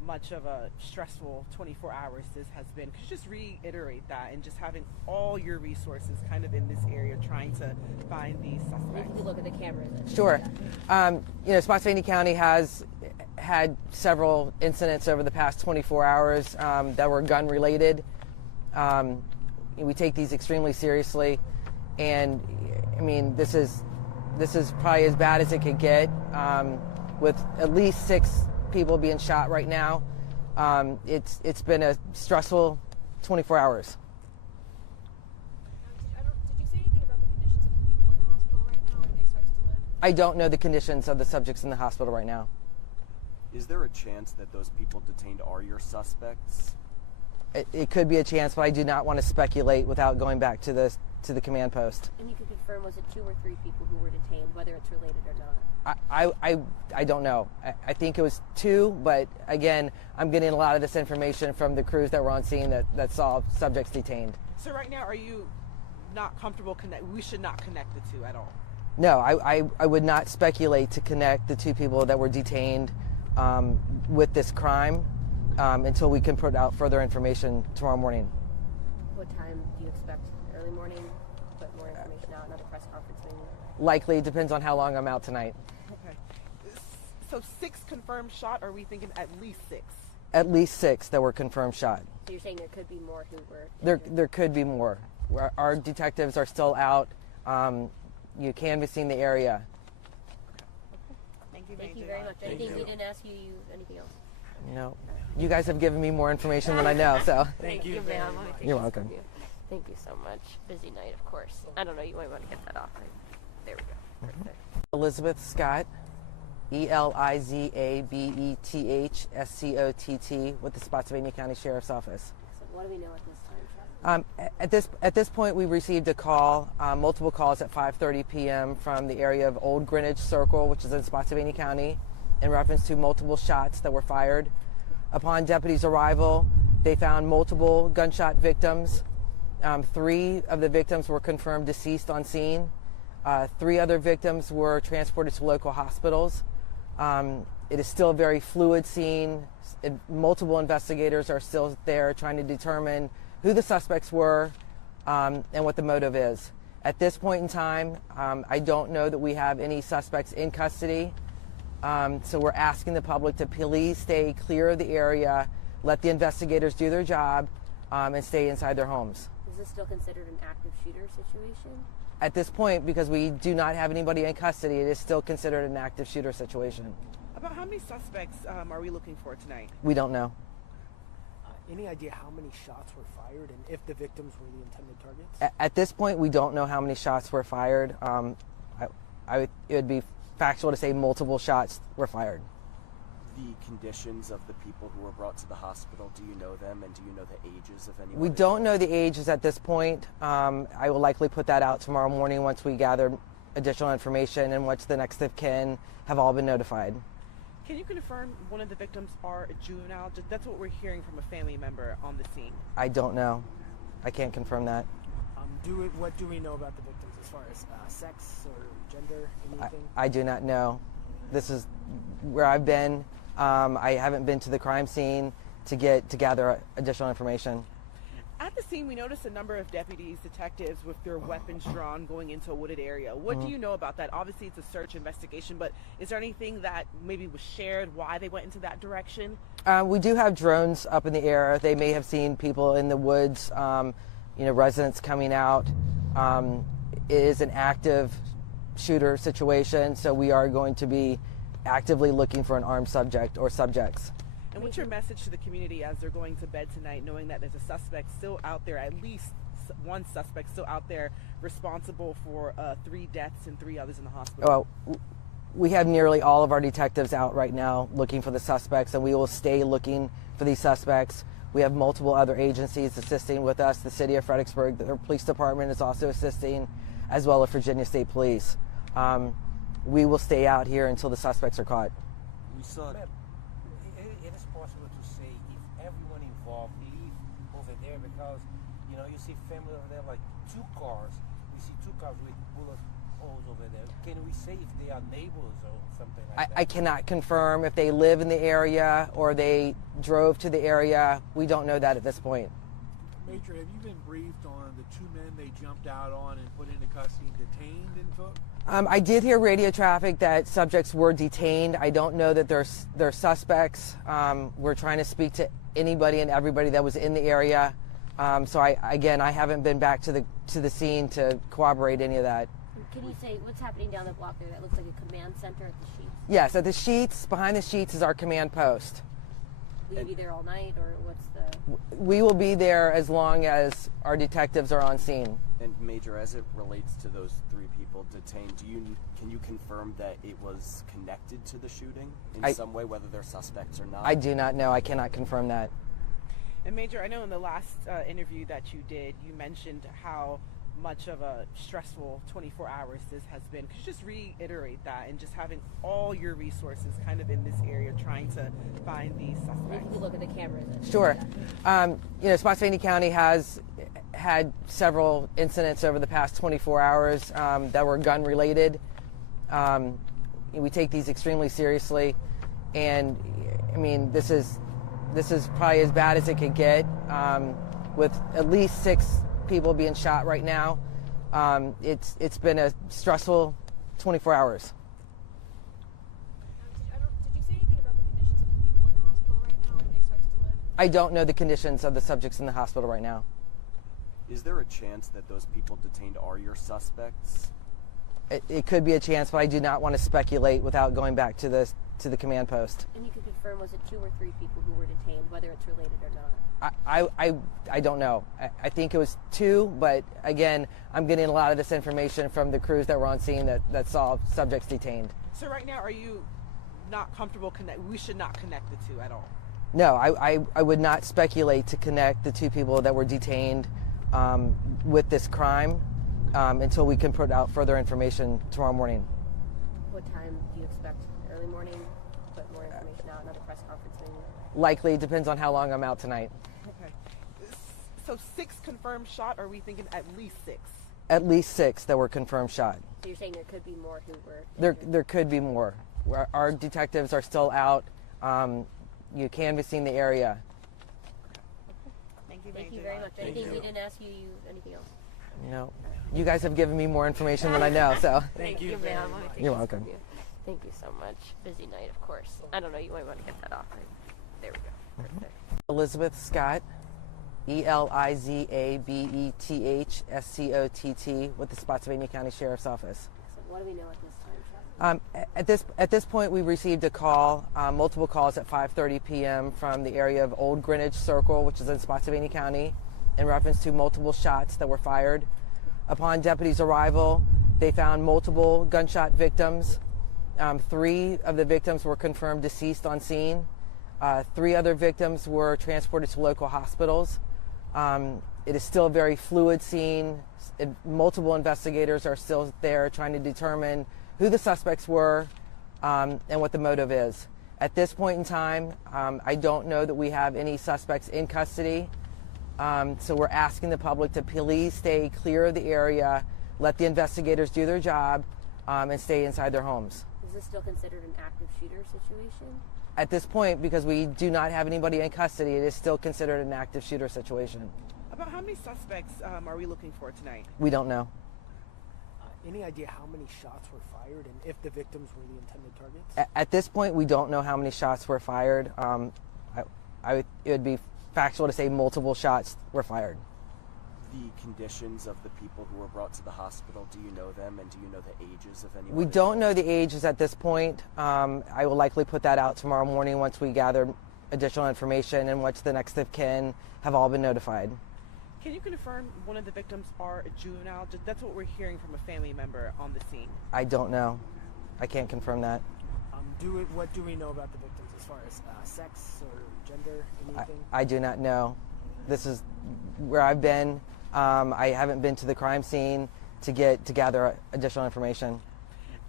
much of a stressful 24 hours this has been. Could you just reiterate that, and just having all your resources kind of in this area trying to find these If suspects? you could look at the cameras. Sure. Spotsylvania County has had several incidents over the past 24 hours that were gun related. We take these extremely seriously, and I mean, this is probably as bad as it could get, with at least 6 people being shot right now. It's been a stressful 24 hours. Did you say anything about the conditions of the people in the hospital right now? Are they expected to live? I don't know the conditions of the subjects in the hospital right now. Is there a chance that those people detained are your suspects? It could be a chance, but I do not want to speculate without going back to the command post. And you can confirm, was it 2 or 3 people who were detained, whether it's related or not? I don't know. I think it was 2, but again, I'm getting a lot of this information from the crews that were on scene that saw subjects detained. So right now, are you not comfortable we should not connect the two at all? No, I would not speculate to connect the 2 people that were detained with this crime until we can put out further information tomorrow morning. What time do you expect? Early morning? Put more information out, another press conference maybe? Likely, it depends on how long I'm out tonight. Okay. So 6 confirmed shot, or are we thinking at least 6? At least 6 that were confirmed shot. So you're saying there could be more who were injured? There could be more. Our detectives are still out, canvassing the area. Thank you, Thank you very much. Anything we didn't ask you, anything else? No, you guys have given me more information than I know, so. Thank you, ma'am. You're welcome. Thank you so much. Busy night, of course. I don't know, you might want to get that off. There we go. Perfect. Elizabeth Scott, ELIZABETHSCOTT, with the Spotsylvania County Sheriff's Office. So what do we know at this time, Sheriff? At this point, we received a call, multiple calls at 5:30 p.m. from the area of Olde Greenwich Circle, which is in Spotsylvania County, in reference to multiple shots that were fired. Upon deputies' arrival, they found multiple gunshot victims. 3 of the victims were confirmed deceased on scene. 3 other victims were transported to local hospitals. It is still a very fluid scene. Multiple investigators are still there trying to determine who the suspects were and what the motive is. At this point in time, I don't know that we have any suspects in custody. So we're asking the public to please stay clear of the area, let the investigators do their job, and stay inside their homes. Is this still considered an active shooter situation? At this point, because we do not have anybody in custody, it is still considered an active shooter situation. About how many suspects are we looking for tonight? We don't know. Any idea how many shots were fired and if the victims were the intended targets? At this point, we don't know how many shots were fired. It would be factual to say multiple shots were fired. The conditions of the people who were brought to the hospital, do you know them, and do you know the ages of anyone? We don't know the ages at this point. I will likely put that out tomorrow morning once we gather additional information and once the next of kin have all been notified. Can you confirm one of the victims are a juvenile? That's what we're hearing from a family member on the scene. I don't know. I can't confirm that. What do we know about the victims as far as sex or gender, anything? I do not know. This is where I've been. I haven't been to the crime scene to gather additional information. At the scene, we noticed a number of deputies, detectives with their weapons drawn going into a wooded area. What do you know about that? Obviously, it's a search investigation, but is there anything that maybe was shared why they went into that direction? We do have drones up in the air. They may have seen people in the woods, residents coming out. It is an active shooter situation, so we are going to be actively looking for an armed subject or subjects. And what's your message to the community as they're going to bed tonight, knowing that there's a suspect still out there, at least one suspect still out there responsible for 3 deaths and 3 others in the hospital? Well, we have nearly all of our detectives out right now looking for the suspects, and we will stay looking for these suspects. We have multiple other agencies assisting with us. The city of Fredericksburg, the police department is also assisting, as well as Virginia State Police. We will stay out here until the suspects are caught. We saw. Ma'am, it is possible to say if everyone involved leave over there because, you see family over there, like 2 cars. We see 2 cars with bullet holes over there? Can we say if they are neighbors or something like that? I cannot confirm if they live in the area or they drove to the area. We don't know that at this point. Major, have you been briefed on the two men they jumped out on and put into custody and detained and took? I did hear radio traffic that subjects were detained. I don't know that they're suspects. We're trying to speak to anybody and everybody that was in the area. So I haven't been back to the scene to corroborate any of that. Can you say what's happening down the block there? That looks like a command center at the Sheets. Yes, at the Sheets, behind the Sheets is our command post. Will you be there all night, or what's the? We will be there as long as our detectives are on scene. And Major, as it relates to those three people detained, can you confirm that it was connected to the shooting in some way, whether they're suspects or not? I do not know. I cannot confirm that. And Major, I know in the last interview that you did, you mentioned how much of a stressful 24 hours this has been. Could you just reiterate that, and just having all your resources kind of in this area trying to find these suspects? If you look at the cameras. Sure. Spotsylvania County has had several incidents over the past 24 hours that were gun related. We take these extremely seriously, and I mean, this is probably as bad as it could get, with at least 6 people being shot right now. It's been a stressful 24 hours. Did you say anything about the conditions of the people in the hospital right now and they expected to live? I don't know the conditions of the subjects in the hospital right now. Is there a chance that those people detained are your suspects? It could be a chance, but I do not want to speculate without going back to the command post. And you can confirm, was it 2 or 3 people who were detained, whether it's related or not? I don't know. I think it was 2, but again, I'm getting a lot of this information from the crews that were on scene that saw subjects detained. So right now, are you not comfortable we should not connect the 2 at all? No, I would not speculate to connect the 2 people that were detained with this crime until we can put out further information tomorrow morning. What time do you expect? Early morning? Put more information out, another press conference maybe? Likely, depends on how long I'm out tonight. Okay. So 6 confirmed shot, or are we thinking at least 6? At least 6 that were confirmed shot. So you're saying there could be more who were injured? There could be more. Our detectives are still out, canvassing the area. Thank you, Thank Major. you very much. Anything we didn't ask you, anything else? No, you guys have given me more information than I know, so. Thank you, ma'am. You're welcome. Thank you so much. Busy night, of course. I don't know, you might want to get that off. There we go. Perfect. Elizabeth Scott, ELIZABETHSCOTT, with the Spotsylvania County Sheriff's Office. So what do we know at this time, Chuck? At this point, we received a call, multiple calls at 5:30 p.m. from the area of Olde Greenwich Circle, which is in Spotsylvania County, in reference to multiple shots that were fired. Upon deputies' arrival, they found multiple gunshot victims. 3 of the victims were confirmed deceased on scene. 3 other victims were transported to local hospitals. It is still a very fluid scene. Multiple investigators are still there trying to determine who the suspects were and what the motive is. At this point in time, I don't know that we have any suspects in custody. So we're asking the public to please stay clear of the area, let the investigators do their job, and stay inside their homes. Is this still considered an active shooter situation? At this point, because we do not have anybody in custody, it is still considered an active shooter situation. About how many suspects are we looking for tonight? We don't know. Any idea how many shots were fired and if the victims were the intended targets? At this point, we don't know how many shots were fired. It would be factual to say multiple shots were fired. The conditions of the people who were brought to the hospital, do you know them, and do you know the ages of anyone? We don't know the ages at this point. I will likely put that out tomorrow morning once we gather additional information and once the next of kin have all been notified. Can you confirm one of the victims are a juvenile? That's what we're hearing from a family member on the scene. I don't know. I can't confirm that. What do we know about the victims as far as sex or gender, anything? I do not know. This is where I've been. I haven't been to the crime scene to gather additional information.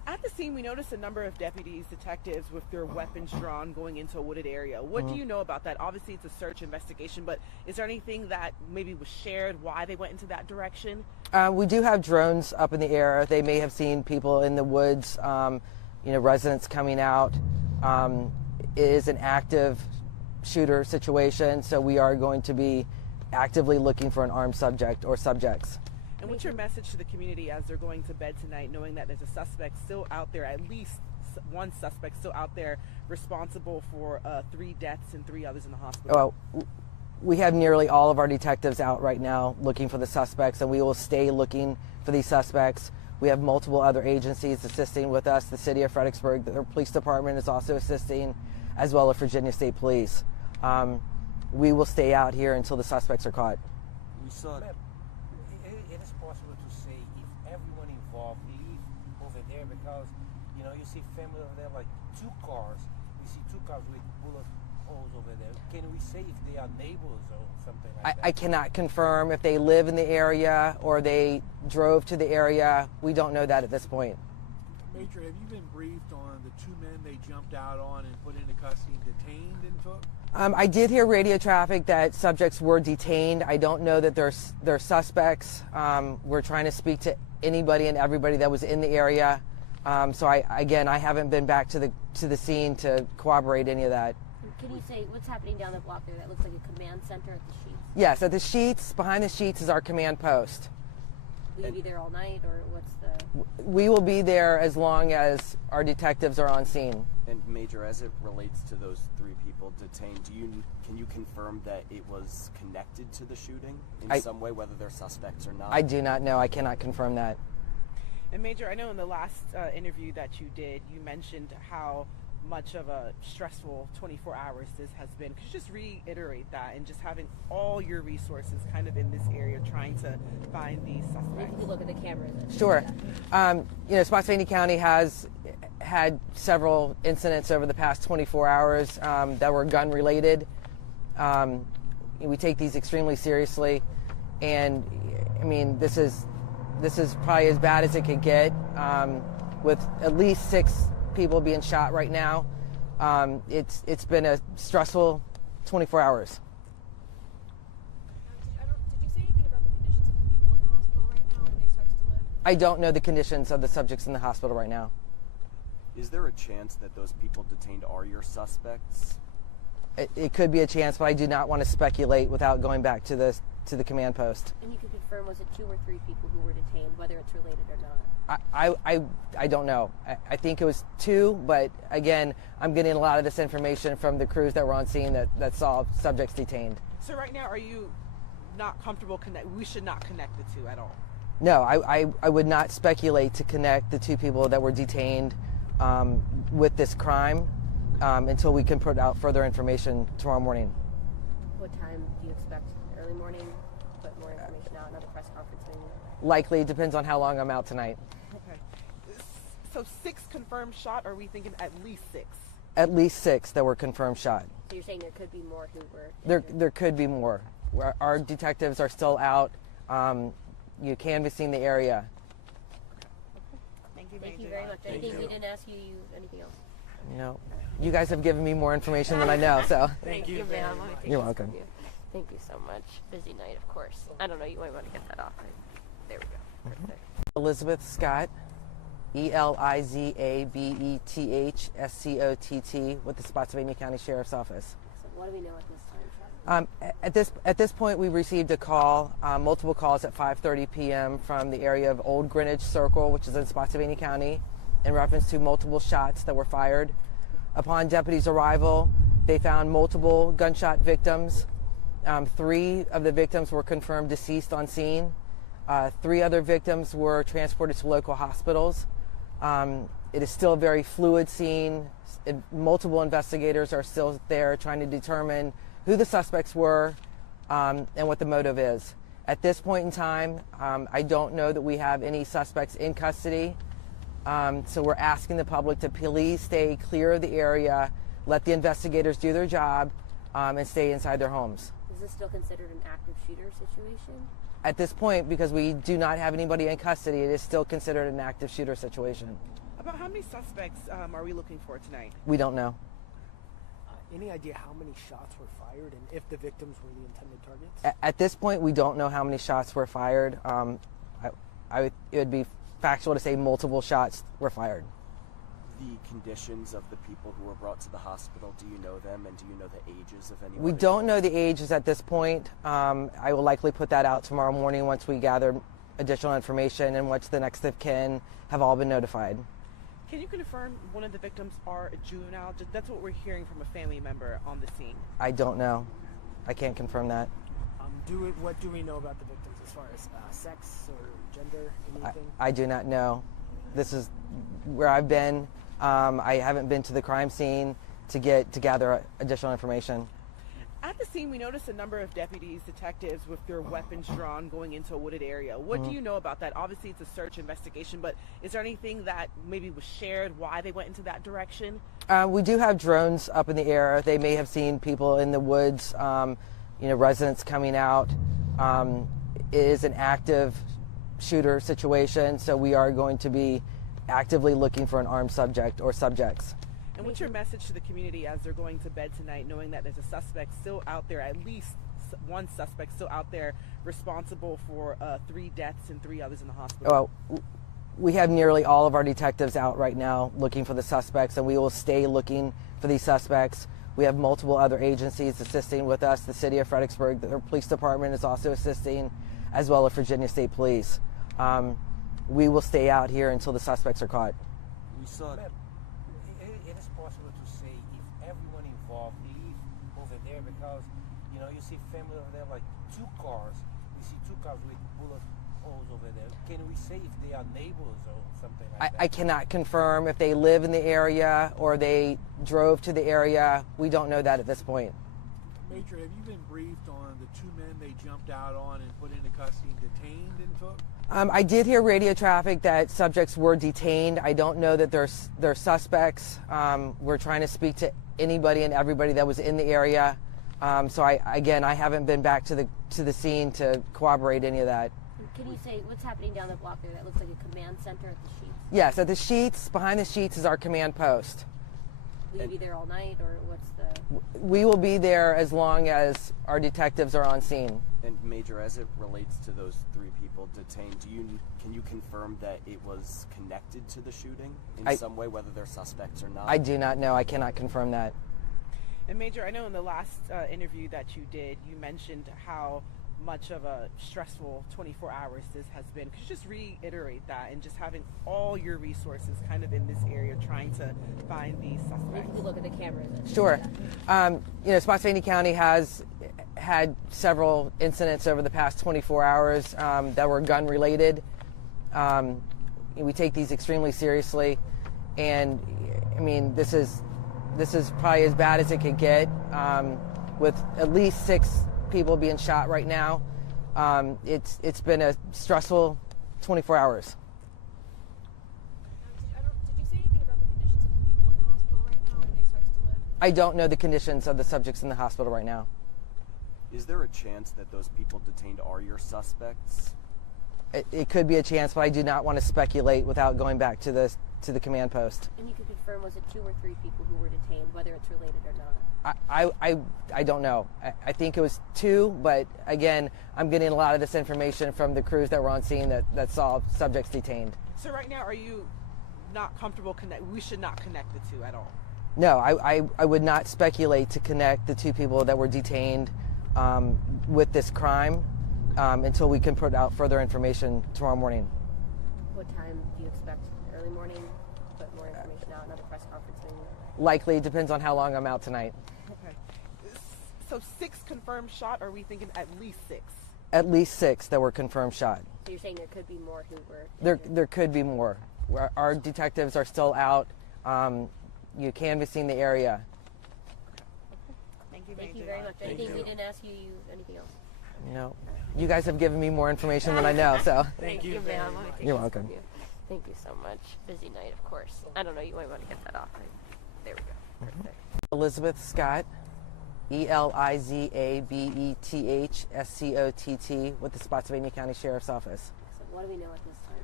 At the scene, we noticed a number of deputies, detectives with their weapons drawn going into a wooded area. What do you know about that? Obviously, it's a search investigation, but is there anything that maybe was shared why they went into that direction? We do have drones up in the air. They may have seen people in the woods, residents coming out. It is an active shooter situation, so we are going to be actively looking for an armed subject or subjects. And what's your message to the community as they're going to bed tonight, knowing that there's a suspect still out there, at least one suspect still out there responsible for 3 deaths and 3 others in the hospital? Well, we have nearly all of our detectives out right now looking for the suspects, and we will stay looking for these suspects. We have multiple other agencies assisting with us. The city of Fredericksburg, the police department is also assisting, as well as Virginia State Police. We will stay out here until the suspects are caught. We saw Ma'am, it is possible to say if everyone involved leave over there because, you see family over there, like 2 cars. We see 2 cars with bullet holes over there. Can we say if they are neighbors or something like that? I cannot confirm if they live in the area or they drove to the area. We don't know that at this point. Major, have you been briefed on the 2 men they jumped out on and put into custody and detained and took? I did hear radio traffic that subjects were detained. I don't know that they're suspects. We're trying to speak to anybody and everybody that was in the area. So I haven't been back to the scene to corroborate any of that. Can you say what's happening down the block there? That looks like a command center at the Sheets. Yes, at the Sheets, behind the Sheets is our command post. Will you be there all night, or what's the? We will be there as long as our detectives are on scene. And Major, as it relates to those 3 people detained, can you confirm that it was connected to the shooting in some way, whether they're suspects or not? I do not know. I cannot confirm that. And Major, I know in the last interview that you did, you mentioned how much of a stressful 24 hours this has been. Could you just reiterate that, and just having all your resources kind of in this area trying to find these suspects? If you look at the cameras. Sure. Spotsylvania County has had several incidents over the past 24 hours that were gun related. We take these extremely seriously, and I mean, this is probably as bad as it could get, with at least 6 people being shot right now. It's been a stressful 24 hours. Did you say anything about the conditions of the people in the hospital right now? Are they expected to live? I don't know the conditions of the subjects in the hospital right now. Is there a chance that those people detained are your suspects? It could be a chance, but I do not want to speculate without going back to the command post. And you can confirm, was it 2 or 3 people who were detained, whether it's related or not? I don't know. I think it was 2, but again, I'm getting a lot of this information from the crews that were on scene that saw subjects detained. So right now, are you not comfortable we should not connect the 2 at all? No, I would not speculate to connect the 2 people that were detained with this crime until we can put out further information tomorrow morning. What time do you expect? Early morning? Put more information out, another press conference maybe? Likely, depends on how long I'm out tonight. Okay. So 6 confirmed shot, or are we thinking at least 6? At least 6 that were confirmed shot. So you're saying there could be more who were? There could be more. Our detectives are still out, canvassing the area. Thank you very much. Anything we didn't ask you? Anything else? No. You guys have given me more information than I know, so. Thank you, ma'am. You're welcome. Thank you so much. Busy night, of course. I don't know. You might want to get that off. There we go. Perfect. Elizabeth Scott, ELIZABETHSCOTT, with the Spotsylvania County Sheriff's Office. So what do we know at this time? At this point, we received a call, multiple calls at 5:30 p.m. from the area of Olde Greenwich Circle, which is in Spotsylvania County, in reference to multiple shots that were fired. Upon deputies' arrival, they found multiple gunshot victims. 3 of the victims were confirmed deceased on scene. 3 other victims were transported to local hospitals. It is still a very fluid scene. Multiple investigators are still there trying to determine who the suspects were and what the motive is. At this point in time, I don't know that we have any suspects in custody. So we're asking the public to please stay clear of the area, let the investigators do their job, and stay inside their homes. Is this still considered an active shooter situation? At this point, because we do not have anybody in custody, it is still considered an active shooter situation. About how many suspects are we looking for tonight? We don't know. Any idea how many shots were fired and if the victims were the intended targets? At this point, we don't know how many shots were fired. It would be factual to say multiple shots were fired. The conditions of the people who were brought to the hospital, do you know them, and do you know the ages of anyone? We don't know the ages at this point. I will likely put that out tomorrow morning once we gather additional information and once the next of kin have all been notified. Can you confirm one of the victims are a juvenile? That's what we're hearing from a family member on the scene. I don't know. I can't confirm that. What do we know about the victims as far as sex or gender, anything? I do not know. This is where I've been. I haven't been to the crime scene to gather additional information. At the scene, we noticed a number of deputies, detectives with their weapons drawn going into a wooded area. What do you know about that? Obviously, it's a search investigation, but is there anything that maybe was shared why they went into that direction? We do have drones up in the air. They may have seen people in the woods, residents coming out. It is an active shooter situation, so we are going to be actively looking for an armed subject or subjects. And what's your message to the community as they're going to bed tonight, knowing that there's a suspect still out there, at least one suspect still out there responsible for 3 deaths and 3 others in the hospital? Well, we have nearly all of our detectives out right now looking for the suspects, and we will stay looking for these suspects. We have multiple other agencies assisting with us. The city of Fredericksburg, the police department is also assisting, as well as Virginia State Police. We will stay out here until the suspects are caught. We saw Ma'am, it is possible to say if everyone involved leave over there because, you see family over there, like 2 cars. We see 2 cars with bullet holes over there. Can we say if they are neighbors or something like that? I cannot confirm if they live in the area or they drove to the area. We don't know that at this point. Major, have you been briefed on the 2 men they jumped out on and put into custody and detained and took? I did hear radio traffic that subjects were detained. I don't know that they're suspects. We're trying to speak to anybody and everybody that was in the area. So I haven't been back to the scene to corroborate any of that. Can you say what's happening down the block there? That looks like a command center at the Sheets. Yes, at the Sheets, behind the Sheets is our command post. Will you be there all night, or what's the... We will be there as long as our detectives are on scene. And Major, as it relates to those 3 people detained, can you confirm that it was connected to the shooting in some way, whether they're suspects or not? I do not know. I cannot confirm that. And Major, I know in the last interview that you did, you mentioned how much of a stressful 24 hours this has been. Could you just reiterate that, and just having all your resources kind of in this area trying to find these suspects? If you look at the cameras. Sure. Spotsylvania County has had several incidents over the past 24 hours that were gun related. We take these extremely seriously, and I mean, this is probably as bad as it could get, with at least 6 people being shot right now. It's been a stressful 24 hours. Did you say anything about the conditions of the people in the hospital right now? Are they expected to live? I don't know the conditions of the subjects in the hospital right now. Is there a chance that those people detained are your suspects? It could be a chance, but I do not want to speculate without going back to the command post. And you can confirm, was it 2 or 3 people who were detained, whether it's related or not? I don't know. I think it was 2, but again, I'm getting a lot of this information from the crews that were on scene that saw subjects detained. So right now, are you not comfortable we should not connect the 2 at all? No, I would not speculate to connect the 2 people that were detained with this crime until we can put out further information tomorrow morning. What time do you expect? Early morning? Put more information out, another press conference maybe? Likely, depends on how long I'm out tonight. Okay. So 6 confirmed shot, or are we thinking at least 6? At least 6 that were confirmed shot. So you're saying there could be more who were... There could be more. Our detectives are still out, canvassing the area. Thank you, Thank Major. you very much. Anything we didn't ask you, anything else? No. You guys have given me more information than I know, so. Thank you, ma'am. You're welcome. Thank you so much. Busy night, of course. I don't know, you might want to get that off. There we go. Perfect. Elizabeth Scott, ELIZABETH SCOTT with the Spotsylvania County Sheriff's Office. So what do we know at this time?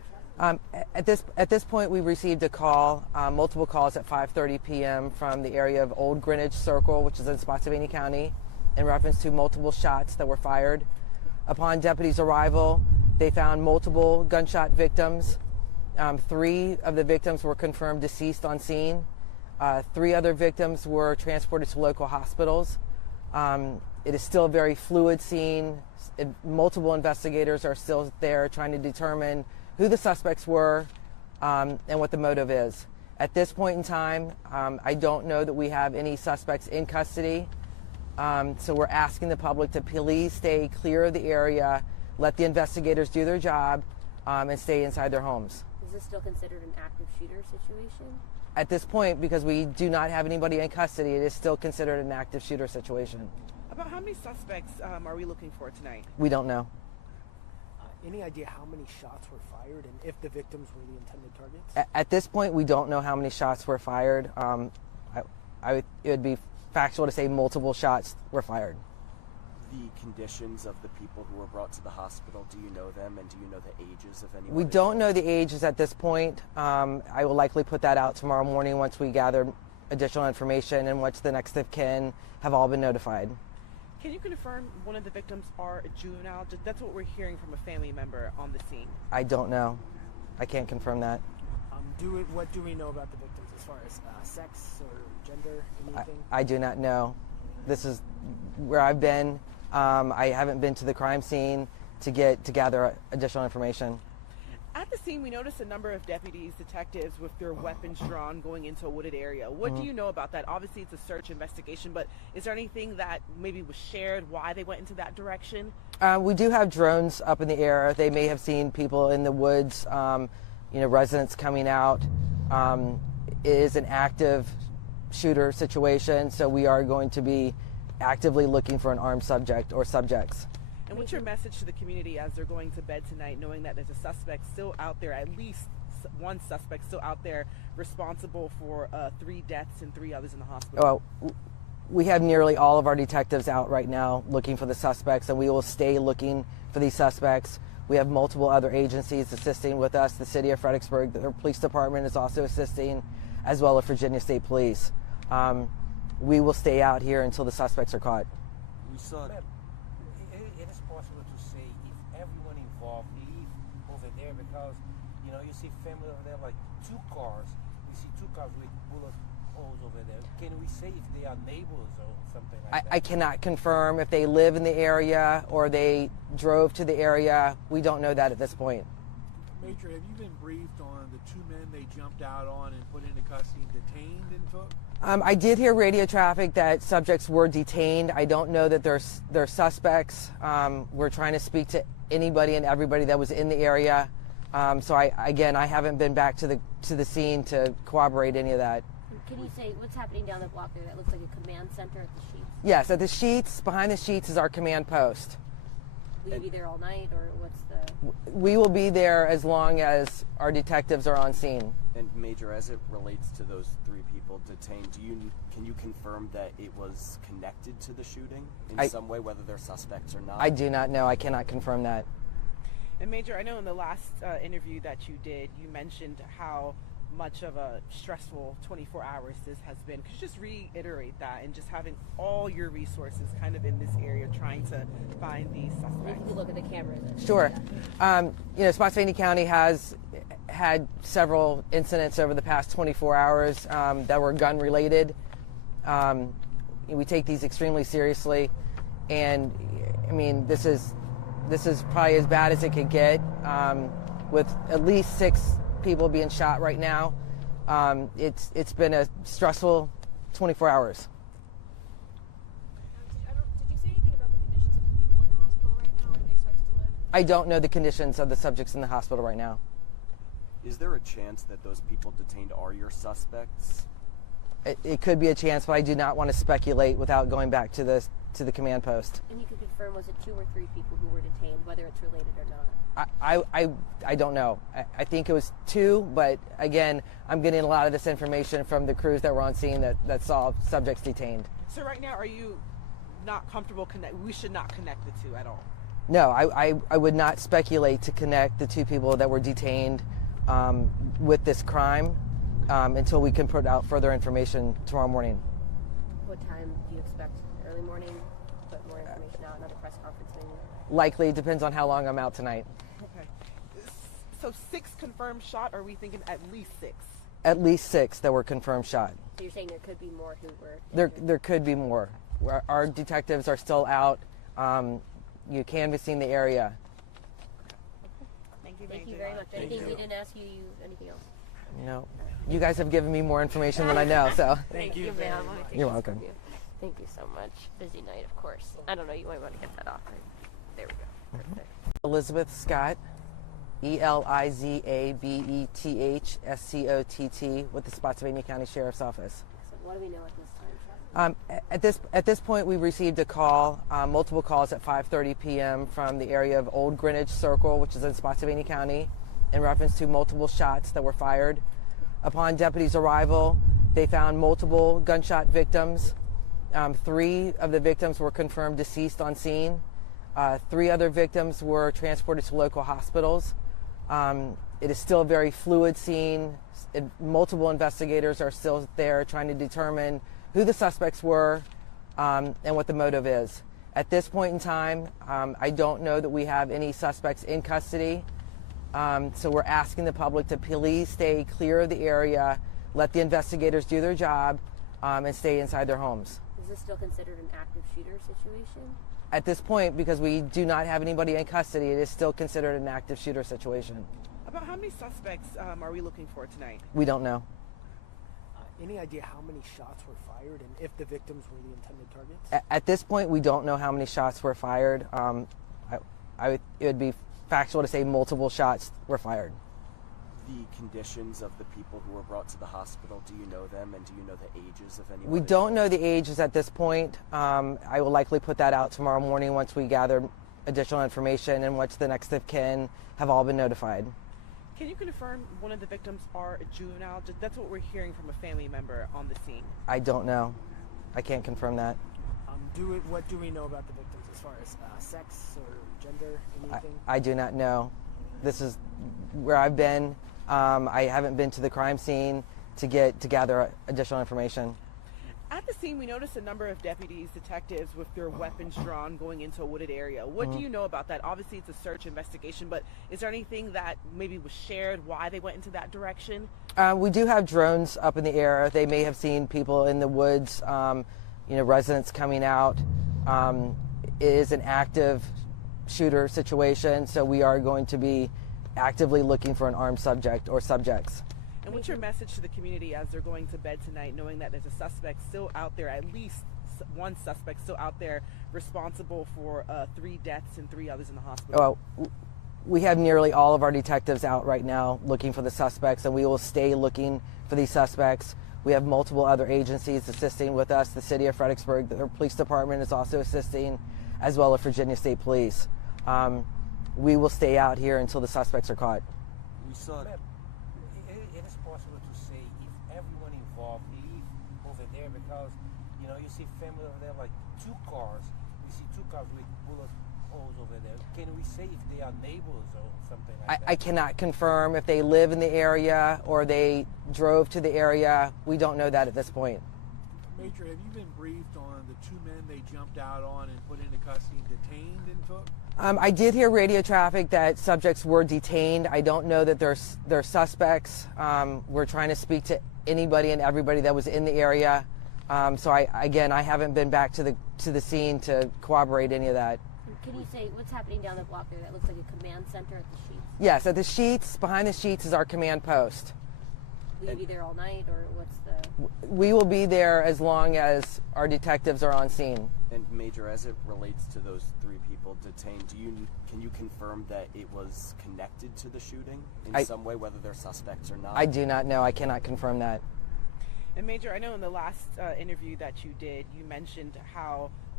At this point, we received a call, multiple calls at 5:30 p.m. from the area of Olde Greenwich Circle, which is in Spotsylvania County, in reference to multiple shots that were fired. Upon deputies' arrival, they found multiple gunshot victims. 3 of the victims were confirmed deceased on scene. 3 other victims were transported to local hospitals. It is still a very fluid scene. Multiple investigators are still there trying to determine who the suspects were and what the motive is. At this point in time, I don't know that we have any suspects in custody. So we're asking the public to please stay clear of the area, let the investigators do their job, and stay inside their homes. Is this still considered an active shooter situation? At this point, because we do not have anybody in custody, it is still considered an active shooter situation. About how many suspects are we looking for tonight? We don't know. Any idea how many shots were fired and if the victims were the intended targets? At this point, we don't know how many shots were fired. It would be factual to say multiple shots were fired. The conditions of the people who were brought to the hospital, do you know them, and do you know the ages of anyone? We don't know the ages at this point. I will likely put that out tomorrow morning once we gather additional information and once the next of kin have all been notified. Can you confirm one of the victims are a juvenile? That's what we're hearing from a family member on the scene. I don't know. I can't confirm that. What do we know about the victims as far as sex or gender, anything? I do not know. This is where I've been. I haven't been to the crime scene to gather additional information. At the scene, we noticed a number of deputies, detectives with their weapons drawn going into a wooded area. What do you know about that? Obviously, it's a search investigation, but is there anything that maybe was shared, why they went into that direction? We do have drones up in the air. They may have seen people in the woods, residents coming out. It is an active shooter situation, so we are going to be actively looking for an armed subject or subjects. And what's your message to the community as they're going to bed tonight, knowing that there's a suspect still out there, at least one suspect still out there responsible for 3 deaths and 3 others in the hospital? Well, we have nearly all of our detectives out right now looking for the suspects, and we will stay looking for these suspects. We have multiple other agencies assisting with us. The city of Fredericksburg, the police department is also assisting, as well as Virginia State Police. We will stay out here until the suspects are caught. We saw Ma'am, it is possible to say if everyone involved leave over there because, you see family over there, like 2 cars. We see 2 cars with bullet holes over there. Can we say if they are neighbors or something like that? I cannot confirm if they live in the area or they drove to the area. We don't know that at this point. Major, have you been briefed on the 2 men they jumped out on and put into custody and detained and took? I did hear radio traffic that subjects were detained. I don't know that they're suspects. We're trying to speak to anybody and everybody that was in the area. So I haven't been back to the scene to corroborate any of that. Can you say what's happening down the block there? That looks like a command center at the Sheets. Yes, at the Sheets, behind the Sheets is our command post. Will you be there all night, or what's the? We will be there as long as our detectives are on scene. And Major, as it relates to those 3 people detained, can you confirm that it was connected to the shooting in some way, whether they're suspects or not? I do not know. I cannot confirm that. And Major, I know in the last interview that you did, you mentioned how much of a stressful 24 hours this has been. Could you just reiterate that, and just having all your resources kind of in this area trying to find these suspects? If you look at the cameras. Sure. Spotsylvania County has had several incidents over the past 24 hours that were gun related. We take these extremely seriously, and I mean this is probably as bad as it could get, with at least 6 people being shot right now. It's been a stressful 24 hours. Did you say anything about the conditions of the people in the hospital right now? Are they expected to live? I don't know the conditions of the subjects in the hospital right now. Is there a chance that those people detained are your suspects? It could be a chance, but I do not want to speculate without going back to the command post. And you can confirm, was it 2 or 3 people who were detained, whether it's related or not? I don't know. I think it was 2, but again, I'm getting a lot of this information from the crews that were on scene that saw subjects detained. So right now, are you not comfortable we should not connect the 2 at all? No, I would not speculate to connect the two people that were detained with this crime until we can put out further information tomorrow morning. What time do you expect? Early morning? Put more information out, another press conference maybe? Likely, depends on how long I'm out tonight. Okay. So 6 confirmed shot, or are we thinking at least 6? At least 6 that were confirmed shot. So you're saying there could be more who were... There could be more. Our detectives are still out canvassing the area. Thank you, Thank you very much. Anything we didn't ask you, anything else? No. You guys have given me more information than I know, so. Thank you, ma'am. You're welcome. Thank you so much. Busy night, of course. I don't know, you might want to get that off. There we go. Perfect. Elizabeth Scott, ELIZABETHSCOTT with the Spotsylvania County Sheriff's Office. So what do we know at this time? At this point, we received a call, multiple calls at 5:30 p.m. from the area of Olde Greenwich Circle, which is in Spotsylvania County, in reference to multiple shots that were fired. Upon deputies' arrival, they found multiple gunshot victims. 3 of the victims were confirmed deceased on scene. 3 other victims were transported to local hospitals. It is still a very fluid scene. Multiple investigators are still there trying to determine who the suspects were and what the motive is. At this point in time, I don't know that we have any suspects in custody. So we're asking the public to please stay clear of the area, let the investigators do their job, and stay inside their homes. Is this still considered an active shooter situation? At this point, because we do not have anybody in custody, it is still considered an active shooter situation. About how many suspects are we looking for tonight? We don't know. Any idea how many shots were fired and if the victims were the intended targets? At this point, we don't know how many shots were fired. It would be factual to say multiple shots were fired. The conditions of the people who were brought to the hospital, do you know them, and do you know the ages of anyone? We don't know the ages at this point. I will likely put that out tomorrow morning once we gather additional information and once the next of kin have all been notified. Can you confirm one of the victims are a juvenile? That's what we're hearing from a family member on the scene. I don't know. I can't confirm that. What do we know about the victims as far as sex or gender, anything? I do not know. This is where I've been. I haven't been to the crime scene to gather additional information. At the scene, we noticed a number of deputies, detectives with their weapons drawn going into a wooded area. What do you know about that? Obviously, it's a search investigation, but is there anything that maybe was shared why they went into that direction? We do have drones up in the air. They may have seen people in the woods, residents coming out. It is an active shooter situation, so we are going to be actively looking for an armed subject or subjects. And what's your message to the community as they're going to bed tonight, knowing that there's a suspect still out there, at least one suspect still out there responsible for 3 deaths and 3 others in the hospital? Well, we have nearly all of our detectives out right now looking for the suspects, and we will stay looking for these suspects. We have multiple other agencies assisting with us. The city of Fredericksburg, the police department is also assisting, as well as Virginia State Police. We will stay out here until the suspects are caught. We saw that. It is possible to say if everyone involved leave over there because, you see family over there, like 2 cars. We see 2 cars with bullet holes over there. Can we say if they are neighbors or something like that? I cannot confirm if they live in the area or they drove to the area. We don't know that at this point. Major, have you been briefed on the 2 men they jumped out on and put into custody and detained and took? I did hear radio traffic that subjects were detained. I don't know that they're suspects. We're trying to speak to anybody and everybody that was in the area. So I haven't been back to the scene to corroborate any of that. Can you say what's happening down the block there? That looks like a command center at the Sheets. Yes, at the Sheets, behind the Sheets is our command post. Will you be there all night, or what's the... We will be there as long as our detectives are on scene. And Major, as it relates to those 3 people detained, can you confirm that it was connected to the shooting in some way, whether they're suspects or not? I do not know. I cannot confirm that. And Major, I know in the last interview that you did, you mentioned how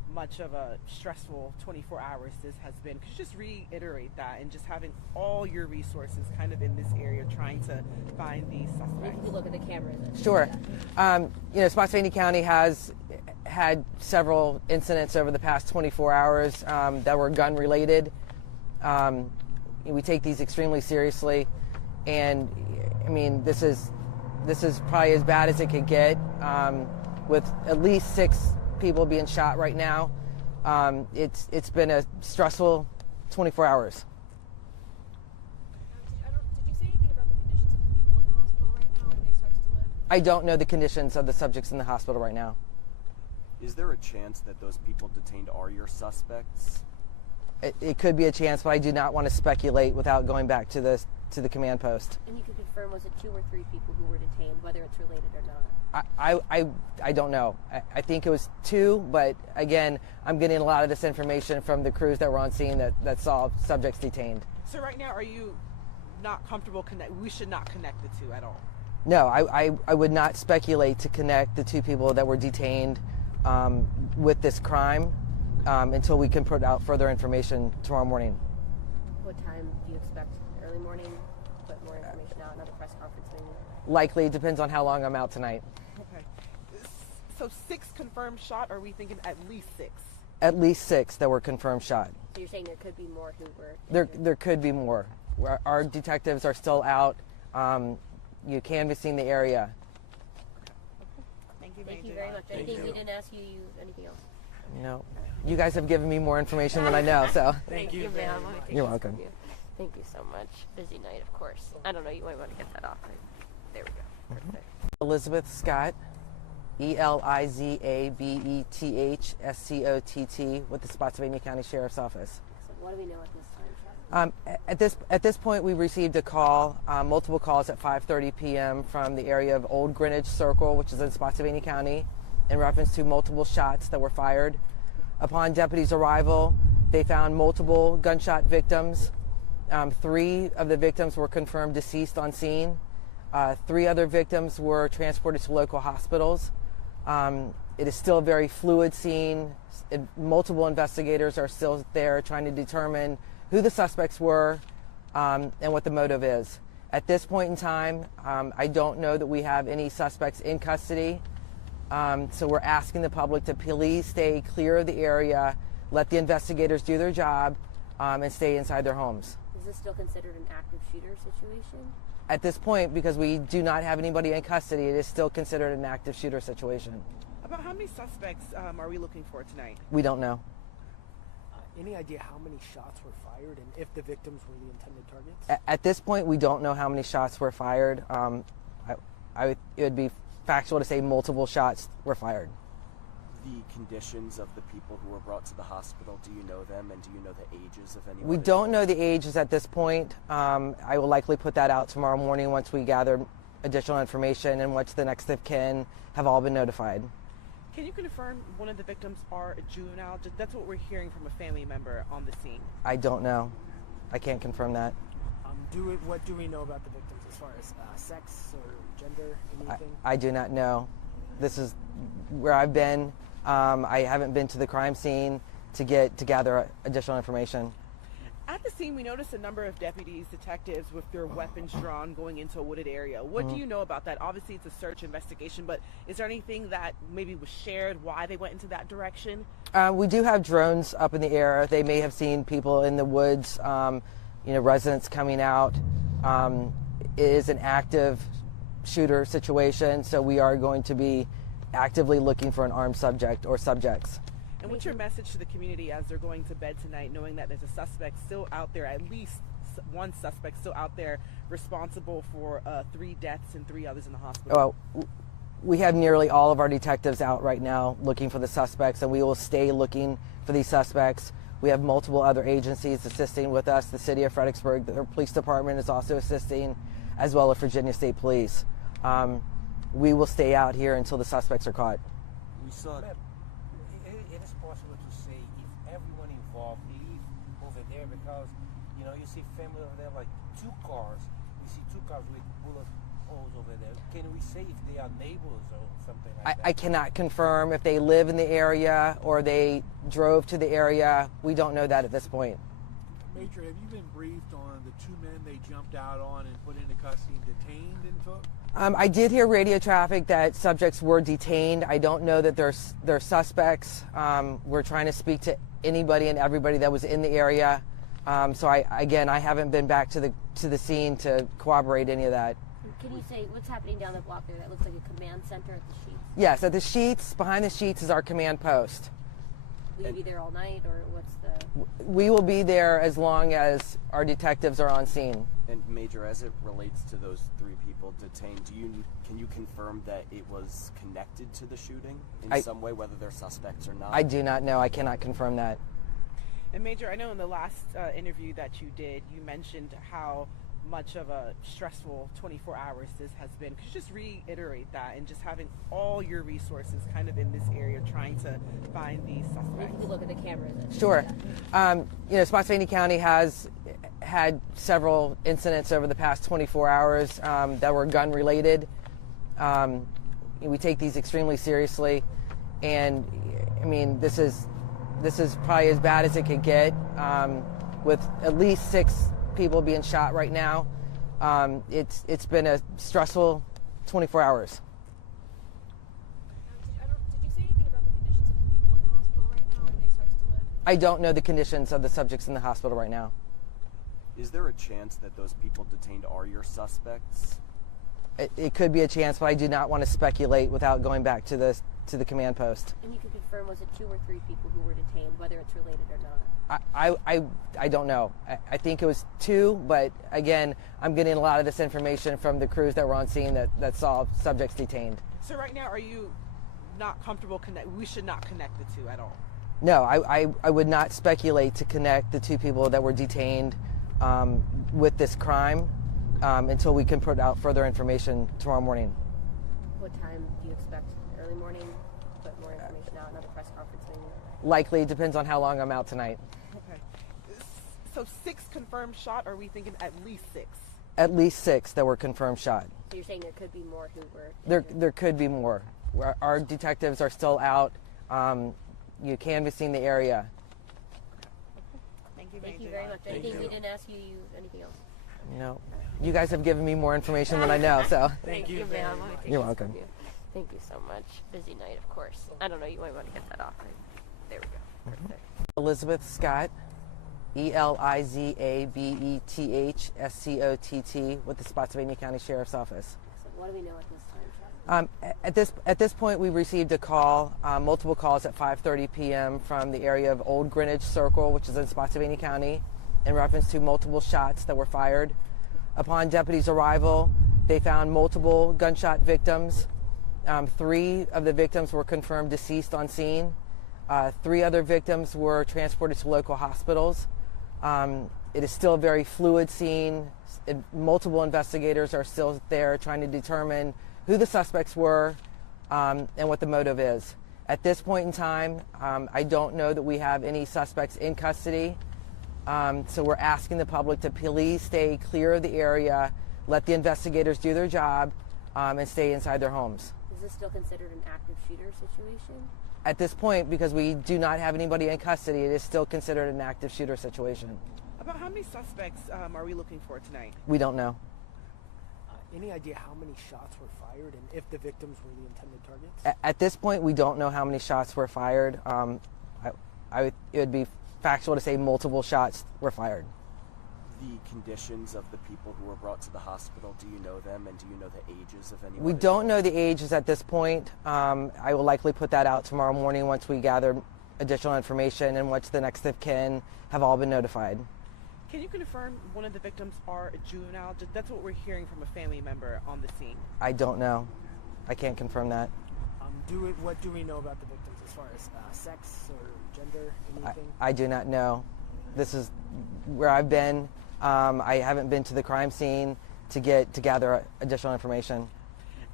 much of a stressful 24 hours this has been. Could you just reiterate that, and just having all your resources kind of in this area trying to find these If suspects? you look at the cameras. Sure. Spotsylvania County has had several incidents over the past 24 hours that were gun related. We take these extremely seriously, and I mean, this is probably as bad as it could get, with at least 6 people being shot right now. It's been a stressful 24 hours. Did you say anything about the conditions of the people in the hospital right now? Are they expected to live? I don't know the conditions of the subjects in the hospital right now. Is there a chance that those people detained are your suspects? It could be a chance, but I do not want to speculate without going back to the command post. And you can confirm, was it 2 or 3 people who were detained, whether it's related or not? I don't know. I think it was 2, but again, I'm getting a lot of this information from the crews that were on scene that saw subjects detained. So right now, are you not comfortable we should not connect the two at all? No, I would not speculate to connect the 2 people that were detained with this crime until we can put out further information tomorrow morning. What time do you expect? Early morning? Put more information out, another press conference maybe? Likely, it depends on how long I'm out tonight. Okay. So 6 confirmed shot, or are we thinking at least 6? At least 6 that were confirmed shot. So you're saying there could be more who were... There could be more. Our detectives are still out canvassing the area. Thank you, Thank you very much. Anything we didn't ask you, anything else? No. You guys have given me more information than I know, so. Thank you, ma'am. You're welcome. Thank you so much. Busy night, of course. I don't know, you might want to get that off. There we go. Perfect. Elizabeth Scott, ELIZABETHSCOTT, with the Spotsylvania County Sheriff's Office. So what do we know at this time, Sheriff? At this point, we received a call, multiple calls at 5:30 p.m. from the area of Olde Greenwich Circle, which is in Spotsylvania County, in reference to multiple shots that were fired. Upon deputies' arrival, they found multiple gunshot victims. 3 of the victims were confirmed deceased on scene. 3 other victims were transported to local hospitals. It is still a very fluid scene. Multiple investigators are still there trying to determine who the suspects were and what the motive is. At this point in time, I don't know that we have any suspects in custody. So we're asking the public to please stay clear of the area, let the investigators do their job, and stay inside their homes. Is this still considered an active shooter situation? At this point, because we do not have anybody in custody, it is still considered an active shooter situation. About how many suspects are we looking for tonight? We don't know. Any idea how many shots were fired and if the victims were the intended targets? At this point, we don't know how many shots were fired. It would be factual to say multiple shots were fired. The conditions of the people who were brought to the hospital, do you know them, and do you know the ages of anyone? We don't know the ages at this point. I will likely put that out tomorrow morning once we gather additional information and once the next of kin have all been notified. Can you confirm one of the victims are a juvenile? That's what we're hearing from a family member on the scene. I don't know. I can't confirm that. What do we know about the victims as far as sex or gender, anything? I do not know. This is where I've been. I haven't been to the crime scene to gather additional information. At the scene, we noticed a number of deputies, detectives with their weapons drawn going into a wooded area. What do you know about that? Obviously, it's a search investigation, but is there anything that maybe was shared why they went into that direction? We do have drones up in the air. They may have seen people in the woods, residents coming out. It is an active shooter situation, so we are going to be actively looking for an armed subject or subjects. And what's your message to the community as they're going to bed tonight, knowing that there's a suspect still out there, at least one suspect still out there responsible for 3 deaths and 3 others in the hospital? Well, we have nearly all of our detectives out right now looking for the suspects, and we will stay looking for these suspects. We have multiple other agencies assisting with us. The city of Fredericksburg, the police department is also assisting, as well as Virginia State Police. We will stay out here until the suspects are caught. We saw Ma'am, it is possible to say if everyone involved leave over there because, you see family over there, like 2 cars. We see 2 cars with bullet households over there? Can we say if they are neighbors or something like that? I cannot confirm if they live in the area or they drove to the area. We don't know that at this point. Major, have you been briefed on the two men they jumped out on and put into custody and detained and took? I did hear radio traffic that subjects were detained. I don't know that they're suspects. We're trying to speak to anybody and everybody that was in the area. So I haven't been back to the scene to corroborate any of that. Can you say what's happening down the block there? That looks like a command center at the Sheets. Yes, at the Sheets, behind the Sheets is our command post. Will you be there all night, or what's the? We will be there as long as our detectives are on scene. And Major, as it relates to those three people detained, can you confirm that it was connected to the shooting in some way, whether they're suspects or not? I do not know. I cannot confirm that. And Major, I know in the last interview that you did, you mentioned how much of a stressful 24 hours this has been. Could you just reiterate that, and just having all your resources kind of in this area trying to find these suspects? If you look at the cameras. Sure. Spotsylvania County has had several incidents over the past 24 hours that were gun related. We take these extremely seriously, and I mean this is probably as bad as it could get, with at least 6 people being shot right now. It's been a stressful 24 hours. Did you say anything about the conditions of the people in the hospital right now? Are they expected to live? I don't know the conditions of the subjects in the hospital right now. Is there a chance that those people detained are your suspects? It could be a chance, but I do not want to speculate without going back to the command post. And you can confirm, was it 2 or 3 people who were detained, whether it's related or not? I don't know. I think it was 2, but again, I'm getting a lot of this information from the crews that were on scene that saw subjects detained. So right now, are you not comfortable we should not connect the 2 at all? No, I would not speculate to connect the 2 people that were detained with this crime until we can put out further information tomorrow morning. What time do you expect? Early morning? Put more information out, another press conference maybe? Likely, depends on how long I'm out tonight. Okay. So 6 confirmed shot, or are we thinking at least 6? At least 6 that were confirmed shot. So you're saying there could be more who were injured? There could be more. Our detectives are still out, canvassing the area. Thank you, Thank Major. you very much. Anything we didn't ask you, anything else? No, you guys have given me more information than I know, so. Thank you, ma'am. You're welcome. Thank you so much. Busy night, of course. I don't know, you might want to get that off. There we go. Perfect. Elizabeth Scott, ELIZABETHSCOTT, with the Spotsylvania County Sheriff's Office. So what do we know at this time, Chuck? At this point, we received a call, multiple calls at 5:30 p.m. from the area of Olde Greenwich Circle, which is in Spotsylvania County, in reference to multiple shots that were fired. Upon deputies' arrival, they found multiple gunshot victims. 3 of the victims were confirmed deceased on scene. 3 other victims were transported to local hospitals. It is still a very fluid scene. Multiple investigators are still there trying to determine who the suspects were and what the motive is. At this point in time, I don't know that we have any suspects in custody. So we're asking the public to please stay clear of the area, let the investigators do their job, and stay inside their homes. Is this still considered an active shooter situation? At this point, because we do not have anybody in custody, it is still considered an active shooter situation. About how many suspects are we looking for tonight? We don't know. Any idea how many shots were fired and if the victims were the intended targets? At this point, we don't know how many shots were fired. It would be factual to say multiple shots were fired. The conditions of the people who were brought to the hospital, do you know them, and do you know the ages of anyone? We don't know the ages at this point. I will likely put that out tomorrow morning once we gather additional information and once the next of kin have all been notified. Can you confirm one of the victims are a juvenile? That's what we're hearing from a family member on the scene. I don't know. I can't confirm that. What do we know about the victims as far as sex or gender, anything? I do not know. This is where I've been. I haven't been to the crime scene to gather additional information.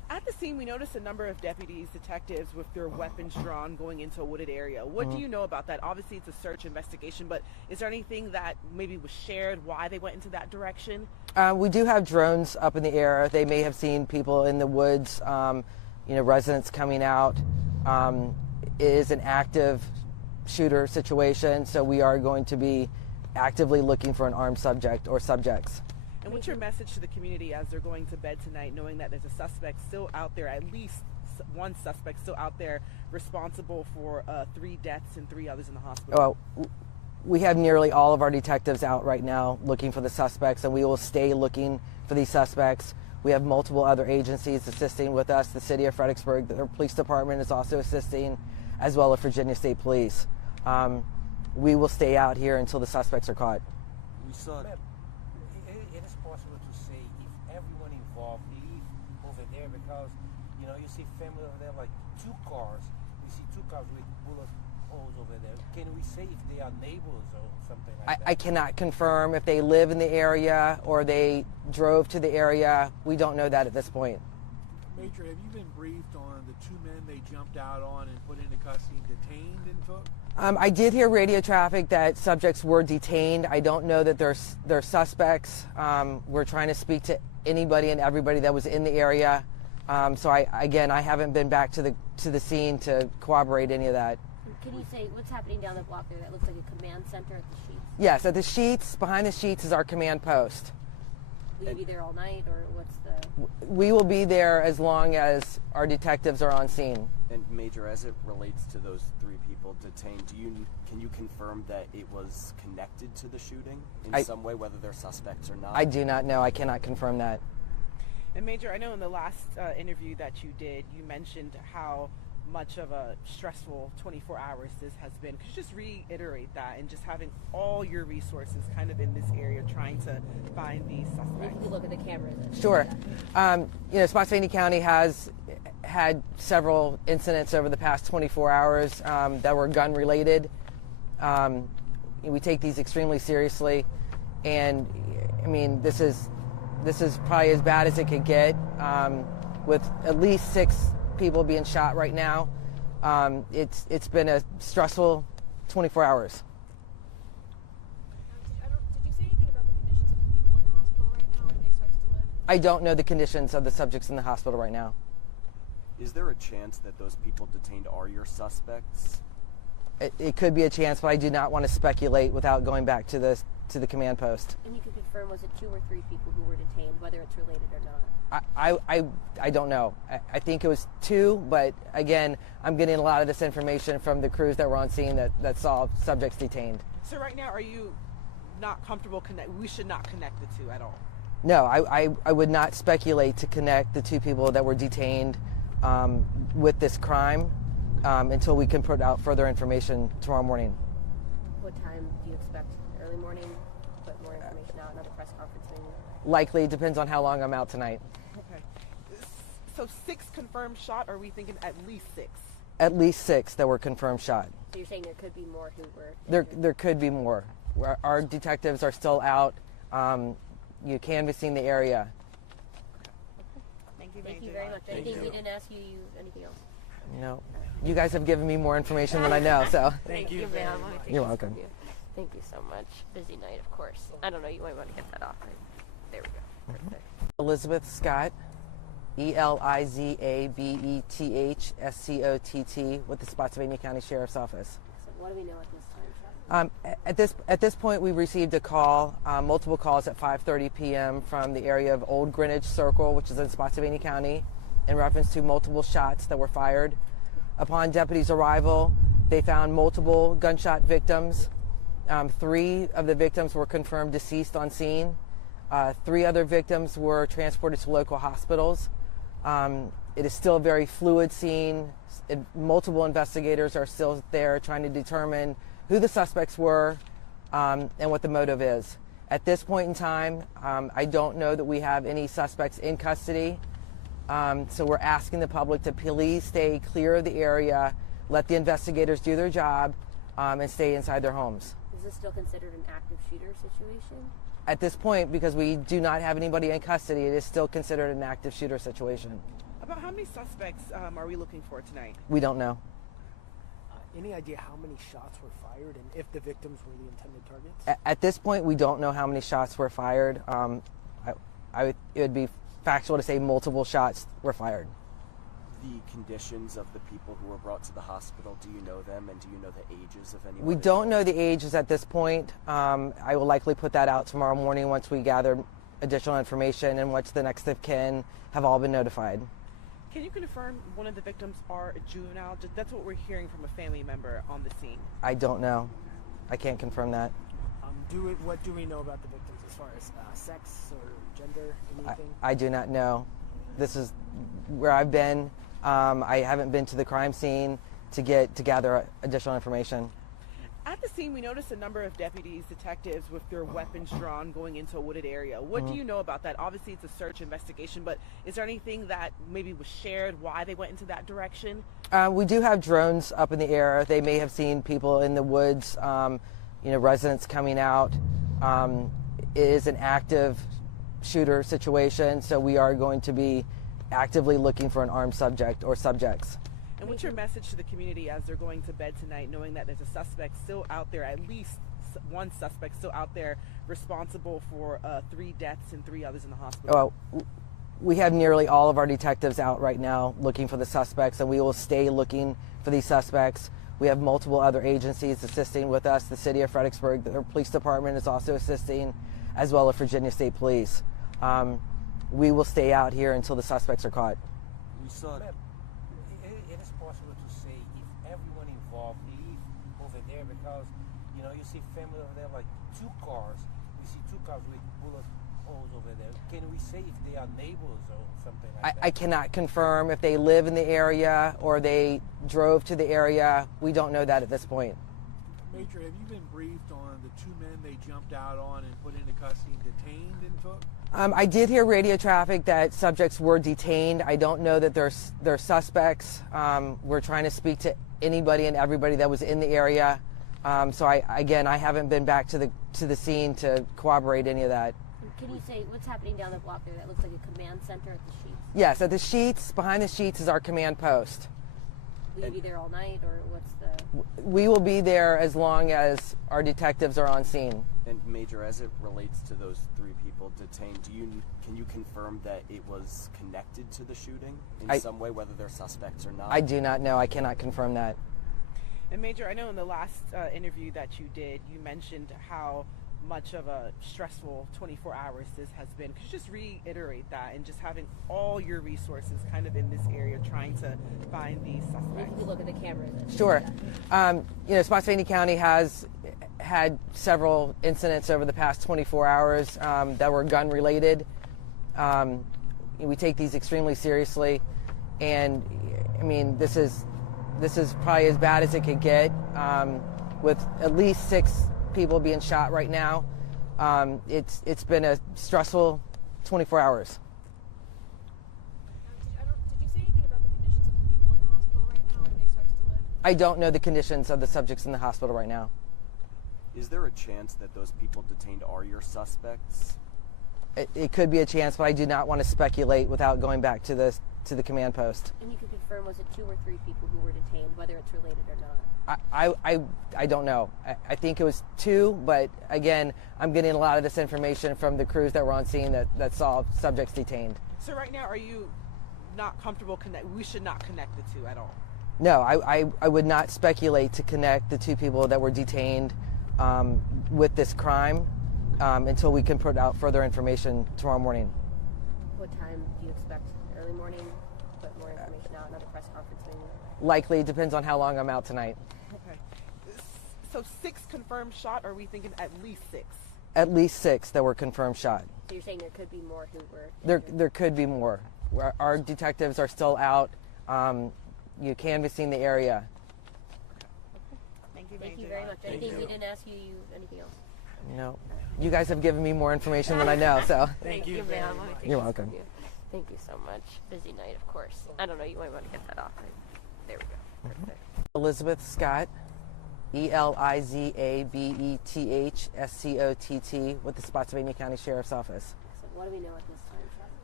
At the scene, we noticed a number of deputies, detectives with their weapons drawn going into a wooded area. What do you know about that? Obviously, it's a search investigation, but is there anything that maybe was shared why they went into that direction? We do have drones up in the air. They may have seen people in the woods, residents coming out. It is an active shooter situation, so we are going to be actively looking for an armed subject or subjects. And what's your message to the community as they're going to bed tonight, knowing that there's a suspect still out there, at least one suspect still out there responsible for 3 deaths and 3 others in the hospital? Well, we have nearly all of our detectives out right now looking for the suspects, and we will stay looking for these suspects. We have multiple other agencies assisting with us. The city of Fredericksburg, the police department is also assisting, as well as Virginia State Police. We will stay out here until the suspects are caught. We saw Ma'am, it is possible to say if everyone involved leave over there because, you see family over there, like 2 cars. We see 2 cars with bullet holes over there. Can we say if they are neighbors or something like that? I cannot confirm if they live in the area or they drove to the area. We don't know that at this point. Major, have you been briefed on the 2 men they jumped out on and put into custody and detained and took? I did hear radio traffic that subjects were detained. I don't know that they're suspects. We're trying to speak to anybody and everybody that was in the area. So I haven't been back to the scene to corroborate any of that. Can you say what's happening down the block there? That looks like a command center at the Sheets. Yes, at the Sheets, behind the Sheets is our command post. Will you be there all night, or what's the? We will be there as long as our detectives are on scene. And Major, as it relates to those 3 people detained, can you confirm that it was connected to the shooting in some way, whether they're suspects or not? I do not know. I cannot confirm that. And Major, I know in the last interview that you did, you mentioned how much of a stressful 24 hours this has been. Could you just reiterate that, and just having all your resources kind of in this area trying to find these suspects? If you look at the cameras. Sure. Spotsylvania County has had several incidents over the past 24 hours that were gun related. We take these extremely seriously, and I mean this is probably as bad as it could get, with at least 6 people being shot right now. It's been a stressful 24 hours. Did you say anything about the conditions of the people in the hospital right now? Are they expected to live? I don't know the conditions of the subjects in the hospital right now. Is there a chance that those people detained are your suspects? It could be a chance, but I do not want to speculate without going back to the command post. And you can confirm, was it 2 or 3 people who were detained, whether it's related or not? I don't know. I think it was 2, but again, I'm getting a lot of this information from the crews that were on scene that saw subjects detained. So right now, are you not comfortable we should not connect the 2 at all? No, I would not speculate to connect the 2 people that were detained with this crime until we can put out further information tomorrow morning. What time do you expect? Early morning? Put more information out, another press conference maybe? Likely, it depends on how long I'm out tonight. Okay. So 6 confirmed shot, or are we thinking at least 6? At least 6 that were confirmed shot. So you're saying there could be more who were? There could be more. Our detectives are still out, canvassing the area. Thank you, Thank you very much. Anything we didn't ask you, anything else? No. You guys have given me more information than I know, so. Thank you, ma'am. You're welcome. Thank you so much. Busy night, of course. I don't know, you might want to get that off. There we go. Perfect. Elizabeth Scott, ELIZABETHSCOTT, with the Spotsylvania County Sheriff's Office. So what do we know at this time, Chuck? At this point, we received a call, multiple calls at 5:30 p.m. from the area of Olde Greenwich Circle, which is in Spotsylvania County, in reference to multiple shots that were fired. Upon deputies' arrival, they found multiple gunshot victims. 3 of the victims were confirmed deceased on scene. 3 other victims were transported to local hospitals. It is still a very fluid scene. Multiple investigators are still there trying to determine who the suspects were and what the motive is. At this point in time, I don't know that we have any suspects in custody. So we're asking the public to please stay clear of the area, let the investigators do their job, and stay inside their homes. Is this still considered an active shooter situation? At this point, because we do not have anybody in custody, it is still considered an active shooter situation. About how many suspects are we looking for tonight? We don't know. Any idea how many shots were fired and if the victims were the intended targets? At this point, we don't know how many shots were fired. It would be factual to say multiple shots were fired. The conditions of the people who were brought to the hospital, do you know them, and do you know the ages of anyone? We don't know the ages at this point. I will likely put that out tomorrow morning once we gather additional information and once the next of kin have all been notified. Can you confirm one of the victims are a juvenile? That's what we're hearing from a family member on the scene. I don't know. I can't confirm that. What do we know about the victims as far as sex or gender, anything? I do not know. This is where I've been. I haven't been to the crime scene to gather additional information. At the scene, we noticed a number of deputies, detectives with their weapons drawn going into a wooded area. What do you know about that? Obviously, it's a search investigation, but is there anything that maybe was shared why they went into that direction? We do have drones up in the air. They may have seen people in the woods, residents coming out. It is an active shooter situation, so we are going to be actively looking for an armed subject or subjects. And what's your message to the community as they're going to bed tonight, knowing that there's a suspect still out there, at least one suspect still out there responsible for 3 deaths and 3 others in the hospital? Well, we have nearly all of our detectives out right now looking for the suspects, and we will stay looking for these suspects. We have multiple other agencies assisting with us. The city of Fredericksburg, the police department is also assisting, as well as Virginia State Police. We will stay out here until the suspects are caught. We saw It is possible to say if everyone involved leave over there because, you see family over there, like 2 cars. We see 2 cars with bullet holes over there. Can we say if they are neighbors or something like that? I cannot confirm if they live in the area or they drove to the area. We don't know that at this point. Major, have you been briefed on the 2 men they jumped out on and put into custody and detained and took? I did hear radio traffic that subjects were detained. I don't know that they're suspects. We're trying to speak to anybody and everybody that was in the area. So I haven't been back to the scene to corroborate any of that. Can you say what's happening down the block there? That looks like a command center at the Sheets. Yes, at the Sheets, behind the Sheets is our command post. Will you be there all night, or what's the... We will be there as long as our detectives are on scene. And Major, as it relates to those 3 people detained, can you confirm that it was connected to the shooting in some way, whether they're suspects or not? I do not know. I cannot confirm that. And Major, I know in the last interview that you did, you mentioned how much of a stressful 24 hours this has been. Could you just reiterate that, and just having all your resources kind of in this area trying to find these suspects? If you look at the camera. Sure. Spotsylvania County has had several incidents over the past 24 hours that were gun related. We take these extremely seriously, and I mean, this is probably as bad as it could get, with at least 6 people being shot right now. It's been a stressful 24 hours. Did you say anything about the conditions of the people in the hospital right now? Are they expected to live? I don't know the conditions of the subjects in the hospital right now. Is there a chance that those people detained are your suspects? It could be a chance, but I do not want to speculate without going back to the command post. And you can confirm, was it 2 or 3 people who were detained, whether it's related or not? I don't know. I think it was 2, but again, I'm getting a lot of this information from the crews that were on scene that saw subjects detained. So right now, are you not comfortable we should not connect the 2 at all? No, I would not speculate to connect the 2 people that were detained with this crime until we can put out further information tomorrow morning. What time do you expect? Early morning? Put more information out, another press conference maybe? Likely, depends on how long I'm out tonight. Okay. So 6 confirmed shot, or are we thinking at least 6? At least 6 that were confirmed shot. So you're saying there could be more who were... There could be more. Our detectives are still out, canvassing the area. Thank you, Thank Major. you very much. Anything we didn't ask you, anything else? No. You guys have given me more information than I know, so. Thank you, ma'am. You're welcome. Thank you so much. Busy night, of course. I don't know, you might want to get that off. There we go. Perfect. Elizabeth Scott, ELIZABETH SCOTT with the Spotsylvania County Sheriff's Office. So what do we know at this time, Trevor?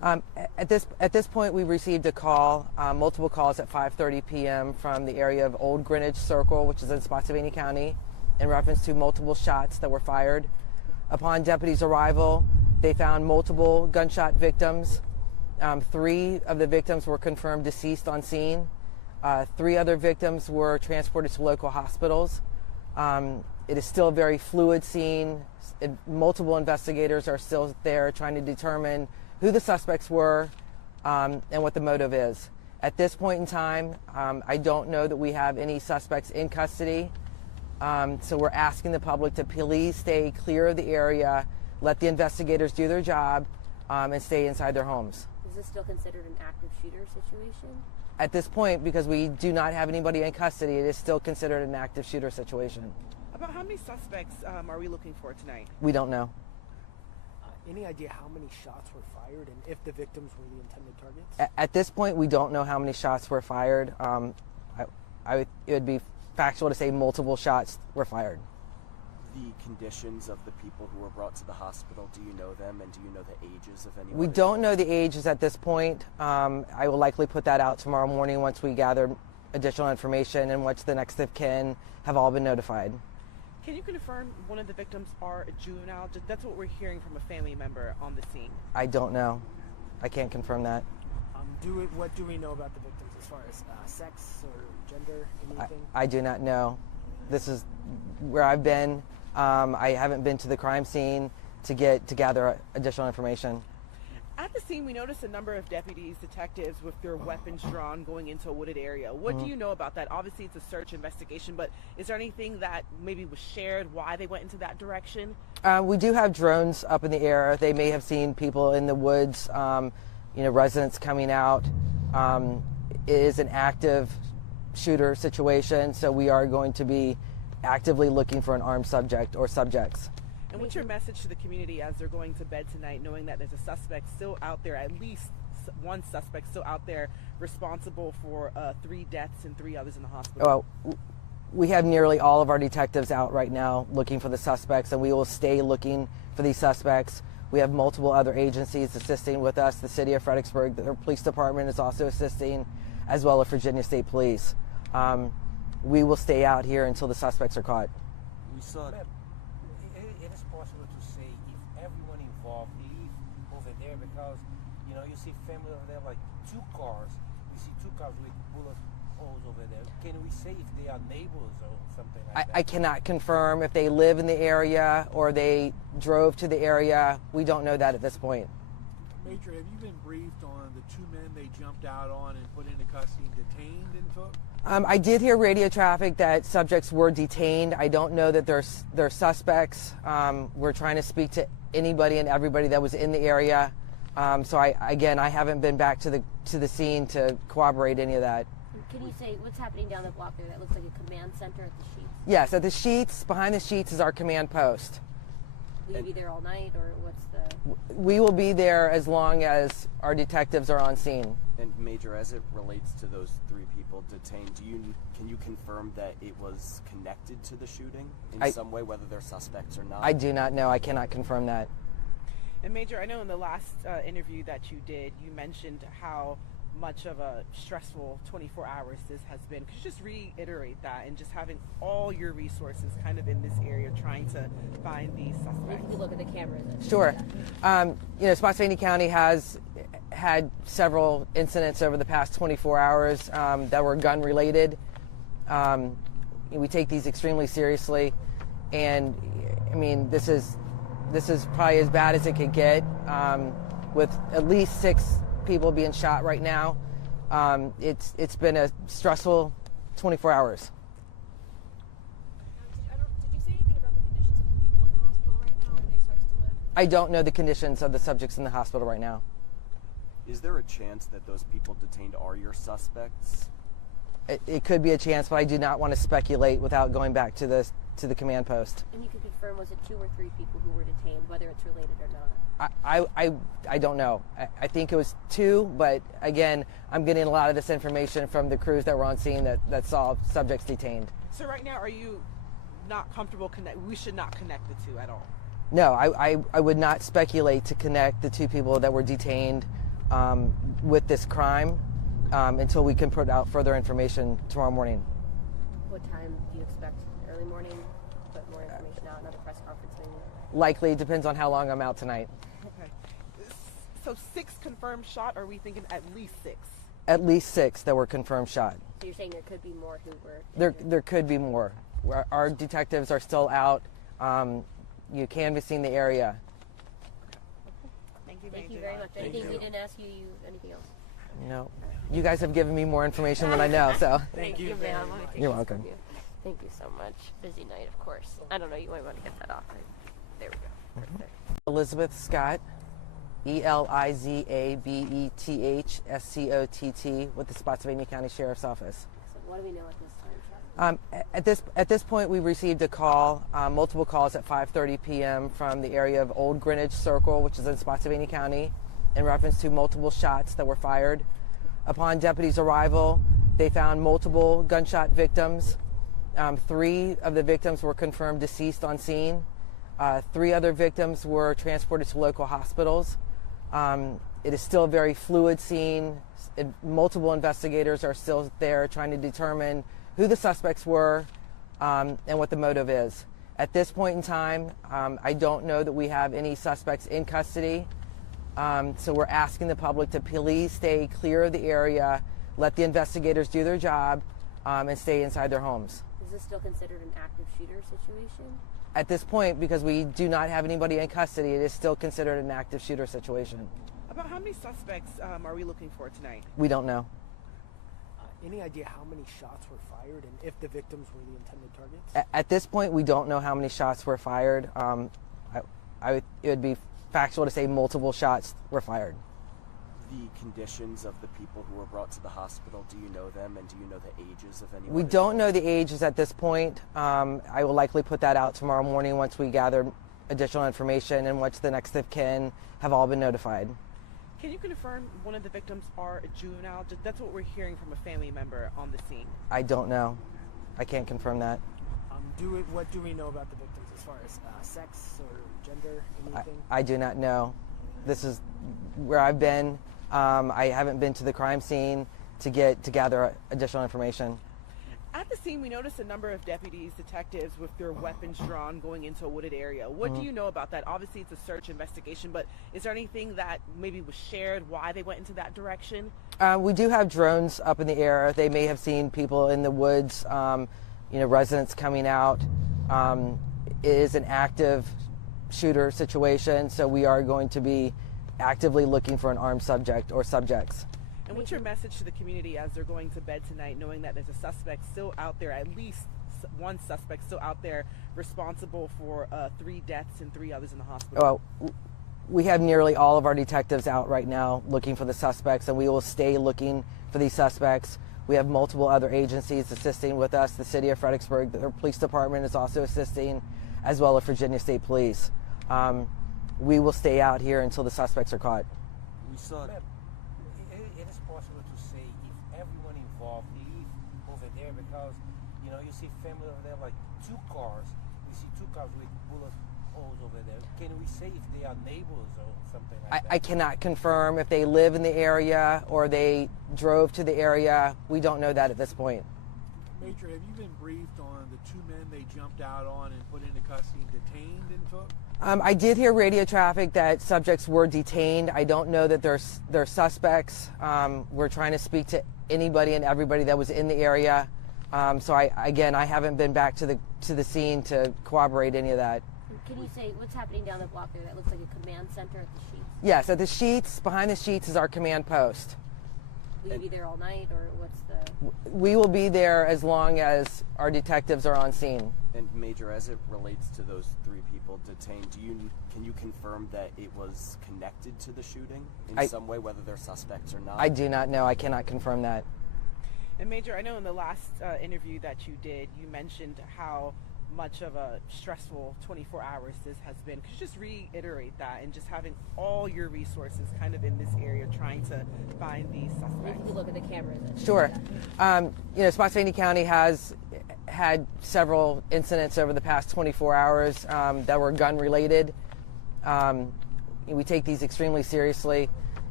At this point, we received a call, multiple calls at 5:30 p.m. from the area of Olde Greenwich Circle, which is in Spotsylvania County, in reference to multiple shots that were fired. Upon deputies' arrival, they found multiple gunshot victims. 3 of the victims were confirmed deceased on scene. 3 other victims were transported to local hospitals. It is still a very fluid scene. Multiple investigators are still there trying to determine who the suspects were and what the motive is. At this point in time, I don't know that we have any suspects in custody. So we're asking the public to please stay clear of the area, let the investigators do their job, and stay inside their homes. Is this still considered an active shooter situation? At this point, because we do not have anybody in custody, it is still considered an active shooter situation. About how many suspects are we looking for tonight? We don't know. Any idea how many shots were fired and if the victims were the intended targets? At this point, we don't know how many shots were fired. It would be factual to say multiple shots were fired. The conditions of the people who were brought to the hospital, do you know them, and do you know the ages of anyone? We don't know the ages at this point. I will likely put that out tomorrow morning once we gather additional information and once the next of kin have all been notified. Can you confirm one of the victims are a juvenile? That's what we're hearing from a family member on the scene. I don't know. I can't confirm that. What do we know about the victims as far as sex or gender, anything? I do not know. This is where I've been. I haven't been to the crime scene to gather additional information. At the scene, we noticed a number of deputies, detectives with their weapons drawn going into a wooded area. What do you know about that? Obviously, it's a search investigation, but is there anything that maybe was shared, why they went into that direction? We do have drones up in the air. They may have seen people in the woods, residents coming out. It is an active shooter situation, so we are going to be actively looking for an armed subject or subjects. And what's your message to the community as they're going to bed tonight, knowing that there's a suspect still out there, at least one suspect still out there responsible for 3 deaths and 3 others in the hospital? Well, we have nearly all of our detectives out right now looking for the suspects, and we will stay looking for these suspects. We have multiple other agencies assisting with us. The city of Fredericksburg, the police department is also assisting, as well as Virginia State Police. We will stay out here until the suspects are caught. We saw It is possible to say if everyone involved leave over there because, you see family over there, like 2 cars. We see 2 cars with bullet holes over there. Can we say if they are neighbors or something like that? I cannot confirm if they live in the area or they drove to the area. We don't know that at this point. Major, have you been briefed on the 2 men they jumped out on and put into custody and detained and took? I did hear radio traffic that subjects were detained. I don't know that they're suspects. We're trying to speak to anybody and everybody that was in the area. So I haven't been back to the scene to corroborate any of that. Can you say what's happening down the block there? That looks like a command center at the Sheets. Yes, at the Sheets, behind the Sheets is our command post. Will you be there all night, or what's the? We will be there as long as our detectives are on scene. And Major, as it relates to those 3 people detained, can you confirm that it was connected to the shooting in some way, whether they're suspects or not? I do not know. I cannot confirm that. And Major, I know in the last interview that you did, you mentioned how much of a stressful 24 hours this has been. Could you just reiterate that, and just having all your resources kind of in this area trying to find these suspects? If you look at the cameras. Sure. Spotsylvania County has had several incidents over the past 24 hours that were gun related. We take these extremely seriously, and I mean this is probably as bad as it could get, with at least 6 people being shot right now. It's been a stressful 24 hours. Did you say anything about the conditions of the people in the hospital right now? Are they expected to live? I don't know the conditions of the subjects in the hospital right now. Is there a chance that those people detained are your suspects? It could be a chance, but I do not want to speculate without going back to the command post. And you can confirm, was it 2 or 3 people who were detained, whether it's related or not? I don't know. I think it was 2, but again, I'm getting a lot of this information from the crews that were on scene that saw subjects detained. So right now, are you not comfortable we should not connect the 2 at all? No, I would not speculate to connect the 2 people that were detained with this crime until we can put out further information tomorrow morning. What time do you expect? Early morning? Put more information out, another press conference maybe? Likely, depends on how long I'm out tonight. Okay. So 6 confirmed shot, or are we thinking at least 6? At least 6 that were confirmed shot. So you're saying there could be more who were... There could be more. Our detectives are still out, canvassing the area. Thank you, Thank Major. you very much. Anything we didn't ask you, anything else? No, you guys have given me more information than I know, so. Thank you, ma'am. You're welcome. Thank you so much. Busy night, of course. I don't know, you might want to get that off. There we go. Perfect. Elizabeth Scott, ELIZABETHSCOTT, with the Spotsylvania County Sheriff's Office. So what do we know at this time? At this point, we received a call, multiple calls at 5:30 p.m. from the area of Olde Greenwich Circle, which is in Spotsylvania County, in reference to multiple shots that were fired. Upon deputies' arrival, they found multiple gunshot victims. 3 of the victims were confirmed deceased on scene. 3 other victims were transported to local hospitals. It is still a very fluid scene. Multiple investigators are still there trying to determine who the suspects were and what the motive is. At this point in time, I don't know that we have any suspects in custody. So we're asking the public to please stay clear of the area, let the investigators do their job, and stay inside their homes. Is this still considered an active shooter situation? At this point, because we do not have anybody in custody, it is still considered an active shooter situation. About how many suspects are we looking for tonight? We don't know. Any idea how many shots were fired and if the victims were the intended targets? At this point, we don't know how many shots were fired. It would be factual to say multiple shots were fired. The conditions of the people who were brought to the hospital, do you know them, and do you know the ages of anyone? We don't know the ages at this point. I will likely put that out tomorrow morning once we gather additional information and once the next of kin have all been notified. Can you confirm one of the victims are a juvenile? That's what we're hearing from a family member on the scene. I don't know. I can't confirm that. What do we know about the victims as far as sex or gender, anything? I do not know. This is where I've been. I haven't been to the crime scene to gather additional information. At the scene, we noticed a number of deputies, detectives with their weapons drawn going into a wooded area. What do you know about that? Obviously, it's a search investigation, but is there anything that maybe was shared why they went into that direction? We do have drones up in the air. They may have seen people in the woods, residents coming out. It is an active shooter situation, so we are going to be actively looking for an armed subject or subjects. And what's your message to the community as they're going to bed tonight, knowing that there's a suspect still out there, at least one suspect still out there responsible for 3 deaths and 3 others in the hospital? Well, we have nearly all of our detectives out right now looking for the suspects, and we will stay looking for these suspects. We have multiple other agencies assisting with us. The city of Fredericksburg, the police department is also assisting, as well as Virginia State Police. We will stay out here until the suspects are caught. We saw that. It is possible to say if everyone involved leave over there, because you see family over there, like 2 cars. We see 2 cars with bullet holes over there. Can we say if they are neighbors or something like that? I cannot confirm if they live in the area or they drove to the area. We don't know that at this point. Major, have you been briefed on the 2 men they jumped out on and put into custody and detained and took? I did hear radio traffic that subjects were detained. I don't know that they're suspects. We're trying to speak to anybody and everybody that was in the area. So I haven't been back to the scene to corroborate any of that. Can you say what's happening down the block there? That looks like a command center at the Sheets. Yes, at the Sheets, behind the Sheets is our command post. Will you be there all night, or what's the... We will be there as long as our detectives are on scene. And Major, as it relates to those 3 people detained, can you confirm that it was connected to the shooting in some way, whether they're suspects or not? I do not know. I cannot confirm that. And Major, I know in the last interview that you did, you mentioned how much of a stressful 24 hours this has been. Could you just reiterate that, and just having all your resources kind of in this area trying to find these suspects? If you look at the cameras. Sure. Spotsylvania County has had several incidents over the past 24 hours that were gun related. We take these extremely seriously,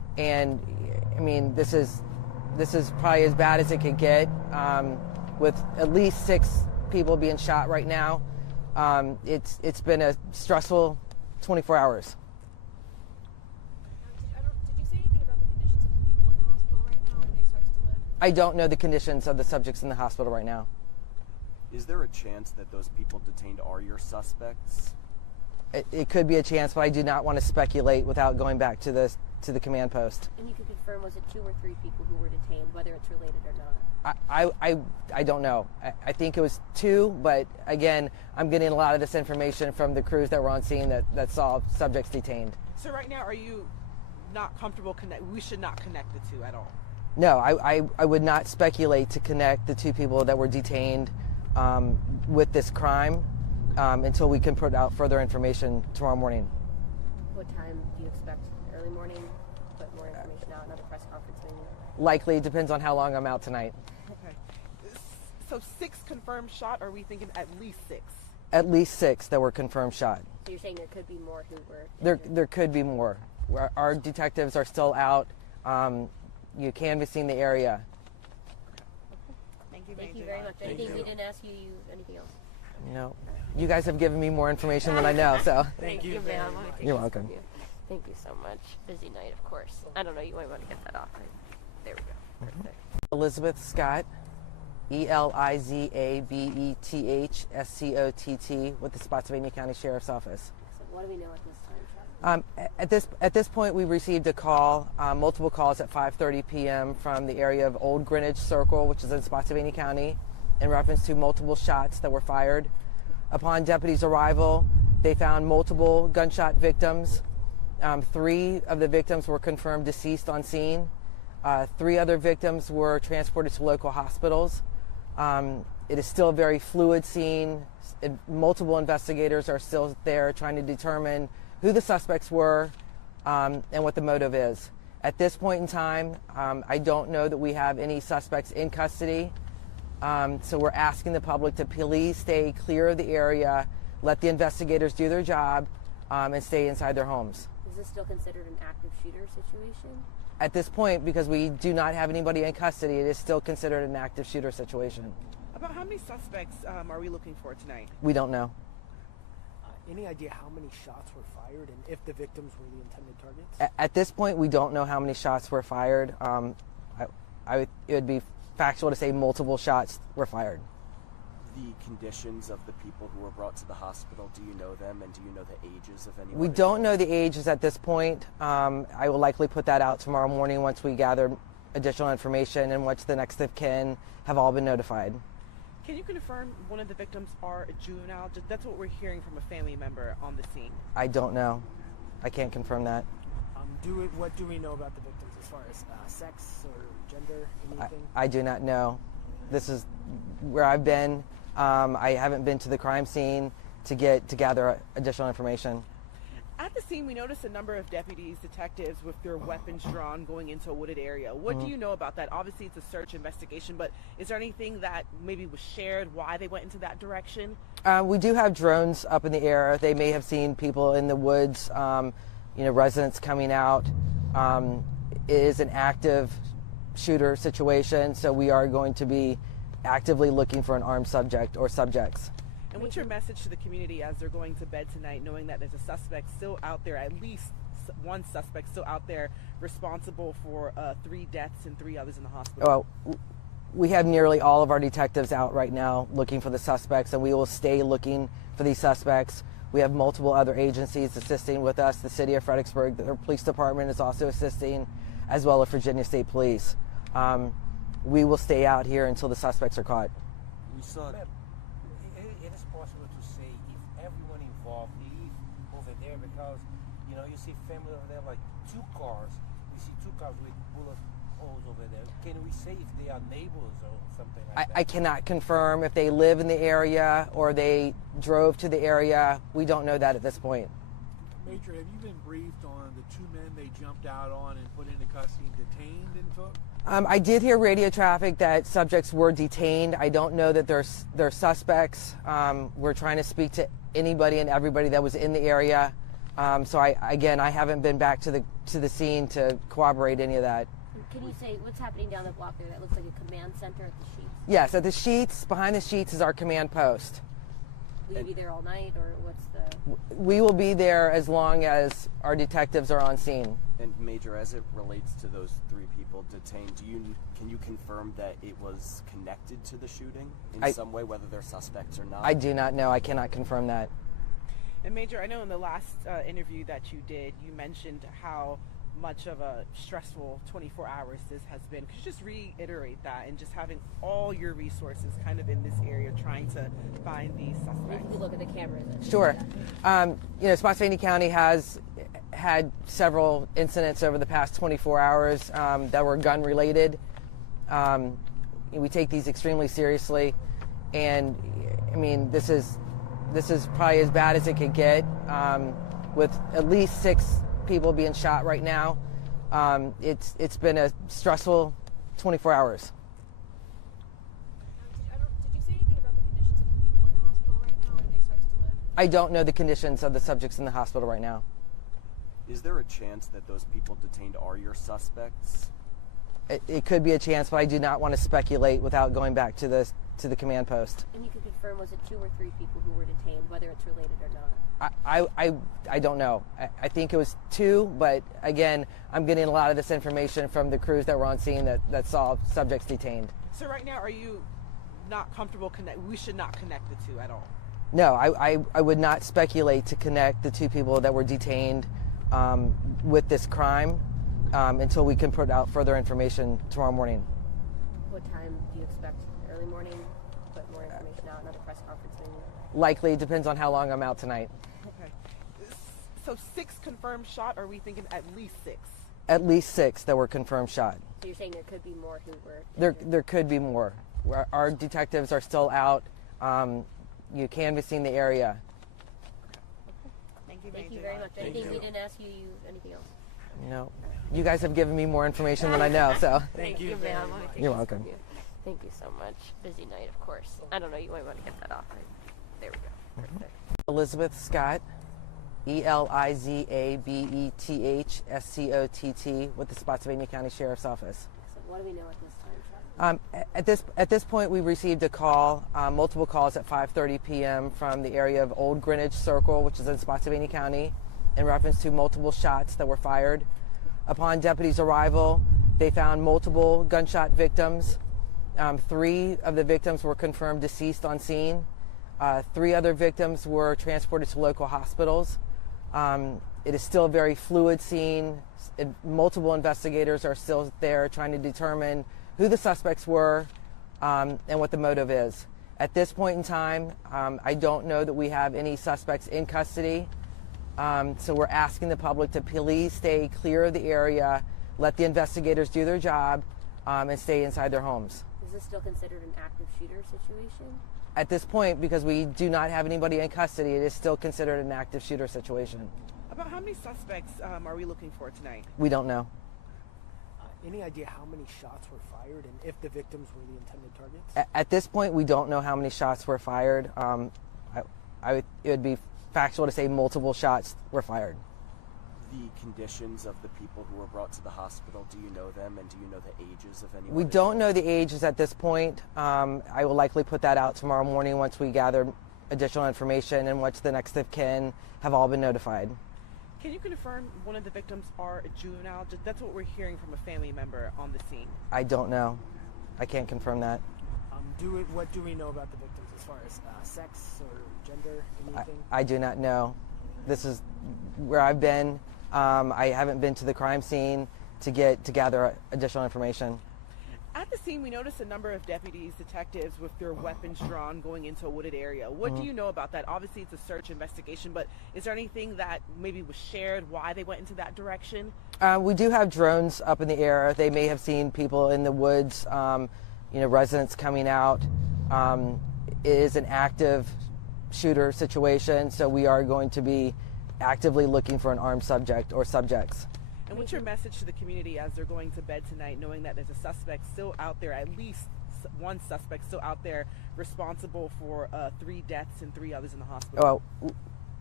And I mean, this is probably as bad as it could get, with at least 6 people being shot right now. It's been a stressful 24 hours. Did you say anything about the conditions of the people in the hospital right now? Are they expected to live? I don't know the conditions of the subjects in the hospital right now. Is there a chance that those people detained are your suspects? It could be a chance, but I do not want to speculate without going back to the command post. And you can confirm, was it 2 or 3 people who were detained, whether it's related or not? I don't know. I think it was 2, but again, I'm getting a lot of this information from the crews that were on scene that saw subjects detained. So right now, are you not comfortable we should not connect the 2 at all? No, I would not speculate to connect the 2 people that were detained with this crime until we can put out further information tomorrow morning. What time do you expect? Early morning? Put more information out, another press conference maybe? Likely, it depends on how long I'm out tonight. Okay. So 6 confirmed shot, or are we thinking at least 6? At least 6 that were confirmed shot. So you're saying there could be more who were injured? There could be more. Our detectives are still out, canvassing the area. Thank you, Thank you very much. Anything we didn't ask you, anything else? No, you guys have given me more information than I know, so. Thank you, ma'am. You're welcome. Thank you so much. Busy night, of course. I don't know, you might want to get that off. There we go. Perfect. Elizabeth Scott, ELIZABETHSCOTT, with the Spotsylvania County Sheriff's Office. So what do we know at this time, Chuck? At this point, we received a call, multiple calls at 5:30 p.m. from the area of Olde Greenwich Circle, which is in Spotsylvania County, in reference to multiple shots that were fired. Upon deputies' arrival, they found multiple gunshot victims. 3 of the victims were confirmed deceased on scene. 3 other victims were transported to local hospitals. It is still a very fluid scene. Multiple investigators are still there trying to determine who the suspects were and what the motive is. At this point in time, I don't know that we have any suspects in custody. So we're asking the public to please stay clear of the area, let the investigators do their job, and stay inside their homes. Is this still considered an active shooter situation? At this point, because we do not have anybody in custody, it is still considered an active shooter situation. About how many suspects are we looking for tonight? We don't know. Any idea how many shots were fired and if the victims were the intended targets? At this point, we don't know how many shots were fired. It would be factual to say multiple shots were fired. The conditions of the people who were brought to the hospital, do you know them, and do you know the ages of anyone? We don't know the ages at this point. I will likely put that out tomorrow morning once we gather additional information and once the next of kin have all been notified. Can you confirm one of the victims are a juvenile? That's what we're hearing from a family member on the scene. I don't know. I can't confirm that. What do we know about the victims as far as sex or gender, anything? I do not know. This is where I've been. I haven't been to the crime scene to gather additional information. At the scene, we noticed a number of deputies, detectives with their weapons drawn going into a wooded area. What do you know about that? Obviously, it's a search investigation, but is there anything that maybe was shared why they went into that direction? We do have drones up in the air. They may have seen people in the woods, residents coming out. It is an active shooter situation, so we are going to be actively looking for an armed subject or subjects. And what's your message to the community as they're going to bed tonight, knowing that there's a suspect still out there, at least one suspect still out there responsible for 3 deaths and 3 others in the hospital? Well, we have nearly all of our detectives out right now looking for the suspects, and we will stay looking for these suspects. We have multiple other agencies assisting with us. The city of Fredericksburg, the police department is also assisting, as well as Virginia State Police. We will stay out here until the suspects are caught. We saw Ma'am, it is possible to say if everyone involved leave over there because, you see family over there, like 2 cars. We see 2 cars with bullet holes over there. Can we say if they are neighbors or something like that? I cannot confirm if they live in the area or they drove to the area. We don't know that at this point. Major, have you been briefed on the 2 men they jumped out on and put into custody and detained and took? I did hear radio traffic that subjects were detained. I don't know that they're suspects. We're trying to speak to anybody and everybody that was in the area. So I haven't been back to to the scene to corroborate any of that. Can you say what's happening down the block there? That looks like a command center at the Sheets. Yes, at the Sheets, behind the Sheets is our command post. Will you be there all night, or what's the? We will be there as long as our detectives are on scene. And Major, as it relates to those three people detained, can you confirm that it was connected to the shooting in some way, whether they're suspects or not? I do not know. I cannot confirm that. And Major, I know in the last interview that you did, you mentioned how much of a stressful 24 hours this has been. Could you just reiterate that, and just having all your resources kind of in this area trying to find these suspects? If you look at the cameras. Sure. Spotsylvania County has had several incidents over the past 24 hours that were gun related. We take these extremely seriously, and I mean, this is probably as bad as it could get, with at least 6 people being shot right now. It's been a stressful 24 hours. Did you say anything about the conditions of the people in the hospital right now? Are they expected to live? I don't know the conditions of the subjects in the hospital right now. Is there a chance that those people detained are your suspects? It could be a chance, but I do not want to speculate without going back to the command post. And you can confirm, was it 2 or 3 people who were detained, whether it's related or not? I don't know. I think it was 2, but again, I'm getting a lot of this information from the crews that were on scene that saw subjects detained. So right now, are you not comfortable we should not connect the 2 at all? No, I would not speculate to connect the 2 people that were detained with this crime until we can put out further information tomorrow morning. What time do you expect? Early morning? Put more information out, another press conference maybe? Likely, depends on how long I'm out tonight. Okay. So 6 confirmed shot, or are we thinking at least 6? At least 6 that were confirmed shot. So you're saying there could be more who were injured? There could be more. Our detectives are still out, canvassing the area. Thank you, Thank Major. you very much. Anything we didn't ask you, anything else? No, you guys have given me more information than I know, so. Thank you, ma'am. You're welcome. Thank you so much. Busy night, of course. I don't know, you might want to get that off. There we go. Perfect. Elizabeth Scott, ELIZABETHSCOTT, with the Spotsylvania County Sheriff's Office. So what do we know at this time, Chuck? At this point, we received a call, multiple calls at 5:30 p.m. from the area of Olde Greenwich Circle, which is in Spotsylvania County, in reference to multiple shots that were fired. Upon deputies' arrival, they found multiple gunshot victims. 3 of the victims were confirmed deceased on scene. 3 other victims were transported to local hospitals. It is still a very fluid scene. Multiple investigators are still there trying to determine who the suspects were and what the motive is. At this point in time, I don't know that we have any suspects in custody. So we're asking the public to please stay clear of the area, let the investigators do their job, and stay inside their homes. Is this still considered an active shooter situation? At this point, because we do not have anybody in custody, it is still considered an active shooter situation. About how many suspects are we looking for tonight? We don't know. Any idea how many shots were fired and if the victims were the intended targets? At this point, we don't know how many shots were fired. It would be factual to say multiple shots were fired. The conditions of the people who were brought to the hospital, do you know them, and do you know the ages of anyone? We don't know the ages at this point. I will likely put that out tomorrow morning once we gather additional information and once the next of kin have all been notified. Can you confirm one of the victims are a juvenile? That's what we're hearing from a family member on the scene. I don't know. I can't confirm that. What do we know about the victims as far as sex or gender, anything? I do not know. This is where I've been. I haven't been to the crime scene to gather additional information. At the scene, we noticed a number of deputies, detectives with their weapons drawn going into a wooded area. What do you know about that? Obviously, it's a search investigation, but is there anything that maybe was shared why they went into that direction? We do have drones up in the air. They may have seen people in the woods, residents coming out. It is an active shooter situation, so we are going to be actively looking for an armed subject or subjects. And what's your message to the community as they're going to bed tonight, knowing that there's a suspect still out there, at least one suspect still out there responsible for 3 deaths and 3 others in the hospital? Well,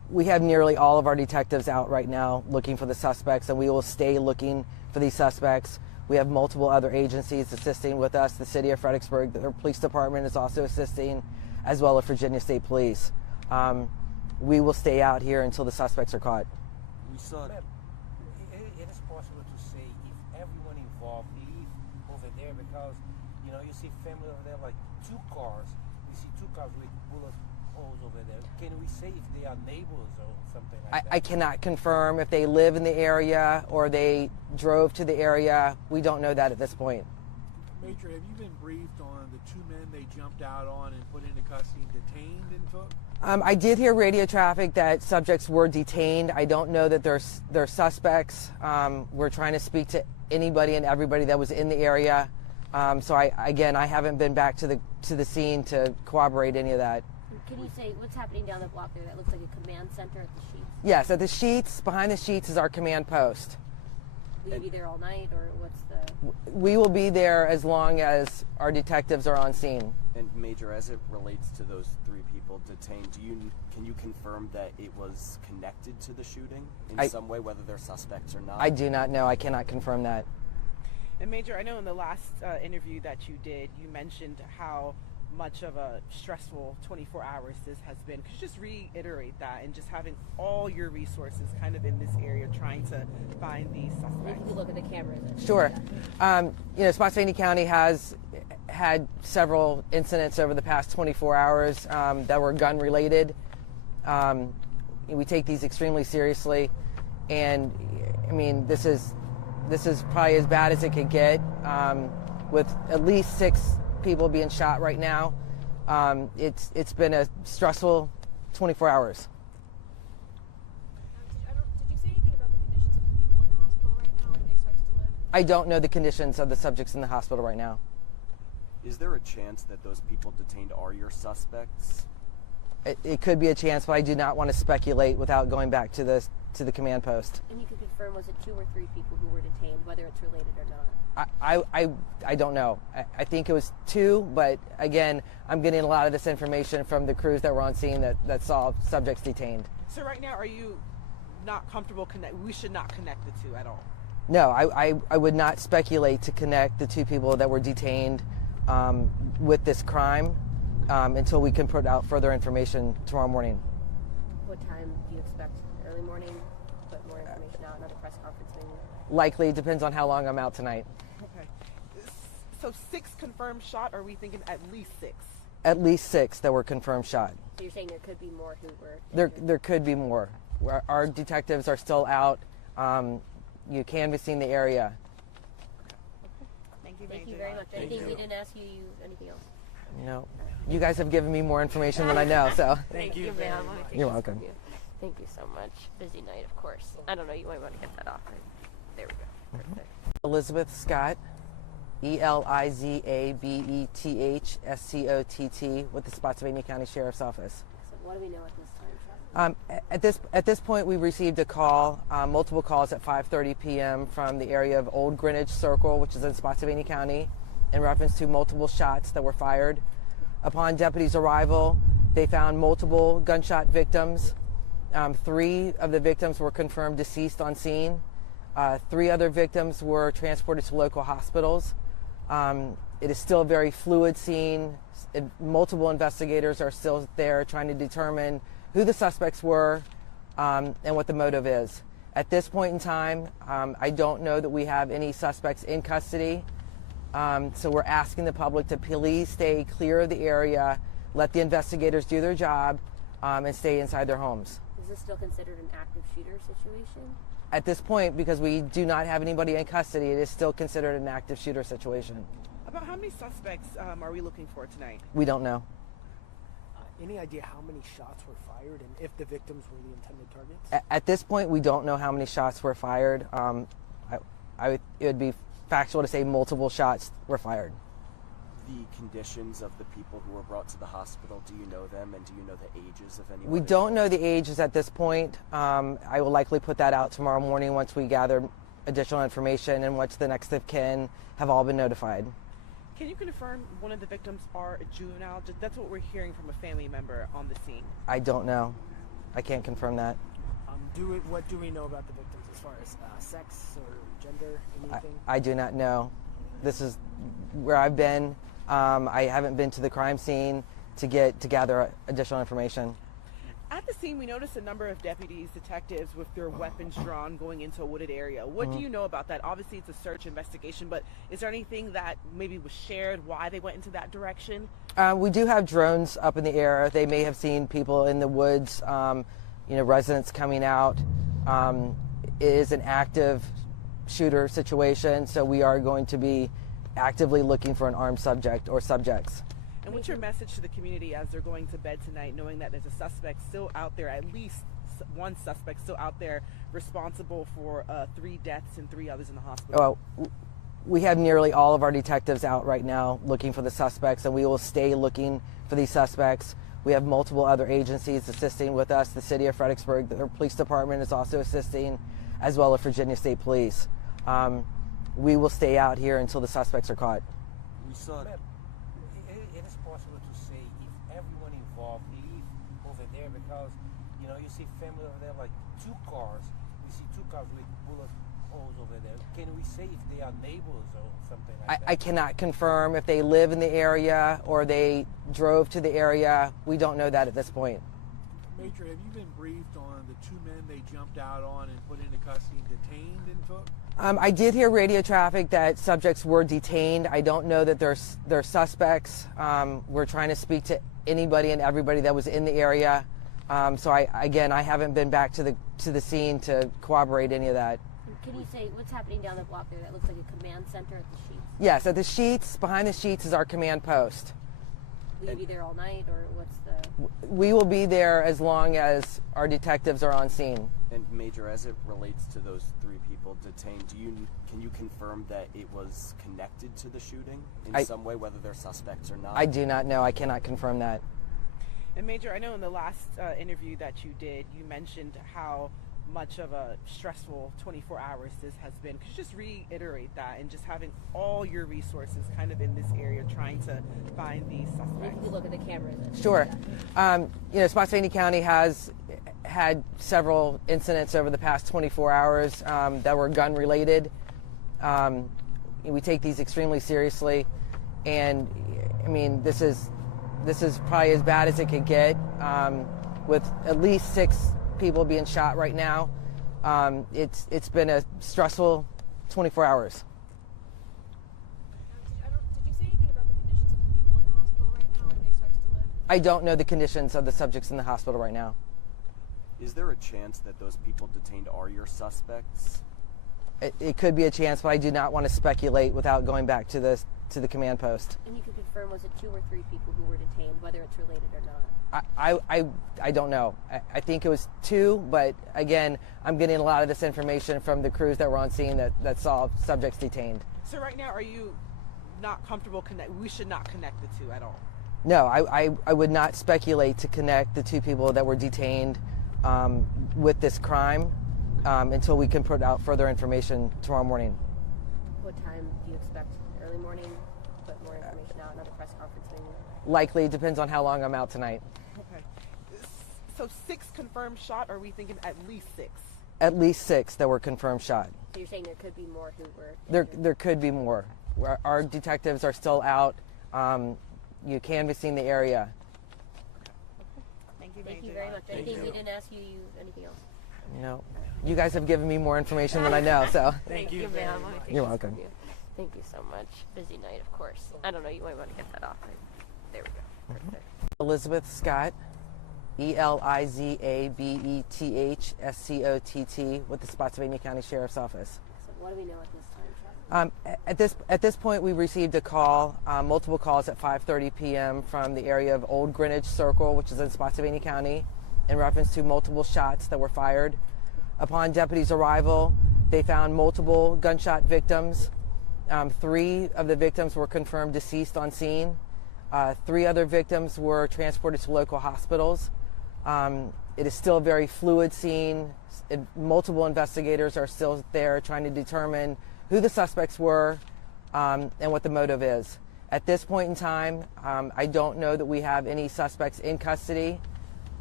We have nearly all of our detectives out right now looking for the suspects, and we will stay looking for these suspects. We have multiple other agencies assisting with us. The city of Fredericksburg, the police department is also assisting, as well as Virginia State Police. We will stay out here until the suspects are caught. We saw. Ma'am, it is possible to say if everyone involved leave over there because, you know, you see family over there like two cars. You see two cars with bullet holes over there. Can we say if they are neighbors or something like that? I cannot confirm if they live in the area or they drove to the area. We don't know that at this point. Major, have you been briefed on the two men they jumped out on and put into custody and detained and took? I did hear radio traffic that subjects were detained. I don't know that they're suspects. We're trying to speak to anybody and everybody that was in the area. So I haven't been back to the scene to corroborate any of that. Can you say what's happening down the block there? That looks like a command center at the Sheets. Yes, at the Sheets, behind the Sheets is our command post. Will you be there all night, or what's the? We will be there as long as our detectives are on scene. And Major, as it relates to those three people detained, can you confirm that it was connected to the shooting in some way, whether they're suspects or not? I do not know. I cannot confirm that. And Major, I know in the last interview that you did, you mentioned how much of a stressful 24 hours this has been. Could you just reiterate that, and just having all your resources kind of in this area trying to find these suspects? If you look at the cameras. Sure. Spotsylvania County has had several incidents over the past 24 hours that were gun related. We take these extremely seriously, and I mean, this is probably as bad as it could get, with at least 6 people being shot right now. It's been a stressful 24 hours. Did you say anything about the conditions of the people in the hospital right now? Are they expected to live? I don't know the conditions of the subjects in the hospital right now. Is there a chance that those people detained are your suspects? It could be a chance, but I do not want to speculate without going back to the command post. And you can confirm, was it 2 or 3 people who were detained, whether it's related or not? I don't know. I think it was 2, but again, I'm getting a lot of this information from the crews that were on scene that saw subjects detained. So right now, are you not comfortable we should not connect the two at all? No, I would not speculate to connect the 2 people that were detained with this crime until we can put out further information tomorrow morning. What time do you expect? Early morning? Put more information out, another press conference maybe? Likely, depends on how long I'm out tonight. Okay. So 6 confirmed shot, or are we thinking at least 6? At least 6 that were confirmed shot. So you're saying there could be more who were injured? There could be more. Our detectives are still out, canvassing the area. Thank you, Thank Major. you very much. Anything we didn't ask you, anything else? No, you guys have given me more information than I know, so. Thank you, ma'am. You're welcome. Thank you so much. Busy night, of course. I don't know, you might want to get that off. There we go. Perfect. Elizabeth Scott, Elizabeth Scott with the Spotsylvania County Sheriff's Office. So what do we know at this time, Chuck? At this point, we received a call, multiple calls at 5:30 p.m. from the area of Olde Greenwich Circle, which is in Spotsylvania County, in reference to multiple shots that were fired. Upon deputies' arrival, they found multiple gunshot victims. 3 of the victims were confirmed deceased on scene. 3 other victims were transported to local hospitals. It is still a very fluid scene. Multiple investigators are still there trying to determine who the suspects were and what the motive is. At this point in time, I don't know that we have any suspects in custody. So we're asking the public to please stay clear of the area, let the investigators do their job, and stay inside their homes. Is this still considered an active shooter situation? At this point, because we do not have anybody in custody, it is still considered an active shooter situation. About how many suspects are we looking for tonight? We don't know. Any idea how many shots were fired and if the victims were the intended targets? At this point, we don't know how many shots were fired. It would be factual to say multiple shots were fired. The conditions of the people who were brought to the hospital, do you know them, and do you know the ages of anyone? We don't know the ages at this point. I will likely put that out tomorrow morning once we gather additional information and once the next of kin have all been notified. Can you confirm one of the victims are a juvenile? That's what we're hearing from a family member on the scene. I don't know. I can't confirm that. What do we know about the victims as far as sex or gender, anything? I do not know. This is where I've been. I haven't been to the crime scene to gather additional information. At the scene, we noticed a number of deputies, detectives with their weapons drawn going into a wooded area. What do you know about that? Obviously, it's a search investigation, but is there anything that maybe was shared why they went into that direction? We do have drones up in the air. They may have seen people in the woods, residents coming out. It is an active shooter situation, so we are going to be actively looking for an armed subject or subjects. And what's your message to the community as they're going to bed tonight, knowing that there's a suspect still out there, at least one suspect still out there responsible for 3 deaths and 3 others in the hospital? Well, we have nearly all of our detectives out right now looking for the suspects, and we will stay looking for these suspects. We have multiple other agencies assisting with us. The city of Fredericksburg, the police department is also assisting, as well as Virginia State Police. We will stay out here until the suspects are caught. We saw. It is possible to say if everyone involved leave over there because you see family over there like 2 cars. We see 2 cars with bullet holes over there. Can we say if they are neighbors or something like that? I cannot confirm if they live in the area or they drove to the area. We don't know that at this point. Major, have you been briefed on the 2 men they jumped out on and put into custody and detained and took? I did hear radio traffic that subjects were detained. I don't know that they're suspects. We're trying to speak to anybody and everybody that was in the area. So I haven't been back to the scene to corroborate any of that. Can you say what's happening down the block there? That looks like a command center at the Sheets. Yes, at the Sheets, behind the Sheets is our command post. Will you be there all night, or what's the... We will be there as long as our detectives are on scene. And Major, as it relates to those 3 people detained, can you confirm that it was connected to the shooting in some way, whether they're suspects or not? I do not know. I cannot confirm that. And Major, I know in the last interview that you did, you mentioned how much of a stressful 24 hours this has been. Could you just reiterate that, and just having all your resources kind of in this area trying to find these suspects? If you look at the cameras. Sure. Spotsylvania County has had several incidents over the past 24 hours that were gun related. We take these extremely seriously, and I mean, this is probably as bad as it could get, with at least 6 people being shot right now. It's been a stressful 24 hours. Did you say anything about the conditions of the people in the hospital right now? Are they expected to live? I don't know the conditions of the subjects in the hospital right now. Is there a chance that those people detained are your suspects? It could be a chance, but I do not want to speculate without going back to the command post. And you can confirm, was it 2 or 3 people who were detained, whether it's related or not? I don't know. I think it was 2, but again, I'm getting a lot of this information from the crews that were on scene that saw subjects detained. So right now, are you not comfortable we should not connect the 2 at all? No, I would not speculate to connect the 2 people that were detained with this crime until we can put out further information tomorrow morning. What time do you expect? Early morning? Put more information out, another press conference maybe? Likely, depends on how long I'm out tonight. Okay. So 6 confirmed shot, or are we thinking at least 6? At least 6 that were confirmed shot. So you're saying there could be more who were... There could be more. Our detectives are still out, canvassing the area. Thank you, Thank Major. you very much. Anything we didn't ask you, anything else? No. You guys have given me more information than I know, so. Thank you, ma'am. You're welcome. Thank you so much. Busy night, of course. I don't know, you might want to get that off. There we go. Perfect. Elizabeth Scott, ELIZABETHSCOTT, with the Spotsylvania County Sheriff's Office. So what do we know at this time, Chuck? At this point, we received a call, multiple calls at 5:30 p.m. from the area of Olde Greenwich Circle, which is in Spotsylvania County, in reference to multiple shots that were fired. Upon deputies' arrival, they found multiple gunshot victims. 3 of the victims were confirmed deceased on scene. 3 other victims were transported to local hospitals. It is still a very fluid scene. Multiple investigators are still there trying to determine who the suspects were and what the motive is. At this point in time, I don't know that we have any suspects in custody.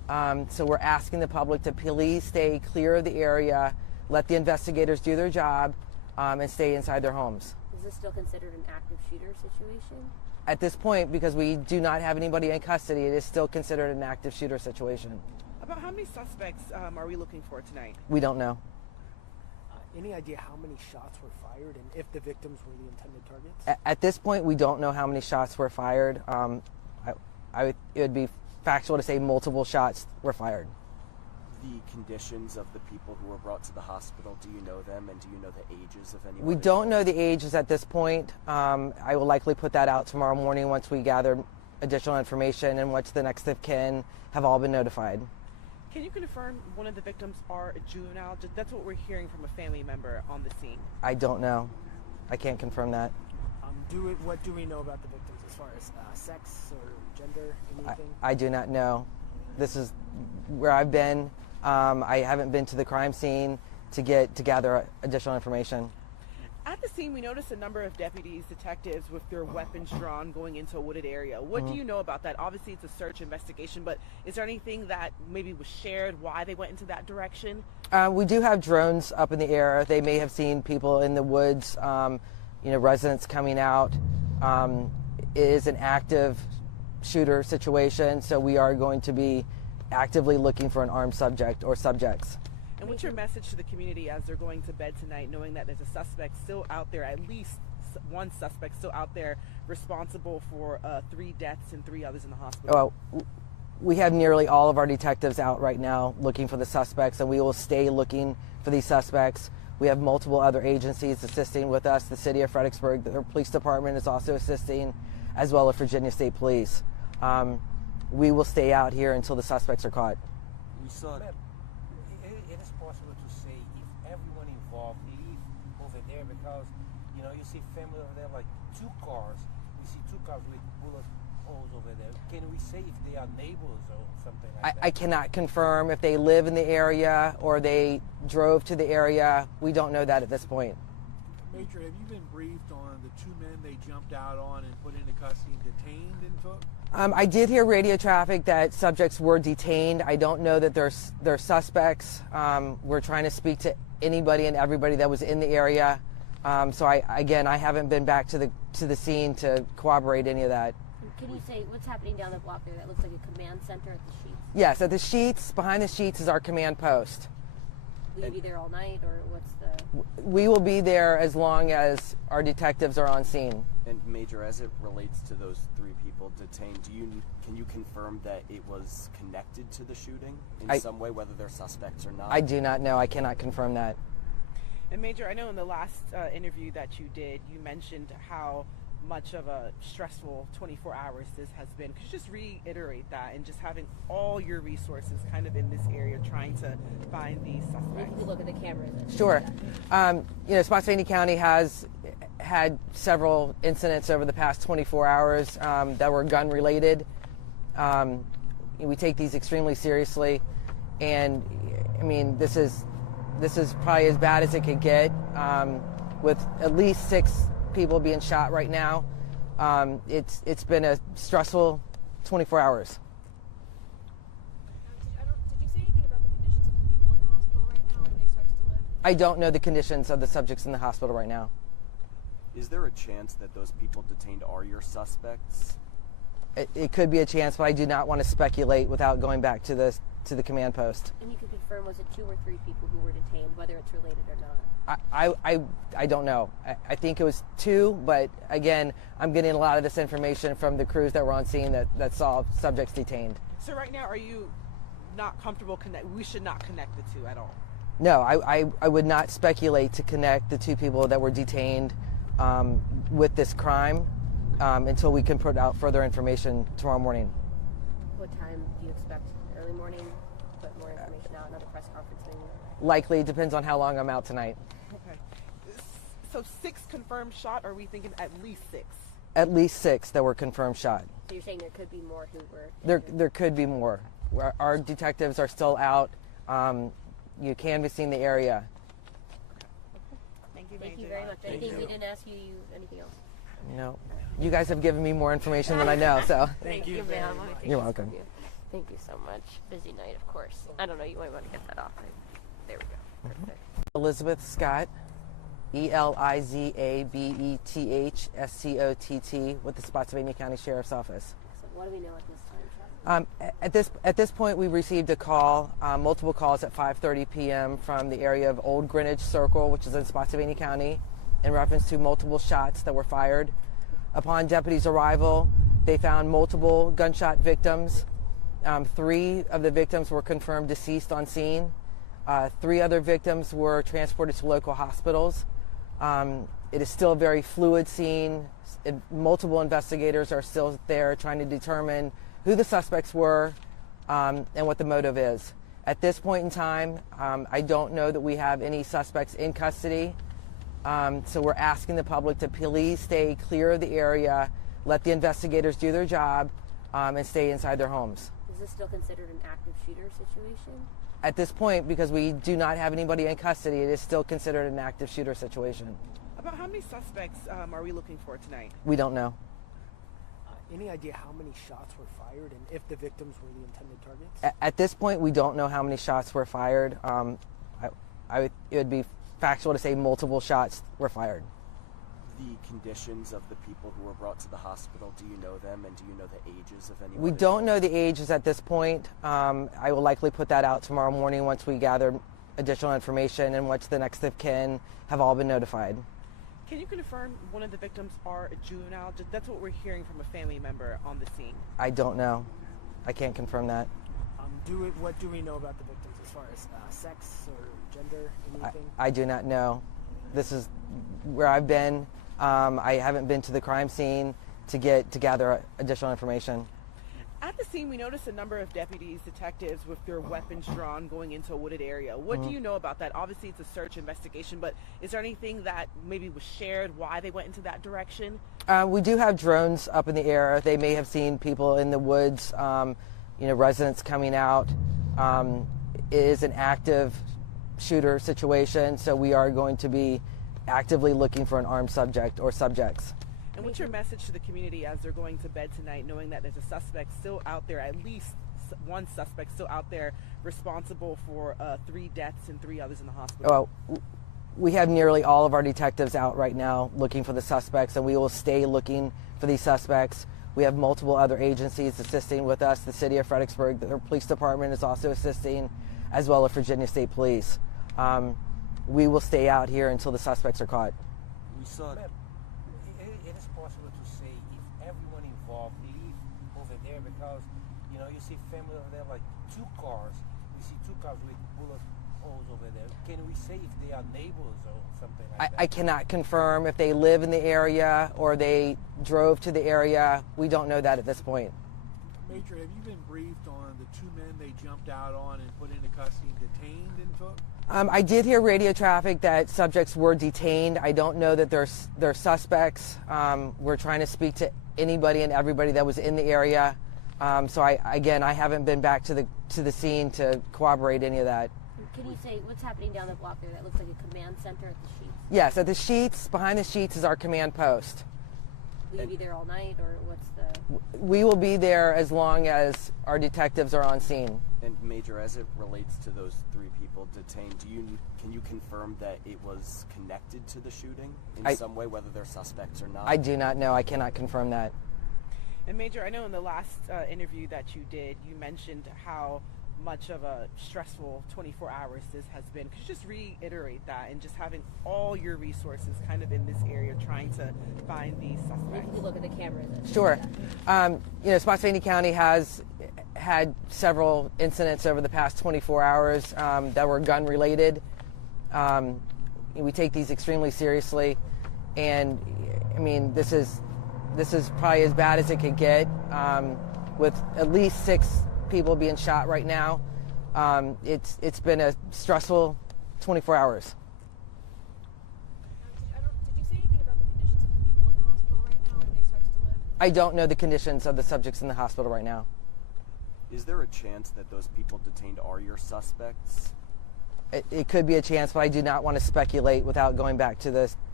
So we're asking the public to please stay clear of the area, let the investigators do their job, and stay inside their homes. Is this still considered an active shooter situation? At this point, because we do not have anybody in custody, it is still considered an active shooter situation. About how many suspects are we looking for tonight? We don't know. Any idea how many shots were fired and if the victims were the intended targets? At this point, we don't know how many shots were fired. It would be factual to say multiple shots were fired. The conditions of the people who were brought to the hospital, do you know them, and do you know the ages of anyone? We don't know the ages at this point. I will likely put that out tomorrow morning once we gather additional information and once the next of kin have all been notified. Can you confirm one of the victims are a juvenile? That's what we're hearing from a family member on the scene. I don't know. I can't confirm that. What do we know about the victims as far as sex or gender, anything? I do not know. This is where I've been. I haven't been to the crime scene to gather additional information. At the scene, we noticed a number of deputies, detectives with their weapons drawn going into a wooded area. What do you know about that? Obviously, it's a search investigation, but is there anything that maybe was shared, why they went into that direction? We do have drones up in the air. They may have seen people in the woods, residents coming out. It is an active shooter situation, so we are going to be actively looking for an armed subject or subjects. And what's your message to the community as they're going to bed tonight, knowing that there's a suspect still out there, at least one suspect still out there responsible for 3 deaths and 3 others in the hospital? Well, we have nearly all of our detectives out right now looking for the suspects, and we will stay looking for these suspects. We have multiple other agencies assisting with us. The city of Fredericksburg, the police department is also assisting, as well as Virginia State Police. We will stay out here until the suspects are caught. We saw Ma'am, it is possible to say if everyone involved leave over there because, you see family over there, like 2 cars. We see 2 cars with bullet holes over there. Can we say if they are neighbors or something like that? I cannot confirm if they live in the area or they drove to the area. We don't know that at this point. Major, have you been briefed on the 2 men they jumped out on and put into custody and detained and took? I did hear radio traffic that subjects were detained. I don't know that they're suspects. We're trying to speak to anybody and everybody that was in the area. So I haven't been back to the scene to corroborate any of that. Can you say what's happening down the block there? That looks like a command center at the Sheets. Yes, at the Sheets, behind the Sheets is our command post. Will you be there all night, or what's the? We will be there as long as our detectives are on scene. And Major, as it relates to those 3 people detained, can you confirm that it was connected to the shooting in some way, whether they're suspects or not? I do not know. I cannot confirm that. And Major, I know in the last interview that you did, you mentioned how much of a stressful 24 hours this has been. Could you just reiterate that, and just having all your resources kind of in this area trying to find these suspects? If you look at the cameras. Sure. Spotsylvania County has had several incidents over the past 24 hours that were gun related. We take these extremely seriously, and I mean this is probably as bad as it could get, with at least 6 people being shot right now. It's been a stressful 24 hours. Did you say anything about the conditions of the people in the hospital right now? Are they expected to live? I don't know the conditions of the subjects in the hospital right now. Is there a chance that those people detained are your suspects? It could be a chance, but I do not want to speculate without going back to the command post. And you can confirm, was it 2 or 3 people who were detained, whether it's related or not? I don't know. I think it was 2, but again, I'm getting a lot of this information from the crews that were on scene that saw subjects detained. So right now, are you not comfortable we should not connect the 2 at all? No, I would not speculate to connect the 2 people that were detained with this crime until we can put out further information tomorrow morning. What time do you expect? Early morning? Put more information out, another press conference maybe? Likely, depends on how long I'm out tonight. Okay. So 6 confirmed shot, or are we thinking at least 6? At least 6 that were confirmed shot. So you're saying there could be more who were... There could be more. Our detectives are still out, canvassing the area. Thank you, Thank you very much. Anything we didn't ask you, anything else? No. You guys have given me more information than I know, so. Thank you, ma'am. You're welcome. Thank you so much. Busy night, of course. I don't know, you might want to get that off. There we go. Perfect. Elizabeth Scott, ELIZABETHSCOTT, with the Spotsylvania County Sheriff's Office. So what do we know at this time, At this point, we received a call, multiple calls at 5:30 p.m. from the area of Olde Greenwich Circle, which is in Spotsylvania County, in reference to multiple shots that were fired. Upon deputies' arrival, they found multiple gunshot victims. 3 of the victims were confirmed deceased on scene. 3 other victims were transported to local hospitals. It is still a very fluid scene. Multiple investigators are still there trying to determine who the suspects were and what the motive is. At this point in time, I don't know that we have any suspects in custody. So we're asking the public to please stay clear of the area, let the investigators do their job, and stay inside their homes. Is this still considered an active shooter situation? At this point, because we do not have anybody in custody, it is still considered an active shooter situation. About how many suspects are we looking for tonight? We don't know. Any idea how many shots were fired and if the victims were the intended targets? At this point, we don't know how many shots were fired. It would be factual to say multiple shots were fired. The conditions of the people who were brought to the hospital, do you know them, and do you know the ages of anyone? We don't know the ages at this point. I will likely put that out tomorrow morning once we gather additional information and once the next of kin have all been notified. Can you confirm one of the victims are a juvenile? That's what we're hearing from a family member on the scene. I don't know. I can't confirm that. What do we know about the victims as far as sex or gender, anything? I do not know. This is where I've been. I haven't been to the crime scene to gather additional information. At the scene, we noticed a number of deputies, detectives with their weapons drawn going into a wooded area. What do you know about that? Obviously, it's a search investigation, but is there anything that maybe was shared why they went into that direction? We do have drones up in the air. They may have seen people in the woods, residents coming out. It is an active shooter situation, so we are going to be actively looking for an armed subject or subjects. And what's your message to the community as they're going to bed tonight, knowing that there's a suspect still out there, at least one suspect still out there responsible for 3 deaths and 3 others in the hospital? Well, we have nearly all of our detectives out right now looking for the suspects, and we will stay looking for these suspects. We have multiple other agencies assisting with us. The city of Fredericksburg, the police department is also assisting, as well as Virginia State Police. We will stay out here until the suspects are caught. We saw it is possible to say if everyone involved leave over there, because you see family over there, like 2 cars. We see 2 cars with bullet holes over there. Can we say if they are neighbors or something like that? I cannot confirm if they live in the area or they drove to the area. We don't know that at this point. Major, have you been briefed on the 2 men they jumped out on and put into custody and detained and took? I did hear radio traffic that subjects were detained. I don't know that they're suspects. We're trying to speak to anybody and everybody that was in the area. So I haven't been back to the scene to corroborate any of that. Can you say what's happening down the block there? That looks like a command center at the Sheets. Yes, at the Sheets, behind the Sheets is our command post. Will you be there all night, or what's the... We will be there as long as our detectives are on scene. And Major, as it relates to those 3 people detained, can you confirm that it was connected to the shooting in some way, whether they're suspects or not? I do not know. I cannot confirm that. And Major, I know in the last interview that you did, you mentioned how much of a stressful 24 hours this has been. Could you just reiterate that, and just having all your resources kind of in this area trying to find these suspects? If you could look at the cameras. Sure. Spotsylvania County has had several incidents over the past 24 hours that were gun related. We take these extremely seriously, and I mean, this is probably as bad as it could get, with at least 6 people being shot right now. It's been a stressful 24 hours. Did you say anything about the conditions of the people in the hospital right now? Are they expected to live? I don't know the conditions of the subjects in the hospital right now. Is there a chance that those people detained are your suspects? It could be a chance, but I do not want to speculate without going back to the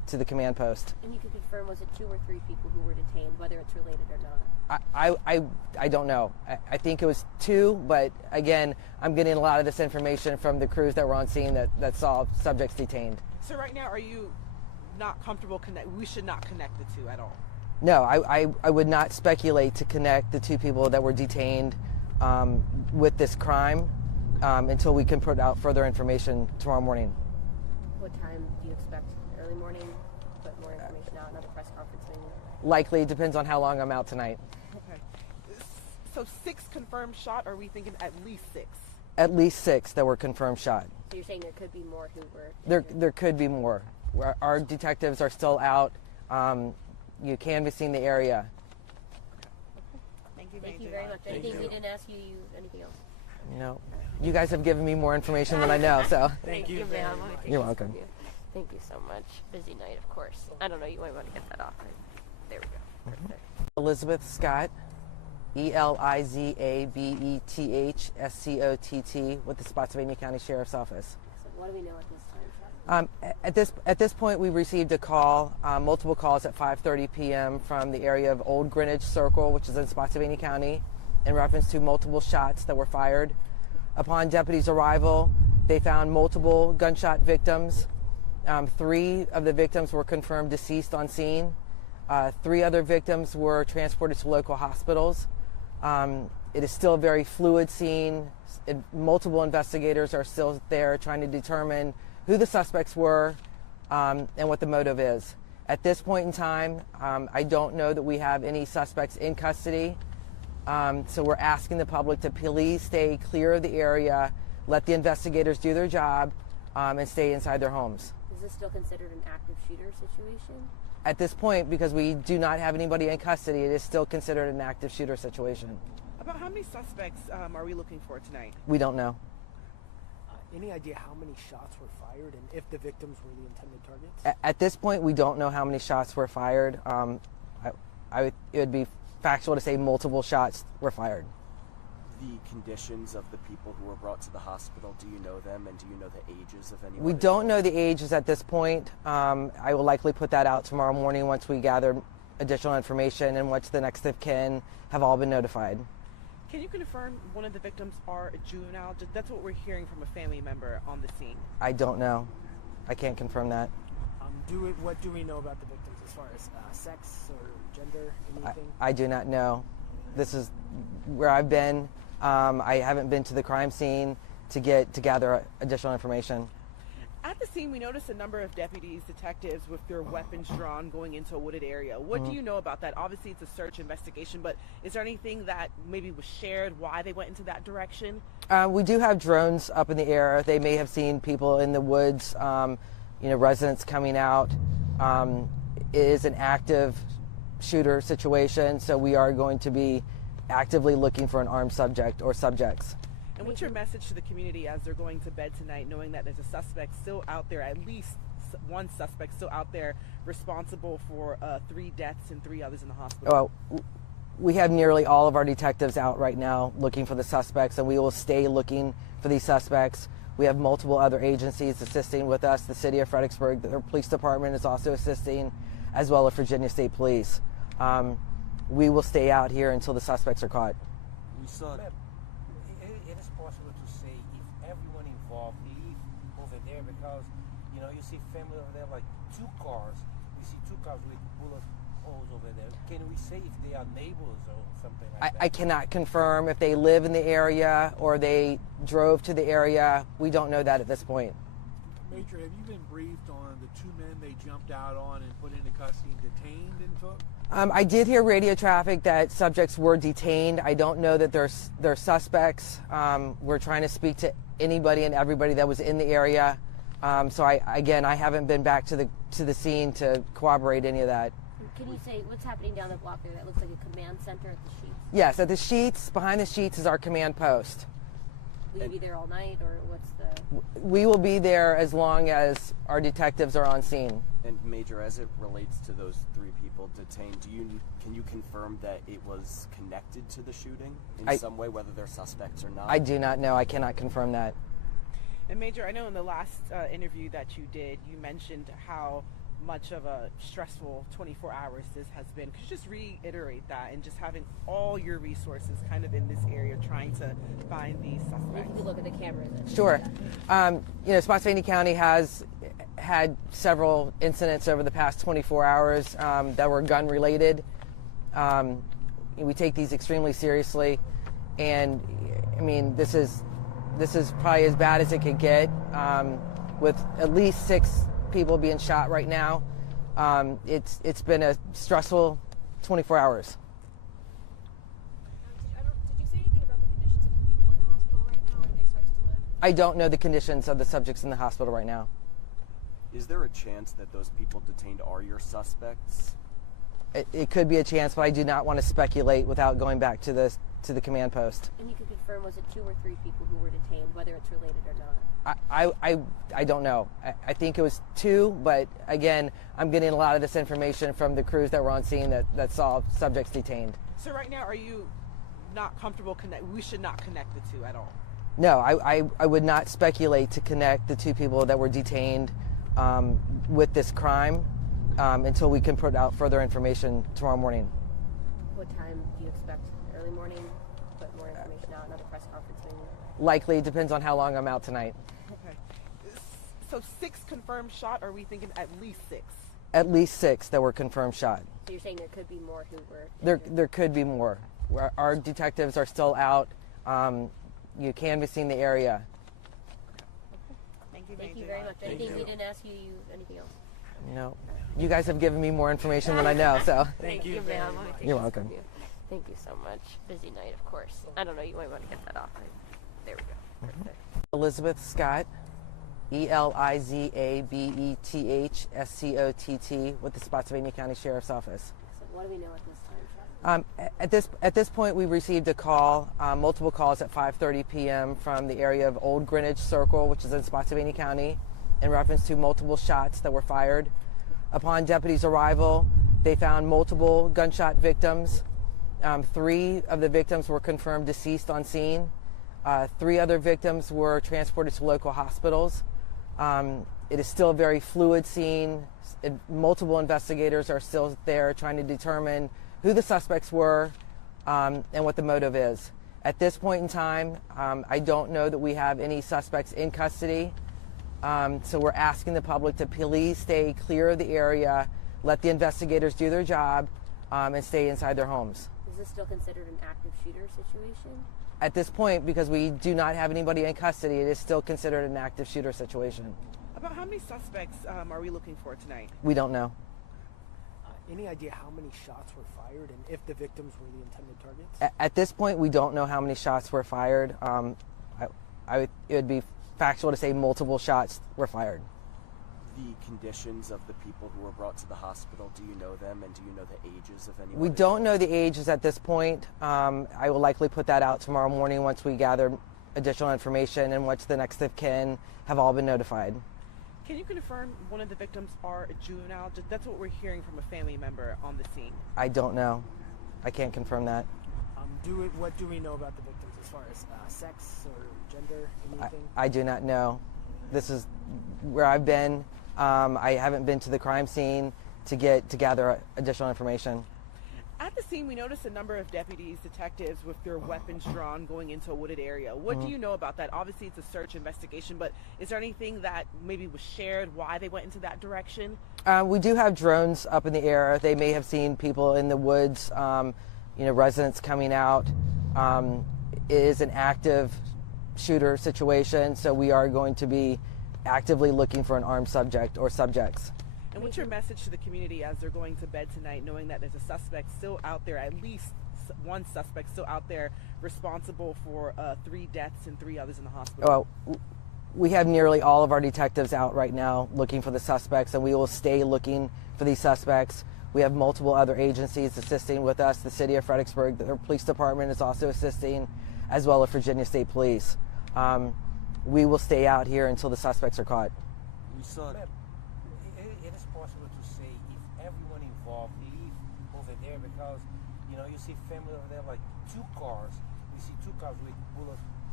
to the command post. And you can confirm, was it 2 or 3 people who were detained, whether it's related or not? I don't know. I think it was 2, but again, I'm getting a lot of this information from the crews that were on scene that saw subjects detained. So right now, are you not comfortable we should not connect the two at all? No, I would not speculate to connect the 2 people that were detained with this crime until we can put out further information tomorrow morning. What time do you expect? Early morning? Put more information out, another press conference maybe? Likely, it depends on how long I'm out tonight. Okay. So 6 confirmed shot, or are we thinking at least 6? At least 6 that were confirmed shot. So you're saying there could be more who were... There could be more. Our detectives are still out canvassing the area. Thank you, Thank you very much. Anything we didn't ask you, anything else? No. You guys have given me more information than I know, so. Thank you ma'am. very I wanna much. take You're this welcome. from you. Thank you so much. Busy night, of course. I don't know, you might want to get that off. There we go. Perfect. Elizabeth Scott, ELIZABETHSCOTT with the Spotsylvania County Sheriff's Office. So what do we know at this time, Sean? At this point, we received a call, multiple calls at 5:30 p.m. from the area of Olde Greenwich Circle, which is in Spotsylvania County, in reference to multiple shots that were fired. Upon deputies' arrival, they found multiple gunshot victims. 3 of the victims were confirmed deceased on scene. 3 other victims were transported to local hospitals. It is still a very fluid scene. Multiple investigators are still there trying to determine who the suspects were and what the motive is. At this point in time, I don't know that we have any suspects in custody. So we're asking the public to please stay clear of the area, let the investigators do their job, and stay inside their homes. Is this still considered an active shooter situation? At this point, because we do not have anybody in custody, it is still considered an active shooter situation. About how many suspects are we looking for tonight? We don't know. Any idea how many shots were fired and if the victims were the intended targets? At this point, we don't know how many shots were fired. It would be factual to say multiple shots were fired. The conditions of the people who were brought to the hospital, do you know them, and do you know the ages of anyone? We don't know the ages at this point. I will likely put that out tomorrow morning once we gather additional information and once the next of kin have all been notified. Can you confirm one of the victims are a juvenile? That's what we're hearing from a family member on the scene. I don't know. I can't confirm that. What do we know about the victims as far as sex or gender, anything? I do not know. This is where I've been. I haven't been to the crime scene to gather additional information. At the scene, we noticed a number of deputies, detectives with their weapons drawn going into a wooded area. What do you know about that? Obviously, it's a search investigation, but is there anything that maybe was shared why they went into that direction? We do have drones up in the air. They may have seen people in the woods, residents coming out. It is an active shooter situation, so we are going to be actively looking for an armed subject or subjects. And what's your message to the community as they're going to bed tonight, knowing that there's a suspect still out there, at least one suspect still out there responsible for 3 deaths and 3 others in the hospital? Well, we have nearly all of our detectives out right now looking for the suspects, and we will stay looking for these suspects. We have multiple other agencies assisting with us. The city of Fredericksburg, the police department is also assisting, as well as Virginia State Police. We will stay out here until the suspects are caught. We saw Ma'am, it is possible to say if everyone involved leave over there because, you see family over there, like 2 cars. We see 2 cars with bullet holes over there. Can we say if they are neighbors or something like that? I cannot confirm if they live in the area or they drove to the area. We don't know that at this point. Major, have you been briefed on the 2 men they jumped out on and put into custody and detained and took? I did hear radio traffic that subjects were detained. I don't know that they're suspects. We're trying to speak to anybody and everybody that was in the area. So I haven't been back to the scene to corroborate any of that. Can you say what's happening down the block there? That looks like a command center at the Sheets. Yes, at the Sheets, behind the Sheets is our command post. Will you be there all night, or what's the... We will be there as long as our detectives are on scene. And Major, as it relates to those 3 people detained, can you confirm that it was connected to the shooting in some way, whether they're suspects or not? I do not know. I cannot confirm that. And Major, I know in the last interview that you did, you mentioned how much of a stressful 24 hours this has been. Could you just reiterate that, and just having all your resources kind of in this area trying to find these suspects? If you look at the cameras. Sure. Spotsylvania County has had several incidents over the past 24 hours that were gun related. We take these extremely seriously, and I mean, this is probably as bad as it could get, with at least 6 people being shot right now. It's been a stressful 24 hours. Did you say anything about the conditions of the people in the hospital right now? Are they expected to live? I don't know the conditions of the subjects in the hospital right now. Is there a chance that those people detained are your suspects? It could be a chance, but I do not want to speculate without going back to the command post. And you can confirm, was it 2 or 3 people who were detained, whether it's related or not? I don't know. I think it was 2, but again, I'm getting a lot of this information from the crews that were on scene that saw subjects detained. So right now, are you not comfortable we should not connect the 2 at all? No, I would not speculate to connect the 2 people that were detained with this crime until we can put out further information tomorrow morning. What time do you expect? Early morning? Put more information out, another press conference maybe? Likely, depends on how long I'm out tonight. Okay. So 6 confirmed shot, or are we thinking at least 6? At least 6 that were confirmed shot. So you're saying there could be more who were injured? There could be more. Our detectives are still out, canvassing the area. Thank you very much. Anything we didn't ask you, anything else? No. You guys have given me more information than I know, so. Thank you, ma'am. You're welcome. Thank you so much. Busy night, of course. I don't know, you might want to get that off. There we go. Perfect. Elizabeth Scott, ELIZABETHSCOTT, with the Spotsylvania County Sheriff's Office. So what do we know at this time, Sheriff? At this point, we received a call, multiple calls at 5:30 p.m. from the area of Olde Greenwich Circle, which is in Spotsylvania County, in reference to multiple shots that were fired. Upon deputies' arrival, they found multiple gunshot victims. 3 of the victims were confirmed deceased on scene. 3 other victims were transported to local hospitals. It is still a very fluid scene. Multiple investigators are still there trying to determine who the suspects were and what the motive is. At this point in time, I don't know that we have any suspects in custody. So we're asking the public to please stay clear of the area, let the investigators do their job, and stay inside their homes. Is this still considered an active shooter situation? At this point, because we do not have anybody in custody, it is still considered an active shooter situation. About how many suspects are we looking for tonight? We don't know. Any idea how many shots were fired and if the victims were the intended targets? At this point, we don't know how many shots were fired. It would be factual to say multiple shots were fired. The conditions of the people who were brought to the hospital, do you know them, and do you know the ages of anyone? We don't know the ages at this point. I will likely put that out tomorrow morning once we gather additional information and once the next of kin have all been notified. Can you confirm one of the victims are a juvenile? That's what we're hearing from a family member on the scene. I don't know. I can't confirm that. What do we know about the victims as far as sex or gender, anything? I do not know. This is where I've been. I haven't been to the crime scene to gather additional information. At the scene, we noticed a number of deputies, detectives with their weapons drawn going into a wooded area. What do you know about that? Obviously, it's a search investigation, but is there anything that maybe was shared why they went into that direction? We do have drones up in the air. They may have seen people in the woods, residents coming out. It is an active shooter situation, so we are going to be actively looking for an armed subject or subjects. And what's your message to the community as they're going to bed tonight, knowing that there's a suspect still out there, at least one suspect still out there responsible for 3 deaths and 3 others in the hospital? Well, we have nearly all of our detectives out right now looking for the suspects, and we will stay looking for these suspects. We have multiple other agencies assisting with us. The city of Fredericksburg, the police department is also assisting, as well as Virginia State Police. We will stay out here until the suspects are caught. We saw it is possible to say if everyone involved leave over there, because you see family over there, like 2 cars. We see 2 cars with bullet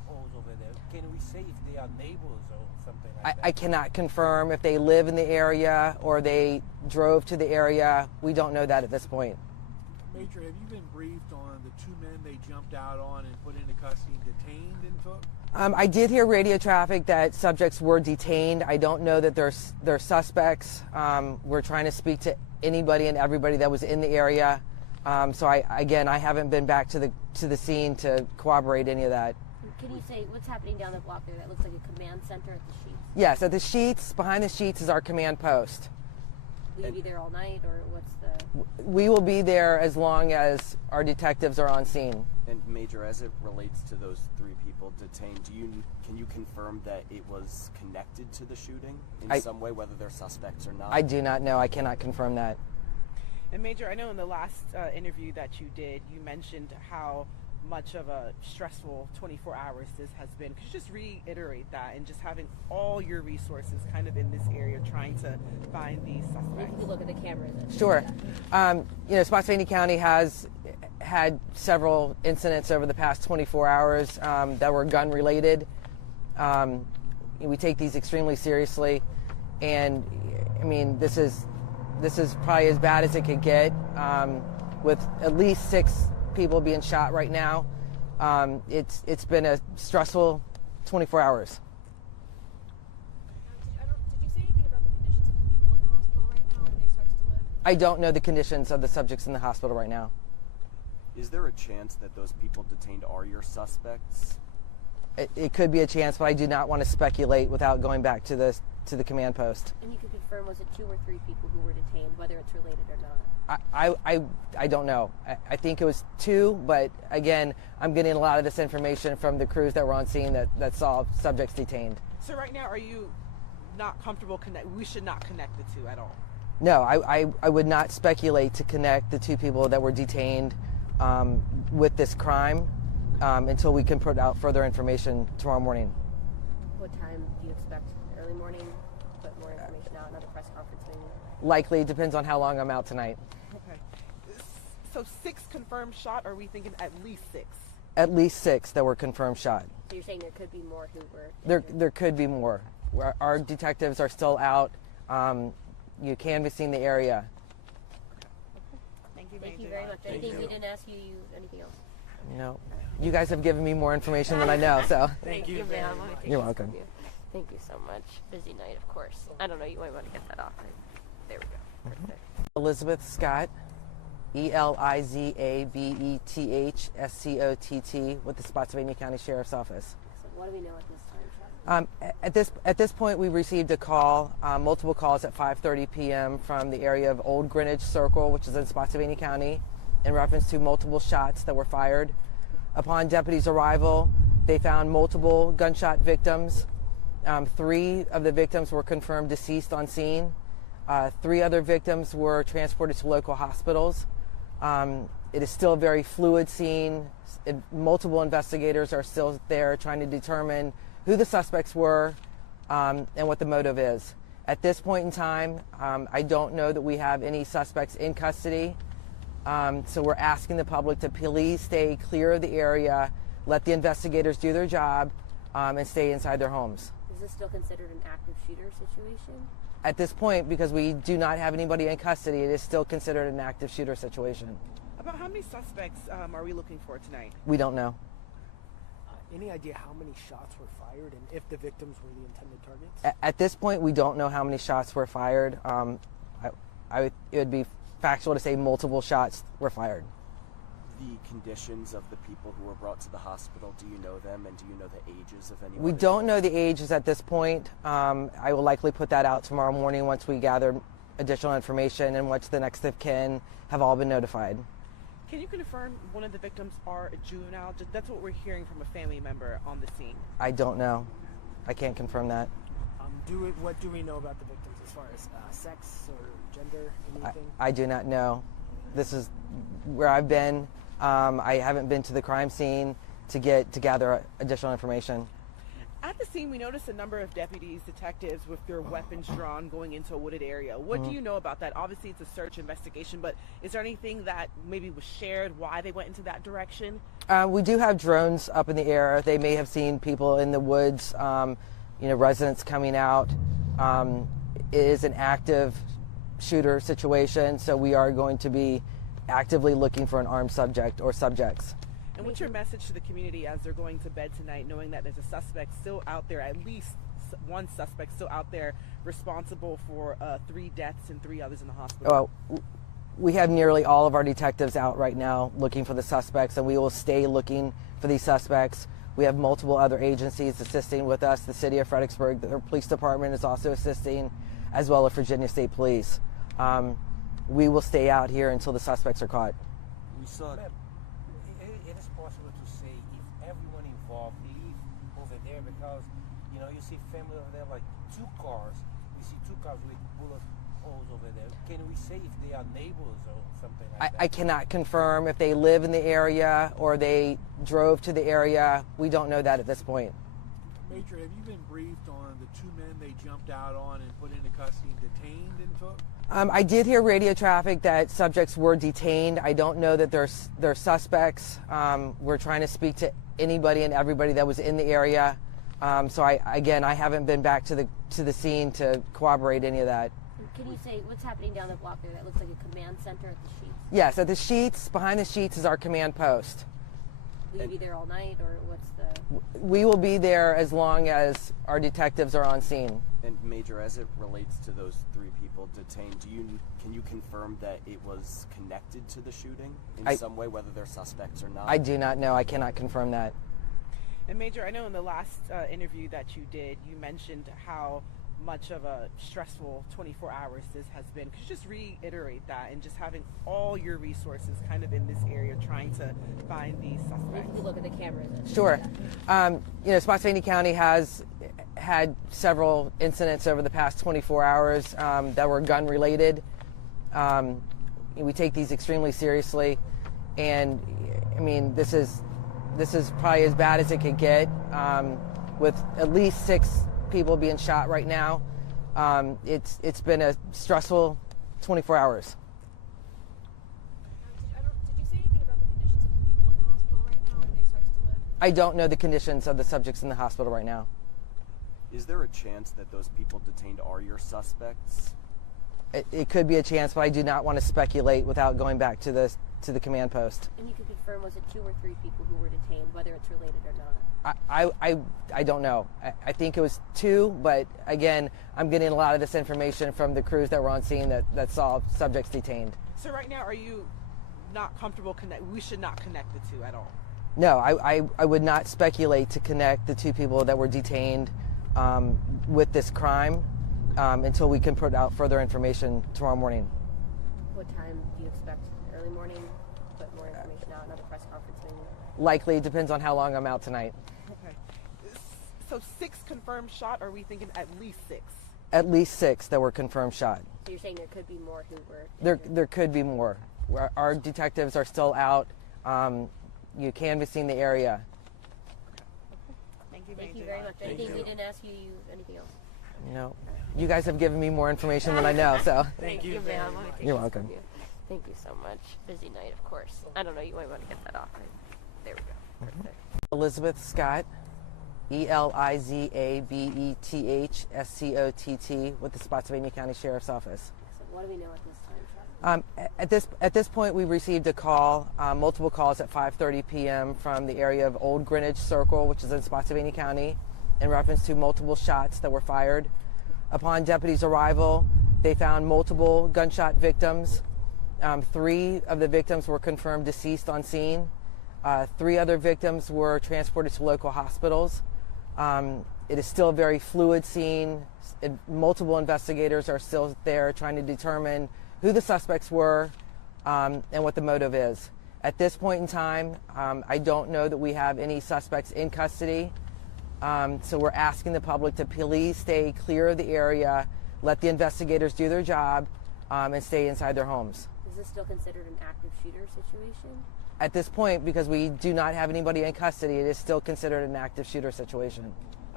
holes over there. Can we say if they are neighbors or something like that? I cannot confirm if they live in the area or they drove to the area. We don't know that at this point. Major, have you been briefed on the two men they jumped out on and put into custody and detained and took? I did hear radio traffic that subjects were detained. I don't know that they're suspects. We're trying to speak to anybody and everybody that was in the area. So I haven't been back to the scene to corroborate any of that. Can you say what's happening down the block there? That looks like a command center at the Sheets. Yes, at the Sheets, behind the Sheets is our command post. Will you be there all night, or what's the? We will be there as long as our detectives are on scene. And Major, as it relates to those three people detained, can you confirm that it was connected to the shooting in some way, whether they're suspects or not? I do not know. I cannot confirm that. And Major, I know in the last interview that you did, you mentioned how much of a stressful 24 hours this has been. Could you just reiterate that, and just having all your resources kind of in this area trying to find these suspects? You can look at the cameras. Sure. Spotsylvania County has had several incidents over the past 24 hours that were gun related. We take these extremely seriously, and I mean, this is probably as bad as it could get, with at least 6 people being shot right now. It's been a stressful 24 hours. Did you say anything about the conditions of the people in the hospital right now? Are they expected to live? I don't know the conditions of the subjects in the hospital right now. Is there a chance that those people detained are your suspects? It could be a chance, but I do not want to speculate without going back to the command post. And you can confirm, was it 2 or 3 people who were detained, whether it's related or not? I don't know. I think it was 2, but again, I'm getting a lot of this information from the crews that were on scene that saw subjects detained. So right now, are you not comfortable we should not connect the two at all? No, I would not speculate to connect the 2 people that were detained with this crime until we can put out further information tomorrow morning. What time do you expect? Early morning? Put more information out, another press conference maybe? Likely, depends on how long I'm out tonight. Okay. So 6 confirmed shot, or are we thinking at least 6? At least 6 that were confirmed shot. So you're saying there could be more who were injured? There could be more. Our detectives are still out, canvassing the area. Thank you, Thank Major. you very much. Anything we didn't ask you, anything else? No. You guys have given me more information than I know, so. Thank you, ma'am. You're welcome. Thank you so much. Busy night, of course. I don't know, you might want to get that off. There we go. Perfect. Elizabeth Scott, ELIZABETHSCOTT, with the Spotsylvania County Sheriff's Office. So what do we know at this time, Chuck? At this point, we received a call, multiple calls at 5:30 p.m. from the area of Olde Greenwich Circle, which is in Spotsylvania County, in reference to multiple shots that were fired. Upon deputies' arrival, they found multiple gunshot victims. 3 of the victims were confirmed deceased on scene. 3 other victims were transported to local hospitals. It is still a very fluid scene. Multiple investigators are still there trying to determine who the suspects were and what the motive is. At this point in time, I don't know that we have any suspects in custody. So we're asking the public to please stay clear of the area, let the investigators do their job, and stay inside their homes. Is this still considered an active shooter situation? At this point, because we do not have anybody in custody, it is still considered an active shooter situation. About how many suspects are we looking for tonight? We don't know. Any idea how many shots were fired and if the victims were the intended targets? At this point, we don't know how many shots were fired. It would be factual to say multiple shots were fired. The conditions of the people who were brought to the hospital, do you know them, and do you know the ages of anyone? We don't know the ages at this point. I will likely put that out tomorrow morning once we gather additional information and once the next of kin have all been notified. Can you confirm one of the victims are a juvenile? That's what we're hearing from a family member on the scene. I don't know. I can't confirm that. What do we know about the victims as far as sex or gender, anything? I do not know. This is where I've been. I haven't been to the crime scene to gather additional information. At the scene, we noticed a number of deputies, detectives with their weapons drawn going into a wooded area. What do you know about that? Obviously, it's a search investigation, but is there anything that maybe was shared why they went into that direction? We do have drones up in the air. They may have seen people in the woods, residents coming out. It is an active shooter situation, so we are going to be actively looking for an armed subject or subjects. And what's your message to the community as they're going to bed tonight, knowing that there's a suspect still out there, at least one suspect still out there responsible for 3 deaths and 3 others in the hospital? We have nearly all of our detectives out right now looking for the suspects, and we will stay looking for these suspects. We have multiple other agencies assisting with us. The city of Fredericksburg, the police department is also assisting, as well as Virginia State Police. We will stay out here until the suspects are caught. We saw. It is possible to say if everyone involved leave over there because, you see family over there, like 2 cars. We see 2 cars with bullet holes over there. Can we say if they are neighbors or something like that? I cannot confirm if they live in the area or they drove to the area. We don't know that at this point. Major, have you been briefed on the 2 men they jumped out on and put into custody and detained and took? I did hear radio traffic that subjects were detained. I don't know that they're suspects. We're trying to speak to anybody and everybody that was in the area. So I haven't been back to the scene to corroborate any of that. Can you say what's happening down the block there? That looks like a command center at the Sheets. Yes, at the Sheets, behind the Sheets is our command post. Will you be there all night, or what's the... We will be there as long as our detectives are on scene. And Major, as it relates to those 3 people detained, can you confirm that it was connected to the shooting in some way, whether they're suspects or not? I do not know. I cannot confirm that. And Major, I know in the last interview that you did, you mentioned how much of a stressful 24 hours this has been. Could you just reiterate that, and just having all your resources kind of in this area trying to find these suspects? If you look at the cameras. Sure. Spotsylvania County has had several incidents over the past 24 hours that were gun related. We take these extremely seriously, and I mean, this is probably as bad as it could get, with at least 6 people being shot right now. It's been a stressful 24 hours. Did you say anything about the conditions of the people in the hospital right now? Are they expected to live? I don't know the conditions of the subjects in the hospital right now. Is there a chance that those people detained are your suspects? It could be a chance, but I do not want to speculate without going back to the command post. And you can confirm, was it 2 or 3 people who were detained, whether it's related or not? I don't know. I think it was 2, but again, I'm getting a lot of this information from the crews that were on scene that saw subjects detained. So right now, are you not comfortable we should not connect the 2 at all? No, I would not speculate to connect the 2 people that were detained with this crime until we can put out further information tomorrow morning. What time do you expect? Early morning? Put more information out, another press conference maybe? Likely, depends on how long I'm out tonight. Okay. So 6 confirmed shot, or are we thinking at least 6? At least 6 that were confirmed shot. So you're saying there could be more who were injured? There could be more. Our detectives are still out, canvassing the area. Thank you, Thank Major. you very much. Anything we didn't ask you, anything else? No, you guys have given me more information than I know, so. Thank you, ma'am. You're welcome. Thank you so much. Busy night, of course. I don't know, you might want to get that off. There we go. Perfect. Elizabeth Scott, ELIZABETHSCOTT, with the Spotsylvania County Sheriff's Office. So what do we know at this time, Chuck? At this point, we received a call, multiple calls at 5:30 p.m. from the area of Olde Greenwich Circle, which is in Spotsylvania County, in reference to multiple shots that were fired. Upon deputies' arrival, they found multiple gunshot victims. 3 of the victims were confirmed deceased on scene. 3 other victims were transported to local hospitals. It is still a very fluid scene. Multiple investigators are still there trying to determine who the suspects were and what the motive is. At this point in time, I don't know that we have any suspects in custody. So we're asking the public to please stay clear of the area, let the investigators do their job, and stay inside their homes. Is this still considered an active shooter situation? At this point, because we do not have anybody in custody, it is still considered an active shooter situation.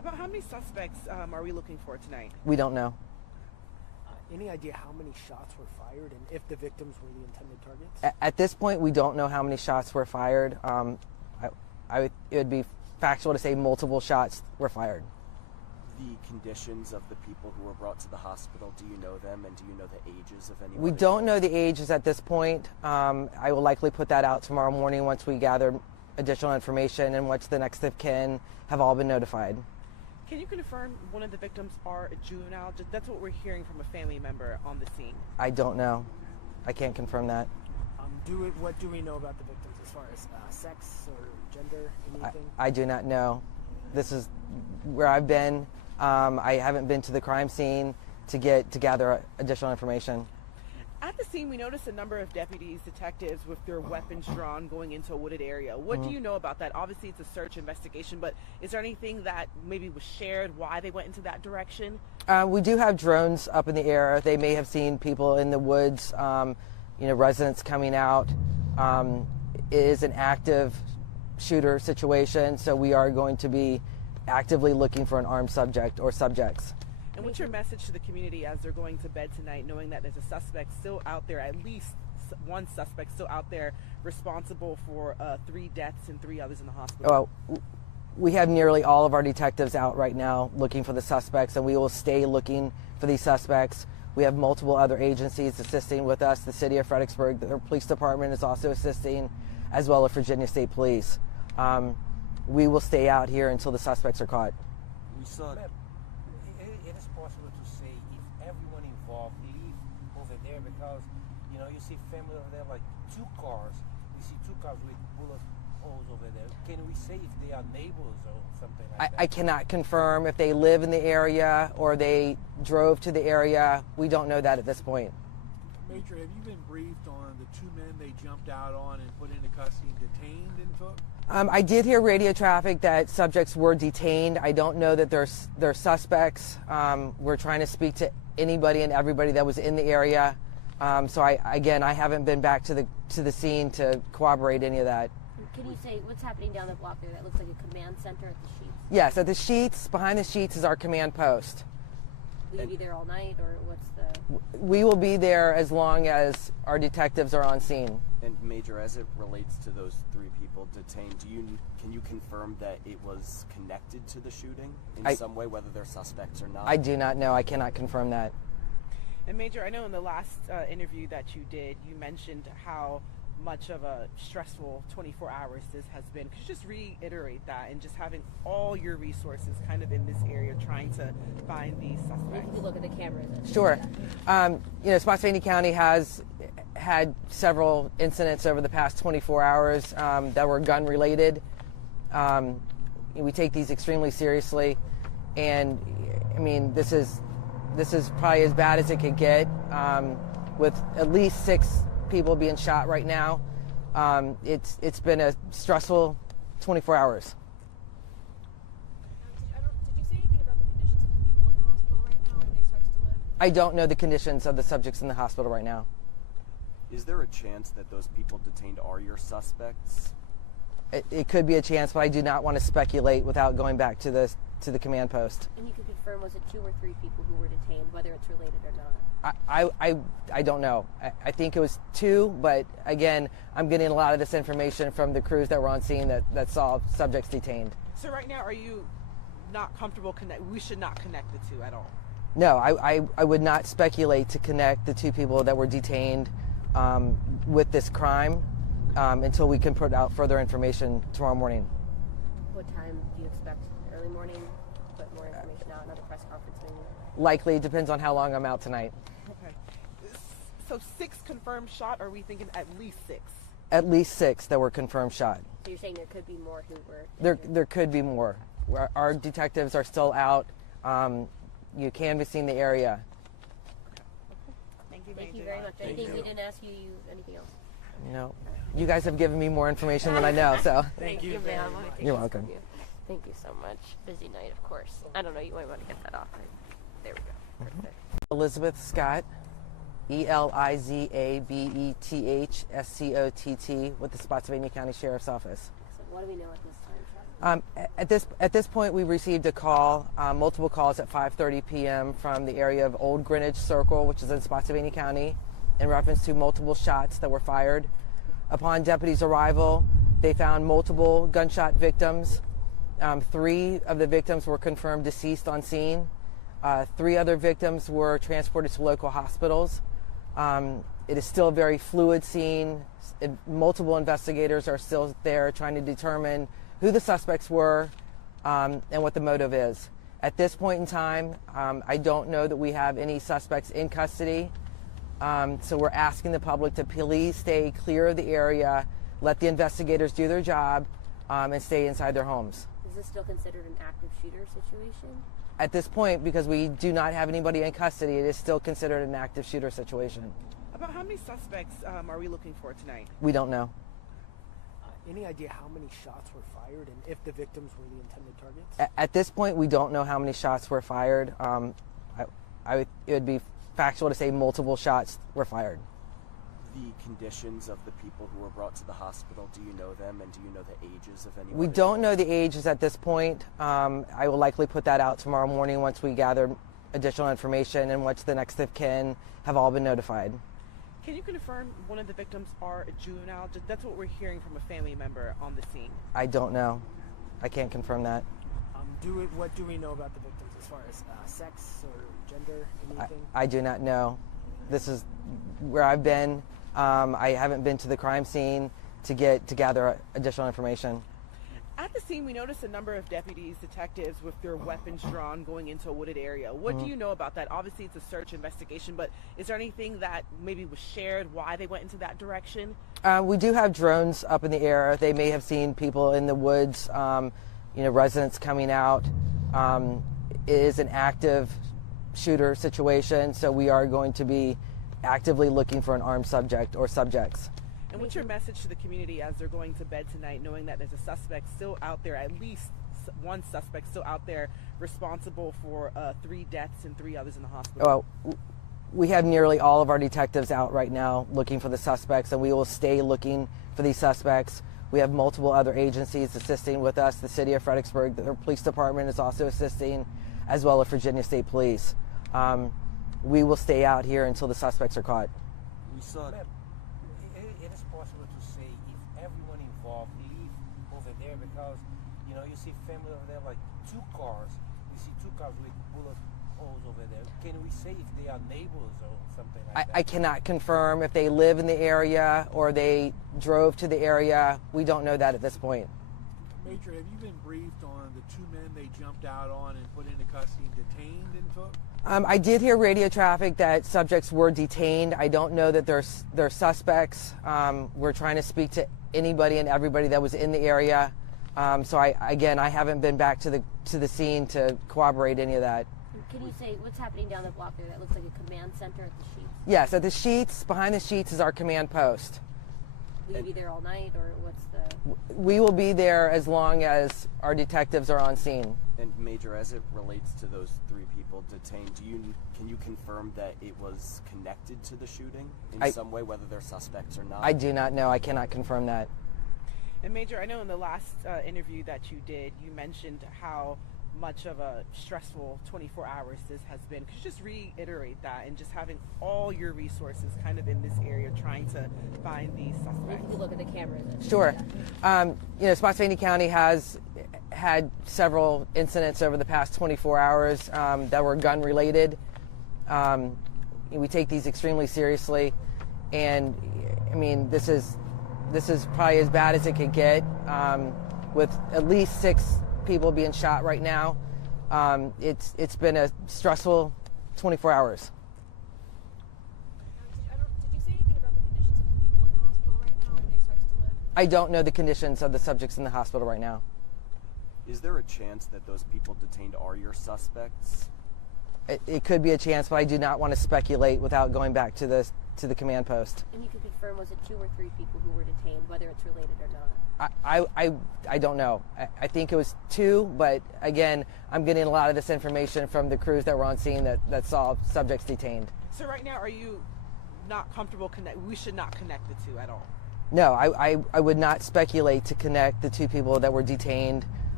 About how many suspects are we looking for tonight? We don't know. Any idea how many shots were fired and if the victims were the intended targets? At this point, we don't know how many shots were fired. It would be factual to say multiple shots were fired. The conditions of the people who were brought to the hospital, do you know them, and do you know the ages of anyone? We don't know the ages at this point. I will likely put that out tomorrow morning once we gather additional information and once the next of kin have all been notified. Can you confirm one of the victims are a juvenile? That's what we're hearing from a family member on the scene. I don't know. I can't confirm that. What do we know about the victims as far as sex or gender, anything? I do not know. This is where I've been. I haven't been to the crime scene to gather additional information. At the scene, we noticed a number of deputies, detectives with their weapons drawn going into a wooded area. What do you know about that? Obviously, it's a search investigation, but is there anything that maybe was shared, why they went into that direction? We do have drones up in the air. They may have seen people in the woods, residents coming out. It is an active shooter situation, so we are going to be actively looking for an armed subject or subjects. And what's your message to the community as they're going to bed tonight, knowing that there's a suspect still out there, at least one suspect still out there responsible for 3 deaths and 3 others in the hospital? Well, we have nearly all of our detectives out right now looking for the suspects, and we will stay looking for these suspects. We have multiple other agencies assisting with us. The city of Fredericksburg, the police department is also assisting, as well as Virginia State Police. We will stay out here until the suspects are caught. We saw. It is possible to say if everyone involved leave over there because, you see family over there, like 2 cars. We see 2 cars with bullet holes over there. Can we say if they are neighbors or something like that? I cannot confirm if they live in the area or they drove to the area. We don't know that at this point. Major, have you been briefed on the 2 men they jumped out on and put into custody and detained and took? I did hear radio traffic that subjects were detained. I don't know that they're suspects. We're trying to speak to anybody and everybody that was in the area. So I haven't been back to the scene to corroborate any of that. Can you say what's happening down the block there? That looks like a command center at the Sheets. Yes, at the Sheets, behind the Sheets is our command post. Will you be there all night, or what's the? We will be there as long as our detectives are on scene. And Major, as it relates to those 3 people detained, can you confirm that it was connected to the shooting in some way, whether they're suspects or not? I do not know. I cannot confirm that. And Major, I know in the last interview that you did, you mentioned how much of a stressful 24 hours this has been. Could you just reiterate that, and just having all your resources kind of in this area trying to find these suspects? If you look at the cameras. Sure. Spotsylvania County has had several incidents over the past 24 hours that were gun related. We take these extremely seriously, and I mean this is probably as bad as it could get, with at least 6 people being shot right now. It's been a stressful 24 hours. Did you say anything about the conditions of the people in the hospital right now? Are they expected to live? I don't know the conditions of the subjects in the hospital right now. Is there a chance that those people detained are your suspects? It could be a chance, but I do not want to speculate without going back to the command post. And you can confirm, was it 2 or 3 people who were detained, whether it's related or not? I don't know. I think it was 2, but again, I'm getting a lot of this information from the crews that were on scene that saw subjects detained. So right now, are you not comfortable we should not connect the 2 at all? No, I would not speculate to connect the 2 people that were detained with this crime until we can put out further information tomorrow morning. What time do you expect? Early morning? Put more information out, another press conference maybe? Likely, depends on how long I'm out tonight. Okay. So 6 confirmed shot, or are we thinking at least 6? At least 6 that were confirmed shot. So you're saying there could be more who were... There could be more. Our detectives are still out, canvassing the area. Thank you, Thank you very much. Anything we didn't ask you, anything else? No. You guys have given me more information than I know, so. Thank you, ma'am. You're welcome. Thank you so much. Busy night, of course. I don't know, you might want to get that off. There we go. Perfect. Elizabeth Scott, ELIZABETHSCOTT with the Spotsylvania County Sheriff's Office. So what do we know at this time, Chuck? At this point, we received a call, multiple calls at 5:30 p.m. from the area of Olde Greenwich Circle, which is in Spotsylvania County, in reference to multiple shots that were fired. Upon deputies' arrival, they found multiple gunshot victims. 3 of the victims were confirmed deceased on scene. 3 other victims were transported to local hospitals. It is still a very fluid scene. Multiple investigators are still there trying to determine who the suspects were and what the motive is. At this point in time, I don't know that we have any suspects in custody. So we're asking the public to please stay clear of the area, let the investigators do their job, and stay inside their homes. Is this still considered an active shooter situation? At this point, because we do not have anybody in custody, it is still considered an active shooter situation. About how many suspects are we looking for tonight? We don't know. Any idea how many shots were fired and if the victims were the intended targets? At this point, we don't know how many shots were fired. It would be factual to say multiple shots were fired. The conditions of the people who were brought to the hospital, do you know them, and do you know the ages of anyone? We don't know the ages at this point. I will likely put that out tomorrow morning once we gather additional information and once the next of kin have all been notified. Can you confirm one of the victims are a juvenile? That's what we're hearing from a family member on the scene. I don't know. I can't confirm that. What do we know about the victims as far as sex or gender, anything? I do not know. This is where I've been. I haven't been to the crime scene to gather additional information. At the scene, we noticed a number of deputies, detectives with their weapons drawn going into a wooded area. What do you know about that? Obviously, it's a search investigation, but is there anything that maybe was shared why they went into that direction? We do have drones up in the air. They may have seen people in the woods, residents coming out. It is an active shooter situation, so we are going to be actively looking for an armed subject or subjects. And what's your message to the community as they're going to bed tonight, knowing that there's a suspect still out there, at least one suspect still out there responsible for 3 deaths and 3 others in the hospital? Well, we have nearly all of our detectives out right now looking for the suspects, and we will stay looking for these suspects. We have multiple other agencies assisting with us. The city of Fredericksburg, the police department is also assisting, as well as Virginia State Police. We will stay out here until the suspects are caught. We saw. Ma'am, it is possible to say if everyone involved leave over there because, you see family over there, like 2 cars. You see 2 cars with bullet holes over there. Can we say if they are neighbors or something like that? I cannot confirm if they live in the area or they drove to the area. We don't know that at this point. Major, have you been briefed on the 2 men they jumped out on and put into custody and detained and took? I did hear radio traffic that subjects were detained. I don't know that they're suspects. We're trying to speak to anybody and everybody that was in the area. So I haven't been back to the scene to corroborate any of that. Can you say what's happening down the block there? That looks like a command center at the Sheets. Yes, at the Sheets, behind the Sheets is our command post. Will you be there all night, or what's the... We will be there as long as our detectives are on scene. And Major, as it relates to those 3 people detained, can you confirm that it was connected to the shooting in some way, whether they're suspects or not? I do not know. I cannot confirm that. And Major, I know in the last interview that you did, you mentioned how much of a stressful 24 hours this has been. Could you just reiterate that, and just having all your resources kind of in this area trying to find these suspects? You can look at the cameras. Sure. Spotsylvania County has had several incidents over the past 24 hours that were gun related. We take these extremely seriously, and I mean, this is probably as bad as it could get, with at least 6 people being shot right now. It's been a stressful 24 hours. Did you say anything about the conditions of the people in the hospital right now? Are they expected to live? I don't know the conditions of the subjects in the hospital right now. Is there a chance that those people detained are your suspects? It could be a chance, but I do not want to speculate without going back to the command post. And you can confirm, was it 2 or 3 people who were detained, whether it's related or not? I don't know. I think it was 2, but again, I'm getting a lot of this information from the crews that were on scene that saw subjects detained. So right now, are you not comfortable we should not connect the 2 at all? No, I would not speculate to connect the 2 people that were detained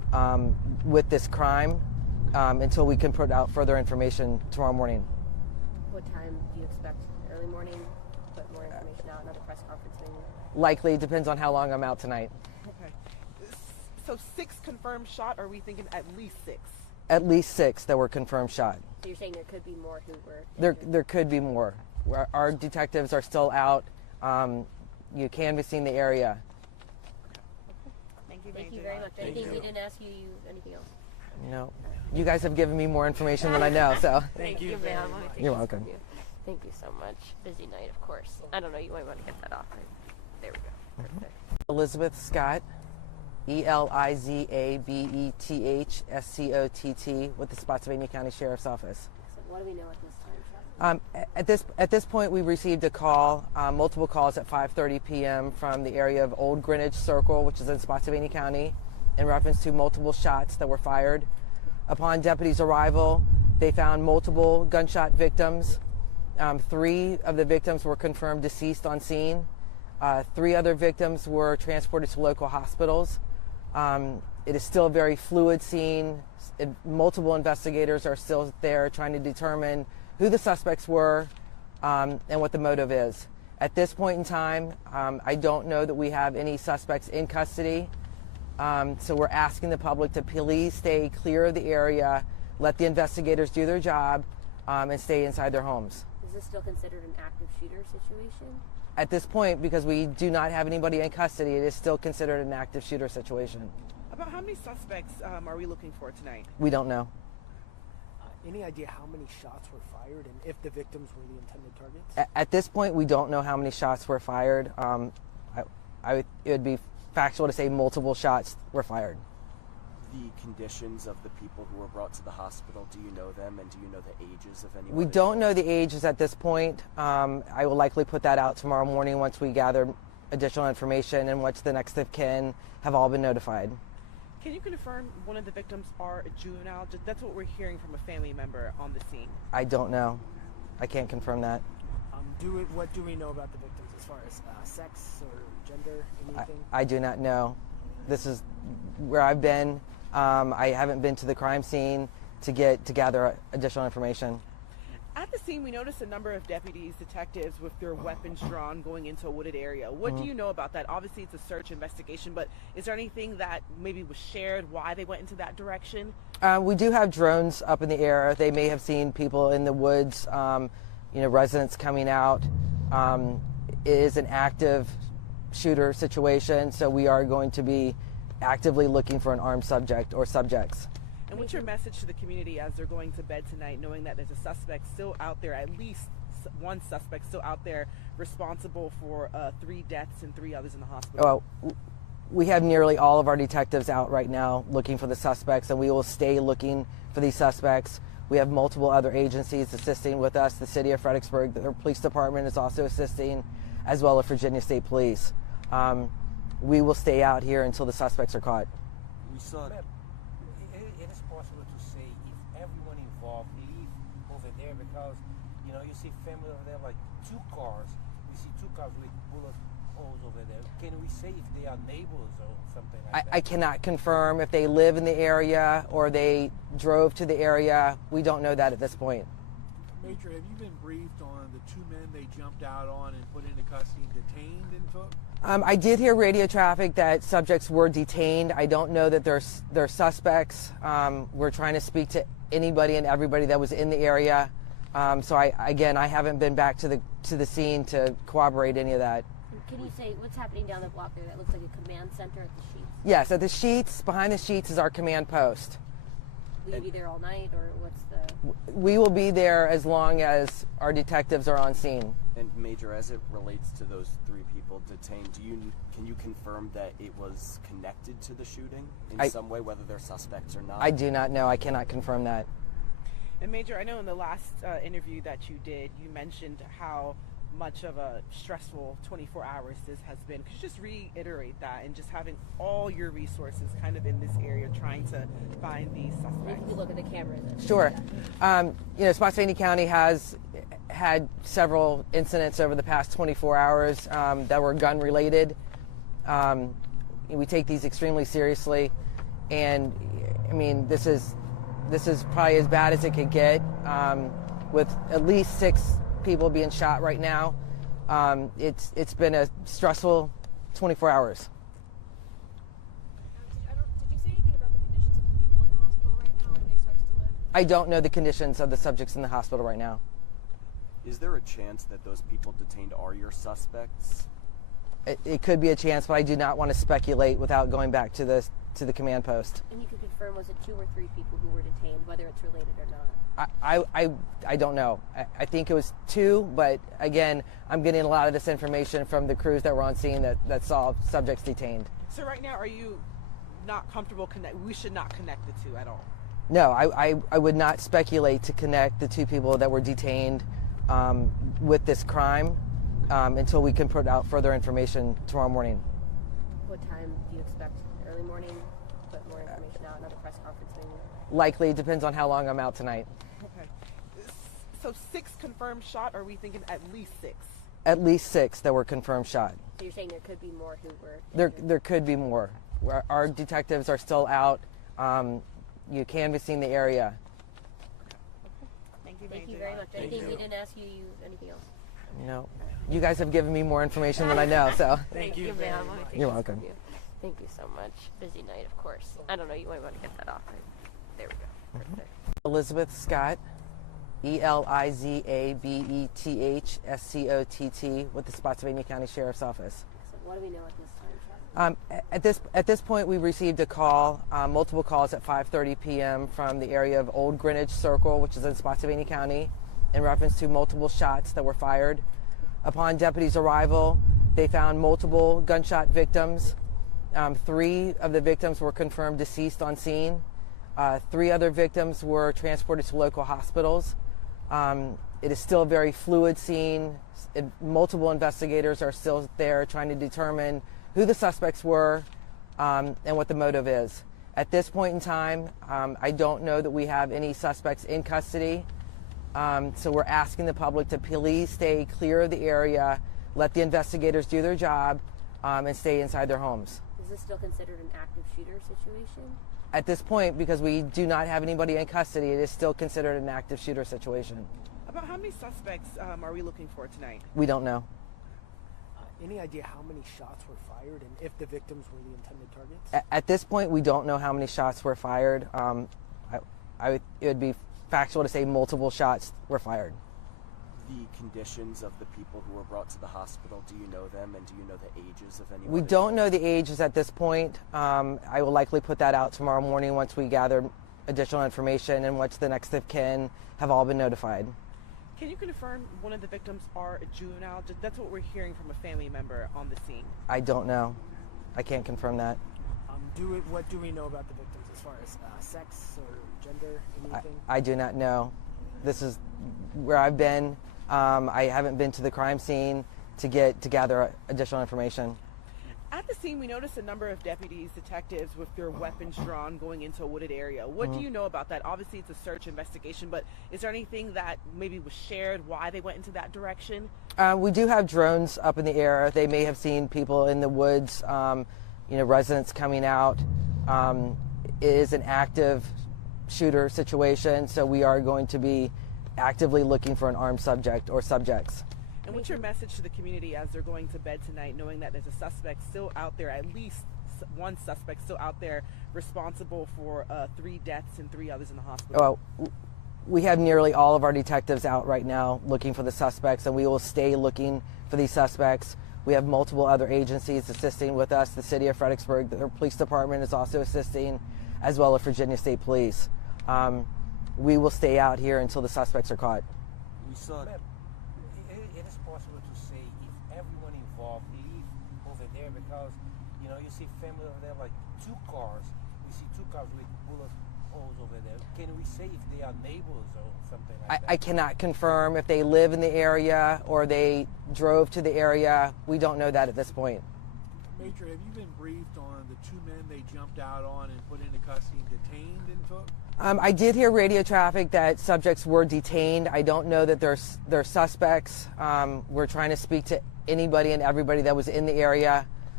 with this crime until we can put out further information tomorrow morning. What time do you expect? Early morning? Put more information out, another press conference maybe? Likely, depends on how long I'm out tonight. Okay. So 6 confirmed shot, or are we thinking at least 6? At least 6 that were confirmed shot. So you're saying there could be more who were injured? There could be more. Our detectives are still out, canvassing the area. Thank you, Thank you Major. very much. Anything we didn't ask you, anything else? No, you guys have given me more information than I know, so. Thank you, ma'am. You're welcome. Thank you so much. Busy night, of course. I don't know, you might want to get that off. There we go. Perfect. Elizabeth Scott, ELIZABETHSCOTT with the Spotsylvania County Sheriff's Office. So what do we know at this time, Sheriff? At this point, we received a call, multiple calls at 5:30 p.m. from the area of Olde Greenwich Circle, which is in Spotsylvania County, in reference to multiple shots that were fired. Upon deputies' arrival, they found multiple gunshot victims. 3 of the victims were confirmed deceased on scene. 3 other victims were transported to local hospitals. It is still a very fluid scene. Multiple investigators are still there trying to determine who the suspects were and what the motive is. At this point in time, I don't know that we have any suspects in custody. So we're asking the public to please stay clear of the area, let the investigators do their job, and stay inside their homes. Is this still considered an active shooter situation? At this point, because we do not have anybody in custody, it is still considered an active shooter situation. About how many suspects are we looking for tonight? We don't know. Any idea how many shots were fired and if the victims were the intended targets? At this point, we don't know how many shots were fired. It would be factual to say multiple shots were fired. The conditions of the people who were brought to the hospital, do you know them, and do you know the ages of anyone? We don't know the ages at this point. I will likely put that out tomorrow morning once we gather additional information and once the next of kin have all been notified. Can you confirm one of the victims are a juvenile? That's what we're hearing from a family member on the scene. I don't know. I can't confirm that. What do we know about the victims as far as sex or gender, anything? I do not know. This is where I've been. I haven't been to the crime scene to gather additional information. At the scene, we noticed a number of deputies, detectives with their weapons drawn going into a wooded area. What do you know about that? Obviously, it's a search investigation, but is there anything that maybe was shared why they went into that direction? We do have drones up in the air. They may have seen people in the woods, residents coming out. It is an active shooter situation, so we are going to be actively looking for an armed subject or subjects. And what's your message to the community as they're going to bed tonight, knowing that there's a suspect still out there, at least one suspect still out there responsible for 3 deaths and 3 others in the hospital? We have nearly all of our detectives out right now looking for the suspects, and we will stay looking for these suspects. We have multiple other agencies assisting with us. The city of Fredericksburg, the police department is also assisting, as well as Virginia State Police. We will stay out here until the suspects are caught. We saw Ma'am, it is possible to say if everyone involved leave over there because, you see family over there, like 2 cars. We see 2 cars with bullet holes over there. Can we say if they are neighbors or something like that? I cannot confirm if they live in the area or they drove to the area. We don't know that at this point. Major, have you been briefed on the 2 men they jumped out on and put into custody and detained and took? I did hear radio traffic that subjects were detained. I don't know that they're suspects. We're trying to speak to anybody and everybody that was in the area. So I haven't been back to the scene to corroborate any of that. Can you say what's happening down the block there? That looks like a command center at the Sheets. Yes, at the Sheets, behind the Sheets is our command post. Will you be there all night, or what's the... We will be there as long as our detectives are on scene. And Major, as it relates to those 3 people detained, can you confirm that it was connected to the shooting in some way, whether they're suspects or not? I do not know. I cannot confirm that. And Major, I know in the last interview that you did, you mentioned how much of a stressful 24 hours this has been. Could you just reiterate that, and just having all your resources kind of in this area trying to find these suspects? If you look at the cameras. Sure. Spotsylvania County has had several incidents over the past 24 hours that were gun related. We take these extremely seriously. And I mean, this is probably as bad as it could get, with at least 6 people being shot right now. It's been a stressful 24 hours. Did you say anything about the conditions of the people in the hospital right now? Are they expected to live? I don't know the conditions of the subjects in the hospital right now. Is there a chance that those people detained are your suspects? It could be a chance, but I do not want to speculate without going back to the command post. And you can confirm, was it 2 or 3 people who were detained, whether it's related or not? I don't know. I think it was 2, but again, I'm getting a lot of this information from the crews that were on scene that saw subjects detained. So right now, are you not comfortable we should not connect the 2 at all? No, I would not speculate to connect the 2 people that were detained with this crime until we can put out further information tomorrow morning. What time do you expect? Early morning? Put more information out, another press conference maybe? Likely, depends on how long I'm out tonight. Okay. So 6 confirmed shot, or are we thinking at least 6? At least 6 that were confirmed shot. So you're saying there could be more who were injured? There could be more. Our detectives are still out, canvassing the area. Thank you very much. Anything we didn't ask you, anything else? No. You guys have given me more information than I know, so. Thank you, ma'am. You're welcome. Thank you so much. Busy night, of course. I don't know, you might want to get that off. There we go. Right there. Elizabeth Scott, ELIZABETHSCOTT, with the Spotsylvania County Sheriff's Office. So what do we know at this time, Chuck? At this point, we received a call, multiple calls at 5:30 p.m. from the area of Olde Greenwich Circle, which is in Spotsylvania County, in reference to multiple shots that were fired. Upon deputies' arrival, they found multiple gunshot victims. 3 of the victims were confirmed deceased on scene. 3 other victims were transported to local hospitals. It is still a very fluid scene. Multiple investigators are still there trying to determine who the suspects were and what the motive is. At this point in time, I don't know that we have any suspects in custody. So we're asking the public to please stay clear of the area, let the investigators do their job, and stay inside their homes. Is this still considered an active shooter situation? At this point, because we do not have anybody in custody, it is still considered an active shooter situation. About how many suspects are we looking for tonight? We don't know. Any idea how many shots were fired and if the victims were the intended targets? At this point, we don't know how many shots were fired. It would be factual to say multiple shots were fired. The conditions of the people who were brought to the hospital, do you know them, and do you know the ages of anyone? We don't know the ages at this point. I will likely put that out tomorrow morning once we gather additional information and once the next of kin have all been notified. Can you confirm one of the victims are a juvenile? That's what we're hearing from a family member on the scene. I don't know. I can't confirm that. What do we know about the victims as far as sex or gender, anything? I do not know. This is where I've been. I haven't been to the crime scene to gather additional information. At the scene, we noticed a number of deputies, detectives with their weapons drawn going into a wooded area. What do you know about that? Obviously, it's a search investigation, but is there anything that maybe was shared why they went into that direction? We do have drones up in the air. They may have seen people in the woods, residents coming out. It is an active shooter situation, so we are going to be actively looking for an armed subject or subjects. And what's your message to the community as they're going to bed tonight, knowing that there's a suspect still out there, at least one suspect still out there responsible for 3 deaths and 3 others in the hospital? Well, we have nearly all of our detectives out right now looking for the suspects, and we will stay looking for these suspects. We have multiple other agencies assisting with us. The city of Fredericksburg, the police department is also assisting, as well as Virginia State Police. We will stay out here until the suspects are caught. We saw that. It is possible to say if everyone involved leave over there because, you see family over there, like 2 cars. We see 2 cars with bullet holes over there. Can we say if they are neighbors or something like that? I cannot confirm if they live in the area or they drove to the area. We don't know that at this point. Major, have you been briefed on the 2 men they jumped out on and put into custody and detained and took? I did hear radio traffic that subjects were detained. I don't know that they're suspects. We're trying to speak to anybody and everybody that was in the area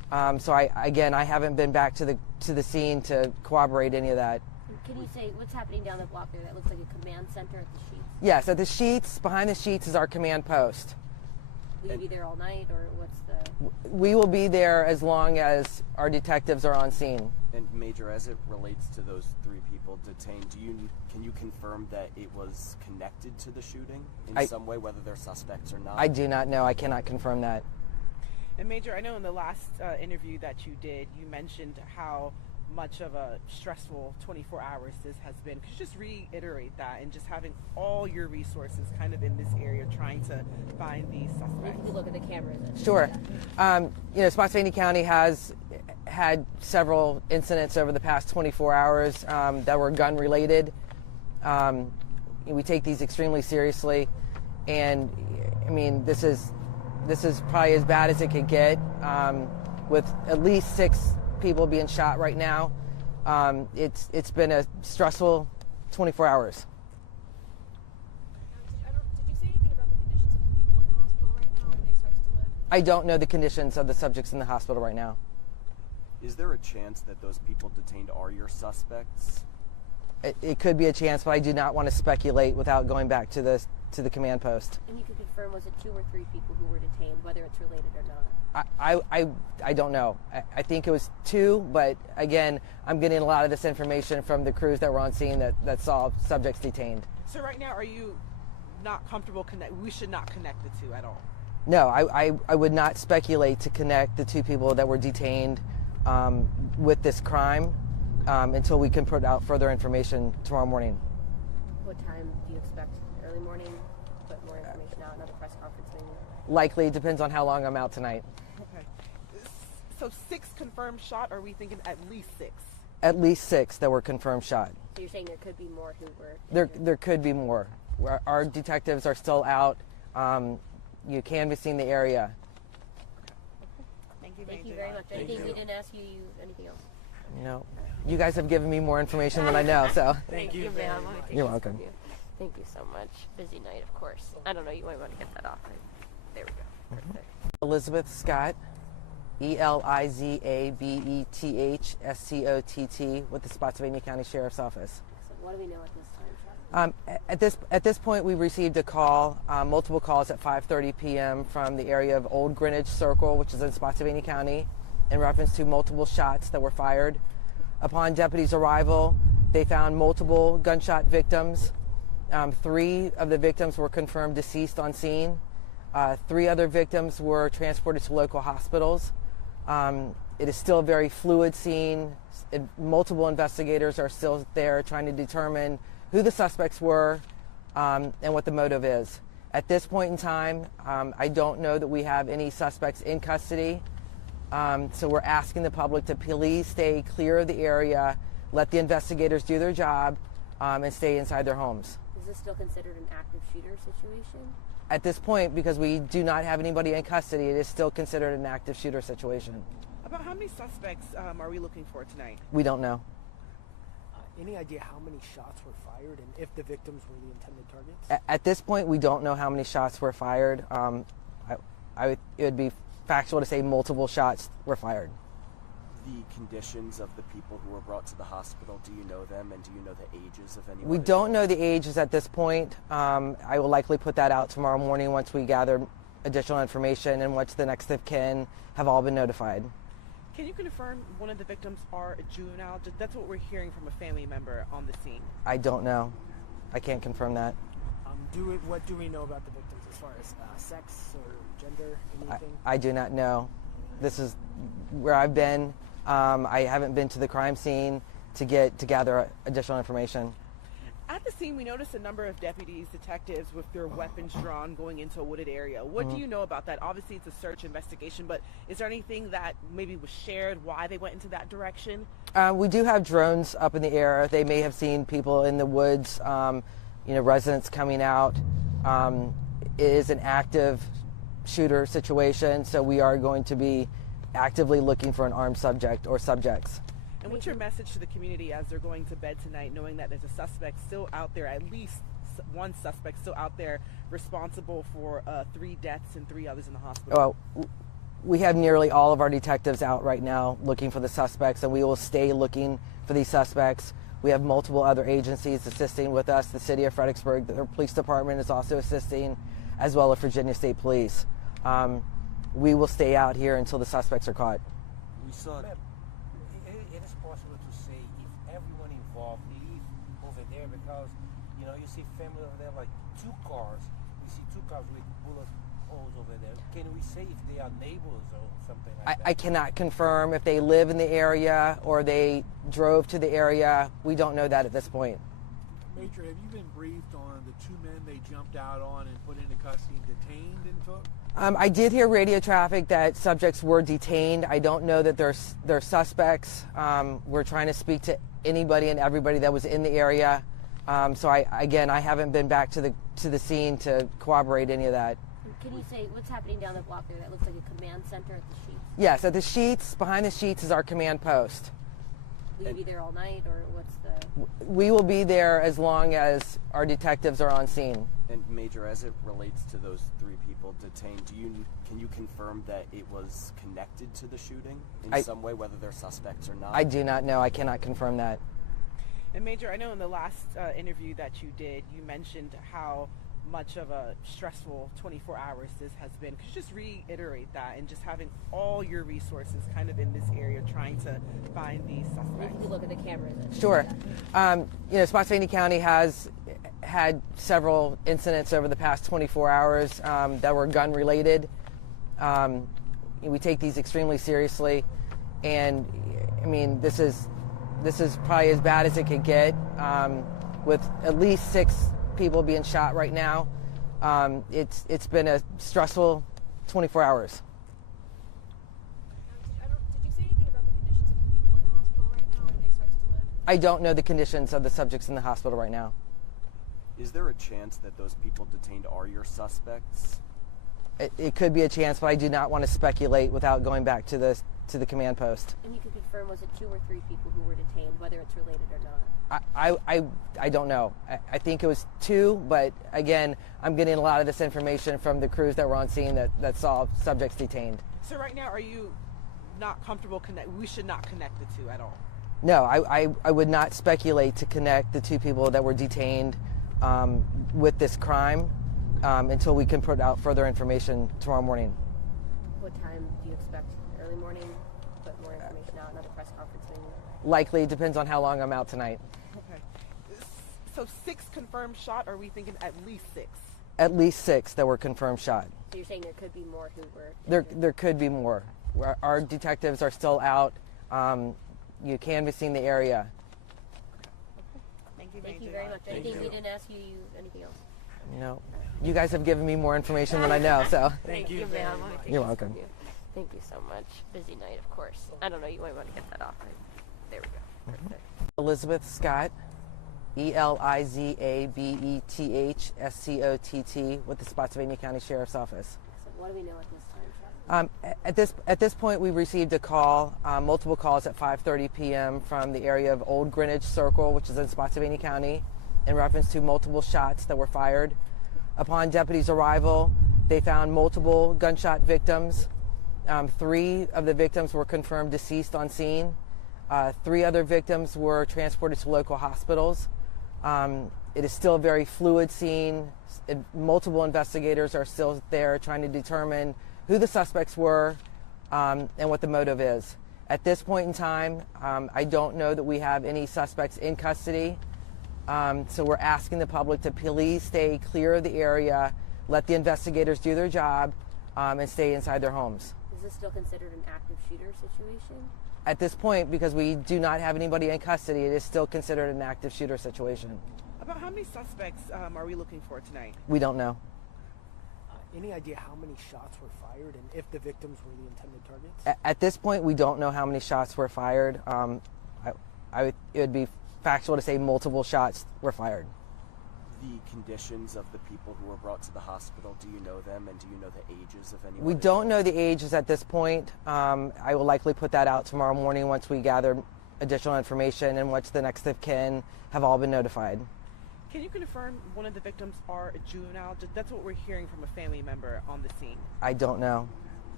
So I haven't been back to the scene to corroborate any of that. Can you say what's happening down the block there? That looks like a command center at the Sheets. Yes, at the Sheets, behind the Sheets is our command post. Will you be there all night, or what's the? We will be there as long as our detectives are on scene. And Major, as it relates to those three people detained, can you confirm that it was connected to the shooting in some way, whether they're suspects or not? I do not know. I cannot confirm that. And Major, I know in the last interview that you did, you mentioned how much of a stressful 24 hours this has been. Could you just reiterate that, and just having all your resources kind of in this area trying to find these suspects? If you look at the cameras. Sure. Spotsylvania County has had several incidents over the past 24 hours that were gun related. We take these extremely seriously, and I mean, this is probably as bad as it could get, with at least 6 people being shot right now. It's been a stressful 24 hours. Did you say anything about the conditions of the people in the hospital right now? Are they expected to live? I don't know the conditions of the subjects in the hospital right now. Is there a chance that those people detained are your suspects? It could be a chance, but I do not want to speculate without going back to the command post. And you can confirm, was it 2 or 3 people who were detained, whether it's related or not? I don't know. I think it was 2, but again, I'm getting a lot of this information from the crews that were on scene that saw subjects detained. So right now, are you not comfortable we should not connect the two at all? No, I would not speculate to connect the 2 people that were detained with this crime until we can put out further information tomorrow morning. What time do you expect? Early morning? Put more information out, another press conference maybe? Likely, depends on how long I'm out tonight. Okay. So 6 confirmed shot, or are we thinking at least 6? At least 6 that were confirmed shot. So you're saying there could be more who were injured? There could be more. Our detectives are still out, canvassing the area. Thank you, Thank you very much. Anything we didn't ask you, anything else? No. You guys have given me more information than I know, so. Thank you, ma'am. You're welcome. Thank you so much. Busy night, of course. I don't know, you might want to get that off. There we go. Perfect. Elizabeth Scott, ELIZABETHSCOTT, with the Spotsylvania County Sheriff's Office. So what do we know at this time, Chuck? At this point, we received a call, multiple calls at 5:30 p.m. from the area of Olde Greenwich Circle, which is in Spotsylvania County, in reference to multiple shots that were fired. Upon deputies' arrival, they found multiple gunshot victims. 3 of the victims were confirmed deceased on scene. 3 other victims were transported to local hospitals. It is still a very fluid scene. Multiple investigators are still there trying to determine who the suspects were and what the motive is. At this point in time, I don't know that we have any suspects in custody. So we're asking the public to please stay clear of the area, let the investigators do their job, and stay inside their homes. Is this still considered an active shooter situation? At this point, because we do not have anybody in custody, it is still considered an active shooter situation. About how many suspects are we looking for tonight? We don't know. Any idea how many shots were fired and if the victims were the intended targets? At this point, we don't know how many shots were fired. It would be factual to say multiple shots were fired. The conditions of the people who were brought to the hospital, do you know them, and do you know the ages of anyone? We don't know the ages at this point. I will likely put that out tomorrow morning once we gather additional information and once the next of kin have all been notified. Can you confirm one of the victims are a juvenile? That's what we're hearing from a family member on the scene. I don't know. I can't confirm that. What do we know about the victims as far as sex or gender, anything? I do not know. This is where I've been. I haven't been to the crime scene to gather additional information. At the scene, we noticed a number of deputies, detectives with their weapons drawn going into a wooded area. What do you know about that? Obviously, it's a search investigation, but is there anything that maybe was shared why they went into that direction? We do have drones up in the air. They may have seen people in the woods, residents coming out. It is an active shooter situation, so we are going to be actively looking for an armed subject or subjects. And what's your message to the community as they're going to bed tonight, knowing that there's a suspect still out there, at least one suspect still out there responsible for 3 deaths and 3 others in the hospital? Well, We have nearly all of our detectives out right now looking for the suspects, and we will stay looking for these suspects. We have multiple other agencies assisting with us. The city of Fredericksburg, the police department is also assisting, as well as Virginia State Police. We will stay out here until the suspects are caught. We saw. Ma'am, it is possible to say if everyone involved leave over there because, you know, you see family over there, like two cars. We see two cars with bullet holes over there. Can we say if they are neighbors or something like that? I cannot confirm if they live in the area or they drove to the area. We don't know that at this point. Major, have you been briefed on the two men they jumped out on and put into custody and detained and took? I did hear radio traffic that subjects were detained. I don't know that they're suspects. We're trying to speak to anybody and everybody that was in the area. So I haven't been back to the scene to corroborate any of that. Can you say what's happening down the block there? That looks like a command center at the Sheets. Yes, at the Sheets, behind the Sheets is our command post. Will you be there all night, or what's the? We will be there as long as our detectives are on scene. And Major, as it relates to those three people detained, can you confirm that it was connected to the shooting in some way, whether they're suspects or not? I do not know. I cannot confirm that. And Major, I know in the last interview that you did, you mentioned how much of a stressful 24 hours this has been. Could you just reiterate that, and just having all your resources kind of in this area trying to find these suspects? If you look at the cameras. Sure. Spotsylvania County has had several incidents over the past 24 hours that were gun related. We take these extremely seriously, and I mean, this is probably as bad as it could get, with at least 6 people being shot right now. It's been a stressful 24 hours. Did you say anything about the conditions of the people in the hospital right now? Are they expected to live? I don't know the conditions of the subjects in the hospital right now. Is there a chance that those people detained are your suspects? It could be a chance, but I do not want to speculate without going back to the command post. And you can confirm, was it 2 or 3 people who were detained, whether it's related or not? I don't know. I think it was 2, but again, I'm getting a lot of this information from the crews that were on scene that saw subjects detained. So right now, are you not comfortable we should not connect the two at all? No, I would not speculate to connect the 2 people that were detained with this crime until we can put out further information tomorrow morning. What time do you expect? Early morning? Put more information out, another press conference maybe? Likely, depends on how long I'm out tonight. Okay. So 6 confirmed shot, or are we thinking at least 6? At least 6 that were confirmed shot. So you're saying there could be more who were injured? There could be more. Our detectives are still out, canvassing the area. Thank you, Thank Major. you very much. Anything we didn't ask you, anything else? No, you guys have given me more information than I know, so. Thank you, ma'am. You're welcome. Thank you so much. Busy night, of course. I don't know, you might want to get that off. There we go. Perfect. Elizabeth Scott, ELIZABETHSCOTT, with the Spotsylvania County Sheriff's Office. So what do we know at this time, Chef? At this point, we received a call, multiple calls at 5:30 p.m. from the area of Olde Greenwich Circle, which is in Spotsylvania County, in reference to multiple shots that were fired. Upon deputies' arrival, they found multiple gunshot victims. 3 of the victims were confirmed deceased on scene. 3 other victims were transported to local hospitals. It is still a very fluid scene. Multiple investigators are still there trying to determine who the suspects were and what the motive is. At this point in time, I don't know that we have any suspects in custody. So we're asking the public to please stay clear of the area, let the investigators do their job, and stay inside their homes. Is this still considered an active shooter situation? At this point, because we do not have anybody in custody, it is still considered an active shooter situation. About how many suspects are we looking for tonight? We don't know. Any idea how many shots were fired and if the victims were the intended targets? At this point, we don't know how many shots were fired. It would be factual to say multiple shots were fired. The conditions of the people who were brought to the hospital, do you know them, and do you know the ages of anyone? We don't know the ages at this point. I will likely put that out tomorrow morning once we gather additional information and once the next of kin have all been notified. Can you confirm one of the victims are a juvenile? That's what we're hearing from a family member on the scene. I don't know.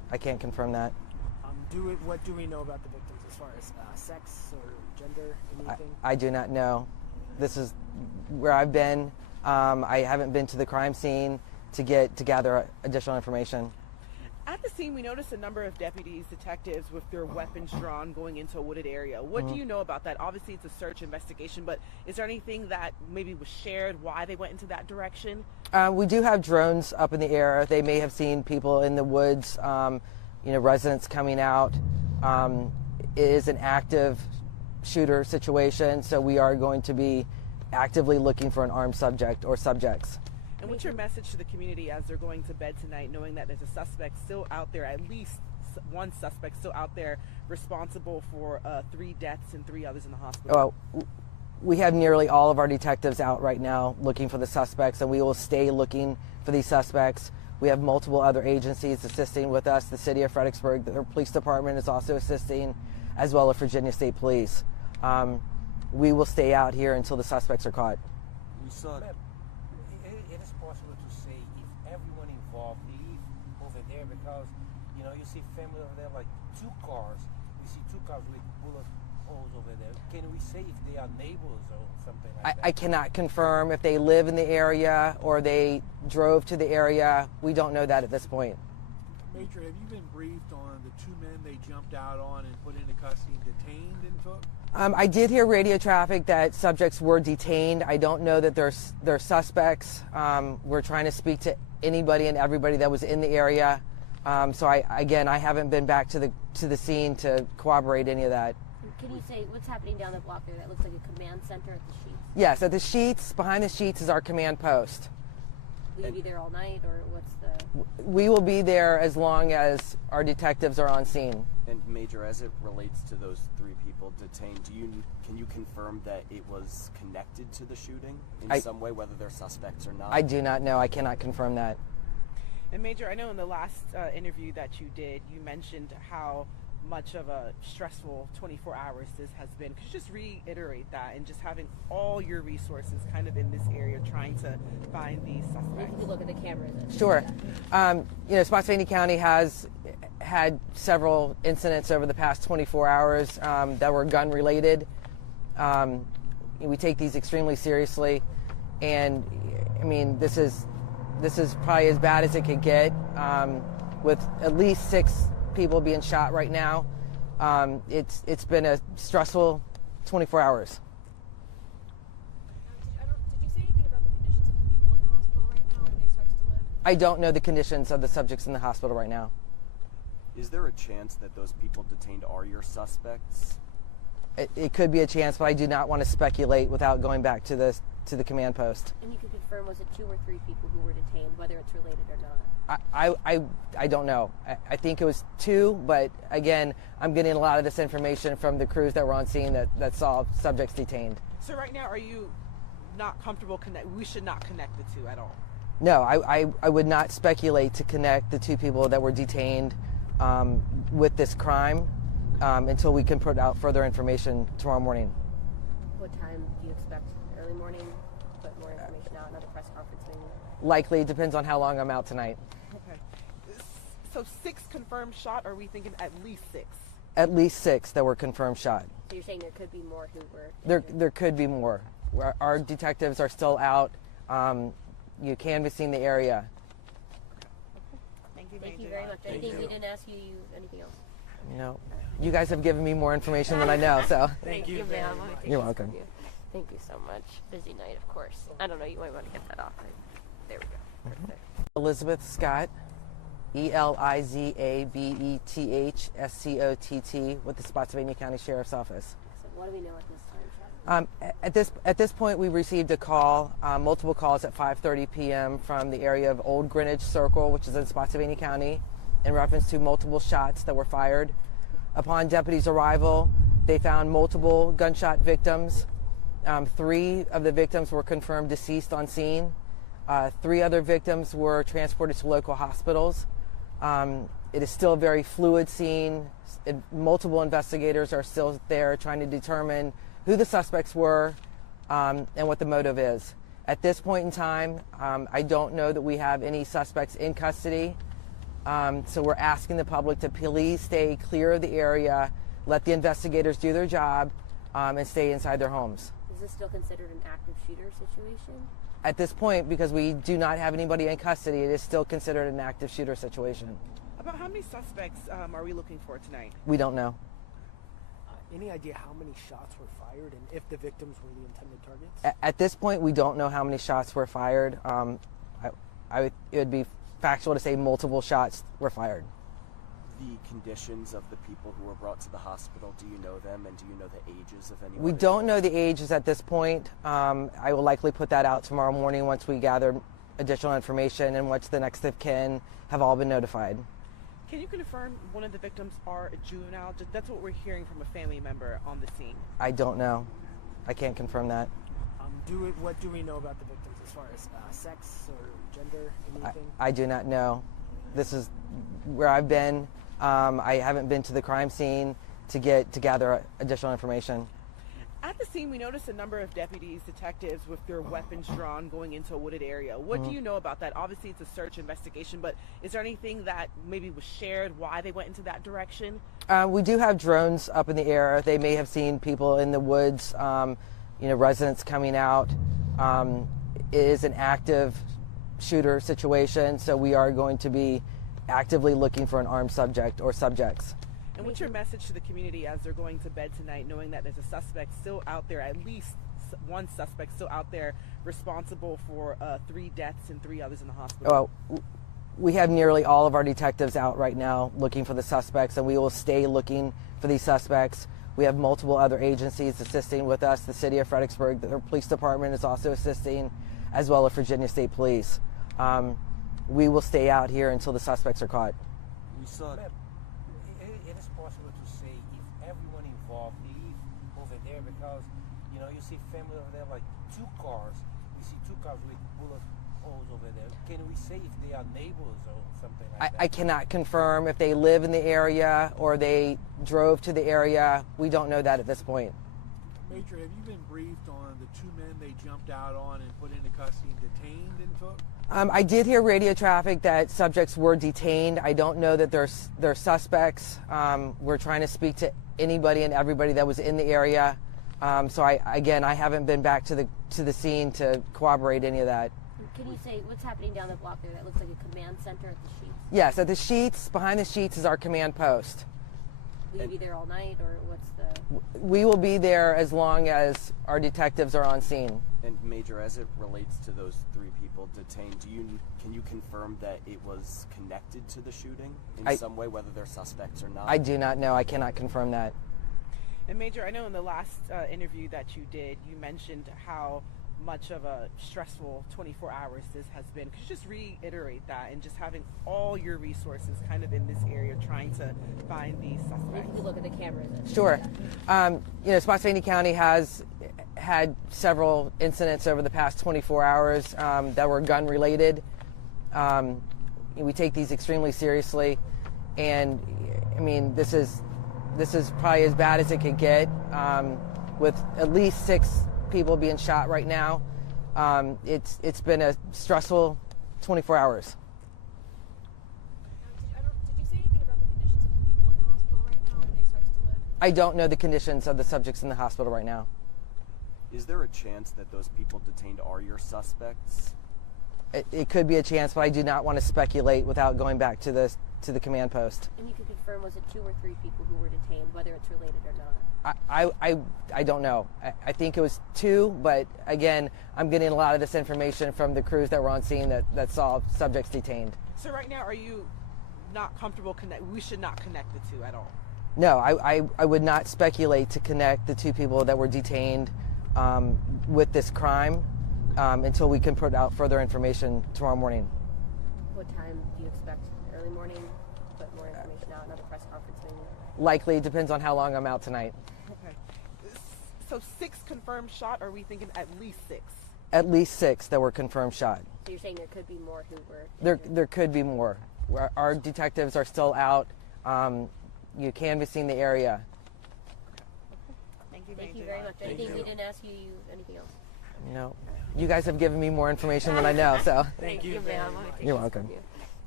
I can't confirm that. What do we know about the victims as far as sex or gender, anything? I do not know. This is where I've been. I haven't been to the crime scene to gather additional information. At the scene, we noticed a number of deputies, detectives with their weapons drawn going into a wooded area. What do you know about that? Obviously, it's a search investigation, but is there anything that maybe was shared, why they went into that direction? We do have drones up in the air. They may have seen people in the woods, residents coming out. It is an active shooter situation, so we are going to be actively looking for an armed subject or subjects. And what's your message to the community as they're going to bed tonight, knowing that there's a suspect still out there, at least one suspect still out there responsible for 3 deaths and 3 others in the hospital? Well, we have nearly all of our detectives out right now looking for the suspects, and we will stay looking for these suspects. We have multiple other agencies assisting with us. The city of Fredericksburg, the police department is also assisting, as well as Virginia State Police. We will stay out here until the suspects are caught. We saw Ma'am, it is possible to say if everyone involved leave over there because, you see family over there, like 2 cars. We see 2 cars with bullet holes over there. Can we say if they are neighbors or something like that? I cannot confirm if they live in the area or they drove to the area. We don't know that at this point. Major, have you been briefed on the 2 men they jumped out on and put into custody and detained and took? I did hear radio traffic that subjects were detained. I don't know that they're suspects. We're trying to speak to anybody and everybody that was in the area. So I haven't been back to the scene to corroborate any of that. Can you say what's happening down the block there? That looks like a command center at the Sheets. Yes, at the Sheets, behind the Sheets is our command post. Will you be there all night, or what's the? We will be there as long as our detectives are on scene. And Major, as it relates to those 3 people detained, can you confirm that it was connected to the shooting in some way, whether they're suspects or not? I do not know. I cannot confirm that. And Major, I know in the last interview that you did, you mentioned how much of a stressful 24 hours this has been. Could you just reiterate that, and just having all your resources kind of in this area trying to find these suspects? If you look at the cameras. Sure. Spotsylvania County has had several incidents over the past 24 hours that were gun related. We take these extremely seriously, and I mean this is probably as bad as it could get, with at least 6 people being shot right now. It's been a stressful 24 hours. Did you say anything about the conditions of the people in the hospital right now? Are they expected to live? I don't know the conditions of the subjects in the hospital right now. Is there a chance that those people detained are your suspects? It could be a chance, but I do not want to speculate without going back to the command post. And you can confirm, was it 2 or 3 people who were detained, whether it's related or not? I don't know. I think it was 2, but again, I'm getting a lot of this information from the crews that were on scene that saw subjects detained. So right now, are you not comfortable we should not connect the 2 at all? No, I would not speculate to connect the 2 people that were detained with this crime until we can put out further information tomorrow morning. What time do you expect? Early morning? Put more information out, another press conference maybe? Likely, depends on how long I'm out tonight. Okay. So 6 confirmed shot, or are we thinking at least 6? At least 6 that were confirmed shot. So you're saying there could be more who were... There could be more. Our detectives are still out, canvassing the area. Thank you, Thank you very much. Anything we didn't ask you, anything else? No. You guys have given me more information than I know, so. Thank you, ma'am. You're welcome. Thank you so much. Busy night, of course. I don't know, you might want to get that off. There we go. Right there. Elizabeth Scott, ELIZABETHSCOTT, with the Spotsylvania County Sheriff's Office. So what do we know at this time, Chad? At this point, we received a call, multiple calls at 5:30 p.m. from the area of Olde Greenwich Circle, which is in Spotsylvania County, in reference to multiple shots that were fired. Upon deputies' arrival, they found multiple gunshot victims. 3 of the victims were confirmed deceased on scene. 3 other victims were transported to local hospitals. It is still a very fluid scene. Multiple investigators are still there trying to determine who the suspects were and what the motive is. At this point in time, I don't know that we have any suspects in custody. So we're asking the public to please stay clear of the area, let the investigators do their job, and stay inside their homes. Is this still considered an active shooter situation? At this point, because we do not have anybody in custody, it is still considered an active shooter situation. About how many suspects are we looking for tonight? We don't know. Any idea how many shots were fired and if the victims were the intended targets? At this point, we don't know how many shots were fired. It would be factual to say multiple shots were fired. The conditions of the people who were brought to the hospital, do you know them, and do you know the ages of anyone? We don't know the ages at this point. I will likely put that out tomorrow morning once we gather additional information and once the next of kin have all been notified. Can you confirm one of the victims are a juvenile? That's what we're hearing from a family member on the scene. I don't know. I can't confirm that. What do we know about the victims as far as sex or gender, anything? I do not know. This is where I've been. I haven't been to the crime scene to gather additional information. At the scene, we noticed a number of deputies, detectives with their weapons drawn going into a wooded area. What do you know about that? Obviously, it's a search investigation, but is there anything that maybe was shared why they went into that direction? We do have drones up in the air. They may have seen people in the woods, residents coming out. It is an active shooter situation, so we are going to be actively looking for an armed subject or subjects. And what's your message to the community as they're going to bed tonight, knowing that there's a suspect still out there, at least one suspect still out there responsible for 3 deaths and 3 others in the hospital? Well, we have nearly all of our detectives out right now looking for the suspects, and we will stay looking for these suspects. We have multiple other agencies assisting with us. The city of Fredericksburg, the police department is also assisting, as well as Virginia State Police. We will stay out here until the suspects are caught. We saw. Ma'am, it is possible to say if everyone involved leave over there because, you see family over there, like 2 cars. We see 2 cars with bullet holes over there. Can we say if they are neighbors or something like that? I cannot confirm if they live in the area or they drove to the area. We don't know that at this point. Major, have you been briefed on the 2 men they jumped out on and put into custody and detained and took? I did hear radio traffic that subjects were detained. I don't know that they're suspects. We're trying to speak to anybody and everybody that was in the area. So I haven't been back to the scene to corroborate any of that. Can you say what's happening down the block there? That looks like a command center at the Sheets. Yes, at the Sheets, behind the Sheets is our command post. Will you be there all night, or what's the... We will be there as long as our detectives are on scene. And Major, as it relates to those 3 people detained, can you confirm that it was connected to the shooting in some way, whether they're suspects or not? I do not know. I cannot confirm that. And Major, I know in the last interview that you did, you mentioned how much of a stressful 24 hours this has been. Could you just reiterate that, and just having all your resources kind of in this area trying to find these If suspects? you could look at the cameras. Sure. Spotsylvania County has had several incidents over the past 24 hours that were gun related. We take these extremely seriously, and I mean, this is probably as bad as it could get, with at least 6 people being shot right now. It's been a stressful 24 hours. Did you say anything about the conditions of the people in the hospital right now? Are they expected to live? I don't know the conditions of the subjects in the hospital right now. Is there a chance that those people detained are your suspects? It could be a chance, but I do not want to speculate without going back to the command post. And you can confirm, was it 2 or 3 people who were detained, whether it's related or not? I don't know. I think it was 2, but again, I'm getting a lot of this information from the crews that were on scene that saw subjects detained. So right now, are you not comfortable we should not connect the 2 at all? No, I would not speculate to connect the 2 people that were detained with this crime until we can put out further information tomorrow morning. What time do you expect? Early morning? Put more information out, another press conference maybe? Likely, it depends on how long I'm out tonight. Okay. So 6 confirmed shot, or are we thinking at least 6? At least 6 that were confirmed shot. So you're saying there could be more who were... There could be more. Our detectives are still out canvassing the area. Thank you, Thank Major. you very much. Anything we didn't ask you, anything else? No. You guys have given me more information than I know, so Thank you, ma'am. You're welcome.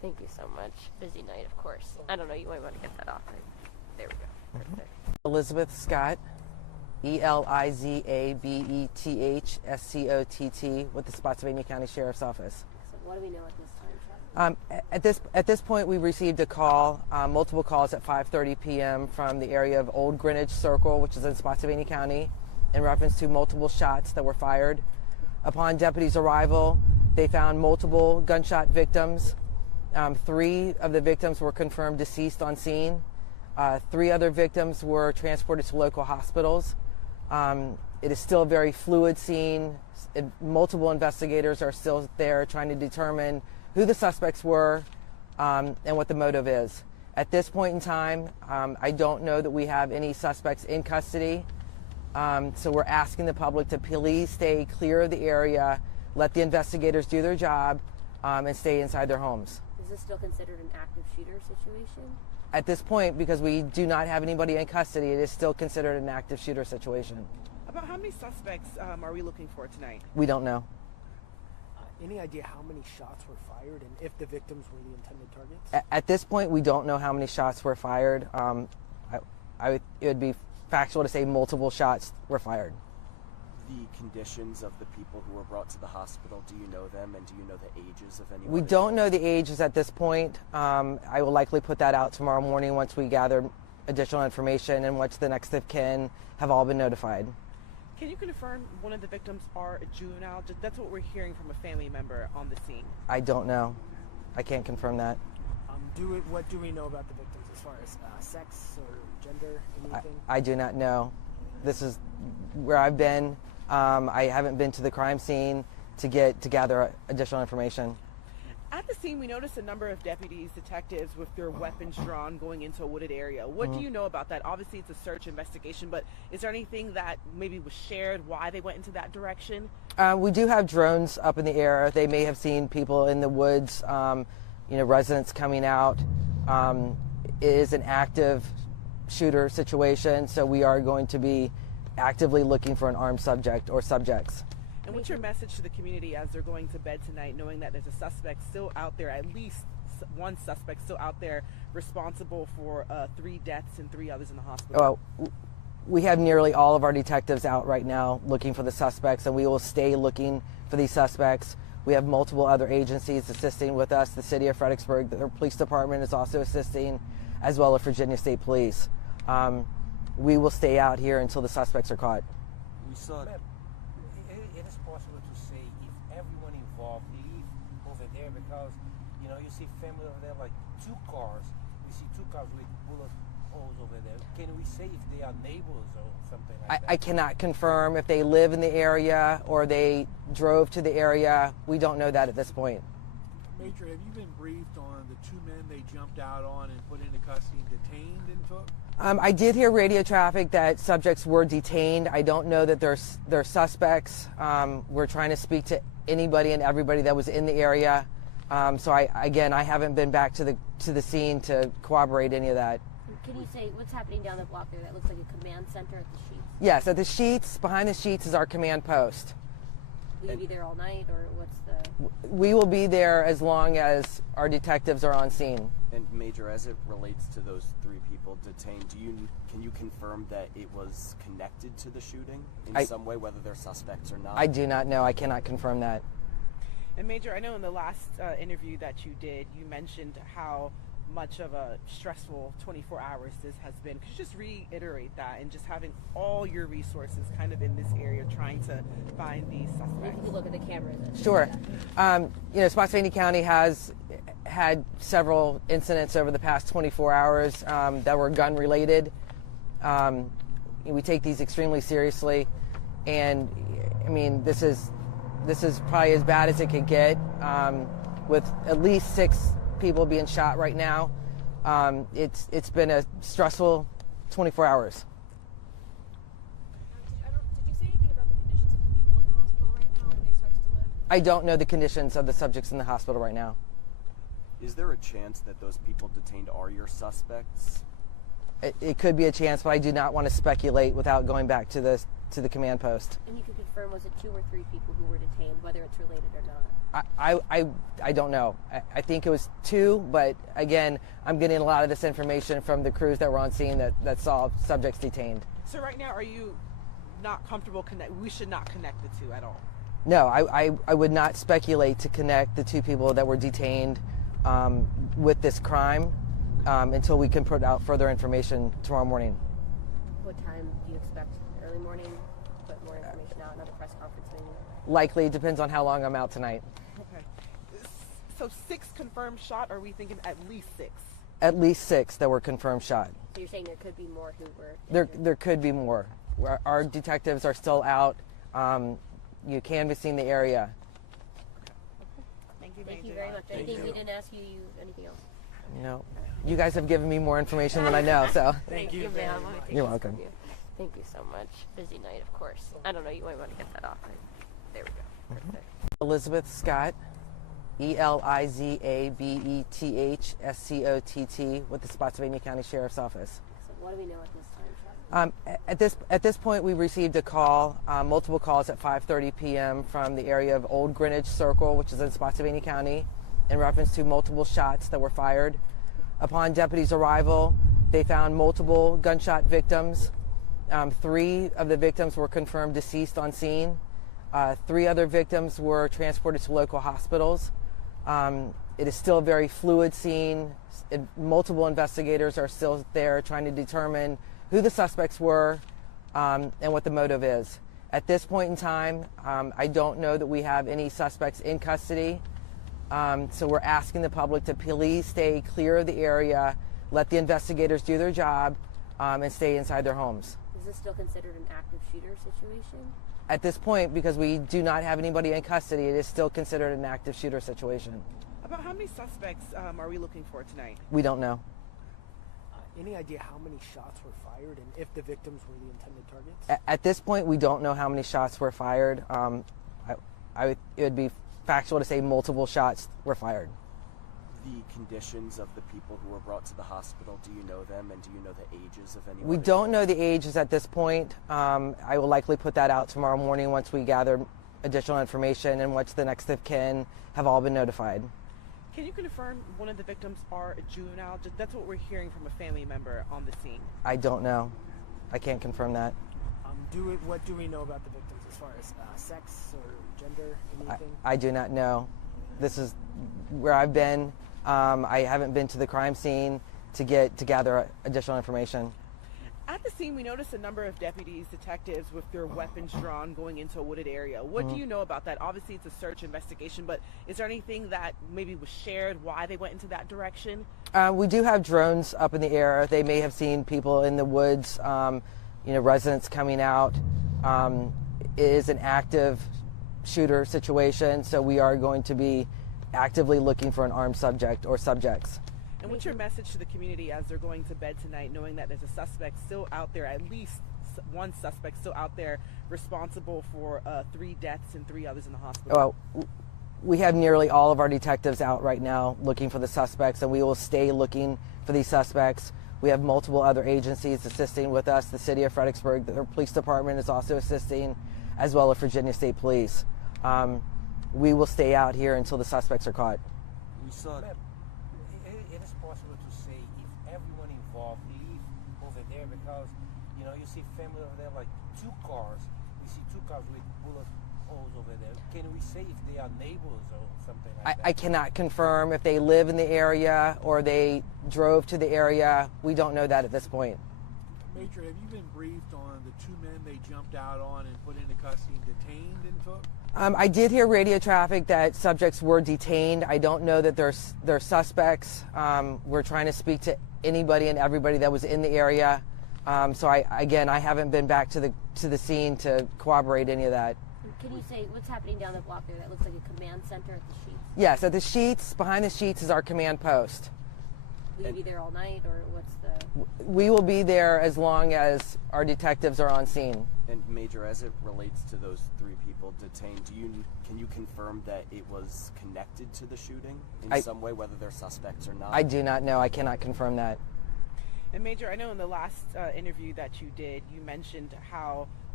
Thank you so much. Busy night, of course. I don't know, you might want to get that off. There we go. Perfect. Elizabeth Scott, ELIZABETHSCOTT, with the Spotsylvania County Sheriff's Office. So what do we know at this time, At this point, we received a call, multiple calls at 5:30 p.m. from the area of Olde Greenwich Circle, which is in Spotsylvania County, in reference to multiple shots that were fired. Upon deputies' arrival, they found multiple gunshot victims. 3 of the victims were confirmed deceased on scene. 3 other victims were transported to local hospitals. It is still a very fluid scene. Multiple investigators are still there trying to determine who the suspects were and what the motive is. At this point in time, I don't know that we have any suspects in custody. So we're asking the public to please stay clear of the area, let the investigators do their job, and stay inside their homes. Is this still considered an active shooter situation? At this point, because we do not have anybody in custody, it is still considered an active shooter situation. About how many suspects are we looking for tonight? We don't know. Any idea how many shots were fired and if the victims were the intended targets? At this point, we don't know how many shots were fired. It would be factual to say multiple shots were fired. The conditions of the people who were brought to the hospital, do you know them, and do you know the ages of anyone? We don't know the ages at this point. I will likely put that out tomorrow morning once we gather additional information and once the next of kin have all been notified. Can you confirm one of the victims are a juvenile? That's what we're hearing from a family member on the scene. I don't know. I can't confirm that. What do we know about the victims as far as sex or gender, anything? I do not know. This is where I've been. I haven't been to the crime scene to gather additional information. At the scene, we noticed a number of deputies, detectives with their weapons drawn going into a wooded area. What do you know about that? Obviously, it's a search investigation, but is there anything that maybe was shared why they went into that direction? We do have drones up in the air. They may have seen people in the woods, residents coming out. It is an active shooter situation, so we are going to be actively looking for an armed subject or subjects. And what's your message to the community as they're going to bed tonight, knowing that there's a suspect still out there, at least one suspect still out there responsible for 3 deaths and 3 others in the hospital? We have nearly all of our detectives out right now looking for the suspects, and we will stay looking for these suspects. We have multiple other agencies assisting with us. The city of Fredericksburg, the police department is also assisting, as well as Virginia State Police. We will stay out here until the suspects are caught. We saw Ma'am, it is possible to say if everyone involved leave over there because, you see family over there, like 2 cars. We see 2 cars with bullet holes over there. Can we say if they are neighbors or something like that? I cannot confirm if they live in the area or they drove to the area. We don't know that at this point. Major, have you been briefed on the 2 men they jumped out on and put into custody and detained and took? I did hear radio traffic that subjects were detained. I don't know that they're suspects. We're trying to speak to anybody and everybody that was in the area. So I haven't been back to the scene to corroborate any of that. Can you say what's happening down the block there? That looks like a command center at the Sheets. Yes, at the Sheets, behind the Sheets is our command post. Will you be there all night, or what's the... We will be there as long as our detectives are on scene. And Major, as it relates to those 3 people detained, can you confirm that it was connected to the shooting in some way, whether they're suspects or not? I do not know. I cannot confirm that. And Major, I know in the last interview that you did, you mentioned how much of a stressful 24 hours this has been. Could you just reiterate that, and just having all your resources kind of in this area trying to find these suspects? If you look at the cameras. Sure. Spotsylvania County has had several incidents over the past 24 hours that were gun related. We take these extremely seriously, and I mean this is probably as bad as it could get, with at least 6 people being shot right now. It's been a stressful 24 hours. Did you say anything about the conditions of the people in the hospital right now? Are they expected to live? I don't know the conditions of the subjects in the hospital right now. Is there a chance that those people detained are your suspects? It could be a chance, but I do not want to speculate without going back to the to the command post. And you can confirm, was it 2 or 3 people who were detained, whether it's related or not? I don't know. I think it was 2, but again, I'm getting a lot of this information from the crews that were on scene that saw subjects detained. So right now, are you not comfortable we should not connect the 2 at all? No, I would not speculate to connect the 2 people that were detained with this crime until we can put out further information tomorrow morning. What time do you expect? Early morning? Put more information out, another press conference maybe? Likely, depends on how long I'm out tonight. Okay. So 6 confirmed shot, or are we thinking at least 6? At least 6 that were confirmed shot. So you're saying there could be more who were... There could be more. Our detectives are still out, canvassing the area. Thank you, Thank you very much. Anything we didn't ask you, anything else? No. You guys have given me more information than I know, so. Thank you, ma'am. You're welcome. Thank you so much. Busy night, of course. I don't know, you might want to get that off. There we go. Perfect. Elizabeth Scott, ELIZABETHSCOTT with the Spotsylvania County Sheriff's Office. So what do we know at this time, Chuck? At this point, we received a call, multiple calls at 5:30 p.m. from the area of Olde Greenwich Circle, which is in Spotsylvania County, in reference to multiple shots that were fired. Upon deputies' arrival, they found multiple gunshot victims. 3 of the victims were confirmed deceased on scene. 3 other victims were transported to local hospitals. It is still a very fluid scene. Multiple investigators are still there trying to determine who the suspects were and what the motive is. At this point in time, I don't know that we have any suspects in custody. So we're asking the public to please stay clear of the area, let the investigators do their job, and stay inside their homes. Is this still considered an active shooter situation? At this point, because we do not have anybody in custody, it is still considered an active shooter situation. About how many suspects are we looking for tonight? We don't know. Any idea how many shots were fired and if the victims were the intended targets? At this point, we don't know how many shots were fired. It would be factual to say multiple shots were fired. The conditions of the people who were brought to the hospital, do you know them, and do you know the ages of anyone? We don't know the ages at this point. I will likely put that out tomorrow morning once we gather additional information and once the next of kin have all been notified. Can you confirm one of the victims are a juvenile? That's what we're hearing from a family member on the scene. I don't know. I can't confirm that. What do we know about the victims as far as sex or gender, anything? I do not know. This is where I've been. I haven't been to the crime scene to gather additional information. At the scene, we noticed a number of deputies, detectives with their weapons drawn going into a wooded area. What do you know about that? Obviously, it's a search investigation, but is there anything that maybe was shared why they went into that direction? We do have drones up in the air. They may have seen people in the woods, residents coming out. It is an active shooter situation, so we are going to be actively looking for an armed subject or subjects. And what's your message to the community as they're going to bed tonight, knowing that there's a suspect still out there, at least one suspect still out there responsible for 3 deaths and 3 others in the hospital? Well, we have nearly all of our detectives out right now looking for the suspects, and we will stay looking for these suspects. We have multiple other agencies assisting with us. The city of Fredericksburg, the police department is also assisting, as well as Virginia State Police. We will stay out here until the suspects are caught. We saw that. It is possible to say if everyone involved leave over there because, you see family over there, like 2 cars. We see 2 cars with bullet holes over there. Can we say if they are neighbors or something like that? I cannot confirm if they live in the area or they drove to the area. We don't know that at this point. Major, have you been briefed on the 2 men they jumped out on and put into custody and detained and took? I did hear radio traffic that subjects were detained. I don't know that they're suspects. We're trying to speak to anybody and everybody that was in the area. So I haven't been back to the scene to corroborate any of that. Can you say what's happening down the block there? That looks like a command center at the Sheets. Yes, at the Sheets, behind the Sheets is our command post. Will you be there all night, or what's the... We will be there as long as our detectives are on scene. And Major, as it relates to those 3 people detained, can you confirm that it was connected to the shooting in some way, whether they're suspects or not? I do not know. I cannot confirm that. And Major, I know in the last interview that you did, you mentioned how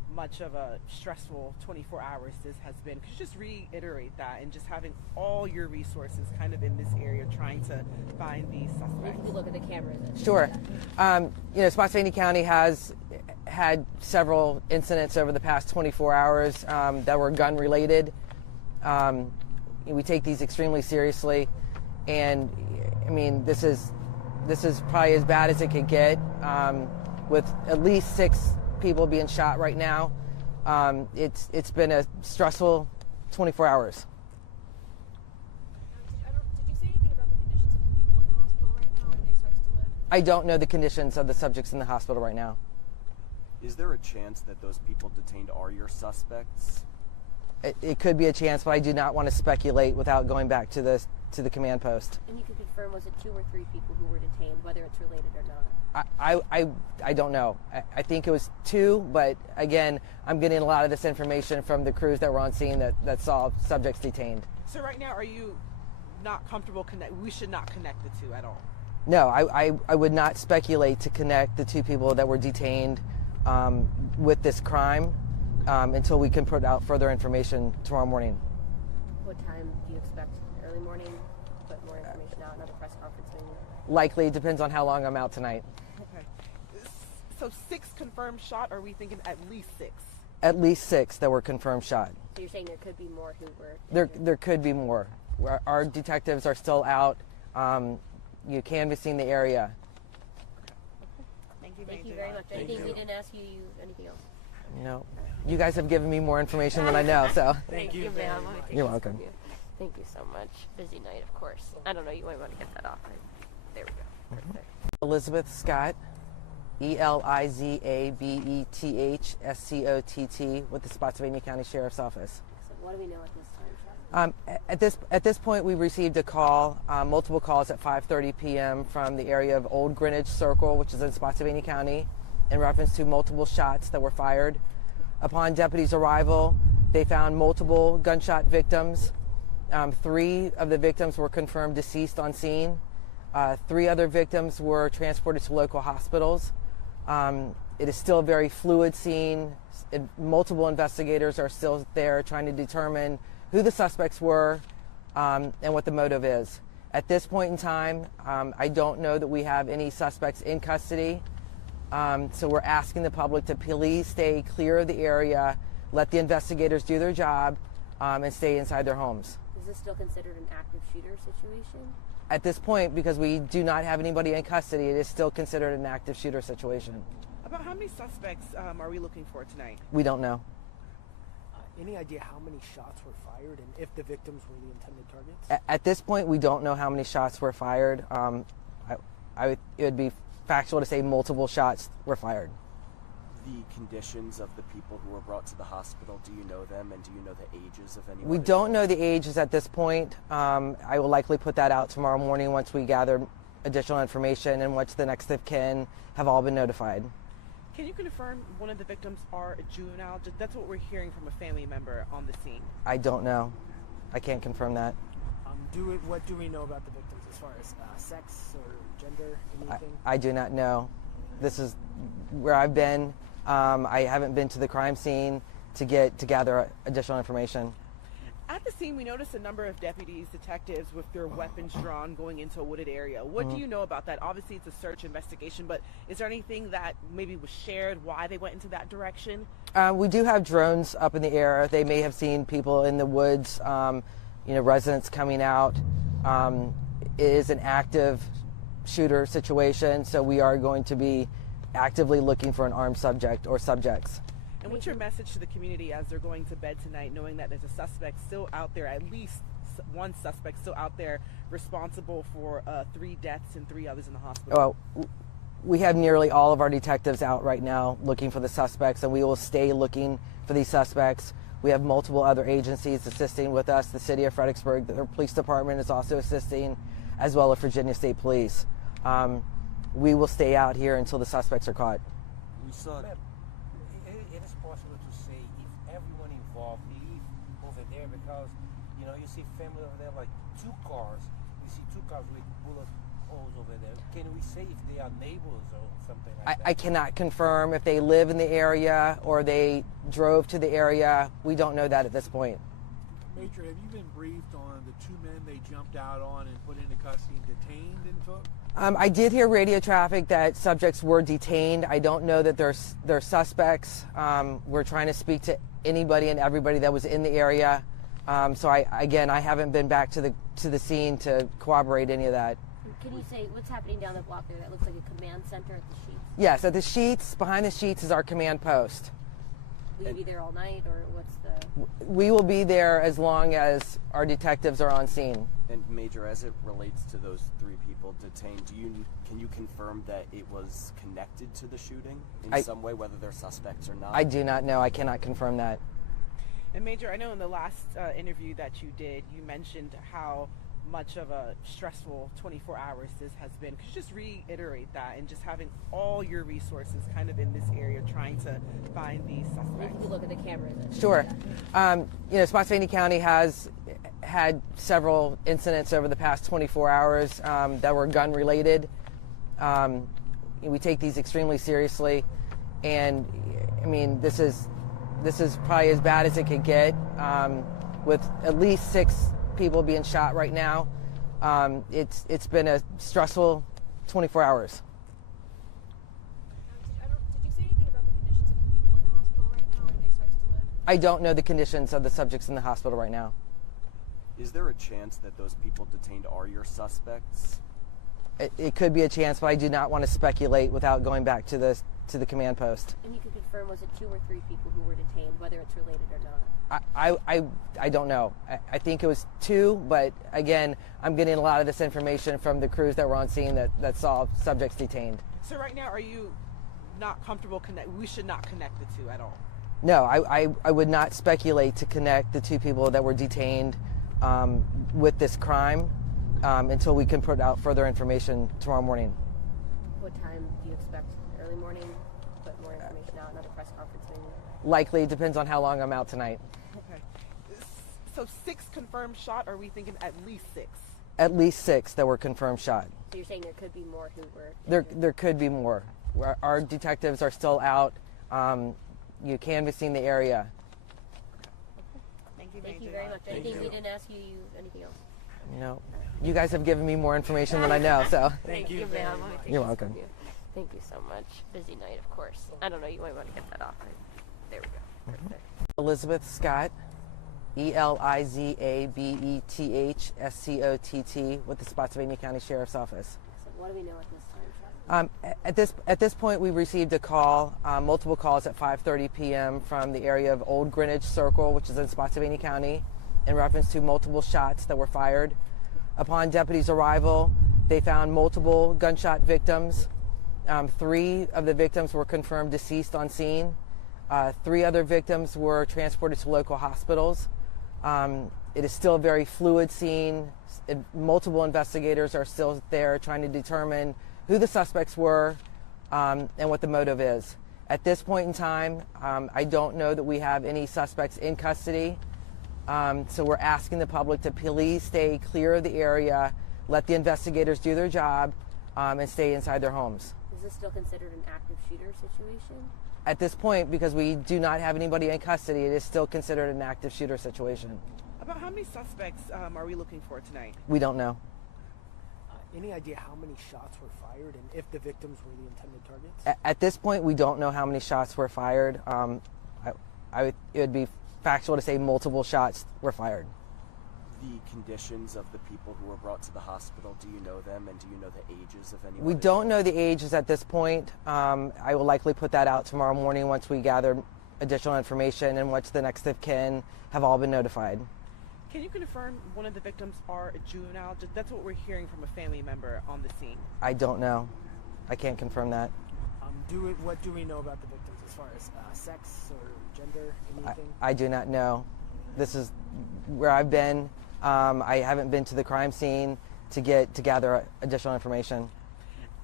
much of a stressful 24 hours this has been. Could you just reiterate that, and just having all your resources kind of in this area trying to find these suspects? If you look at the cameras. Sure. Spotsylvania County has had several incidents over the past 24 hours that were gun related. We take these extremely seriously, and I mean, this is probably as bad as it could get, with at least 6 people being shot right now. It's been a stressful 24 hours. Did you say anything about the conditions of the people in the hospital right now? Are they expected to live? I don't know the conditions of the subjects in the hospital right now. Is there a chance that those people detained are your suspects? It could be a chance, but I do not want to speculate without going back to the command post. And you can confirm, was it 2 or 3 people who were detained, whether it's related or not? I don't know. I think it was 2, but again, I'm getting a lot of this information from the crews that were on scene that saw subjects detained. So right now, are you not comfortable we should not connect the two at all? No, I would not speculate to connect the 2 people that were detained with this crime until we can put out further information tomorrow morning. What time do you expect? Early morning? Put more information out, another press conference maybe? Likely, it depends on how long I'm out tonight. Okay. So 6 confirmed shot, or are we thinking at least 6? At least 6 that were confirmed shot. So you're saying there could be more who were injured? There could be more. Our detectives are still out, canvassing the area. Thank you very much. Anything we didn't ask you, anything else? No. You guys have given me more information than I know, so. Thank you, ma'am. You're welcome. Thank you so much. Busy night, of course. I don't know, you might want to get that off. There we go. Perfect. Elizabeth Scott, ELIZABETHSCOTT, with the Spotsylvania County Sheriff's Office. So what do we know at this time, Sheriff? At this point, we received a call, multiple calls at 5:30 p.m. from the area of Olde Greenwich Circle, which is in Spotsylvania County, in reference to multiple shots that were fired. Upon deputies' arrival, they found multiple gunshot victims. 3 of the victims were confirmed deceased on scene. 3 other victims were transported to local hospitals. It is still a very fluid scene. Multiple investigators are still there trying to determine who the suspects were and what the motive is. At this point in time, I don't know that we have any suspects in custody. So we're asking the public to please stay clear of the area, let the investigators do their job, and stay inside their homes. Is this still considered an active shooter situation? At this point, because we do not have anybody in custody, it is still considered an active shooter situation. About how many suspects are we looking for tonight? We don't know. Any idea how many shots were fired and if the victims were the intended targets? At this point, we don't know how many shots were fired. It would be factual to say multiple shots were fired. The conditions of the people who were brought to the hospital, do you know them, and do you know the ages of anyone? We don't know the ages at this point. I will likely put that out tomorrow morning once we gather additional information and once the next of kin have all been notified. Can you confirm one of the victims are a juvenile? That's what we're hearing from a family member on the scene. I don't know. I can't confirm that. What do we know about the victims as far as sex or gender, anything? I do not know. This is where I've been. I haven't been to the crime scene to gather additional information. At the scene, we noticed a number of deputies, detectives with their weapons drawn going into a wooded area. What do you know about that? Obviously, it's a search investigation, but is there anything that maybe was shared why they went into that direction? We do have drones up in the air. They may have seen people in the woods, residents coming out. It is an active shooter situation, so we are going to be actively looking for an armed subject or subjects. And what's your message to the community as they're going to bed tonight, knowing that there's a suspect still out there, at least one suspect still out there responsible for 3 deaths and 3 others in the hospital? Well, we have nearly all of our detectives out right now looking for the suspects, and we will stay looking for these suspects. We have multiple other agencies assisting with us. The city of Fredericksburg, the police department is also assisting, as well as Virginia State Police. We will stay out here until the suspects are caught. We saw Ma'am, it is possible to say if everyone involved leave over there because, you see family over there, like 2 cars. We see 2 cars with bullet holes over there. Can we say if they are neighbors or something like that? I cannot confirm if they live in the area or they drove to the area. We don't know that at this point. Major, have you been briefed on the two men they jumped out on and put into custody and detained and took? I did hear radio traffic that subjects were detained. I don't know that they're suspects. We're trying to speak to anybody and everybody that was in the area. So I haven't been back to the scene to corroborate any of that. Can you say what's happening down the block there? That looks like a command center at the Sheets. Yes, at the Sheets, behind the Sheets is our command post. Will you be there all night, or what's the? We will be there as long as our detectives are on scene. And Major, as it relates to those three people detained, can you confirm that it was connected to the shooting in some way, whether they're suspects or not? I do not know. I cannot confirm that. And Major, I know in the last interview that you did, you mentioned how much of a stressful 24 hours this has been. Could you just reiterate that, and just having all your resources kind of in this area trying to find these suspects? If you look at the cameras. Sure. Spotsylvania County has had several incidents over the past 24 hours that were gun related. We take these extremely seriously, and I mean, this is probably as bad as it could get, with at least 6 people being shot right now. It's been a stressful 24 hours. Did you say anything about the conditions of the people in the hospital right now? Are they expected to live? I don't know the conditions of the subjects in the hospital right now. Is there a chance that those people detained are your suspects? It could be a chance, but I do not want to speculate without going back to the command post. And you can confirm, was it 2 or 3 people who were detained, whether it's related or not? I don't know. I think it was 2, but again, I'm getting a lot of this information from the crews that were on scene that saw subjects detained. So right now, are you not comfortable we should not connect the two at all? No, I would not speculate to connect the 2 people that were detained with this crime until we can put out further information tomorrow morning. What time do you expect? Early morning? Put more information out, another press conference maybe? Likely, depends on how long I'm out tonight. Okay. So 6 confirmed shot, or are we thinking at least 6? At least 6 that were confirmed shot. So you're saying there could be more who were injured? There could be more. Our detectives are still out, canvassing the area. Thank you, Thank Major. you very much. Anything we didn't ask you, anything else? No, you guys have given me more information than I know, so. Thank you, ma'am. Let me take You're this welcome. from you. Thank you so much. Busy night, of course. I don't know, you might want to get that off. There we go. Perfect. Elizabeth Scott, ELIZABETHSCOTT, with the Spotsylvania County Sheriff's Office. So what do we know at this time, Chuck? At this point, we received a call, multiple calls at 5:30 p.m. from the area of Olde Greenwich Circle, which is in Spotsylvania County, in reference to multiple shots that were fired. Upon deputies' arrival, they found multiple gunshot victims. 3 of the victims were confirmed deceased on scene. 3 other victims were transported to local hospitals. It is still a very fluid scene. Multiple investigators are still there trying to determine who the suspects were and what the motive is. At this point in time, I don't know that we have any suspects in custody. So we're asking the public to please stay clear of the area, let the investigators do their job, and stay inside their homes. Is this still considered an active shooter situation? At this point, because we do not have anybody in custody, it is still considered an active shooter situation. About how many suspects are we looking for tonight? We don't know. Any idea how many shots were fired and if the victims were the intended targets? At this point, we don't know how many shots were fired. It would be factual to say multiple shots were fired. The conditions of the people who were brought to the hospital, do you know them, and do you know the ages of anyone? We don't know the ages at this point. I will likely put that out tomorrow morning once we gather additional information and once the next of kin have all been notified. Can you confirm one of the victims are a juvenile? That's what we're hearing from a family member on the scene. I don't know. I can't confirm that. What do we know about the victims as far as sex or gender, anything? I do not know. This is where I've been. I haven't been to the crime scene to gather additional information.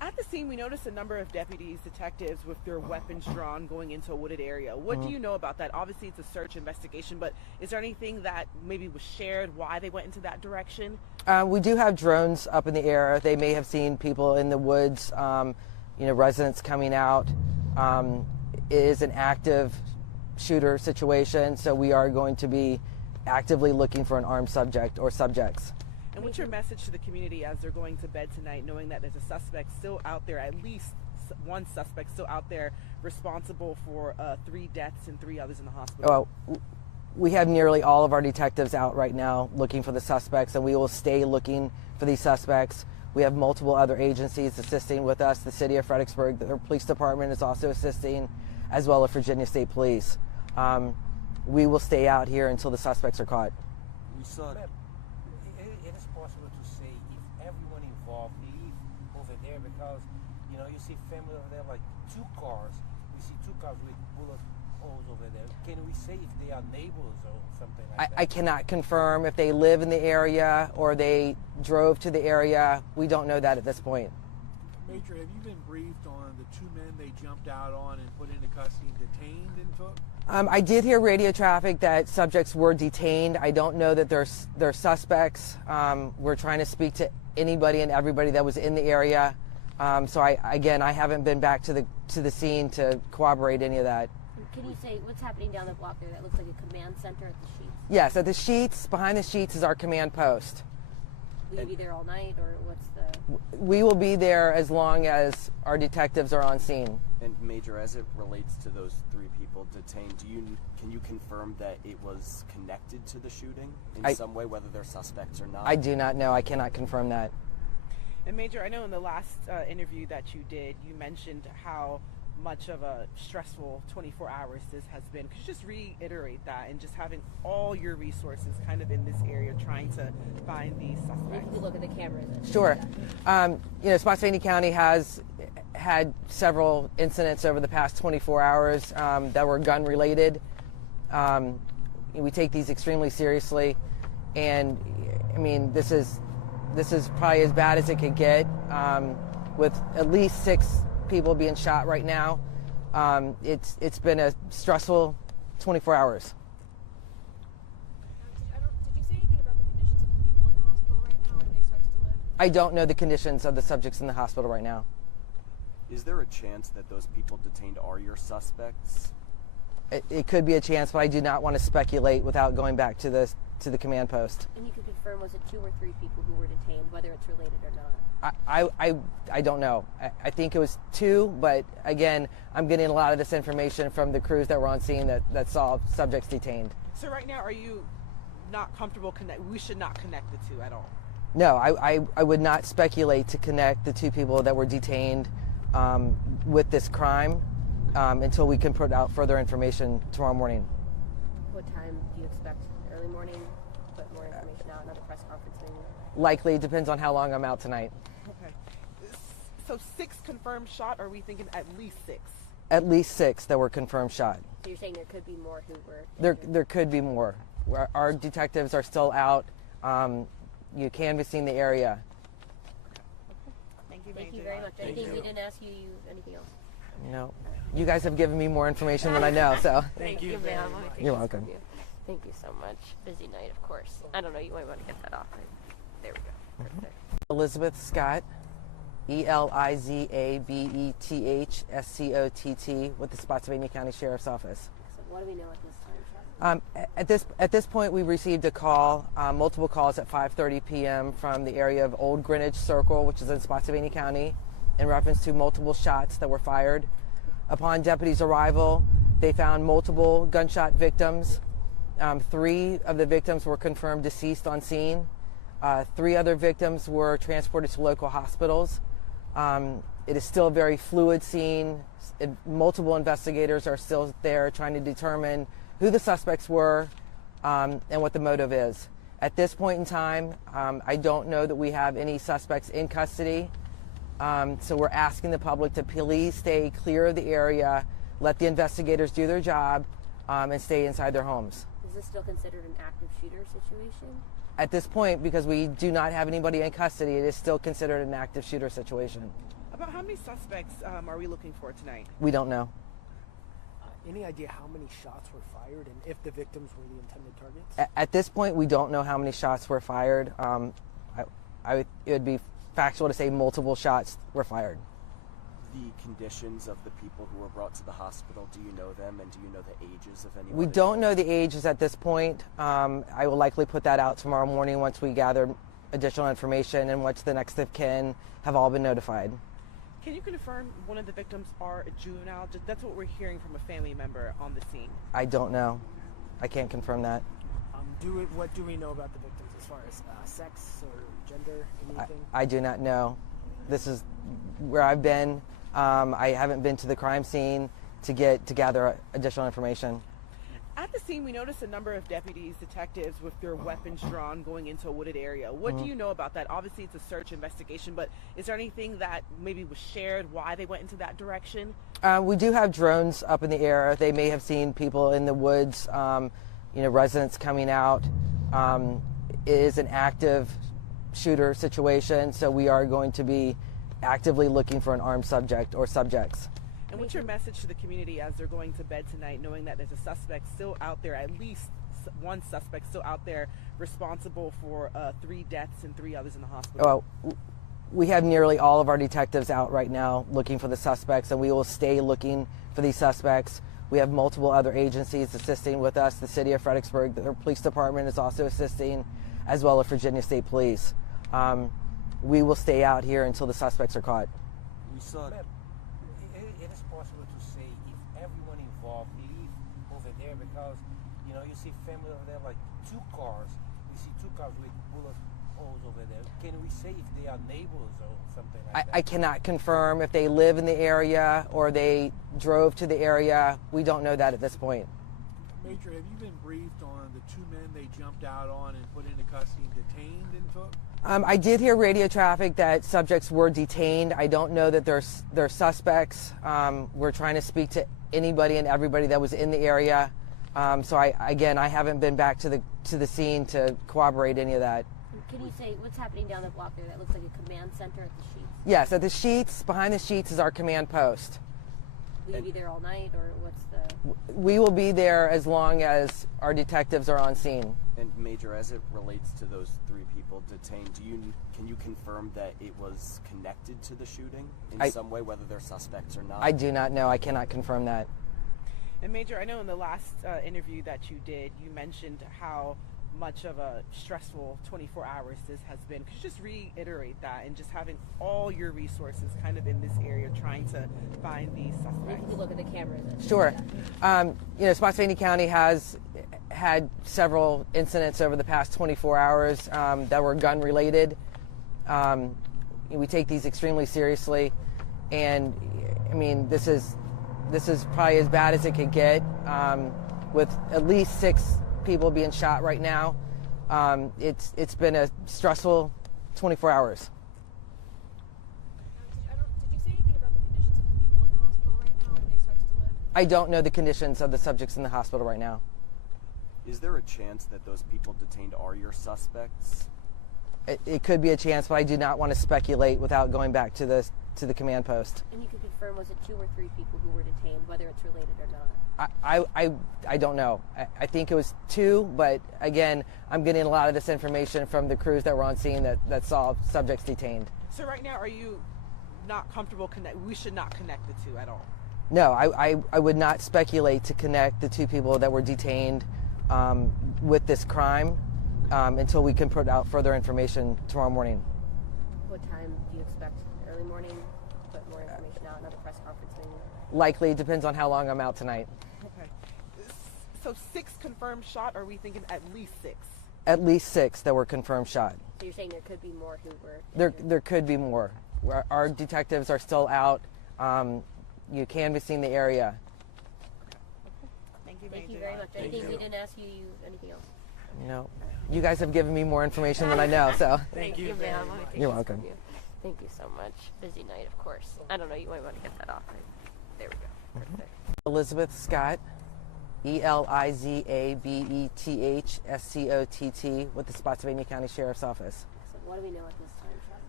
At the scene, we noticed a number of deputies, detectives with their weapons drawn going into a wooded area. What do you know about that? Obviously, it's a search investigation, but is there anything that maybe was shared why they went into that direction? We do have drones up in the air. They may have seen people in the woods, residents coming out. It is an active shooter situation, so we are going to be actively looking for an armed subject or subjects. And what's your message to the community as they're going to bed tonight, knowing that there's a suspect still out there, at least one suspect still out there responsible for 3 deaths and 3 others in the hospital? Well, we have nearly all of our detectives out right now looking for the suspects, and we will stay looking for these suspects. We have multiple other agencies assisting with us. The city of Fredericksburg, the police department is also assisting, as well as Virginia State Police. We will stay out here until the suspects are caught. We saw Ma'am, it is possible to say if everyone involved leave over there because, you see family over there, like 2 cars. We see 2 cars with bullet holes over there. Can we say if they are neighbors or something like that? I cannot confirm if they live in the area or they drove to the area. We don't know that at this point. Major, have you been briefed on the 2 men they jumped out on and put into custody and detained and took? I did hear radio traffic that subjects were detained. I don't know that they're suspects. We're trying to speak to anybody and everybody that was in the area. So I haven't been back to the scene to corroborate any of that. Can you say what's happening down the block there? That looks like a command center at the Sheets. Yes, at the Sheets, behind the Sheets is our command post. Will you be there all night, or what's the? We will be there as long as our detectives are on scene. And Major, as it relates to those 3 people detained, can you confirm that it was connected to the shooting in some way, whether they're suspects or not? I do not know. I cannot confirm that. And Major, I know in the last interview that you did, you mentioned how much of a stressful 24 hours this has been. Could you just reiterate that, and just having all your resources kind of in this area trying to find these suspects? If you look at the cameras. Sure. Spotsylvania County has had several incidents over the past 24 hours that were gun related. We take these extremely seriously, and I mean this is probably as bad as it could get, with at least 6 people being shot right now. It's been a stressful 24 hours. Did you say anything about the conditions of the people in the hospital right now, or are they expected to live? I don't know the conditions of the subjects in the hospital right now. Is there a chance that those people detained are your suspects? It could be a chance, but I do not want to speculate without going back to the command post. And you can confirm, was it 2 or 3 people who were detained, whether it's related or not? I don't know. I think it was 2, but again, I'm getting a lot of this information from the crews that were on scene that saw subjects detained. So right now, are you not comfortable we should not connect the 2 at all? No, I would not speculate to connect the 2 people that were detained with this crime until we can put out further information tomorrow morning. What time do you expect? Early morning? Put more information out, another press conference maybe? Likely, depends on how long I'm out tonight. Okay. So 6 confirmed shot, or are we thinking at least 6? At least 6 that were confirmed shot. So you're saying there could be more who were... There could be more. Our detectives are still out, canvassing the area. Thank you very much. Anything we didn't ask you, anything else? No. You guys have given me more information than I know, so. Thank you, ma'am. You're welcome. Thank you so much. Busy night, of course. I don't know, you might want to get that off. There we go. Right there. Elizabeth Scott, ELIZABETHSCOTT, with the Spotsylvania County Sheriff's Office. So what do we know at this time, Chuck? At this point, we received a call, multiple calls at 5:30 p.m. from the area of Olde Greenwich Circle, which is in Spotsylvania County, in reference to multiple shots that were fired. Upon deputies' arrival, they found multiple gunshot victims. 3 of the victims were confirmed deceased on scene. 3 other victims were transported to local hospitals. It is still a very fluid scene. Multiple investigators are still there trying to determine who the suspects were and what the motive is. At this point in time, I don't know that we have any suspects in custody. So we're asking the public to please stay clear of the area, let the investigators do their job, and stay inside their homes. Is this still considered an active shooter situation? At this point, because we do not have anybody in custody, it is still considered an active shooter situation. About how many suspects are we looking for tonight? We don't know. Any idea how many shots were fired and if the victims were the intended targets? At this point, we don't know how many shots were fired. It would be factual to say multiple shots were fired. The conditions of the people who were brought to the hospital, do you know them, and do you know the ages of anyone? We don't know the ages at this point. I will likely put that out tomorrow morning once we gather additional information and once the next of kin have all been notified. Can you confirm one of the victims are a juvenile? That's what we're hearing from a family member on the scene. I don't know. I can't confirm that. What do we know about the victims as far as sex or gender, anything? I do not know. This is where I've been. I haven't been to the crime scene to gather additional information. At the scene, we noticed a number of deputies, detectives with their weapons drawn going into a wooded area. What do you know about that? Obviously, it's a search investigation, but is there anything that maybe was shared why they went into that direction? We do have drones up in the air. They may have seen people in the woods, residents coming out. It is an active shooter situation, so we are going to be actively looking for an armed subject or subjects. And what's your message to the community as they're going to bed tonight, knowing that there's a suspect still out there, at least one suspect still out there responsible for 3 deaths and 3 others in the hospital? Well, we have nearly all of our detectives out right now looking for the suspects, and we will stay looking for these suspects. We have multiple other agencies assisting with us. The city of Fredericksburg, the police department is also assisting, as well as Virginia State Police. We will stay out here until the suspects are caught. We saw. Ma'am, it is possible to say if everyone involved leave over there because, you see family over there, like 2 cars. We see 2 cars with bullet holes over there. Can we say if they are neighbors or something like that? I cannot confirm if they live in the area or they drove to the area. We don't know that at this point. Major, have you been briefed on the 2 men they jumped out on and put into custody and detained and took? I did hear radio traffic that subjects were detained. I don't know that they're suspects. We're trying to speak to anybody and everybody that was in the area. So I haven't been back to the scene to corroborate any of that. Can you say what's happening down the block there? That looks like a command center at the Sheets. Yes, at the Sheets, behind the Sheets is our command post. Will you be there all night, or what's the... We will be there as long as our detectives are on scene. And Major, as it relates to those 3 people detained, can you confirm that it was connected to the shooting in some way, whether they're suspects or not? I do not know. I cannot confirm that. And Major, I know in the last interview that you did, you mentioned how much of a stressful 24 hours this has been. Could you just reiterate that, and just having all your resources kind of in this area trying to find these suspects? If you could look at the cameras. Sure. Spotsylvania County has had several incidents over the past 24 hours that were gun related. We take these extremely seriously, and this is probably as bad as it could get, with at least 6 people being shot right now. It's been a stressful 24 hours. Did you say anything about the conditions of the people in the hospital right now? Are they expected to live? I don't know the conditions of the subjects in the hospital right now. Is there a chance that those people detained are your suspects? It could be a chance, but I do not want to speculate without going back to the command post. And you can confirm, was it 2 or 3 people who were detained, whether it's related or not? I don't know. I think it was 2, but again, I'm getting a lot of this information from the crews that were on scene that saw subjects detained. So right now, are you not comfortable we should not connect the 2 at all? No, I would not speculate to connect the 2 people that were detained with this crime until we can put out further information tomorrow morning. What time do you expect? Early morning? Put more information out, another press conference maybe? Likely, it depends on how long I'm out tonight. Okay. So 6 confirmed shot, or are we thinking at least 6? At least 6 that were confirmed shot. So you're saying there could be more who were... There could be more. Our detectives are still out canvassing the area. Thank you, Thank you very much. Anything we didn't ask you, anything else? No. You guys have given me more information than I know, so. Thank you, ma'am. You're welcome. Thank you so much. Busy night, of course. I don't know, you might want to get that off. There we go. Perfect. Elizabeth Scott, ELIZABETH SCOTT with the Spotsylvania County Sheriff's Office. So what do we know at this time, Charlie?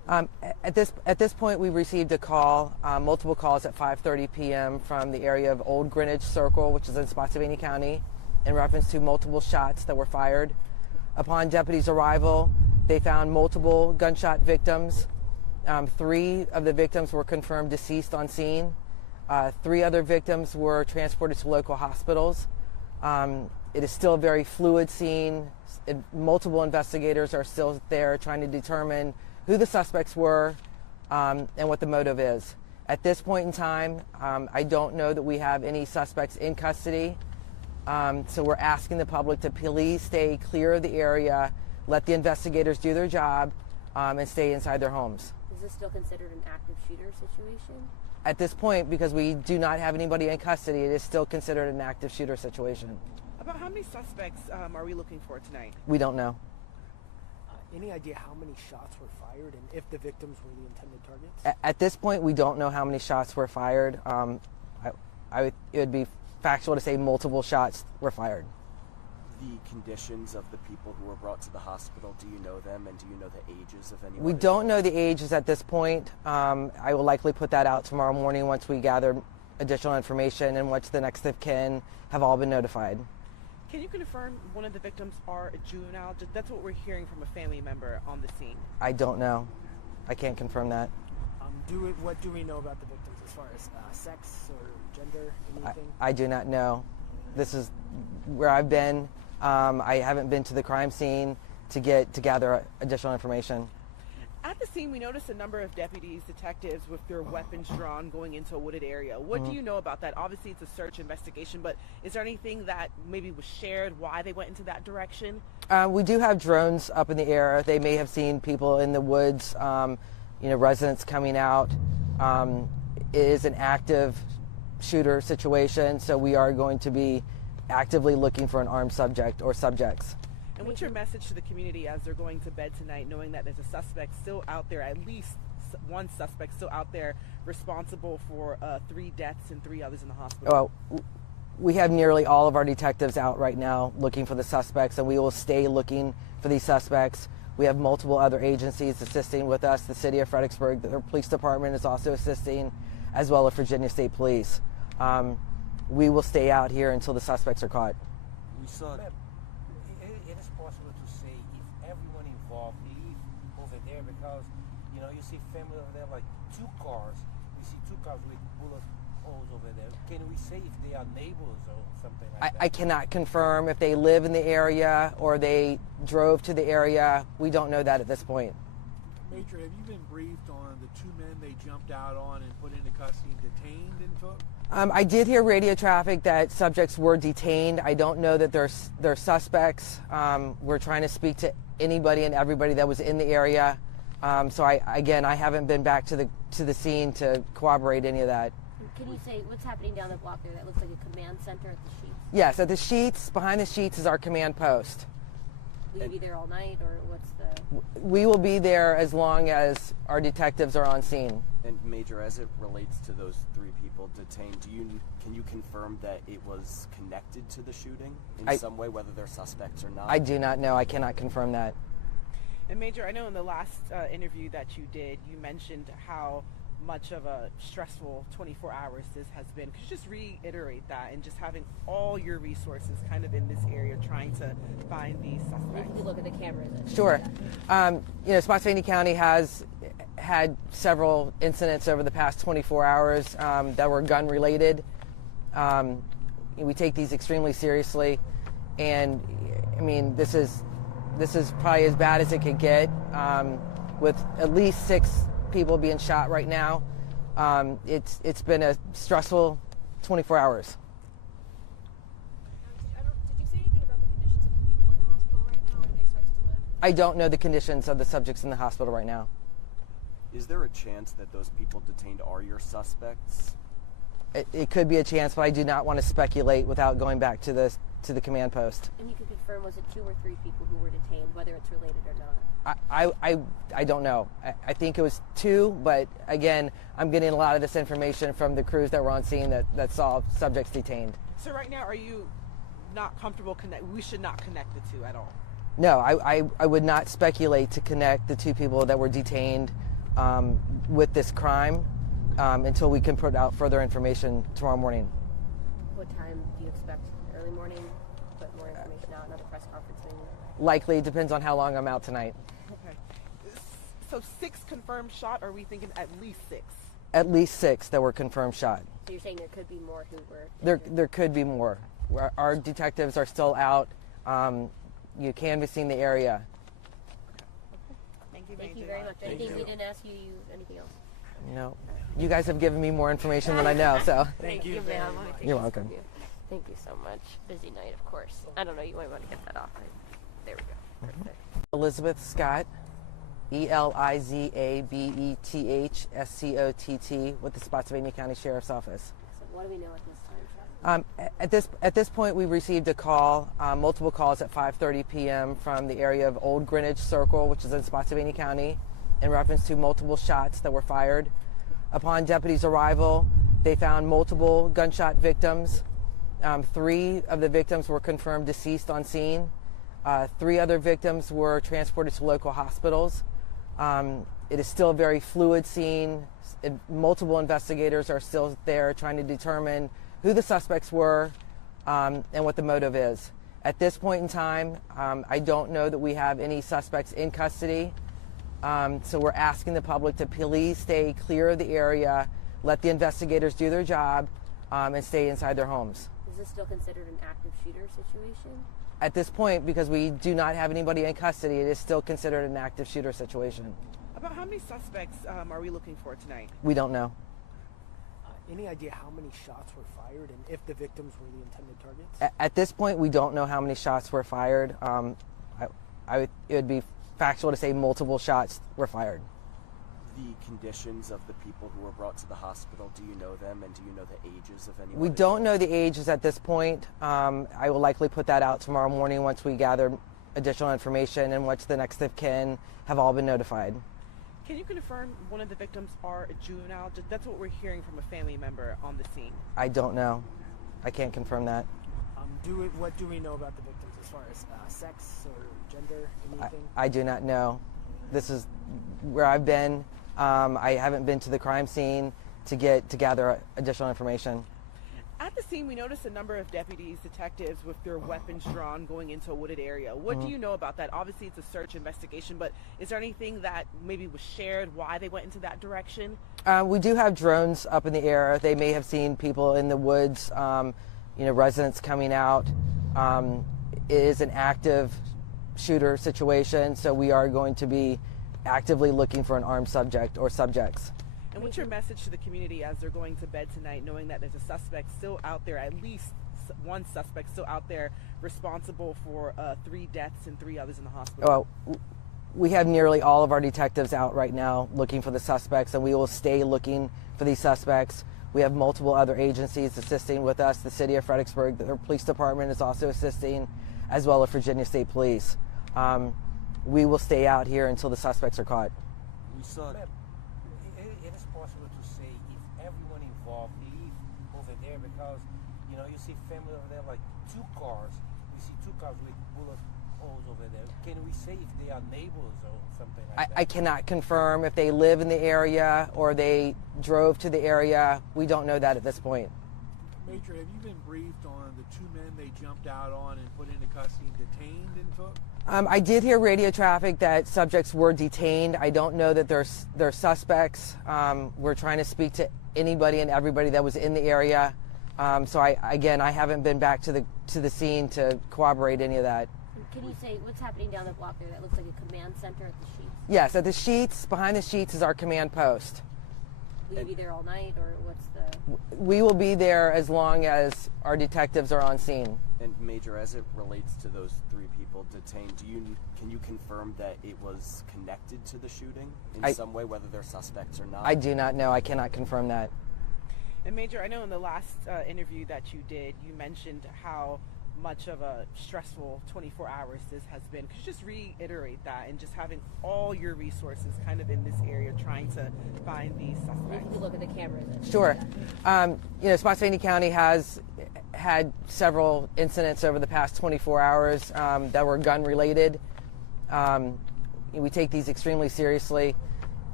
At this point, we received a call, multiple calls at 5:30 p.m. from the area of Olde Greenwich Circle, which is in Spotsylvania County, in reference to multiple shots that were fired. Upon deputies' arrival, they found multiple gunshot victims. 3 of the victims were confirmed deceased on scene. 3 other victims were transported to local hospitals. It is still a very fluid scene. Multiple investigators are still there trying to determine who the suspects were and what the motive is. At this point in time, I don't know that we have any suspects in custody. So we're asking the public to please stay clear of the area, let the investigators do their job, and stay inside their homes. Is this still considered an active shooter situation? At this point, because we do not have anybody in custody, it is still considered an active shooter situation. About how many suspects are we looking for tonight? We don't know. Any idea how many shots were fired and if the victims were the intended targets? At this point, we don't know how many shots were fired. It would be factual to say multiple shots were fired. The conditions of the people who were brought to the hospital, do you know them, and do you know the ages of anyone? We don't know the ages at this point. I will likely put that out tomorrow morning once we gather additional information and once the next of kin have all been notified. Can you confirm one of the victims are a juvenile? That's what we're hearing from a family member on the scene. I don't know. I can't confirm that. What do we know about the victims as far as sex or gender, anything? I do not know. This is where I've been. I haven't been to the crime scene to gather additional information. At the scene, we noticed a number of deputies, detectives with their weapons drawn going into a wooded area. What do you know about that? Obviously, it's a search investigation, but is there anything that maybe was shared why they went into that direction? We do have drones up in the air. They may have seen people in the woods, residents coming out. It is an active shooter situation, so we are going to be actively looking for an armed subject or subjects. And what's your message to the community as they're going to bed tonight, knowing that there's a suspect still out there, at least one suspect still out there responsible for 3 deaths and 3 others in the hospital? Well, we have nearly all of our detectives out right now looking for the suspects, and we will stay looking for these suspects. We have multiple other agencies assisting with us. The city of Fredericksburg, the police department is also assisting, as well as Virginia State Police. We will stay out here until the suspects are caught. We saw It is possible to say if everyone involved leave over there because, you see family over there, like 2 cars. We see 2 cars with bullet holes over there. Can we say if they are neighbors or something like that? I cannot confirm if they live in the area or they drove to the area. We don't know that at this point. Major, have you been briefed on the 2 men they jumped out on and put into custody and detained and took? I did hear radio traffic that subjects were detained. I don't know that they're suspects. We're trying to speak to anybody and everybody that was in the area. So I haven't been back to the scene to corroborate any of that. Can you say what's happening down the block there? That looks like a command center at the Sheets. Yes, at the Sheets, behind the Sheets is our command post. Will you be there all night, or what's the... We will be there as long as our detectives are on scene. And Major, as it relates to those 3 people detained, can you confirm that it was connected to the shooting in some way, whether they're suspects or not? I do not know. I cannot confirm that. And Major, I know in the last interview that you did, you mentioned how much of a stressful 24 hours this has been. Could you just reiterate that, and just having all your resources kind of in this area trying to find these suspects? If you look at the cameras. Sure. Spotsylvania County has had several incidents over the past 24 hours that were gun related. We take these extremely seriously, and I mean this is probably as bad as it could get, with at least 6 people being shot right now. It's been a stressful 24 hours. Did you say anything about the conditions of the people in the hospital right now? Are they expected to live? I don't know the conditions of the subjects in the hospital right now. Is there a chance that those people detained are your suspects? It could be a chance, but I do not want to speculate without going back to the command post. And you can confirm, was it 2 or 3 people who were detained, whether it's related or not? I don't know. I think it was 2, but again, I'm getting a lot of this information from the crews that were on scene that saw subjects detained. So right now, are you not comfortable we should not connect the 2 at all? No, I would not speculate to connect the 2 people that were detained. with this crime until we can put out further information tomorrow morning. What time do you expect? Early morning? Put more information out, another press conference maybe? Likely, depends on how long I'm out tonight. Okay. So 6 confirmed shot, or are we thinking at least 6? At least 6 that were confirmed shot. So you're saying there could be more who were... There could be more. Our detectives are still out, canvassing the area. Thank you, Thank you very much. Anything we didn't ask you, anything else? No. You guys have given me more information than I know, so. Thank you, ma'am. You're welcome. Thank you so much. Busy night, of course. I don't know, you might want to get that off. There we go. Perfect. Elizabeth Scott, ELIZABETHSCOTT, with the Spotsylvania County Sheriff's Office. So what do we know at this time, Sheriff? At this point, we received a call, multiple calls at 5:30 p.m. from the area of Olde Greenwich Circle, which is in Spotsylvania County, in reference to multiple shots that were fired. Upon deputies' arrival, they found multiple gunshot victims. 3 of the victims were confirmed deceased on scene. 3 other victims were transported to local hospitals. It is still a very fluid scene. Multiple investigators are still there trying to determine who the suspects were and what the motive is. At this point in time, I don't know that we have any suspects in custody. So we're asking the public to please stay clear of the area, let the investigators do their job, and stay inside their homes. Is this still considered an active shooter situation? At this point, because we do not have anybody in custody, it is still considered an active shooter situation. About how many suspects are we looking for tonight? We don't know. Any idea how many shots were fired and if the victims were the intended targets? At this point, we don't know how many shots were fired. It would be factual to say multiple shots were fired. The conditions of the people who were brought to the hospital, do you know them, and do you know the ages of anyone? We don't know the ages at this point. I will likely put that out tomorrow morning once we gather additional information and once the next of kin have all been notified. Can you confirm one of the victims are a juvenile? That's what we're hearing from a family member on the scene. I don't know. I can't confirm that. What do we know about the victims as far as sex or gender, anything? I do not know. This is where I've been. I haven't been to the crime scene to gather additional information. At the scene, we noticed a number of deputies, detectives with their weapons drawn going into a wooded area. What do you know about that? Obviously, it's a search investigation, but is there anything that maybe was shared why they went into that direction? We do have drones up in the air. They may have seen people in the woods, residents coming out. It is an active shooter situation, so we are going to be actively looking for an armed subject or subjects. And what's your message to the community as they're going to bed tonight, knowing that there's a suspect still out there, at least one suspect still out there responsible for 3 deaths and 3 others in the hospital? Well, we have nearly all of our detectives out right now looking for the suspects, and we will stay looking for these suspects. We have multiple other agencies assisting with us. The city of Fredericksburg, the police department is also assisting, as well as Virginia State Police. We will stay out here until the suspects are caught. We saw that. It is possible to say if everyone involved leave over there because, you see family over there, like 2 cars. We see 2 cars with bullet holes over there. Can we say if they are neighbors or something like that? I cannot confirm if they live in the area or they drove to the area. We don't know that at this point. Major, have you been briefed on the 2 men they jumped out on and put into custody and detained and took? I did hear radio traffic that subjects were detained. I don't know that they're suspects. We're trying to speak to anybody and everybody that was in the area. So I haven't been back to the scene to corroborate any of that. Can you say what's happening down the block there? That looks like a command center at the Sheets. Yes, at the Sheets, behind the Sheets is our command post. Will you be there all night, or what's the... We will be there as long as our detectives are on scene. And Major, as it relates to those 3 people detained, can you confirm that it was connected to the shooting in some way, whether they're suspects or not? I do not know. I cannot confirm that. And Major, I know in the last interview that you did, you mentioned how much of a stressful 24 hours this has been. Could you just reiterate that, and just having all your resources kind of in this area trying to find these suspects? You can look at the cameras. Sure. Spotsylvania County has had several incidents over the past 24 hours that were gun related. We take these extremely seriously,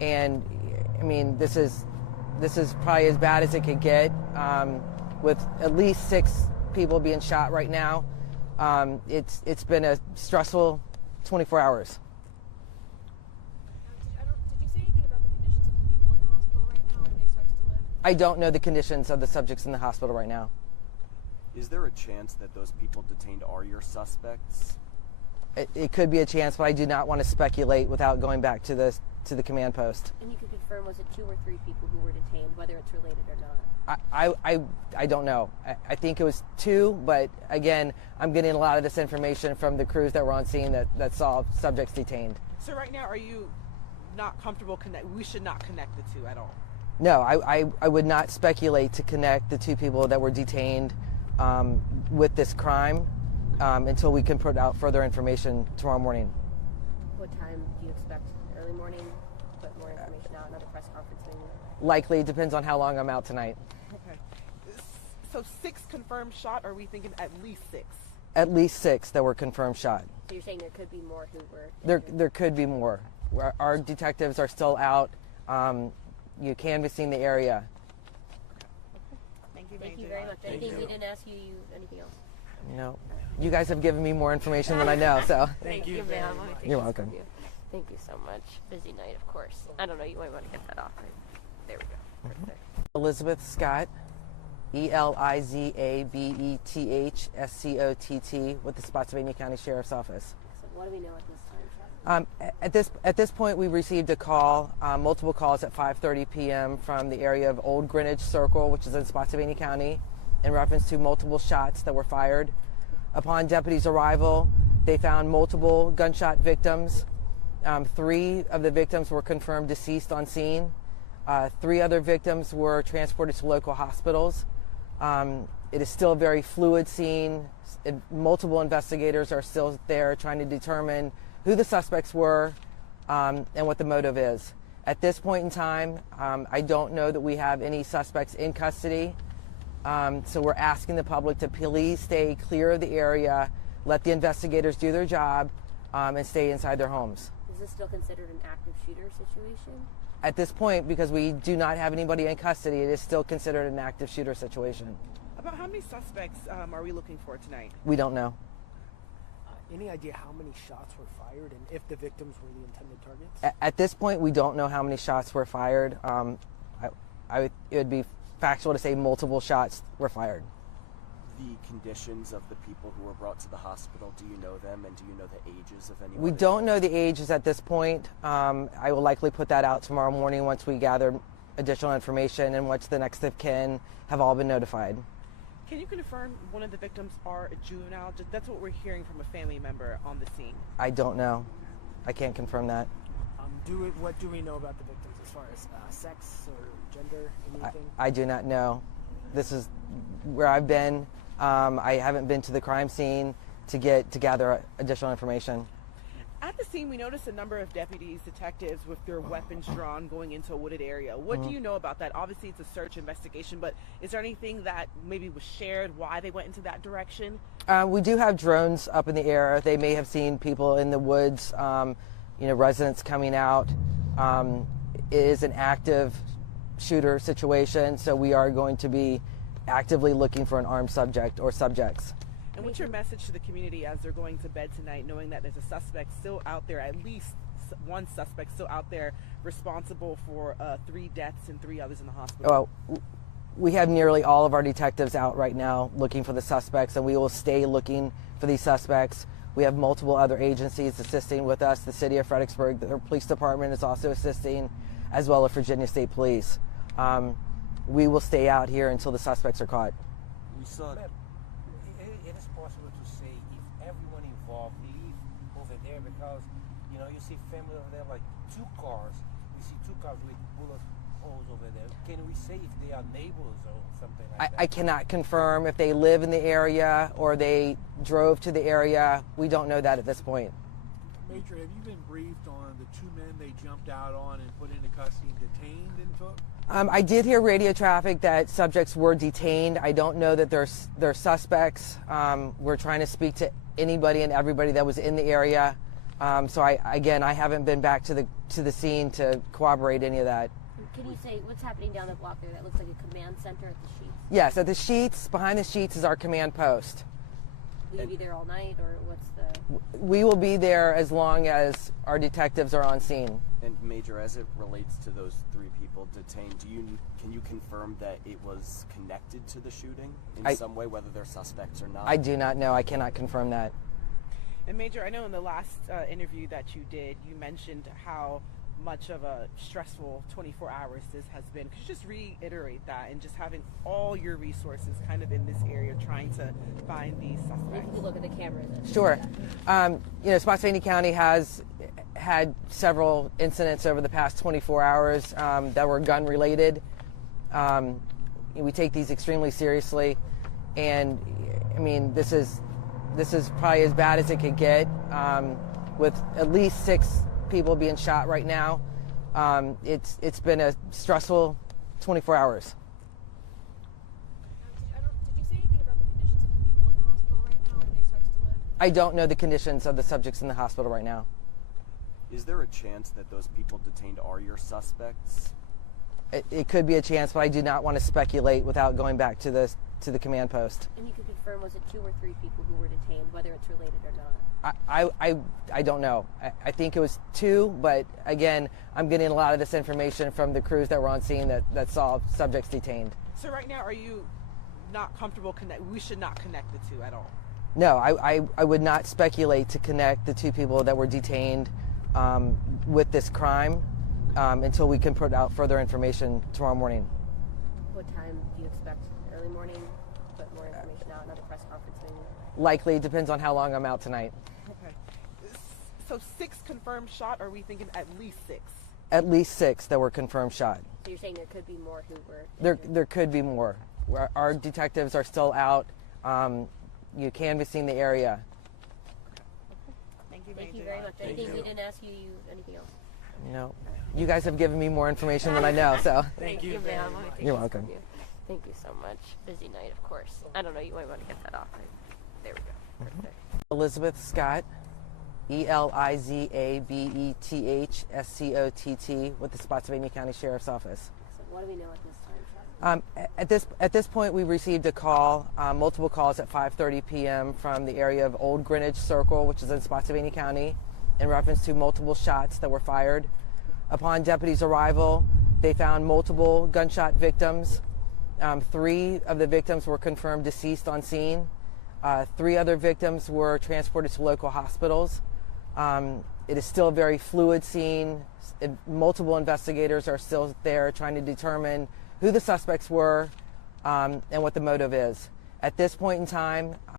And I mean, this is probably as bad as it could get, with at least 6 people being shot right now. It's been a stressful 24 hours. Did you say anything about the conditions of the people in the hospital right now? Are they expected to live? I don't know the conditions of the subjects in the hospital right now. Is there a chance that those people detained are your suspects? It could be a chance, but I do not want to speculate without going back to the command post. And you can confirm, was it 2 or 3 people who were detained, whether it's related or not? I don't know. I think it was 2, but again, I'm getting a lot of this information from the crews that were on scene that saw subjects detained. So right now, are you not comfortable we should not connect the two at all? No, I would not speculate to connect the 2 people that were detained with this crime until we can put out further information tomorrow morning. What time do you expect? Early morning? Put more information out, another press conference maybe? Likely, it depends on how long I'm out tonight. Okay. So 6 confirmed shot, or are we thinking at least 6? At least 6 that were confirmed shot. So you're saying there could be more who were injured? There could be more. Our detectives are still out, canvassing the area. Thank you, Thank you very much. Anything we didn't ask you, anything else? No. You guys have given me more information than I know, so. Thank you, ma'am. You're welcome. Thank you so much. Busy night, of course. I don't know, you might want to get that off. There we go. Perfect. Elizabeth Scott, ELIZABETHSCOTT, with the Spotsylvania County Sheriff's Office. So what do we know at this time, Chuck? At this point, we received a call, multiple calls at 5:30 p.m. from the area of Olde Greenwich Circle, which is in Spotsylvania County, in reference to multiple shots that were fired. Upon deputies' arrival, they found multiple gunshot victims. 3 of the victims were confirmed deceased on scene. 3 other victims were transported to local hospitals. It is still a very fluid scene. Multiple investigators are still there trying to determine who the suspects were and what the motive is. At this point in time, I don't know that we have any suspects in custody. So we're asking the public to please stay clear of the area, let the investigators do their job, and stay inside their homes. Is this still considered an active shooter situation? At this point, because we do not have anybody in custody, it is still considered an active shooter situation. About how many suspects are we looking for tonight? We don't know. Any idea how many shots were fired and if the victims were the intended targets? At this point, we don't know how many shots were fired. It would be factual to say multiple shots were fired. The conditions of the people who were brought to the hospital, do you know them, and do you know the ages of anyone? We don't know the ages at this point. I will likely put that out tomorrow morning once we gather additional information and once the next of kin have all been notified. Can you confirm one of the victims are a juvenile? That's what we're hearing from a family member on the scene. I don't know. I can't confirm that. What do we know about the victims as far as sex or gender, anything? I do not know. This is where I've been. I haven't been to the crime scene to gather additional information. At the scene, we noticed a number of deputies, detectives with their weapons drawn going into a wooded area. What do you know about that? Obviously, it's a search investigation, but is there anything that maybe was shared why they went into that direction? We do have drones up in the air. They may have seen people in the woods, residents coming out. It is an active shooter situation, so we are going to be actively looking for an armed subject or subjects. And what's your message to the community as they're going to bed tonight, knowing that there's a suspect still out there, at least one suspect still out there responsible for 3 deaths and 3 others in the hospital? Well, we have nearly all of our detectives out right now looking for the suspects, and we will stay looking for these suspects. We have multiple other agencies assisting with us. The city of Fredericksburg, the police department is also assisting, as well as Virginia State Police. We will stay out here until the suspects are caught. We saw Ma'am, it is possible to say if everyone involved leave over there because, you see family over there, like 2 cars. We see 2 cars with bullet holes over there. Can we say if they are neighbors or something like that? I cannot confirm if they live in the area or they drove to the area. We don't know that at this point. Major, have you been briefed on the 2 men they jumped out on and put into custody and detained and took? I did hear radio traffic that subjects were detained. I don't know that they're suspects. We're trying to speak to anybody and everybody that was in the area. So I haven't been back to the scene to corroborate any of that. Can you say what's happening down the block there? That looks like a command center at the Sheets. Yes, at the Sheets, behind the Sheets is our command post. Will you be there all night, or what's the? We will be there as long as our detectives are on scene. And Major, as it relates to those three people detained, can you confirm that it was connected to the shooting in some way, whether they're suspects or not? I do not know. I cannot confirm that. And Major, I know in the last interview that you did, you mentioned how much of a stressful 24 hours this has been. Could you just reiterate that, and just having all your resources kind of in this area trying to find these suspects? If you look at the cameras. Sure. Spotsylvania County has had several incidents over the past 24 hours that were gun related. We take these extremely seriously, and I mean, this is probably as bad as it could get, with at least 6 people being shot right now. It's been a stressful 24 hours. Did you say anything about the conditions of the people in the hospital right now? Are they expected to live? I don't know the conditions of the subjects in the hospital right now. Is there a chance that those people detained are your suspects? It could be a chance, but I do not want to speculate without going back to the command post. And you can confirm, was it 2 or 3 people who were detained, whether it's related or not? I don't know. I think it was 2, but again, I'm getting a lot of this information from the crews that were on scene that saw subjects detained. So right now, are you not comfortable we should not connect the 2 at all? No, I would not speculate to connect the 2 people that were detained with this crime until we can put out further information tomorrow morning. What time do you expect? Early morning? Put more information out, another press conference maybe? Likely, depends on how long I'm out tonight. Okay. So 6 confirmed shot, or are we thinking at least 6? At least 6 that were confirmed shot. So you're saying there could be more who were injured? There could be more. Our detectives are still out, canvassing the area. Thank you, Thank Major. you very much. Anything we didn't ask you, anything else? No, you guys have given me more information than I know, so. Thank you, ma'am. You're welcome. Thank you so much. Busy night, of course. I don't know, you might want to get that off. There we go. Perfect. Elizabeth Scott, ELIZABETHSCOTT, with the Spotsylvania County Sheriff's Office. So what do we know at this time? At this point, we received a call, multiple calls at 5:30 p.m. from the area of Olde Greenwich Circle, which is in Spotsylvania County, in reference to multiple shots that were fired. Upon deputies' arrival, they found multiple gunshot victims. 3 of the victims were confirmed deceased on scene. 3 other victims were transported to local hospitals. It is still a very fluid scene. Multiple investigators are still there trying to determine who the suspects were and what the motive is. At this point in time,